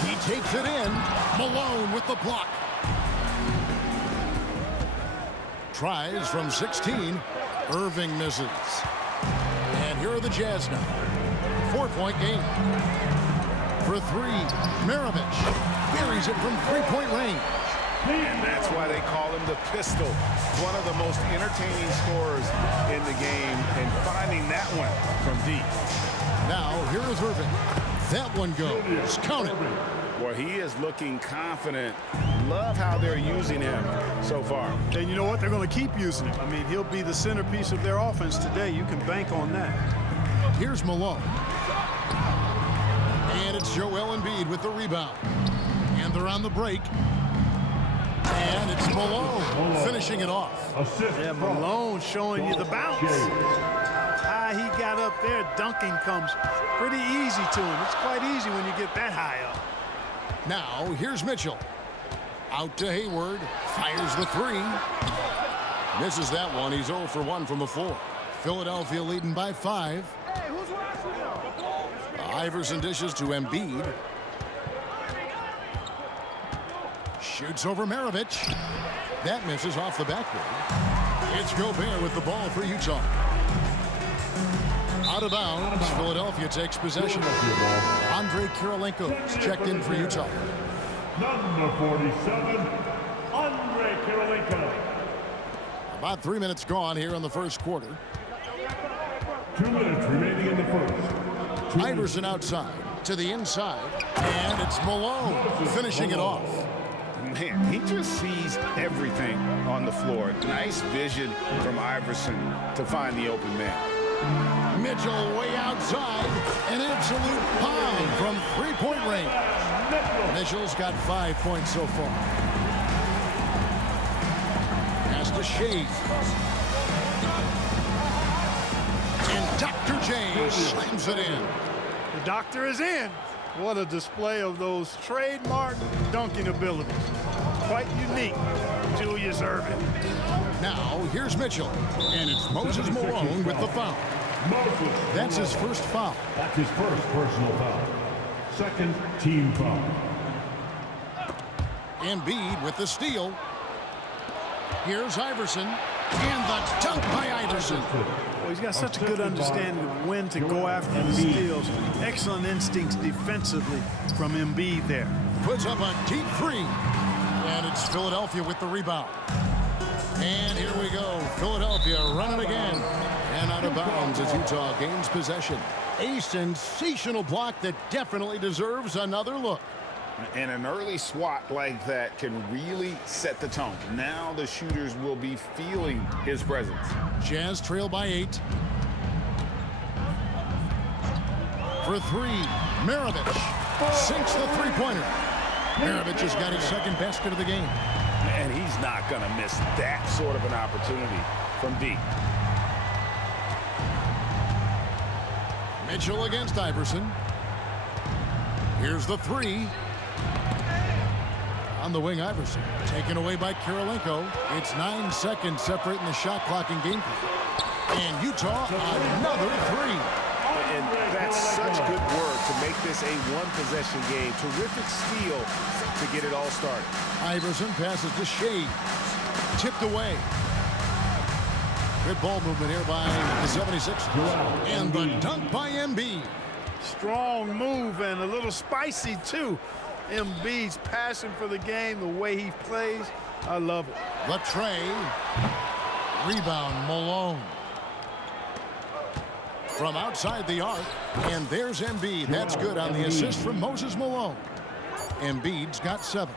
He takes it in. Malone with the block. Tries from 16. Irving misses. And here are the Jazz now. 4-point game. For three, Maravich buries it from three-point range. And that's why they call him the pistol. One of the most entertaining scorers in the game, and finding that one from deep. Now, here is Irving. That one goes. Count it. Boy, he is looking confident. Love how they're using him so far. And you know what? They're going to keep using him. I mean, he'll be the centerpiece of their offense today. You can bank on that. Here's Malone. And it's Joel Embiid with the rebound. And they're on the break. And it's Malone finishing it off. Yeah, Malone showing you the bounce. High he got up there, dunking comes pretty easy to him. It's quite easy when you get that high up. Now, here's Mitchell. Out to Hayward. Fires the three. Misses that one. He's 0 for 1 from the floor. Philadelphia leading by 5. Iverson dishes to Embiid. Shoots over Maravich. That misses off the backboard. It's Gobert with the ball for Utah. Out of bounds, Philadelphia takes possession. Andre Kirilenko is checked in for Utah. Number 47, Andre Kirilenko. About 3 minutes gone here in the first quarter. 2 minutes remaining in the first. Iverson outside to the inside, and it's Malone finishing it off. Man, he just sees everything on the floor. Nice vision from Iverson to find the open man. Mitchell way outside, an absolute pound from three-point range. Mitchell's got 5 points so far. Pass to Shea. And Dr. J slams it in. The doctor is in. What a display of those trademark dunking abilities. Quite unique, Julius Irving. Now, here's Mitchell. And it's Moses Malone with the foul. That's his first foul. That's his first personal foul. Second team foul. Embiid with the steal. Here's Iverson. And the dunk by Iverson. Well, he's got such a good understanding of when to go after the steals. Excellent instincts defensively from Embiid there. Puts up a deep three. And it's Philadelphia with the rebound. And here we go. Philadelphia running again. And out of bounds as Utah gains possession. A sensational block that definitely deserves another look. And an early swat like that can really set the tone. Now the shooters will be feeling his presence. Jazz trail by 8. For three, Maravich sinks the three-pointer. Maravich has got his second basket of the game. And he's not going to miss that sort of an opportunity from deep. Mitchell against Iverson. Here's the three. On the wing, Iverson. Taken away by Kirilenko. It's 9 seconds separating the shot clock and game clock. And Utah, another three. And that's such good work to make this a one-possession game. Terrific steal to get it all started. Iverson passes to Shea. Tipped away. Good ball movement here by the 76ers. And the dunk by Embiid. Strong move and a little spicy, too. Embiid's passion for the game, the way he plays, I love it. Latrey. Rebound, Malone. From outside the arc, and there's Embiid. That's good on the assist from Moses Malone. Embiid's got 7.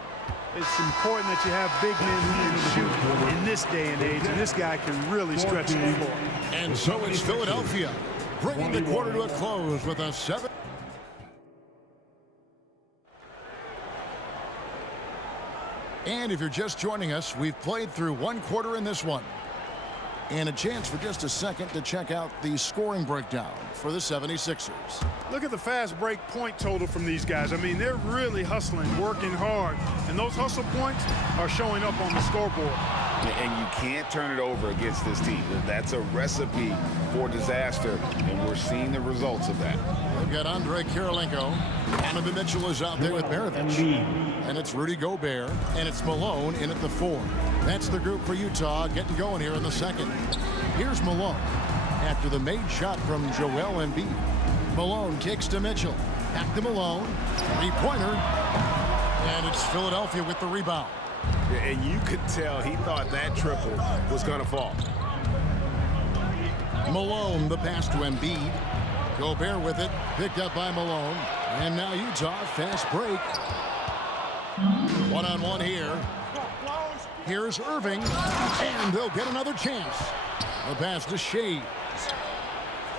It's important that you have big men who can shoot in this day and age, and this guy can really stretch the floor. And so it's Philadelphia, bringing the quarter to a close with a 7. And if you're just joining us, we've played through one quarter in this one. And a chance for just a second to check out the scoring breakdown for the 76ers. Look at the fast break point total from these guys. I mean, they're really hustling, working hard. And those hustle points are showing up on the scoreboard. And you can't turn it over against this team. That's a recipe for disaster, and we're seeing the results of that. They've got Andre Kirilenko. Donovan Mitchell is out there with Maravich. And it's Rudy Gobert, and it's Malone in at the 4. That's the group for Utah getting going here in the second. Here's Malone after the made shot from Joel Embiid. Malone kicks to Mitchell. Back to Malone. Three-pointer. And it's Philadelphia with the rebound. And you could tell he thought that triple was going to fall. Malone, the pass to Embiid. Gobert with it. Picked up by Malone. And now Utah, fast break. One-on-one here. Here's Irving. And they'll get another chance. The pass to Shea.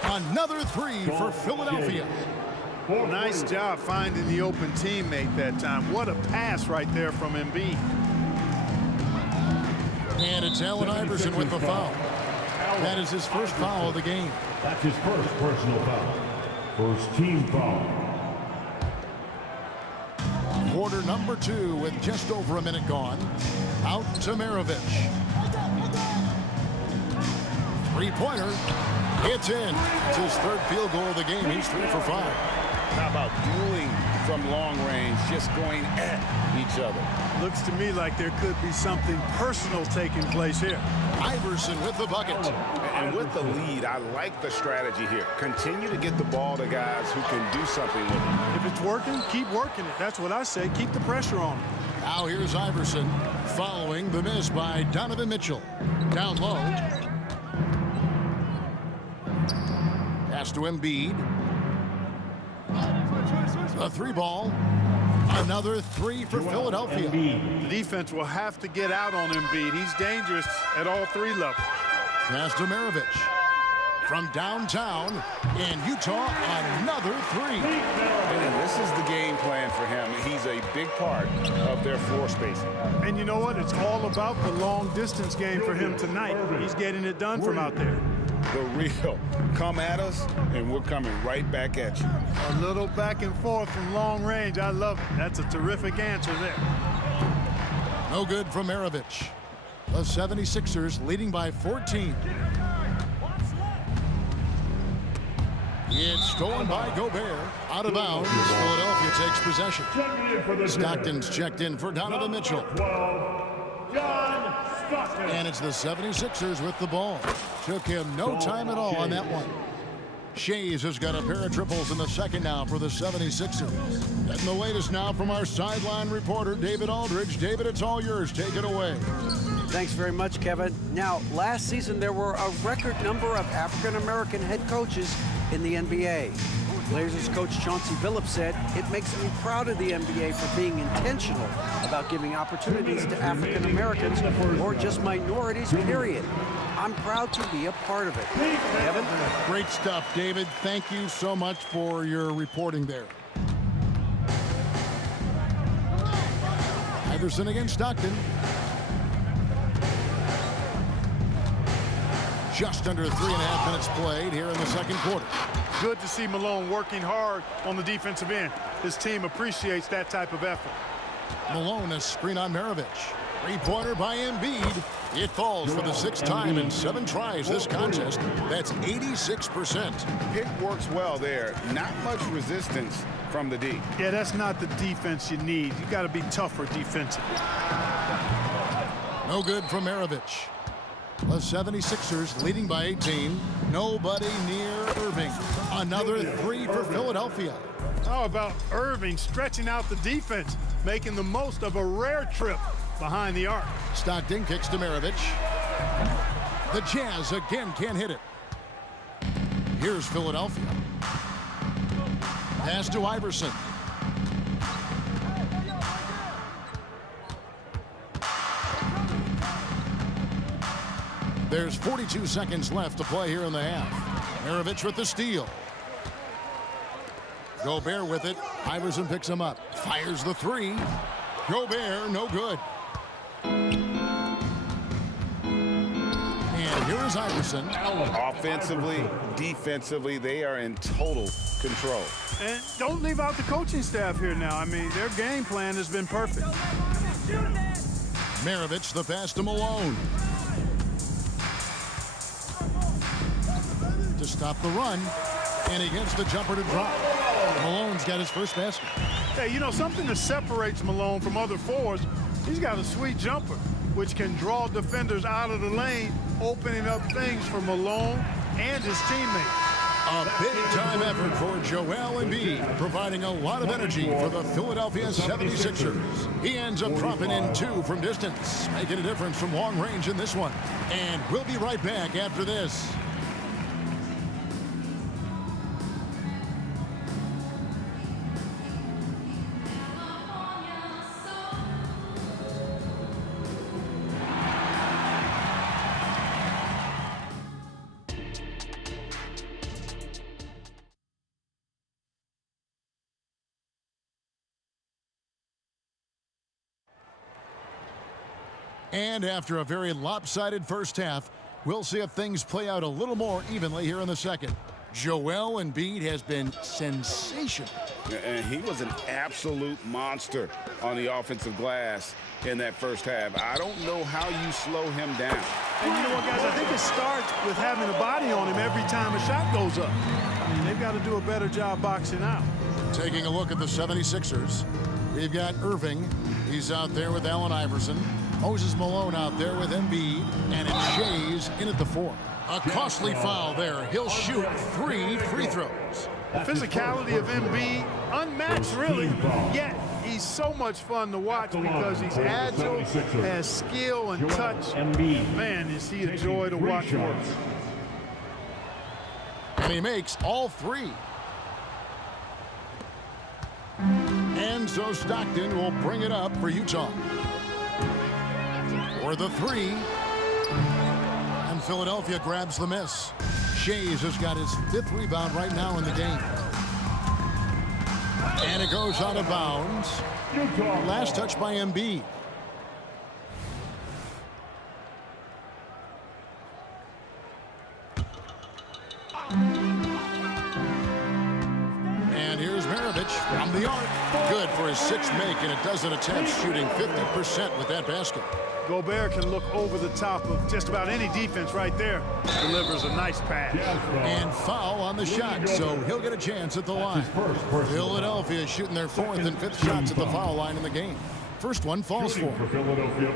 Another three for Philadelphia. Nice job finding the open teammate that time. What a pass right there from Embiid. And it's Allen Iverson with the foul. That is his first foul of the game. That's his first personal foul. First team foul. Quarter number 2 with just over a minute gone. Out to Maravich. Three-pointer. It's in. It's his third field goal of the game. He's 3 for 5. How about dueling from long range, just going at each other? Looks to me like there could be something personal taking place here. Iverson with the bucket. And with the lead, I like the strategy here. Continue to get the ball to guys who can do something with it. If it's working, keep working it. That's what I say. Keep the pressure on. Now here's Iverson following the miss by Donovan Mitchell. Down low. Pass to Embiid. A 3-ball. Another 3 for Philadelphia. The defense will have to get out on Embiid. He's dangerous at all 3 levels. Pass to Maravich. From downtown in Utah, another 3. And this is the game plan for him. He's a big part of their floor spacing. And you know what? It's all about the long distance game for him tonight. He's getting it done from out there. The real. Come at us, and we're coming right back at you. A little back and forth from long range. I love it. That's a terrific answer there. No good from Maravich. The 76ers leading by 14. It's stolen by Gobert. Out of bounds. Philadelphia takes possession. Stockton's checked in for Donovan Mitchell. And it's the 76ers with the ball. Took him no time at all on that one. Shays has got a pair of triples in the second now for the 76ers. Getting the latest now from our sideline reporter, David Aldridge. David, it's all yours. Take it away. Thanks very much, Kevin. Now, last season there were a record number of African-American head coaches in the NBA. Blazers coach Chauncey Billups said, "It makes me proud of the NBA for being intentional about giving opportunities to African Americans or just minorities, period. I'm proud to be a part of it." Kevin? Great stuff, David. Thank you so much for your reporting there. Iverson against Stockton. Just under 3.5 minutes played here in the second quarter. Good to see Malone working hard on the defensive end. His team appreciates that type of effort. Malone, a screen on Maravich. Three-pointer by Embiid. It falls for the 6th time in 7 tries this contest. That's 86%. Pick works well there. Not much resistance from the D. Yeah, that's not the defense you need. You got to be tougher defensively. No good from Maravich. The 76ers leading by 18. Nobody near Irving. Another 3 for Philadelphia. How about Irving stretching out the defense, making the most of a rare trip behind the arc. Stockton kicks to Maravich. The Jazz again can't hit it. Here's Philadelphia. Pass to Iverson. There's 42 seconds left to play here in the half. Maravich with the steal. Gobert with it. Iverson picks him up. Fires the 3. Gobert, no good. And here here is Iverson. Offensively, defensively, they are in total control. And don't leave out the coaching staff here now. I mean, their game plan has been perfect. Maravich, the pass to Malone. To stop the run, and he gets the jumper to drop. Malone's got his first basket. Hey, you know, something that separates Malone from other forwards, he's got a sweet jumper, which can draw defenders out of the lane, opening up things for Malone and his teammates. A big-time effort for Joel Embiid, providing a lot of energy for the Philadelphia 76ers. He ends up dropping in 2 from distance, making a difference from long range in this one. And we'll be right back after this. And after a very lopsided first half, we'll see if things play out a little more evenly here in the second. Joel Embiid has been sensational. And he was an absolute monster on the offensive glass in that first half. I don't know how you slow him down. And you know what, guys? I think it starts with having a body on him every time a shot goes up. I mean, they've got to do a better job boxing out. Taking a look at the 76ers, we've got Irving. He's out there with Allen Iverson. Moses Malone out there with Embiid, and it's Shays in at the 4. A costly foul there. He'll shoot 3 free throws. The physicality of Embiid, unmatched really, yet he's so much fun to watch because he's agile, has skill and touch. Man, is he a joy to watch work. And he makes all 3. And so Stockton will bring it up for Utah. For the 3, and Philadelphia grabs the miss. Shays has got his 5th rebound right now in the game. And it goes out of bounds. Last touch by Embiid. And here's Maravich from the arc. Good for his 6th make, and a dozen attempts, shooting 50% with that basket. Gobert can look over the top of just about any defense right there. Delivers a nice pass. And foul on the shot, so he'll get a chance at the line. Philadelphia shooting their 4th and 5th shots at the foul line in the game. First one falls for Philadelphia,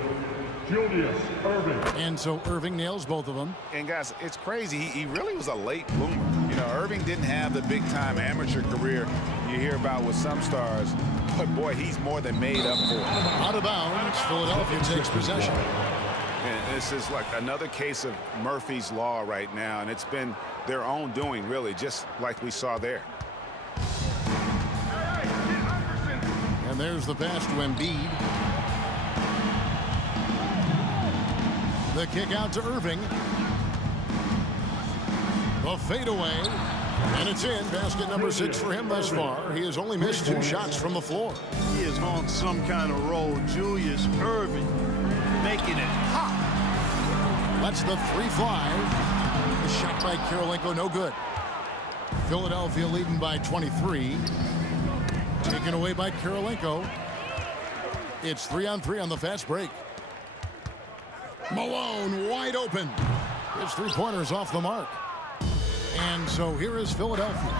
Julius Irving. And so Irving nails both of them. And guys, it's crazy. He really was a late bloomer. You know, Irving didn't have the big-time amateur career you hear about with some stars. But boy, he's more than made up for it. Out of bounds, Philadelphia takes possession. And this is like another case of Murphy's Law right now, and it's been their own doing, really, just like we saw there. And there's the pass to Embiid. The kick out to Irving. The fadeaway. And it's in. Basket number 6 for him thus far. He has only missed 2 shots from the floor. He is on some kind of roll. Julius Irving making it hot. That's the 3 fly. The shot by Kirilenko, no good. Philadelphia leading by 23. Taken away by Kirilenko. It's 3-on-3 on the fast break. Malone wide open. His 3-pointers off the mark. And so here is Philadelphia.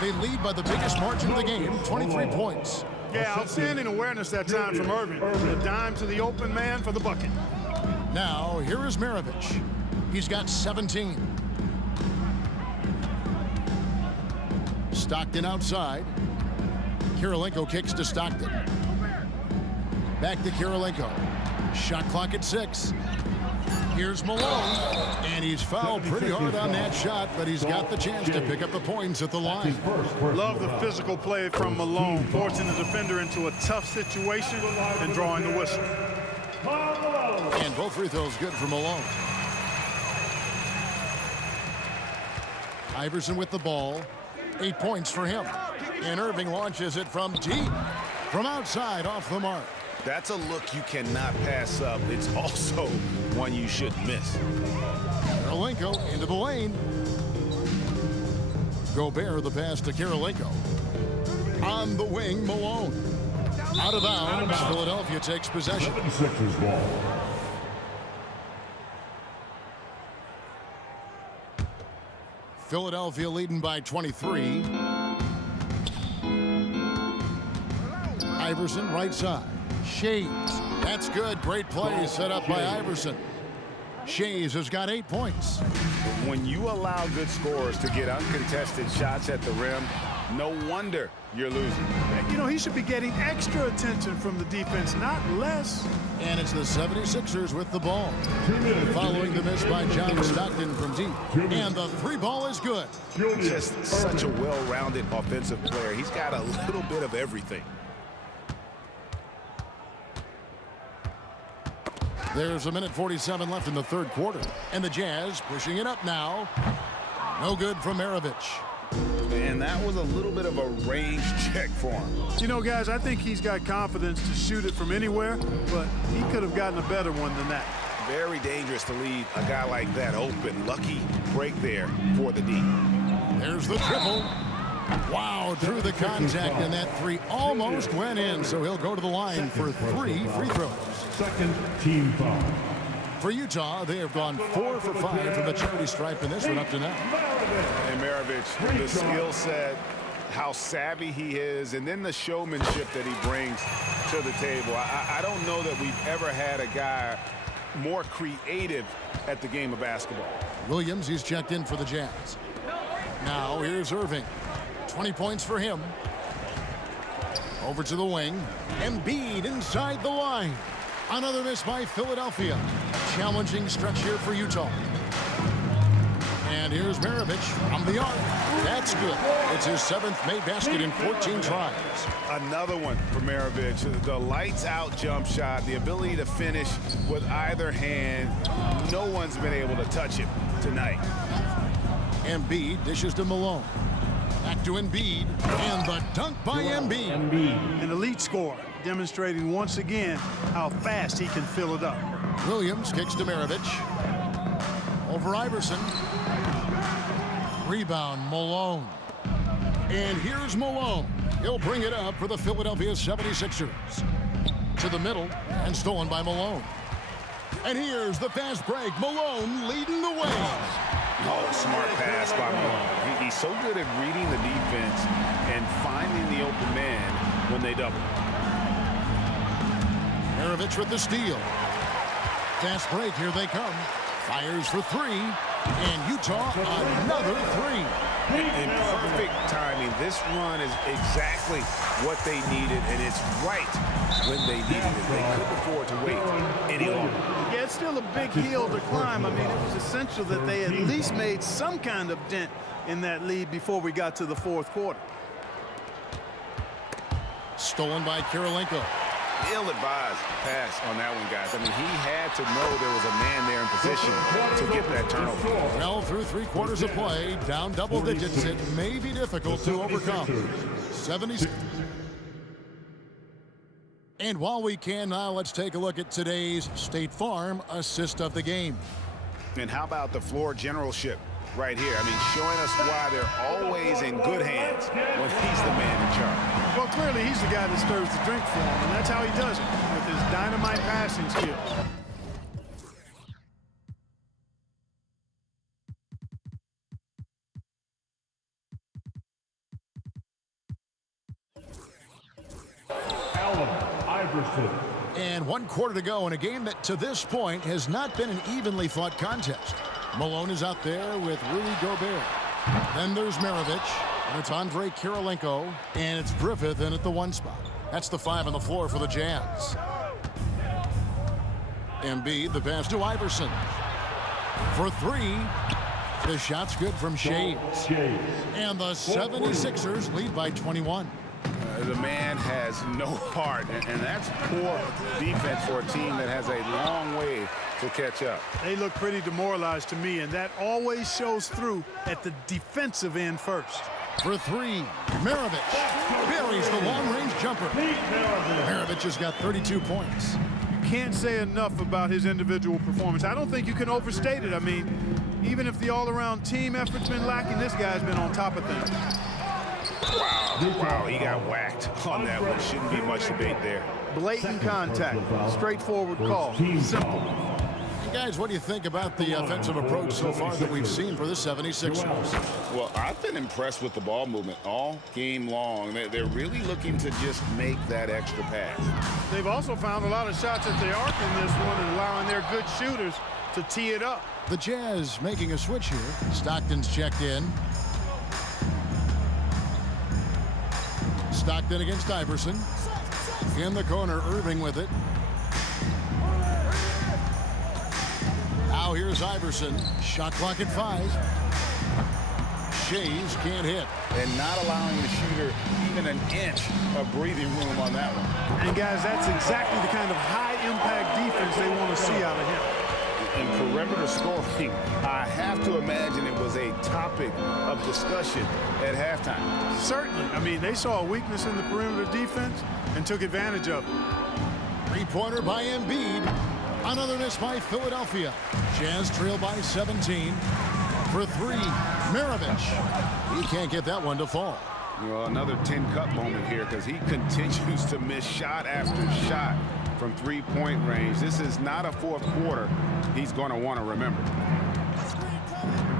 They lead by the biggest margin of the game, 23 points. Yeah, outstanding awareness that time from Irving. A dime to the open man for the bucket. Now, here is Maravich. He's got 17. Stockton outside. Kirilenko kicks to Stockton. Back to Kirilenko. Shot clock at 6. Here's Malone, and he's fouled pretty hard on that shot, but he's got the chance to pick up the points at the line. Love the physical play from Malone, forcing the defender into a tough situation and drawing the whistle. And both free throws good for Malone. Iverson with the ball. 8 points for him. And Irving launches it from deep. From outside, off the mark. That's a look you cannot pass up. It's also one one you shouldn't miss. Kirilenko into the lane. Gobert the pass to Kirilenko. On the wing, Malone. Out of bounds, Philadelphia takes possession. 76ers ball. Philadelphia leading by 23. Iverson right side. Shays. That's good. Great play set up by Iverson. Shays has got 8 points. When you allow good scorers to get uncontested shots at the rim, no wonder you're losing. You know, he should be getting extra attention from the defense, not less. And it's the 76ers with the ball. Following the miss by John Stockton from deep. And the 3 ball is good. Just such a well-rounded offensive player. He's got a little bit of everything. There's 1:47 left in the third quarter. And the Jazz pushing it up now. No good from Maravich. And that was a little bit of a range check for him. You know, guys, I think he's got confidence to shoot it from anywhere, but he could have gotten a better one than that. Very dangerous to leave a guy like that open. Lucky break there for the D. There's the triple. Wow, drew the contact, and that 3 almost went in, so he'll go to the line for 3 free throws. Second team foul. For Utah, they have gone 4 for 5 from the charity stripe in this one up to now. And Maravich, the skill set, how savvy he is, and then the showmanship that he brings to the table. I don't know that we've ever had a guy more creative at the game of basketball. Williams, he's checked in for the Jazz. Now here's Irving. 20 points for him. Over to the wing. Embiid inside the line. Another miss by Philadelphia. Challenging stretch here for Utah. And here's Maravich from the arc. That's good. It's his 7th made basket in 14 tries. Another one for Maravich. The lights-out jump shot, the ability to finish with either hand. No one's been able to touch him tonight. Embiid dishes to Malone. Back to Embiid. And the dunk by Embiid. An elite scorer, demonstrating once again how fast he can fill it up. Williams kicks to Maravich. Over Iverson. Rebound, Malone. And here's Malone. He'll bring it up for the Philadelphia 76ers. To the middle, and stolen by Malone. And here's the fast break. Malone leading the way. Oh, smart pass by Malone. He's so good at reading the defense and finding the open man when they double. Maravich with the steal. Fast break, here they come. Fires for 3. And Utah, another 3. In perfect timing. This run is exactly what they needed, and it's right when they needed it. They couldn't afford to wait any longer. Yeah, it's still a big hill to climb. I mean, it was essential that they at least made some kind of dent in that lead before we got to the fourth quarter. Stolen by Kirilenko. Ill-advised pass on that one, guys. I mean, he had to know there was a man there in position to get that turnover. Well, through 3 quarters of play, down double digits, it may be difficult to overcome. 70. And while we can now, let's take a look at today's State Farm assist of the game. And how about the floor generalship right here? I mean, showing us why they're always in good hands when he's the man in charge. Well, clearly he's the guy that stirs the drink for him, and that's how he does it, with his dynamite passing skills. Allen Iverson. And 1 quarter to go in a game that to this point has not been an evenly fought contest. Malone is out there with Rudy Gobert. Then there's Maravich. And it's Andre Kirilenko, and it's Griffith in at the 1 spot. That's the 5 on the floor for the Jazz. Embiid, the pass to Iverson. For 3, the shot's good from Shays. And the 76ers lead by 21. The man has no heart, and that's poor defense for a team that has a long way to catch up. They look pretty demoralized to me, and that always shows through at the defensive end first. For 3, Maravich buries the long-range jumper. Maravich has got 32 points. can't say enough about his individual performance. I don't think you can overstate it. I mean, even if the all-around team effort's been lacking, this guy's been on top of things. Wow, he got whacked on that one. Shouldn't be much debate there. Blatant contact, straightforward call, simple. And guys, what do you think about the offensive approach so far that we've seen for the 76ers? Well, I've been impressed with the ball movement all game long. They're really looking to just make that extra pass. They've also found a lot of shots at the arc in this one and allowing their good shooters to tee it up. The Jazz making a switch here. Stockton's checked in. Stockton against Iverson. In the corner, Irving with it. Now here's Iverson. Shot clock at 5. Shays can't hit. And not allowing the shooter even an inch of breathing room on that one. And guys, that's exactly the kind of high-impact defense they want to see out of him. In perimeter scoring, I have to imagine it was a topic of discussion at halftime. Certainly. I mean, they saw a weakness in the perimeter defense and took advantage of it. Three-pointer by Embiid. Another miss by Philadelphia. Jazz trail by 17. For 3, Maravich. He can't get that one to fall. Well, another tin cup moment here because he continues to miss shot after shot from three-point range. This is not a fourth quarter he's going to want to remember.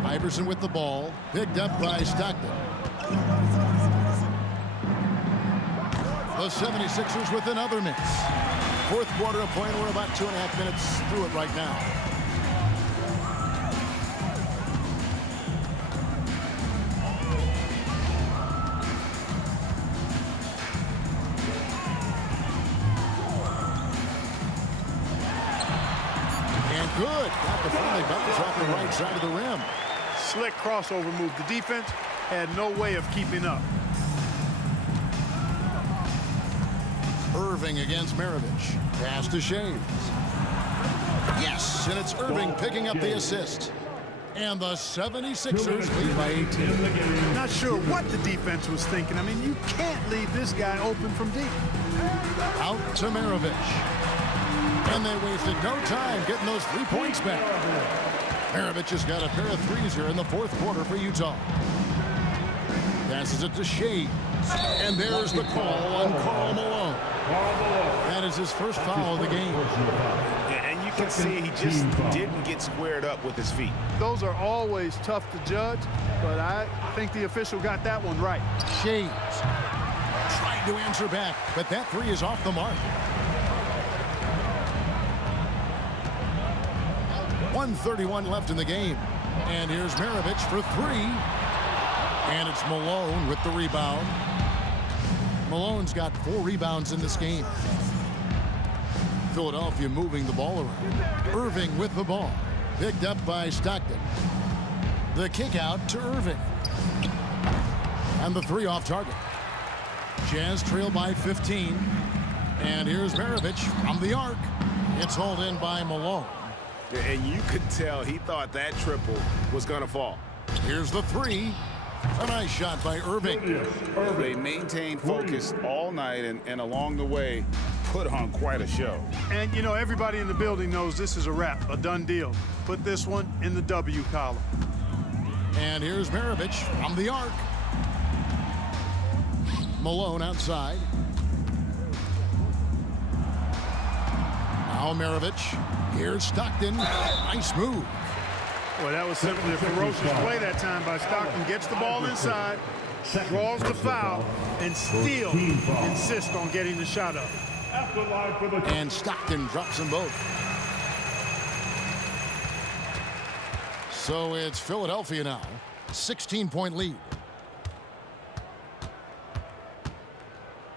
Iverson with the ball, picked up by Stockton. The 76ers with another miss. Fourth quarter of play, and we're about 2.5 minutes through it right now. Good. Got the finally bounce off the right side of the rim. Slick crossover move. The defense had no way of keeping up. Irving against Maravich. Pass to Shays. Yes, and it's Irving picking up the assist. And the 76ers lead by 18. Not sure what the defense was thinking. I mean, you can't leave this guy open from deep. Out to Maravich. And they wasted no time getting those 3 points back. Maravich has got a pair of threes here in the fourth quarter for Utah. Passes it to Shea. And there's the call on Karl Malone. That is his first foul of the game. Yeah, and you can see he just didn't get squared up with his feet. Those are always tough to judge, but I think the official got that one right. Shays trying to answer back, but that three is off the mark. 1:31 left in the game. And here's Maravich for 3. And it's Malone with the rebound. Malone's got 4 rebounds in this game. Philadelphia moving the ball around. Irving with the ball. Picked up by Stockton. The kick out to Irving. And the 3 off target. Jazz trail by 15. And here's Maravich from the arc. It's hauled in by Malone. And you could tell he thought that triple was going to fall. Here's the 3. A nice shot by Irving. They maintained focus all night and along the way put on quite a show. And, you know, everybody in the building knows this is a wrap, a done deal. Put this one in the W column. And here's Maravich from the arc. Malone outside. Now Maravich. Here's Stockton. Nice move. Well, that was simply a ferocious play that time by Stockton. Gets the ball inside, draws the foul, and still insists on getting the shot up. And Stockton drops them both. So it's Philadelphia now. 16-point lead.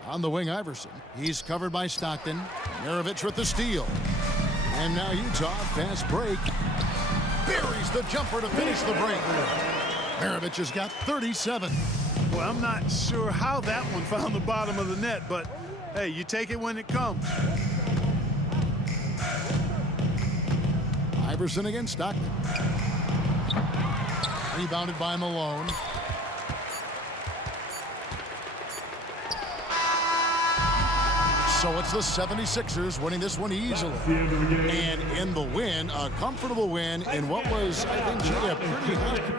On the wing, Iverson. He's covered by Stockton. Maravich with the steal. And now Utah, fast break. Buries the jumper to finish the break. Maravich has got 37. Well, I'm not sure how that one found the bottom of the net, but hey, you take it when it comes. Iverson against Stockton. Rebounded by Malone. So it's the 76ers winning this one easily. And in the win, a comfortable win in what was, I think, Jay, a pretty high.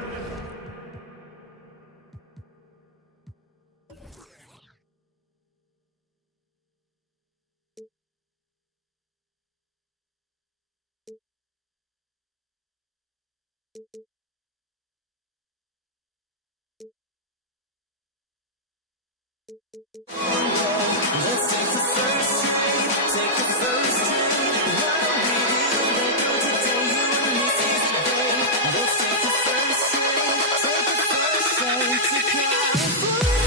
Let's take the first train, take the first train. What we do, they go today, you and me seize the day. Let's take the first train, take the first train to California.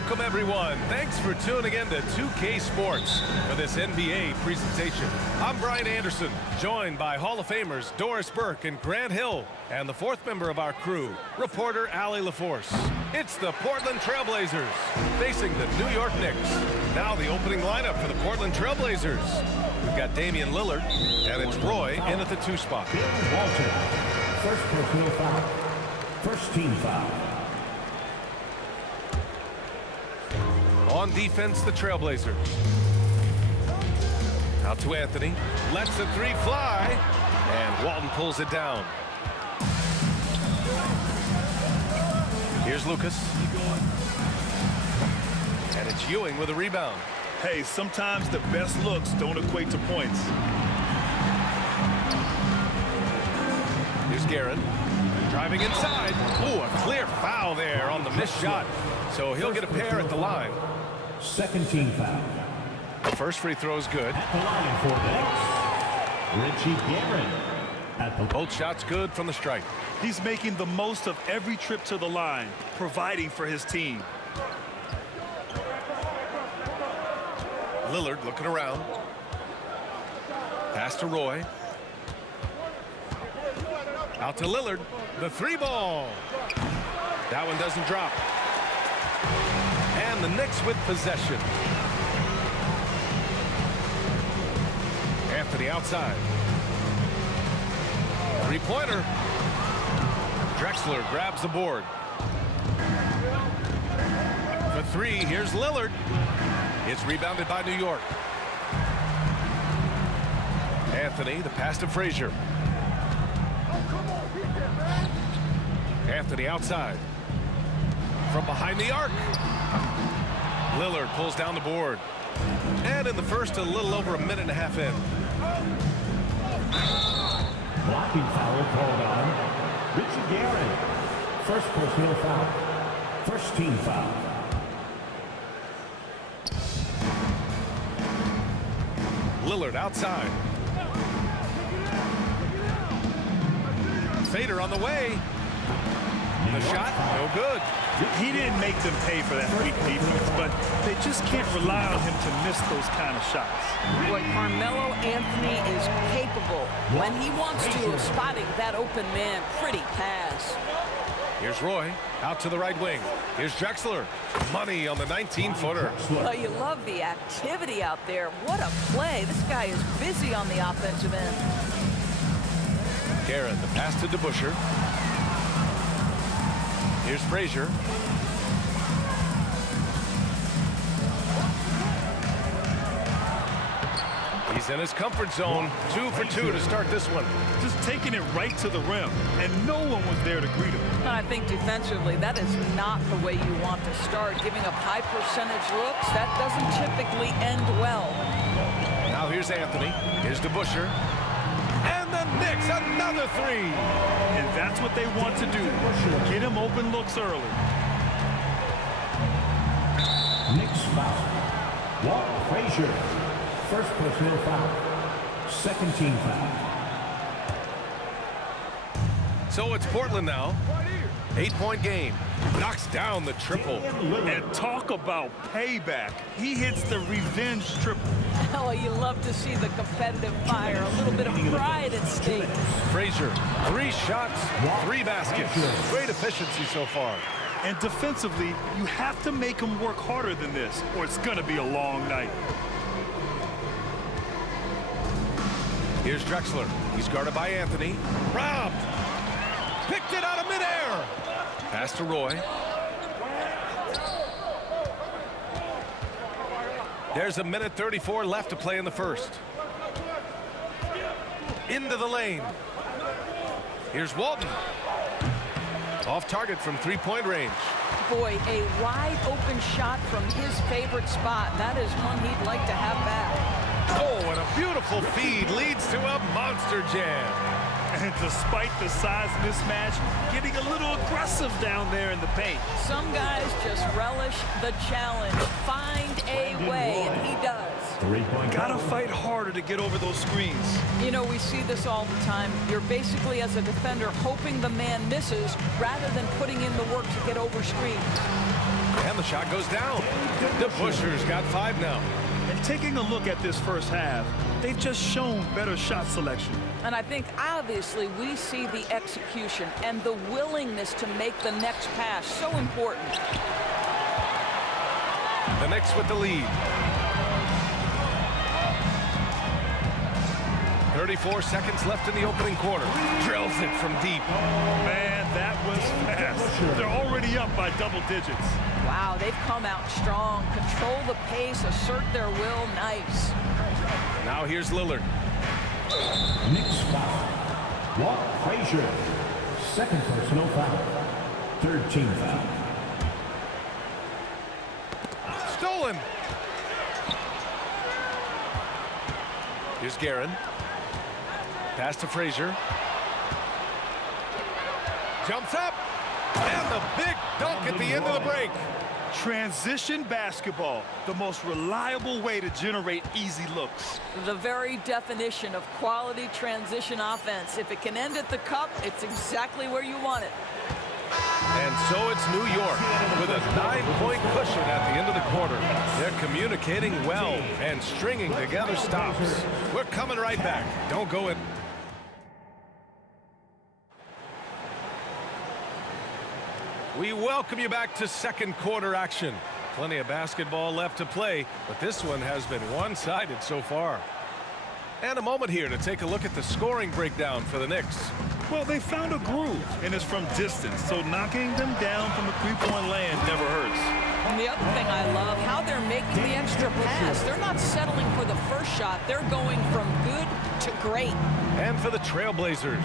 Welcome, everyone. Thanks for tuning in to 2K Sports for this NBA presentation. I'm Brian Anderson, joined by Hall of Famers Doris Burke and Grant Hill, and the fourth member of our crew, reporter Allie LaForce. It's the Portland Trailblazers facing the New York Knicks. Now the opening lineup for the Portland Trailblazers. We've got Damian Lillard, and it's Roy in at the 2 spot. Walton, first personal foul. First team foul. On defense, the Trailblazers. Out to Anthony. Lets the 3 fly. And Walton pulls it down. Here's Lucas. And it's Ewing with a rebound. Hey, sometimes the best looks don't equate to points. Here's Guerin. Driving inside. Ooh, a clear foul there on the missed shot. So he'll get a pair at the line. Second team foul. The first free throw is good. At the line for the Knicks, Richie Guerin. Both shots good from the strike. He's making the most of every trip to the line, providing for his team. Lillard looking around. Pass to Roy. Out to Lillard. The 3 ball. That one doesn't drop. And the Knicks with possession. Anthony outside. 3-pointer. Drexler grabs the board. For 3, here's Lillard. It's rebounded by New York. Anthony, the pass to Frazier. Anthony outside. From behind the arc. Lillard pulls down the board. And in the first, a little over a minute and a half in. Blocking foul called on Richie Guerin. First personal foul. First team foul. Lillard outside. Fader on the way. The shot, no good. He didn't make them pay for that weak defense, but they just can't rely on him to miss those kind of shots. Boy, Carmelo Anthony is capable, when he wants to, of spotting that open man. Pretty pass. Here's Roy, out to the right wing. Here's Drexler. Money on the 19-footer. Well, you love the activity out there. What a play. This guy is busy on the offensive end. Guerin, the pass to DeBusschere. Here's Frazier. He's in his comfort zone. 2 for 2 to start this one. Just taking it right to the rim, and no one was there to greet him. I think defensively, that is not the way you want to start. Giving up high percentage looks, that doesn't typically end well. Now here's Anthony. Here's DeBusschere. And the Knicks, another 3. And that's what they want to do. Get him open looks early. Knicks foul. Walt Frazier. First personal foul. Second team foul. So it's Portland now. 8-point game. Knocks down the triple. And talk about payback. He hits the revenge triple. Oh, you love to see the competitive fire. A little bit of pride at stake. Frazier, 3 shots, 3 baskets. Great efficiency so far. And defensively, you have to make him work harder than this, or it's going to be a long night. Here's Drexler. He's guarded by Anthony. Robbed. Picked it out of midair. Pass to Roy. There's a minute 34 left to play in the first. Into the lane. Here's Walton. Off target from 3-point range. Boy, a wide open shot from his favorite spot. That is one he'd like to have back. Oh, and a beautiful feed leads to a monster jam. And despite the size mismatch, getting a little aggressive down there in the paint. Some guys just relish the challenge. Find a way, and he does. Gotta fight harder to get over those screens. You know, we see this all the time. You're basically, as a defender, hoping the man misses rather than putting in the work to get over screens. And the shot goes down. DeBusschere's got 5 now. And taking a look at this first half, they've just shown better shot selection. And I think, obviously, we see the execution and the willingness to make the next pass so important. The Knicks with the lead. 34 seconds left in the opening quarter. Drills it from deep. Man, that was fast. They're already up by double digits. Wow, they've come out strong. Control the pace, assert their will. Nice. Now here's Lillard. Knicks foul. Walt Frazier. Second personal foul. Third team foul. Stolen. Here's Guerin. Pass to Frazier. Jumps up. And the big dunk at the end of the break. Transition basketball, the most reliable way to generate easy looks. The very definition of quality transition offense. If it can end at the cup, it's exactly where you want it. And so it's New York with a 9-point cushion at the end of the quarter. They're communicating well and stringing together stops. We're coming right back. Don't go in. We welcome you back to second quarter action. Plenty of basketball left to play, but this one has been one-sided so far. And a moment here to take a look at the scoring breakdown for the Knicks. Well, they found a groove, and it's from distance, so knocking them down from the three-point land never hurts. And the other thing I love, how they're making the extra pass. They're not settling for the first shot. They're going from good to great. And for the Trailblazers,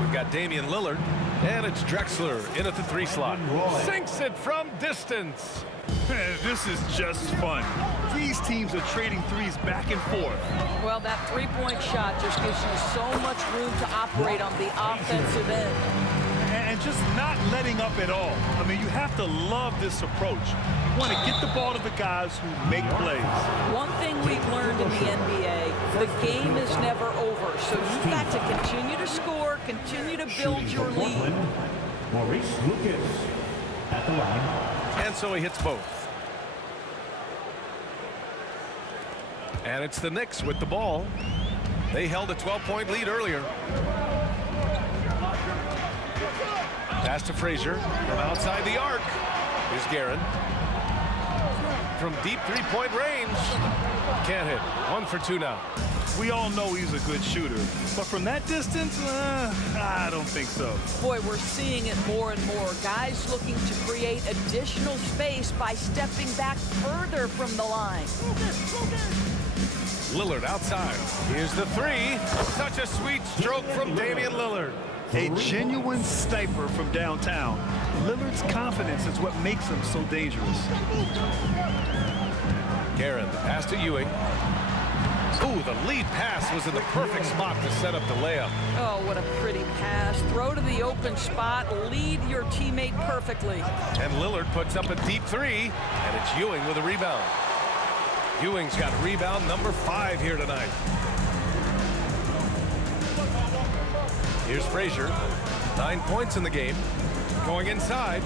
we've got Damian Lillard, and it's Drexler in at the 3 slot. Sinks it from distance. Man, this is just fun. These teams are trading threes back and forth. Well, that three-point shot just gives you so much room to operate on the offensive end. And just not letting up at all. I mean, you have to love this approach. You want to get the ball to the guys who make plays. One thing we've learned in the NBA, the game is never over. So you've got to continue to score, continue to build your lead. Maurice Lucas at the line. And so he hits both. And it's the Knicks with the ball. They held a 12-point lead earlier. Pass to Frazier from outside the arc. Here's Guerin. From deep three-point range. Can't hit. 1 for 2 now. We all know he's a good shooter, but from that distance, I don't think so. Boy, we're seeing it more and more. Guys looking to create additional space by stepping back further from the line. Lillard outside. Here's the 3. Such a sweet stroke from Damian Lillard. A genuine sniper from downtown. Lillard's confidence is what makes him so dangerous. Guerin, the pass to Ewing. Ooh, the lead pass was in the perfect spot to set up the layup. Oh, what a pretty pass. Throw to the open spot. Lead your teammate perfectly. And Lillard puts up a deep 3, and it's Ewing with a rebound. Ewing's got rebound number 5 here tonight. Here's Frazier. 9 points in the game. Going inside.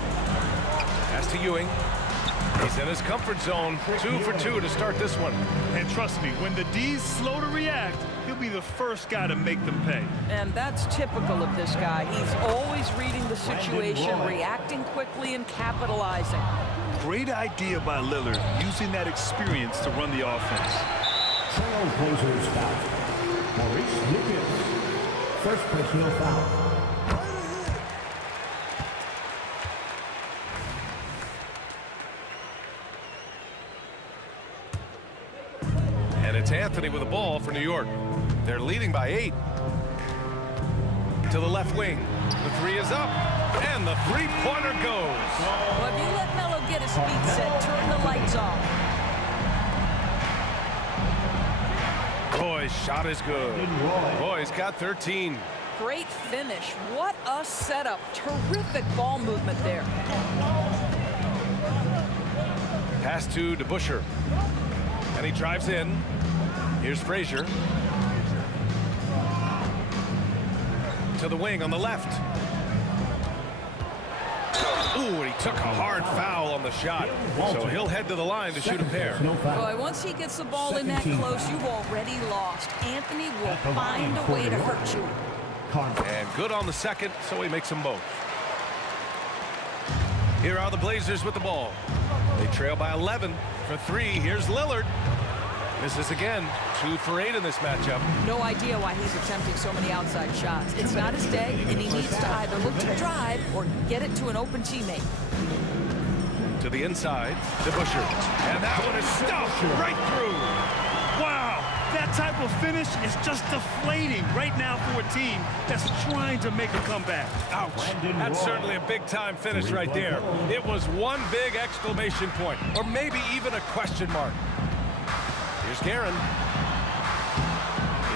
Pass to Ewing. He's in his comfort zone. 2 for 2 to start this one. And trust me, when the D's slow to react, he'll be the first guy to make them pay. And that's typical of this guy. He's always reading the situation, reacting quickly and capitalizing. Great idea by Lillard, using that experience to run the offense. Trailblazers foul. Maurice Lucas. First personal foul. And it's Anthony with the ball for New York. They're leading by 8. To the left wing. The 3 is up. And the three-pointer goes. Well, if you let Melo get his feet set, turn the lights off. Roy's shot is good. Roy's got 13. Great finish. What a setup. Terrific ball movement there. Pass to DeBusschere. And he drives in. Here's Frazier. To the wing on the left. Ooh, and he took a hard foul on the shot. So he'll head to the line to shoot a pair. Boy, once he gets the ball in that close, you've already lost. Anthony will find a way to hurt you. And good on the second, so he makes them both. Here are the Blazers with the ball. They trail by 11 for 3. Here's Lillard. Misses again. 2 for 8 in this matchup. No idea why he's attempting so many outside shots. It's not his day, and he needs to either look to drive or get it to an open teammate. To the inside, DeBusschere. And that one is stuffed right through. Wow, that type of finish is just deflating right now for a team that's trying to make a comeback. Ouch. That's certainly a big-time finish right there. It was one big exclamation point, or maybe even a question mark. Here's Guerin.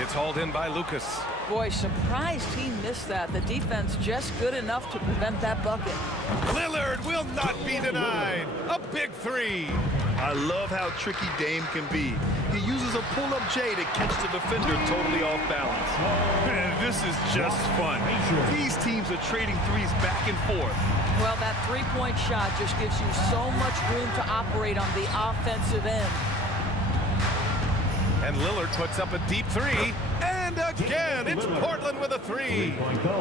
It's hauled in by Lucas. Boy, surprised he missed that. The defense just good enough to prevent that bucket. Lillard will not be denied. A big 3. I love how tricky Dame can be. He uses a pull-up J to catch the defender totally off balance. Man, this is just fun. These teams are trading threes back and forth. Well, that three-point shot just gives you so much room to operate on the offensive end. And Lillard puts up a deep 3. And again, it's Portland with a 3.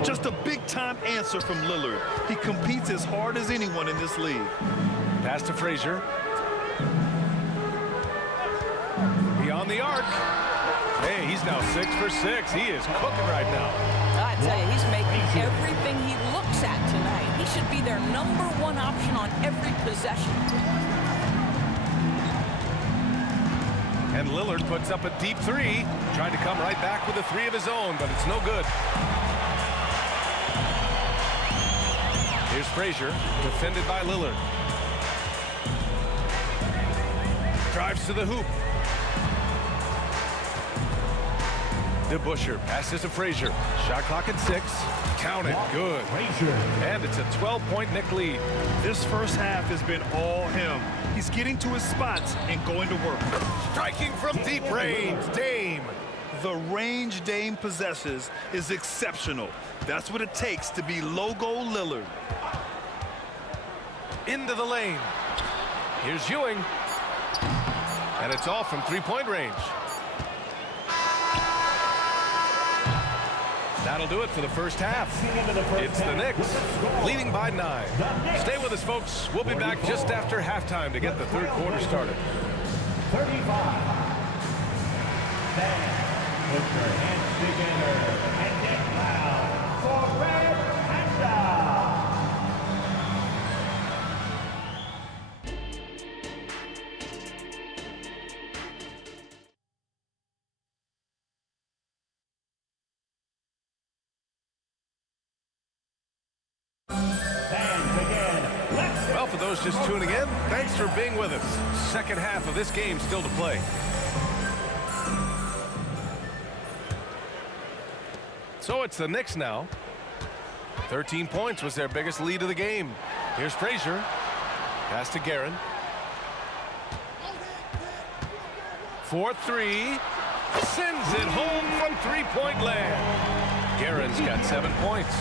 Just a big-time answer from Lillard. He competes as hard as anyone in this league. Pass to Frazier. Beyond the arc. Hey, he's now 6 for 6. He is cooking right now. I tell you, he's making everything he looks at tonight. He should be their #1 option on every possession. And Lillard puts up a deep 3. Tried to come right back with a 3 of his own, but it's no good. Here's Frazier, defended by Lillard. Drives to the hoop. DeBusschere passes to Frazier. Shot clock at 6. Count it. Good. And it's a 12-point Knick lead. This first half has been all him. He's getting to his spots and going to work. Striking from deep range, Dame. The range Dame possesses is exceptional. That's what it takes to be logo Lillard. Into the lane. Here's Ewing. And it's off from 3-point range. That'll do it for the first half. It's the Knicks leading by 9. Stay with us, folks. We'll be back just after halftime to get the third quarter started. 35. Then put your hands together and get loud for Red Panda. Well, for those just tuning in, thanks for being with us. Second half of this game still to play. So it's the Knicks now. 13 points was their biggest lead of the game. Here's Frazier. Pass to Guerin. 4-3. Sends it home from 3-point land. Guerin's got 7 points.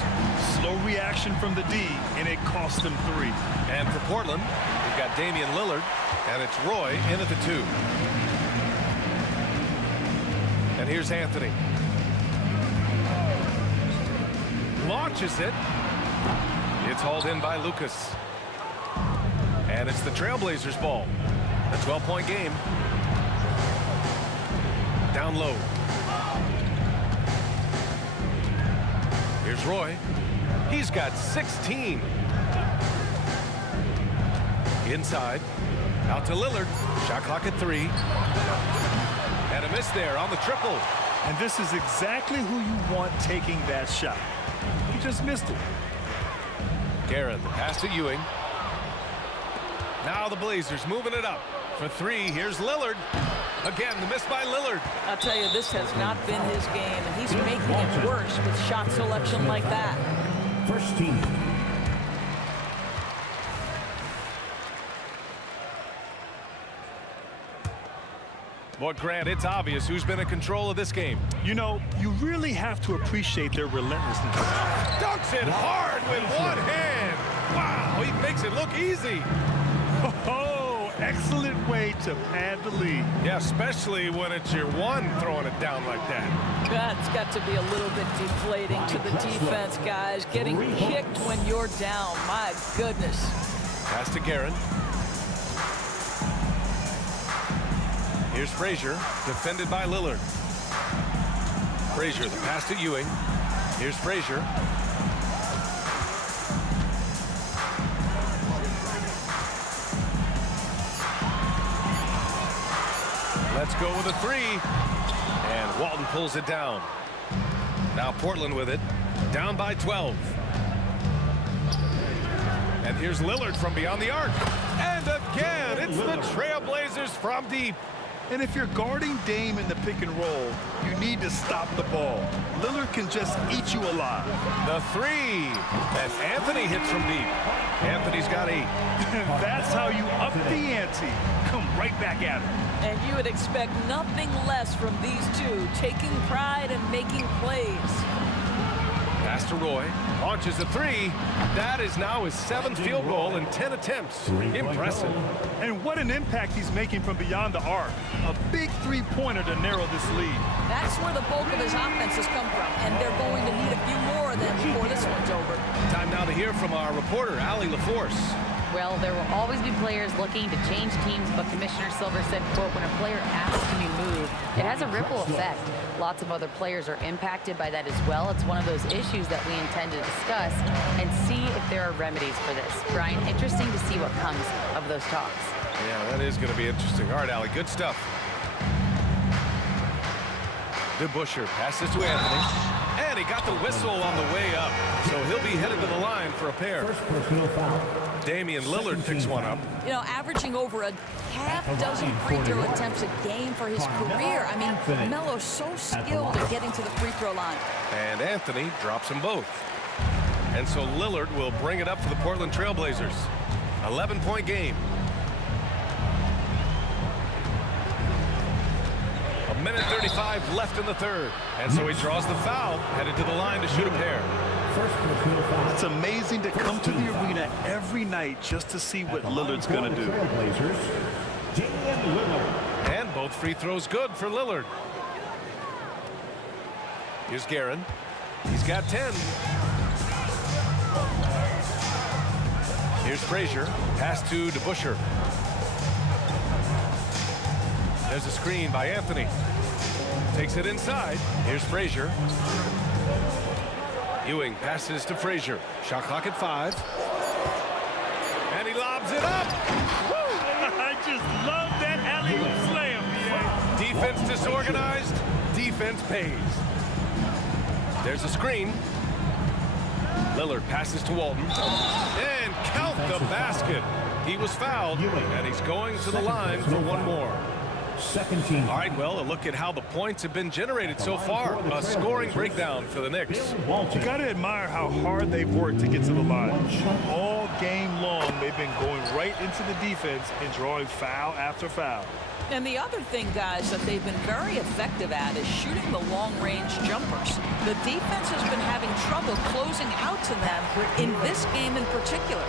Slow reaction from the D, and it cost him 3. And for Portland, we've got Damian Lillard, and it's Roy in at the 2. And here's Anthony. Launches it. It's hauled in by Lucas. And it's the Trailblazers' ball. A 12-point game. Down low. Here's Roy. He's got 16. Inside. Out to Lillard. Shot clock at 3. And a miss there on the triple. And this is exactly who you want taking that shot. He just missed it. Guerin, the pass to Ewing. Now the Blazers moving it up. For 3, here's Lillard. Again, the miss by Lillard. I'll tell you, this has not been his game, and he's making it worse with shot selection like that. First team. Well, Grant, it's obvious who's been in control of this game. You know, you really have to appreciate their relentlessness. Dunks it hard with one hand. Wow, he makes it look easy. Oh, excellent way to pad the lead. Yeah, especially when it's your one throwing it down like that. That's got to be a little bit deflating to the defense, guys. Getting kicked when you're down. My goodness. Pass to Guerin. Here's Frazier, defended by Lillard. Frazier, the pass to Ewing. Here's Frazier. Let's go with a three. And Walton pulls it down. Now Portland with it, down by 12. And here's Lillard from beyond the arc. And again, it's the Trailblazers from deep. And if you're guarding Dame in the pick and roll, you need to stop the ball. Lillard can just eat you alive. The three. And Anthony hits from deep. Anthony's got 8. That's how you up the ante. Come right back at him. And you would expect nothing less from these two, taking pride and making plays. Pass to Roy. Launches a 3. That is now his 7th field goal in 10 attempts. Impressive. And what an impact he's making from beyond the arc. A big three-pointer to narrow this lead. That's where the bulk of his offense has come from, and they're going to need a few more of them before this one's over. Time now to hear from our reporter, Allie LaForce. Well, there will always be players looking to change teams, but Commissioner Silver said, quote, when a player asks to be moved, it has a ripple effect. Lots of other players are impacted by that as well. It's one of those issues that we intend to discuss and see if there are remedies for this. Brian, interesting to see what comes of those talks. Yeah, that is going to be interesting. All right, Allie, good stuff. DeBusschere passes to Anthony. And he got the whistle on the way up. So he'll be headed to the line for a pair. First personal foul. Damian Lillard picks one up. You know, averaging over a half-dozen free throw attempts a game for his career. I mean, Melo's so skilled at getting to the free throw line. And Anthony drops them both. And so Lillard will bring it up for the Portland Trailblazers. 11-point game. A minute 35 left in the third. And so he draws the foul, headed to the line to shoot a pair. It's amazing to come to the arena every night just to see what Lillard's going to do. And both free throws good for Lillard. Here's Guerin. He's got 10. Here's Frazier. Pass to DeBusschere. There's a screen by Anthony. Takes it inside. Here's Frazier. Ewing passes to Frazier. Shot clock at 5. And he lobs it up. Woo! I just love that alley-oop slam. Defense disorganized. Defense pays. There's a screen. Lillard passes to Walton. And count the basket. He was fouled, and he's going to the line for one more. Second team. All right, well, a look at how the points have been generated so far. A scoring breakdown for the Knicks. You got to admire how hard they've worked to get to the line. All game long, they've been going right into the defense and drawing foul after foul. And the other thing, guys, that they've been very effective at is shooting the long-range jumpers. The defense has been having trouble closing out to them in this game in particular.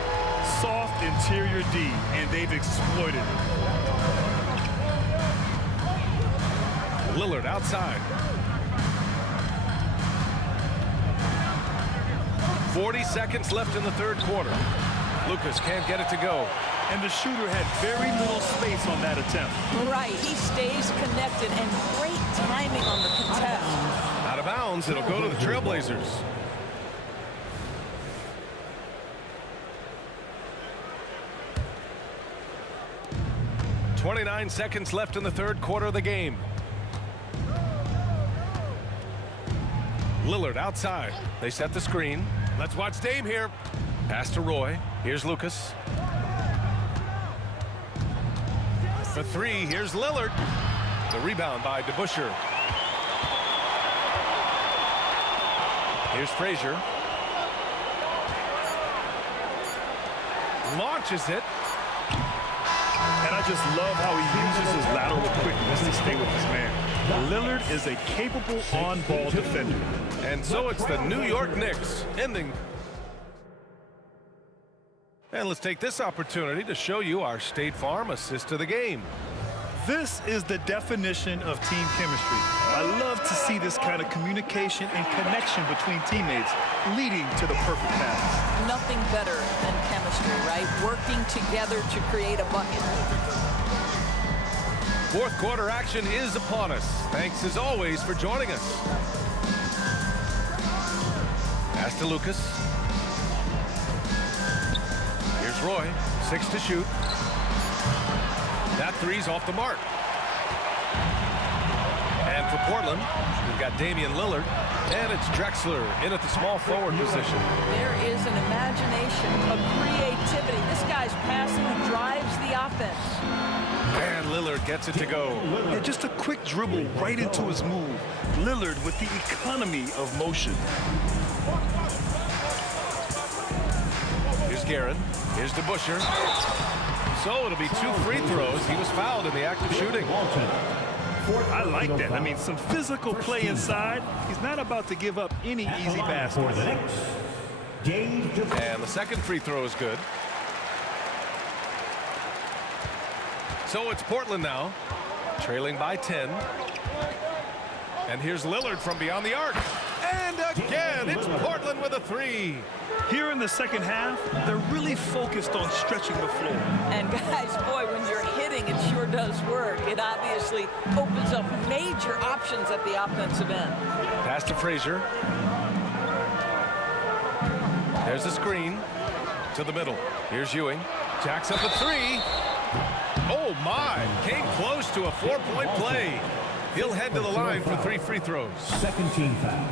Soft interior D, and they've exploited it. Lillard outside. 40 seconds left in the third quarter. Lucas can't get it to go. And the shooter had very little space on that attempt. Right, he stays connected and great timing on the contest. Out of bounds, it'll go to the Trailblazers. .29 seconds left in the third quarter of the game. Lillard outside. They set the screen. Let's watch Dame here. Pass to Roy. Here's Lucas. For 3, here's Lillard. The rebound by DeBusschere. Here's Frazier. And I just love how he uses his lateral quickness to stay with his man. Lillard is a capable on-ball defender. And so it's the New York Knicks ending. And let's take this opportunity to show you our State Farm assist of the game. This is the definition of team chemistry. I love to see this kind of communication and connection between teammates leading to the perfect pass. Nothing better than chemistry, right? Working together to create a bucket. Fourth quarter action is upon us. Thanks as always for joining us. Pass to Lucas. Here's Roy, 6 to shoot. That three's off the mark. And for Portland, we've got Damian Lillard, and it's Drexler in at the small forward position. There is an imagination, a creativity. This guy's passing drives the offense. And Lillard gets it to go. Yeah, just a quick dribble right into his move. Lillard with the economy of motion. Here's Guerin. Here's DeBusschere. So it'll be 2 free throws. He was fouled in the act of shooting. I like that. I mean, some physical play inside. He's not about to give up any easy baskets. And the second free throw is good. So it's Portland now, trailing by 10. And here's Lillard from beyond the arc. And again, it's Portland with a 3. Here in the second half, they're really focused on stretching the floor. And guys, boy, when you're hitting, it sure does work. It obviously opens up major options at the offensive end. Pass to Frazier. There's a screen to the middle. Here's Ewing. Jacks up a 3. Oh my, came close to a 4-point play. He'll head to the line for 3 free throws. Second team foul.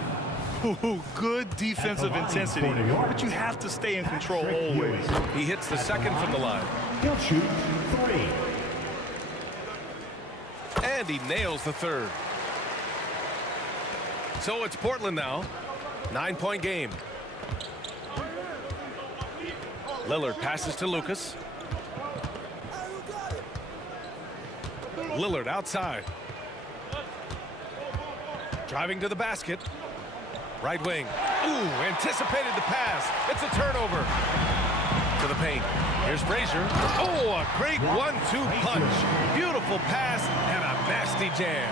Ooh, good defensive intensity, but you have to stay in control always. He hits the second from the line. He'll shoot 3. And he nails the third. So it's Portland now. 9-point game. Lillard passes to Lucas. Lillard outside. Driving to the basket. Right wing. Ooh, anticipated the pass. It's a turnover. To the paint. Here's Frazier. Oh, a great 1-2 punch. Beautiful pass and a nasty jam.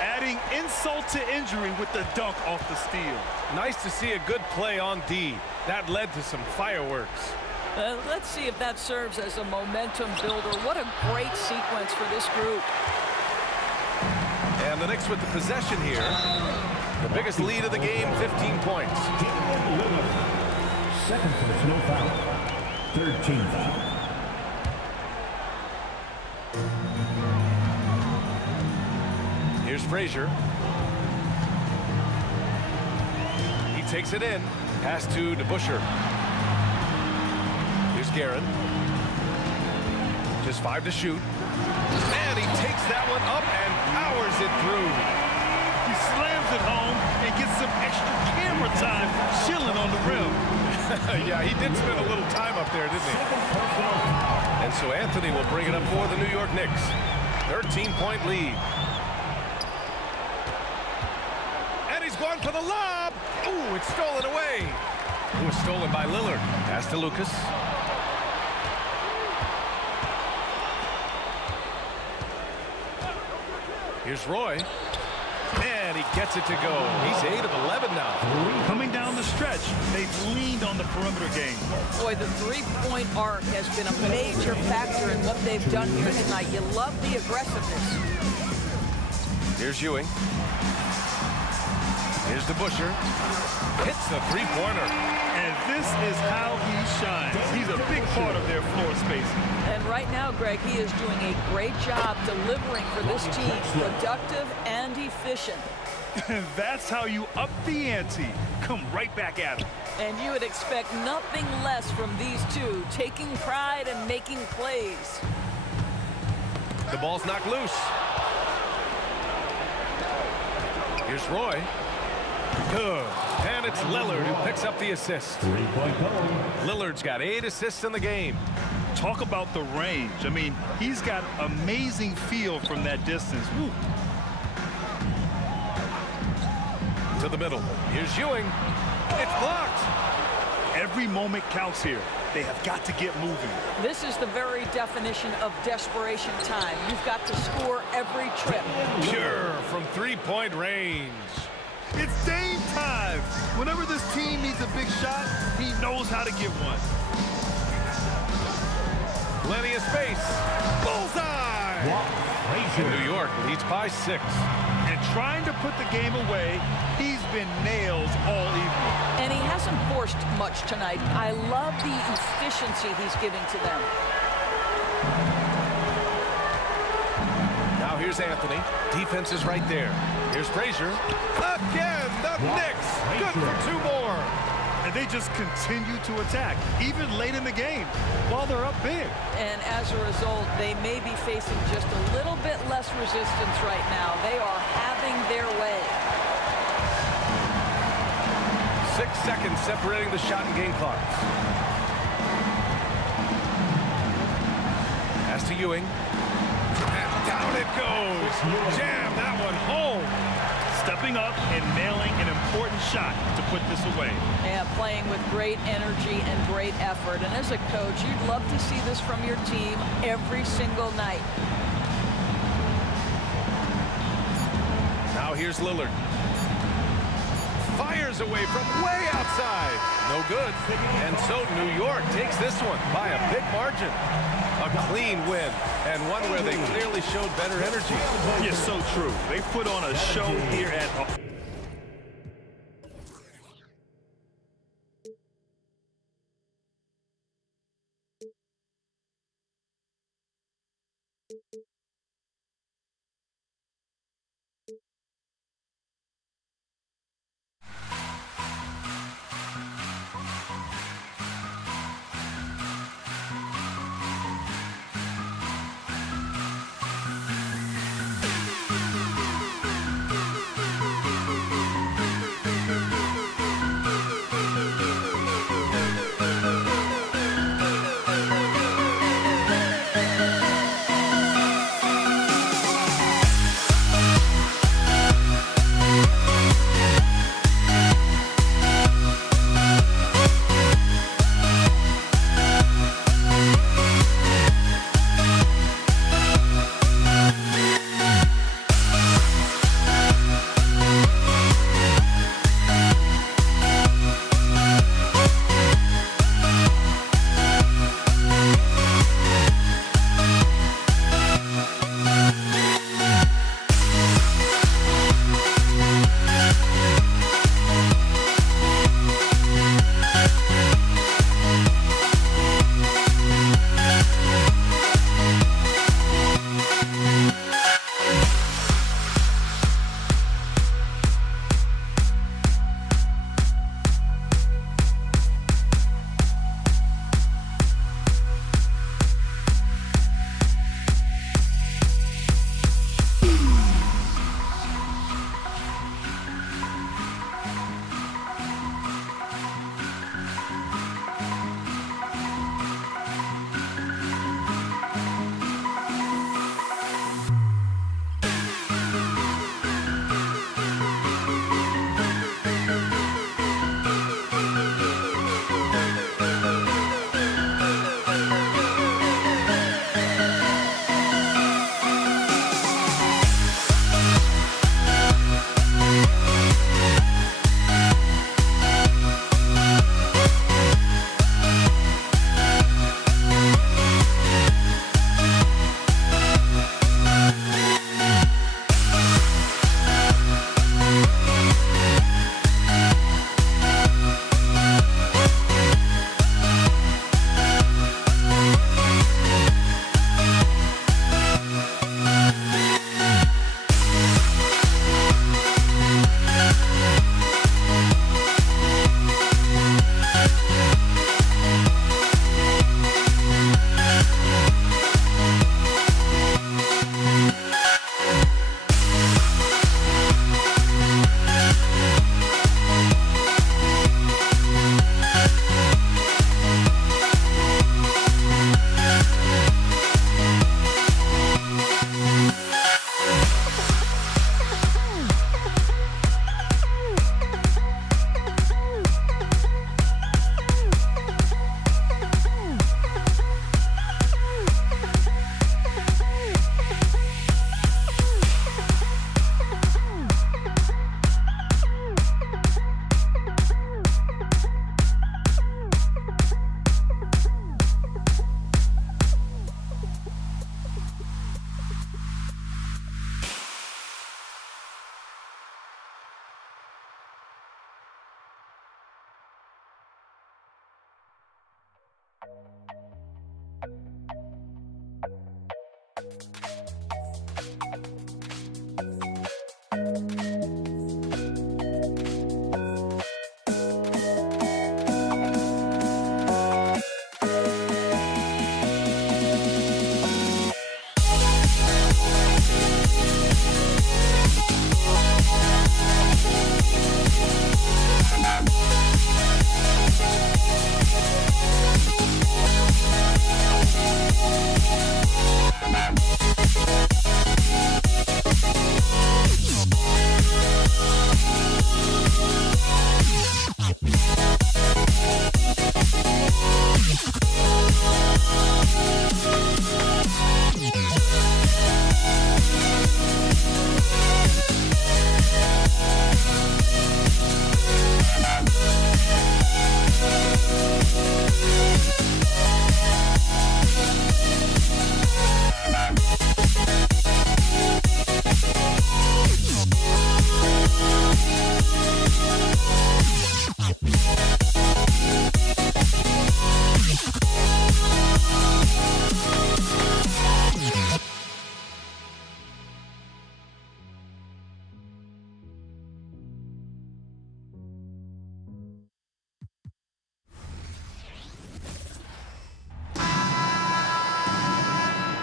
Adding insult to injury with the dunk off the steal. Nice to see a good play on D. That led to some fireworks. Let's see if that serves as a momentum builder. What a great sequence for this group. And the Knicks with the possession here. The biggest lead of the game, 15 points. Second personal foul. Third team foul. Here's Frazier. He takes it in. Pass to DeBusschere. Here's Guerin. Just 5 to shoot. And he takes that one up and powers it through. He slams it home and gets some extra camera time chilling on the rim. Yeah, he did spend a little time up there, didn't he? And so Anthony will bring it up for the New York Knicks. 13-point lead. And he's going for the lob. Ooh, it's stolen away. It was stolen by Lillard. Pass to Lucas. Here's Roy. And he gets it to go. He's 8 of 11 now. Coming down the stretch, they've leaned on the perimeter game. Boy, the three-point arc has been a major factor in what they've done here tonight. You love the aggressiveness. Here's Ewing. Here's DeBusschere. Hits the three-pointer. And this is how he shines. He's a big part of their floor spacing. And right now, Greg, he is doing a great job delivering for this team. Productive and efficient. That's how you up the ante. Come right back at him. And you would expect nothing less from these two, taking pride and making plays. The ball's knocked loose. Here's Roy. Good. And it's Lillard who picks up the assist. 3-point goal. Lillard's got 8 assists in the game. Talk about the range. I mean, he's got amazing feel from that distance. Woo. To the middle. Here's Ewing. It's blocked. Every moment counts here. They have got to get moving. This is the very definition of desperation time. You've got to score every trip. Pure from three-point range. It's Dame time. Whenever this team needs a big shot, he knows how to get one. Plenty of space. Bullseye! And New York leads by 6. And trying to put the game away, he's been nails all evening. And he hasn't forced much tonight. I love the efficiency he's giving to them. Now here's Anthony. Defense is right there. Here's Frazier. Again, the Knicks. Good for 2 more. And they just continue to attack, even late in the game, while they're up big. And as a result, they may be facing just a little bit less resistance right now. They are having their way. 6 seconds separating the shot and game clocks. Pass to Ewing. And down it goes. Jam that one home. Stepping up and nailing an important shot to put this away. Yeah, playing with great energy and great effort. And as a coach, you'd love to see this from your team every single night. Now here's Lillard. Fires away from way outside. No good. And so New York takes this one by a big margin. A clean win, and one where they clearly showed better energy. Yes, so true. They put on a show here at home.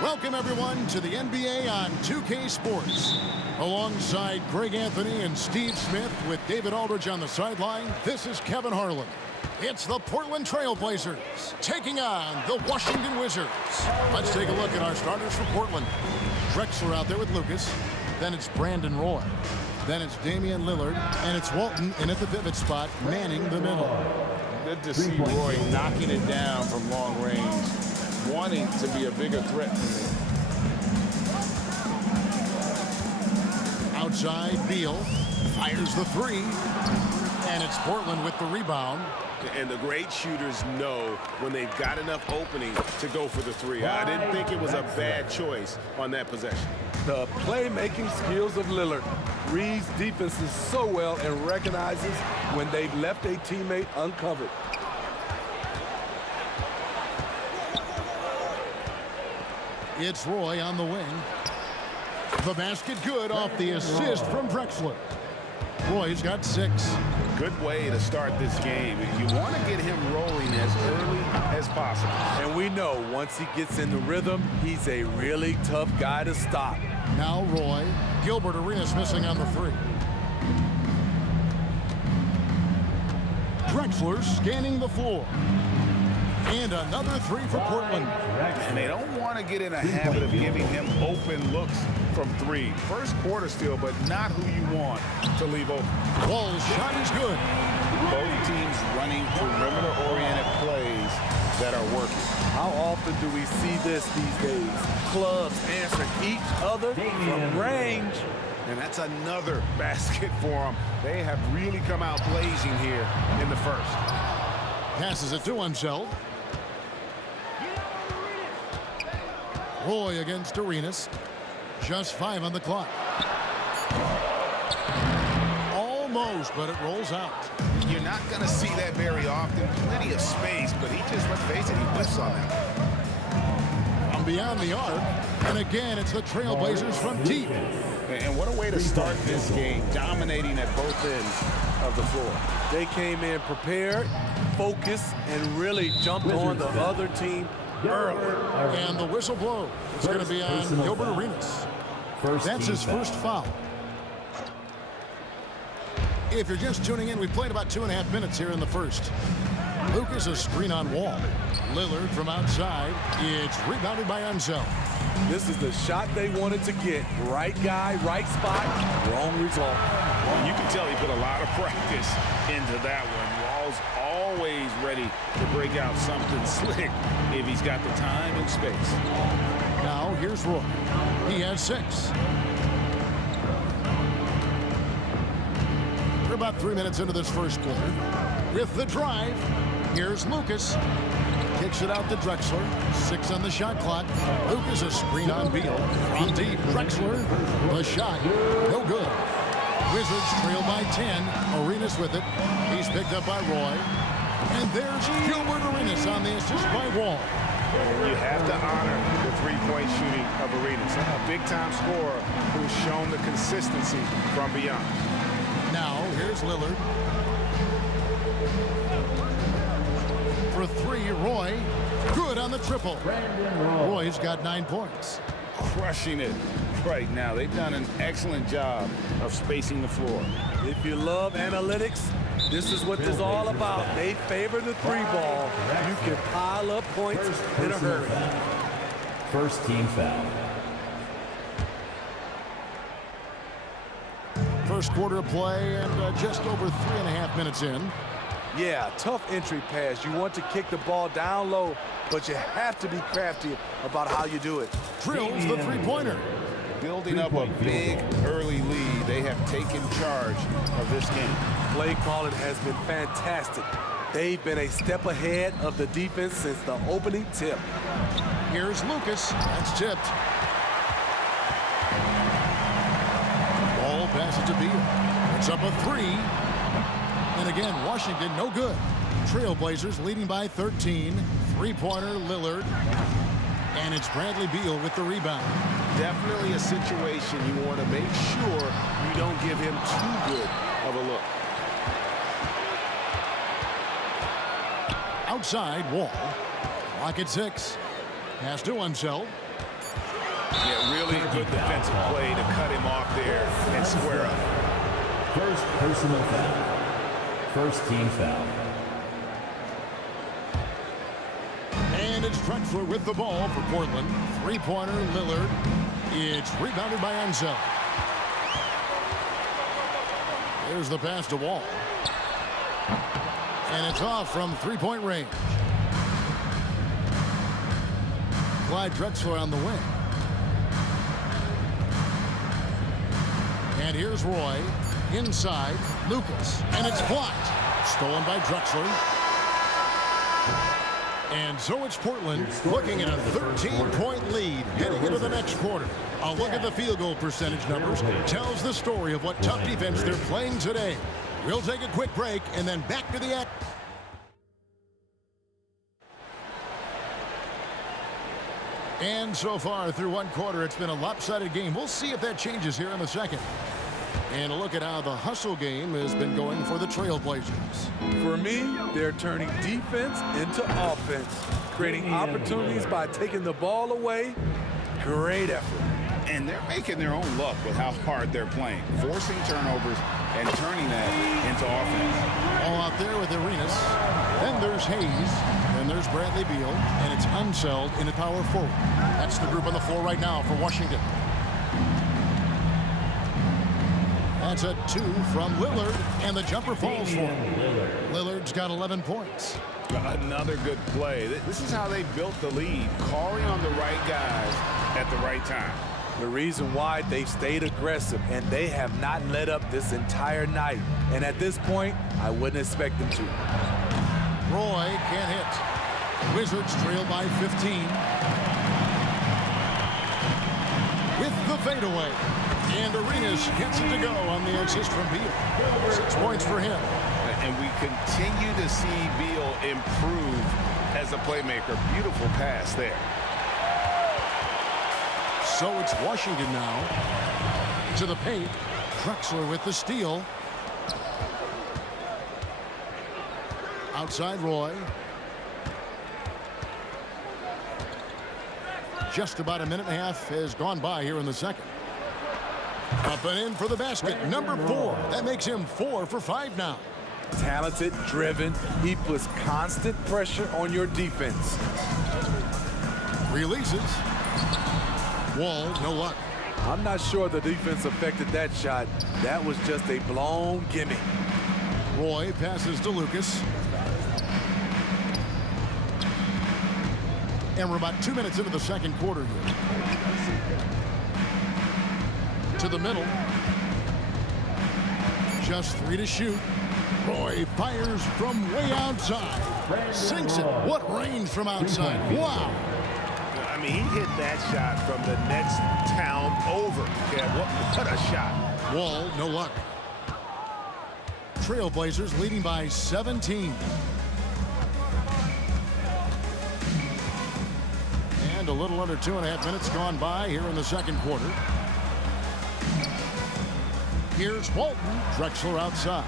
Welcome, everyone, to the NBA on 2K Sports. Alongside Greg Anthony and Steve Smith with David Aldridge on the sideline, this is Kevin Harlan. It's the Portland Trail Blazers taking on the Washington Wizards. Let's take a look at our starters for Portland. Drexler out there with Lucas. Then it's Brandon Roy. Then it's Damian Lillard. And it's Walton in at the pivot spot, manning the middle. Good to see Roy knocking it down from long range, wanting to be a bigger threat for me. Outside, Beal fires the three. And it's Portland with the rebound. And the great shooters know when they've got enough opening to go for the three. I didn't think it was a bad choice on that possession. The playmaking skills of Lillard reads defenses so well and recognizes when they've left a teammate uncovered. It's Roy on the wing. The basket good off the assist from Drexler. Roy's got 6. Good way to start this game. You want to get him rolling as early as possible. And we know once he gets in the rhythm, he's a really tough guy to stop. Now Roy. Gilbert Arenas missing on the 3. Drexler scanning the floor. And another 3 for Portland. And they don't want to get in a habit of giving him open looks from 3. First quarter still, but not who you want to leave open. Wall's shot is good. Both teams running perimeter-oriented plays that are working. How often do we see this these days? Clubs answer each other from range. And that's another basket for them. They have really come out blazing here in the first. Passes it to Unseld. Roy against Arenas. Just 5 on the clock. Almost, but it rolls out. You're not going to see that very often. Plenty of space, but he just, let's face it, he whiffs on that. From beyond the arc. And again, it's the Trailblazers from deep. And what a way to start this game, dominating at both ends of the floor. They came in prepared, focused, and really jumped on the other team early. And the whistle blows. It's going to be on Gilbert Arenas. That's his first foul. If you're just tuning in, we played about 2.5 minutes here in the first. Lucas, a screen on Wall. Lillard from outside. It's rebounded by Unseld. This is the shot they wanted to get. Right guy, right spot, wrong result. You can tell he put a lot of practice into that one. Wall's always ready to break out something slick if he's got the time and space. Now here's Roy. He has 6. We're about 3 minutes into this first quarter. With the drive, here's Lucas. Kicks it out to Drexler. 6 on the shot clock. Lucas a screen on Beal. From deep, Drexler. The shot, no good. Wizards trail by 10. Arenas with it. He's picked up by Roy. And there's Gilbert Arenas on the assist by Wall. You have to honor the three-point shooting of Arenas. A big-time scorer who's shown the consistency from beyond. Now, here's Lillard. For three, Roy. Good on the triple. Roy's got 9 points. Crushing it right now. They've done an excellent job of spacing the floor. If you love analytics, this is what this is all about. They favor the three ball. You can pile up points in a hurry. First team foul. First quarter of play and just over 3.5 minutes in. Yeah, tough entry pass. You want to kick the ball down low, but you have to be crafty about how you do it. Drills the three-pointer. Building up a big early lead, they have taken charge of this game. Play calling has been fantastic. They've been a step ahead of the defense since the opening tip. Here's Lucas. That's tipped. Ball passes to Beal. It's up a 3. And again, Washington no good. Trailblazers leading by 13. Three-pointer Lillard. And it's Bradley Beal with the rebound. Definitely a situation you want to make sure you don't give him too good of a look. Outside, Wall. Clock at 6. Pass to Unseld. Yeah, really good defensive play to cut him off there and square up. First personal foul. First team foul. And it's Drexler with the ball for Portland. Three-pointer Lillard. It's rebounded by Unseld. There's the pass to Wall. And it's off from three-point range. Clyde Drexler on the wing. And here's Roy. Inside, Lucas. And it's blocked. Stolen by Drexler. And so it's Portland looking at a 13-point lead heading into the next quarter. A look at the field goal percentage numbers tells the story of what tough defense they're playing today. We'll take a quick break and then back to the act. And so far through one quarter, it's been a lopsided game. We'll see if that changes here in the second. And a look at how the hustle game has been going for the Trailblazers. For me, they're turning defense into offense, creating opportunities by taking the ball away. Great effort. And they're making their own luck with how hard they're playing, forcing turnovers and turning that into offense. All out there with Arenas. Then there's Hayes. Then there's Bradley Beal. And it's Unseld in the power forward. That's the group on the floor right now for Washington. That's a 2 from Lillard, and the jumper falls for him. Lillard's got 11 points. Another good play. This is how they built the lead, calling on the right guys at the right time. The reason why they've stayed aggressive, and they have not let up this entire night. And at this point, I wouldn't expect them to. Roy can't hit. Wizards trail by 15. With the fadeaway. And Arenas gets it to go on the assist from Beal. 6 points for him. And we continue to see Beal improve as a playmaker. Beautiful pass there. So it's Washington now. To the paint. Drexler with the steal. Outside Roy. Just about a minute and a half has gone by here in the second. Up and in for the basket, number 4. That makes him 4 for 5 now. Talented, driven. He puts constant pressure on your defense. Releases. Wall, no luck. I'm not sure the defense affected that shot. That was just a blown gimme. Roy passes to Lucas. And we're about 2 minutes into the second quarter here. To the middle. Just 3 to shoot. Roy fires from way outside. Sinks it. What range from outside. Wow. I mean, he hit that shot from the next town over. Yeah, what a shot. Wall, no luck. Trailblazers leading by 17. a little under 2.5 minutes gone by here in the second quarter. Here's Walton. Drexler outside.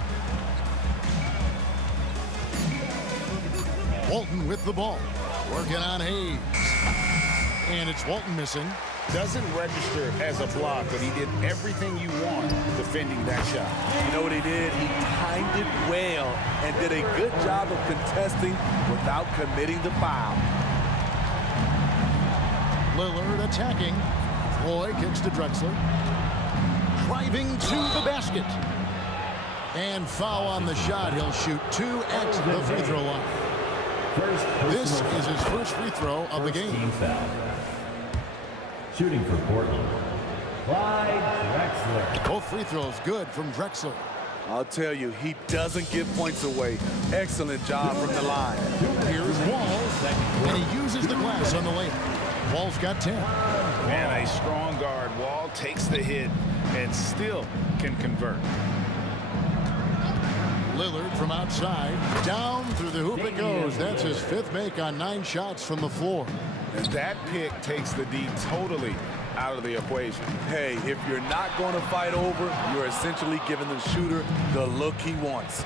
Walton with the ball. Working on Hayes. And it's Walton missing. Doesn't register as a block, but he did everything you want defending that shot. You know what he did? He timed it well and did a good job of contesting without committing the foul. Lillard attacking. Roy kicks to Drexler. Driving to the basket. And foul on the shot. He'll shoot 2 at the free throw line. This is his first free throw of the game. Shooting for Portland, Clyde Drexler. Both free throws good from Drexler. I'll tell you, he doesn't give points away. Excellent job from the line. Here's Wall, and he uses the glass on the layup. Wall's got 10. Man, a strong guard. Wall takes the hit and still can convert. Lillard from outside. Down through the hoop it goes. That's his 5th make on 9 shots from the floor. And that pick takes the D totally out of the equation. Hey, if you're not going to fight over, you're essentially giving the shooter the look he wants.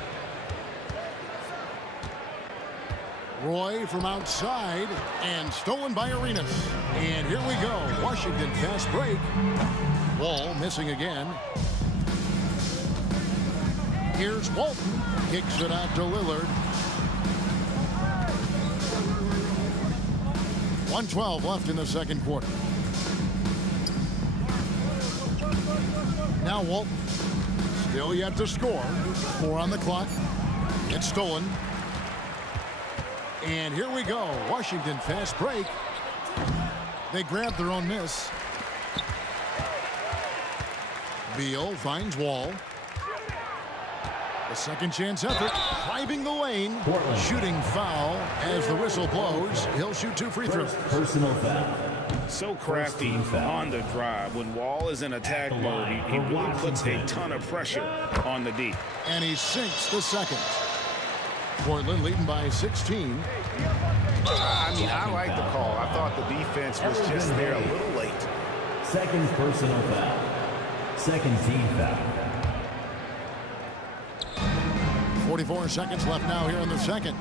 Roy from outside and stolen by Arenas. And here we go. Washington fast break. Wall missing again. Here's Walton. Kicks it out to Lillard. 1:12 left in the second quarter. Now Walton. Still yet to score. 4 on the clock. It's stolen. And here we go. Washington fast break. They grab their own miss. Beal finds Wall. A second chance effort. Driving the lane. Portland. Shooting foul as the whistle blows. He'll shoot 2 free throws. Personal foul. So crafty on the drive. When Wall is in attack mode, he really puts a ton of pressure on the D. And he sinks the second. Portland leading by 16. I mean, I like the call. I thought the defense was just there a little late. Second personal foul. Second team foul. 44 seconds left now here in the second.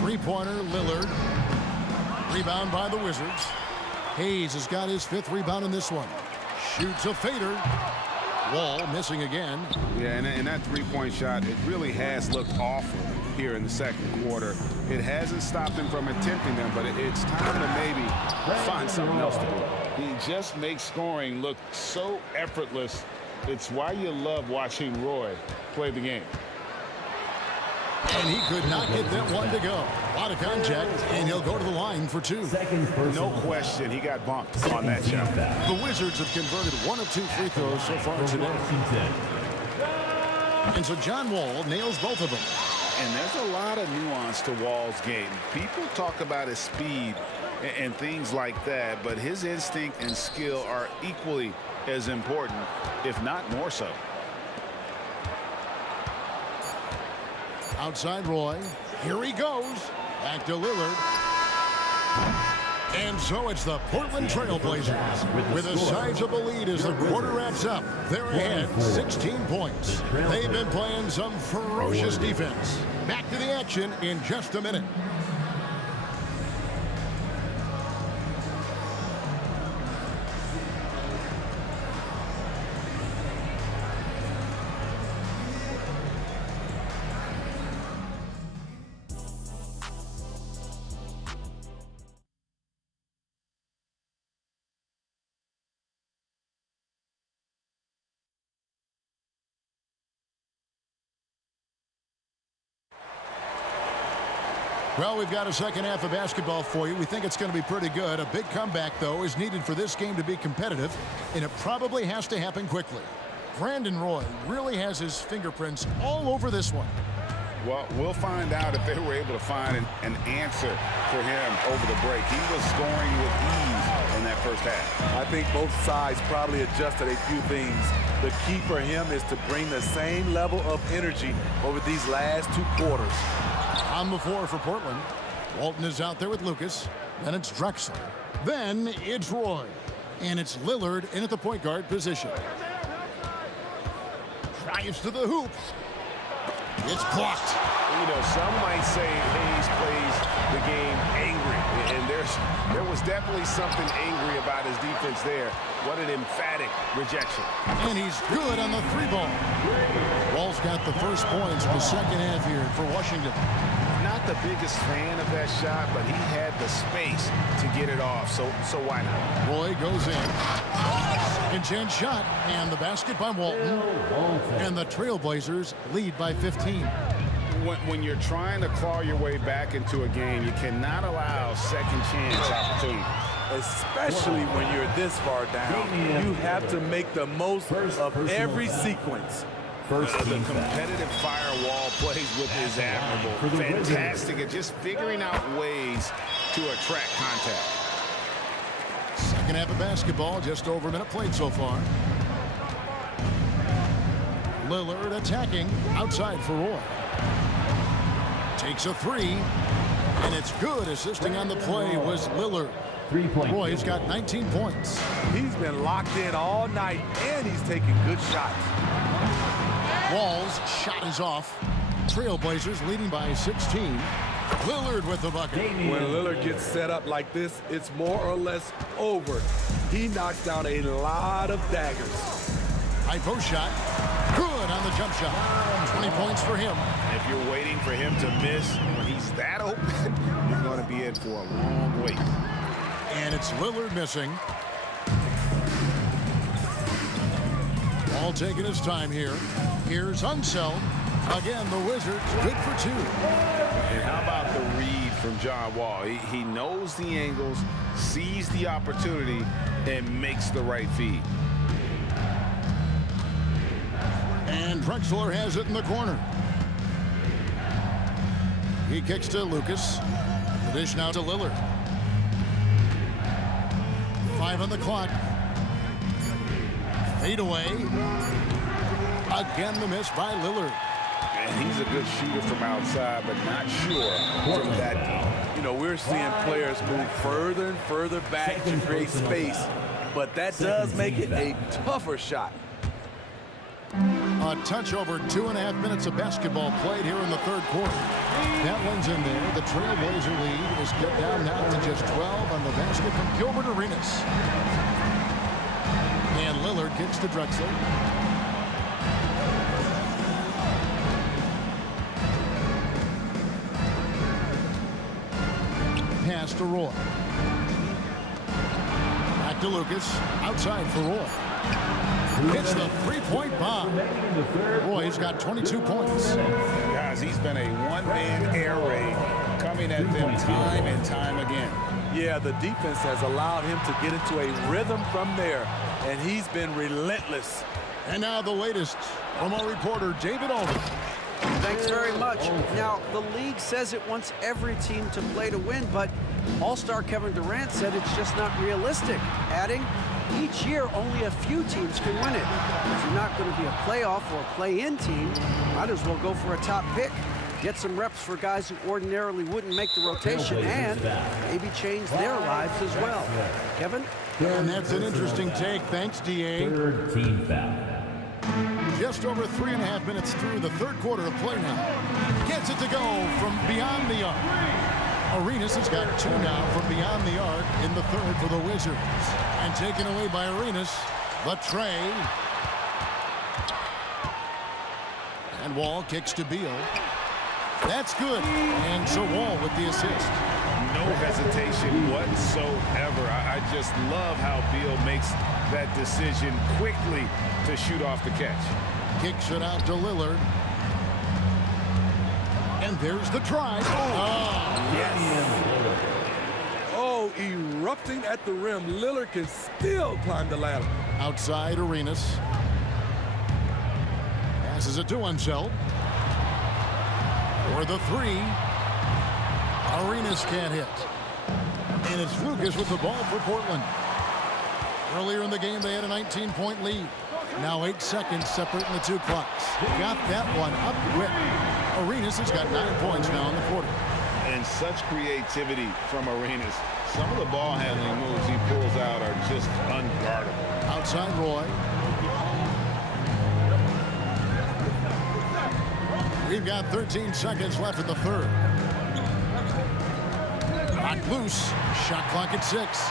Three-pointer, Lillard. Rebound by the Wizards. Hayes has got his 5th rebound in this one. Shoots a fader. Wall missing again. Yeah, and that three-point shot, it really has looked awful here in the second quarter. It hasn't stopped him from attempting them, but it's time to maybe find something else to do. He just makes scoring look so effortless. It's why you love watching Roy play the game. And he could not get that one to go. A lot of contact, and he'll go to the line for 2. No question, he got bumped on that shot. The Wizards have converted 1 of 2 free throws so far today. And so John Wall nails both of them. And there's a lot of nuance to Wall's game. People talk about his speed and things like that, but his instinct and skill are equally as important, if not more so. Outside Roy. Here he goes. Back to Lillard. And so it's the Portland Trail Blazers with a sizable lead as the quarter wraps up. They're ahead 16 points. They've been playing some ferocious defense. Back to the action in just a minute. Well, we've got a second half of basketball for you. We think it's going to be pretty good. A big comeback, though, is needed for this game to be competitive, and it probably has to happen quickly. Brandon Roy really has his fingerprints all over this one. Well, we'll find out if they were able to find an answer for him over the break. He was scoring with ease in that first half. I think both sides probably adjusted a few things. The key for him is to bring the same level of energy over these last 2 quarters. On the floor for Portland, Walton is out there with Lucas. Then it's Drexler. Then it's Roy. And it's Lillard in at the point guard position. Drives to the hoop. It's blocked. You know, some might say Hayes plays the game angry. And there was definitely something angry about his defense there. What an emphatic rejection. And he's good on the three ball. Wall's got the first points in the second half here for Washington. Not the biggest fan of that shot, but he had the space to get it off, so why not? Roy goes in. Second chance shot, and the basket by Walton. And the Trailblazers lead by 15. When you're trying to claw your way back into a game, you cannot allow second chance opportunities. Especially when you're this far down, you have to make the most of every sequence. The competitive firewall plays with is admirable. Fantastic at just figuring out ways to attract contact. Second half of basketball, just over a minute played so far. Lillard attacking outside for Roy. Takes a three, and it's good. Assisting on the play was Lillard. Roy's got 19 points. He's been locked in all night, and he's taking good shots. Wall's shot is off. Trailblazers leading by 16. Lillard with the bucket. When Lillard gets set up like this, it's more or less over. He knocks down a lot of daggers. High post shot. Good on the jump shot. 20 points for him. If you're waiting for him to miss when he's that open, you're going to be in for a long wait. And it's Lillard missing. All taking his time here. Here's Unseld. Again, the Wizards good for two. And how about the read from John Wall? He knows the angles, sees the opportunity, and makes the right feed. And Drexler has it in the corner. He kicks to Lucas. The dish now to Lillard. 5 on the clock. Fade away. Again, the miss by Lillard. And he's a good shooter from outside, but not sure from that deep. You know, we're seeing players move further and further back to create space, but that does make it a tougher shot. A touch over 2.5 minutes of basketball played here in the third quarter. That one's in there. The Trailblazer lead is cut down now to just 12 on the basket from Gilbert Arenas. And Lillard kicks to Drexler. Pass to Roy. Back to Lucas. Outside for Roy. Hits the three-point bomb. Roy's got 22 points. Guys, he's been a one-man air raid coming at them time and time again. Yeah, the defense has allowed him to get into a rhythm from there, and he's been relentless. And now the latest from our reporter, David Aldridge. Thanks very much. Now, the league says it wants every team to play to win, but All-Star Kevin Durant said it's just not realistic, adding, each year only a few teams can win it. If you're not going to be a playoff or play-in team, might as well go for a top pick. Get some reps for guys who ordinarily wouldn't make the rotation and maybe change their lives as well. Kevin? And that's an interesting take. Thanks, D.A. Third team foul. Just over 3.5 minutes through the third quarter of play now. Gets it to go from beyond the arc. Arenas has got 2 now from beyond the arc in the third for the Wizards. And taken away by Arenas. The tray. And Wall kicks to Beal. That's good. And so Wall with the assist. No hesitation whatsoever. I just love how Beal makes that decision quickly to shoot off the catch. Kicks it out to Lillard. And there's the try. Oh, yes. Oh, erupting at the rim. Lillard can still climb the ladder. Outside Arenas. Passes it to Unseld. For the three. Arenas can't hit. And it's Lucas with the ball for Portland. Earlier in the game, they had a 19-point lead. Now 8 seconds separating the two clocks. Got that one up quick. Arenas has got 9 points now in the quarter. And such creativity from Arenas. Some of the ball handling moves he pulls out are just unguardable. Outside Roy. We've got 13 seconds left in the third. Knocked loose. Shot clock at 6.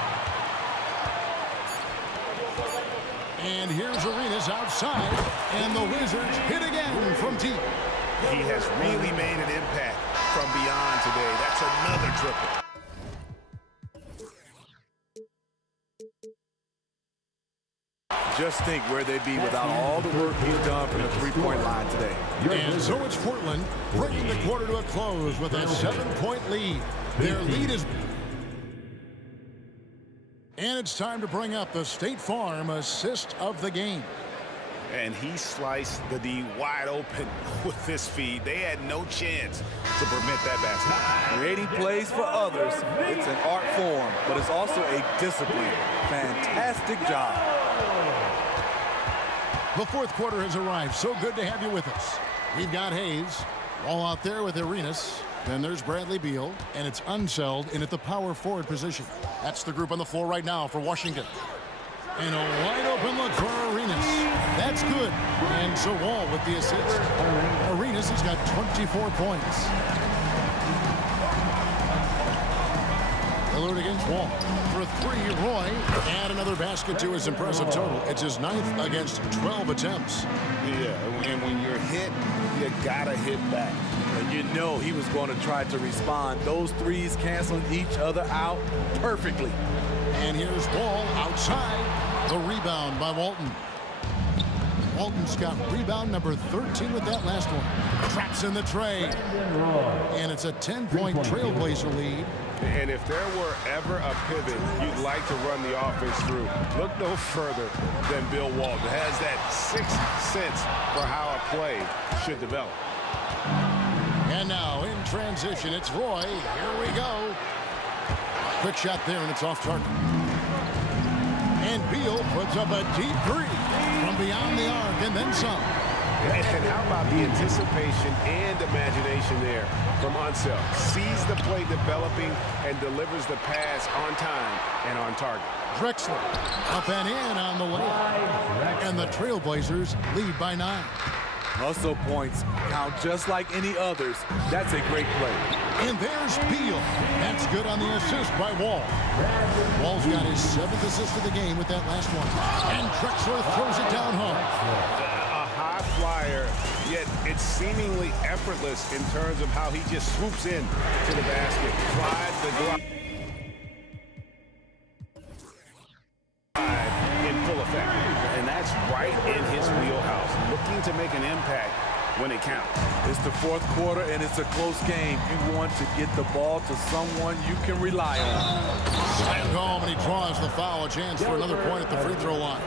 And here's Arenas outside. And the Wizards hit again from deep. He has really made an impact from beyond today. That's another triple. Just think where they'd be without all the work he's done from the three-point line today. And so it's Portland bringing the quarter to a close with a 7-point lead. Their lead is... And it's time to bring up the State Farm assist of the game. And he sliced the D wide open with this feed. They had no chance to permit that basket. Creating plays for others, it's an art form, but it's also a discipline. Fantastic job. The fourth quarter has arrived. So good to have you with us. We've got Hayes all out there with Arenas. Then there's Bradley Beal, and it's Unseld in at the power forward position. That's the group on the floor right now for Washington. And a wide open look for Arenas. That's good. And so Wall with the assist. Arenas has got 24 points. Lillard against Wall. For 3, Roy. Add another basket to his impressive total. It's his 9th against 12 attempts. Yeah, and when you're hit, you gotta hit back. And you know he was going to try to respond. Those threes canceling each other out perfectly. And here's Wall outside. The rebound by Walton. Walton's got rebound number 13 with that last one. Traps in the tray. And it's a 10-point Trailblazer lead. And if there were ever a pivot you'd like to run the offense through, look no further than Bill Walton. Has that 6th sense for how a play should develop. And now in transition, it's Roy. Here we go. Quick shot there, and it's off target. And Beal puts up a deep 3 from beyond the arc, and then some. And how about the anticipation and imagination there from Unseld? Sees the play developing and delivers the pass on time and on target. Drexler up and in on the layup. And the Trailblazers lead by 9. Hustle points count just like any others. That's a great play. And there's Beal. That's good on the assist by Wall. Wall's got his 7th assist of the game with that last one. And Drexler throws it down home. A high flyer, yet it's seemingly effortless in terms of how he just swoops in to the basket. Glides the glide in full effect. And that's right in his wheelhouse. Looking to make an impact when it counts. It's the fourth quarter, and it's a close game. You want to get the ball to someone you can rely on. Slam home, and he draws the foul. A chance for another point at the free throw line.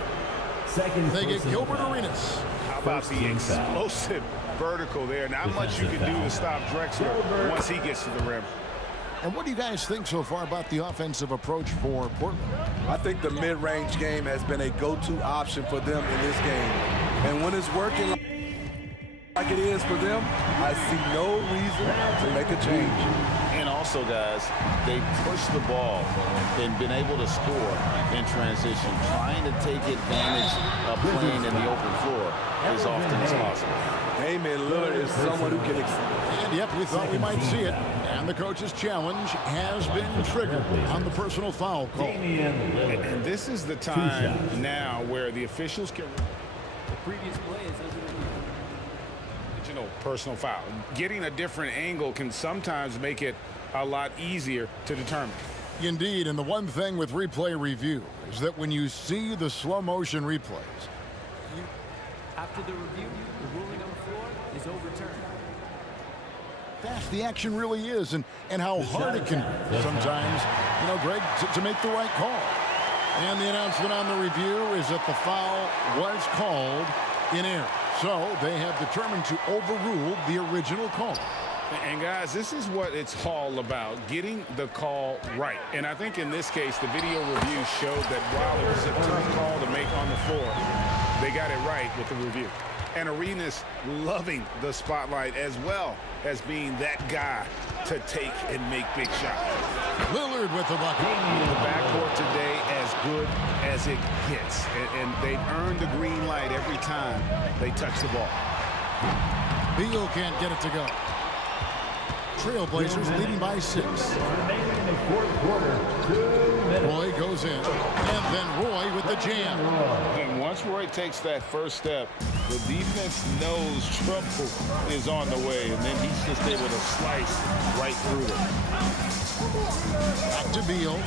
They get Gilbert Arenas. How about the explosive vertical there? Not much you can do to stop Drexler once he gets to the rim. And what do you guys think so far about the offensive approach for Portland? I think the mid-range game has been a go-to option for them in this game. And when it's working like it is for them, I see no reason to make a change. And also, guys, they push the ball and been able to score in transition, trying to take advantage of playing in the open floor as often as possible. Damian Lillard is someone who can... And yep, we thought we might see it. And the coach's challenge has been triggered on the personal foul call. And this is the time now where the officials can... The previous play is under review. Personal foul. Getting a different angle can sometimes make it a lot easier to determine. Indeed, and the one thing with replay review is that when you see the slow motion replays, After the review, the ruling on the floor is overturned. fast the action really is and how hard it can be sometimes, Greg, to make the right call. And the announcement on the review is that the foul was called in error. So they have determined to overrule the original call. And guys, this is what it's all about, getting the call right. And I think in this case, the video review showed that while it was a tough call to make on the floor, They got it right with the review. And Arenas loving the spotlight as well as being that guy to take and make big shots. Lillard with the bucket. The backcourt today as good as it gets. And they've earned the green light every time they touch the ball. Beal can't get it to go. Trailblazers leading by 6. Roy goes in, and then Roy with the jam. And once Roy takes that first step, the defense knows trouble is on the way, and then he's just able to slice right through them. Back to Beal.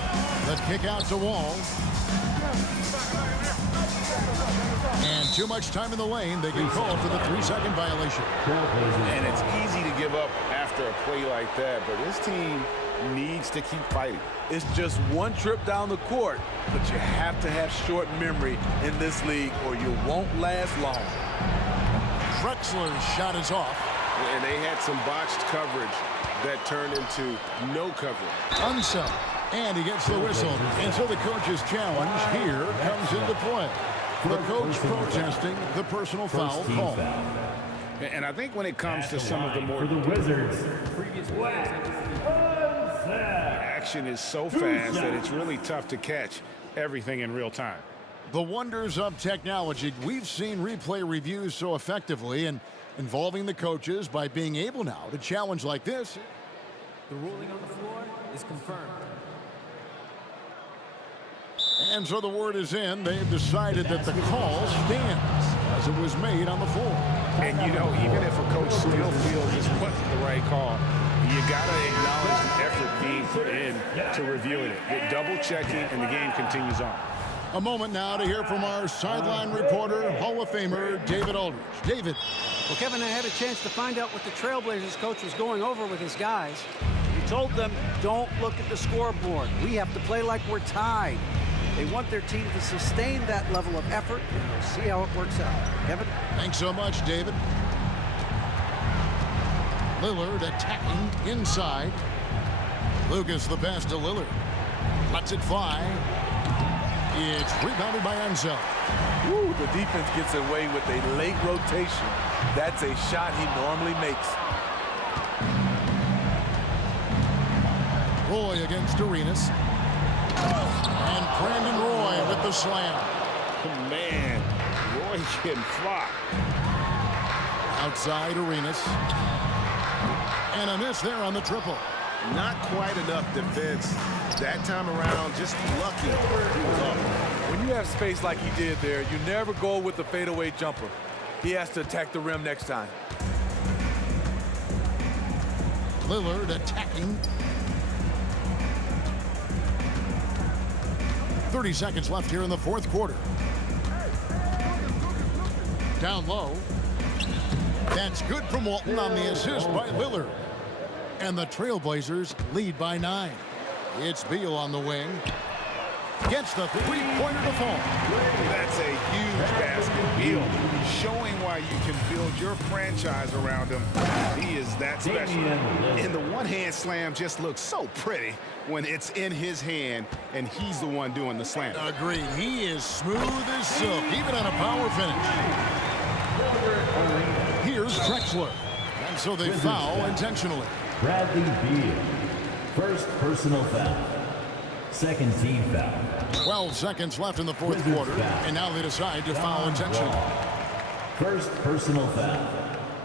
The kick out to Wall. And too much time in the lane. They get called for the 3-second violation. And it's easy to give up after a play like that, but this team needs to keep fighting. It's just one trip down the court, but you have to have short memory in this league or you won't last long. Drexler's shot is off. And they had some botched coverage that turned into no coverage. Unset. And he gets the whistle. And so the coach's challenge here comes into play. The coach protesting the personal foul call. And I think when it comes to some of the more... For the Wizards. Action is so fast that it's really tough to catch everything in real time. The wonders of technology. We've seen replay reviews so effectively and involving the coaches by being able now to challenge like this. The ruling on the floor is confirmed. And so the word is in. They've decided that the call stands as it was made on the floor. And, you know, even if a coach still feels this wasn't the right call, you got to acknowledge the effort being put in to reviewing it. You're double-checking, and the game continues on. A moment now to hear from our sideline reporter, Hall of Famer David Aldridge. David. Well, Kevin, I had a chance to find out what the Trailblazers coach was going over with his guys. He told them, don't look at the scoreboard. We have to play like we're tied. They want their team to sustain that level of effort, and we'll see how it works out. Kevin? Thanks so much, David. Lillard attacking inside. Lucas the pass to Lillard. Lets it fly. It's rebounded by Enzo. Woo, the defense gets away with a late rotation. That's a shot he normally makes. Roy against Arenas. And Brandon Roy with the slam. Man, Roy getting flopped. Outside Arenas. And a miss there on the triple. Not quite enough defense that time around, just lucky. When you have space like he did there, you never go with the fadeaway jumper. He has to attack the rim next time. Lillard attacking. 30 seconds left here in the fourth quarter. Down low. That's good from Walton on the assist by Lillard. And the Trailblazers lead by 9. It's Beal on the wing. Gets the three-pointer to fall. That's a huge basket. Beal showing why you can build your franchise around him. He is that special. And the one-hand slam just looks so pretty when it's in his hand and he's the one doing the slam. Agreed. He is smooth as silk, even on a power finish. Here's Drexler. And so they foul intentionally. Bradley Beal. First personal foul. Second team foul. 12 seconds left in the fourth quarter, and now they decide to foul intentionally. First personal foul.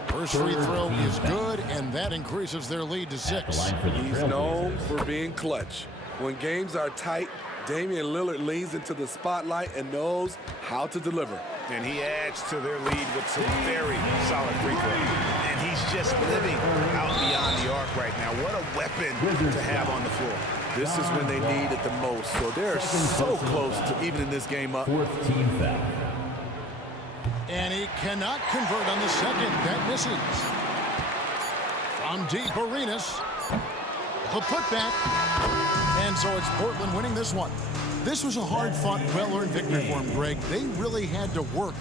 First free throw is good, and that increases their lead to 6. He's known for being clutch. When games are tight, Damian Lillard leans into the spotlight and knows how to deliver. And he adds to their lead with some very solid free throws. And he's just living out beyond the arc right now. What a weapon to have on the floor. This is when they need it the most. So they're so close to evening this game up. Fourth team foul. And he cannot convert on the second. That misses. From deep, Arenas. The putback. And so it's Portland winning this one. This was a hard-fought, well-earned victory for him, Greg. They really had to work.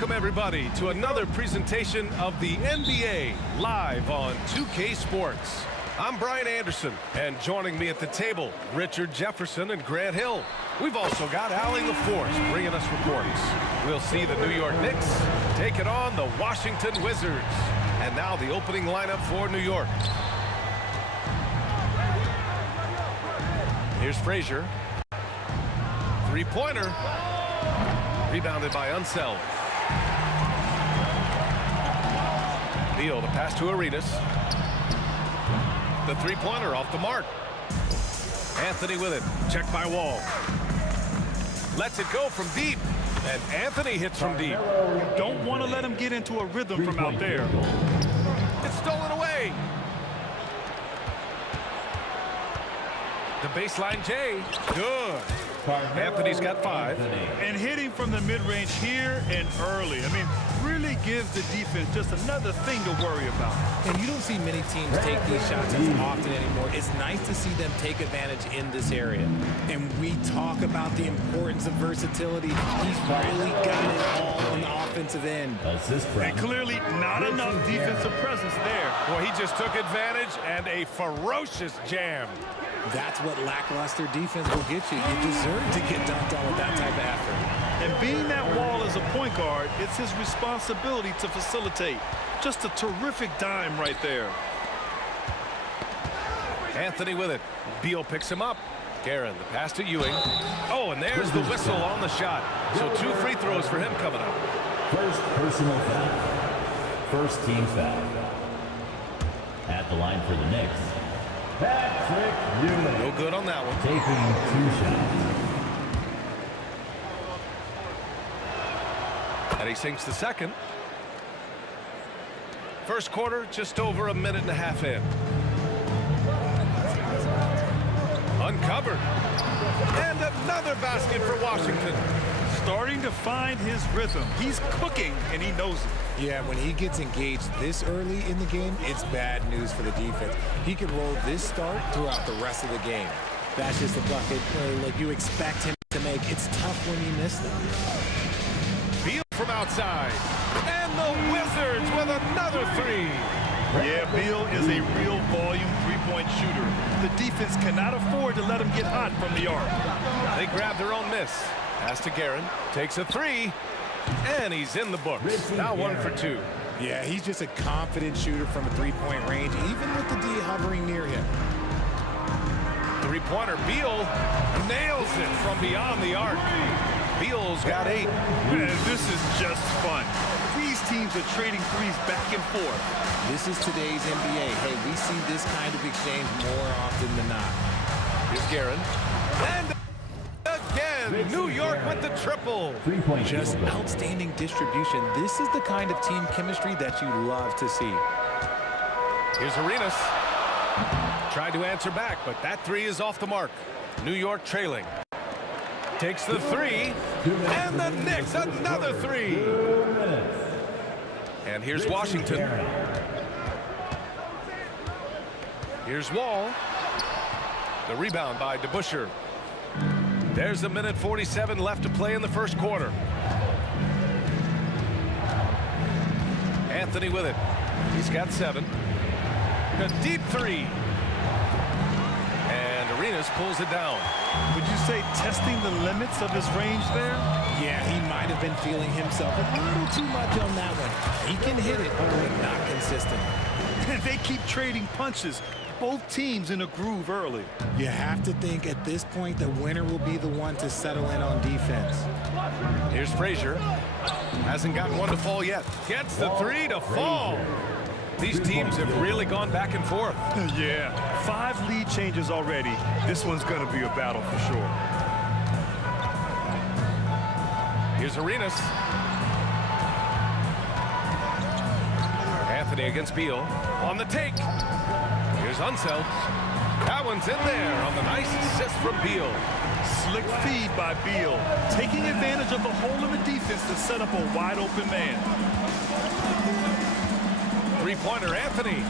Welcome, everybody, to another presentation of the NBA live on 2K Sports. I'm Brian Anderson, and joining me at the table, Richard Jefferson and Grant Hill. We've also got Allie LaForce bringing us reports. We'll see the New York Knicks taking on the Washington Wizards. And now the opening lineup for New York. Here's Frazier. Three-pointer. Rebounded by Unseld. Beal to pass to Arenas. The three-pointer off the mark. Anthony with it. Checked by Wall. Lets it go from deep. And Anthony hits from deep. You don't want to let him get into a rhythm from out there. It's stolen away. The baseline J. Good. Anthony's got 5. And hitting from the mid-range here and early. I mean, really gives the defense just another thing to worry about. And you don't see many teams take these shots as often anymore. It's nice to see them take advantage in this area. And we talk about the importance of versatility. He's really got it all on the offensive end. And clearly not enough defensive presence there. Well, he just took advantage and a ferocious jam. That's what lackluster defense will get you. You deserve to get dunked on with that type of effort. And being that wall as a point guard, it's his responsibility to facilitate. Just a terrific dime right there. Anthony with it. Beal picks him up. Guerin, the pass to Ewing. Oh, and there's the whistle on the shot. So 2 free throws for him coming up. First personal foul. First team foul. At the line for the Knicks, Patrick Ewing. No good on that one. Taking 2 shots. And he sinks the second. First quarter, just over a minute and a half in. Uncovered. And another basket for Washington. Starting to find his rhythm. He's cooking, and he knows it. Yeah, when he gets engaged this early in the game, it's bad news for the defense. He can roll this start throughout the rest of the game. That's just a bucket like you expect him to make. It's tough when you miss them. Beal from outside. And the Wizards with another 3. Yeah, Beal is a real volume three-point shooter. The defense cannot afford to let him get hot from the arc. They grab their own miss. Pass to Guerin. Takes a 3. And he's in the books. Now 1 for 2. Yeah, he's just a confident shooter from a three-point range, even with the D hovering near him. Three-pointer. Beal nails it from beyond the arc. Beal's got 8. Man, this is just fun. These teams are trading threes back and forth. This is today's NBA. Hey, we see this kind of exchange more often than not. Here's Guerin. And again, New York with the triple. Just outstanding distribution. This is the kind of team chemistry that you love to see. Here's Arenas. Tried to answer back, but that 3 is off the mark. New York trailing. Takes the 3. And the Knicks another 3. And here's Washington. Here's Wall. The rebound by DeBusschere. There's 1:47 left to play in the first quarter. Anthony with it. He's got 7. A deep 3. And Arenas pulls it down. Would you say testing the limits of his range there? Yeah, he might have been feeling himself a little too much on that one. He can hit it, but not consistent. They keep trading punches. Both teams in a groove early. You have to think at this point the winner will be the one to settle in on defense. Here's Frazier. Hasn't gotten one to fall yet. Gets the 3 to fall. These teams have really gone back and forth. Yeah, 5 lead changes already. This one's going to be a battle for sure. Here's Arenas. Anthony against Beal. On the take. Here's Unseld. That one's in there on the nice assist from Beal. Slick feed by Beal. Taking advantage of the hole in the defense to set up a wide open man. Three-pointer Anthony.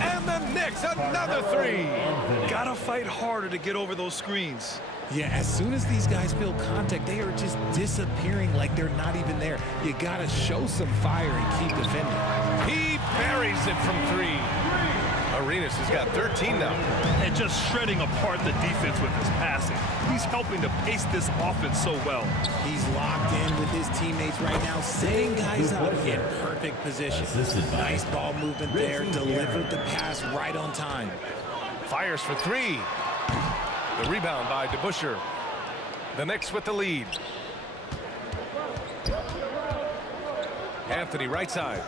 And the Knicks another 3. Gotta fight harder to get over those screens. Yeah, as soon as these guys feel contact, they are just disappearing like they're not even there. You gotta show some fire and keep defending. He buries it from 3. Arenas has got 13 now. And just shredding apart the defense with his passing. He's helping to pace this offense so well. He's locked in with his teammates right now, setting guys up in perfect position. Nice ball movement there, delivered the pass right on time. Fires for 3. The rebound by DeBusschere. The Knicks with the lead. Anthony right side.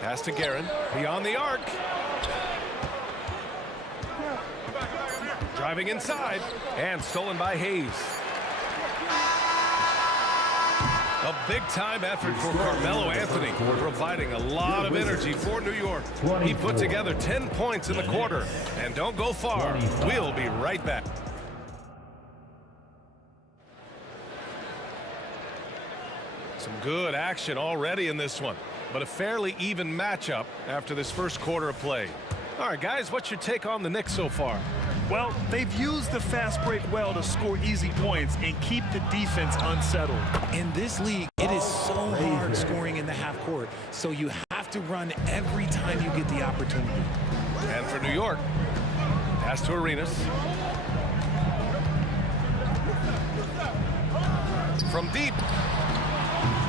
Pass to Guerin. Beyond the arc. Driving inside. And stolen by Hayes. A big-time effort for Carmelo Anthony, providing a lot of energy for New York. He put together 10 points in the quarter. And don't go far. We'll be right back. Some good action already in this one, but a fairly even matchup after this first quarter of play. All right, guys, what's your take on the Knicks so far? Well, they've used the fast break well to score easy points and keep the defense unsettled. In this league, it is so hard scoring in the half court, so you have to run every time you get the opportunity. And for New York, pass to Arenas. from deep.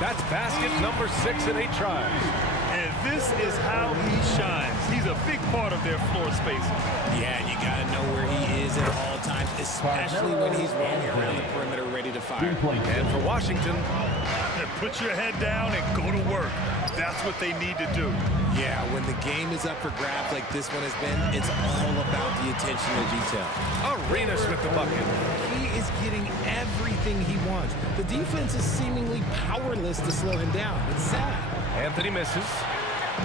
That's basket number 6 in 8 tries. And this is how he shines. He's a big part of their floor spacing. Yeah, you got to know where he is at all times, especially when he's roaming around the perimeter ready to fire. And for Washington, put your head down and go to work. That's what they need to do. Yeah, when the game is up for grabs like this one has been, it's all about the attention to detail. Arenas with the bucket. He is getting everything he wants. The defense is seemingly powerless to slow him down. It's sad. Anthony misses.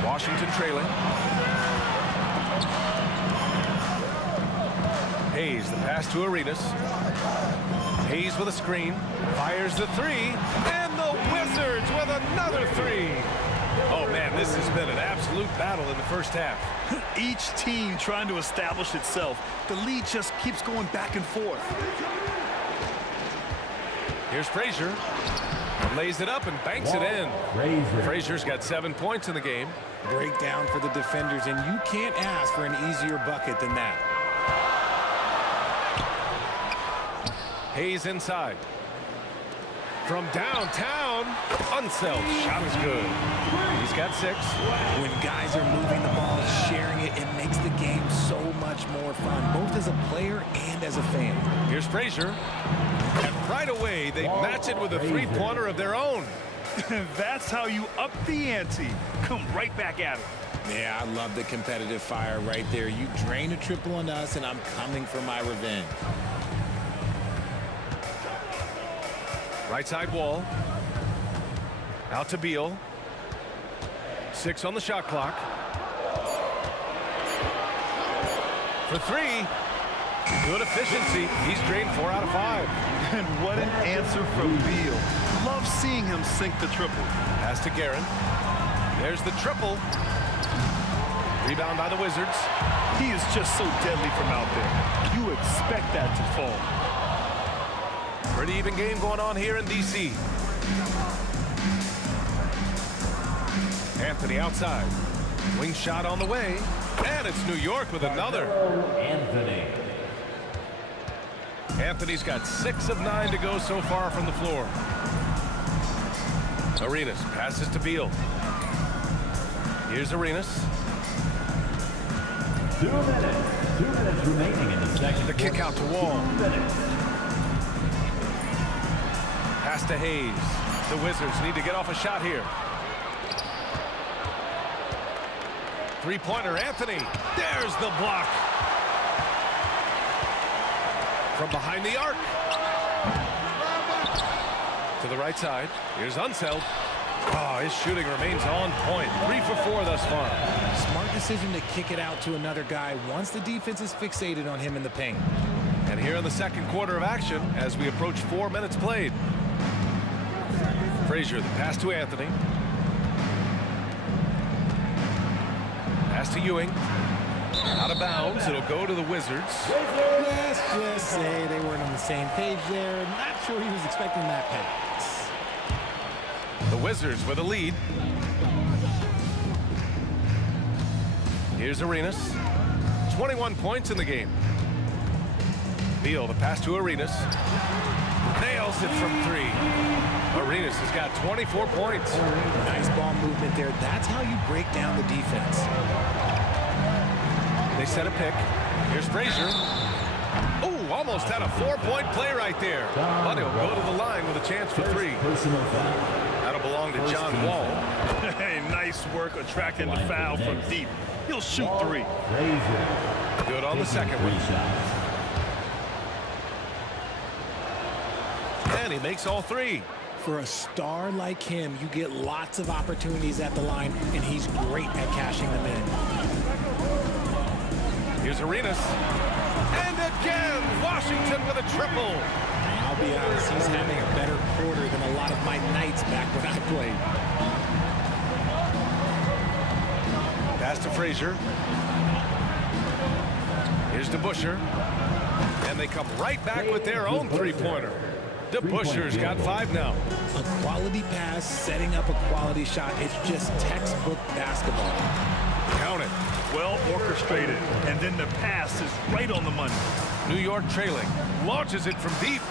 Washington trailing. Hayes, the pass to Arenas. Hayes with a screen. Fires the 3. And the Wizards with another 3. Oh, man, this has been an absolute battle in the first half. Each team trying to establish itself. The lead just keeps going back and forth. Here's Frazier. Lays it up and banks it in. Frazier's got 7 points in the game. Breakdown for the defenders, and you can't ask for an easier bucket than that. Hayes inside. From downtown, Unseld. Shot is good. He's got 6. When guys are moving the ball, sharing it, it makes the game so much more fun, both as a player and as a fan. Here's Frazier. And right away, they match it with a 3-pointer of their own. That's how you up the ante. Come right back at it. Yeah, I love the competitive fire right there. You drain a triple on us, and I'm coming for my revenge. Right side wall. Out to Beal. 6 on the shot clock. For 3. Good efficiency. He's drained 4 out of 5. And what an answer from Beal. Love seeing him sink the triple. Pass to Guerin. There's the triple. Rebound by the Wizards. He is just so deadly from out there. You expect that to fall. Pretty even game going on here in D.C. Anthony outside. Wing shot on the way. And it's New York with another. Anthony's got 6 of 9 to go so far from the floor. Arenas passes to Beal. Here's Arenas. 2 minutes. 2 minutes remaining in the second. The kick out to Wall. 2 minutes. Pass to Hayes. The Wizards need to get off a shot here. 3-pointer, Anthony. There's the block. From behind the arc. To the right side. Here's Unseld. Oh, his shooting remains on point. 3 for 4 thus far. Smart decision to kick it out to another guy once the defense is fixated on him in the paint. And here in the second quarter of action as we approach 4 minutes played. Frazier, the pass to Anthony. Pass to Ewing. Out of bounds. It'll go to the Wizards. Let's just say they weren't on the same page there. Not sure he was expecting that pass. The Wizards with a lead. Here's Arenas. 21 points in the game. Beal, the pass to Arenas. Nails it from 3. Arenas has got 24 points. Nice ball movement there. That's how you break down the defense. They set a pick. Here's Frazier. Oh, almost had a 4-point play right there. But he'll go to the line with a chance for 3. That'll belong to John Wall. Hey, nice work attracting the foul from deep. He'll shoot 3. Good on the second one. And he makes all 3. For a star like him, you get lots of opportunities at the line, and he's great at cashing them in. Here's Arenas. And again, Washington with a triple. I'll be honest, he's having a better quarter than a lot of my nights back when I played. Pass to Frazier. Here's DeBusschere. And they come right back with their own 3-pointer. DeBusschere's got 5 now. A quality pass, setting up a quality shot. It's just textbook basketball. Count it. Well orchestrated. And then the pass is right on the money. New York trailing. Launches it from deep.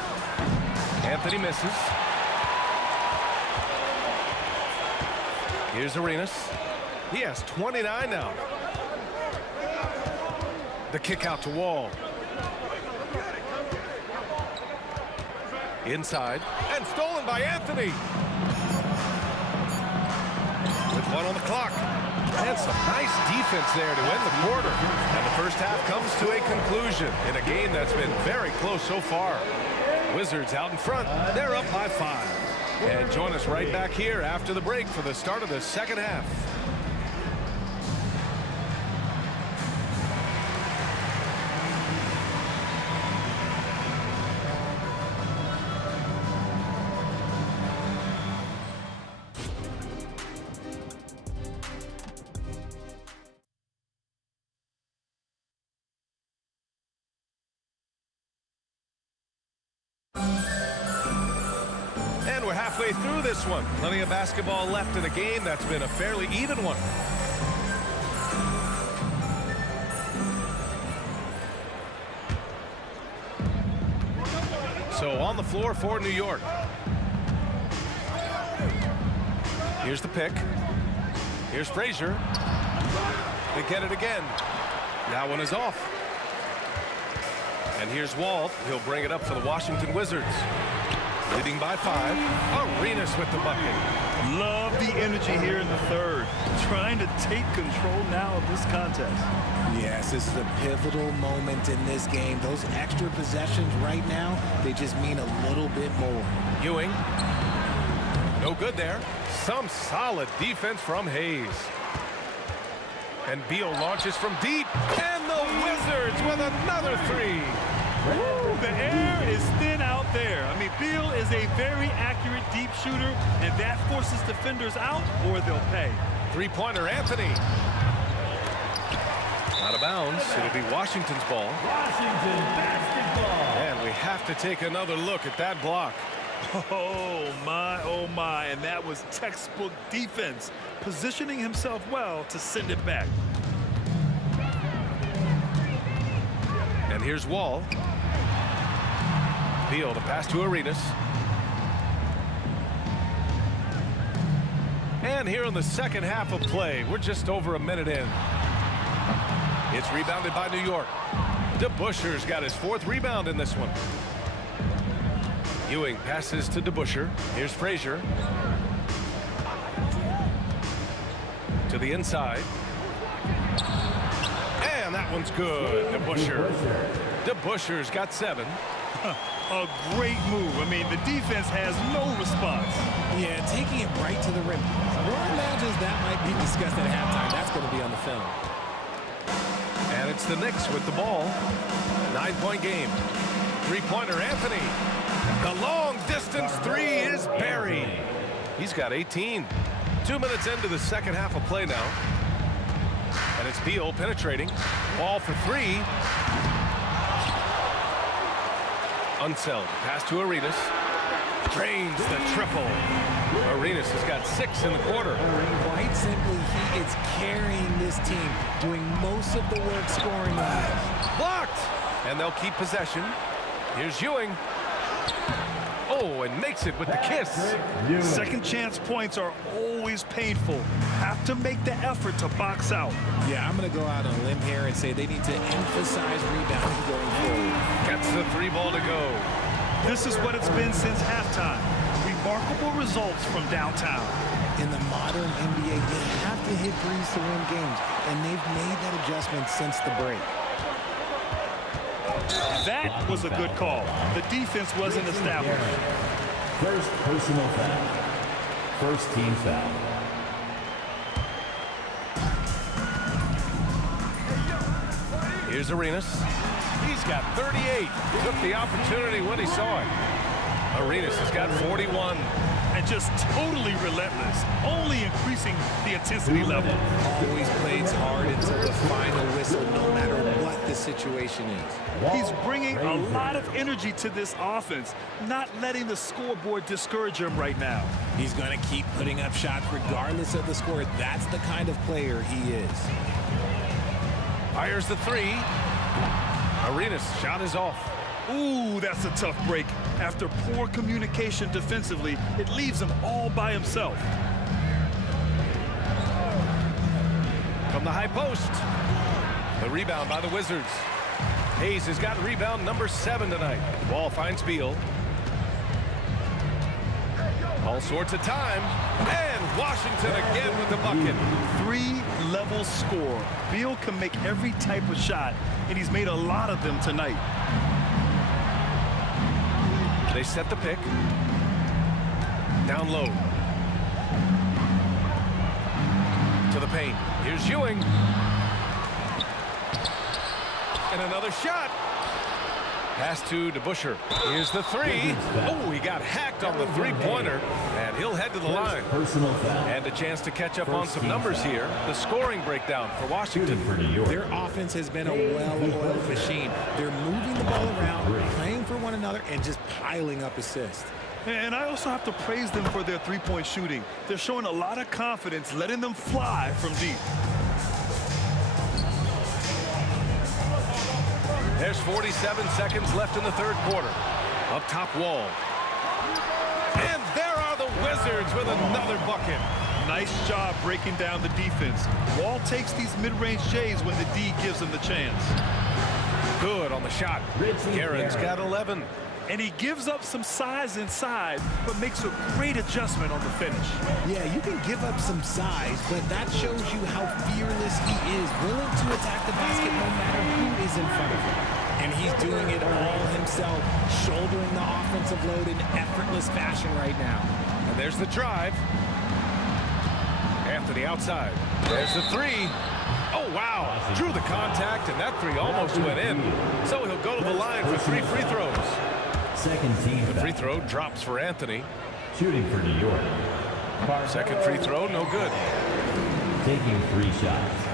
Anthony misses. Here's Arenas. He has 29 now. The kick out to Wall. Inside, and stolen by Anthony. With 1 on the clock. And some nice defense there to end the quarter. And the first half comes to a conclusion in a game that's been very close so far. Wizards out in front. They're up by 5. And join us right back here after the break for the start of the second half. Halfway through this one. Plenty of basketball left in a game that's been a fairly even one. So on the floor for New York. Here's the pick. Here's Frazier. They get it again. That one is off. And here's Walt. He'll bring it up for the Washington Wizards. Leading by 5. Arenas with the bucket. Love the energy here in the third. Trying to take control now of this contest. Yes, this is a pivotal moment in this game. Those extra possessions right now, they just mean a little bit more. Ewing. No good there. Some solid defense from Hayes. And Beal launches from deep. And the Wizards with another 3. Woo, the air is thin out there. I mean, Beal is a very accurate deep shooter, and that forces defenders out, or they'll pay. Three-pointer, Anthony. Out of bounds. It'll be Washington's ball. Washington basketball. And we have to take another look at that block. Oh, my. And that was textbook defense, positioning himself well to send it back. And here's Wall. Beal to pass to Arenas. And here in the second half of play, we're just over a minute in. It's rebounded by New York. DeBusschere's got his 4th rebound in this one. Ewing passes to DeBusschere. Here's Frazier. To the inside. And that one's good. DeBusschere's got 7. A great move. I mean, the defense has no response. Yeah, taking it right to the rim. One imagines that might be discussed at halftime. That's going to be on the film. And it's the Knicks with the ball. 9-point game. Three-pointer, Anthony. The long-distance 3 is buried. He's got 18. 2 minutes into the second half of play now. And it's Beal penetrating. Ball for 3. Unseld. Pass to Arenas. Drains the triple. Arenas has got 6 in the quarter. Quite simply, he is carrying this team, doing most of the work scoring-wise. Blocked! And they'll keep possession. Here's Ewing. Oh, and makes it with the kiss. Second chance points are always painful. Have to make the effort to box out. Yeah, I'm going to go out on a limb here and say they need to emphasize rebounding going forward. Gets the 3 ball to go. This is what it's been since halftime. Remarkable results from downtown. In the modern NBA, you have to hit threes to win games, and they've made that adjustment since the break. That was a good call. The defense wasn't established. First personal foul. First team foul. Here's Arenas. He's got 38. Took the opportunity when he saw it. Arenas has got 41. And just totally relentless, only increasing the intensity level. Always plays hard until the final whistle, no matter what the situation is. He's bringing a lot of energy to this offense, not letting the scoreboard discourage him right now. He's going to keep putting up shots regardless of the score. That's the kind of player he is. Fires the 3. Arenas' shot is off. Ooh, that's a tough break. After poor communication defensively, it leaves him all by himself. from the high post. The rebound by the Wizards. Hayes has got rebound number 7 tonight. Ball finds Beal. All sorts of time. And Washington again with the bucket. 3-level score. Beal can make every type of shot, and he's made a lot of them tonight. They set the pick. Down low. To the paint. Here's Ewing. And another shot. Pass to DeBusschere. Here's the 3. Oh, he got hacked on the three-pointer, and he'll head to the line. And a chance to catch up on some numbers here. The scoring breakdown for Washington. Their offense has been a well-oiled machine. They're moving the ball around, playing for one another, and just piling up assists. And I also have to praise them for their three-point shooting. They're showing a lot of confidence, letting them fly from deep. There's 47 seconds left in the third quarter. Up top, Wall. And there are the Wizards with another bucket. Nice job breaking down the defense. Wall takes these mid-range J's when the D gives him the chance. Good on the shot. Garen's got 11. And he gives up some size inside, but makes a great adjustment on the finish. Yeah, you can give up some size, but that shows you how fearless he is, willing to attack the basket no matter who is in front of him. And he's doing it all himself, shouldering the offensive load in effortless fashion right now. And there's the drive. Anthony outside. There's the 3. Oh, wow. Drew the contact, and that 3 almost went in. So he'll go to the line for 3 free throws. Second team. The free throw drops for Anthony. Shooting for New York. Second free throw, no good. Taking 3 shots.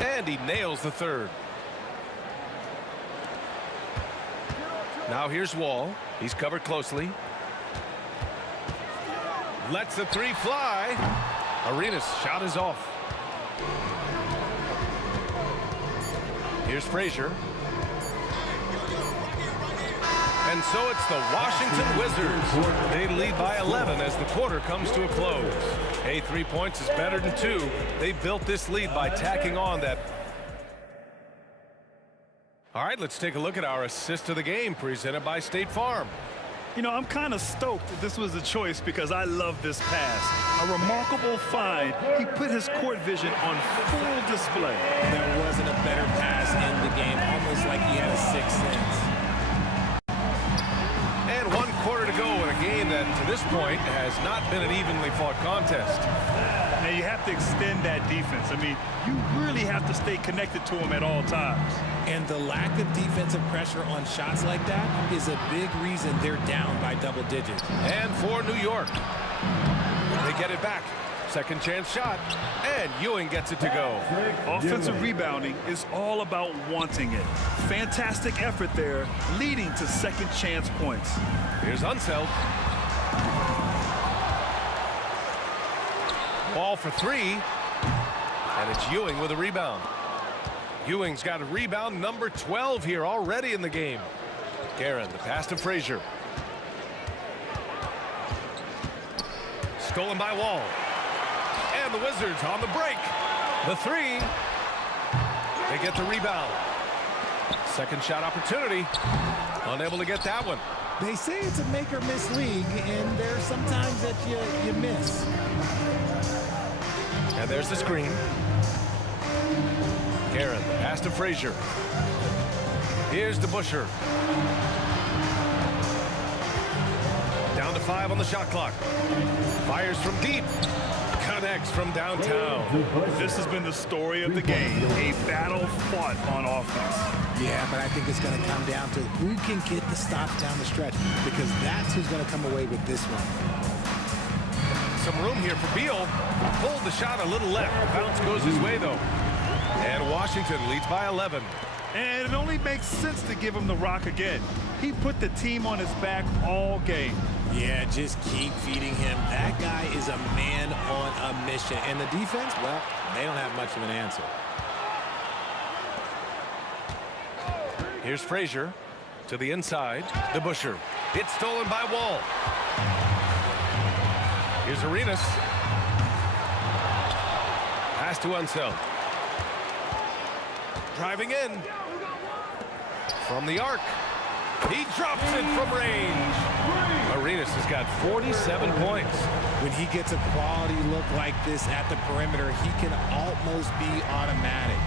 And he nails the third. Now here's Wall. He's covered closely. Lets the 3 fly. Arenas' shot is off. Here's Frazier. And so it's the Washington Wizards. They lead by 11 as the quarter comes to a close. Hey, 3 points is better than 2. They built this lead by tacking on that. All right, let's take a look at our assist of the game presented by State Farm. You know, I'm kind of stoked that this was a choice because I love this pass. A remarkable find. He put his court vision on full display. There wasn't a better pass in the game, almost like he had a sixth sense. And 1 quarter to go in a game that, to this point, has not been an evenly fought contest. Now, you have to extend that defense. I mean, you really have to stay connected to him at all times. And the lack of defensive pressure on shots like that is a big reason they're down by double digits. And for New York, they get it back. Second chance shot, and Ewing gets it to go. Offensive rebounding is all about wanting it. Fantastic effort there, leading to second chance points. Here's Unseld. Ball for 3, and it's Ewing with a rebound. Ewing's got a rebound number 12 here already in the game. Garen, the pass to Frazier. Stolen by Wall. And the Wizards on the break. The 3. They get the rebound. Second shot opportunity. Unable to get that one. They say it's a make or miss league, and there's sometimes that you miss. And there's the screen. Garen, pass to Frazier. Here's DeBusschere. Down to 5 on the shot clock. Fires from deep. Connects from downtown. This has been the story of the game. A battle fought on offense. Yeah, but I think it's going to come down to who can get the stops down the stretch, because that's who's going to come away with this one. Some room here for Beal. Pulled the shot a little left. The bounce goes his way, though. And Washington leads by 11. And it only makes sense to give him the rock again. He put the team on his back all game. Yeah, just keep feeding him. That guy is a man on a mission. And the defense, well, they don't have much of an answer. Here's Frazier to the inside. DeBusschere. It's stolen by Wall. Here's Arenas. Pass to Unseld. Driving in. From the arc. He drops it from range. Arenas has got 47 points. When he gets a quality look like this at the perimeter, he can almost be automatic.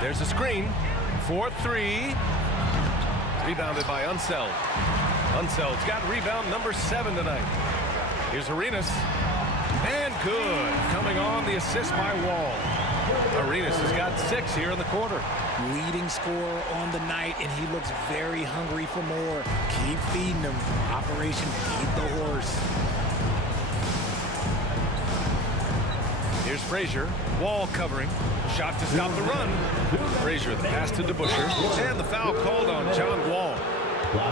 There's a screen. 4-3. Rebounded by Unseld. Unseld's got rebound number 7 tonight. Here's Arenas. And good. Coming on the assist by Wall. Arenas has got 6 here in the quarter. Leading scorer on the night, and he looks very hungry for more. Keep feeding him. Operation Feed the Horse. Here's Frazier. Wall covering. Shot to stop the run. Frazier, the pass to DeBusschere. And the foul called on John Wall.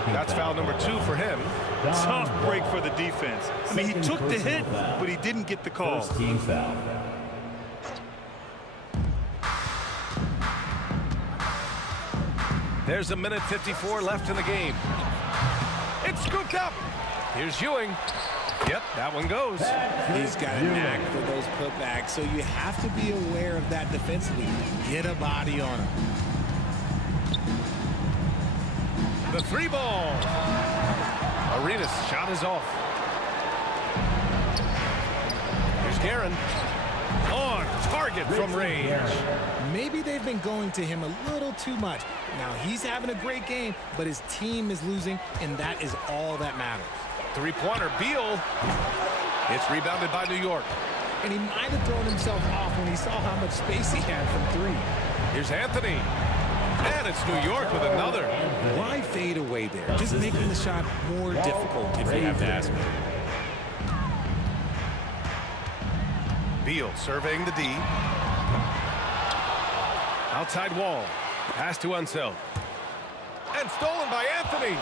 That's foul number 2 for him. Tough break for the defense. I mean, he took the hit, but he didn't get the call. First team foul. There's a minute 54 left in the game. It's scooped up. Here's Ewing. Yep, that one goes. He's got a knack for those putbacks, so you have to be aware of that defensively. Get a body on him. The 3 ball. Arenas' shot is off. Here's Guerin. On target from range. Maybe they've been going to him a little too much. Now he's having a great game, but his team is losing, and that is all that matters. 3-pointer, Beal. It's rebounded by New York. And he might have thrown himself off when he saw how much space he had from 3. Here's Anthony. And it's New York with another. Why fade away there? Just making the shot more difficult, if you have to ask me. Beal surveying the D. Outside Wall. Pass to Unseld. And stolen by Anthony.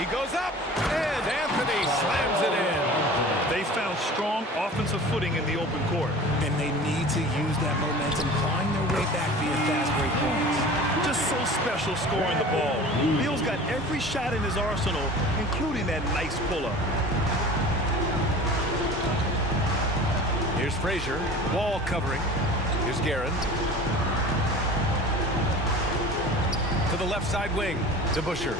He goes up, and Anthony slams it in. They found strong offensive footing in the open court. And they need to use that momentum, clawing their way back via fast break points. Just so special scoring the ball. Beal's got every shot in his arsenal, including that nice pull-up. Here's Frazier. Wall covering. Here's Guerin. To the left side wing. DeBusschere.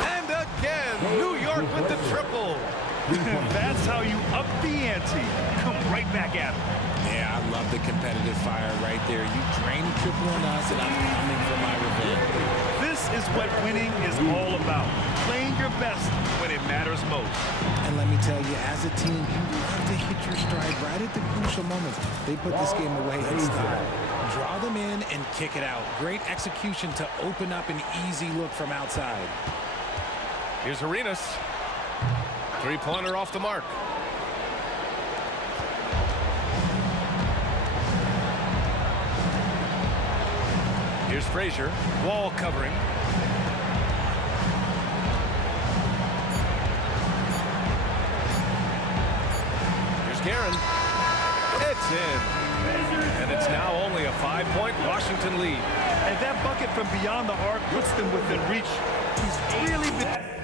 And again, New York with the triple. That's how you up the ante. Come right back at him. Yeah, I love the competitive fire right there. You drain a triple on us, and I'm coming for my revenge. This is what winning is all about. Playing your best when it matters most. And let me tell you, as a team, you have to hit your stride right at the crucial moments. They put this game away in style. Draw them in and kick it out. Great execution to open up an easy look from outside. Here's Arenas. 3-pointer off the mark. Here's Frazier. Wall covering. Here's Guerin. It's in. And it's now only a 5-point Washington lead. And that bucket from beyond the arc puts them within reach. He's really been...